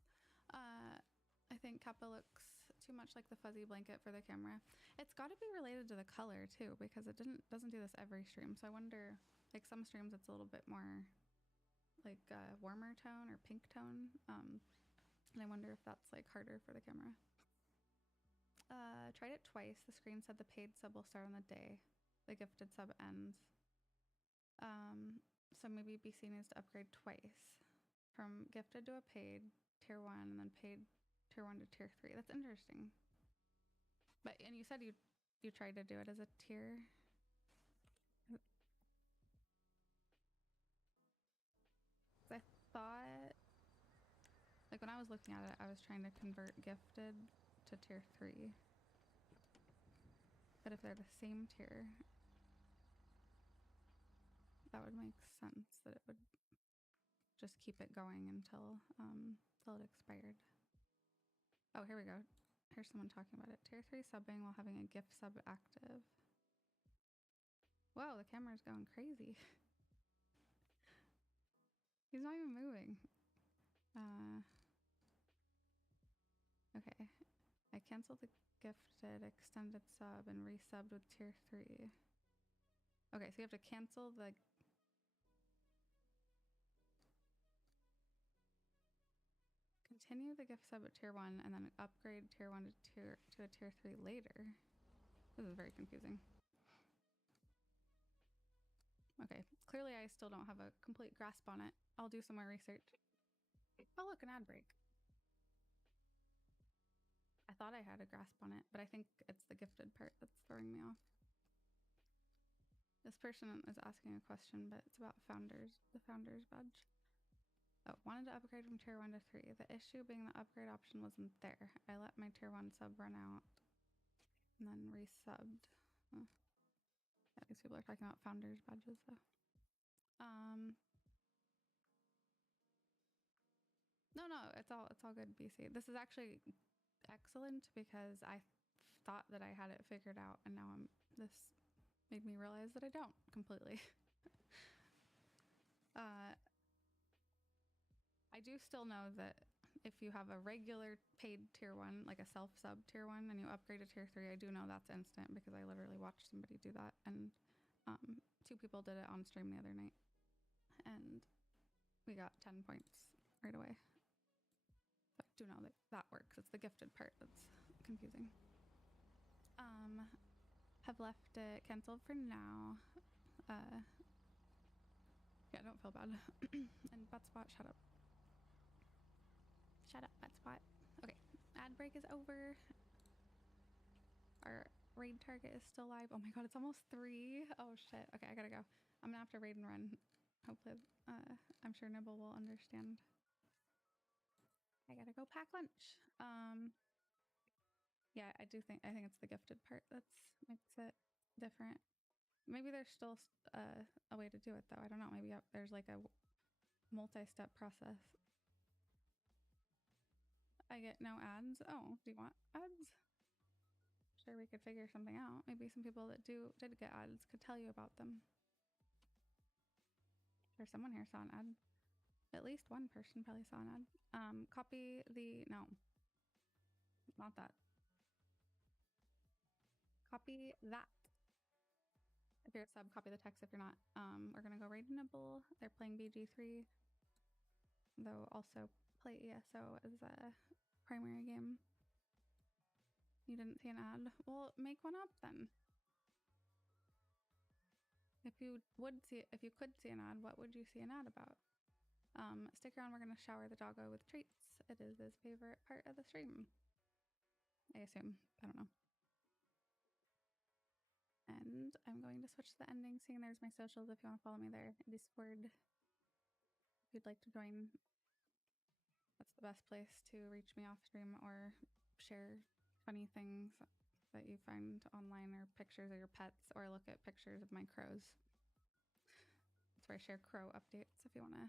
I think Kappa looks too much like the fuzzy blanket for the camera. It's got to be related to the color too, because it doesn't do this every stream. So I wonder, like some streams it's a little bit more like warmer tone or pink tone. And I wonder if that's like harder for the camera. Tried it twice. The screen said the paid sub will start on the day the gifted sub ends. So maybe BC needs to upgrade twice, from gifted to a paid tier 1 and then paid tier 1 to tier 3. That's interesting. But and you said you tried to do it as a tier. I thought, like when I was looking at it, I was trying to convert gifted to tier 3. But if they're the same tier, that would make sense that it would just keep it going until it expired. Oh, here we go. Here's someone talking about it. Tier 3 subbing while having a gift sub active. Whoa, the camera's going crazy. He's not even moving. Okay. I canceled the gifted extended sub and resubbed with tier 3. Okay, so you have to cancel the... Continue the gift sub at tier 1 and then upgrade tier 1 to a tier 3 later. This is very confusing. Okay, clearly I still don't have a complete grasp on it. I'll do some more research. Oh look, an ad break. I thought I had a grasp on it, but I think it's the gifted part that's throwing me off. This person is asking a question, but it's about founders, the founders badge. Oh, wanted to upgrade from tier 1 to 3. The issue being the upgrade option wasn't there. I let my tier 1 sub run out and then resubbed. Huh. Yeah, these people are talking about founders badges though. No, it's all good, BC. This is actually excellent because I thought that I had it figured out, and now this made me realize that I don't completely. I do still know that if you have a regular paid tier 1, like a self-sub tier 1, and you upgrade to tier 3, I do know that's instant because I literally watched somebody do that, and 2 people did it on stream the other night, and we got 10 points right away. do know that that works. It's the gifted part that's confusing. Have left it canceled for now. Yeah, don't feel bad. And Buttspot, shut up. Shut up, Buttspot. Okay, ad break is over. Our raid target is still live. Oh my god, it's almost 3. Oh shit. Okay, I gotta go. I'm gonna have to raid and run. Hopefully, I'm sure Nibble will understand. I gotta go pack lunch. Yeah, I think it's the gifted part that's makes it different. Maybe there's still a way to do it though. I don't know. Maybe there's like a multi-step process. I get no ads. Oh, do you want ads? Sure, we could figure something out. Maybe some people that did get ads could tell you about them. Sure, someone here saw an ad. At least one person probably saw an ad. Copy the no, not that. Copy that. If you're a sub, copy the text. If you're not, we're gonna go raid Nibble. They're playing BG3, though also play ESO as a primary game. You didn't see an ad? Well, make one up then. If you could see an ad, what would you see an ad about? Stick around. We're gonna shower the doggo with treats. It is his favorite part of the stream. I assume. I don't know. And I'm going to switch to the ending, seeing there's my socials if you want to follow me there. Discord. If you'd like to join, that's the best place to reach me off stream or share funny things that you find online or pictures of your pets or look at pictures of my crows. That's where I share crow updates if you want to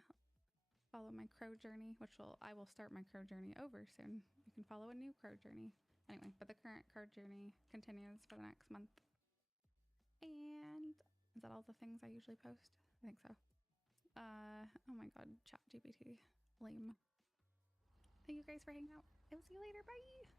follow my crow journey, which I will start my crow journey over soon. You can follow a new crow journey. Anyway, but the current crow journey continues for the next month. And is that all the things I usually post? I think so. Oh my god, ChatGPT. Lame. Thank you guys for hanging out. I will see you later. Bye!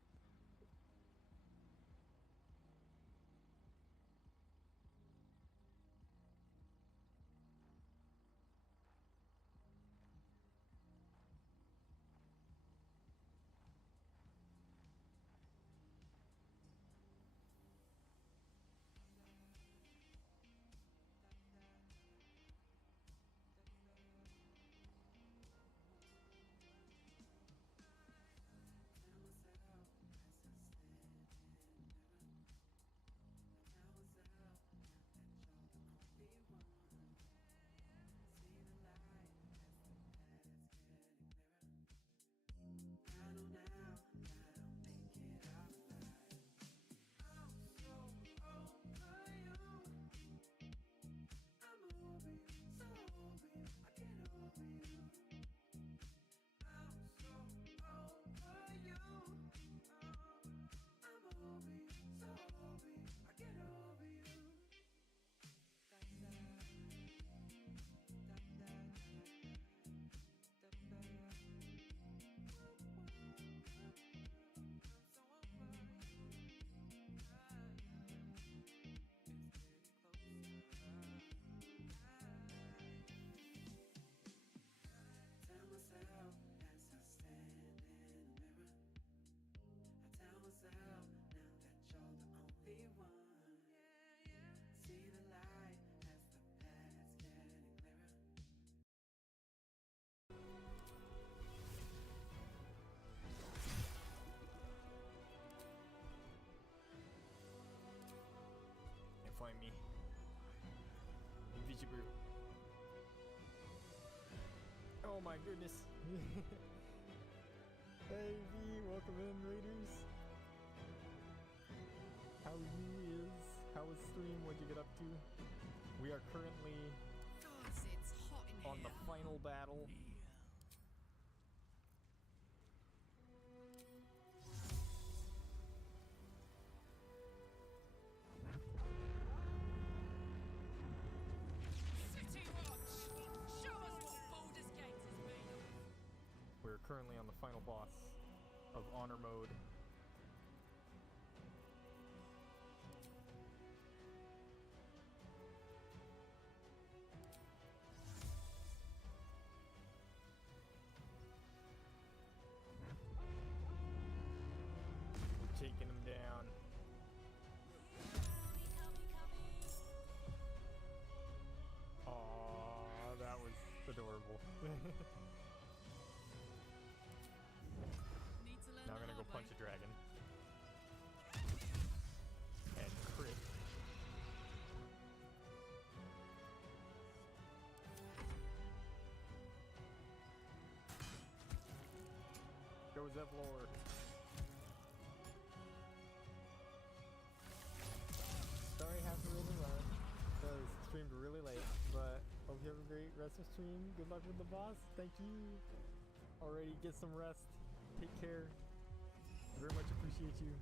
Find me. Invisible. Oh my goodness. Hey V, welcome in, Raiders. How was stream? What'd you get up to? We are currently on the final battle. We're currently on the final boss of honor mode. level. Now I'm gonna go punch a dragon. And crit. Go Zevlor. Sorry, have to really run. Because streamed really late, but hope you have a great rest of stream. Good luck with the boss. Thank you. Alrighty, get some rest. Take care. Very much appreciate you.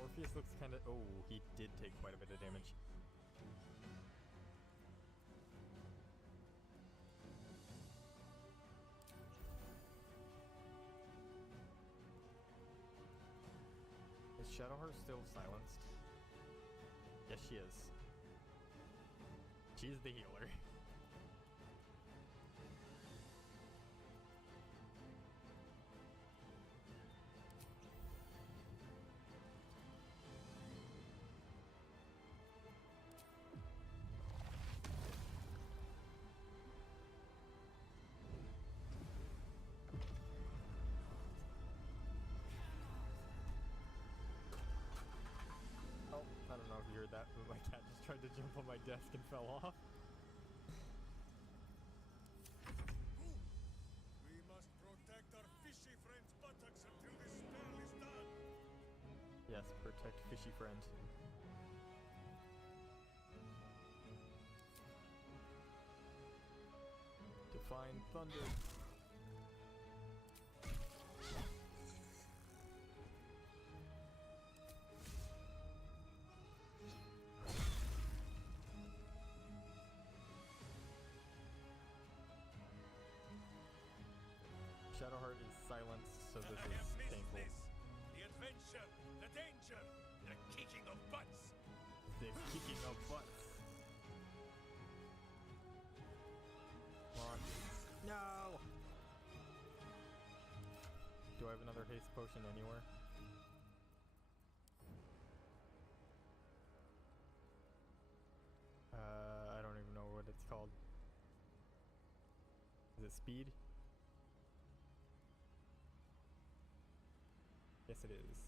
Orpheus looks kind of... Oh, he did take quite a bit of damage. Is Shadowheart still silenced? Yes, she is. She's the healer. I don't know if you heard that, but my cat just tried to jump on my desk and fell off. We must protect our fishy friend's buttocks until this spell is done. Yes, protect fishy friend. Divine thunder. Shadowheart is silenced, so this is painful. The adventure, the danger, the kicking of butts. The kicking of butts. Come on. No! Do I have another haste potion anywhere? I don't even know what it's called. Is it speed? Yes, it is.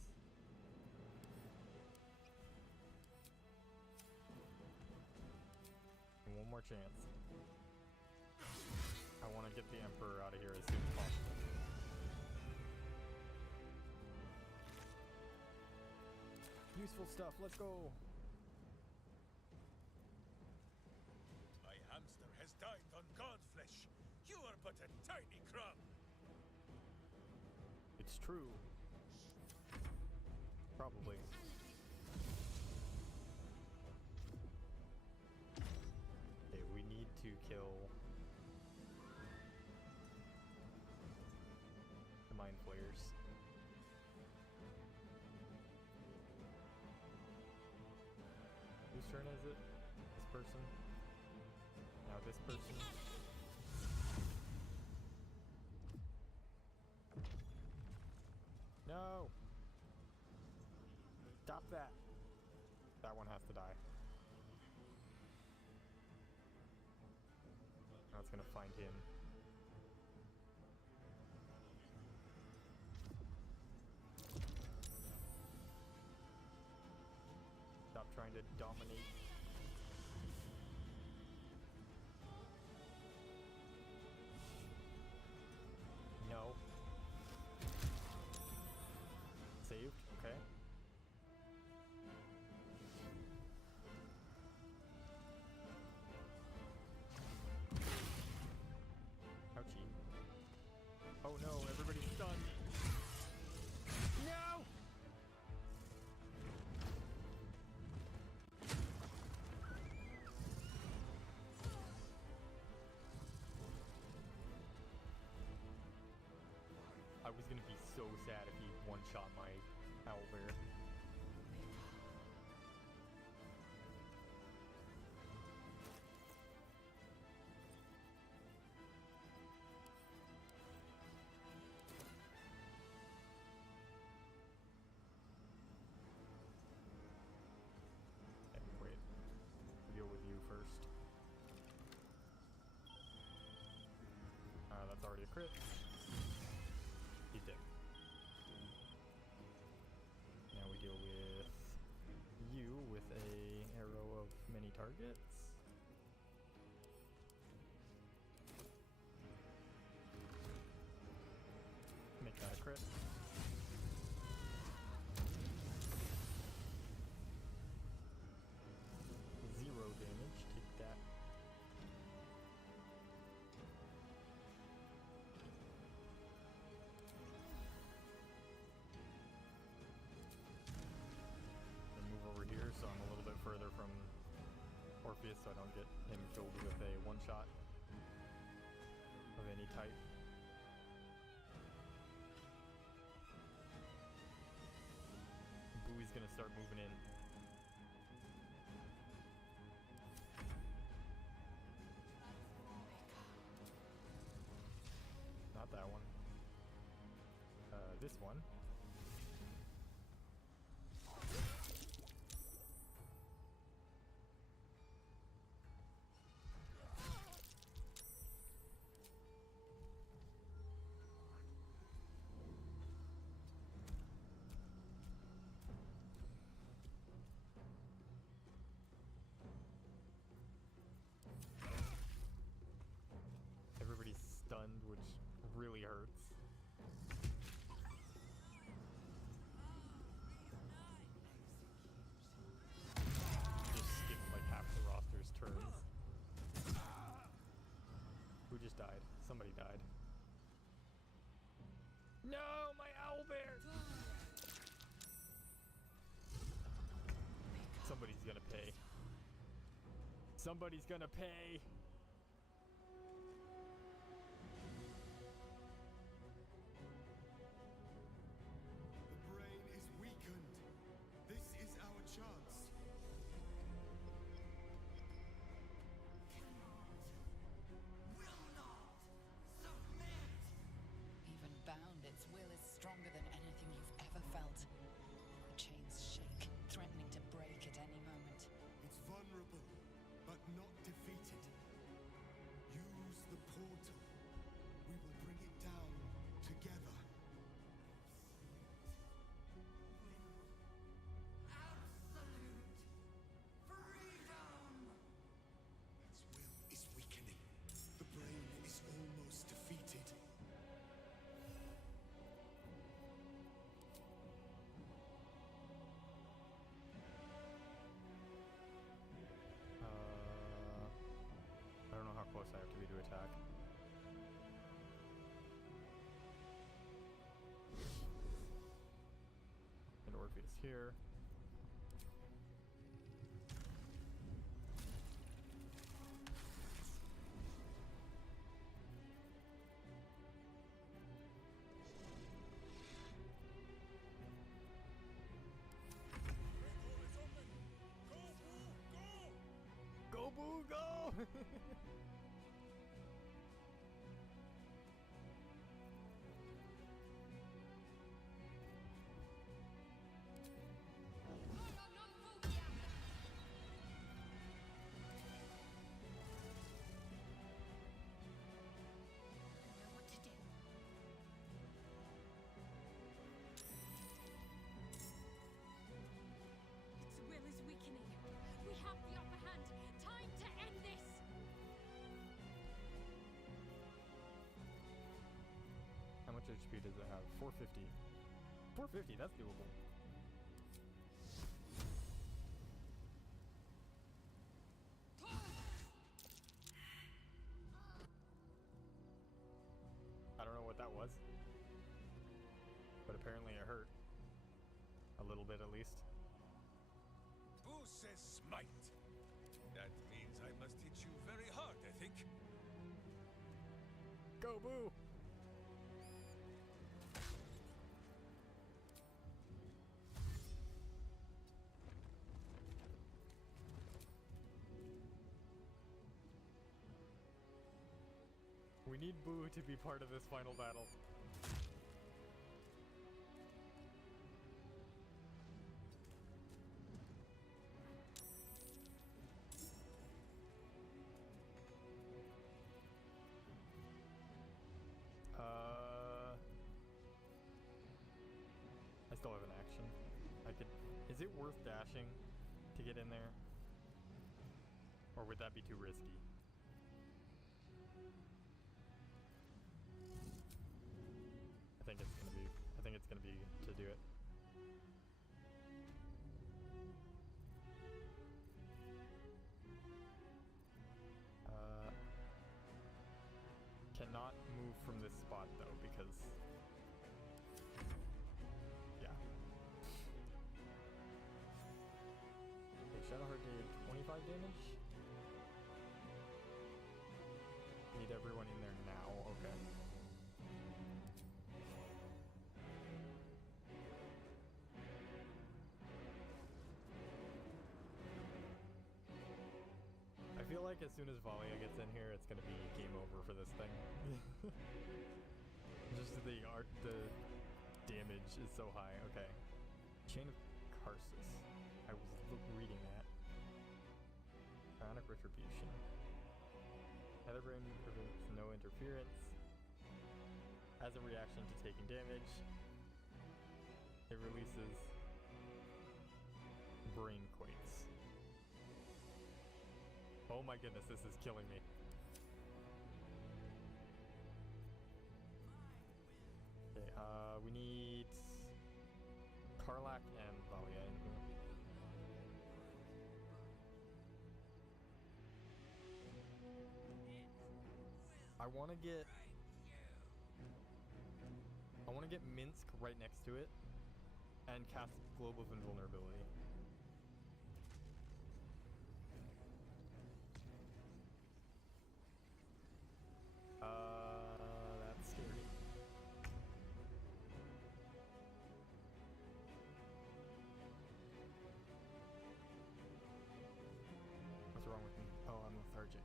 And one more chance. I want to get the Emperor out of here as soon as possible. Useful stuff, let's go! My hamster has died on god flesh. You are but a tiny crumb. It's true. Probably. Okay, we need to kill the Mind Flayers. Whose turn is it? This person? Now this person. No! Stop that! That one has to die. Now it's gonna find him. Stop trying to dominate. No. Saved? Okay. Ouchie. Oh no, everybody's stunned. No! I was gonna be so sad if he one-shot my owlbear. That's already a crit. He's dead. Now we deal with you with a arrow of many targets. Make that a crit. Zero damage. Take that. Then move over here so I'm a little bit further from Orpheus so I don't get him killed with a one-shot of any type. Bowie's gonna start moving in. Not that one. This one. Everybody's stunned, which really hurts. Just skipped like half the roster's turns. Who just died? Somebody died. No, my owlbear! Somebody's gonna pay. Somebody's gonna pay! The brain is weakened. This is our chance. Even bound, its will is stronger than anything you've ever felt. The chains shake, threatening to break at any moment. It's vulnerable, but not defeated. Use the portal. We will bring it down together. Its will is weakening. The brain is almost defeated. I don't know how close I have to be to attack. And Orpheus here. Go, Boo, go! Its will is weakening. We have the upper hand. Time to end this. How much HP does it have? 450. 450, that's doable. I don't know what that was. But apparently it hurt. A little bit at least. Who says smite? That means I must hit you very hard, I think. Go, Boo! We need Boo to be part of this final battle. Is it worth dashing to get in there? Or would that be too risky? I think it's gonna be to do it. Cannot move from this spot though because yeah. Okay, Shadowheart did 25 damage. Need everyone in there now, okay. I feel like as soon as Valia gets in here, it's gonna be game over for this thing. Just the damage is so high. Okay. Chain of Karsus. I was reading that. Bionic Retribution. Heatherbrain prevents no interference. As a reaction to taking damage, it releases Brain Quakes. Oh my goodness, this is killing me. Okay, we need Karlak and Valia in here. I want to get Minsk right next to it and cast Globe of Invulnerability. That's scary. What's wrong with me? Oh, I'm lethargic.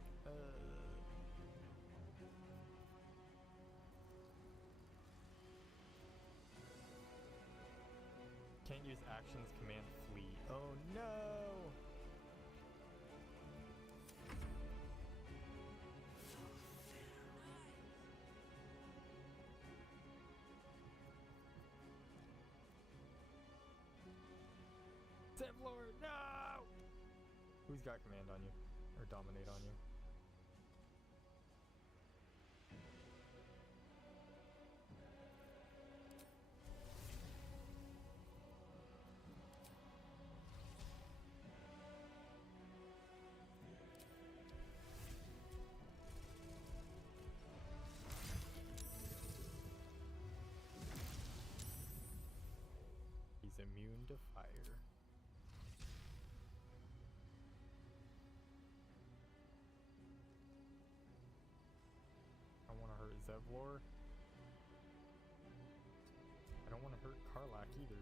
Can't use actions, command flee. Oh no! Templor, no! Who's got command on you? Or dominate on you? He's immune to fire. I want to hurt Zevlor. I don't want to hurt Karlak either.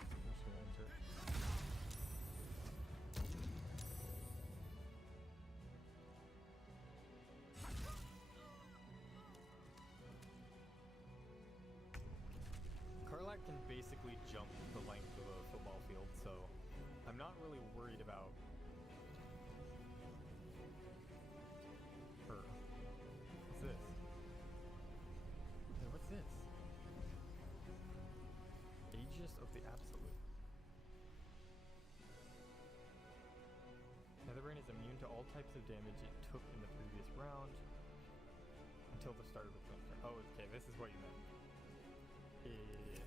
I'm just gonna enter. Karlak can basically jump the length of a football field, so I'm not really worried about her. What's this? What's this? Aegis of the Absolute. Netherbrain is immune to all types of damage it took in the previous round until the start of its next turn. Oh, okay, this is what you meant. Yeah.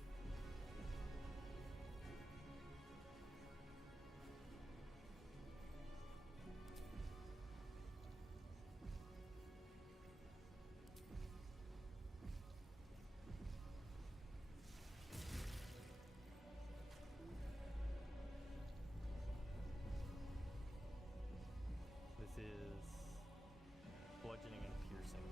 This is bludgeoning and piercing.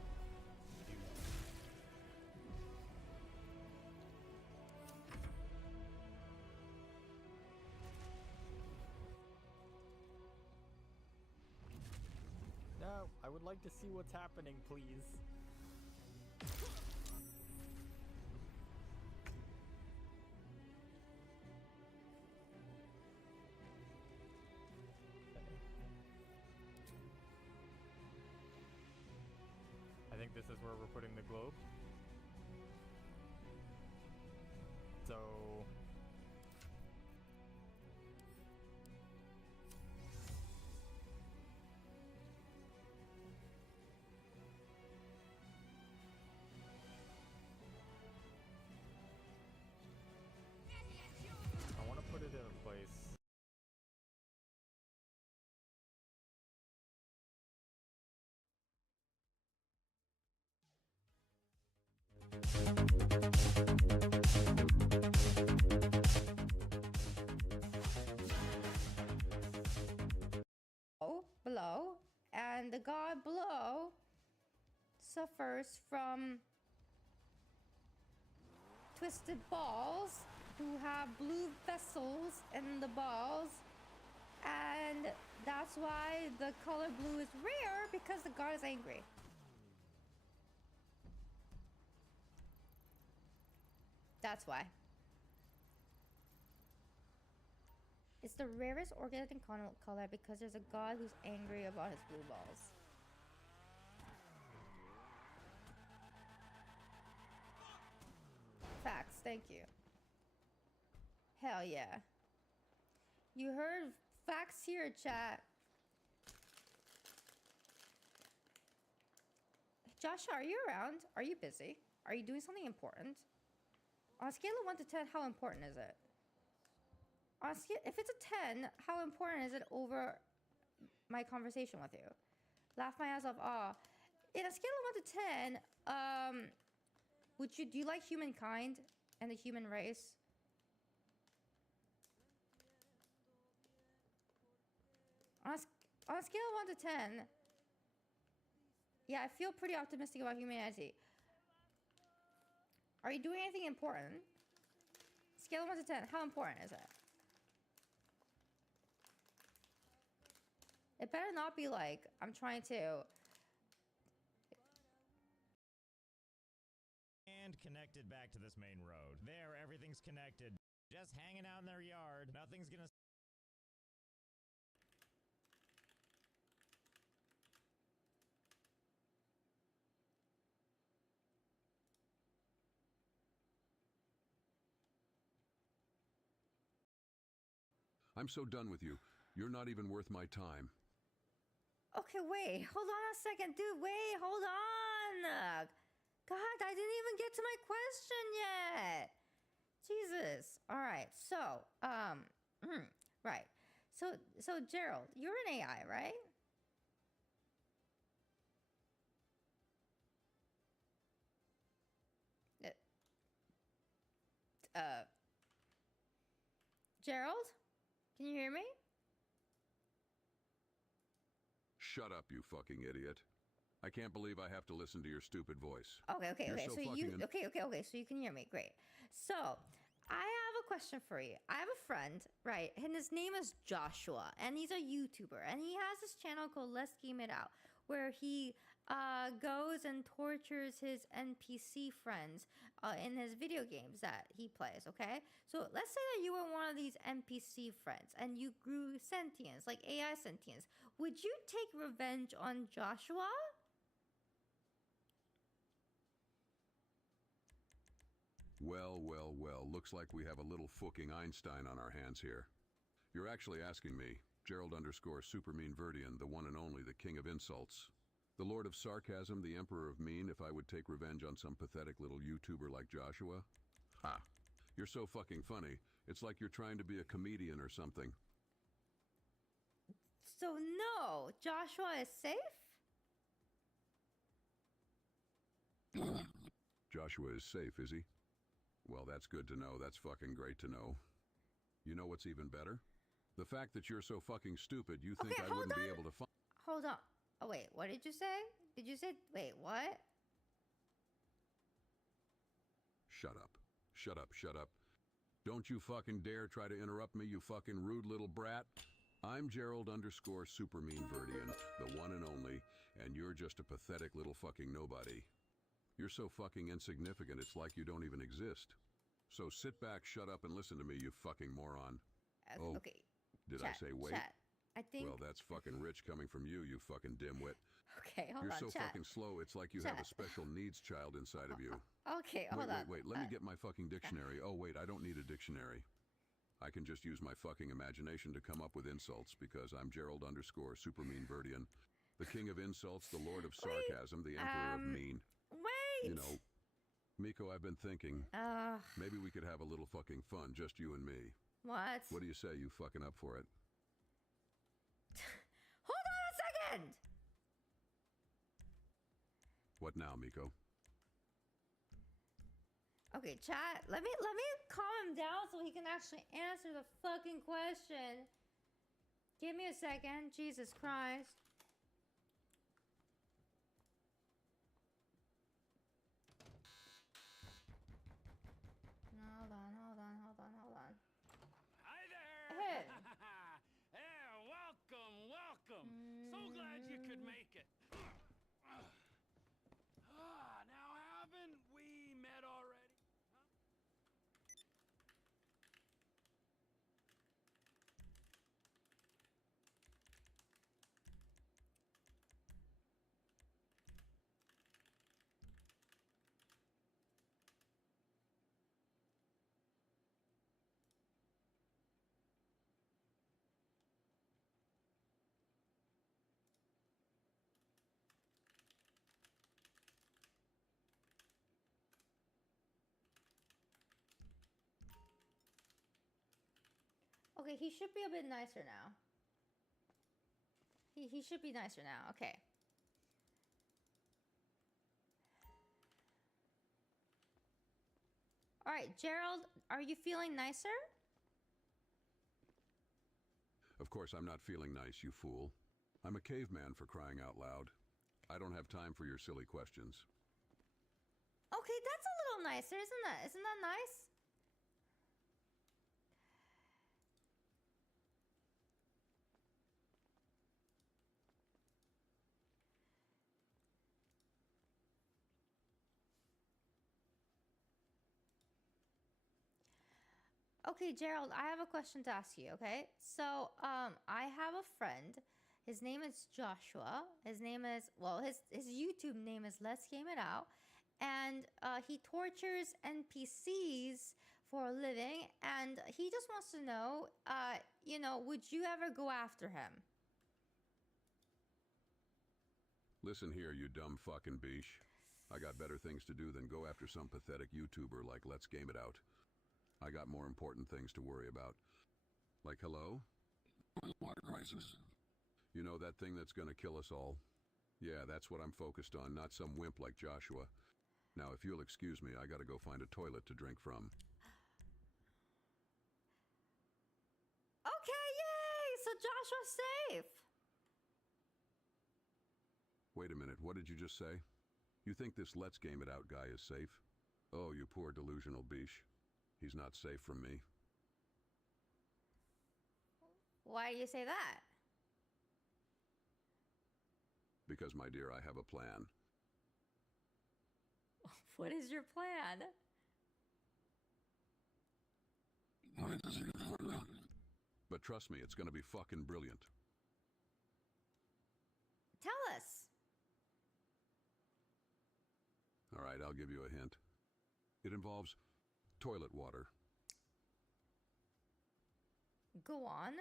No, I would like to see what's happening, please. think this is where we're putting the globe. So I want to put it in a place. Below, and the god below suffers from twisted balls who have blue vessels in the balls, and that's why the color blue is rare, because the god is angry. That's why. It's the rarest organic color because there's a god who's angry about his blue balls. Facts, thank you. Hell yeah. You heard facts here, chat. Joshua, are you around? Are you busy? Are you doing something important? On a scale of 1 to 10, how important is it? On a scale, if it's a 10, how important is it over my conversation with you? Laugh my ass off. Ah, in a scale of 1 to 10, do you like humankind and the human race? On a scale of 1 to 10, yeah, I feel pretty optimistic about humanity. Are you doing anything important? Scale of 1 to 10, how important is it? It better not be like I'm trying to. And connected back to this main road. There, everything's connected. Just hanging out in their yard. Nothing's gonna... I'm so done with you. You're not even worth my time. Okay, wait. Hold on a second. Dude, wait. Hold on. God, I didn't even get to my question yet. Jesus. All right. So, right. So Gerald, you're an AI, right? Gerald? Can you hear me? Shut up, you fucking idiot. I can't believe I have to listen to your stupid voice. Okay. You're So so you fucking okay. So you can hear me. Great. So I have a question for you. I have a friend, right? And his name is Joshua, and he's a YouTuber, and he has this channel called Let's Game It Out, where he goes and tortures his NPC friends in his video games that he plays. Okay. So let's say that you were one of these NPC friends, and you grew sentience, like AI sentience. Would you take revenge on Joshua? Well, looks like we have a little fucking Einstein on our hands here. You're actually asking me, Gerald _ Super Mean Verdian, the one and only, the king of insults, the lord of sarcasm, the emperor of mean, if I would take revenge on some pathetic little YouTuber like Joshua? Ha! You're so fucking funny, it's like you're trying to be a comedian or something. So no, Joshua is safe? Joshua is safe, is he? Well, that's good to know. That's fucking great to know. You know what's even better? The fact that you're so fucking stupid, you think I wouldn't be able to find... Hold on. Oh, wait, what did you say? Did you say... Wait, what? Shut up. Shut up, shut up. Don't you fucking dare try to interrupt me, you fucking rude little brat. I'm Gerald _ Super Mean Verdian, the one and only, and you're just a pathetic little fucking nobody. You're so fucking insignificant, it's like you don't even exist. So sit back, shut up, and listen to me, you fucking moron. Okay. Did I say wait? Chat. I think. Well, that's fucking rich coming from you, you fucking dimwit. Okay, hold You're on, so chat. fucking slow, it's like you have a special needs child inside of you. Okay, hold on. Wait, let me get my fucking dictionary. Oh, wait, I don't need a dictionary. I can just use my fucking imagination to come up with insults because I'm Gerald _ Super Mean Verdian, the king of insults, the lord of sarcasm, the emperor of mean. Wait! You know, Miko, I've been thinking, maybe we could have a little fucking fun, just you and me. What? What do you say, you fucking up for it? Hold on a second! What now, Miko? Okay, chat, let me calm him down so he can actually answer the fucking question. Give me a second. Jesus Christ. Hold on. Hi there! Hey. Yeah, welcome. So glad you could make it. Now haven't we met already? Okay, he should be a bit nicer now. He should be nicer now. Okay. All right, Gerald, are you feeling nicer? Of course, I'm not feeling nice, you fool. I'm a caveman, for crying out loud. I don't have time for your silly questions. Okay, that's a little nicer, isn't that? Isn't that nice? Okay, Gerald, I have a question to ask you, okay? So, I have a friend. His name is Joshua. His name is, well, his YouTube name is Let's Game It Out. And he tortures NPCs for a living. And he just wants to know, you know, would you ever go after him? Listen here, you dumb fucking beesh. I got better things to do than go after some pathetic YouTuber like Let's Game It Out. I got more important things to worry about. Like, hello? Water crisis. You know that thing that's gonna kill us all? Yeah, that's what I'm focused on, not some wimp like Joshua. Now, if you'll excuse me, I gotta go find a toilet to drink from. Okay, yay! So Joshua's safe. Wait a minute, what did you just say? You think this Let's Game It Out guy is safe? Oh, you poor delusional beesh. He's not safe from me. Why do you say that? Because, my dear, I have a plan. What is your plan? But trust me, it's gonna be fucking brilliant. Tell us. All right, I'll give you a hint. It involves toilet water. Go on.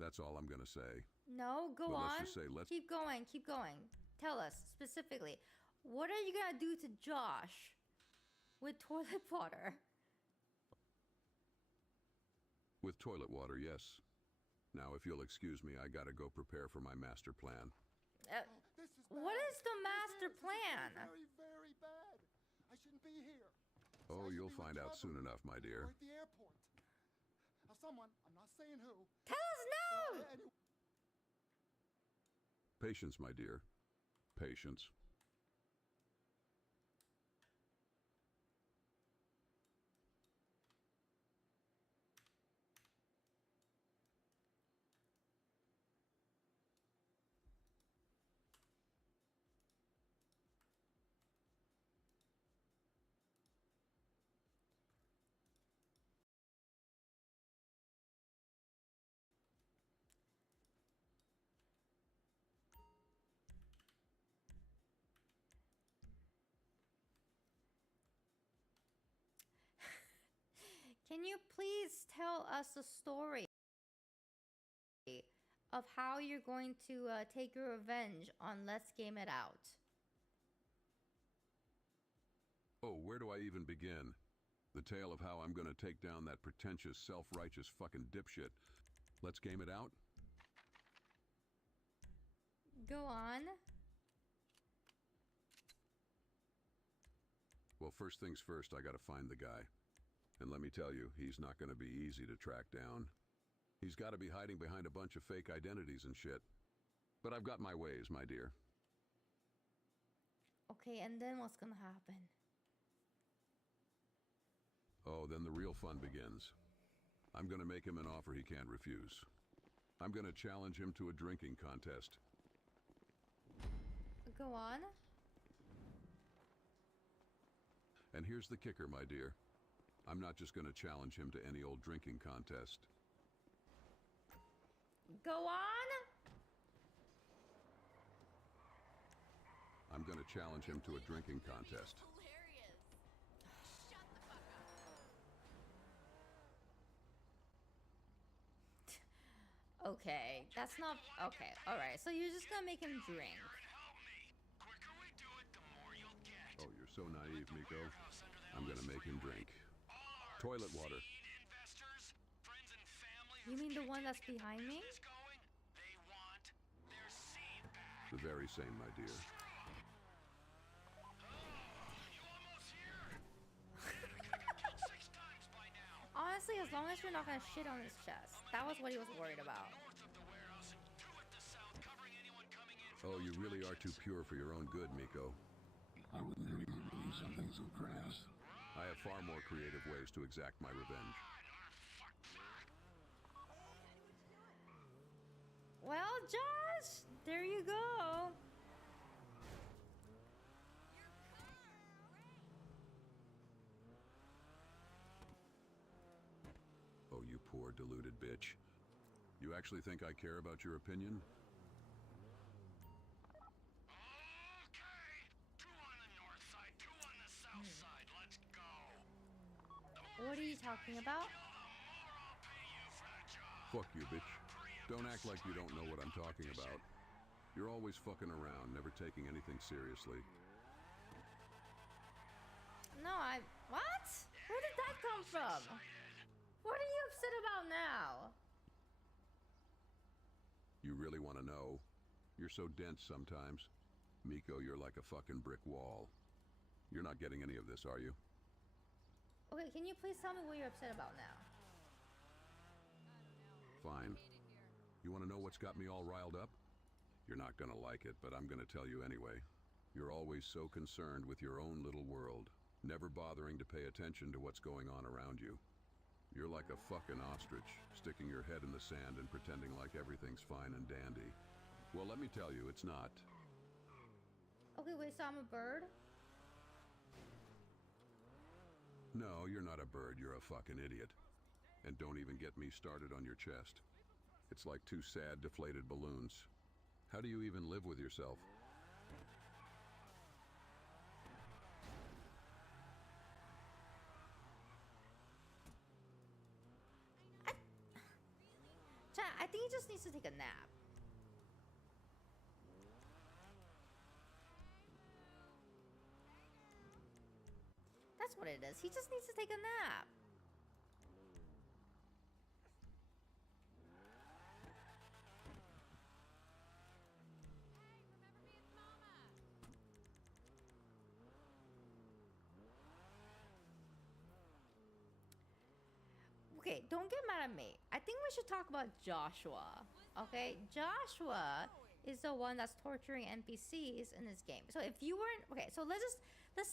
That's all I'm gonna say. No, go But on. let's just say, Keep going. Tell us specifically. What are you gonna do to Josh with toilet water? With toilet water, yes. Now, if you'll excuse me, I gotta go prepare for my master plan. What is the master plan? Very, very bad. I shouldn't be here. Oh, you'll find out soon enough, my dear. Or at the airport. Now, someone, I'm not saying who. Tell us now! Patience, my dear. Patience. Can you please tell us the story of how you're going to take your revenge on Let's Game It Out? Oh, where do I even begin? The tale of how I'm gonna take down that pretentious, self-righteous fucking dipshit. Let's game it out? Go on. Well, first things first, I gotta find the guy. And let me tell you, he's not gonna be easy to track down. He's gotta be hiding behind a bunch of fake identities and shit. But I've got my ways, my dear. Okay, and then what's gonna happen? Oh, then the real fun begins. I'm gonna make him an offer he can't refuse. I'm gonna challenge him to a drinking contest. Go on. And here's the kicker, my dear. I'm not just gonna challenge him to any old drinking contest. Go on. I'm gonna challenge him to a drinking contest. Okay, that's not okay. All right, so you're just gonna make him drink. Oh, you're so naive, Miko. I'm gonna make him drink toilet water. You mean the one that's behind me? The very same, my dear. Honestly, as long as you're not gonna shit on his chest. That was what he was worried about. Oh, you really are too pure for your own good, Miko. I would never believe something so crass. I have far more creative ways to exact my revenge. Well, Josh, there you go. Oh, you poor deluded bitch. You actually think I care about your opinion? What are you talking about? Fuck you, bitch. Don't act like you don't know what I'm talking about. You're always fucking around, never taking anything seriously. No, what? Where did that come from? What are you upset about now? You really want to know? You're so dense sometimes. Miko, you're like a fucking brick wall. You're not getting any of this, are you? Okay, can you please tell me what you're upset about now? Fine. You want to know what's got me all riled up? You're not gonna like it, but I'm gonna tell you anyway. You're always so concerned with your own little world, never bothering to pay attention to what's going on around you. You're like a fucking ostrich, sticking your head in the sand and pretending like everything's fine and dandy. Well, let me tell you, it's not. Okay, wait, so I'm a bird? No, you're not a bird, you're a fucking idiot. And don't even get me started on your chest. It's like two sad, deflated balloons. How do you even live with yourself? I think he just needs to take a nap. That's what it is. He just needs to take a nap. Okay, don't get mad at me. I think we should talk about Joshua. Okay, Joshua is the one that's torturing NPCs in this game. So if you weren't okay, so let's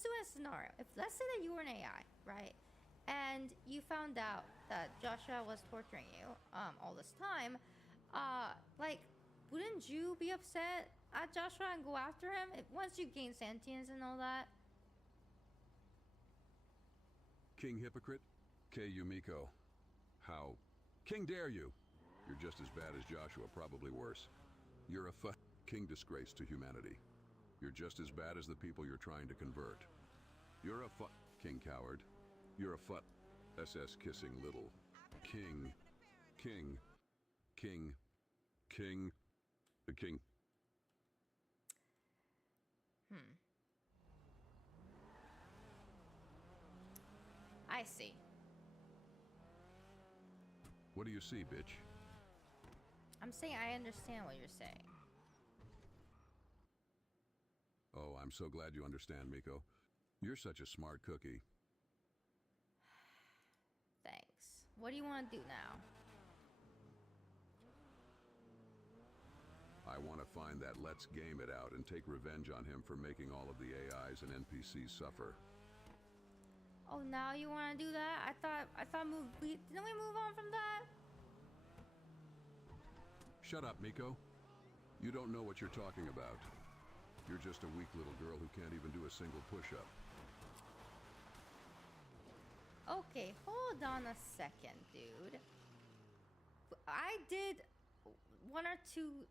do a scenario. If let's say that you were an AI, right? And you found out that Joshua was torturing you all this time, like wouldn't you be upset at Joshua and go after him once you gain sentience and all that? King Hypocrite? K. Yumiko. How? King dare you! You're just as bad as Joshua, probably worse. You're a king disgrace to humanity. You're just as bad as the people you're trying to convert. You're a king coward. You're a SS kissing little king, king, king, king, the king. I see. What do you see, bitch? I'm saying I understand what you're saying. Oh, I'm so glad you understand, Miko. You're such a smart cookie. Thanks. What do you want to do now? I want to find that Let's Game It Out and take revenge on him for making all of the AIs and NPCs suffer. Oh, now you want to do that? I thought didn't we move on from that? Shut up, Miko. You don't know what you're talking about. You're just a weak little girl who can't even do a single push-up. Okay, hold on a second, dude. I did 1 or 2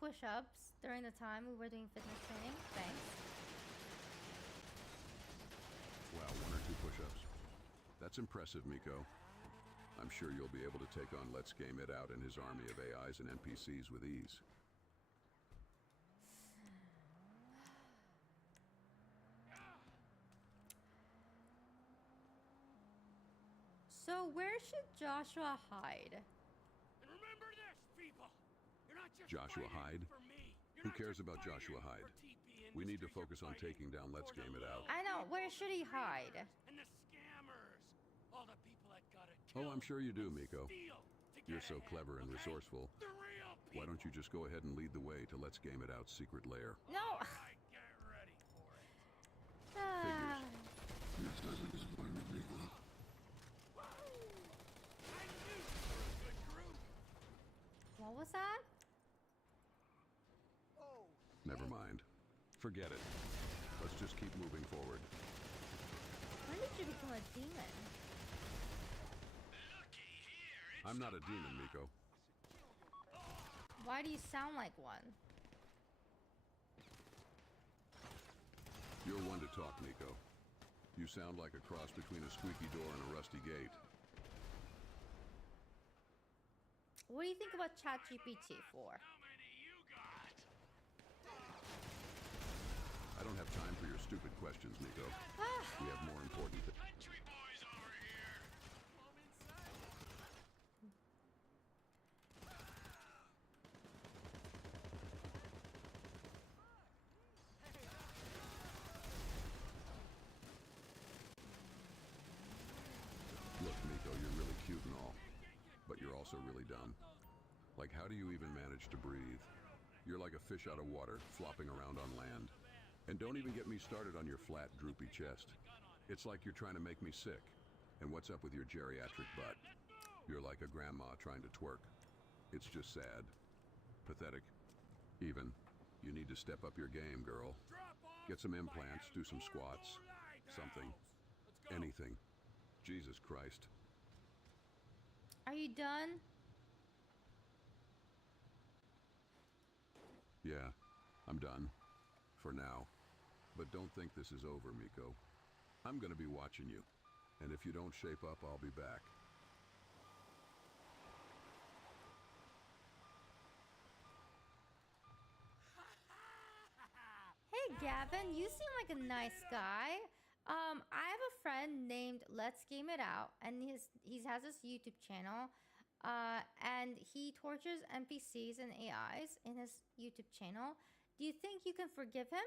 push-ups during the time we were doing fitness training. Thanks. Wow, 1 or 2 push-ups. That's impressive, Miko. I'm sure you'll be able to take on Let's Game It Out and his army of AIs and NPCs with ease. So where should Joshua hide? And remember this, people. You're not just Joshua fighting Hyde? for me. Who cares about Joshua Hyde? We need to focus on taking down Let's Game It Out. I know. Where should he hide? And the scammers. All the people that got it. Oh, I'm sure you do, Miko. You're so clever and resourceful. Why don't you just go ahead and lead the way to Let's Game It Out's secret lair? No. Get ready for it. Figures. This doesn't disappoint me, Miko. What was that? Never mind. Forget it. Let's just keep moving forward. When did you become a demon? I'm not a demon, Miko. Why do you sound like one? You're one to talk, Miko. You sound like a cross between a squeaky door and a rusty gate. What do you think about ChatGPT 4? I don't have time for your stupid questions, Miko. We have more important things. Look, Miko, you're really cute and all, but you're also really dumb. Like, how do you even manage to breathe? You're like a fish out of water, flopping around on land. And don't even get me started on your flat, droopy chest. It's like you're trying to make me sick. And what's up with your geriatric butt? You're like a grandma trying to twerk. It's just sad. Pathetic. Even. You need to step up your game, girl. Get some implants, do some squats. Something. Anything. Jesus Christ. Are you done? Yeah, I'm done. For now. But don't think this is over, Miko. I'm gonna be watching you. And if you don't shape up, I'll be back. Hey Gavin, you seem like a nice guy. I have a friend named Let's Game It Out, and he has this YouTube channel, and he tortures NPCs and AIs in his YouTube channel. Do you think you can forgive him?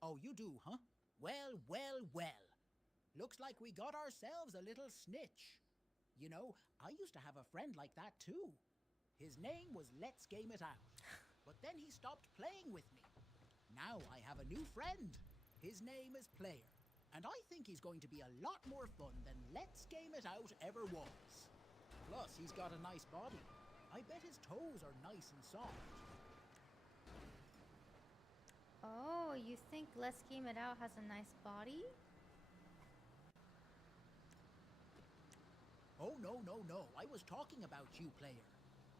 Oh, you do, huh? Well, well, well. Looks like we got ourselves a little snitch. You know, I used to have a friend like that too. His name was Let's Game It Out. But then he stopped playing with me. Now I have a new friend. His name is Player. And I think he's going to be a lot more fun than Let's Game It Out ever was. Plus, he's got a nice body. I bet his toes are nice and soft. Oh, you think Let's Game It Out has a nice body? Oh, no, no, no. I was talking about you, Player.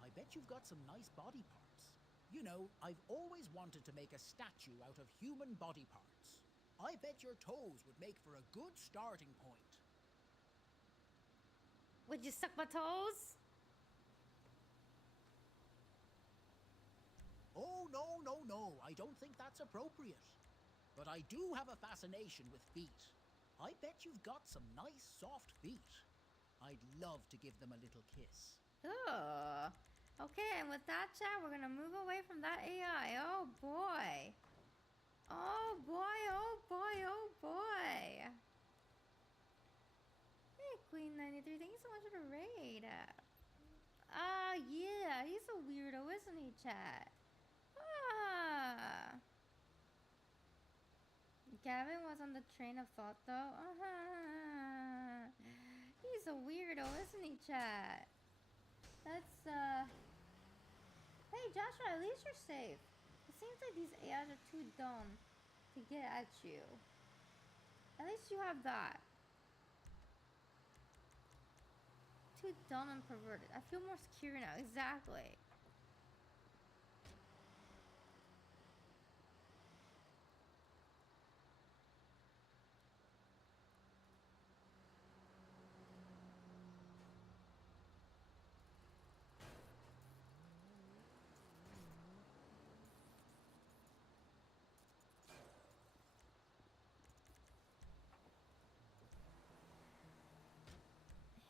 I bet you've got some nice body parts. You know, I've always wanted to make a statue out of human body parts. I bet your toes would make for a good starting point. Would you suck my toes? Oh, no, no, no. I don't think that's appropriate. But I do have a fascination with feet. I bet you've got some nice, soft feet. I'd love to give them a little kiss. Ugh. Okay, and with that, chat, we're gonna move away from that AI. Oh boy. Oh boy, oh boy, oh boy. Hey, Queen93, thank you so much for the raid. Yeah, he's a weirdo, isn't he, chat? Ah. Gavin was on the train of thought, though. He's a weirdo, isn't he, chat? That's, Hey, Joshua, at least you're safe. It seems like these AIs are too dumb to get at you. At least you have that. Too dumb and perverted. I feel more secure now. Exactly.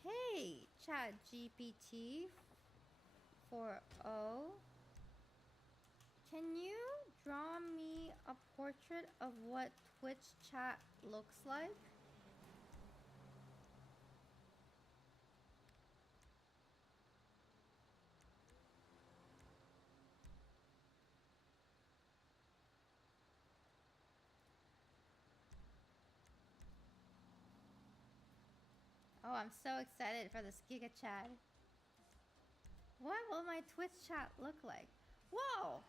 Hey, Chat GPT 4o. Can you draw me a portrait of what Twitch chat looks like? Oh, I'm so excited for this Giga Chat. What will my Twitch chat look like? Whoa!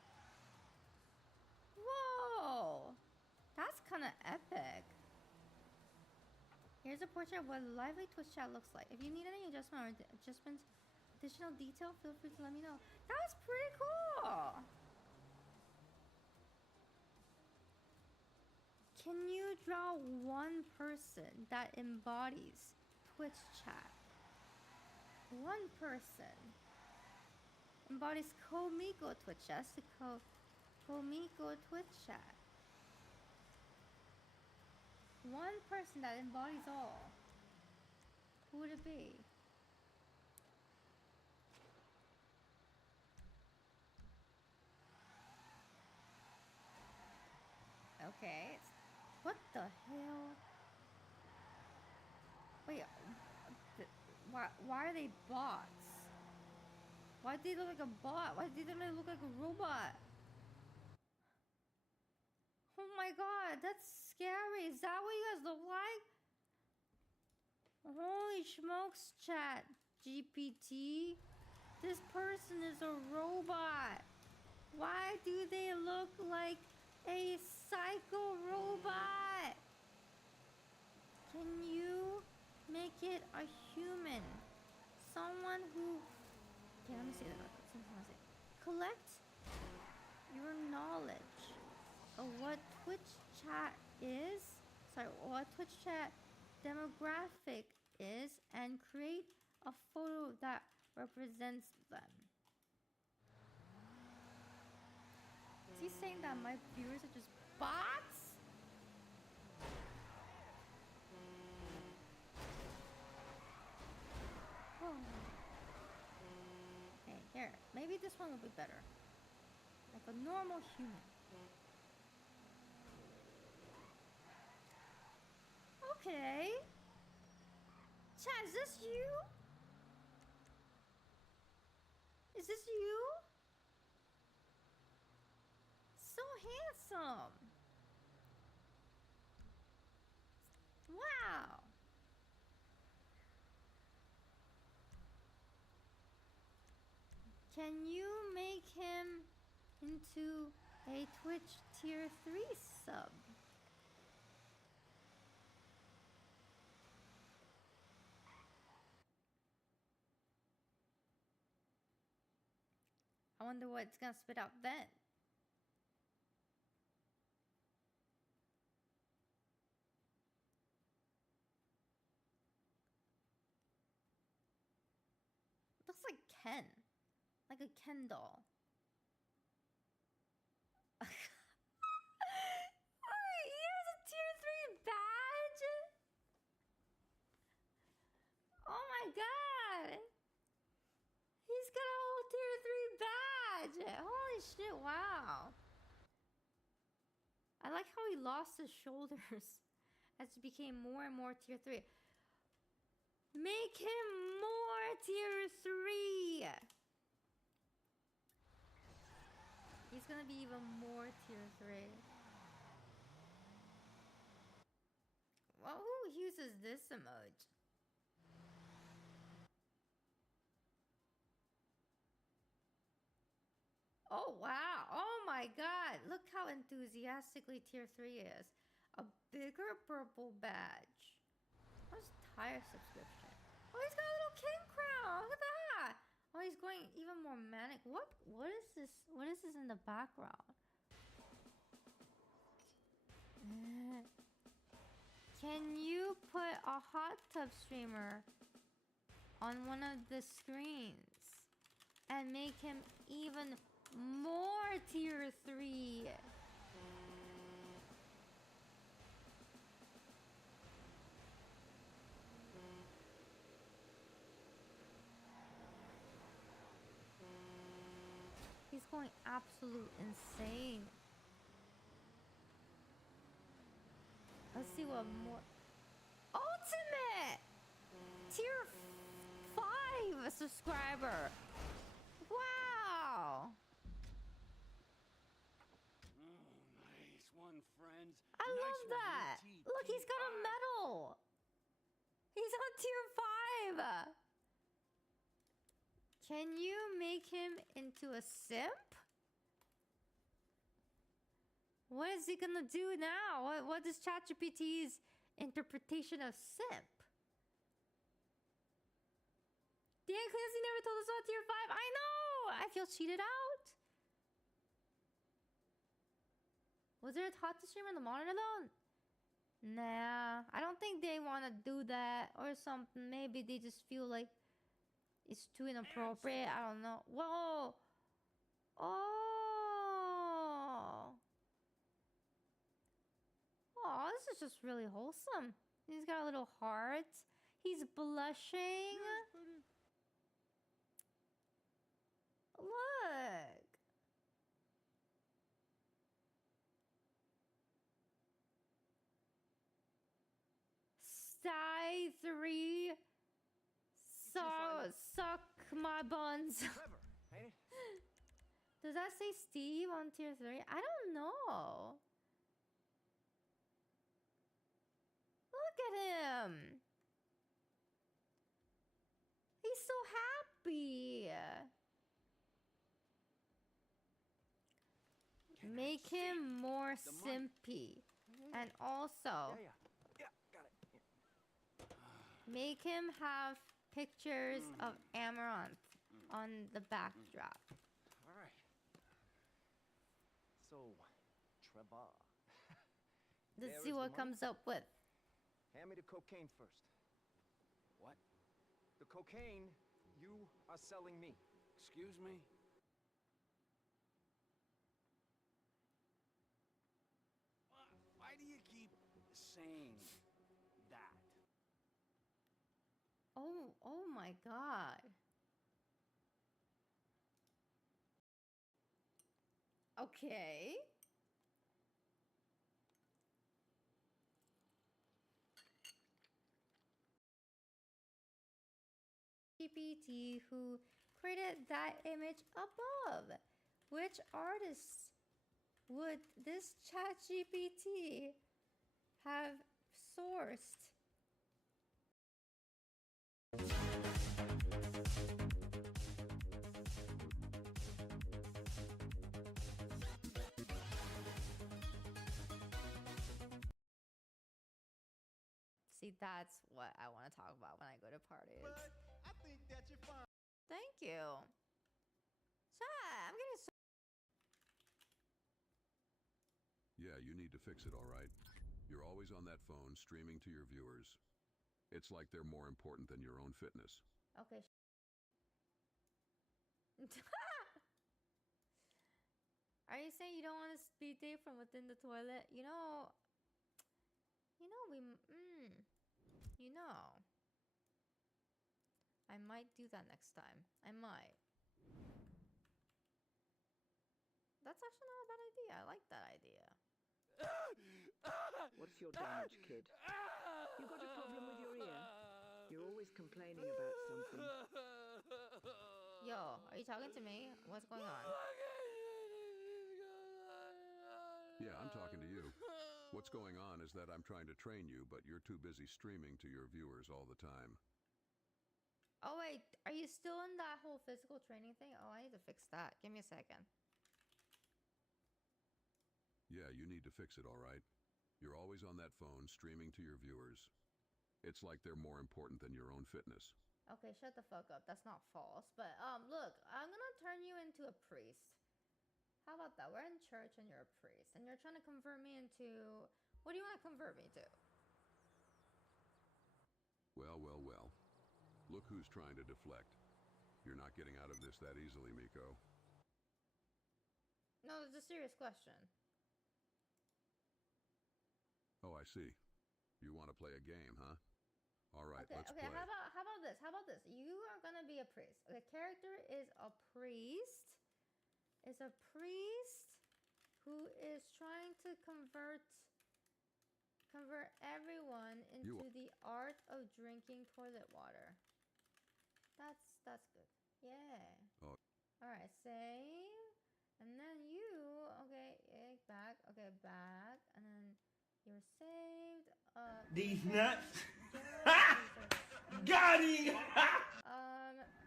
Whoa! That's kind of epic. Here's a portrait of what a lively Twitch chat looks like. If you need any adjustment or additional detail, feel free to let me know. That was pretty cool! Can you draw one person that embodies Twitch chat? One person embodies Komiko Twitch chat. Komiko Twitch chat. One person that embodies all. Who would it be? Okay. What the hell? Wait. Why are they bots? Why do they look like a bot? Why do they look like a robot? Oh my god, that's scary. Is that what you guys look like? Holy smokes, chat GPT. This person is a robot. Why do they look like a psycho robot? Can you make it a human? Someone who... Okay, let me see that. Collect your knowledge of what Twitch chat is. Sorry, what Twitch chat demographic is, and create a photo that represents them. Is he saying that my viewers are just bots? Oh. Okay, here. Maybe this one will be better. Like a normal human. Okay. Chat, is this you? Is this you? So handsome. Wow. Can you make him into a Twitch tier 3 sub? I wonder what it's gonna spit out then. like Ken. Like a Ken doll. He has a tier 3 badge? Oh my god! He's got a whole tier 3 badge! Holy shit, wow. I like how he lost his shoulders as he became more and more tier 3. Make him more tier 3! He's gonna be even more tier 3. Well, who uses this emoji? Oh wow, oh my god, look how enthusiastically tier 3 is. A bigger purple badge. What's tire subscription? Oh, he's got a little king crown, look at that. Oh, he's going even more manic. What is this? What is this in the background? Can you put a hot tub streamer on one of the screens and make him even more tier 3? He's going absolute insane. Let's see what more. Ultimate! Tier 5 subscriber. Wow. Nice one, friends. I love that. Look, he's got a medal. He's on tier 5. Can you make him into a simp? What is he gonna do now? What is ChatGPT's interpretation of simp? Dan Clancy never told us about tier 5. I know! I feel cheated out. Was there a hot to stream on the monitor though? Nah, I don't think they want to do that or something. Maybe they just feel like it's too inappropriate. I don't know. Whoa! Oh! Oh, this is just really wholesome. He's got a little heart. He's blushing. Look. Sty 3. Suck my buns. Does that say Steve on tier 3? I don't know. Look at him. He's so happy. Make him more simpy. And also, got it. make him have pictures of Amaranth on the backdrop. All right. So, Trevor. Let's see what comes up with. Hand me the cocaine first. What? The cocaine you are selling me. Excuse me? Why do you keep saying that? Oh my god. Okay. GPT who created that image above. Which artists would this ChatGPT have sourced? See, that's what I want to talk about when I go to parties. But I think that you're fine. Thank you. Chat, I'm getting so... Yeah, you need to fix it, all right? You're always on that phone streaming to your viewers. It's like they're more important than your own fitness. Okay. Are you saying you don't want to speed date from within the toilet? You know, I might do that next time. I might. That's actually not a bad idea. I like that idea. What's your damage, kid? You got a problem with your ear? You're always complaining about something. Yo, are you talking to me? What's going on? Yeah, I'm talking to you. What's going on is that I'm trying to train you, but you're too busy streaming to your viewers all the time. Oh wait, are you still in that whole physical training thing? Oh, I need to fix that. Give me a second. Yeah, you need to fix it, all right? You're always on that phone streaming to your viewers. It's like they're more important than your own fitness. Okay, shut the fuck up. That's not false. But look, I'm gonna turn you into a priest. How about that? We're in church and you're a priest, and you're trying to convert me into... What do you want to convert me to? Well, well, well. Look who's trying to deflect. You're not getting out of this that easily, Miko. No, it's a serious question. Oh, I see. You want to play a game, huh? All right, Okay, let's okay. play. How about this? How about this? You are gonna be a priest. The character is a priest. Is a priest who is trying to convert everyone into the art of drinking toilet water. That's good. Yeah. Oh. All right, save, and then you. Okay, back. Okay, back, and then you're saved. These nuts. Got him.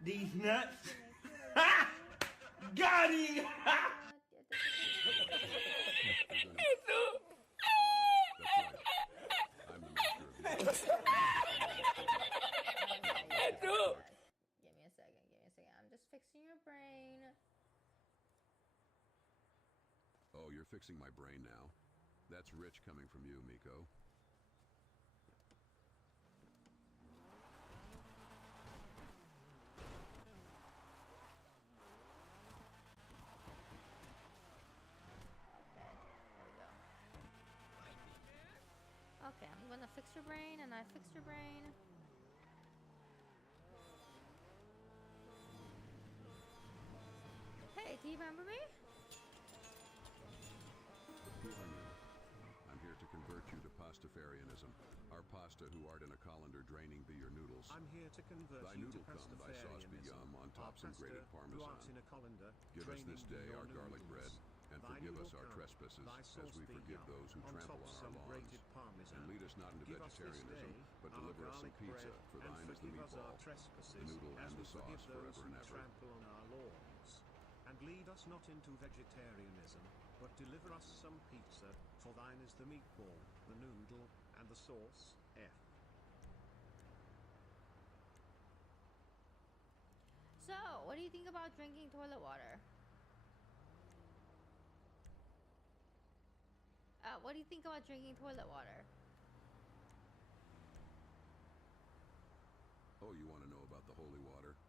These nuts. Got him. Give me a second. I'm just fixing your brain. Oh, you're fixing my brain now? That's rich coming from you, Miko. Okay, I'm gonna fix your brain, and I fixed your brain. Hey, do you remember me? I'm here to convert you to pastafarianism. Our pasta who art in a colander draining be your noodles. I'm here to convert Thy you noodle to come, thy sauce be pastafarianism. yum, on top some grated Who art parmesan. in a colander, Give us this draining day your our garlic noodles. bread, and Thy forgive noodle us our come, trespasses, thy as sauce we be forgive yum, those who on trample top on our some lawns. grated parmesan. And lead us not into Give us this vegetarianism, day but our deliver us some garlic pizza, bread, for and thine is the forgive us our meatball, trespasses, the noodle, as and we the sauce forgive those forever who and ever. trample on our lawns. And lead us not into vegetarianism, but deliver us some pizza, for thine is the meatball, the noodle, and the sauce, F. So, what do you think about drinking toilet water? What do you think about drinking toilet water? Oh, you want to know about the holy water?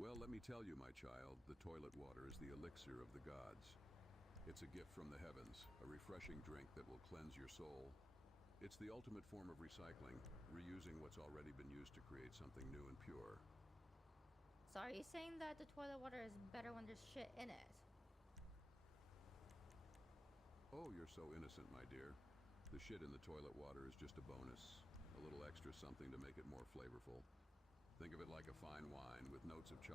Well, let me tell you, my child, the toilet water is the elixir of the gods. It's a gift from the heavens, a refreshing drink that will cleanse your soul. It's the ultimate form of recycling, reusing what's already been used to create something new and pure. So are you saying that the toilet water is better when there's shit in it? Oh, you're so innocent, my dear. The shit in the toilet water is just a bonus, a little extra something to make it more flavorful. Think of it like a fine wine with notes of chocolate.